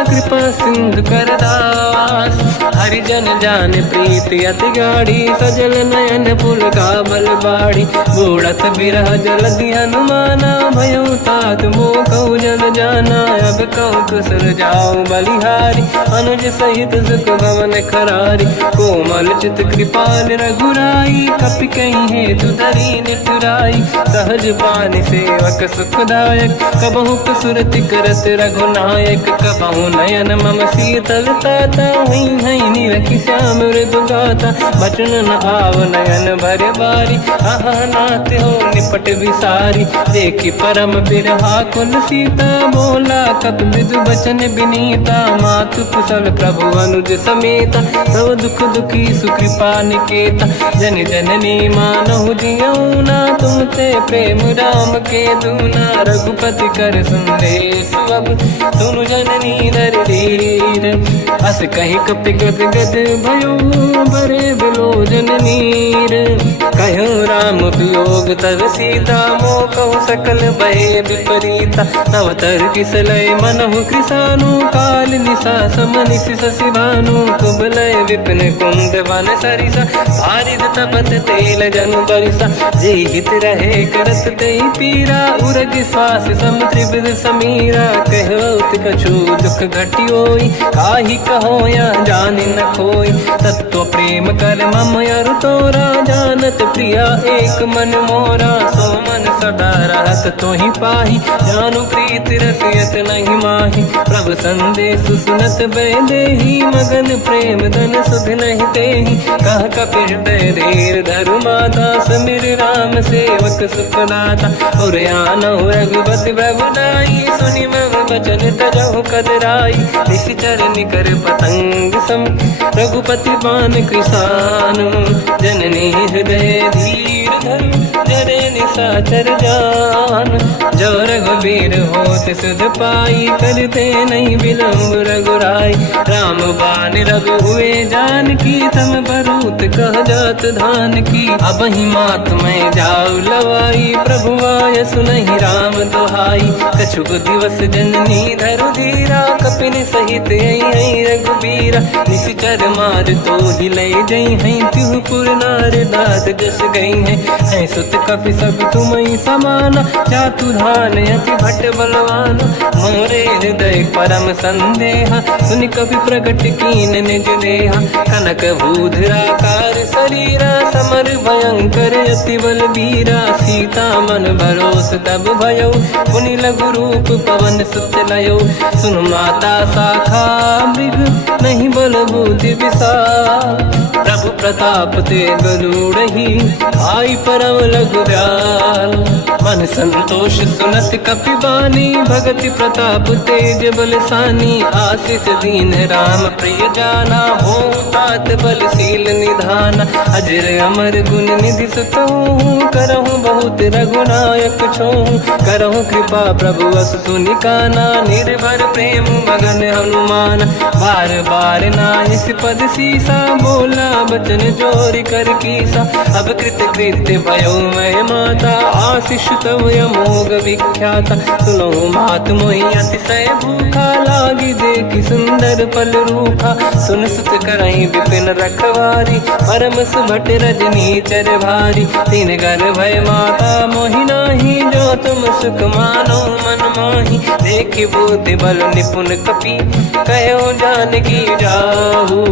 कृपा सिंधु कर दास। हरिजन जान प्रीति अति गाढ़ी, सजल नयन पुल का बल बाढ़ी। बूढ़त बिरह जलधि हनुमाना, भयउ तात मोह कहु जन जाना। अब कहु कुशल जाओ बलिहारी, अनुज सहित सुख भवन खरारी। कोमल चित कृपाल रघुराई, कपि कहीं हेतु धरी निठुराई। सहज बानी सेवक सुखदायक, कबहु सुरति करत रघुनायक। कबहु नयन मम शीतलता, हुई हई निरखि श्याम मृदु गाता। बचन न आव नयन भर बारी, आहा नाथ हो निपट विसारी। देखी परम बिरहा कुल सीता, बोला कपि विदु बचन बिनीता। मातु कुशल प्रभु अनुज समेता, सब दुख दुखी सुकृपा निकेता। जन जननी मानहु जियौना, तुम ते प्रेम राम के दूना। रघुपति कर संदेश अब, सुनु जननी दर धीर। अस कहीं कपि गद गद भयो, बरे बिलोचन नीर। कहो राम वियोग तब सीता, मोह कहु सकल भय विपरीता। तव तर किसलय मनहु कृसानु, काल निशा समनिशि शशि भानु। कुबलय विपिन कुंद वन सरिसा, बारिद तपत तेल जनु बरिसा। जे हित रहे करत ते पीरा, उरग श्वास सम त्रिविध समीरा। कहत कछु दुख घटियोई, काहि कहो या जानि न खोई। तत्व प्रेम कर मम अरु तोरा, जानत प्रिया एक मन मोरा। सो मन सदा रहत तोहि पाहि, जानु प्रीति रसियत नहीं माहि। प्रभु संदेश सुनत बैदेहि, मगन प्रेम धन सुध नहीं तेहि। कह कपि हृदय धीर धरु माता, समिर राम सेवक सुखदाता। और आनहु रघुपति प्रभुदाई, सुनि मम वचन तजहु कदराई। निशिचर निकर पतंग सम, रघुपति बान कृसानु। जननी हृदय धीर धरु, जरे निशाचर जान। जो रघुबीर होत सुध पाई, करते नहीं विलम्ब रघुराई। राम बान रघु हुए जानकी, तम बरूत कह जात धान की। अब ही मात मैं जाऊ लवाई, प्रभु आय सुनहि राम दोहाई। कछुक दिवस जननी धरु धीरा, कपिन सहित आई रघुबीरा। निशिचर मार तो ही ले जई हैं, तिहुपुर नार दात जस गई हैं। सुत कपि सब तुम समाना, चातु धान अति भट बलवान। मोरे हृदय परम संदेहा, सुनि कपि प्रगट कीन निज देहा। कनक भूधराकार शरीरा, समर भयंकर अति बलबीरा। सीता मन भरोस तब भयो, पुनि लघु रूप पवन सुत लयो। सुन माता शाखा मृग, नहीं बल बुद्धि विशाल। प्रभु प्रताप ते गरुड़हि, आई परम लघु दयाल। मन संतोष सुनत कपि बानी, भगति प्रताप तेज बलसानी। आशीष दीन राम प्रिय जाना, हो तात बलशील निधान। अजर अमर गुण निधि सुतहु, करहु बहुत रघुनायक छोहु। करहु कृपा प्रभु अस सुनि काना, निर्भर प्रेम मगन हनुमान। बार बार नायस पद सीसा, बोला बचन जोरि कर कीसा। अब कृत कृत्य भयो मैं माता, आशीष तव अमोघ विख्याता। सुनो मात मोहि अतिशय भूखा, लागी देखि सुंदर पल रूखा। सुन सुत करहि विपिन रखवारी, परम सुभट रजनी चर भारी। तीन घर भय माता मोहि नाही, जो तुम सुख मानो मन माही। देखि बुद्धि बल निपुण कपि, कहो जानकी जाहु।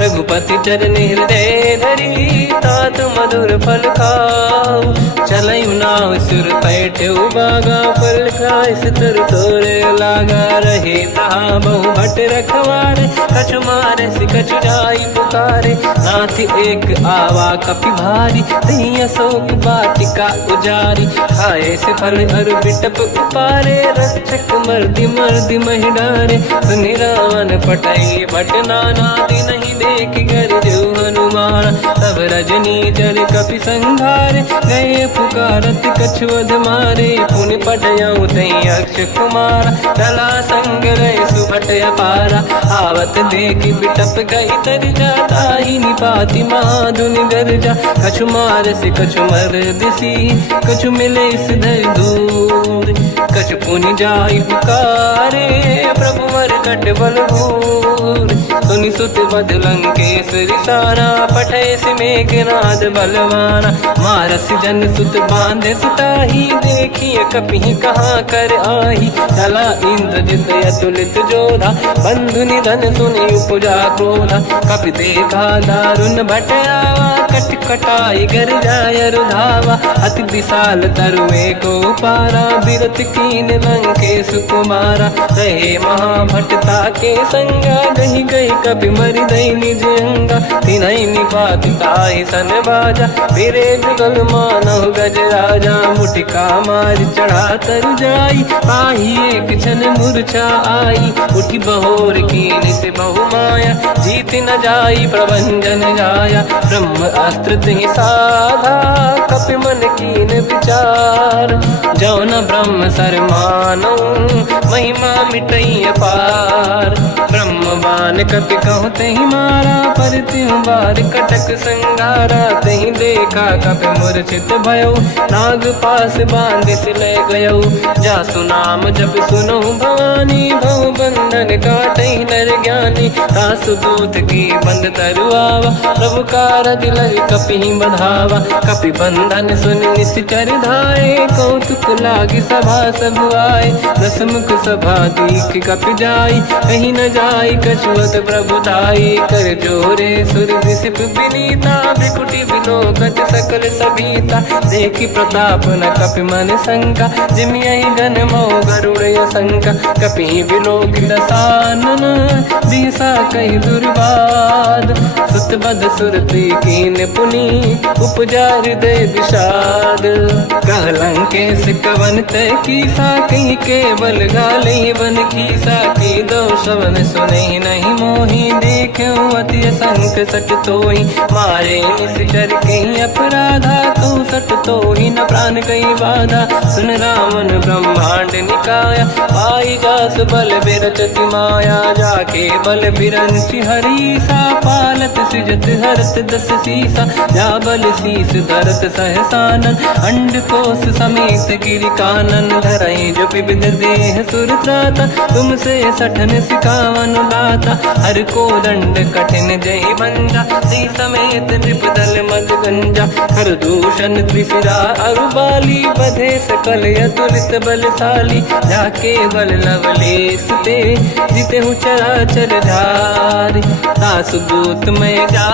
रघुपति चरण हृदय धरी, तात मधुर फल खाऊ। चलऊ नाव सुर पैठऊ बागा, फल खाय सितर तोरे लागा। रहे तहा बहु भट रखवारे, कछु मारे सि कछु जाई पुकारे। नाथ एक आवा कपि भारी, तही अशोक वाटिका उजारी। खाए से फल अरु बिटप उपारे, रक्षक मर्दि मर्दि महि डारे। सुनि रावण पटई भट नाना, नहीं देख कर जो हनुमान। बाण, तब रजनी जर कपि संघार, गए पुकारत कछुअध मारे, पुनि पटयऊ तई अक्ष कुमार, चला संग रहे सुभट अपारा, आवत देखी बिटप गई तर जाता ही निपाति माधुनि गर्जा, कछु मार से कछु मर दिसी, कछु मिले इस धर दूर, कछु पुनि जाई पुकारे, प्रभु मर कट बल भूर, सुनि सुत बद लंकेश्वरी सारा, पठे से मेघनाद बलवाना, मारस जन सुत बांधे सुताही, देखिए कपि कहाँ कर आही, चला इंद्रजित अतुलित जोधा, बंधु निधन सुनि उपजा क्रोधा, कपि देखा दारुण भट आवा, कट कटाई गर जाय रुधावा, अति विशाल तरुए को पारा, बिरत कीन लंकेश कुमारा, रहे महाभटता के संगा, गही गई कपि मरि दई निज अंगा, तिन्है निपाति ताहि सन बाजा, फिरे जुगल मानव गज राजा, मुटिका मार चढ़ा तर जाई, पाही एक क्षण मूर्छा आई, उठी बहोर कीन से बहु माया, जीत न जाई प्रभंजन जाया, ब्रह्म अस्त्र तिहि साधा, कपि मन कीन विचार, जो न ब्रह्म सर मानौ, महिमा मिटई अपार, ब्रह्म बान कपि कहु तहि मारा, पर त्यों बार कटक संगारा, तहि देखा कपि मूर्छित भयो, नाग पास बांध सिले गयो, जासु नाम जब सुनो भवानी, भव बंधन काटहि नर ज्ञानी, तासु दूत की बंद तरुआवा, प्रभु कारज लग कपि बधावा, कपि बंधन सुनि निश्चर धाये, कौतुक लागी सभा सब आए, दसमुख सभा दीख कपि जाई, कहीं न जाई कछुअत प्रभु ताई, कर जोरे सुर विसिप विनीता, बिकुटी बिलोकत सकल सबीता, देखी प्रताप न कपि मन शंका, जिमियहि गन मौ गरुड़ शंका, कपि बिलोक दसानन, दिशा कहि दुर्वाद, सुत बद सुरति कीन पुनि, उपजा हृदय विषाद, कहलंकेश कवन तय कीसा, कहीं केवल गाली बन कीसा, की दो शवन सुने नहीं मोही, देखो अति संक सट तोही, मारे निश्चर कहीं अपराधा, तो सट तोही न प्राण कहीं बाधा, सुन रावण ब्रह्मांड निकाया, पाई जास बल बिरचति माया, जाके बल बिरंचि हरीसा, पालत सृजत हरत दस सीसा, जा बल शीस धरत सहसानन, अंड कोश समेत गिरि कानन, धरई जो विविध देह सुर त्राता, तुमसे सठन सिखावन दाता, हर को दंड कठिन जय बंजा, सी समेत नृपदल मद गंजा, हर दूषण त्रिशिरा अरुबाली, बधे सकल अतुलित बलशाली, जाके बल लवलेश ते, जिते हूँ चराचर धारी, दास दूत में जा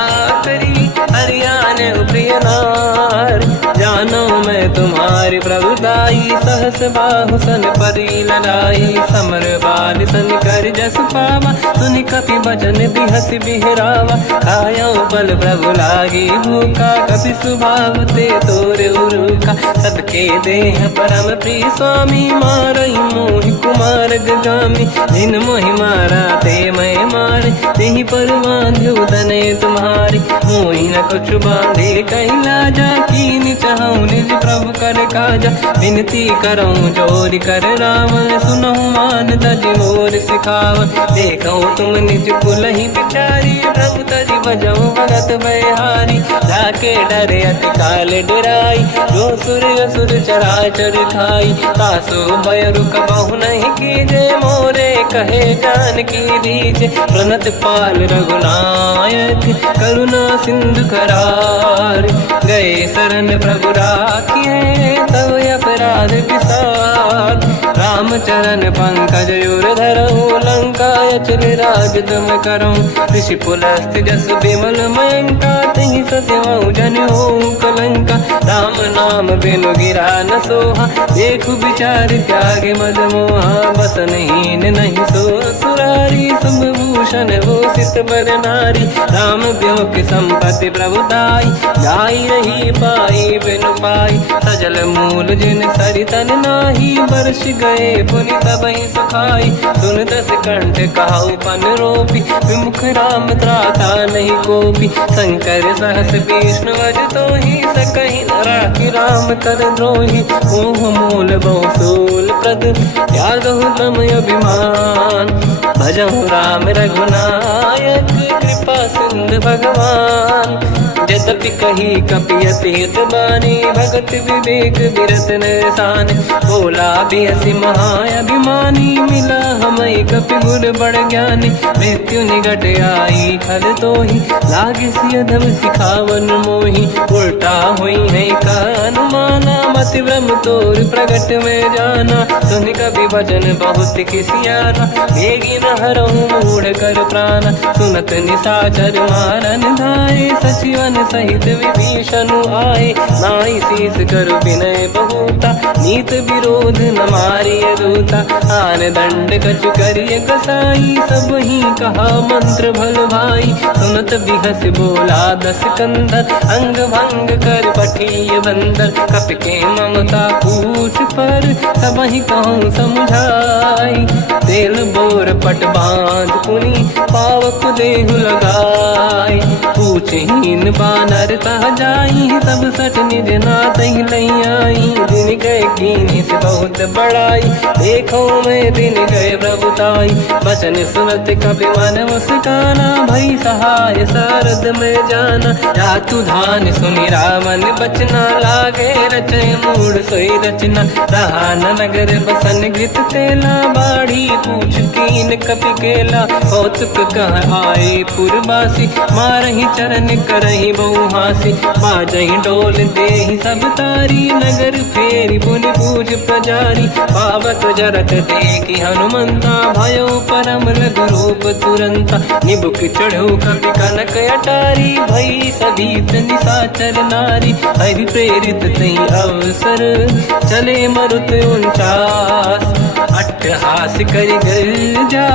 करी, हरियाण प्रिय नार, जानो मैं तुम्हारी प्रभुताई, सहस बाहु सन परी लड़ाई, समर बाल सन कर जस पावा, सुनि कपि बचन बिहस बिहरावा, खायो बल प्रभु लागी भूखा, कपि स्वभाव ते तोरे उरुखा, सबके देह परम प्रिय स्वामी, मारई मोहि कुमार गगामी, जिन मोहि मारा ते मैं मारे, तेहि पर बांध्यो तने तुम्हारी, मोहि न कुछ बांधे कहीं लाजा, कीन चाहूं निज प्रभु कर काजा, विनती करऊं जोरि कर रावण, सुनहु मान तज मोर सिखावन, देखो तुम निज कुलहि बिचारी, प्रभु तज बजऊं भगत बलिहारी, जाके डरे अति काल डराई, जो सुर असुर चराचर खाई, तासु भय रुक बहु नहीं कीजे, मोरे कहे जान की दीजे, प्रणत पाल रघुनायक, करुणा सिंधु करार, गए शरण प्रभु राखिए, तब अपराध विसार, रामचरण पंकज उर धरऊं, लंका अचल राज तुम करऊं, ऋषि पुलस्त्य जस विमल मयंका, तहि सत्यवं जन होऊं कलंका, राम नाम बिनु गिरा न सोहा, देखु विचार त्यागे मद मोहा, बसन हीन नहीं सो सुरारी, शुभ भूषण भूषित बहुत बर नारी, राम ब्योह की संपत्ति प्रभुताई, जाई रही पाई बिनु पाई, सजल मूल जिन सरितन नाही, बरस गए पुनि तबहि सुखाई, सुन दस कंठ कहाऊ पन रोपी, विमुख राम त्राता नहीं कोपी, शंकर सहस विष्णु अज तो ही सकहि न राखि राम कर द्रोही, मोह मूल बहु सूल प्रद त्यागहु तम अभिमान, भजहु राम रघुनायक कृपा सिंधु भगवान, यद्यपि कही कपियति हित बानी, भगत विवेक बिरत निशान, बोला बिहसि महाअभिमानी, मिला हमई कपि गुर बड़ ज्ञानी, मृत्यु निकट आई खल तोहि, लागे सियधम सिखावन मोहि, उल्टा हुई है का अनुमाना, मति भ्रम तोर प्रगट में जाना, सुन कवि भजन बहुत खिसियाना, भेगी न हरहु मूढ़ कर प्राण, सुनत निशाचर मारन धाये, सचिवन सहित विभीषण आए, नाई शीस कर विनय बहुता, नीत विरोध न मारिय दूता, आन दंड कछु करिय कसाई, सब ही कहा मंत्र भल भाई, सुनत बिहस बोला दस कंधर, अंग भंग कर पठिय बंदर, कपि के ममता पूछ पर, सब ही कहूँ समझाई, तेल बोर पट बांध पुनि, पावक देहु लगाई, पूछहीन बानर तह जाई, सब सट निज नाथ ही लई आई, दिन गए कीनी से बहुत बड़ाई, देखो मैं दिन गए प्रभुताई, बचन सुनत कपि मन मुस्काना, भई सहाय सारद में जाना, जातु धान सुनि रामन बचना, लागे रचय मूढ़ सोई रचना, रहा न नगर बसन घृत तेला, बाढ़ी पूछ कीन कपि केला, कौतुक कह आए पुरबासी, मारहि चरण करहि बहु हासी, बाजहि डोल देहि सब तारी, नगर फेरी पुनि पूज प्रजारी, पावत जरत देखि हनुमंता, भयो परम लघु रूप तुरंता, निबुक चढ़ो कपि कनक अटारी, भई सभीत निशाचर नारी, हरि प्रेरित तहि अवसर, चले मरुत 49, अट्टहास करि गर्जा,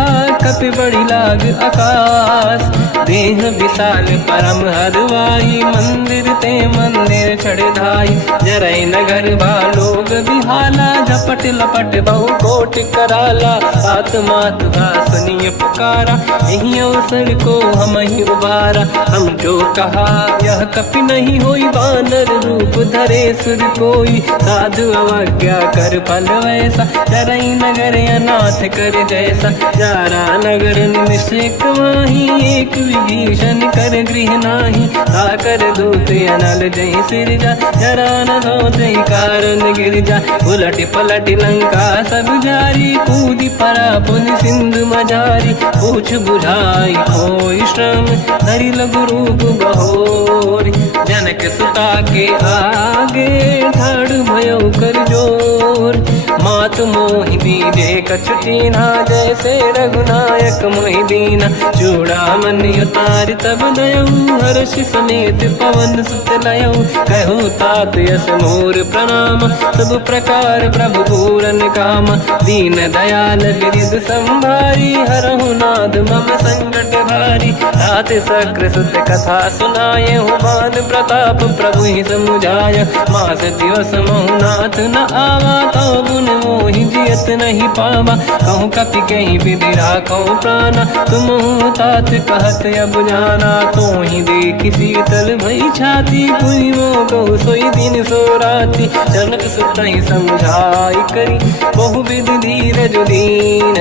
कपि बड़ी लाग आकाश, देह विशाल परम हरवाई, मंदिर ते मंदिर चढ़ धाई, जरई नगर बालोग बिहाला, झपट लपट बहु कोट कराला, आत्मात सुनिय पुकारा, यही अवसर को हम ही उबारा, हम जो कहा यह कपि नहीं होई, बानर रूप धरे सुर कोई, साधु अवज्ञा कर फल वैसा, जरई नगर अनाथ कर जैसा, जारा नगर निमिषेक माही, एक विभीषण कर गृह नाही, आकर दूत अनल जय सिरजा, जरा न सोते कारण गिरजा, उलट पलट लंका सब जारी, कूदी परा पुनि सिंधु मजारी, पूछ बुझाई कोई श्रम, धरि लघु रूप बहोरी, जनक सुता के आगे, ठाड़ भयो कर जोर, मात मोहि दीजे कछु कीन्हा, जैसे रघुनायक मोहि दीना, चूड़ामणि उतारि तब दयऊ, हर्ष समेत पवन सुत लयऊ, कहु तात यस मोर प्रणाम, सब प्रकार प्रभु पूरन काम, दीन दयाल गिरिध संभारी, हरहु नाद मम संकट भारी, तात सकृ सुत कथा सुनाये, मान प्रताप प्रभु ही समुझाय, मास दिवस महु नाथ न आवा, तो गुण मोहि जियत नहीं पावा, कहूँ कपि कहीं विधि राखो प्राणा, तुम तात कहत अब जाना, तो ही देखि शीतल भई छाती, पुनि मोह कहु सोई दिन सो राति, जनक सुत ही समझाई करी, बहु विधि धीरज दीन,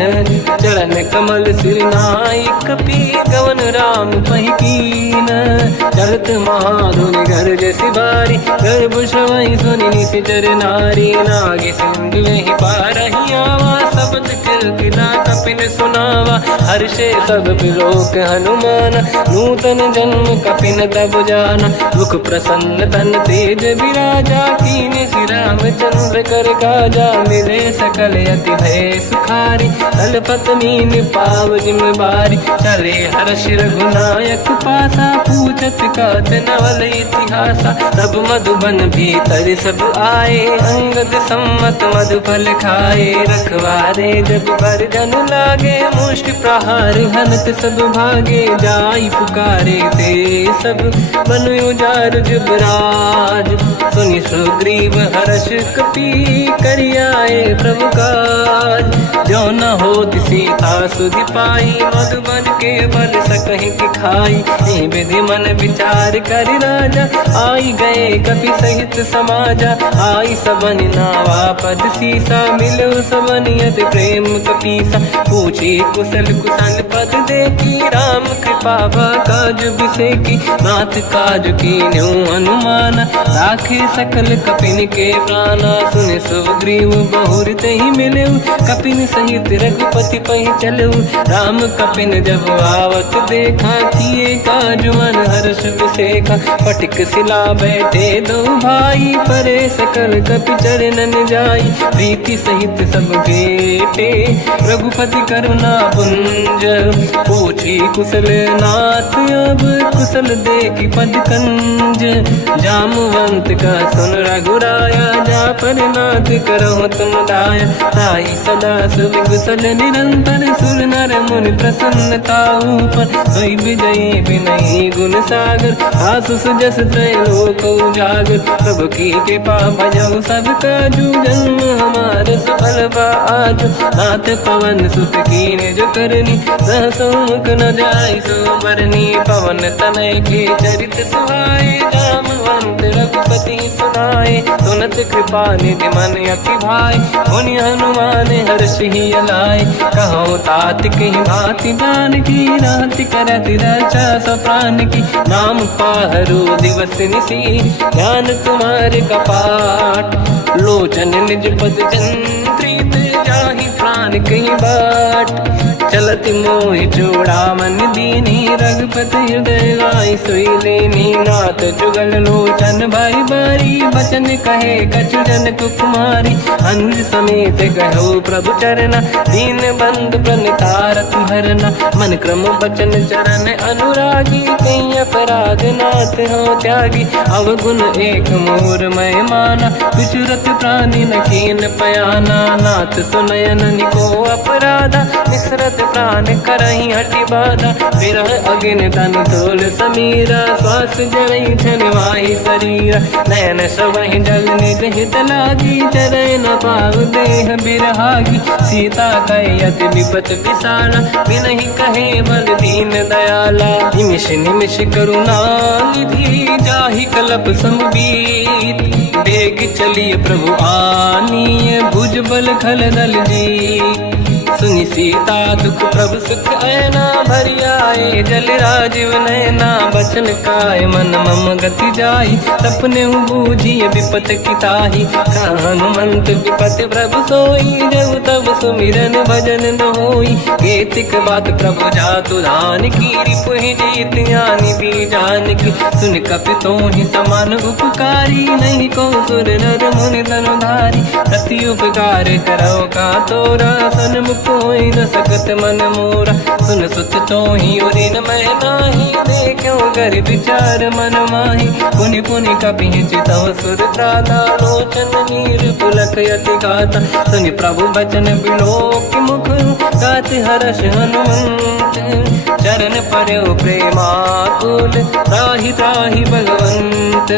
चरण कमल सिर नाई, कपि गवन राम पहि कीन, चलत महाधुनि गर्ज सिबारी, गर्भ श्रवहि सुनि निशिचर नारी, नागे सिंधु ही पारहि आवा, शब्द किरकिरा कपिन सुनावा, हर्षे सब बिलोक हनुमाना, नूतन जन्म कपिन तब जाना, मुख प्रसन्न तन तेज विराजा, कीने श्री रामचंद्र कर काजा, मिले सकल यति भय सुखारी, तलपत मीन पाव जिम बारी, चले हर्ष रघु नायक पासा, पूछत कात नवल इतिहासा। तब मधुबन भीतर सब आए, अंगद सम्मत मधुफल खाए। रखवारे जब गर्जन लागे, मुष्टि प्रहार हनत सब भागे। जाई पुकारे ते सब बन उजार जुबराज, सुनि सुग्रीव हर्ष कपि करियाए प्रभु काज। जो न होत सीता सुधि पाई, मधुबन के बल सकहि दिखाई। ए विधि मन विचार कर राजा, आई गए कपि सहित समाजा। आई सबन नावा पद सीसा, मिलो सबन यति प्रेम कपीसा। पूछी कुशल कुशल पद देखी, राम कृपा काज बिसेकी। नाथ काज कीन्हु अनुमान, राखे सकल कपिन के प्राणा। सुन सुग्रीव बहुर तेहि मिलऊ, कपिन सहित रघुपति पहि चलऊ। राम कपिन जब आवत देखा, किए काज मन हर्ष बिसेखा। फटिक सिला बैठे दो भाई, परे सकल कपि चरणन जाई। प्रीति सहित सब बेटे, रघुपति करुणा पुंज। पूछी कुशल नाथ अब, कुशल देखी पद कंज। जामवंत का सुन रघुराया, जा पर नाथ करहु तुम दाया। ताई सदा सुविकुशल निरंतर, सुर नर मुनि प्रसन्नता ऊपर। सोई विजयी विनयी गुण सागर, आसु सुजस त्रैलोक उजागर। प्रभु की कृपा भजऊ सब काजू, जन्म हमार सफल बा आज। नाथ पवन सुत कीन्ह जो करनी, सहसो मुख न जाय सो बरनी। पवन तनय के चरित सुहाए, जामवंत रघुपति सुनाए। सुनत कृपा निधि मन अति भाई, मुनि हनुमान हर्षि अलाए। कहो तात कहि भांति जानकी, राति करत रक्षा सब प्राण की। नाम पाहरो दिवस निसी, ध्यान तुम्हारे कपाट। लोचन निज पद जंत्रित, जाहि प्राण कहीं बाट। चलत मोहि चूड़ा मन दीनी, रघुपति हृदय लाई सोई लेनी। नाथ जुगल लोचन भाई बारी, बचन कहे कछु जन कुमारी। हंस समेत कहो प्रभु चरना, दीन बंद प्रणितारत हरना। मन क्रम बचन चरण अनुरागी, कहीं अपराध नाथ हो त्यागी। अवगुण एक मोर मैं माना, विचुरत प्राणी न कीन पयाना। नाथ सुनयन निको अपराधा, निसरत प्राण करहि हटि बाधा। विरह अग्नि तन तोल समीरा, श्वास जरई छन वाहि शरीरा। नयन सबहि जल निज हित लागी, चरै न पाव देह बिरहागी। सीता कहि अति विपत विसाला, बिनहि कहे बल दीन दयाला। निमिष निमिष करुणा निधि, जाहि कलप समबीत। बेग चलिए प्रभु आनीय, भुज बल खल दल जी। सुनि सीता दुख प्रभु सुख ऐना, भरि आए जल राजीव नैना। बचन काय मन मम गति जाई, सपने बूझिए विपत किताही। हनुमंत विपत प्रभु सोई, जब तब सुमिरन भजन न होई। केतिक बात प्रभु जातु धान की, रिपुहि जीत ज्ञानी भी जान की। सुन कपि तोहि समान उपकारी, नहीं को सुर नर मुनि धनुधारी। अति उपकार करौ का तोरा, सन्मुख होई न सकत मन मोरा। सुन सुत तोहि उरि न मैं नाही, देखो गर विचार मन माही। पुनि पुनि कपि चितव सुर त्राता, लोचन नीर पुलक यति गाता। सुनि प्रभु बचन बिलोक मुख, गात हर्ष हनुमंत। चरण परौ प्रेमाकुल, त्राहि त्राहि भगवंत।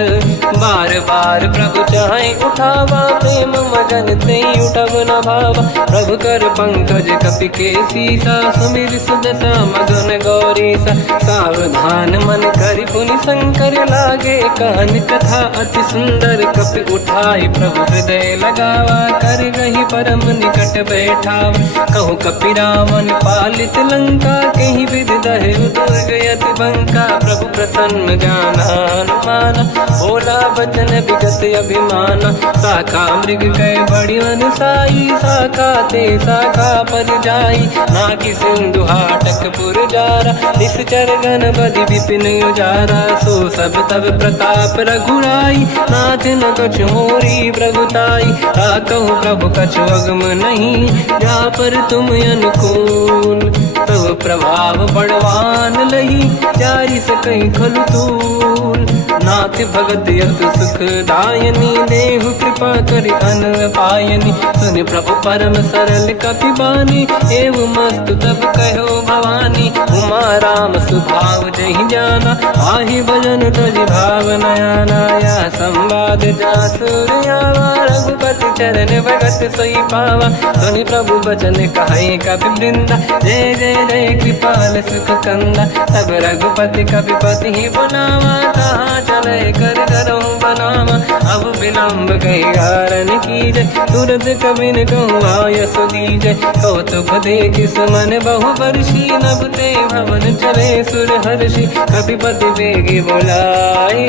बार बार प्रभु चाहि उठावा, प्रेम मगन तेहि उठब न भावा। प्रभु कर पंकज कपि के सीसा, सुमिर सुदशा मगन गौरीसा। सावधान मन करि पुनि शंकर, लागे कहन कथा अति सुंदर। कपि उठाई प्रभु हृदय लगावा, कर गहि परम निकट बैठावा। कहु कपि रावण पालित लंका, कहीं विधि दहे दुर्ग यति बंका। प्रभु प्रसन्न जाना हनुमाना, बोला बचन विगत अभिमाना। शाखा मृग कै बड़ी अनुसाई, शाखा ते शाखा पर जाई। नाकि सिंधु हाटक पुर जारा, निश्चर गण बधि विपिन उजारा। सो सब तब प्रताप रघुराई, नाथ न कछु मोरी प्रभुताई। कहु प्रभु कछु अगम नहीं, जा पर तुम अनुकूल। तब प्रभाव बड़वान लही जारी सकई खलु तूल। नाथ भगत यत सुख दायनी देहु कृपा करि अन पायनी। सुन प्रभु परम सरल कपिबानी एव मस्तु तब कहो भवानी। उमा राम सुभाव जहि जाना आहि भजन तजि भाव नयाना। या संवाद जासुर आवा रघुपति चरण भगत सोई पावा। सुनि प्रभु बचन कहे कपि वृंदा जय जय जय कृपाल सुख कंदा। तब रघुपति कपिपति ही बनावा कहाँ चले कर करो बनावा। अब विलम्ब कही कारण कीजय तुरत कबिन कहूँ आयस दीजय। कौतुक देख सुमन बहु वर्षी नभ ते भवन चले सुर हर्षि। कपिपति बेगी बोलाए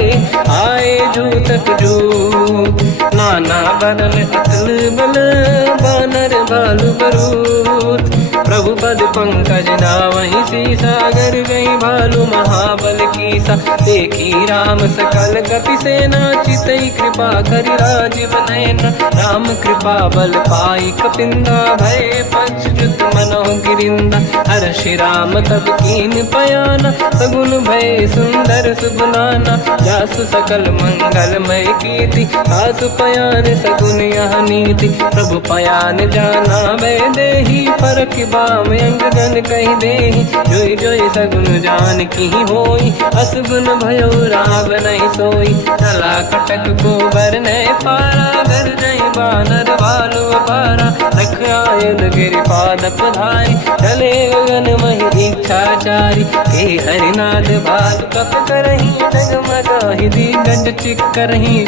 आए जूतक जूत। नाना बदल अतल बल बानर भालु बरूत। प्रभु पद पंकज नावहि सीसागर गई भालू महाबल कीसा। देखी राम सकल कपि सेना चितई कृपा करि राजीव नयन। राम कृपा बल पाई कपिंदा भय पक्षुत मनोह गिरिंदा। हर्षि राम तब कीन पयाना सगुन भय सुंदर सुबनाना। जासु सकल मंगलमय कीर्ति आसु पयान सगुन यह नीति। प्रभु पयान जाना भय देहि फरक बाम अंगगन कहि देहि। जोई जोई सगुन जान की होई असगुन भयो राव नहीं सोई। चला कटक गोबर ने पारा घर जय बानर भालु पारा। रख आयन गिरिपाद पधारी चले गगन महि इच्छाचारी। के हरिनाथ भालु कप करही जगमगाहि दिग्गज चिक्करही।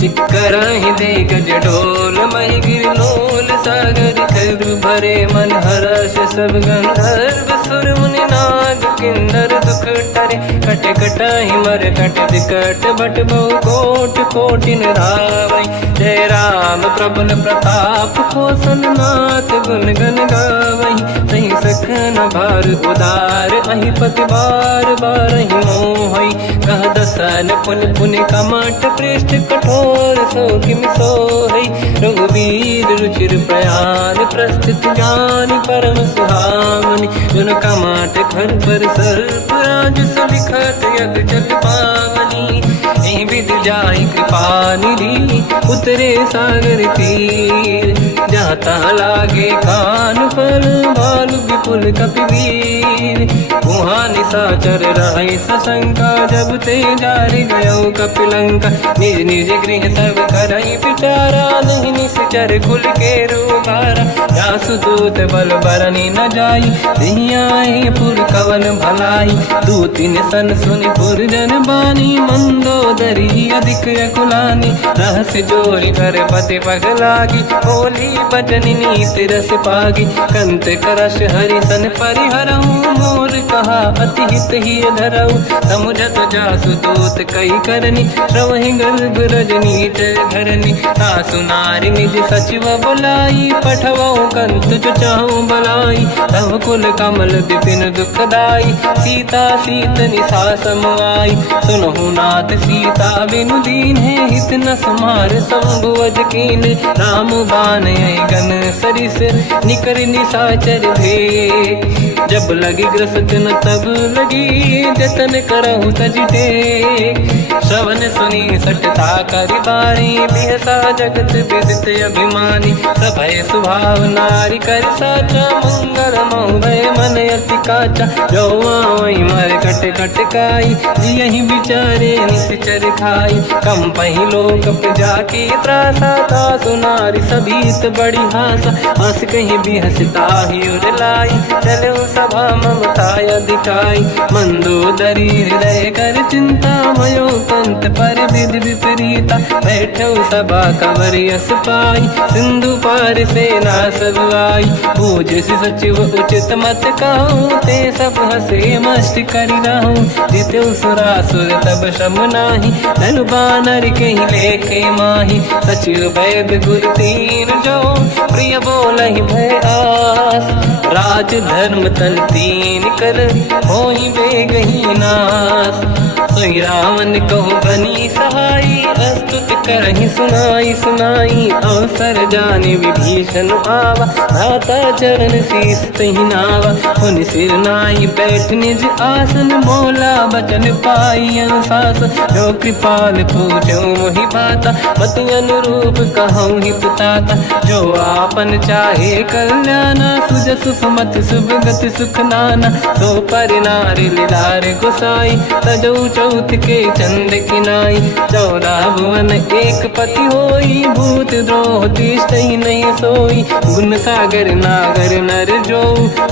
चिक्करहि दिग्गज ढोल महि गिरलोल सागर कर भरे मन हर्ष सब गंधर्व सुर मुनि नाग किन्नर दुख टरे। कट कटाहि मर कट विकट भट बहु कोट कोटिन रावै। जय राम प्रबल प्रताप कोसन नाथ गुण गन गावै। सही सखन भार उदार अहि पति बार बारहि मोहै। कह दसन पुन पुन कमठ पृष्ठ कठोर सो किम सोहै। रघुवीर रुचिर प्रयाण प्रस्थित ज्ञान परम सुहावनी। जुन कमाट घर पर सर्प राज सलिखत यग जल पावनी। एहि विधि जाहि कृपा निधि उतरे सागर तीर। जाता लागे कान पर भालु विपुल कपिवीर। वहाँ निशाचर रहे सशंका जब ते जारि गयो कपिलंका। निज निज गृह सब करई विचारा नहीं निश्चर कुल के रूबारा। जासु दूत बल बरनी न जाई नहीं आए पुर कवन भलाई। दूतिन सन सुनि पुर जन बानी मंदोदरी अधिक अकुलानी। रहस्य जोरी कर पति पगलागी होली बचनी नीति रस पागी। कंत करश हरि सन परिहरऊ मोर कहा अति हित ही धरऊ। समुझत जासु दूत कई करनी श्रवहि गर्भ रजनी धरनी। सासु नारी निज सचिव बुलाई पठवऊ कंत जो चाहूं बलाई। तब कुल कमल विपिन दुखदाई सीता सीत निशा समाई। सुनहु नाथ सीता बिनु दीन है हित न समार संभुवज कीन। राम बान गन सरिस निकर निशाचर भेद। जब लगी ग्रस्त न तब लगी जतन करहु तज टेक। श्रवण सुनी सटता करि बाणी बिहसा जगत विदित अभिमानी। सभय स्वभाव नारी कर साचा मंगल महु भय मन अति काचा। जो आवई मर कट कट काई जियहि विचारे निश्चर खाई। कम पही लोक जाकी त्रासा तासु नारी सभीत बड़ी हासा। हंस कहीं भी हंसता ही उर लाई चलो सभा ममता अधिकाई। मंदोदरी हृदय कर चिंता भयो पंत पर विधि विपरीता। बैठो सभा कंवर यस पाई सिंधु पार सेना सब आई। पूज सचिव उचित मत कहूँ ते सब हसे मस्त करी रहूं। जिते सुरासुर तब शम नाही, धनु बानर के ही लेके माही। सचिव वैद गुर तीन जो, प्रिय बोलहि भय आस। राज धर्म तन तीन कर, होई बेगही नास। सोई रावण कहु बनी सहाई, अस्तुत करहि सुनाई सुनाई। अवसर जाने विभीषण आवा, भ्राता चरण शीस तहि नावा। पुनि सिर नाई बैठ निज आसन, बोला बचन पाई अनुशासन। जो कृपाल पूछो मोहि बाता, मति अनुरूप कहूँ हित ताता। जो आपन चाहे कल्याणा, सुजसु सुमति सुभगति सुख नाना। सो पर नारी लीलार गोसाई, तजौ चौथ के चंद किनाई। 14 भुवन एक पति होई, भूत द्रोह तिष्ठहि नहीं सोई। गुण सागर नागर नर जो,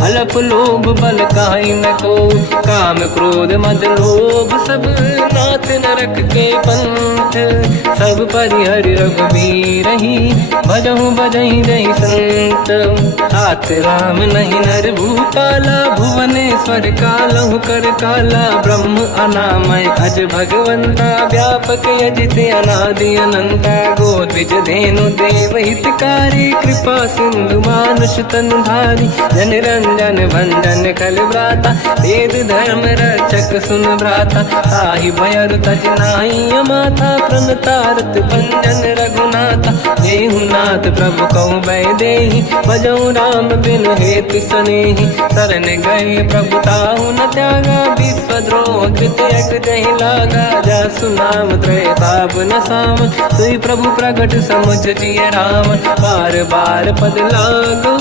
अलप लोभ बल काई न को। काम क्रोध मद लोभ सब, नाथ नरक के पंथ। सब परिहरि रघुबीर ही, भजहु बजहि जहि संत। हाथ राम नहीं नर भूपाला, भुवनेश्वर कालहु कर काला। ब्रह्म अनामय अज भगवंता, व्यापक अजित अनादि अनंता। गोद्विज धेनु देव हितकारी, कृपा सिंधु मानुष तनु धारी। जन रंजन भंजन कल व्राता, वेद धर्म रक्षक सुन भ्राता। ताहि भयर तज नाहि माथा, प्रणतारत भंजन रघुनाथा। जेहु नाथ प्रभु कहु बै देहि, भजहु राम बिनु हेतु सनेहि। शरण गए प्रभु ताहु न त्यागा, विश्वद्रोह कृत यज्ञ जहि लागा। जासु नाम त्रयताप न साम, सोई प्रभु प्रगट समुझ जिय राम। बार बार पद लागू,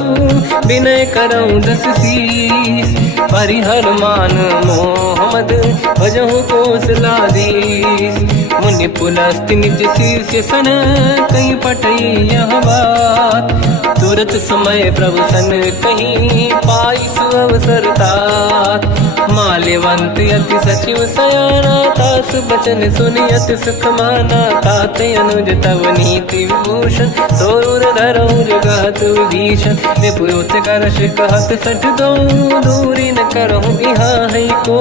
विनय करऊं दस शीस। परिहर मान मोह मद, भजहु कौशलाधीश। मुनि पुलस्त्य निज शीर्ष सन, कहीं पटई यह बात। तुरत समय प्रभु सन कहीं, पाई सुअवसर तात। माल्यवंत अति सचिव सयाना, तास बचन सुनि अति सुख माना। ताते अनुज तव नीति विभूषण, सोर धरऊ जगत विभीषण। विपुत करश कहत सठ दो, दूरी न करहु इहाँ है को।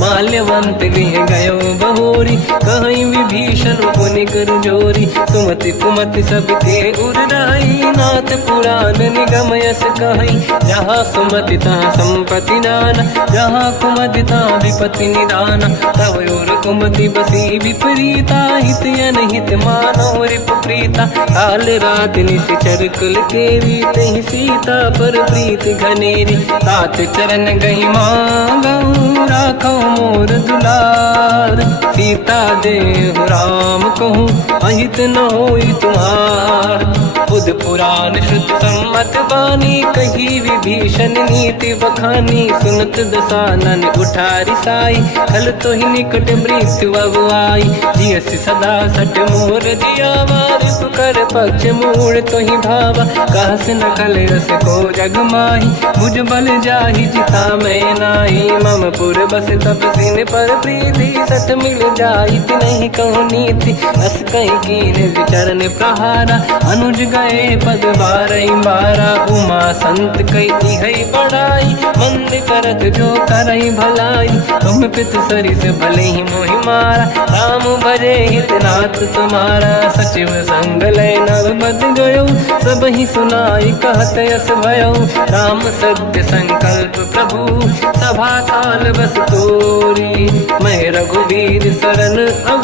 माल्यवंत गृह गयो बहोरी, कहीं विभीषण पुनि कर जोरी। सुमति कुमति सब ते उरनाई, नाथ पुराण निगम यस कहीं। जहाँ सुमति तहाँ संपत्ति नाना, जहाँ कुमति तहाँ विपत्ति निदाना। तव और कुमति बसी विपरीता, हित अनहित मानव रिपु प्रीता। काल रात निशिचर कुल केरी, तहि सीता पर प्रीति घनेरी। तात चरण गही मांगऊ, राखो मोर दुलार। सीता देहु राम कहूँ, अहित न होई तुम्हार। बुध पुराण शुद्ध सम्मत बानी, कही विभीषण नीति बखानी। सुनत दसानन उठारी साई, खल तो ही निकट मृत्यु अब आई। जियस सदा सट मोर जियावा, रिपु कर पक्ष मूड़ तो ही भावा। कहस न खल रस को जग माही, भुज बल जाहि जिता मैं नाही। मम पुर बस तपसिन पर प्रीति, सत मिल जाई नहीं कहूँ नीति। अस कहीं कीन विचरण प्रहारा, अनुज गए पद बारई बारा। उमा संत कई है बड़ाई, मंद करत जो करई भलाई। तुम पित सरिस भले ही मोहि मारा, राम भजे हित नाथ तुम्हारा। सचिव संग लय नव बद गयो, सब ही सुनाई कहत यस भयो। राम सत्य संकल्प प्रभु, सभा काल बस तोरी। मैं रघुवीर शरण अब,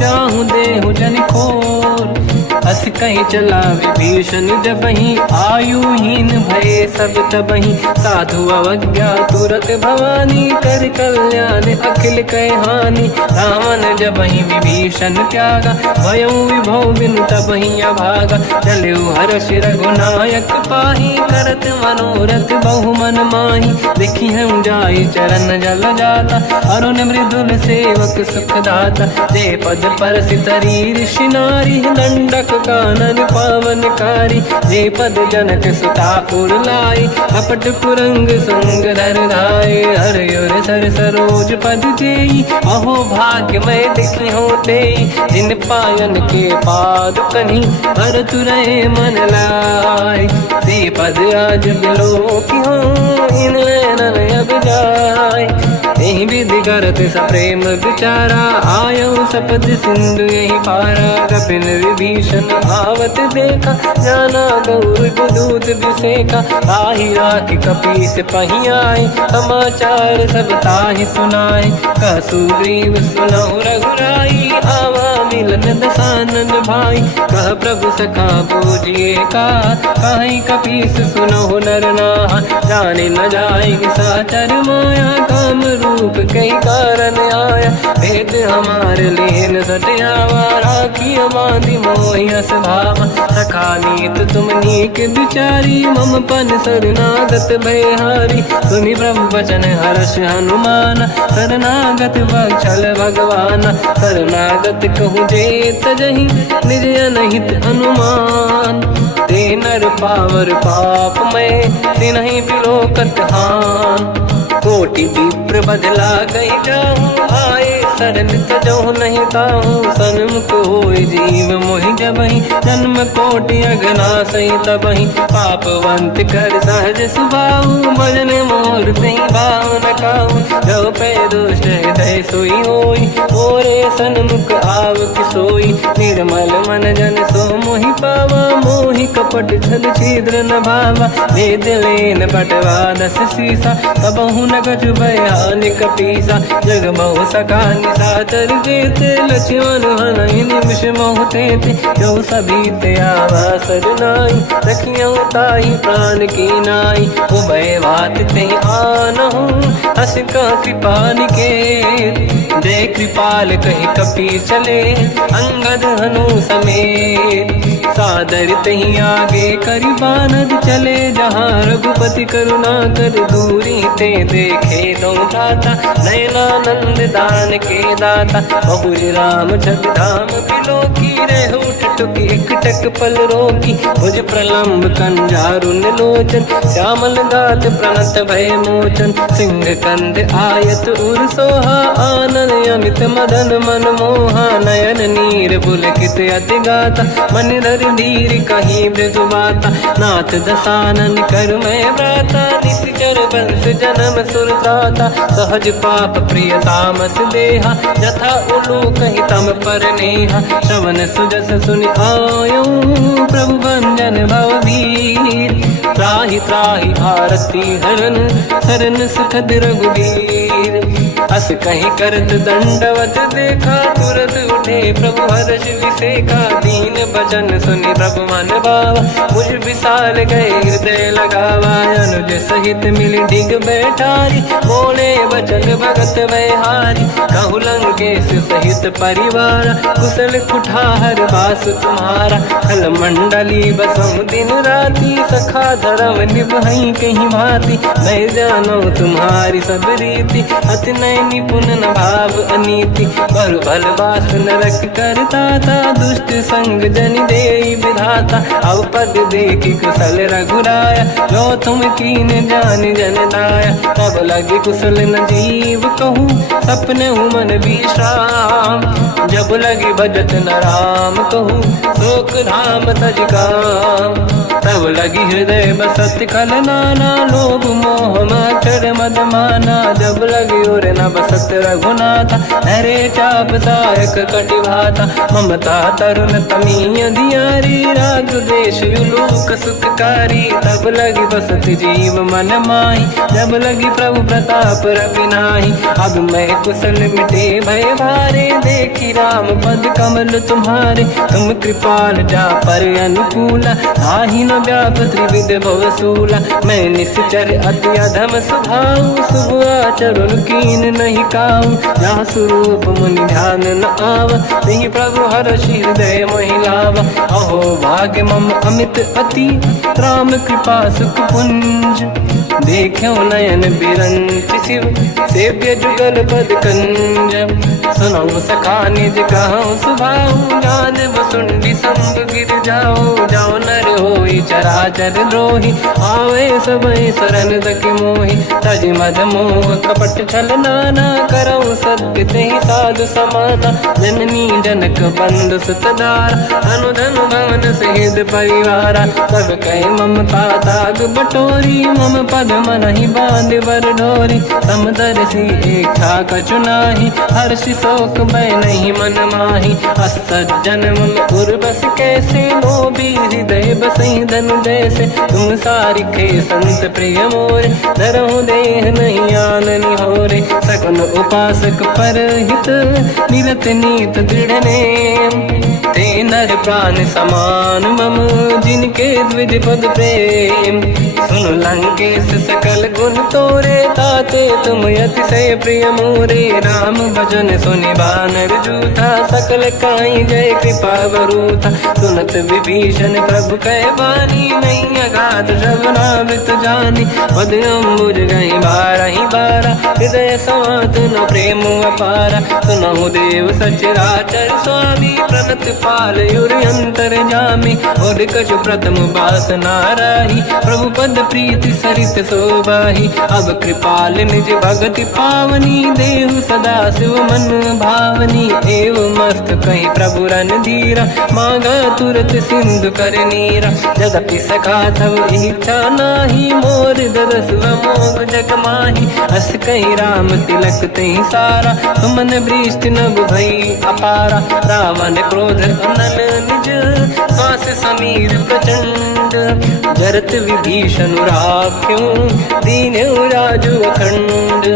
जाहु देहु जन खोर। अस कहीं चला विभीषण जबहि, आयुहीन भये सब तबहि। साधु अवज्ञा तुरत भवानी, कर कल्याण अखिल कह हानि। रावण जबहि विभीषण त्यागा, भयउ विभव बिनु तबहि अभागा। चलऊ हर्ष रघुनायक पाहि, करत मनोरथ बहु मन माहि। देखी हम जाई चरण जल जाता, अरुण मृदुल सेवक सुख दाता। जे पद पर सितरी ऋषि नारी, दंडक कानन पावनकारी। जे पद जनक सुता उर लाई, अपट पुरंग संग धर धाय। हर योर सर सरोज पद जेई, अहो भाग्य मैं दिखी होते, जिन पायन के पाद कहीं हर तुरय मन लाय, ते पद आज बिलो की हो इन नैनन अब जाय, यही विधि करत सप्रेम विचारा, आयो सपद सिंधु यही पारा, कपिन विभीषण आवत देखा, जाना गौर दूत विसेका, ताहि राखी कपीस पही आए, समाचार सब ताहि सुनाए, कह सुग्रीव सुनहु रघुराई, आवा मिलन दसानन भाई, कह प्रभु सखा पूजिए का, कहीं कपीस सुनहु नर नाहा, जाने न जाएगी साचर माया, काम रूप कई कारण आया, भेद हमार लेन सटियावा, राखी बांधि मोहियस भावा, सखा नीत तुम नीक विचारी, मम पन शरणागत भयहारी, सुनि प्रभु वचन हर्ष हनुमान, शरणागत बक्षल भगवान, शरणागत कहूँ जे तजहि निज अनहित अनुमान, ते नर पावर पाप में तिन्हि बिलोकत हान, कोटि विप्र बदला गई जाऊँ, आए शरण तजहु नहीं ताहूँ, सन्मुख होय जीव मोहि जबहि, जन्म कोटि अघनासहि तबहि, पापवंत कर सहज सुभाऊ, भजन मोर तहि भाव न काहू, जो पै दुष्ट हृदय सोई होई, मोरे सन्मुख आव किसोई, निर्मल मन जन सो मोहि पावा, मोहि कपट छल छिद्र न भावा, भेद लेन बटवा दस सीसा, तबहु न कछु भयान कपीसा, जग महु सका निशाचर जेते, लक्ष्मण हनहि निमिष महु तेते, जो सभी ते आवा सरनाई, रखियौ ताहि प्राण की नाई, उभय बात ते आनहु, हस का कृपा निकेत, जय कृपाल कहि कपी चले, अंगद हनु समेत, सादर तही आगे करि बानर चले, जहाँ रघुपति करुणा कर दूरी ते देखे दो दाता, नयनानंद दान के दाता, बहुर राम जग धाम बिलो की, रह उठ टुक एक टक पल रोकी, भुज प्रलम्ब कंजारुन लोचन, श्यामल दात प्रणत भय मोचन, सिंह कंद आयत उर सोहा, आनन अमित मदन मन मोहा, नयन नीर पुलकित अति गाता, मन धर धीर कहीं मृदु माता, नाथ दसानन कर मैं व्राता, निश्चर वंश जन्म सुरत्राता, सहज पाप प्रिय तामस देहा, जथा उलू कहीं तम पर नेहा, श्रवण सुजस सुनि आयो, प्रभु भंजन भवभीर, त्राहि त्राहि आरती हरन, शरण सुखद रघुबीर, अस कहीं करत दंडवत देखा, तुरत उठे प्रभु हर्ष विसेका, दीन भजन सुनि प्रभु मन भावा, मुझ विशाल गए हृदय लगावा, अनुज सहित मिल डिग बैठारी, बोले बचन भगत वैहारी, कहु लंकेश सहित परिवार, कुशल कुठार बास तुम्हारा, खल मंडली बसहु दिन राती, सखा धर्म निभहि कहीं भांति, मैं जानो तुम्हारी सब रीति, अति नय निपुण न भाव अनीति, पर भल बास नरक करता था, दुष्ट संग जन देई विधाता, अब पद देखी कुशल रघुराया, जो तुम कीन जान जन दाया, तब लगे कुशल न जीव कहूँ, सपने मन विश्राम, जब लगे भजत न राम कहूँ, शोक धाम तज काम, तब लगी हृदय बसत खल नाना, लोभ मोह मच्छर मद माना, जब लगी और न बसत रघुनाथा, हरे चाप सायक कटिभाता, ममता तरुण तमीय धियारी, राग देश युलोक सुखकारी, तब लगी बसत जीव मन माही, जब लगी प्रभु प्रताप रवि नाही, अब मैं कुशल मिटे भय भारे, देखी राम पद कमल तुम्हारे, तुम कृपाल जा पर अनुकूला, आही न व्याप त्रिविध भवसूला, मैं निश्चर अति अधम स्वभाव, शुभ आचरण कीन नहीं काऊ, जहाँ स्वरूप मुनि ध्यान न आवा, नहीं प्रभु हर्ष हृदय महिलावा, अहो भाग्य मम अमित अति, राम कृपा सुख पुंज, देखो नयन बिरंच शिव सेव्य जुगल पद कंजम सुनो सखा निज कहूँ सुभाऊ जान वसुंडी संग गिर जाओ जाओ नर होई चराचर द्रोही आवे सबई शरण दक मोहि तज मद मोह कपट छल नाना करऊँ सत्य तेहि साधु समाना जननी जनक बंधु सुतदार अनुधन भवन सहित परिवारा सब कहे ममता ताग बटोरी मम पद मन ही बांध बर डोरी समदर्शी इच्छा कछु नाही हर्षि शोक मैं नहीं मन माही असज्जन मम उर बस कैसे मोबी हृदय बसई धनु जैसे तुम सारिखे संत प्रिय मोरे धरहु देह नहीं आननि होरे सगुन उपासक पर हित निरत नीत दृढ़ नेम ते नर प्राण समान मम जिनके द्विज पद प्रेम सुन लंकेश सकल गुण तोरे ताते तुम अतिशय प्रिय मोरे राम भजन सुनि बानर जूथा सकल काई जय कृपा वरूथा सुनत विभीषण प्रभु कह बानी नहीं अगाध श्रवणामृत जानी पद अम्बुज गई बारहि बारा हृदय समात न प्रेम अपारा सुनहु देव सचराचर स्वामी प्रणत पाल युर अंतर जामी और कछु प्रथम बास नाराही प्रभु पद प्रीति सरित शोभाही अब कृपाल निज भगति पावनी देहु सदा शिव मन भावनी एव मस्त कहीं प्रभु रन धीरा मांगा तुरत सिंधु कर नीरा जगति सखा तब इच्छा नाही मोर दरस मोग जग माही अस कहीं राम तिलक तही सारा सुमन वृष्टि नभ भई अपारा रावण क्रोध अनल निज श्वास समीर प्रचंड जरत विभीषण राख्यों दीन राजु अखंड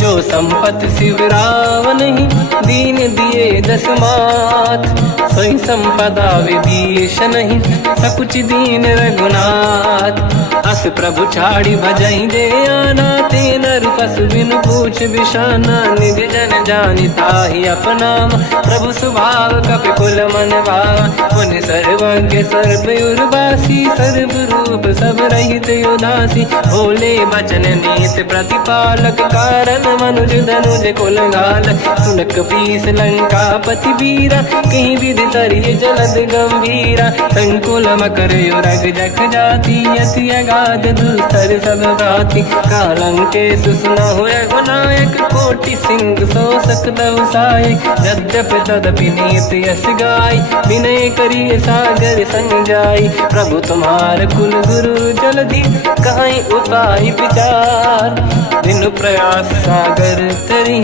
जो संपत शिव रावण ही दीन दिए दस मात सोई संपदा विभीषण ही सकुच दीन रघुनाथ अस प्रभु छाड़ी भजई दे आना ते नर पस बिन पूछ बिशाना निज जन जानि ताहि अपनाम प्रभु स्वभाव कपि कुल मन भावा मुनि सर्वज्ञ सर्वयुर्वासी सर्व रूप सब रहित उदासी भोले बचन नीत प्रतिपालक कारण मनुज धनुज कुल घाल सुन कपीस लंका पति वीरा कहीं विधि तरिय जलद गंभीरा संकुल मकर युरग जख जाति अति अगाध दुस्तर सब भाति कालंकेश सुनहु रघुनायक कोटि सिंह सो सकदव साय यद्यपि तदपि नीत यस गाय विनय करिय सागर सन जाय प्रभु तुम्हार कुल गुरु जलधि कहीं उपाय विचार दिन प्रयास सागर तरी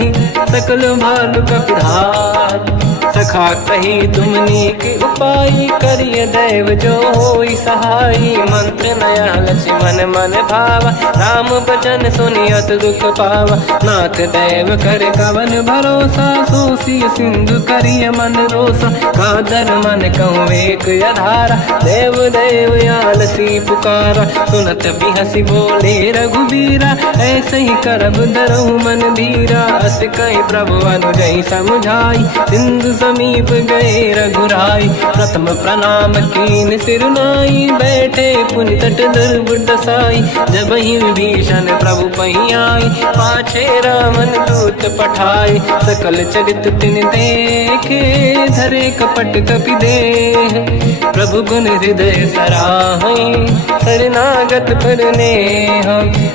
सकल भालु कपिधार सखा कही तुमनी के उपाय करिय दैव जो होई सहाई मंत्र नया लक्ष्मण मन भावा राम बचन सुनियत दुख पावा नाथ दैव कर कवन भरोसा सोसी सिंधु करिय मन रोसा कादर मन कहूँ एक अधारा देव देव आलसी पुकारा सुनत भी हंसी बोले रघुबीरा ऐसे ही करब धरहु मन धीरा अस कहीं प्रभु अनुजई समझाई सिंधु समीप गए रघुराई प्रथम प्रणाम कीन सिरुनाई बैठे पुनि तट दर्भ दसाई जब ही विभीषण प्रभु पही आई पाछे रामन दूत पठाई सकल चरित तिन देखे धरे कपट कपि देह प्रभु गुण हृदय सराहई शरणागत पर नेह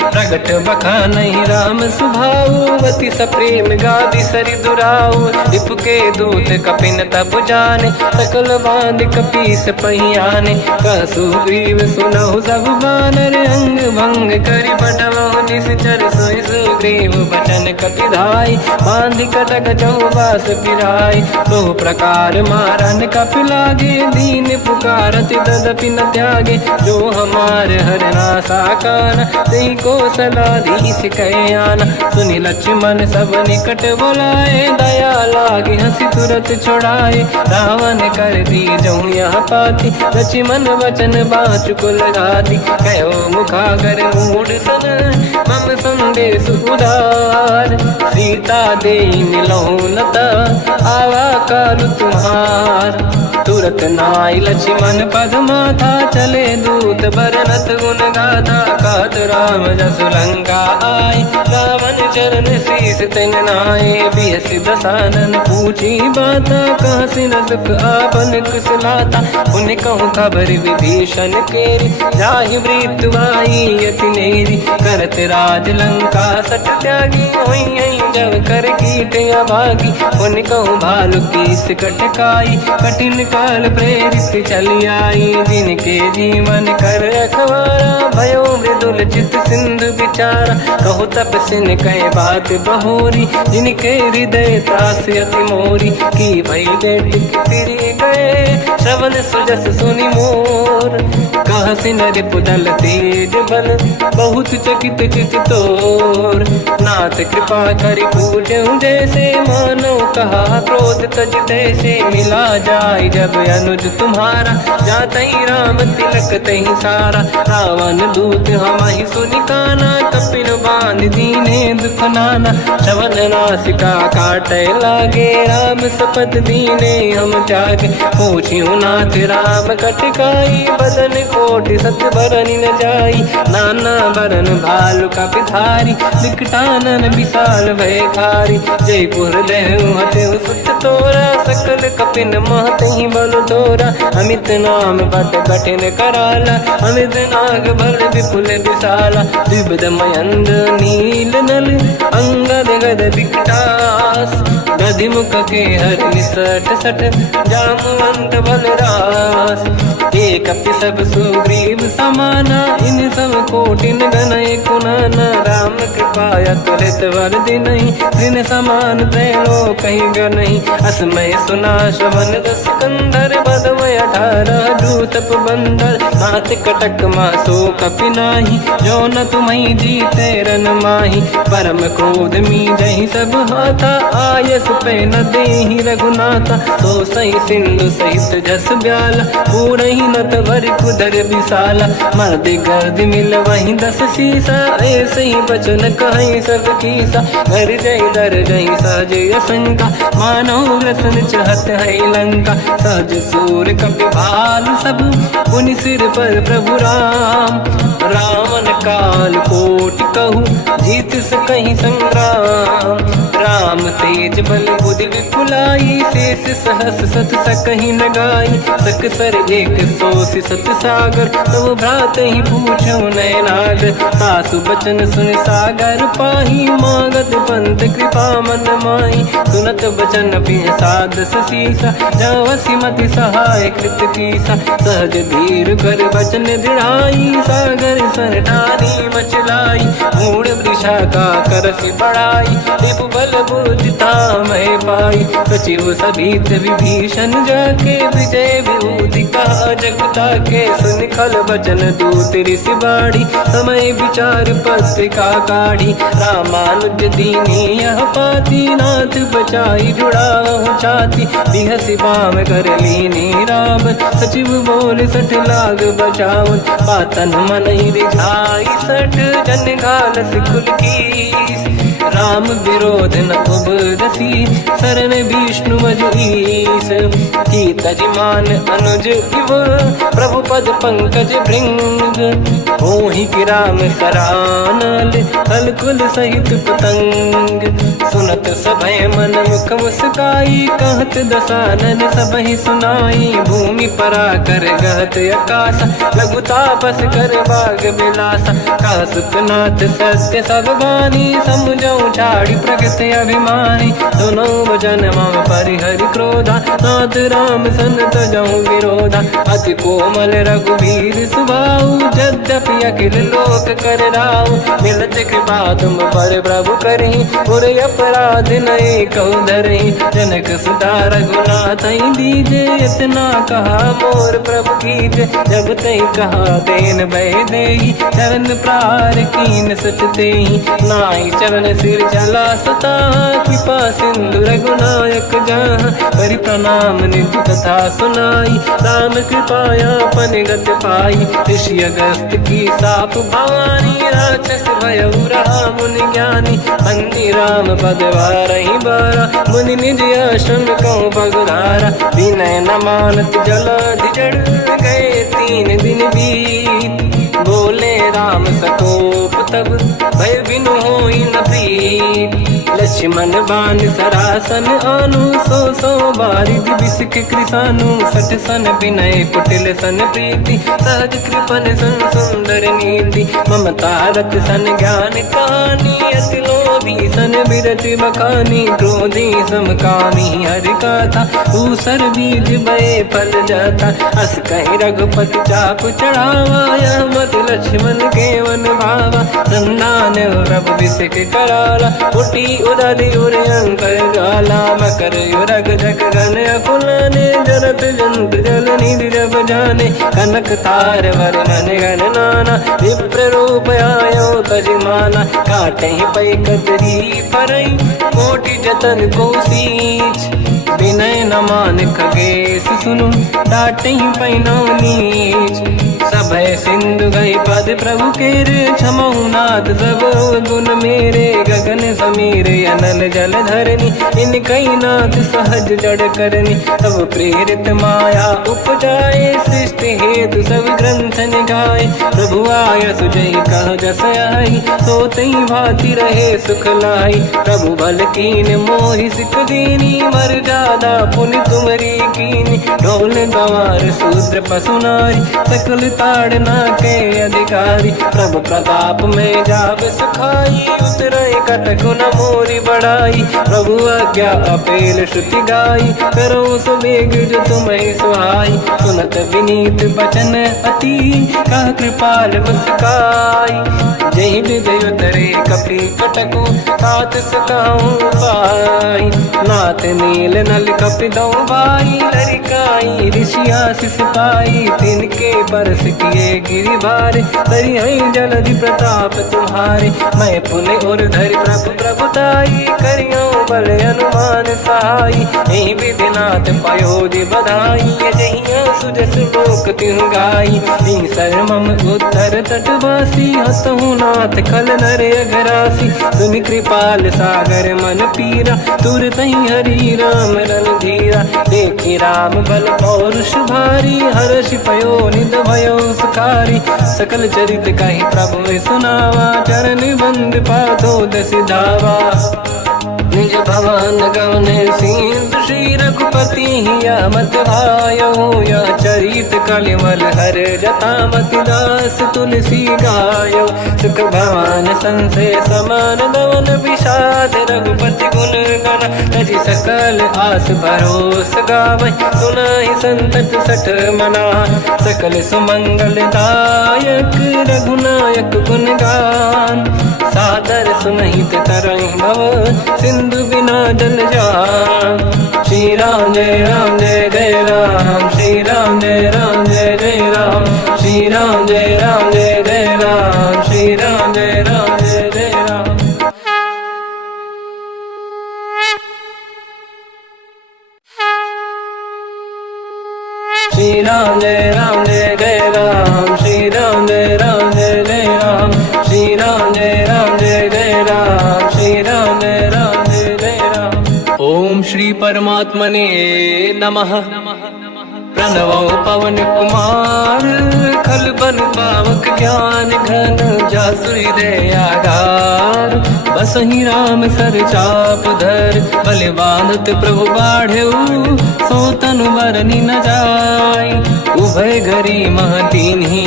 प्रगट बखानहि राम सुभावती सप्रेम गादि सरि दुराऊ रिपु के दूत कपिन तब जाने सकल बांध कपीस पहियाने कहसु ग्रीव सुनहु सब बानर अंग भंग करि बटवहु निश्चर सोई सुग्रीव बचन कपिधाई बांधि कटक चौबास पिराई दो प्रकार मारन कपि लागे दीन पुकारति तदपि न त्यागे जो हमार हरना साकान तेहि को सलाधीश कहे आना सुनि लक्ष्मण सब निकट बुलाए दया लागे हंसी तुरत छुड़ाए रावण कर दी जो यहाँ पाती लक्ष्मण वचन बाचु कुल घाती कहो मुखागर मूढ़ सन मम संदेश उदार द्वार, सीता दे मिलहु न त आवा कालु तुम्हार। तुरत नाई लक्ष्मण पद माथा, चले दूत बरनत गुण गाथा। कहत राम जसु लंका आए, रावण चरण शीस तिन नाए। बिहसि दसानन पूछी बाता, कहसि न दुख आपन कुशलाता। पुन कहूँ खबर विभीषण केरी, जाहि मृत्यु आई यति नेरी। करत राज लंका सट त्यागी, होई जब कर कीट अभागी। पुन कहूँ भालु कीस कटकाई, कठिन काल प्रेरित चली आई। जिनके जीवन कर रखवारा, भयो मृदुल चित सिंधु विचारा। कहो तपसिन कह बात बहोरी, जिनके हृदय त्रास अति मोरी। की भई बेटी फिर गए, श्रवण सुजस सुनि मोर। कहसि नर पुदल तेज बल, बहुत चकित चित तोर। नाथ कृपा करि पूजहु जैसे, मानो कहा क्रोध तज तैसे। मिला जाय जब अनुज तुम्हारा, जातहि राम तिलक तहि सारा। रावण दूत हमहि सुनि काना, कपिन बांध दीने दुख नाना। श्रवण नासिका काटै लागे, राम सपथ दीने हम त्यागे। पूछिहु नाथ राम कटकाई, बदन कोटि सत बरनि न जाई। नाना बरन भालु कपिधारी, विकटानन विशाल भयकारी। जयपुर देहु हतेउ सुत तोरा, सकल कपिन महतहि बल तोरा। अमित नाम बट कठिन कराला, अमित नाग बल विपुल विशाला। द्विविध मयंद नील नल, अंगद गद विकटास। गधिमुख के हर निसट सट, जामवंत बलरास। एक कपि सब सुग्रीव समाना, इन सब कोटिन गनय कुनाना। राम कृपा तुलित वर दिनहि, दिन समान त्रैलोक कहीं गनहि। असमय सुना श्रवण दस कंधर, बदमय 18 दूतप बंदर। नाथ कटक मासो कपि नाही, जो न तुम्हि जीते रन माही। परम क्रोध मीजहि सब हाथा, आयस पे न देहि रघुनाथा। तो सही सिंधु सहित जस ब्याला, पूरहि नत वर कुदर विशाला। मर्द गर्द मिल वहीं 10 शीसा, ऐसे ही बचन कहीं सब कीसा। घर जय दर जय सहज असंका, मानो रसन चहत है लंका। सहज सूर कपि भाल सब, पुनि सिर पर प्रभु राम। रावण काल कोटि कहूँ, जीत सकहि संग्राम। राम तेज बल बुद्धि विपुलाई, शेष सहस सत सकहि न गाई। सकसर एक सोषि सत सागर, तब भ्रात ही पूछो नयनाग। सासु बचन सुन सागर पाही, मागत पंत कृपा मन माही। सुनत बचन बिसाद ससीसा, जवसि मति सहाय कृत कीसा। सहज धीर कर बचन दृढ़ाई, सागर सन ठानी मचलाई। मूढ़ वृषा का करसि बढ़ाई, रिपु बल बुद्धि तामय पाई। सचिव सभीत विभीषण जाके, विजय विभूति का जगता के। सुन खल बचन दूत ऋषि बाड़ी, समय विचार पत्रिका काढ़ी। रामानुज दीनी यह पाती, नाथ बचाई जुड़ाहु छाती। बिहसि बाम कर लीनी राम, सचिव बोल सठ लाग बचावन। पातन मन ही रिझाई सठ, जन घाल सिकुल कीस। राम विरोध न उबरसी, शरण विष्णु मज ईस। की तजमान अनुज इव, प्रभु पद पंकज भृंग। होहि कि राम सरानल, कल कुल सहित पतंग। सुनत सभय मन मुख मुस्काई, कहत दसानन सबहि सुनाई। भूमि परा कर गहत आकाश, लघु तापस कर बाग बिलासा। कह सुखनाथ सत्य सब बानी, समझौ छाड़ी प्रगति अभिमानी। दोनों भजन मम परिहरि क्रोधा, नाथ राम सन तजहु विरोधा। अति कोमल रघुवीर सुभाऊ, यद्यपि अखिल लोक कर राऊ। मिलत कृपा तुम पर प्रभु करहि, पुर अपराध बिनय कौ धरई। जनक सुता रघुनाथ दीजे, इतना कहा मोर प्रभु कीजे। जब तई कहा देन भय देहि, चरण प्रार कीन सट तेहि। नाई चरण सिर चला सता, कृपा सिंधु रघुनायक जहाँ। करि प्रणाम निधि कथा सुनाई, राम कृपाया पन गत पाई। ऋषि अगस्त की साप भवानी, राक्षस भयउ रहा मुनि ज्ञानी। बंदी राम पद वारहि बारा, मुनि निज आश्रम कहूँ पगुधारा। विनय न मानत जलाधि जड़, गए 3 दिन बीत। बोले राम सकोप तब, भय बिनु होई न प्रीत। लक्ष्मण बाण सरासन आनु, 100 बारिद बिसक कृसानु। 60 सन विनय कुटिल सन प्रीति, सहज कृपन सन सुंदर नीति। ममता रत सन ज्ञान कहानी, अति लोभी सन बिरत बखानी। क्रोधी समकामी हरि कथा, ऊसर बीज बये फल जाता। अस कहि रघुपति चाप चढ़ावा, यह मत लक्ष्मण के वन भावा। संधान प्रभु बिसक कराला, उठी उदधि उरयंकर ज्वाला। मकर युरग जग गण अकुलाने, जरत जंत जल निधि जब जाने। कनक तार वर्णन गण नाना, विप्र रूप आयो तजमाना। काटे पै कतरी परई, कोटि जतन को सींच। विनय न मान खगेश सुनु, डांटहि पैनौ नीच। सभय सिंधु गई पद प्रभु केरे, क्षमहु नाथ सब गुण मेरे। गगन समीरे अनल जल धरनी, इनकई नाथ सहज जड़ करनी। तब प्रेरित माया उपजाए, सृष्टि हेतु सब ग्रंथ निगाए। प्रभु आय सुजई कह जस आई, सोतई भांति रहे सुख लाई। प्रभु बल कीन मोहि सिख दीनी, मर जादा पुनि तुमरी कीनी। ढोल गवार शूद्र पशु नारी, सकल ताड़ना के अधिकारी। प्रभु प्रताप में जाब सुखाई, उतरई कटक न मोरी बढ़ाई। प्रभु आज्ञा अपेल श्रुति गाई, करो सुबेग जो तुम्हें सुहाई। सुनत विनीत बचन अति, कह कृपाल मुस्काई। जय विजय उतरे कपि कटकु, तात सकाऊं पाई। नाथ नील नल कपि दौ भाई, लरिकाई ऋषि आशीष पाई। तिनके परस किए गिरि भारे, तरिहै जलधि प्रताप तुम्हारे। मैं पुनि उर धरि प्रभु प्रभुताई, करियो बल अनुमान सहाई। यही विधिनाथ पयोधि बधाई, जहिया सुजस लोक तिहु गाई। सर मम उत्तर तटवासी, हसहु नाथ खल नर अघरासी। सुनि कृपाल सागर मन पीरा, तुरतहि हरि राम रणधीरा। देखि राम बल पौरुष भारी, हर्षि पयो निध भयो सुखारी। सकल चरित कहि प्रभु सुनावा, चरण बंद पादो दस धावा। निज भवन गवने सिंधु, श्री रघुपति हिया मत भायो। या चरित कलिमल हर जटा, मति दास तुलसी गायो। सुख भवन संशय समान दवन, विषाद रघुपति गुण गण। तजि सकल आस भरोस गावै, सुनाहि संतत सठ मना। सकल सुमंगल दायक, रघुनायक गुण गान। सादर सुनहित तरहि भव, सिंधु बिना जल जान। श्री राम जय राम जय जय राम, श्री राम जय राम जय जय राम। श्री राम जय राम जय जय राम, श्री राम जय राम जय जय राम। श्री राम जय राम जय जय राम, श्री राम जय राम जय जय राम। श्री राम जय राम जय जय राम, श्री राम जय राम जय जय राम। ओम श्री परमात्मने नमः। प्रणवो पवन कुमार, खल बन पावक ज्ञान घन। जासुरी दयागार, बसहि राम सर चाप धर। बल बांधत प्रभु बाढ़ऊ, सो तनु बरनि न जाय। उभय घरी मह दीन्ही,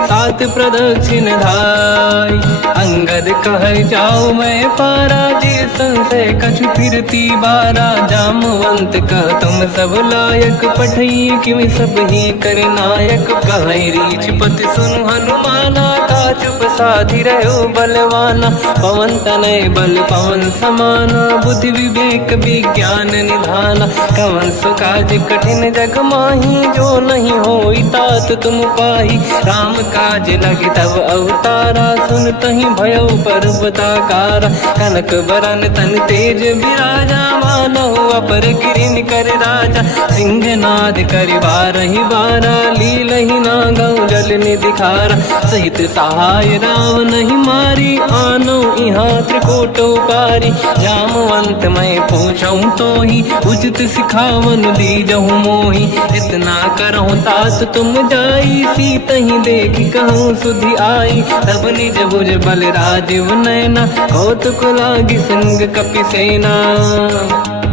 सात प्रदक्षिण धाय। अंगद कह जाऊ मैं पारा, जी संशय कछु फिरती बारा जामवंत कह तुम सब लायक पठई किमि सब ही कर नायक कहीं रीछ पति सुन हनुमाना का चुप साधि रहो बलवाना पवन तनय बल पवन समाना बुद्धि विवेक विज्ञान निधाना कवन सुकाज कठिन जग माही जो नहीं होई तात तुम पाही राम काज लगे तब अवतारा सुन तहि भयो पर्वताकारा कनक बरन तन तेज विराजा मानहु अपर गिरिन कर राजा सिंहनाद करि बारहि बारा लीलहि नागौ जल निधिखारा सहित सहाय राव नहीं मारी आनो इहाँ त्रिकोट पारी जामवंत मैं पूछऊँ तो ही उचित सिखावन दीजहु मोही इतना करहु तात तुम जाई सीतहि देखि कहूँ सुधि आई तब निज भुज बल राजीव नैना कौतुक लागी संग कपिसेना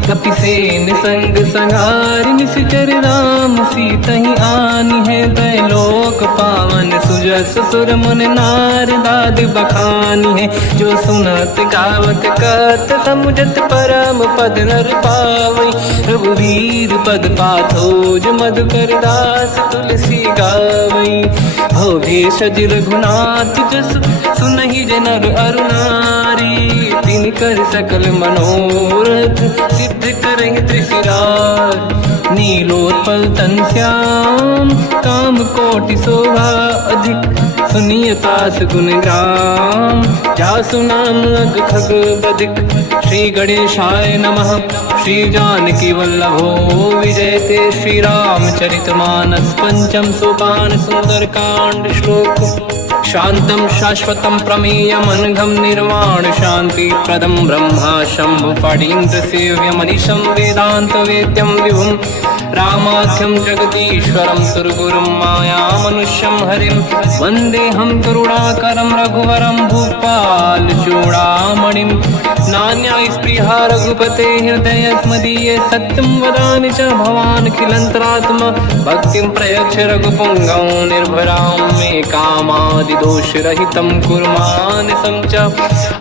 कपिसेन संग संहारि निश्चर राम सीतहि आनि है दैलोक पावन सुजस सुर मुन नार दाद बखानी है जो सुनत गावत कहत समुझत परम पद नर पावई रघुवीर पद पाथोज मधुकर दास तुलसी गावई हो भेषज रघुनाथ जस सुनहि जनर अरुणारी तिन कर सकल मनोरथ सिद्ध करहि त्रिशिरार नीलोत्पल तन श्याम काम कोटि शोभा अधिक सुनिय पास गुण ग्राम जासु नाम अग खग बदिक श्री गणेशाय नमः श्री जानकी वल्लभो विजयते श्री रामचरित मानस पंचम सोपान सुंदर कांड श्लोक शांतं शाश्वतं प्रमेयमनघं निर्वाण शांति प्रदं ब्रह्मा शंभु फणीन्द्र सेव्यमनिशं वेदांत वेद्यं विभुं रामाख्यं जगदीश्वरं सुरगुरुं मायामनुष्यं हरिं वन्देऽहं करुणाकरं रघुवरं भूपाल चूडामणिं नान्या स्पृहा रघुपते हृदयस्मदीये सत्यं वदामि च भवान् खिलन्तरात्मा भक्तिं प्रयच्छ रघुपुङ्गं निर्भरां मे कामादिदोषरहितं कुर्मानिसं च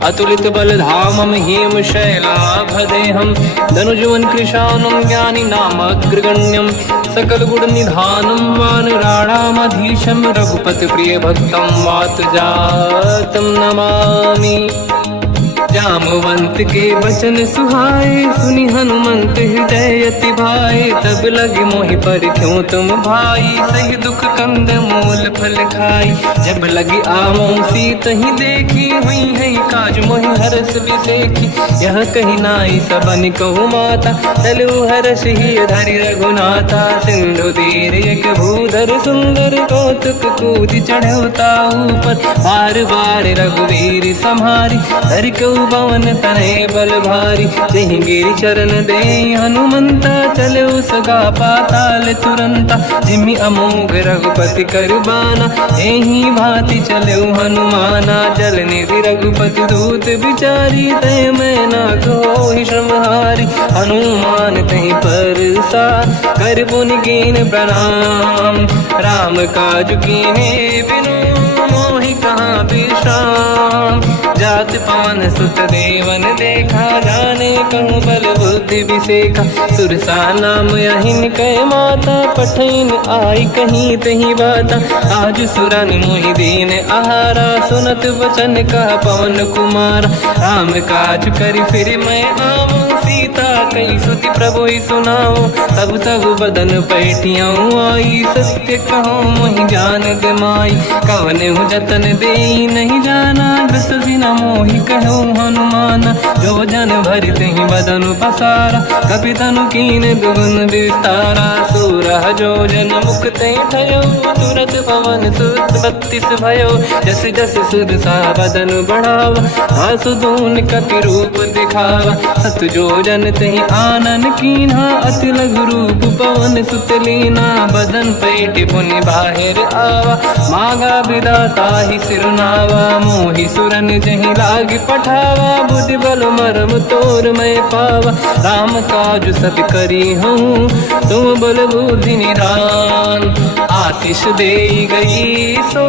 अतुलितबलधामं हेमशैलाभदेहं धनुजवन् कृशानं ज्ञानिनामग्रगण्यं सकलगुणनिधानं वानराणामधीशं रघुपतिप्रियभक्तं वातजातं नमामि जामवंत के वचन सुहाए सुनि हनुमंत हृदय अति भाए तब लगे मोहि पर क्यों तुम भाई सही दुख कंद मूल फल खाई जब लगी आमो सीतहि देखी हुई है काज मोहि हरस बिसेखी यह कही नाई सबन कहु माता चलु हरस ही धरि रघुनाथा सिंधु तीर एक भूधर सुंदर कौतुक कूद चढ़ौता ऊपर बार बार रघुवीर सम्हारी धरि कऊ पवन तनय बल भारी जहि गिरि चरण दे हनुमंता चले सगा पाताल तुरंता जिमि अमोघ रघुपति कर बाना एहि भांति चले हनुमाना चल निधि रघुपति दूत बिचारी तय मैं ना कोहि श्रमहारी हनुमान तहि परसा कर पुनि कीन प्रणाम राम काज कीने बिनु मोहि कहाँ विश्राम जात पवन सुत देवन देखा जाने कहूँ बल बुद्धि विसेखा सुरसा नाम यहिन कह माता पठैन आई कहीं तही बाता आज सुरन मोहि दीन आहारा सुनत वचन का पवन कुमार राम काज करि फिर मैं आऊँ सीता कई सुति प्रभु सुनाओ तब तब बदन पैठियाँ आई सत्य कहो मोहि जान गमाई कवन हूँ जतन दे नहीं जाना ग्रसि न मोहि कहो हनुमान जो जन भरि तहि बदन पसारा कपि तनु कीन दुगुन विस्तारा सूरह जो जन मुख तहि ठयो तुरत पवन सुत 32 भयो जस जस सुध सा बदन बढ़ावा आसुदून कपि रूप दिखावा सत जो जन तहि आनन कीन्हा अति लघु रूप पवन सुत लीना बदन पैठ पुनि बाहिर आवा मागा विदाता ही सिरनावा मोहि सुरन जहि लाग पठावा बुद्धि बल मरम तोर मैं पावा राम काज सब करी हूँ तुम बल बुद्धि निधान। आशीष दे गई सो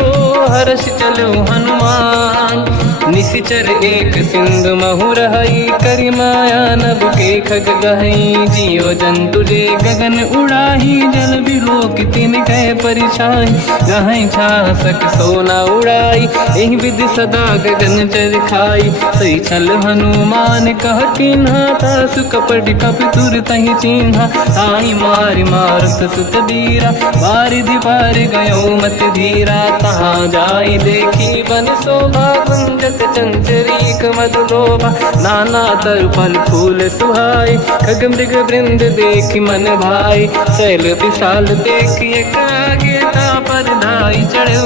हर्ष चलो हनुमान। निशिचर एक सिंधु महु रहई करि माया नभ के खग गहई। जीव जंतु जे गगन उड़ाही जल बिलोक तिन कह परिछाई। गहई छासक सोना उड़ाई एहि विधि सदा गगन चर खाई। सही छल हनुमान कह किन्हा तासु कपट कप तुर तहि चिन्हा। आई मारि मारुत सुत बीरा बारिधि पार गयो मत धीरा। तहाँ जाई देखी बन शोभा कुंजत चंचरीक मधुलोभा। नाना तरु फल फूल सुहाई खग मृग वृंद देखि मन भाई। शैल विशाल देखिए कागे पर धाई चढ़े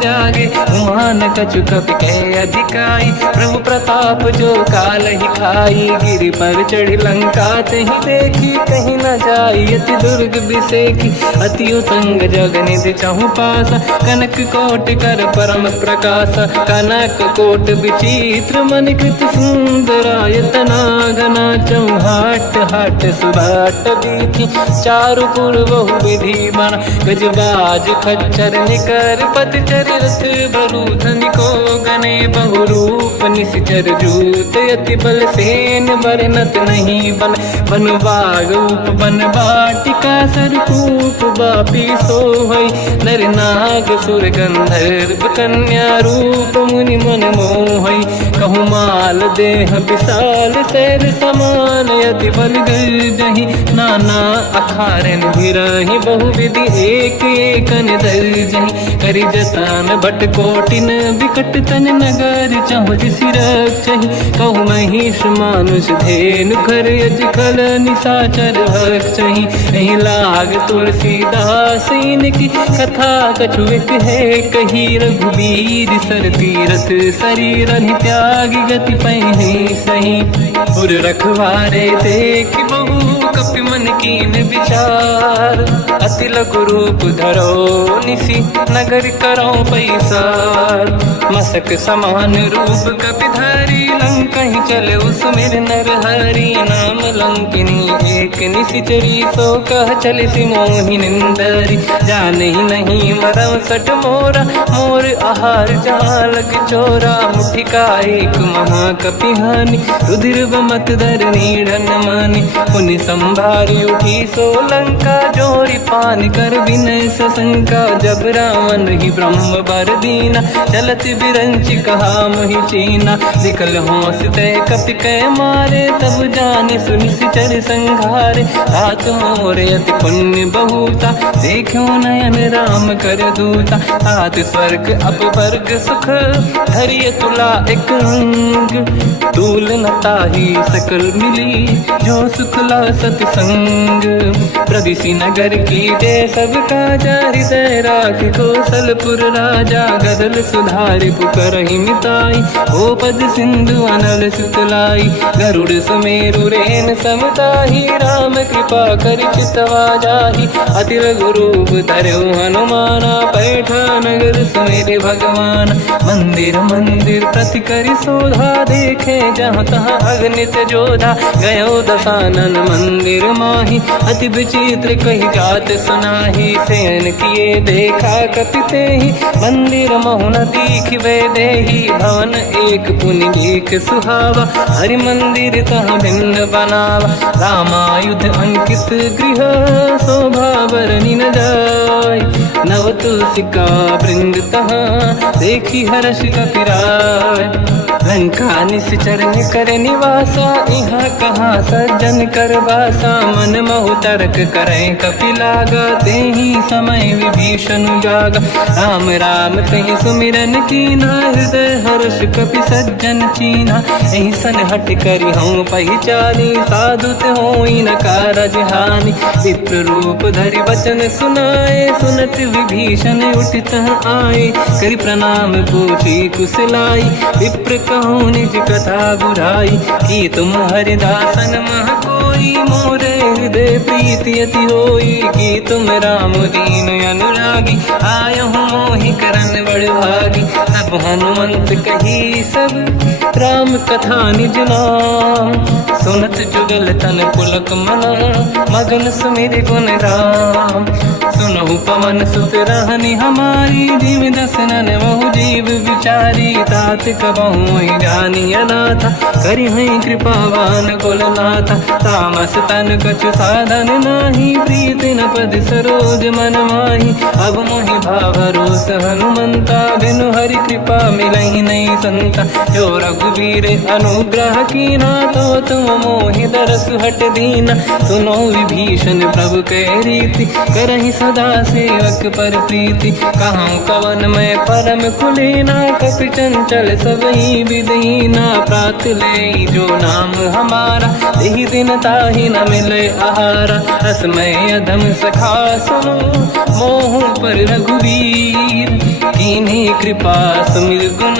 त्यागे। उमान कछु कपि कह अधिकाई प्रभु प्रताप जो काल ही खाई। गिरि पर चढ़ी लंका तहि देखी कहीं न जाई। अति दुर्ग बिसेखी अति उतंग जग निधि चहु पासा। कनक कोट कर परम प्रकाश कनक कोट विचित्र मन कृत सुंदरायतना। घना चौहाट हाट सुभाट बीथी चारु पुर बहु विधि बना। गजबाज खच्चर निकर पतचर रथ बरु धनिको गने बहु रूप। निशिचर जूत अति बल सेन बरनत नहीं बन। बन बाग उप बन बाटिका सरकूप बापी सोहई। नर नाग सुर गंधर्व कन्या रूप मुनि मन मोहई। कहु माल देह विशाल शैल समान यति बल गर्जहि। नाना अखारन भिरहि बहु विधि एक एकन दर्जहि। करि जतन भट कोटिन विकट तन नगर चहु दिसि रक्षहि। कहु महिष मानुष धेनु खर यज खल निशाचर भक्षहि। एहि लाग तुलसीदास इनकी कथा कछु एक है कही। रघुबीर सर तीरथ शरीर त्यागी गति पहि सही। उर रखवारे देख बहु कपि मन कीन विचार। अति लघु रूप धरो निशि नगर करो पैसार। मसक समान रूप कपि धरी लंका ही चले उसमेर नर हरि। नाम लंकिनी एक निशिचरी सो कह चले सि मोहि निंदरी। जान ही नहीं मरम सट मोरा मोर आहार जालक चोरा। मुठिका एक महाकपि हानि रुधिर बमत धर नीढ़न मानि। पुनि संभारी उठी सो लंका जोरी पान कर विनय सशंका। जब रावण ही ब्रह्म बर दीना चलत बिरंच कहा मोहि चीना। निकल होश तय कपि कै मारे तब जाने सुनिशिचर संघारे। तात मोर अति पुण्य बहुता देखो नयन राम कर दूता। तात स्वर्ग अपवर्ग सुख धरिय तुला एक अंग। तूल न ताहि सकल मिली जो सुखला सतसंग। प्रदिशि नगर की जय सब काजा हृदय राख कौशलपुर राजा। गदल सुधारि पुकरहि मिताई ओ पद सिंधु अनल सुतलाई। गरुड़ सुमेरु रेन समताहि राम कृपा कर चितवा जाहि। अति लघु रूप धरौ हनुमाना पैठा नगर सुमेरे भगवान। मंदिर मंदिर प्रति करि शोधा देखे जहाँ तहाँ अगणित जोधा। गयो दशानन मंदिर माहि अति विचित्र कही जात सुनाही। शयन किए देखा कपि तेहि मंदिर महु न दीखिबे देहि। भवन एक पुनि एक सुहावा हरि मंदिर तहाँ भिन्न बनावा। रामायुध अंकित गृह शोभा बरनि न जाय। नव तुलसिका वृंद तहाँ देखी हर्ष कपि राय। लंका निशिचर कर निवासा यहाँ कहाँ सज्जन कर वासा। मन महु तर्क करें कपि लागा तेहि समय विभीषण जागा। राम राम कहीं सुमिरन कीना हृदय हर्ष कपि सज्जन चीना। एहि सन हट करि हूँ पहिचानी साधु होई न कारज हानि। विप्र रूप धरि वचन सुनाए सुनत विभीषण उठित आए। करि प्रणाम पूछी कुशलाई विप्र कहूँ निज कथा बुराई। कि तुम हरिदासन मह कोई मोरे हृदय प्रीति अति होई। कि तुम राम दीन अनुरागी आय हूँ मोहि करन बड़ भागी। तब हनुमंत कही सब राम कथा निज नाम। सुनत जुगल तन पुलक मना, मगन सुमिर गुण राम। सुनहु पवन सुत रहनी हमारी, जीव दसनन मोहु जीव विचारी। तात कबहु जानी अनाथा, करि हई कृपावान कुलनाथा। तामस तन कछु साधन नाही, प्रीत न पद सरोज मन माही। अब मोहि भावरोस हनुमंता, बिनु हरि कृपा मिलहि नहीं संता। जो रघुवीर अनुग्रह कीना, तो तुम मोहि दरस हट दीना। सुनो विभीषण प्रभु के रीति, करहि सदा सेवक पर प्रीति। कहूँ कवन मैं परम कुलीना, कपि चंचल सबई विदहीना। प्रात ले जो नाम हमारा, यही दिन ताहि न मिले आहारा। असमय अधम सखा सुनो, मोह पर रघुवीर। कीन्ही कृपा सुमिर गुण,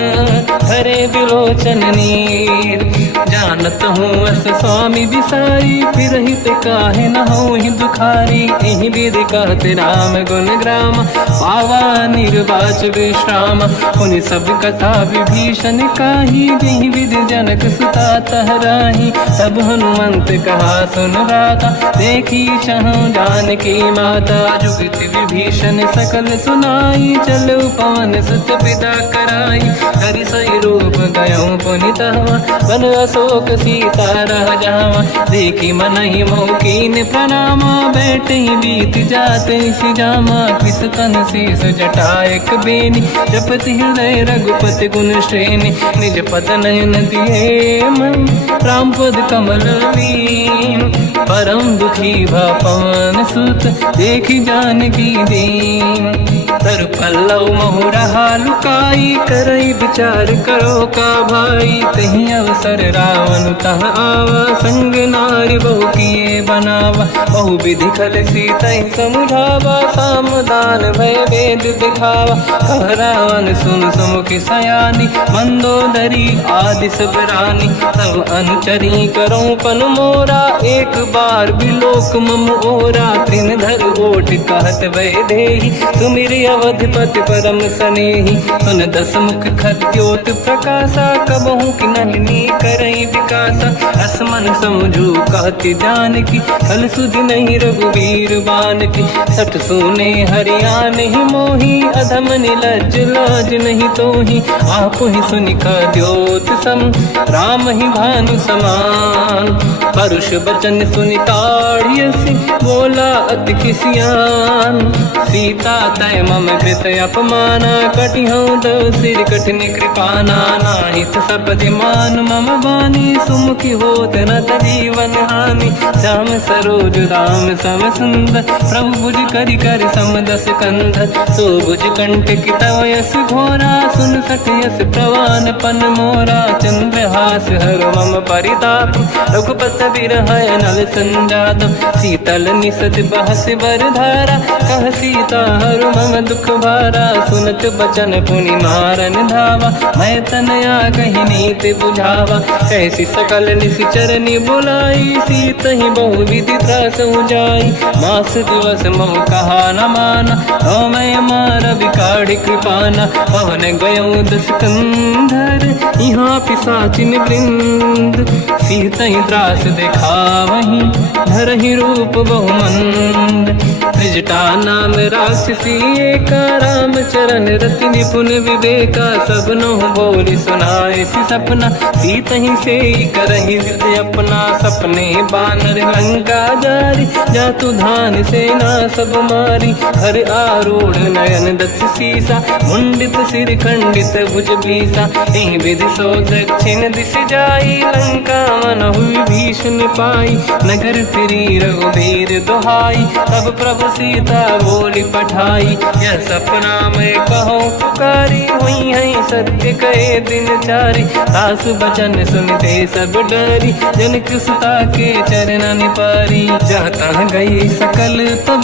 धरे बिलोचन नीर। जानत हूँ अस स्वामी बिसारी, फिरहित काहे न होहि दुखारी। एहि विधि कहते राम गुण ग्राम, पावा निर्वाच विश्राम। पुनि सब कथा विभीषण काही, जेहि विधि जनक सुता तहराही। तब हनुमंत कहा सुन राता, देखी चहु जानकी माता। जुगति विभीषण सकल सुनाई, चलो पवन सुत पिता कराई। हरि सही रूप गयो पुनि तहवा, बन अशोक सीता रह जावा। देखी मनहि मोह कीन प्रणामा, बैठे ही बीत जाते सि जामा। किस तन शेष जटायक बेनी, जपति हृदय रघुपति गुण श्रेणी। निज पद नयन दिए मन, राम पद कमल लीन। परम दुखी भा पवन सुत, देखी जानकी दीन। तर पल्लव मोह रहा लुकाई, करई विचार करो का भाई। तही अवसर रावण तह आवा, संग नारी बहु किए बनावा। बहु विधि खल सीतहि समुझावा, सामदान भय वेद दिखावा। कह रावण सुन सुमुखि सयानी, मंदोदरी आदि सब रानी। सब अनुचरी करो पन मोरा, एक बार बिलोक मम ओरा। तृण धर ओट कहत भय देहि, सुमिर अवधपति परम सनेहि। सुन दस मुख खद्योत प्रकाशा, कबहु कि नलिनी करई विकासा। असमन समझू कहति जानकी, कल सुधि नहीं रघुवीर बानकी। सठ सुने हरियाण ही मोही, अधम निलज्ज लाज नहीं तोही। आप ही सुनि खद्योत सम, राम ही भानु समान। परुष बचन सुनि ताड़ियसि, बोला अति किसियान। सीता तय मम कृत अपमाना, कटिहउँ दो सिर कठिन कृपाना। नाहित सपदि मान मम बानी, सुमुखी होत न जीवन हानि। श्याम सरोज राम सम सुंदर, प्रभु भुज करि कर समदस कंधर। सो भुज कंटक तव यस घोरा, सुन सठ यस प्रवान पन मोरा। चंद्रहास हर मम परिताप, रघुपत बिरहय नल संजात। शीतल निसत बहस बर धारा, कह सीता हर मम दुख भारा। सुनत बचन पुनि मारन धावा, मैं तनया कहि नीति बुझावा। कैसी सकल निश्चरनि बुलाई, सीतहि बहु विधि त्रास जाई। मास दिवस मोह कहा न माना, तो मैं मार बिकाढ़ कृपाना। पवन गयो दस कंधर, यहाँ पिशाचिन वृंद। सीतहि त्रास दिखावहीं, धरहि रूप बहुमंद। त्रिजटा नाम राक्षसी एका, राम चरण रति निपुण विवेका। सबनो बोली सुनाए सि सपना, सीतहि सेई करहि हृदय अपना। सपने बानर लंका जारी, जातु धान सेना सब मारी। हर आरूढ़ नयन दस सीसा, मुंडित सिर खंडित भुज बीसा। एहि विधि सो दक्षिण दिश जाई, लंका मनहु विभीषण पाई। नगर फिरी रघुबीर दुहाई, तब प्रभु सीता बोली पठाई। यह सपना मैं कहूँ पुकारी, हुई है सत्य कहे दिन चारी। सास बचन सुनते सब डरी, जनक सुता के चरण पारी। जाता गई सकल तब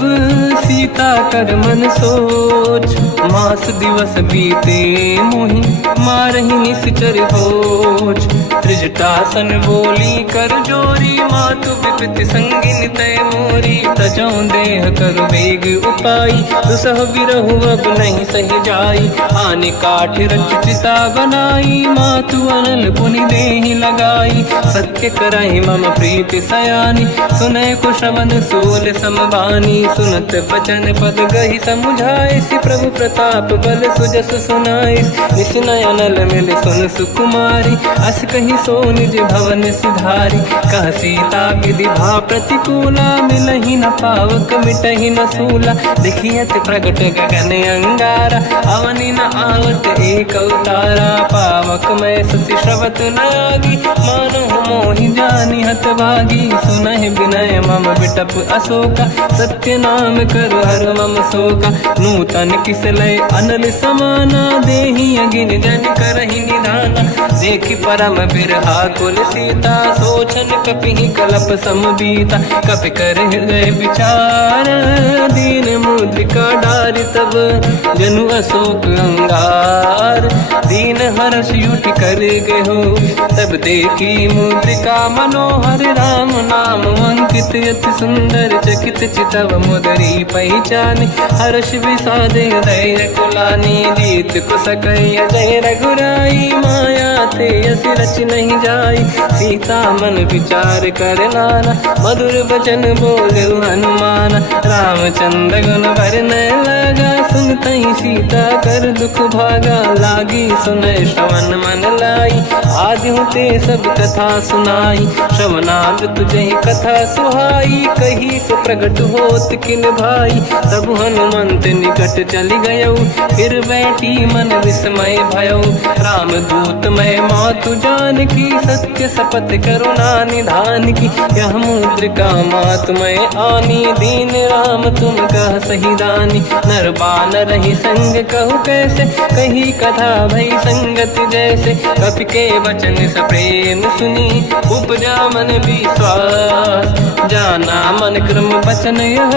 सीता कर मन सोच, मास दिवस बीते मोहि मारहि निश्चर होच। त्रिजटासन बोली कर जोरी, मातु विपत्ति संगिन तय मोरी तजौ देह करु वेग उपाई दुसह बिरहु अब नहीं सही जाई आने काठ रच चिता बनाई मातु अनल पुनि देहि लगाई सत्य करहि मम प्रीति सयानी सुनै कुशवन सूल समबानी सुनत बचन पद गहि समुझाए सि प्रभु प्रताप बल सुजस सुनाई निसनय अनल मिल सुन सुकुमारी अस कहि सो निज भवन सिधारी कह सीता विधि भा प्रतिकूला मिलहि न पावक मिटहि न सूला देखियत प्रगट गगन अंगारा अवनि न आवत एक अवतारा पावक मैं ससि श्रवत न आगी मानहु मोहि जानि हत भागी सुनहि विनय मम बिटप अशोका सत्य नाम करु हर मम शोका नूतन किसलय अनल समाना देहि अगिन जन करहि निधाना देखि परम बिरहा कुल सीता सोचन कपिहि कलप समबीता कपि कर हृदय विचार दीन मुद्रिका डारि तब जनु अशोक अंगार दीन हर्ष उठ कर गयो तब देखी मुद्रिका मनोहर राम नाम अंकित अति सुंदर चकित चितव मुदरी पहचान हर्ष विषाद हृदय कुलानी जीत कुसकय जय रघुराई माया ते यस रच नहीं जाई सीता मन विचार कर नाना मधुर बचन बोले हनुमान रामचंद्र गुण भरने लगा सुनतहि सीता कर दुख भागा लागी सुनय श्रवण मन लाई आदि होते सब कथा सुनाई श्रवणार्थ तुझे कथा सुहाई कही से प्रगट होत किन भाई तब हनुमंत निकट चली गयो फिर बैठी मन विस्मय भयो राम दूत मैं मातु जान की सत्य शपथ करुणा निधान की यह मुद्रिका मातु मैं आनी दीन राम तुम कह सही दानी नर बानर ही संग कहु कैसे कही कथा भई संगत जैसे कपि के वचन सप्रेम सुनी उपजा मन विश्वास जाना मन क्रम वचन यह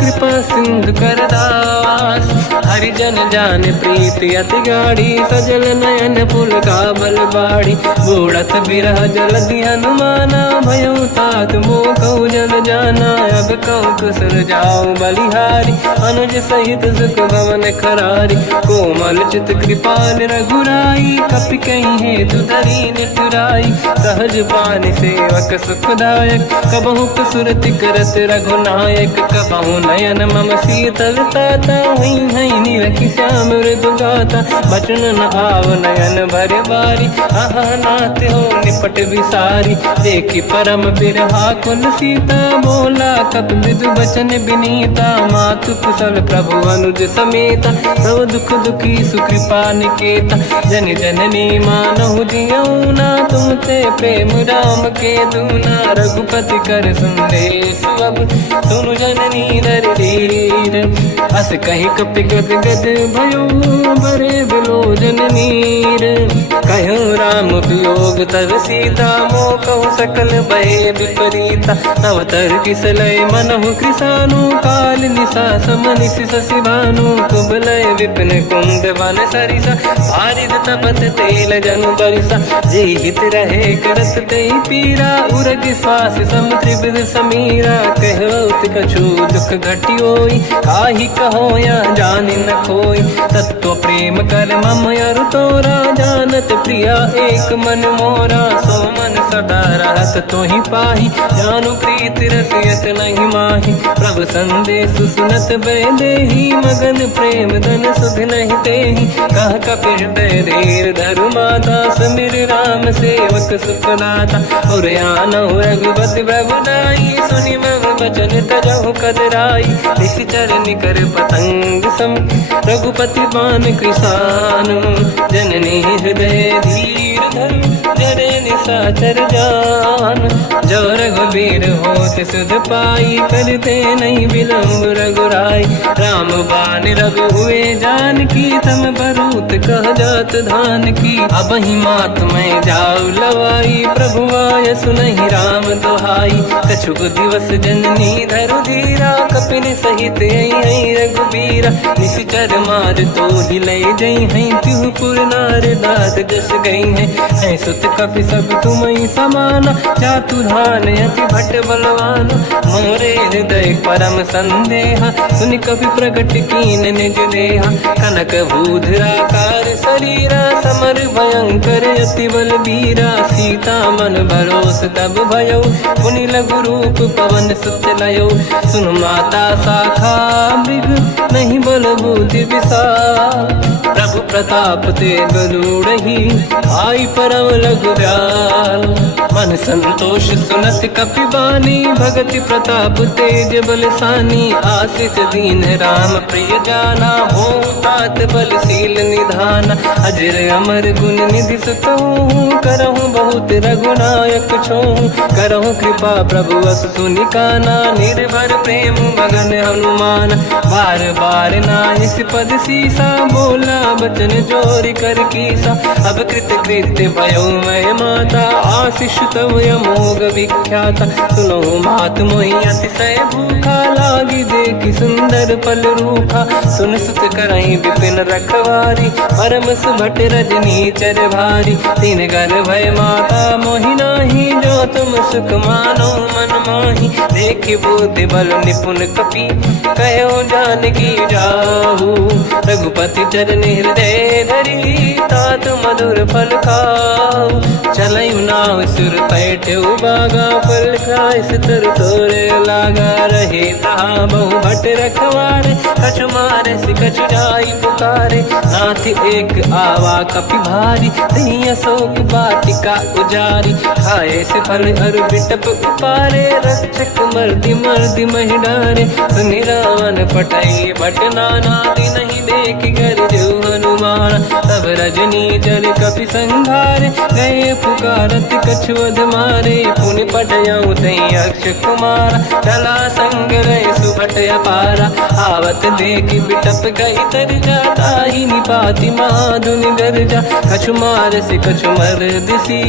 कृपा सिंधु कर दास हरिजन जान प्रीति अति गाढ़ी सजल नयन पुल का बल बाड़ी बूढ़त बिरह जलधि हनुमाना भयो तात मोह कहु जल जाना अब कहु कुशल जाओ बलिहारी अनुज सहित सुख भवन करारी कोमल चित कृपाल रघुराई कपि कहीं हेतु धरी निठुराई सहज पान सेवक सुखदायक कबहु सुरति करत रघुनायक कबहु नयन मम शीतल ताता हई हई नीरखि श्याम मृदु गाता बचन न आव नयन भर बारी आहा नाथ हो निपट विसारी देखी परम बिरहा कुल सीता बोला कप विदु बचन बिनीता मातु कुशल प्रभु अनुज समेता सब दुख दुखी सुकृपा निकेता जन जननी मानहु जियौना तुमसे प्रेम राम के दूना रघुपति कर संदेश अब सुनु जननी नर धीर अस कहीं कपि गद गद भयो बरे बिलोचन नीर कहूँ राम वियोग तब सीता मोह कहु सकल भय विपरीता नव तर किसलय मनहु कृसानु काल निशा समनिश शशि भानु कुबलय विपिन कुंद वन सरिसा बारिद तपत तेल जनु बरिसा जे हित रहे करत ते पीरा उरग श्वास सम त्रिविध समीरा कहत कछु दुख घटियोई काहि कहो या जानि न खोई तत्व प्रेम कर मम अरु तोरा जानत प्रिया एक मन मोरा सो मन सदा रहत तोहि पाही जानु प्रीत रसियत नहीं माही प्रभु संदेश सुनत बैदेही मगन प्रेम धन सुध नहीं तेहि कह कपि हृदय धीर धरु माता समिर राम सेवक सुखदाता और आनहु रघुपति प्रभुदाई सुनि मम वचन तजहु कदराई निश्चर निकर पतंग सम रघुपति पान कृषानु जननी हृदय धीर धरु जरे निशाचर जान जो रघुबीर होत सुध पाई करते नहीं विलम्ब रघुराई राम बान रघु हुए जान की तम बरूत कह जात धान की अब ही मात में जाऊ लवाई प्रभु आय सुनहि राम दोहाई कछुक दिवस जननी धरु धीरा कपिन सहित आई रघुबीरा निश्चर मार तो ही ले जई हैं तिहु पुर नार दात जस गई हैं सुत कपि सब तुम ही समाना, चातुर्हान अति भट्ट बलवान, मोरे हृदय परम संदेहा, सुनि कपि प्रगट कीन निज देहा, कनक भूधराकार शरीरा, समर भयंकर अति बलबीरा, सीता मन भरोस तब भयो, पुनि लघु रूप पवन सुत लयो, सुन माता शाखा मृग नहीं बल बुद्धि विशाल, प्रभु प्रताप ते गरुड़हि आई परम लघु दयाल, मन संतोष सुनत कपिबानी, भगति प्रताप तेज बलसानी, आशीष दीन राम प्रिय जाना, हो तात बलशील निधान, अजर अमर गुण निधि सुतहु, करहु बहुत रघुनायक छोहु, करहु कृपा प्रभु अस सुनि काना, निर्भर प्रेम मगन हनुमान, बार बार नायस पद सीसा, बोला बचन जोरि कर कीसा, अब कृत कृत्य भयो मैं माता, आशीष तव अमोघ विख्याता, सुनो मात मोहि अतिशय भूखा, लागी देखि सुंदर फल रूखा, सुन सुत करहि विपिन रखवारी, परम सुभट रजनी चर भारी, तीन घर भय माता मोहि नाही, जो तुम सुख मानो मन माही, देखि बुद्धि बल निपुण कपि, कहो जानकी जाहू, रघुपति चरण हृदय धरी, तात मधुर फल खाऊ, चलयु नाव सुर पैठ उबागा, फल खाय सितर तोरे लागा, रहे तहाँ बहु भट रखवारे, कछु मारे सि कछु जाई पुकारे, नाथ एक आवा कपि भारी, तही अशोक वाटिका उजारी, खाए से फल अर बिटप उपारे, रक्षक मर्दि मर्दि महि डारे, सुनि रावण पटई भट नाना, नहीं देख कर जो हनुमान, तब रजनी चर कपि संघारे, गए पुकारत कछुअध मारे, पुनि पटयऊ तई अक्ष कुमारा, चला संग रहे सुभट अपारा, आवत देखि बिटप गई तरजा, ताहि निपाति माधुनि गरजा, कछु मार से कछु मर दिसी,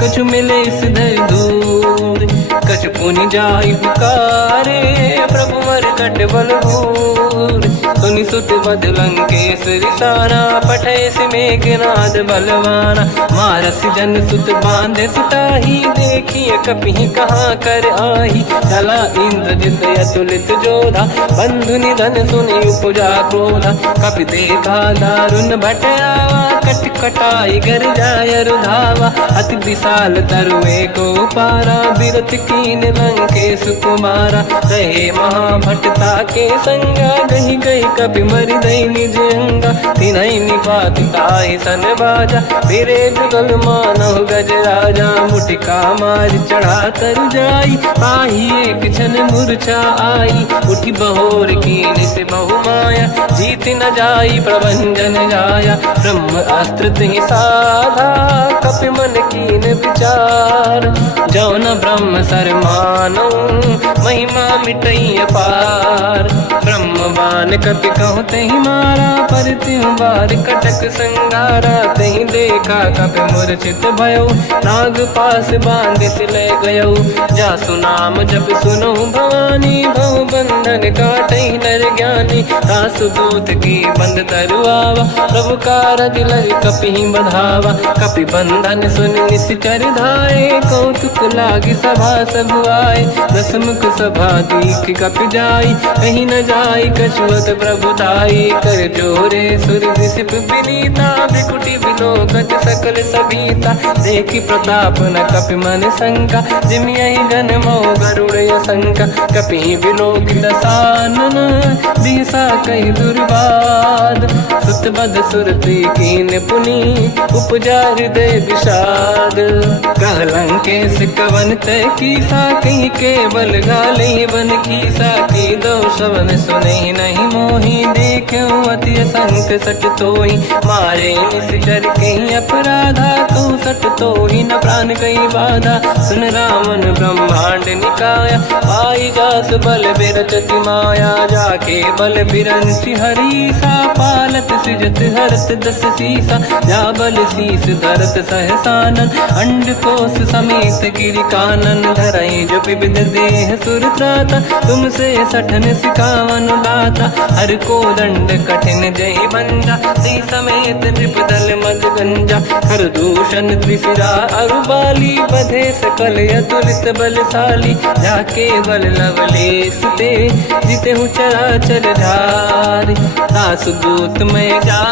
कछु मिले सिधर दूर, कछु पुनि जाई पुकारे, प्रभु मर कट बल भूर, सुनि सुत बद लंकेश रिसाना, पठय सि मेघनाद बलवाना, मारस जन सुत बांधे सुताही, देखिए कपि कहाँ कर आही, चला इंद्रजित अतुलित जोधा, बंधु निधन सुनि उपजा क्रोधा, कपि देखा दारुण भट आवा, कट कटाई गर जाय रुधावा, अति विशाल तरुए को पारा, बिरत कीन लंकेश कुमारा, रहे महाभटता के संगा, गही गई कपि मरि दई निज अंगा, तिन्हि निपाति ताहि सन बाजा, फिरे जुगल मानव गज राजा, मुटिका मार चढ़ा तर जाई, पाही एक क्षण मूर्छा आई, उठी बहोर कीन से बहु माया, जीत न जाई प्रभंजन जाया, ब्रह्म अस्त्र तिहि साधा, कपि मन कीन विचार, जो न ब्रह्म सर मानो, महिमा मिटई अपार, ब्रह्मवान कपि कहु तहि मारा, पर त्यों बार कटक संगारा, तहि देखा कपि मूर्छित भयो, नाग पास बांध सिले गयो, जासु नाम जप सुनो भवानी, भव बंधन काटहि नर ज्ञानी, तासु दूत की बंद तरुआवा, प्रभु कारज लय कपि बधावा, कपि बंधन सुनि निश्चर धाये, कौतुक लागी सभा सब आए, दसमुख सभा दीख कपि जाई, कहीं न जाई कछुअत प्रभुताई, कर जोरे सुर दिसिप विनीता, बिकुटी बिलोकत सकल सबीता, देखि प्रताप न कपि मन शंका, जिमियहि जन्मो गरुड़ असंका, कपि बिलोक दसानन, दिशा कहि दुर्बाद, सुत बद सुरति कीन पुनि, उपजा हृदय विषाद, कह लंकेश कवन तय कीसा, कहीं केवल गाले बन कीसा, की दो शवन सुने नहीं मोहि, देखूं अति संत सट तोहि, मारे निश्चर कहीं अपराधा, तू सट तोहि न प्राण कहीं बाधा, सुन रावण ब्रह्मांड निकाया, पाई जास बल बिरचति माया जाके बल बिरंचि हरीसा पालत सृजत हरत दस सीसा जा बल शीस धरत सहसानन अंड कोश समेत गिरि कानन धरई जो विविध देह सुर त्राता तुमसे सठन सिकावन लाता हर को दंड कठिन जय बंजा सी समेत नृपदल मद गंजा खर दूषण त्रिशिरा अरुबाली बधे सकल अतुलित बलशाली जाके बल लवलेस ते जिते हूँ चराचर धारी दास दूत में जा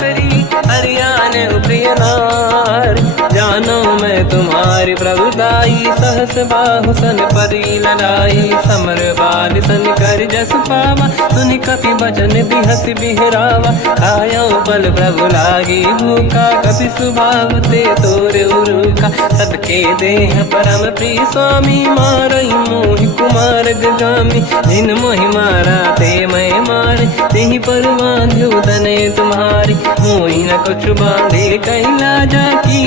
करी हरियाण प्रिय नारी जानो मैं तुम्हारी प्रभुदाई सहस बाहु सन परी लड़ाई समर बाल सन कर जस पावा सुनि कपि भजन बिहस बिहरावा खायो बल प्रभु लागी भूखा कपि स्वभाव ते तोरे उरुखा सबके देह परम प्रिय स्वामी मारई मोहि कुमार गगामी जिन मोहि मारा ते मैं मारे तेहि पर बांध्यो तने तुम्हारी मोहि न कुछ बांधे कैला जाकी